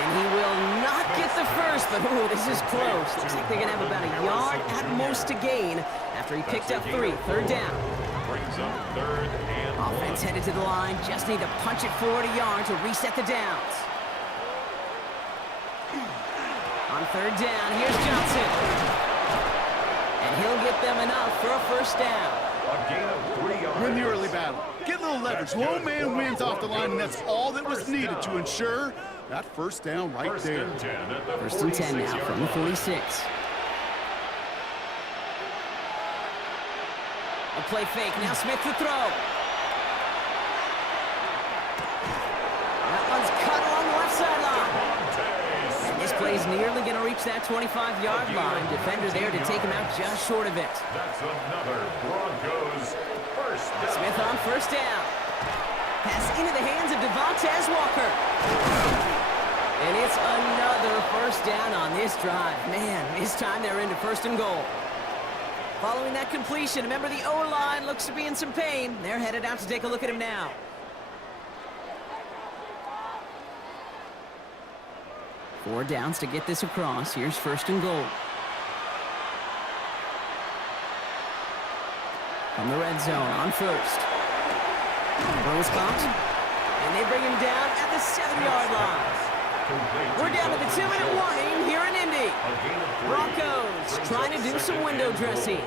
And he will not get the first, but ooh, this is close. Looks like they're going to have about a yard at most to gain after he picked up 3. Third down. Brings up 3rd and Offense headed to the line. Just need to punch it forward a yard to reset the downs. On 3rd down, here's Johnson. And he'll get them enough for a first down. a gain of 3 yards. Win the early battle. Get a little leverage. Low man wins off the line, and that's all that was needed to ensure that first down right there. First and 10 now from the 46. A play fake. Now Smith to throw. That one's cut along the left sideline. And this play's nearly going to reach that 25-yard line. Defender there to take him out just short of it. That's another Broncos first down. Smith on first down. Pass into the hands of Devontae Walker. And it's another first down on this drive. Man, this time they're into first and goal. Following that completion, remember the O-line looks to be in some pain. They're headed out to take a look at him now. Four downs to get this across. Here's first and goal. From the red zone on first. Throws caught. And they bring him down at the 7-yard line. We're down to the 2-minute warning here in Indy. Broncos trying to do some window dressing.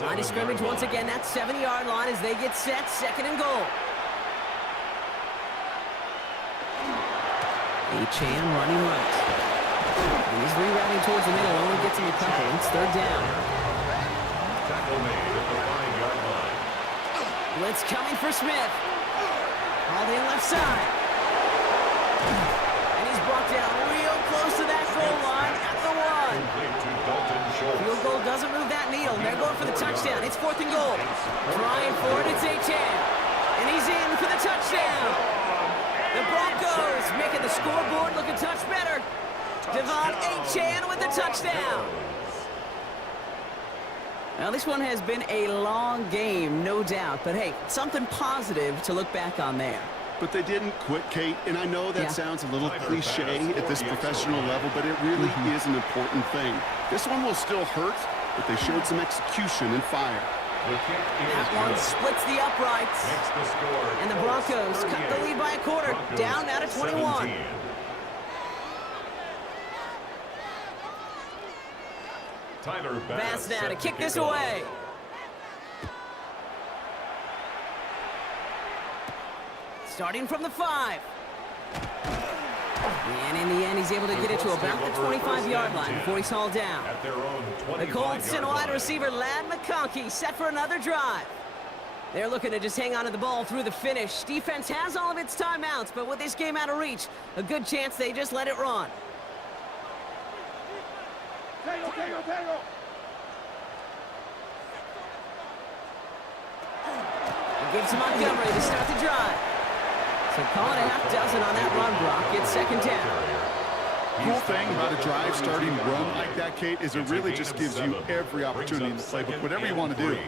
Line of scrimmage once again, that 7-yard line as they get set, 2nd and goal. Chan running right. And he's rerouting towards the middle, only gets him a couple. It's 3rd down. Tackle made at the 5-yard line. Blitz coming for Smith. All in left side. And he's brought down real close to that goal line at the 1. Field goal doesn't move that needle. They're going for the touchdown. It's 4th and goal. Trying for it, it's Chan. And he's in for the touchdown. The Broncos making the scoreboard look a touch better. Devon Chan with the touchdown. Now, this one has been a long game, no doubt. But, hey, something positive to look back on there. But they didn't quit, Kate. And I know that sounds a little cliche at this professional level, but it really is an important thing. This one will still hurt, but they showed some execution and fire. That one splits the uprights. And the Broncos cut the lead by a quarter. Down now to 21. Bass now to kick this away. Starting from the 5. And in the end, he's able to get it to about the 25-yard line before he's hauled down. The Colts send wide receiver Ladd McConkey set for another drive. They're looking to just hang on to the ball through the finish. Defense has all of its timeouts, but with this game out of reach, a good chance they just let it run. It gives to Montgomery to start the drive. So call it a half dozen on that run block. It's 2nd down. Cool thing about a drive starting run like that, Kate, is it really just gives you every opportunity in the playbook, whatever you want to do.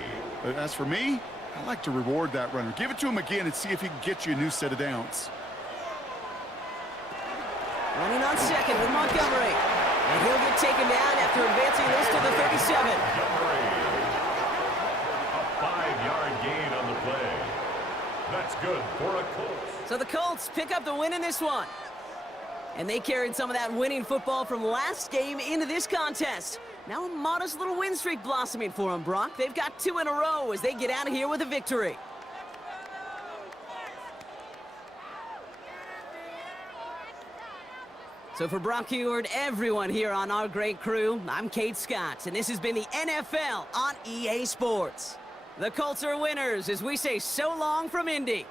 But as for me, I like to reward that runner. Give it to him again and see if he can get you a new set of downs. Running on 2nd with Montgomery. And he'll get taken down after advancing this to the 37. A 5-yard gain on the play. That's good for a Colts. So the Colts pick up the win in this one. And they carried some of that winning football from last game into this contest. Now a modest little win streak blossoming for them, Brock. They've got 2 in a row as they get out of here with a victory. So for Brock Heward, everyone here on our great crew, I'm Kate Scott, and this has been the NFL on EA Sports. The Colts are winners as we say so long from Indy.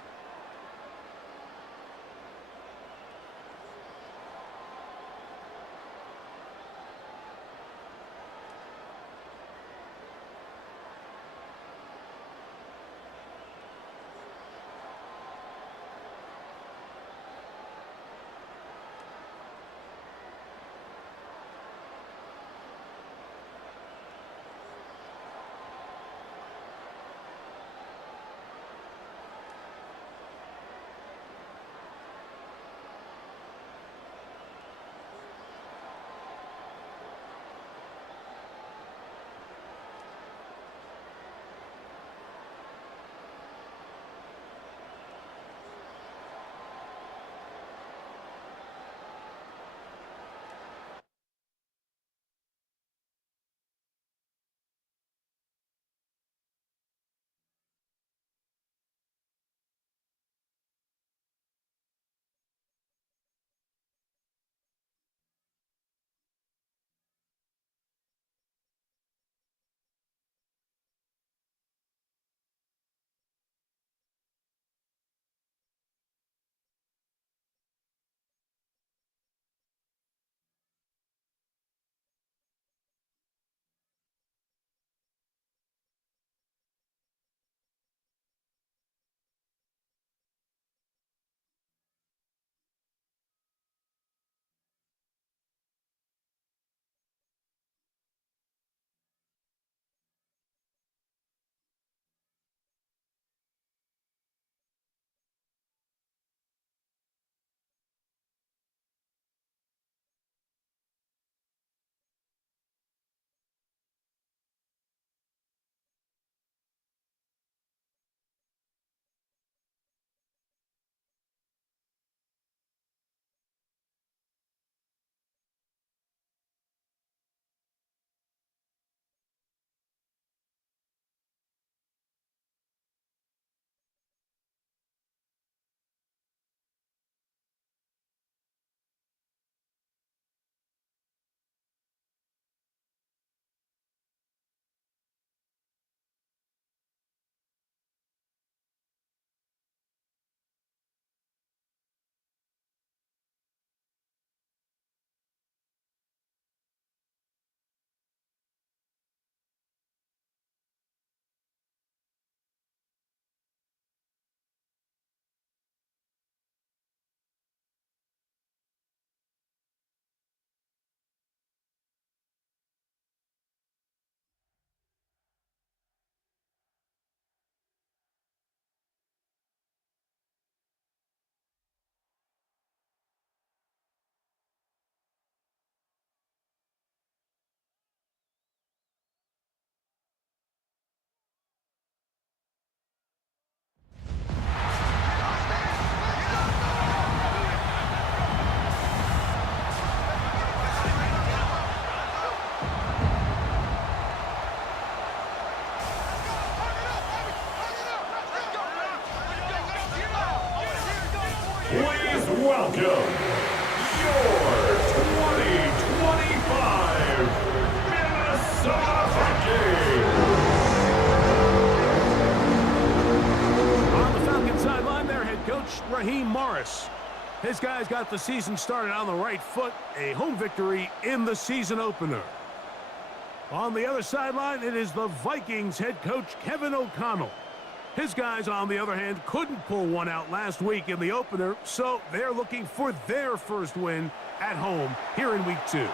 welcome your 2025 Minnesota Vikings. On the Falcons sideline, their head coach, Raheem Morris. His guys got the season started on the right foot, a home victory in the season opener. On the other sideline, it is the Vikings head coach, Kevin O'Connell. His guys, on the other hand, couldn't pull one out last week in the opener, so they're looking for their first win at home here in Week 2.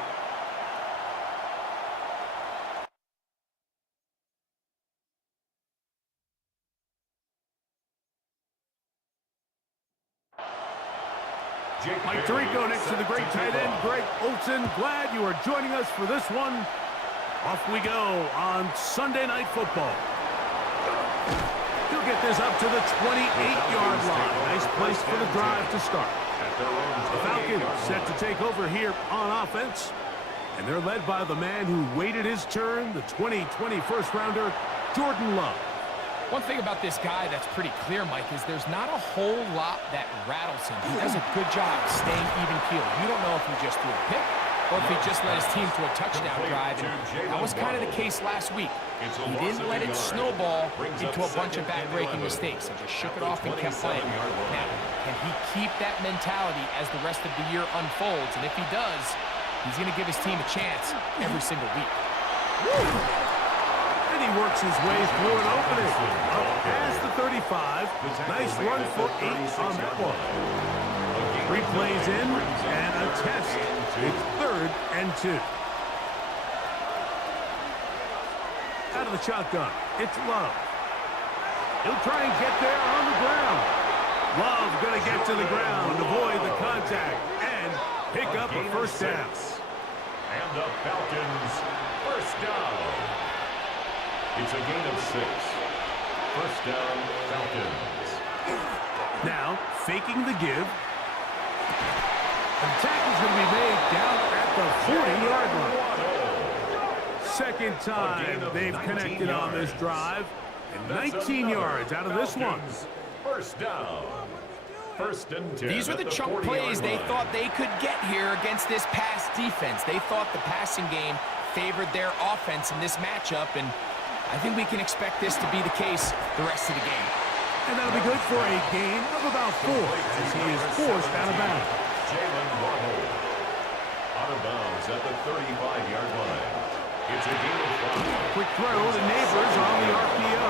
Mike Tirico next to the great tight end, Greg Olsen. Glad you are joining us for this one. Off we go on Sunday Night Football. He'll get this up to the 28-yard line. Nice place for the drive to start. The Falcons set to take over here on offense. And they're led by the man who waited his turn, the 2020 first-rounder, Jordan Love. One thing about this guy that's pretty clear, Mike, is there's not a whole lot that rattles him. He does a good job staying even-keeled. You don't know if he just threw a pick or if he just led his team to a touchdown drive. And that was kind of the case last week. He didn't let it snowball into a bunch of back-breaking mistakes and just shook it off and kept playing. Now, can he keep that mentality as the rest of the year unfolds? And if he does, he's going to give his team a chance every single week. And he works his way through an opening. Up past the 35. Nice run for 8 on that one. 3 plays in and a test. It's 3rd and 2. Out of the shotgun, it's Love. He'll try and get there on the ground. Love going to get to the ground, avoid the contact, and pick up a first down. And the Falcons first down. It's a gain of 6. First down, Falcons. Now, faking the give. The tackle's going to be made down at the 40-yard line. Second time they've connected on this drive. And 19 yards out of this one. First down. First and 10. These were the chunk plays they thought they could get here against this pass defense. They thought the passing game favored their offense in this matchup, and I think we can expect this to be the case the rest of the game. And that'll be good for a gain of about 4 as he is forced out of bounds. Jalen Waddle out of bounds at the 35-yard line. It's a gain of 5. Quick throw to Neighbors on the RPO.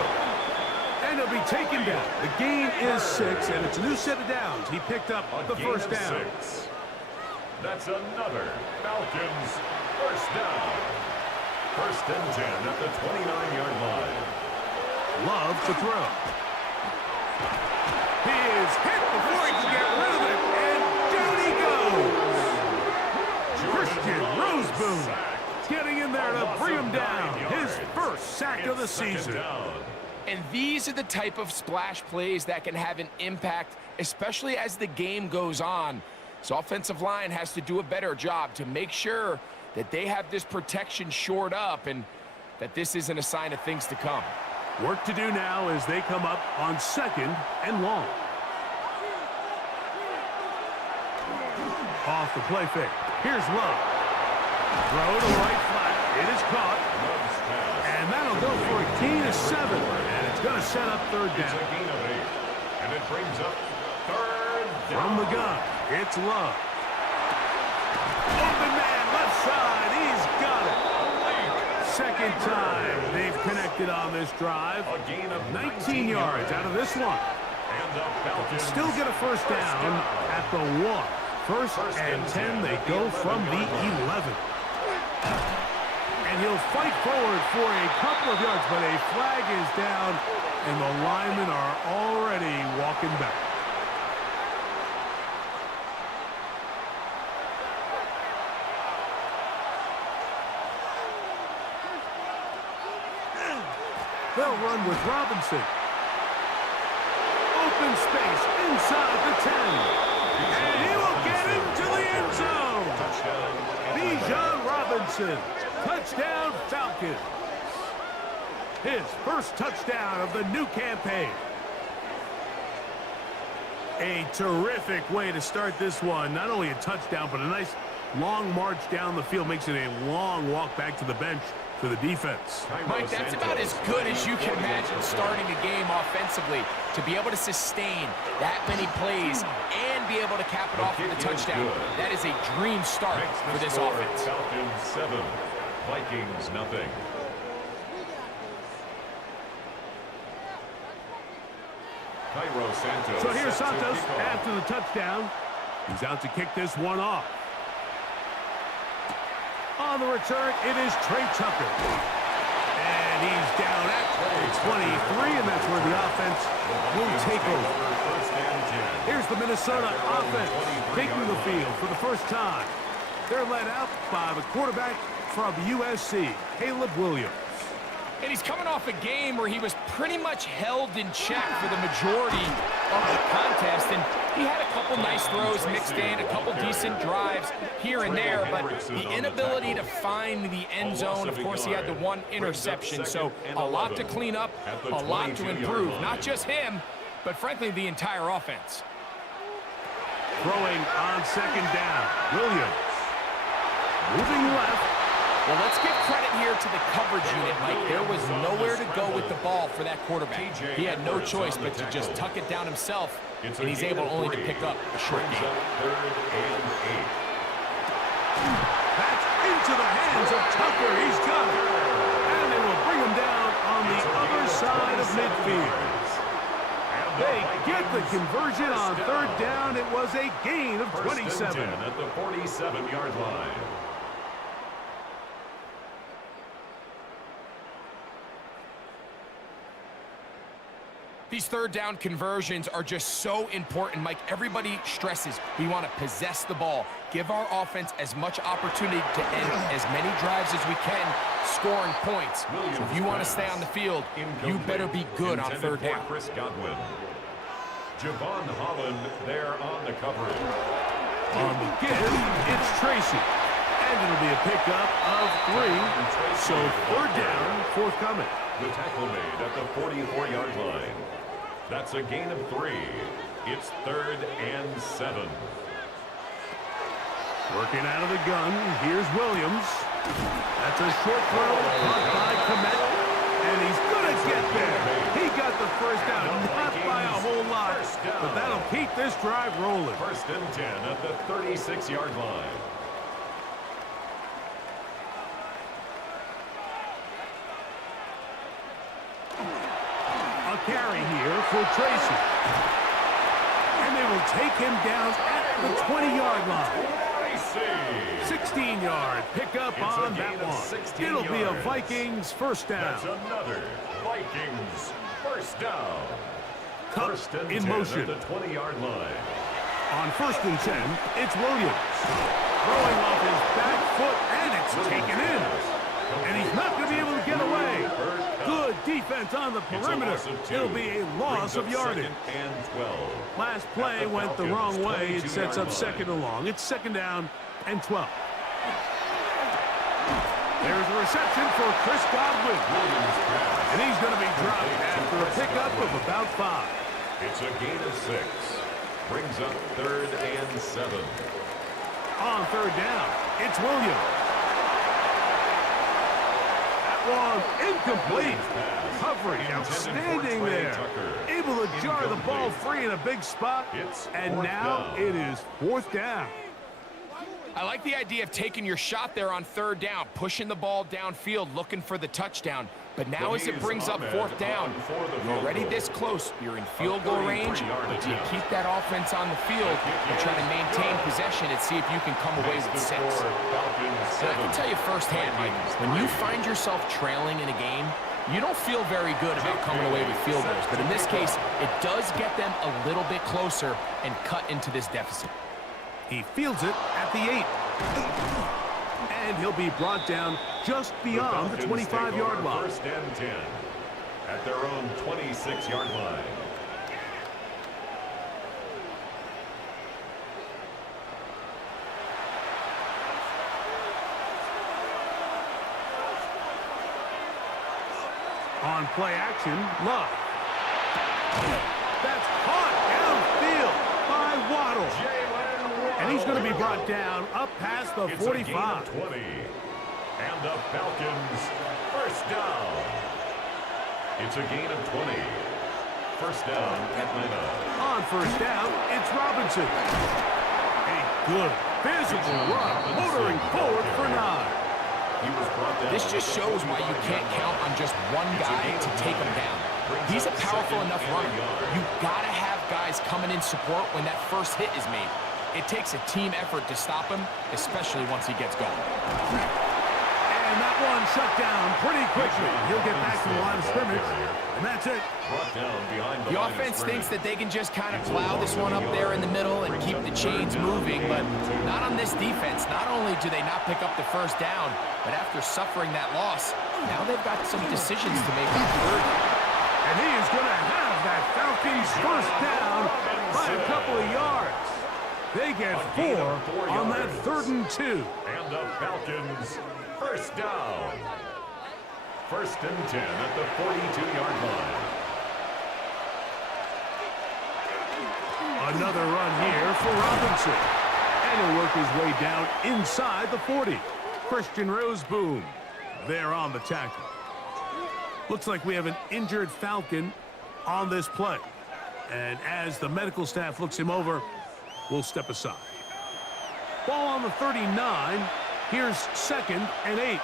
And he'll be taken down. The gain is 6, and it's a new set of downs. He picked up the first down. 6. That's another Falcons first down. First and 10 at the 29-yard line. Love to throw. He is hit before he can get rid of it, and down he goes. Christian Roseboom getting in there to bring him down. His first sack of the season. And these are the type of splash plays that can have an impact, especially as the game goes on. So offensive line has to do a better job to make sure that they have this protection shored up and that this isn't a sign of things to come. Work to do now as they come up on 2nd and long. Off the play fake. Here's Love. Throw to right flat. It is caught. And that'll go for a gain of 7. And it's going to set up 3rd down. It's a gain of 8. And it brings up 3rd down. From the gun, it's Love. Open man, left side. He's got it. Second time they've connected on this drive. A gain of 19 yards out of this one. And the Falcons Still get a first down at the 1. First and 10, they go from the 11. And he'll fight forward for a couple of yards, but a flag is down, and the linemen are already walking back. They'll run with Robinson. Open space inside the 10. And he will get into the end zone. Bijan Robinson. Touchdown Falcons. His first touchdown of the new campaign. A terrific way to start this one. Not only a touchdown, but a nice long march down the field. Makes it a long walk back to the bench for the defense. Mike, that's about as good as you can imagine starting a game offensively. To be able to sustain that many plays and be able to cap it off with a touchdown. That is a dream start for this offense. Falcons 7, Vikings nothing. So here's Santos after the touchdown. He's out to kick this one off. On the return, it is Trey Tucker. And he's down at 23, and that's where the offense will take over. Here's the Minnesota offense taking the field for the first time. They're led out by the quarterback from USC, Caleb Williams. And he's coming off a game where he was pretty much held in check for the majority of the contest. And he had a couple nice throws mixed in, a couple decent drives here and there. But the inability to find the end zone, of course, he had the one interception. So a lot to clean up, a lot to improve. Not just him, but frankly, the entire offense. Throwing on second down, Williams. Moving left. Well, let's give credit here to the coverage unit, Mike. There was nowhere to go with the ball for that quarterback. He had no choice but to just tuck it down himself, and he's able only to pick up a short gain. That's into the hands of Tucker. He's got it. And they will bring him down on the other side of midfield. They get the conversion on third down. It was a gain of 27. At the 47-yard line. These third down conversions are just so important, Mike. Everybody stresses we want to possess the ball, give our offense as much opportunity to end as many drives as we can, scoring points. So if you want to stay on the field, you better be good on third down. Chris Godwin. Javon Holland there on the coverage. On the give, it's Tracy. And it'll be a pickup of 3. So third down, forthcoming. The tackle made at the 44-yard line. That's a gain of 3. It's 3rd and 7. Working out of the gun, here's Williams. That's a short throw caught by Komet. And he's going to get there. He got the first down, not by a whole lot, but that'll keep this drive rolling. 1st and 10 at the 36-yard line. A carry here for Tracy. And they will take him down at the 20-yard line. 16-yard pickup on that one. It'll be a Vikings first down. That's another Vikings first down. Cup in motion. At the 20-yard line. On 1st and 10, it's Williams. Throwing off his back foot, and it's taken in. And he's not going to be able to get away. Good defense on the perimeter. It'll be a loss of yardage. And 12. Last play went the wrong way. It sets up 2nd and long. It's 2nd down and 12. There's a reception for Chris Godwin. And he's going to be dropped after a pickup of about 5. It's a gain of 6. Brings up 3rd and 7. On third down, it's Williams. One incomplete. Coverage outstanding there. Able to jar the ball free in a big spot. And now it is 4th down. I like the idea of taking your shot there on third down, pushing the ball downfield, looking for the touchdown. But now as it brings up 4th down, you're already this close. You're in field goal range, but you keep that offense on the field and try to maintain possession and see if you can come away with 6. And I can tell you firsthand, Mike, when you find yourself trailing in a game, you don't feel very good about coming away with field goals. But in this case, it does get them a little bit closer and cut into this deficit. He fields it at the 8. And he'll be brought down just beyond the 25-yard line. 1st and 10 at their own 26-yard line. On play action, Love. That's caught downfield. going to be brought down up past the 45. It's a gain of 20. And the Falcons, first down. It's a gain of 20. First down, Atlanta. On first down, it's Robinson. A good physical run, motoring forward for 9. This just shows why you can't count on just one guy to take him down. He's a powerful enough runner. You got to have guys coming in support when that first hit is made. It takes a team effort to stop him, especially once he gets going. And that one shut down pretty quickly. He'll get back to the line of scrimmage, and that's it. The offense thinks that they can just kind of plow this one up there in the middle and keep the chains moving, but not on this defense. Not only do they not pick up the first down, but after suffering that loss, now they've got some decisions to make on third. And he is going to have that Falcons first down by a couple of yards. They get 4 on that 3rd and 2. And the Falcons, first down. First and 10 at the 42-yard line. Another run here for Robinson. And he'll work his way down inside the 40. Christian Roseboom there on the tackle. Looks like we have an injured Falcon on this play. And as the medical staff looks him over, we'll step aside. Ball on the 39. Here's 2nd and 8.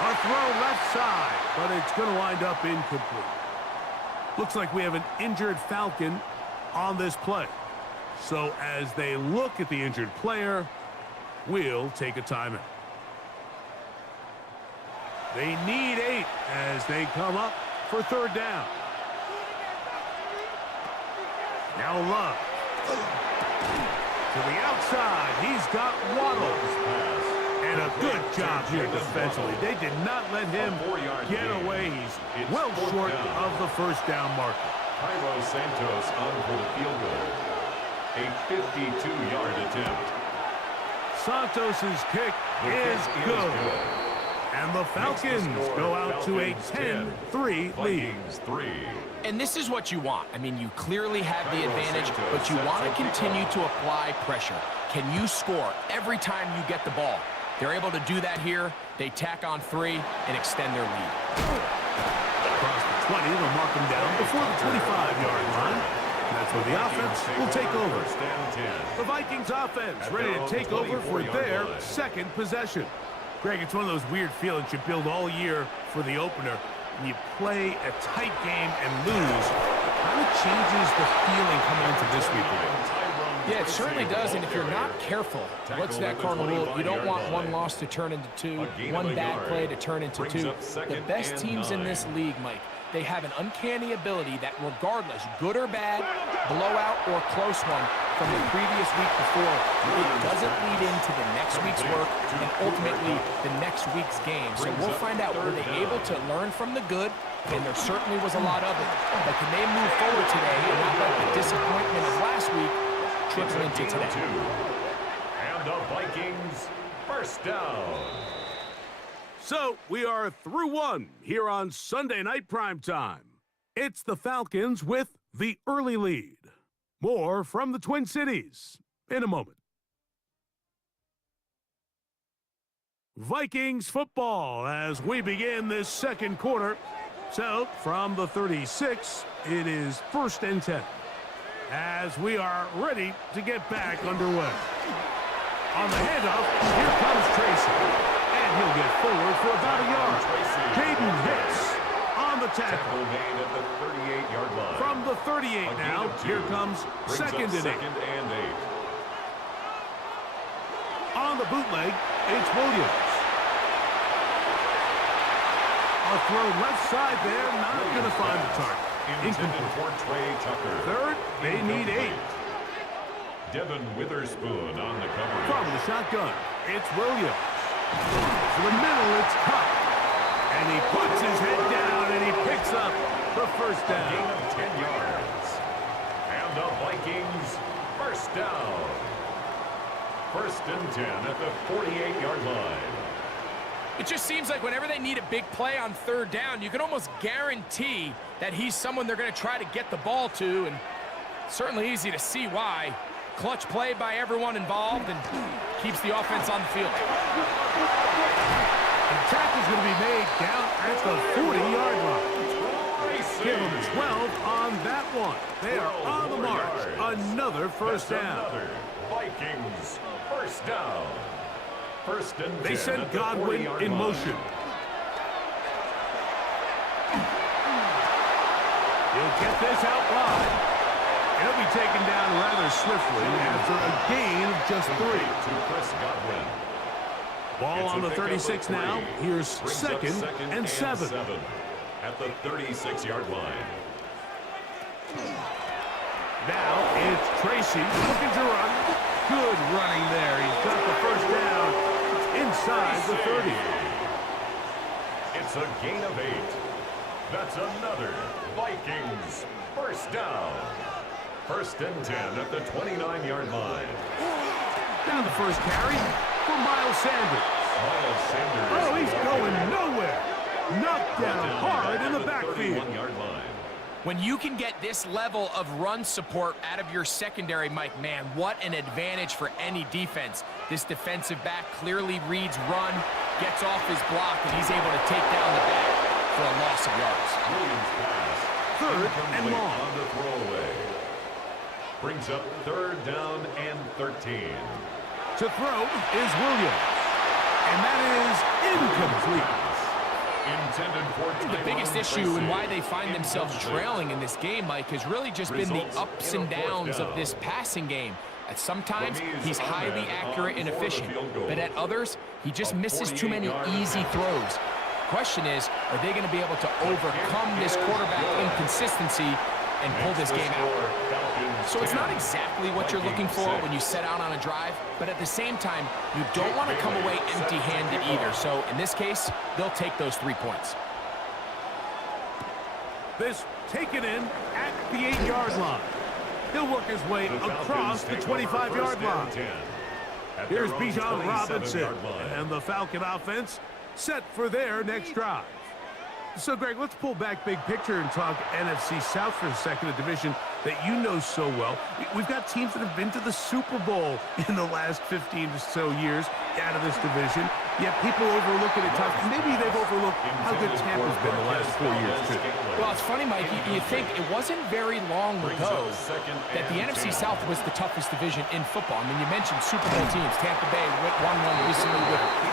A throw left side, but it's going to wind up incomplete. Looks like we have an injured Falcon on this play. So as they look at the injured player, we'll take a timeout. They need 8 as they come up for 3rd down. Now Love. To the outside, he's got Waddle. And a good job here defensively. They did not let him get away. He's well short of the first down marker. Cairo Santos on for the field goal. A 52-yard attempt. Santos's kick is good. And the Falcons go out to a 10-3 lead. And this is what you want. I mean, you clearly have the advantage, but you want to continue to apply pressure. Can you score every time you get the ball? They're able to do that here. They tack on 3 and extend their lead. Across the 20, they'll mark them down before the 25-yard line. And that's where the offense will take over. The Vikings offense ready to take over for their 2nd possession. Greg, it's one of those weird feelings you build all year for the opener. And you play a tight game and lose. It kind of changes the feeling coming into this week. Yeah, it certainly does, and if you're not careful, what's that cardinal rule? You don't want one loss to turn into 2, one bad play to turn into 2. The best teams in this league, Mike, they have an uncanny ability that regardless, good or bad, blowout or close one from the previous week before, it doesn't lead into the next week's work and ultimately the next week's game. So we'll find out, were they able to learn from the good? And there certainly was a lot of it. But can they move forward today and not let the disappointment of last week trickle into today? And the Vikings, first down. So we are through 1 here on Sunday Night Primetime. It's the Falcons with the early lead. More from the Twin Cities in a moment. Vikings football as we begin this 2nd quarter. So from the 36, it is 1st and 10. As we are ready to get back underway. On the handoff, here comes Tracy. And he'll get forward for about a yard. Caden Hicks on the tackle. Made at the 38-yard line. From the 38 now, here comes 2nd and 8. On the bootleg, it's Williams. A throw left side there, not going to find the target. Incomplete. 3rd, they need 8. Devin Witherspoon on the cover. From the shotgun, it's Williams. To the middle, it's Cup. And he puts his head down and he picks up the first down. A gain of 10 yards. And the Vikings, first down. 1st and 10 at the 48-yard line. It just seems like whenever they need a big play on third down, you can almost guarantee that he's someone they're going to try to get the ball to, and certainly easy to see why. Clutch play by everyone involved and keeps the offense on the field. The tackle's going to be made down at the 40-yard line. Give them 12 on that one. They are on the march. Another first down. Vikings first down. First and 10. They send Godwin in motion. He'll get this out wide. He'll be taken down rather swiftly after a gain of just 3. To Chris Godwin. Ball on the 36 now. Here's second and 7. At the 36-yard line. Now it's Tracy looking to run. Good running there. He's got the first down inside the 30. It's a gain of 8. That's another Vikings first down. First and 10 at the 29-yard line. Down the first carry for Miles Sanders. Miles Sanders. Oh, he's going nowhere. Knocked down hard in the backfield. When you can get this level of run support out of your secondary, Mike, man, what an advantage for any defense. This defensive back clearly reads run, gets off his block, and he's able to take down the back for a loss of yards. Williams pass. Third and long. On the throwaway. Brings up third down and 13. To throw is Williams. And that is incomplete. The biggest issue and why they find themselves trailing in this game, Mike, has really just been the ups and downs of this passing game. At sometimes, he's highly accurate and efficient, but at others, he just misses too many easy throws. Question is, are they going to be able to overcome this quarterback inconsistency and pull this game out? So it's not exactly what you're looking for when you set out on a drive, but at the same time, you don't want to come away empty-handed either. So in this case, they'll take those 3 points. This taken in at the 8-yard line. He'll work his way across the 25-yard line. Here's Bijan Robinson and the Falcon offense set for their next drive. So, Greg, let's pull back big picture and talk NFC South for a second, a division that you know so well. We've got teams that have been to the Super Bowl in the last 15 or so years out of this division, yet people overlook it at times. Maybe they've overlooked how good Tampa's been the last 4 years, too. Well, it's funny, Mike, you think it wasn't very long ago that the NFC South was the toughest division in football. I mean, you mentioned Super Bowl teams. Tampa Bay won one recently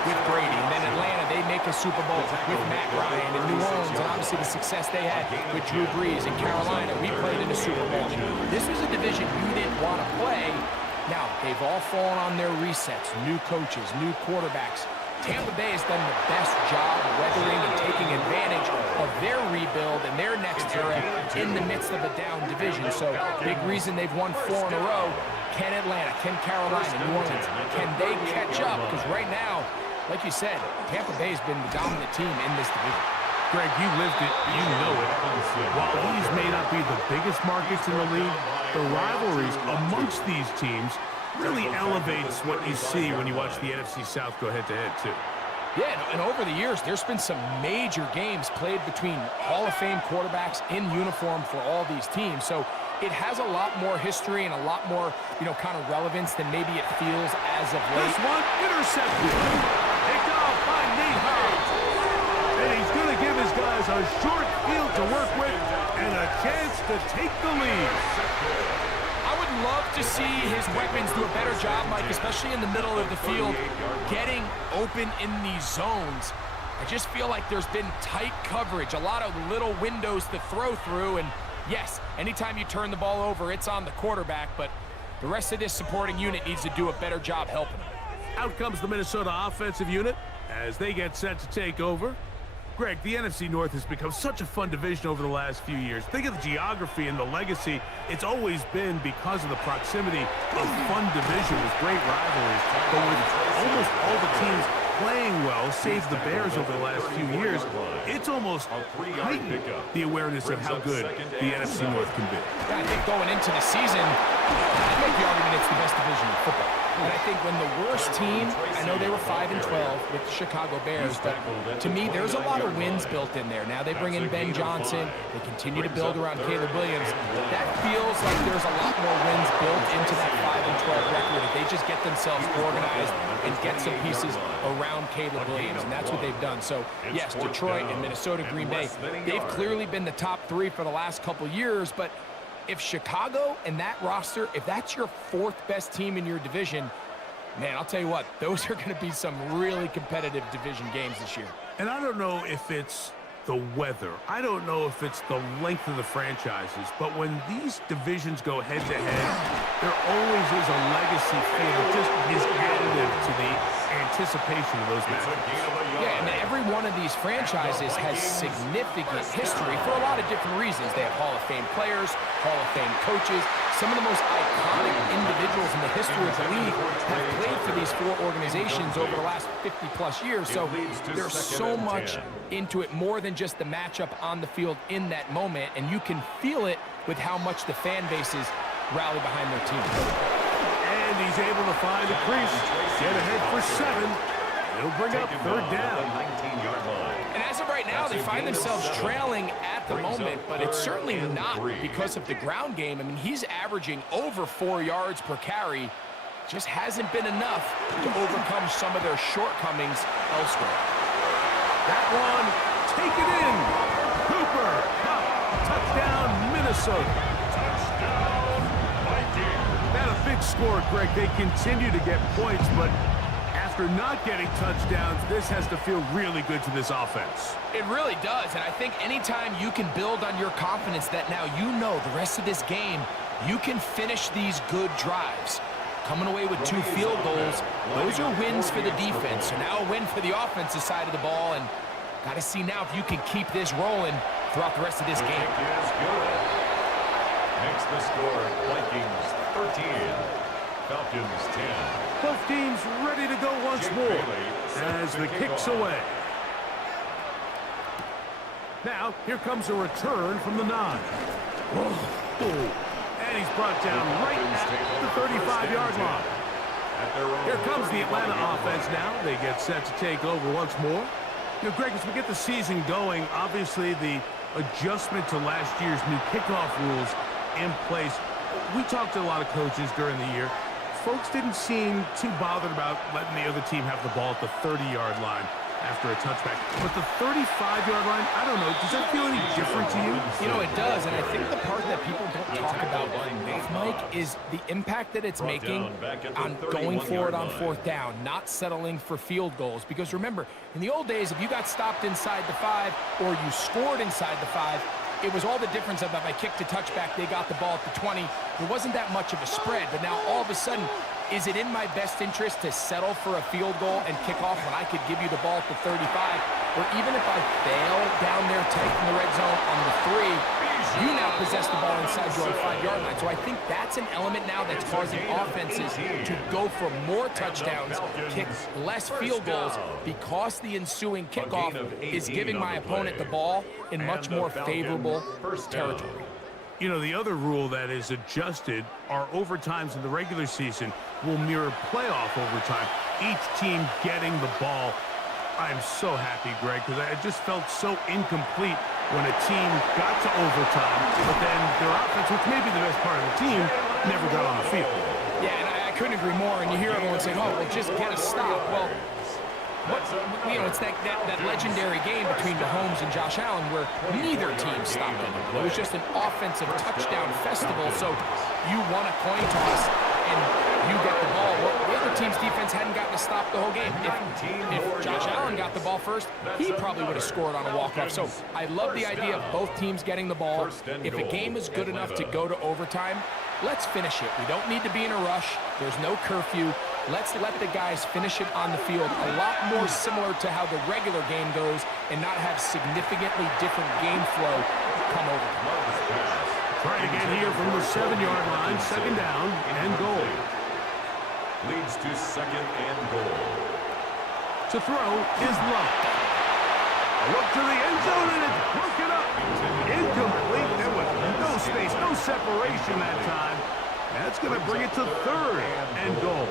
with Brady, and then Atlanta, they make a Super Bowl with Matt Ryan, and New Orleans, and obviously the success they had with Drew Brees. In Carolina, we played in a Super Bowl. This was a division you didn't want to play. Now, they've all fallen on their resets, new coaches, new quarterbacks. Tampa Bay has done the best job weathering and taking advantage of their rebuild and their next era in the midst of a down division. So, big reason they've won 4 in a row. Can Atlanta, can Carolina, New Orleans, can they catch up? Because right now, like you said, Tampa Bay has been the dominant team in this division. Greg, you lived it, you know it. While these may not be the biggest markets in the league, the rivalries amongst these teams really elevates what you see when you watch the NFC South go head-to-head, too. Yeah, and over the years, there's been some major games played between Hall of Fame quarterbacks in uniform for all these teams. So it has a lot more history and a lot more, kind of relevance than maybe it feels as of late. This one intercepted. Picked off by Nate Hobbs. And he's going to give his guys a short field to work with and a chance to take the lead. I would love to see his weapons do a better job, Mike, especially in the middle of the field, getting open in these zones. I just feel like there's been tight coverage, a lot of little windows to throw through, and yes, anytime you turn the ball over, it's on the quarterback, but the rest of this supporting unit needs to do a better job helping him. Out comes the Minnesota offensive unit as they get set to take over. Greg, the NFC North has become such a fun division over the last few years. Think of the geography and the legacy. It's always been because of the proximity of fun division with great rivalries. But with almost all the teams playing well, save the Bears over the last few years, it's almost heightened the awareness of how good the NFC North can be. I think going into the season, I make the argument it's the best division in football. And I think when the worst team, I know they were 5-12 with the Chicago Bears, but to me, there's a lot of wins built in there. Now they bring in Ben Johnson. They continue to build around Caleb Williams. That feels like there's a lot more wins built into that 5-12 record if they just get themselves organized and get some pieces around Caleb Williams, and that's what they've done. So, yes, Detroit and Minnesota, Green Bay, they've clearly been the top three for the last couple years, but if Chicago and that roster, if that's your fourth best team in your division, man, I'll tell you what, those are going to be some really competitive division games this year. And I don't know if it's the weather. I don't know if it's the length of the franchises, but when these divisions go head-to-head, there always is a legacy feel that just is additive to the anticipation of those matches. Yeah, and every one of these franchises has significant history for a lot of different reasons. They have Hall of Fame players, Hall of Fame coaches. Some of the most iconic individuals in the history of the league have played for these four organizations over the last 50-plus years. So there's so much into it, more than just the matchup on the field in that moment, and you can feel it with how much the fan bases rally behind their team. And he's able to find the crease, get ahead for 7. It'll bring up third down. And as of right now, they find themselves trailing at the moment, but it's certainly not because of the ground game. I mean, he's averaging over 4 yards per carry. Just hasn't been enough to overcome some of their shortcomings elsewhere. That one, take it in. Cooper, touchdown, Minnesota. Not a big score, Greg. They continue to get points, but after not getting touchdowns, this has to feel really good to this offense. It really does, and I think anytime you can build on your confidence that now you know the rest of this game, you can finish these good drives. Coming away with 2 field goals, those are wins for the defense. So now a win for the offensive side of the ball, and got to see now if you can keep this rolling throughout the rest of this game. Makes the score Vikings 13, Falcons 10. Both teams ready to go once more as the kick's away. Now, here comes a return from the 9. And he's brought down right at the 35-yard line. Here comes the Atlanta offense now. They get set to take over once more. You know, Greg, as we get the season going, obviously the adjustment to last year's new kickoff rules in place. We talked to a lot of coaches during the year. Folks didn't seem too bothered about letting the other team have the ball at the 30-yard line after a touchback. But the 35-yard line, I don't know, does that feel any different to you? You know, it does, and I think the part that people don't talk about enough, Mike, is the impact that it's making on going forward on 4th down, not settling for field goals. Because remember, in the old days, if you got stopped inside the 5 or you scored inside the 5, it was all the difference of if I kicked a touchback, they got the ball at the 20. There wasn't that much of a spread, but now all of a sudden, is it in my best interest to settle for a field goal and kick off when I could give you the ball at the 35? Or even if I fail down there tight in the red zone on the 3, you now possess the ball inside your own 5-yard line. So I think that's an element now that's causing offenses to go for more touchdowns, kick less field goals, because the ensuing kickoff is giving my opponent the ball in much more favorable territory. You know, the other rule that is adjusted are overtimes in the regular season will mirror playoff overtime. Each team getting the ball. I'm so happy, Greg, because I just felt so incomplete when a team got to overtime, but then their offense, which may be the best part of the team, never got on the field. Yeah, and I couldn't agree more. And you hear everyone saying, oh, well, just get a stop. Well, you know, it's that legendary game between Mahomes and Josh Allen where neither team stopped it. It was just an offensive touchdown festival. So you won a coin toss and you get the ball. Well, the other team's defense hadn't gotten a stop the whole game. If Josh Allen got the ball first, he probably would have scored on a walk-off. So I love the idea of both teams getting the ball. If a game is good enough to go to overtime, let's finish it. We don't need to be in a rush. There's no curfew. Let's let the guys finish it on the field a lot more similar to how the regular game goes and not have significantly different game flow come over. Trying again here from the 7-yard line, 2nd down and goal. Leads to 2nd and goal. To throw is Love. A look to the end zone and it's broken up. Incomplete. There was no space, no separation that time. That's going to bring it to 3rd and goal.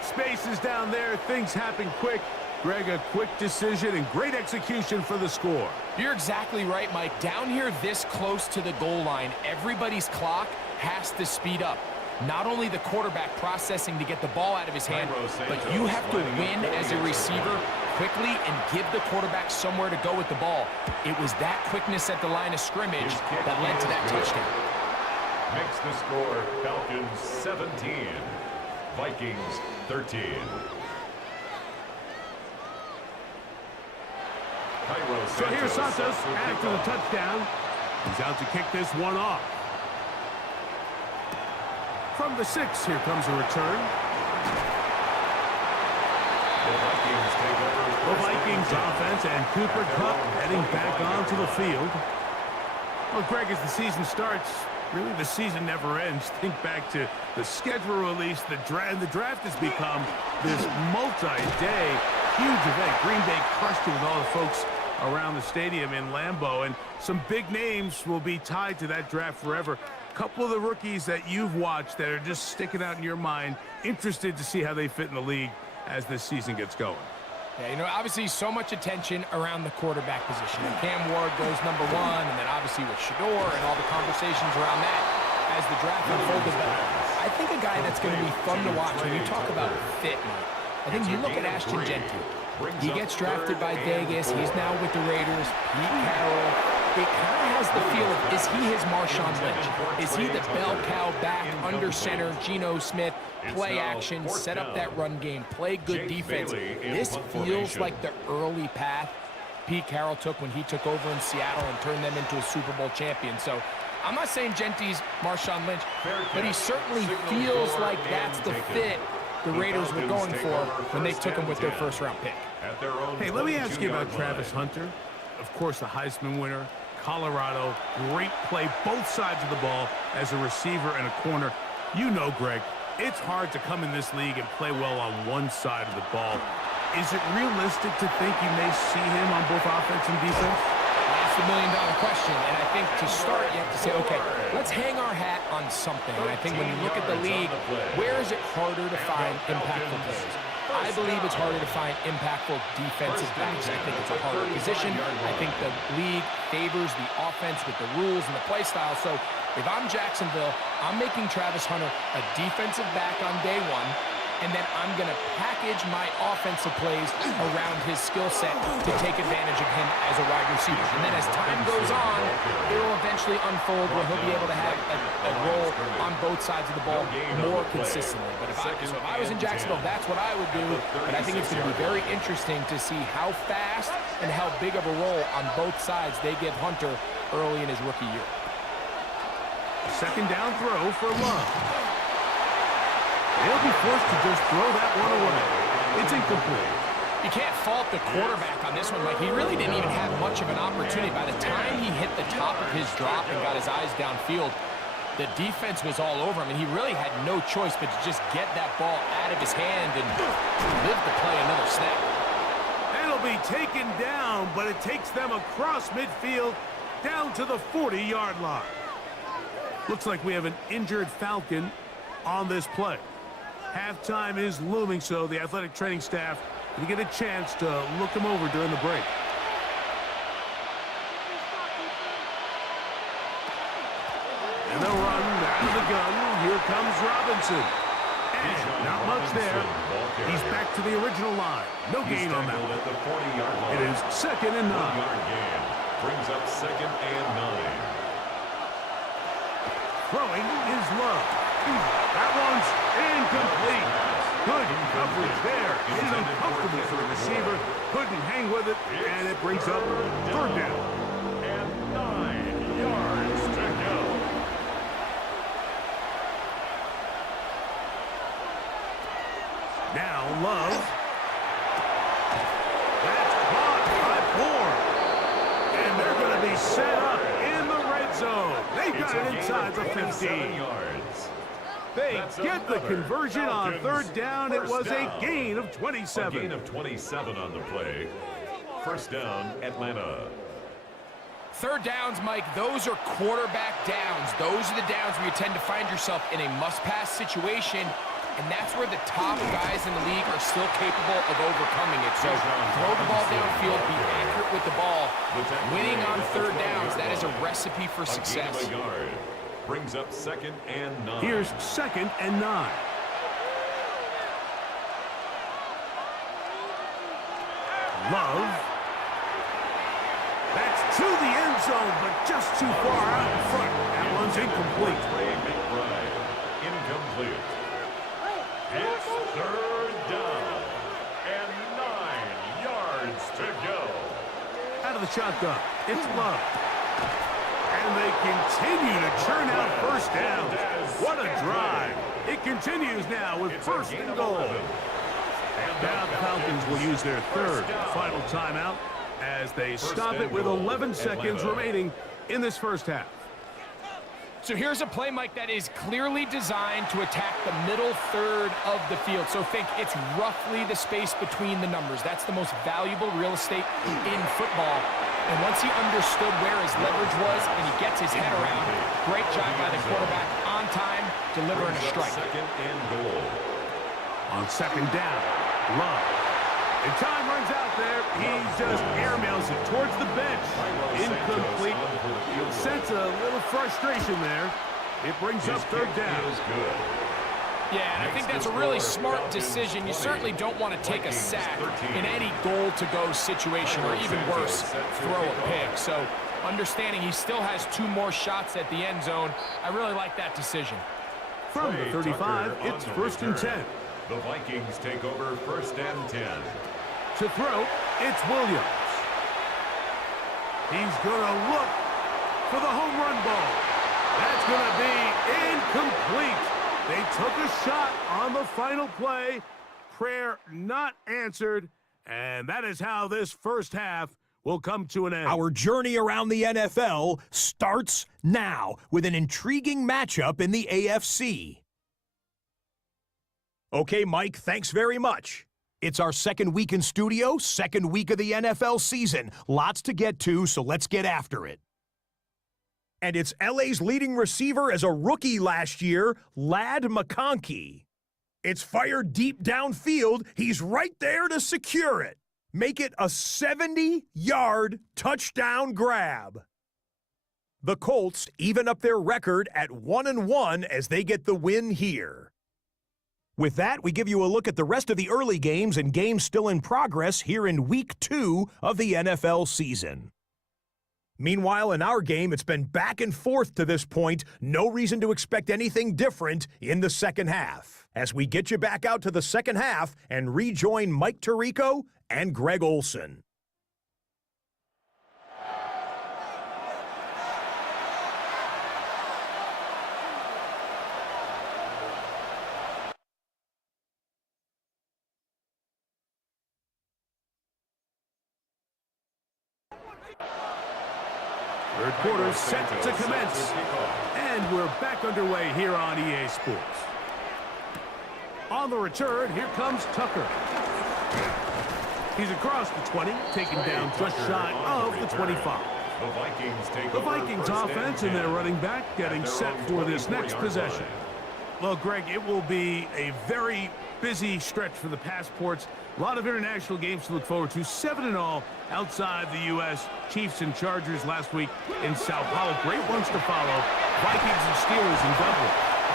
Tight spaces down there. Things happen quick. Greg, a quick decision and great execution for the score. You're exactly right, Mike. Down here this close to the goal line, everybody's clock has to speed up. Not only the quarterback processing to get the ball out of his hand, but you have to win as a receiver quickly and give the quarterback somewhere to go with the ball. It was that quickness at the line of scrimmage that led to that touchdown. Makes the score Falcons 17, Vikings 13. So here's Santos after the touchdown. He's out to kick this one off. From the 6, here comes a return. The Vikings offense and Cooper Kupp heading back onto the field. Well, Greg, as the season starts, really the season never ends. Think back to the schedule release, the draft has become this multi-day huge event. Green Bay crushed it with all the folks around the stadium in Lambeau, and some big names will be tied to that draft forever. Couple of the rookies that you've watched that are just sticking out in your mind, interested to see how they fit in the league as this season gets going. Yeah, you know, obviously so much attention around the quarterback position. And Cam Ward goes #1, and then obviously with Shador and all the conversations around that as the draft unfolded. But I think a guy that's going to be fun to watch when you talk about fit, Mike, I think you look at Ashton Genty. He gets drafted by Vegas. He's now with the Raiders. Pete Carroll. It kind of has the feel of, is he his Marshawn Lynch? Is he the bell cow back under center, Geno Smith, play action, set up that run game, play good defense? This feels like the early path Pete Carroll took when he took over in Seattle and turned them into a Super Bowl champion. So I'm not saying Genty's Marshawn Lynch, but he certainly feels like that's the fit the Raiders were going for when they took him with their first-round pick. Hey, let me ask you about Travis Hunter. Of course, the Heisman winner, Colorado, great play, both sides of the ball as a receiver and a corner. You know, Greg, it's hard to come in this league and play well on one side of the ball. Is it realistic to think you may see him on both offense and defense? That's the million-dollar question, and I think to start, you have to say, okay, let's hang our hat on something. And I think when you look at the league, where is it harder to find impactful players? I believe it's harder to find impactful defensive backs. I think it's a harder position. I think the league favors the offense with the rules and the play style. So if I'm Jacksonville, I'm making Travis Hunter a defensive back on day one, and then I'm going to package my offensive plays around his skill set to take advantage of him as a wide receiver. And then as time goes on, it will eventually unfold where he'll be able to have a role on both sides of the ball more consistently. But if I was in Jacksonville, that's what I would do. But I think it's going to be very interesting to see how fast and how big of a role on both sides they give Hunter early in his rookie year. Second down throw for Love. They'll be forced to just throw that one away. It's incomplete. You can't fault the quarterback on this one, Mike. He really didn't even have much of an opportunity. By the time he hit the top of his drop and got his eyes downfield, the defense was all over him, and he really had no choice but to just get that ball out of his hand and live to play another snap. It'll be taken down, but it takes them across midfield down to the 40-yard line. Looks like we have an injured Falcon on this play. Halftime is looming, so the athletic training staff will get a chance to look him over during the break. And they'll run out of the gun. Here comes Robinson. And not much there. He's back to the original line. No gain on that one. It is 2nd and 9. Brings up 2nd and 9. Throwing is Love. That one's incomplete. Good coverage there. It is uncomfortable for the receiver. Couldn't hang with it, and it brings up 3rd down. And 9 yards to go. Now Love. That's caught by Ford. And they're going to be set up in the red zone. They got it inside the 15. Yards. They get the conversion on 3rd down. It was a gain of 27. A gain of 27 on the play. 1st down, Atlanta. 3rd downs, Mike, those are quarterback downs. Those are the downs where you tend to find yourself in a must-pass situation, and that's where the top guys in the league are still capable of overcoming it. So throw the ball downfield, be accurate with the ball. Winning on third downs, that is a recipe for success. Brings up 2nd and 9. Here's 2nd and 9. Love. That's to the end zone, but just too far out in front. That one's incomplete. Incomplete. It's 3rd down and 9 yards to go. Out of the shotgun, it's Love. And they continue to churn out first down. What a drive. It continues now with 1st and goal. Now the Falcons will use their 3rd final timeout as they stop it with 11 seconds remaining in this first half. So here's a play, Mike, that is clearly designed to attack the middle third of the field. So think it's roughly the space between the numbers. That's the most valuable real estate in football. And once he understood where his leverage was and he gets his head around, great job by the quarterback on time, delivering a strike. 2nd and goal. On 2nd down, Love. And time runs out there. He just airmails it towards the bench. Incomplete. You'll sense a little frustration there. It brings up 3rd down. Yeah, and I think that's a really smart decision. You certainly don't want to take a sack in any goal-to-go situation, or even worse, throw a pick. So understanding he still has 2 more shots at the end zone, I really like that decision. From the 35, it's 1st and 10. The Vikings take over 1st and 10. To throw, it's Williams. He's going to look for the home run ball. That's going to be incomplete. They took a shot on the final play. Prayer not answered. And that is how this first half will come to an end. Our journey around the NFL starts now with an intriguing matchup in the AFC. Okay, Mike, thanks very much. It's our 2nd week in studio, 2nd week of the NFL season. Lots to get to, so let's get after it. And it's LA's leading receiver as a rookie last year, Ladd McConkey. It's fired deep downfield. He's right there to secure it. Make it a 70-yard touchdown grab. The Colts even up their record at 1-1 as they get the win here. With that, we give you a look at the rest of the early games and games still in progress here in Week 2 of the NFL season. Meanwhile, in our game, it's been back and forth to this point. No reason to expect anything different in the second half. As we get you back out to the second half and rejoin Mike Tirico and Greg Olson. Third quarter set to commence. And we're back underway here on EA Sports. On the return, here comes Tucker. He's across the 20, taken down just shy of the 25. The Vikings offense and their running back getting set for this next possession. Well, Greg, it will be a very busy stretch for the Passports. A lot of international games to look forward to. 7 in all outside the U.S. Chiefs and Chargers last week in Sao Paulo. Great ones to follow. Vikings and Steelers in Dublin.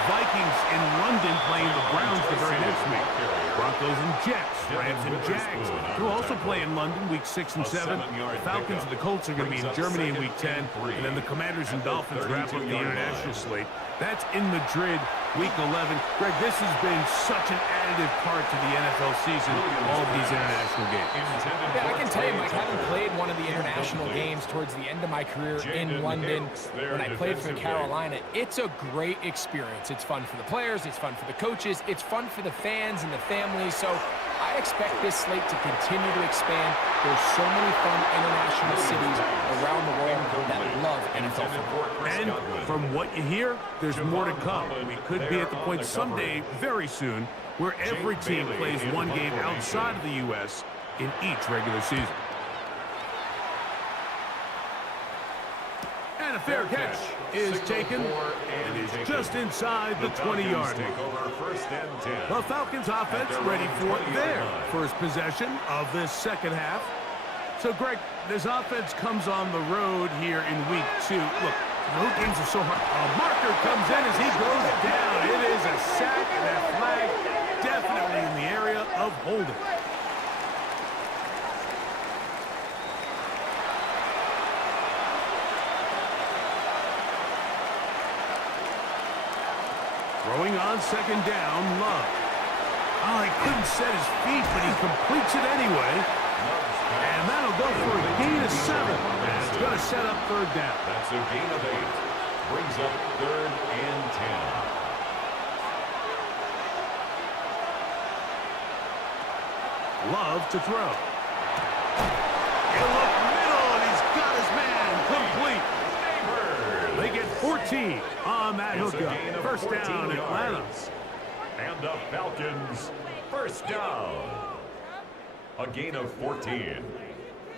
Vikings in London playing the Browns the very next week. Broncos and Jets, Rams and Jags. They'll also play in London week 6 and 7. The Falcons and the Colts are going to be in Germany in week 10. And then the Commanders and Dolphins wrap up the international slate. That's in Madrid week 11. Greg, this has been such an additive part to the NFL season, all of these international games. Yeah, I can tell you, Mike, having played one of the international games towards the end of my career in London when I played for Carolina, it's a great experience. It's fun for the players, it's fun for the coaches, it's fun for the fans and the families. So I expect this slate to continue to expand. There's so many fun international cities around the world that love NFL football. And from what you hear, there's more to come. We could be at the point someday, very soon, where every team plays one game outside of the U.S. in each regular season. And a fair catch is taken and is just inside the 20-yard line. The Falcons offense ready for their first possession of this second half. So, Greg, this offense comes on the road here in week 2. Look, road games are so hard. A marker comes in as he goes down. It is a sack, and that flag definitely in the area of holding. Throwing on second down, Love. Oh, he couldn't set his feet, but he completes it anyway. And that'll go for a gain of 7. And it's going to set up third down. That's a gain of 8. Brings up 3rd and 10. Love to throw. He'll look middle, and he's got his man complete. They get 14 on that hookup. First down, Atlanta. And the Falcons, first down. A gain of 14.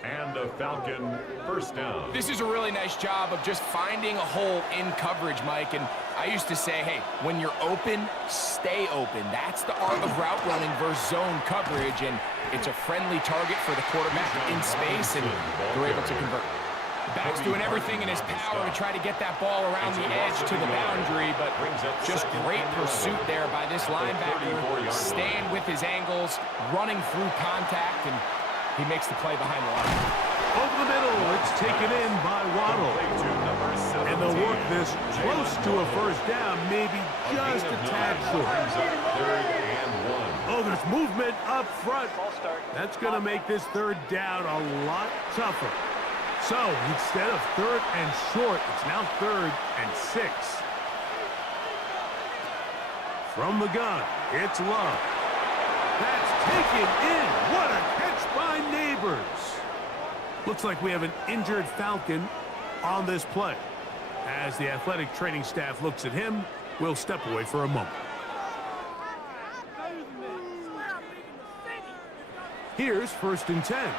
And a Falcon first down. This is a really nice job of just finding a hole in coverage, Mike. And I used to say, hey, when you're open, stay open. That's the art of route running versus zone coverage. And it's a friendly target for the quarterback in space, and they're able to convert. The back's doing everything in his power to try to get that ball around the edge to the boundary, but just great pursuit there by this linebacker, staying with his angles, running through contact, and he makes the play behind the line. Over the middle, it's taken in by Waddle. And they'll work this close to a first down, maybe just a tad short. Oh, there's movement up front. That's going to make this third down a lot tougher. So, instead of 3rd and short, it's now 3rd and 6. From the gun, it's Love. That's taken in. What a catch by Neighbors. Looks like we have an injured Falcon on this play. As the athletic training staff looks at him, we'll step away for a moment. Here's 1st and 10.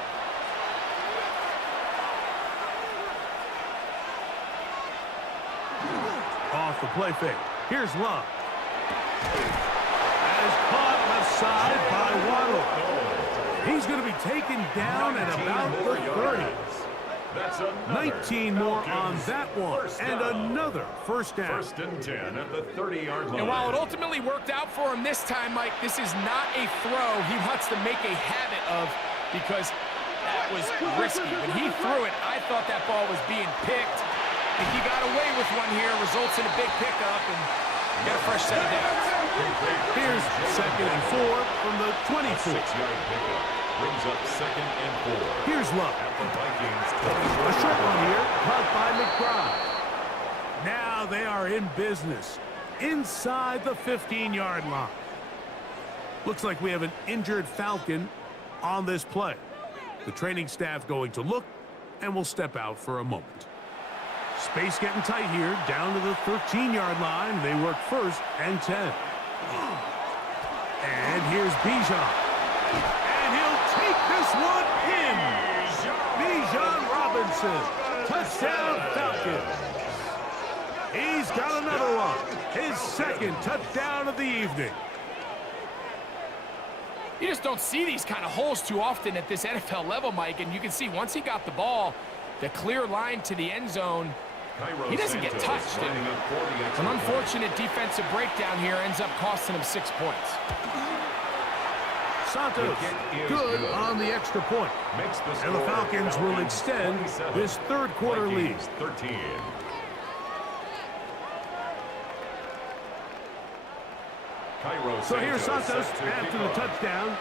Off the play fake. Here's Love. As caught left side by Waddle. He's going to be taken down at about the 30. 19 more on that one. And another first down. 1st and 10 at the 30-yard line. And while it ultimately worked out for him this time, Mike, this is not a throw he wants to make a habit of, because that was risky. When he threw it, I thought that ball was being picked. If he got away with one here, results in a big pickup and get a fresh set of downs. Here's 2nd and 4 from the 24. 6-yard pickup brings up 2nd and 4. Here's Love. At the Vikings' A short one here, caught by McBride. Now they are in business inside the 15-yard line. Looks like we have an injured Falcon on this play. The training staff going to look, and will step out for a moment. Space getting tight here, down to the 13-yard line. They work 1st and 10. And here's Bijan. And he'll take this one in. Bijan Robinson. Touchdown Falcons. He's got another one. His 2nd touchdown of the evening. You just don't see these kind of holes too often at this NFL level, Mike. And you can see once he got the ball, the clear line to the end zone, he doesn't get touched. An unfortunate defensive breakdown here ends up costing him 6 points. Santos, good on the extra point. And the Falcons will extend this 3rd quarter lead. 13. So here's Santos after the touchdown.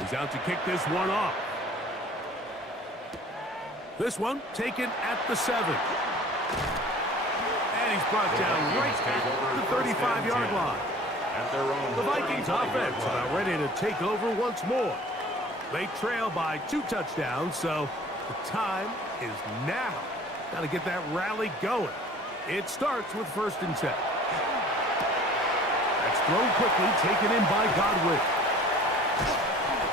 He's out to kick this one off. This one taken at the 7. And he's brought down right at the 35-yard line. The Vikings offense about ready to take over once more. They trail by 2 touchdowns, so the time is now. Got to get that rally going. It starts with 1st and 10. That's thrown quickly, taken in by Godwin.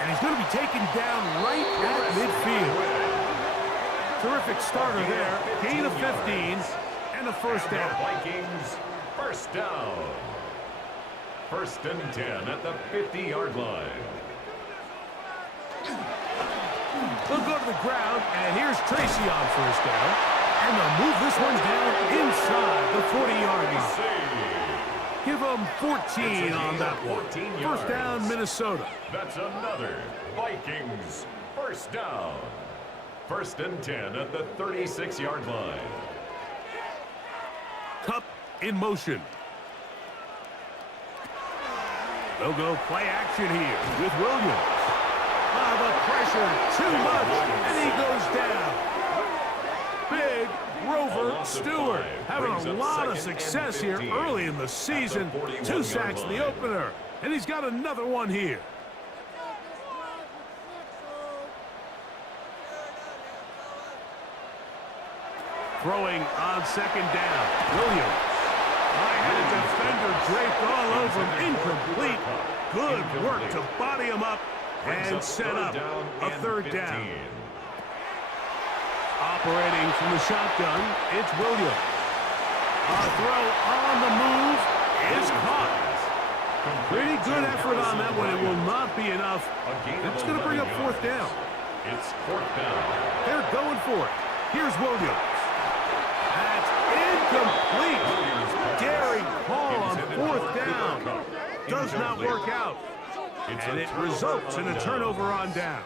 And he's going to be taken down right at midfield. Terrific starter there. Gain of 15. and a first down. The Vikings, first down. 1st and 10 at the 50-yard line. They'll go to the ground, and here's Tracy on first down. And they'll move this one down inside the 40-yard line. Give them 14 on that one. First down, Minnesota. That's another Vikings first down. 1st and 10 at the 36-yard line. Cup in motion. They'll go play action here with Williams. The pressure, too much, and he goes down. Big Rover Stewart having a lot of success here early in the season. 2 sacks in the opener, and he's got another one here. Throwing on 2nd down, Williams. I had a defender draped all over him, incomplete. Good work to body him up and set up a 3rd down. Operating from the shotgun, it's Williams. A throw on the move is caught. Pretty good effort on that one. It will not be enough. It's going to bring up 4th down. It's 4th down. They're going for it. Here's Williams. That's incomplete. Daring call on 4th down. Does not work out. And it results in a turnover on down.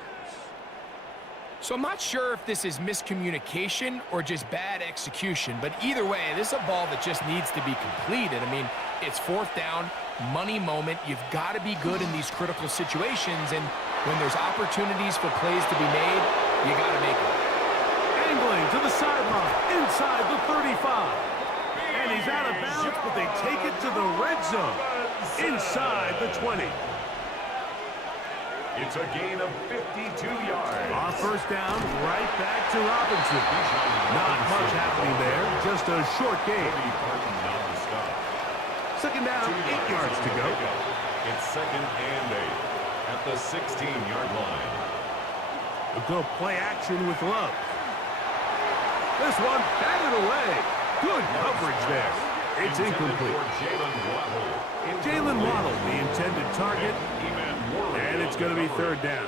So I'm not sure if this is miscommunication or just bad execution, but either way, this is a ball that just needs to be completed. I mean, it's 4th down, money moment. You've got to be good in these critical situations, and when there's opportunities for plays to be made, you got to make them. Angling to the sideline, inside the 35. And he's out of bounds, but they take it to the red zone, inside the 20. It's a gain of 52 yards. On 1st down, right back to Robinson. Not much happening there, just a short gain. 2nd down, 8 yards to go. It's 2nd and 8 at the 16-yard line. We'll go play action with Love. This one batted away. Good coverage there. It's incomplete. Jalen Waddle, the intended target, and it's going to be 3rd down.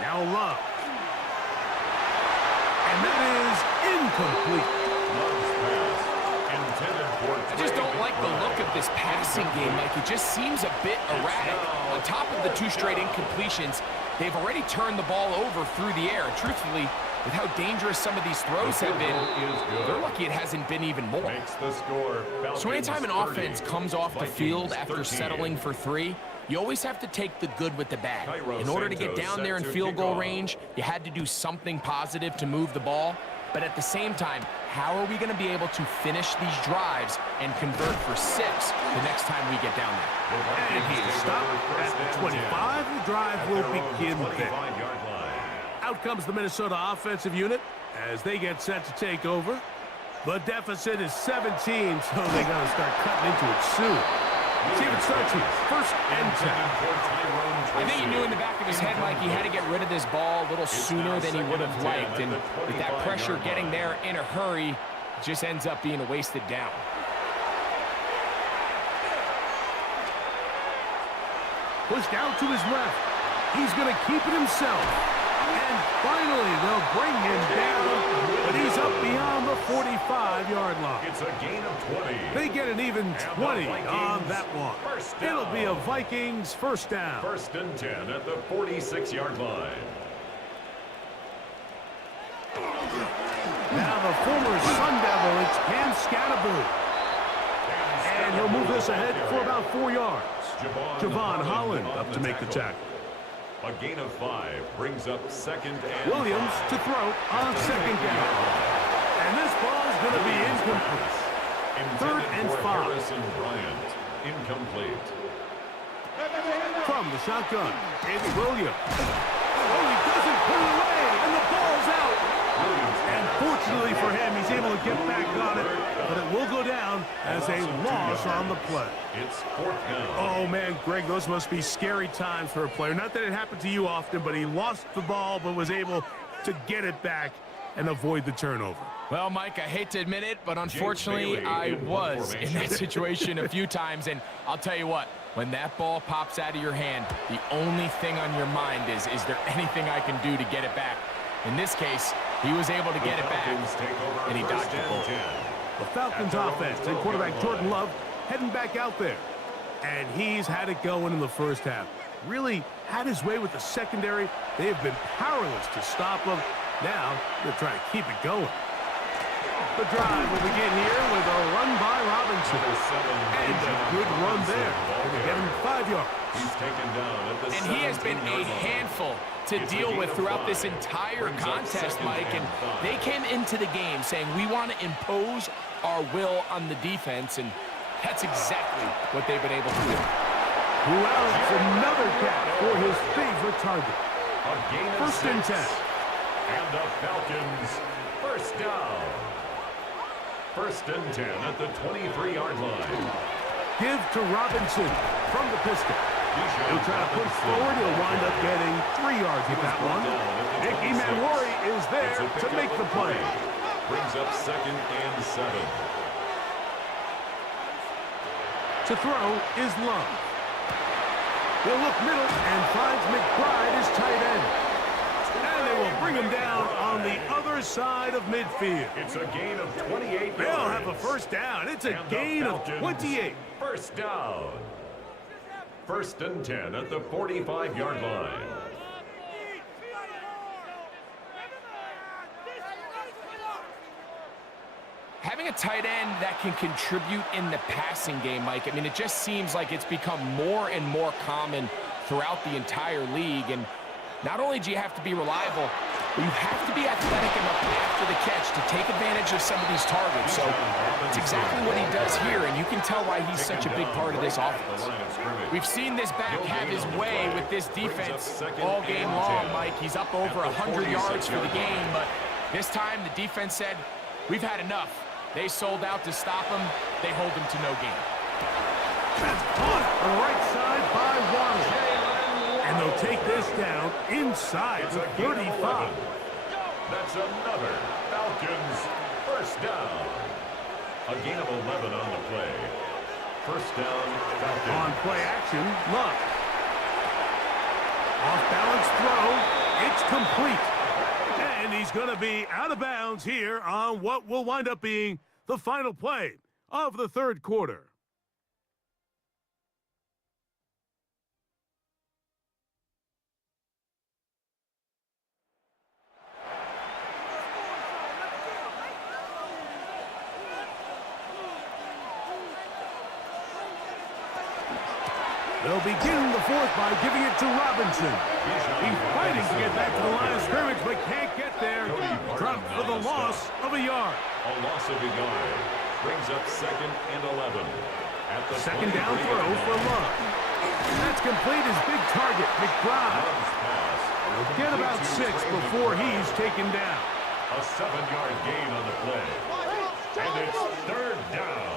Now Love. And that is incomplete. I just don't like the look of this passing game, Mike. It just seems a bit erratic. On top of the 2 straight incompletions, they've already turned the ball over through the air. Truthfully, with how dangerous some of these throws have been, they're lucky it hasn't been even more. So anytime an offense comes off the field after settling for 3, you always have to take the good with the bad. In order to get down there in field goal range, you had to do something positive to move the ball. But at the same time, how are we going to be able to finish these drives and convert for 6 the next time we get down there? And he is stopped at the 25. The drive will begin there. Out comes the Minnesota offensive unit as they get set to take over. The deficit is 17, so they got to start cutting into it soon. See if it starts here. 1st and 10. I think he knew in the back of his head, Mike, he had to get rid of this ball a little sooner than he would have liked. And with that pressure getting there in a hurry, it just ends up being a wasted down. Pushed out to his left. He's going to keep it himself. And finally, they'll bring him down, but he's up beyond the 45-yard line. It's a gain of 20. They get an even 20 on that one. It'll be a Vikings first down. 1st and 10 at the 46-yard line. Now the former Sun Devil, it's Cam Scatterboo. And he'll move this ahead for about 4 yards. Javon Holland up to make the tackle. A gain of 5 brings up 2nd and Williams 5. to throw on 2nd down. And this ball is going to be incomplete. 3rd and 5. Harrison Bryant, incomplete. From the shotgun, it's Williams. Oh, he doesn't put it away, and the ball's out. And fortunately for him, he's able to get back on it, but it will go down as a loss on the play. It's 4th down. Oh, man, Greg, those must be scary times for a player. Not that it happened to you often, but he lost the ball but was able to get it back and avoid the turnover. Well, Mike, I hate to admit it, but unfortunately, I was in that situation a few times, and I'll tell you what, when that ball pops out of your hand, the only thing on your mind is there anything I can do to get it back? In this case, he was able to get it back, and he dodged the ball. The Falcons offense and quarterback Jordan Love heading back out there. And he's had it going in the first half. Really had his way with the secondary. They have been powerless to stop him. Now they're trying to keep it going. The drive will begin here with a run by Robinson. And a good run there. They get him 5 yards. He's taken down at the And he has been a handful to deal with throughout this entire contest, Mike. And they came into the game saying, we want to impose our will on the defense. And that's exactly what they've been able to do. Who else? Another catch for his favorite target. A gain of 1st and 10. And the Falcons, 1st down. 1st and 10 at the 23-yard line. Give to Robinson from the pistol. He'll try to push forward. He'll wind up getting 3 yards with that one. Nicky Manwari is there to make the play. Brings up 2nd and 7. To throw is Love. He'll look middle and finds McBride as tight end. And they will bring him down on the other side of midfield. It's a gain of 28 yards. They'll have a 1st down. It's a gain of 28. 1st down. 1st and 10 at the 45-yard line. Having a tight end that can contribute in the passing game, Mike, I mean, it just seems like it's become more and more common throughout the entire league. And not only do you have to be reliable, but you have to be athletic enough after the catch to take advantage of some of these targets. So it's exactly what he does here, and you can tell why he's such a big part of this offense. We've seen this back have his way with this defense all game long, Mike. He's up over 100 yards for the game, but this time the defense said, we've had enough. They sold out to stop him. They hold him to no gain. That's caught on the right side by Waddle. And they'll take this down inside the 35. That's another Falcons 1st down. A gain of 11 on the play. 1st down, Falcons. On play action, Love. Off balance throw. It's complete. And he's going to be out of bounds here on what will wind up being the final play of the 3rd quarter. They'll begin the 4th by giving it to Robinson. He's fighting to get back to the line of scrimmage, but can't get there. Dropped for the loss of a yard. A loss of a yard. Brings up 2nd and 11. At the 2nd down throw for Love. That's complete his big target, McBride. He'll get about 6 before he's taken down. A 7-yard gain on the play. And it's 3rd down.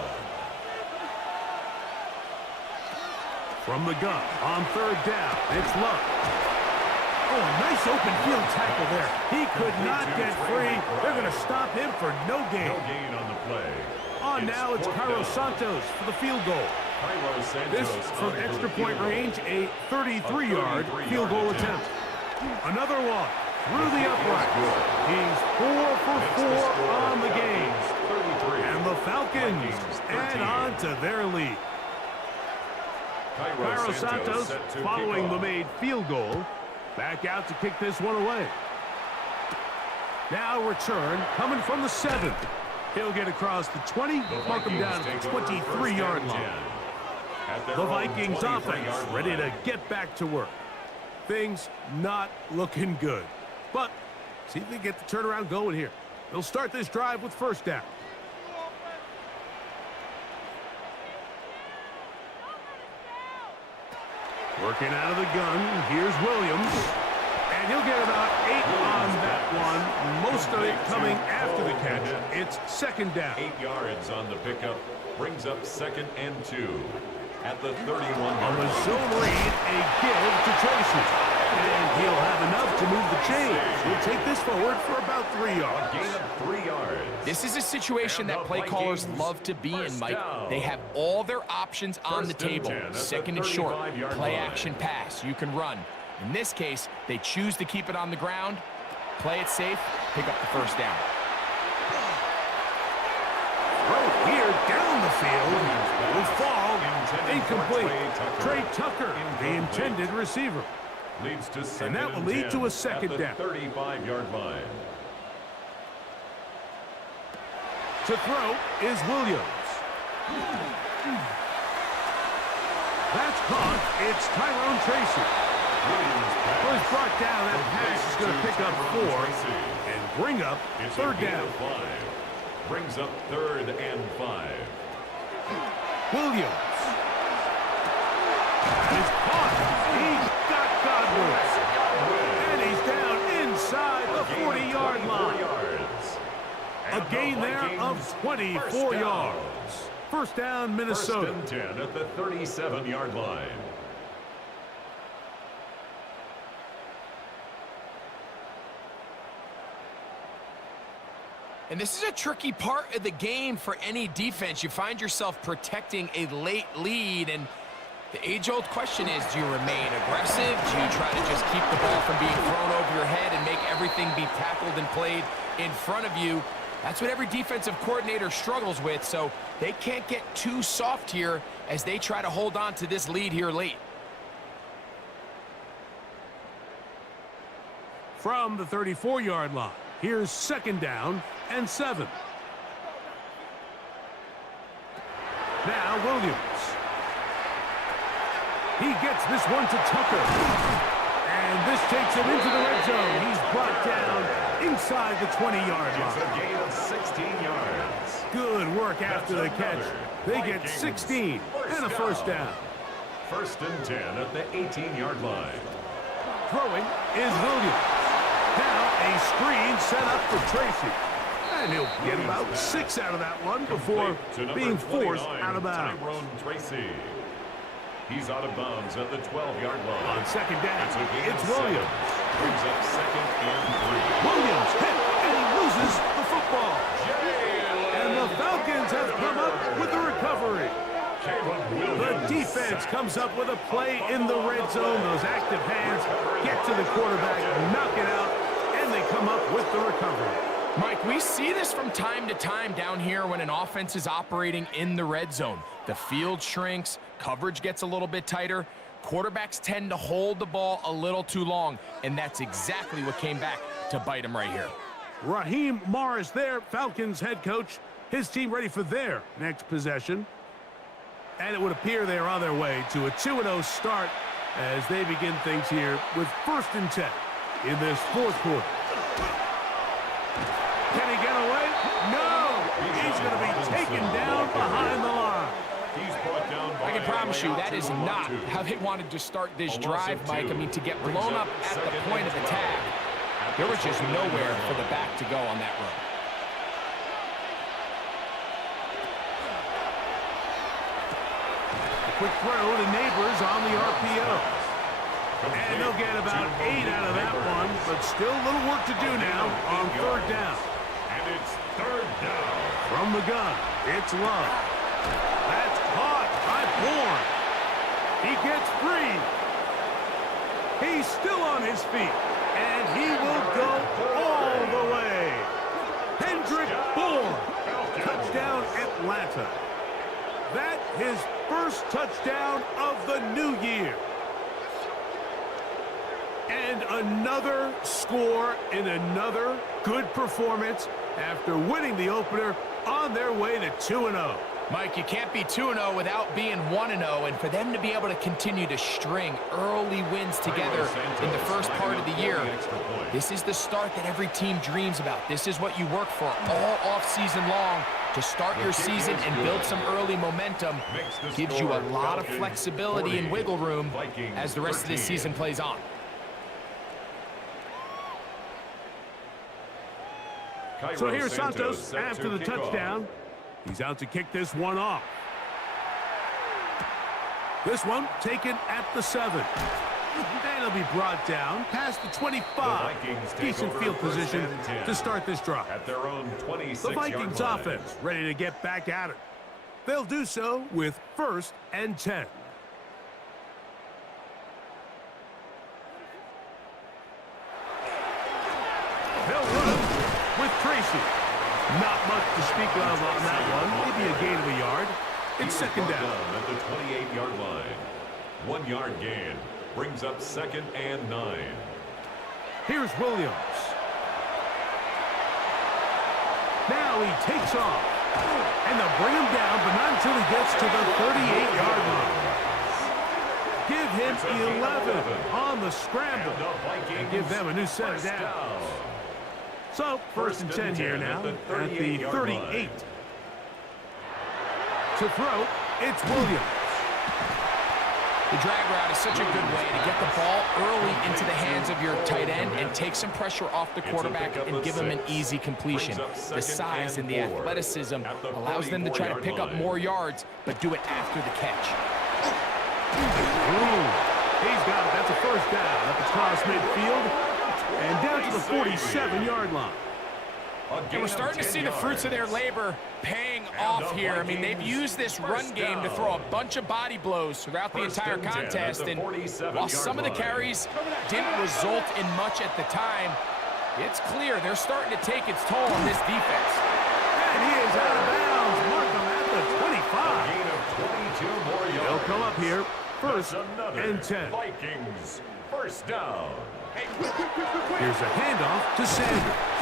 From the gun on 3rd down, it's Love. Oh, a nice open field tackle there. He could not get free. They're going to stop him for no gain. No gain on the play. On now, it's Cairo Santos for the field goal. This from extra point range, a 33-yard field goal attempt. Another one through the upright. He's 4 for 4 on the game. And the Falcons add on to their lead. Cairo Santos, following the made field goal, back out to kick this one away. Now return coming from the 7. He'll get across the 20, mark him down at the 23-yard line. The Vikings offense ready to get back to work. Things not looking good. But see if they get the turnaround going here. They'll start this drive with 1st down. Working out of the gun, here's Williams. And he'll get about 8 on that one. Most Most of it coming after the catch. It's second down. 8 yards on the pickup. Brings up 2nd and 2 at the 31-yard On the line. zone read, a give to Tracy. And he'll have enough to move the chains. He'll take this forward for about 3 yards. Gain of 3 yards. This is a situation that play callers love to be in, Mike. They have all their options on the table. Second and short, play action pass. You can run. In this case, they choose to keep it on the ground, play it safe, pick up the first down. Throw here down the field will fall incomplete. Trey Tucker, the intended receiver. Leads to second And that will lead to a second at down. the 35-yard line. To throw is Williams. That's caught. It's Tyrone Tracy. Well, he's brought down. That pass is going to pick up 4 and bring up third down. 5. Brings up 3rd and 5. Williams. It's caught. He got Godwin. And he's down inside the 40-yard line. A gain there of 24 yards. First down, Minnesota. First and 10 at the 37-yard line. And this is a tricky part of the game for any defense. You find yourself protecting a late lead, and the age-old question is, do you remain aggressive? Do you try to just keep the ball from being thrown over your head and make everything be tackled and played in front of you? That's what every defensive coordinator struggles with, so they can't get too soft here as they try to hold on to this lead here late. From the 34-yard line, here's second down and 7. Now Williams. He gets this one to Tucker. And this takes him into the red zone. He's brought down inside the 20-yard line. It's a gain of 16 yards. Good work after the catch. They get 16 and a first down. First and 10 at the 18-yard line. Throwing is Williams. Now a screen set up for Tracy. And he'll get about 6 out of that one before being forced out of bounds. Tyrone Tracy. He's out of bounds at the 12-yard line. On second down, it's of Williams. 7. Brings up 2nd and 3. Williams hit, and he loses the football. And the Falcons have come up with the recovery. The defense comes up with a play in the red zone. Those active hands get to the quarterback, knock it out, and they come up with the recovery. Mike, we see this from time to time down here when an offense is operating in the red zone. The field shrinks, coverage gets a little bit tighter, quarterbacks tend to hold the ball a little too long, and that's exactly what came back to bite them right here. Raheem Morris there, Falcons head coach. His team ready for their next possession. And it would appear they're on their way to a 2-0 start as they begin things here with 1st and 10 in this 4th quarter. Can he get away? No! He's going to be taken down behind the line. I can promise you that is not how they wanted to start this drive, Mike. I mean, to get blown up at the point of attack, there was just nowhere for the back to go on that run. A quick throw to Neighbors on the RPO. And they'll get about 8 out of that one, but still a little work to do now on 3rd down. And it's 3rd down. From the gun, it's Love. That's caught by Bourne. He gets free. He's still on his feet, and he will go all the way. Hendrick Bourne, touchdown Atlanta. That his first touchdown of the new year. And another score in another good performance after winning the opener on their way to 2-0. Mike, you can't be 2-0 without being 1-0, and for them to be able to continue to string early wins together in the first part of the year, this is the start that every team dreams about. This is what you work for all offseason long, to start your season and build some early momentum. Gives you a lot of flexibility and wiggle room as the rest of this season plays on. So here's Santos after the touchdown. He's out to kick this one off. This one taken at the 7. And it'll be brought down past the 25. Decent field position to start this drive. At their own 26-yard The Vikings line. offense ready to get back at it. They'll do so with 1st and 10. They'll run with Tracy. Not much to speak of on that one. Maybe a gain of a yard. It's second down. At the 28-yard line. 1 yard gain. Brings up 2nd and 9. Here's Williams. Now he takes off. And they'll bring him down, but not until he gets to the 38-yard line. Give him 11 on the scramble. And give them a new set of downs. So, 1st and 10 here now at the 38. To throw, it's Williams. The drag route is such a good way to get the ball early into the hands of your tight end and take some pressure off the quarterback and give him an easy completion. The size and the athleticism allows them to try to pick up more yards, but do it after the catch. Ooh, he's got it. That's a 1st down up across midfield and down to the 47-yard line. And we're starting to see the fruits of their labor paying off here. I mean, they've used this run game to throw a bunch of body blows throughout the entire contest. And while some of the carries didn't result in much at the time, it's clear they're starting to take its toll on this defense. And he is out of bounds. Mark him at the 25. They'll come up here 1st and 10. Vikings, 1st down. Here's a handoff to Sanders.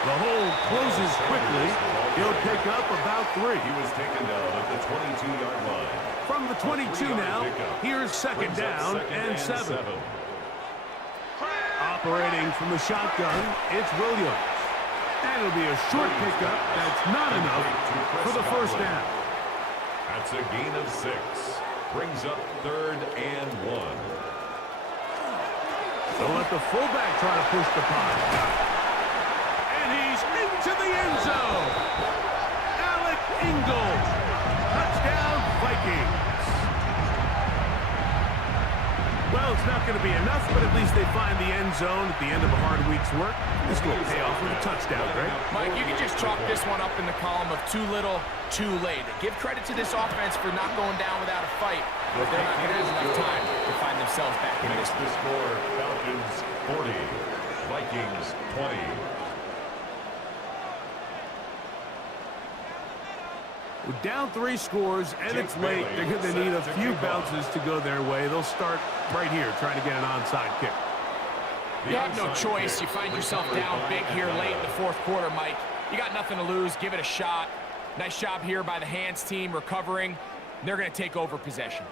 The hole closes quickly. He'll pick up about 3. He was taken down at the 22-yard line. From the 22 now, here's 2nd down and 7. Operating from the shotgun, it's Williams. And it'll be a short pickup that's not enough for the 1st down. That's a gain of 6. Brings up 3rd and 1. They'll let the fullback try to push the punt. To the end zone. Alec Ingold. Touchdown, Vikings. Well, it's not going to be enough, but at least they find the end zone at the end of a hard week's work. This will pay off with a touchdown, right? Mike, you can just chalk this one up in the column of too little, too late. Give credit to this offense for not going down without a fight, but they're not going to have enough time to find themselves back in this. The score, Falcons 40, Vikings 20. We're down 3 scores, and it's late. They're going to need a few bounces to go their way. They'll start right here, trying to get an onside kick. You have no choice. You find yourself down big here late in the 4th quarter, Mike. You got nothing to lose. Give it a shot. Nice job here by the hands team recovering. They're going to take over possession.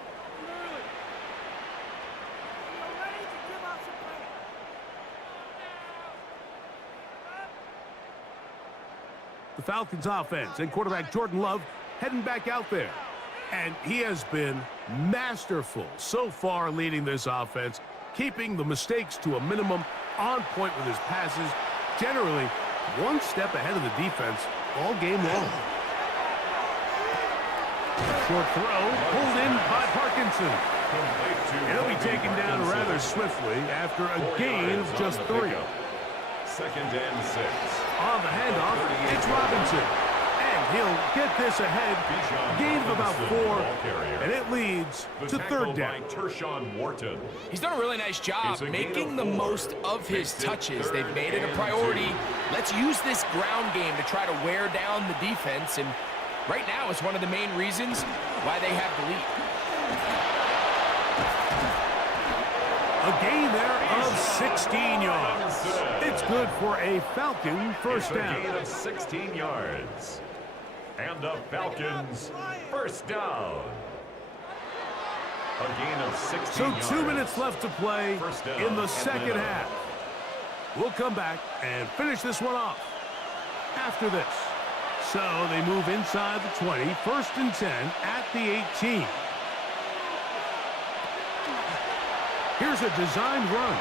The Falcons offense and quarterback Jordan Love heading back out there. And he has been masterful so far leading this offense, keeping the mistakes to a minimum, on point with his passes, generally one step ahead of the defense all game long. Short throw, pulled in by Parkinson. He'll be taken down rather swiftly after a gain of just 3. 2nd and 6. On the handoff, it's Robinson. And he'll get this ahead. Gain of about 4, and it leads to 3rd down. He's done a really nice job making the most of his touches. They've made it a priority. Let's use this ground game to try to wear down the defense, and right now it's one of the main reasons why they have the lead. A gain there of 16 yards. It's good for a Falcon 1st down. A gain of 16 yards. And the Falcons 1st down. A gain of 16 yards. So 2 minutes left to play in the 2nd half. We'll come back and finish this one off after this. So they move inside the 20, 1st and 10 at the 18. Here's a designed run.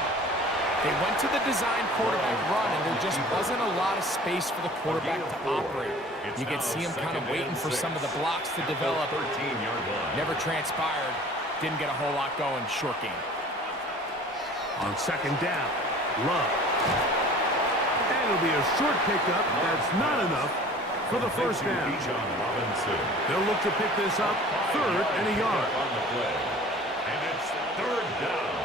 They went to the design quarterback run, and there just wasn't a lot of space for the quarterback to operate. You could see him kind of waiting for some of the blocks to develop. Never transpired. Didn't get a whole lot going. Short game. On second down, Love. And it'll be a short pickup. That's not enough for the first down. They'll look to pick this up, third and a yard. And it's third down.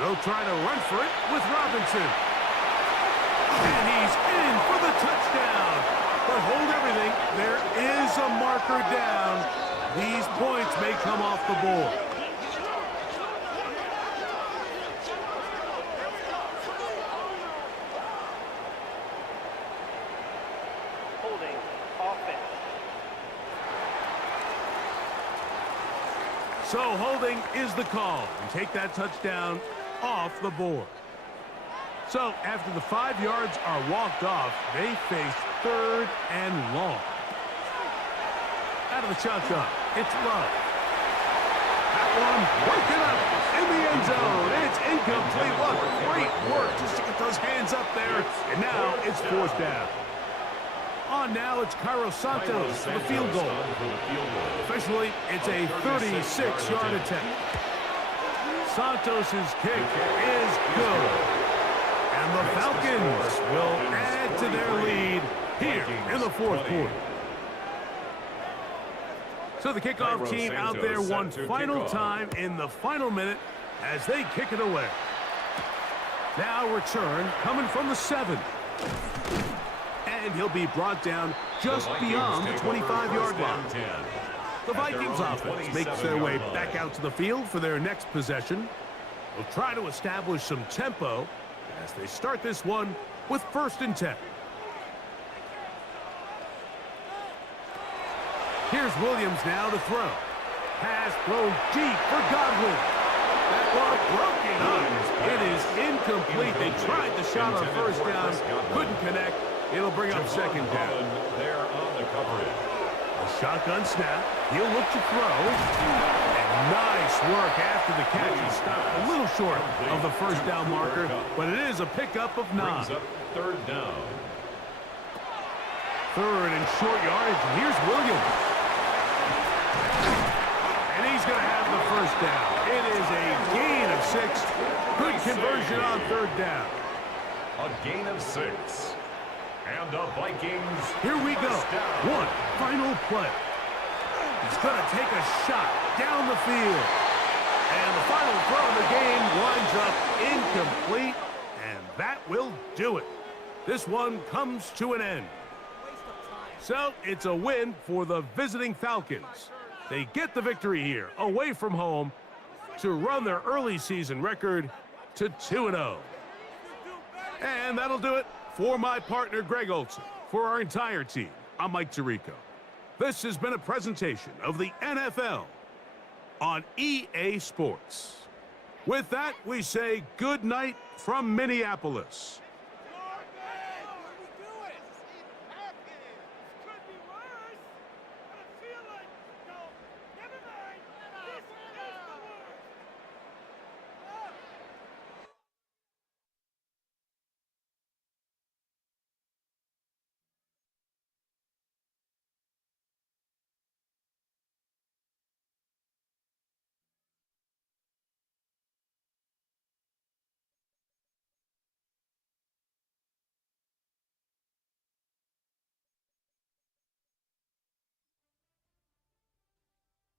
They'll try to run for it with Robinson. And he's in for the touchdown. But hold everything. There is a marker down. These points may come off the board. Holding offense. So holding is the call. And take that touchdown off the board. So after the 5 yards are walked off, they face third and long. Out of the shotgun, it's Love. That one broken up in the end zone. It's incomplete. What great work just to get those hands up there. And now it's fourth down. On now, it's Carlos Santos for the field goal. Officially, it's a 36-yard attempt. Santos' kick is good. And the Falcons will add to their lead here in the fourth quarter. So the kickoff team out there one final time in the final minute as they kick it away. Now return coming from the 7. And he'll be brought down just beyond the 25-yard line. The Vikings offense makes their way back out to the field for their next possession. They'll try to establish some tempo as they start this one with 1st and 10. Here's Williams now to throw. Pass thrown deep for Godwin. That ball broken up. It is incomplete. They tried the shot on 1st down, couldn't connect. It'll bring up 2nd down. There on the coverage. A shotgun snap. He'll look to throw. And nice work after the catch. He stopped a little short of the 1st down marker, but it is a pickup of 9. Brings up 3rd down. 3rd and short yardage. And here's Williams. And he's going to have the 1st down. It is a gain of 6. Good conversion on 3rd down. A gain of 6. And the Vikings. Here we go. One final play. He's going to take a shot down the field. And the final throw in the game winds up incomplete. And that will do it. This one comes to an end. So it's a win for the visiting Falcons. They get the victory here, away from home, to run their early season record to 2-0. And that'll do it for my partner, Greg Olson. For our entire team, I'm Mike Tirico. This has been a presentation of the NFL on EA Sports. With that, we say good night from Minneapolis.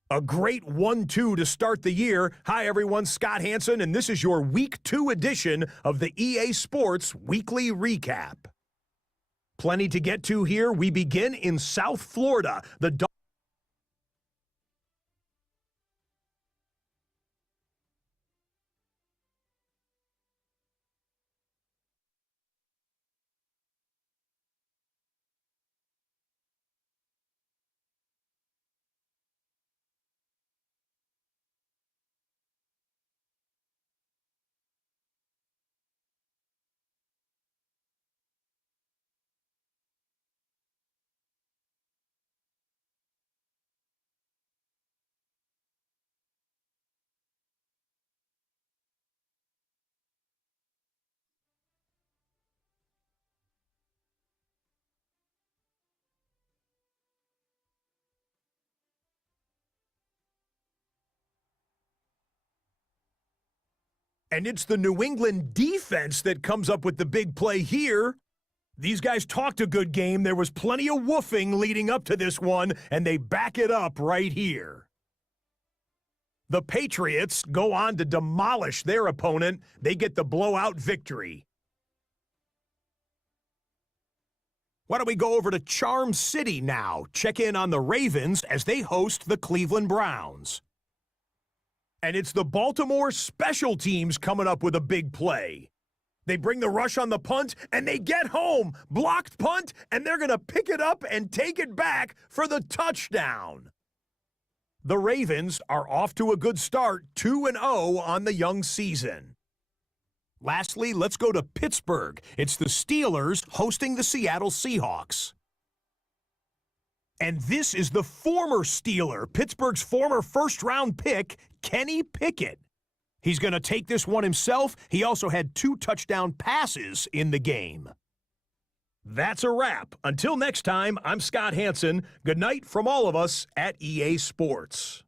A great 1-2 to start the year. Hi, everyone. Scott Hanson, and this is your Week 2 edition of the EA Sports Weekly Recap. Plenty to get to here. We begin in South Florida. The And it's the New England defense that comes up with the big play here. These guys talked a good game. There was plenty of woofing leading up to this one, and they back it up right here. The Patriots go on to demolish their opponent. They get the blowout victory. Why don't we go over to Charm City now? Check in on the Ravens as they host the Cleveland Browns. And it's the Baltimore special teams coming up with a big play. They bring the rush on the punt, and they get home. Blocked punt, and they're going to pick it up and take it back for the touchdown. The Ravens are off to a good start, 2-0 on the young season. Lastly, let's go to Pittsburgh. It's the Steelers hosting the Seattle Seahawks. And this is the former Steeler, Pittsburgh's former first-round pick, Kenny Pickett. He's going to take this one himself. He also had 2 touchdown passes in the game. That's a wrap. Until next time, I'm Scott Hanson. Good night from all of us at EA Sports.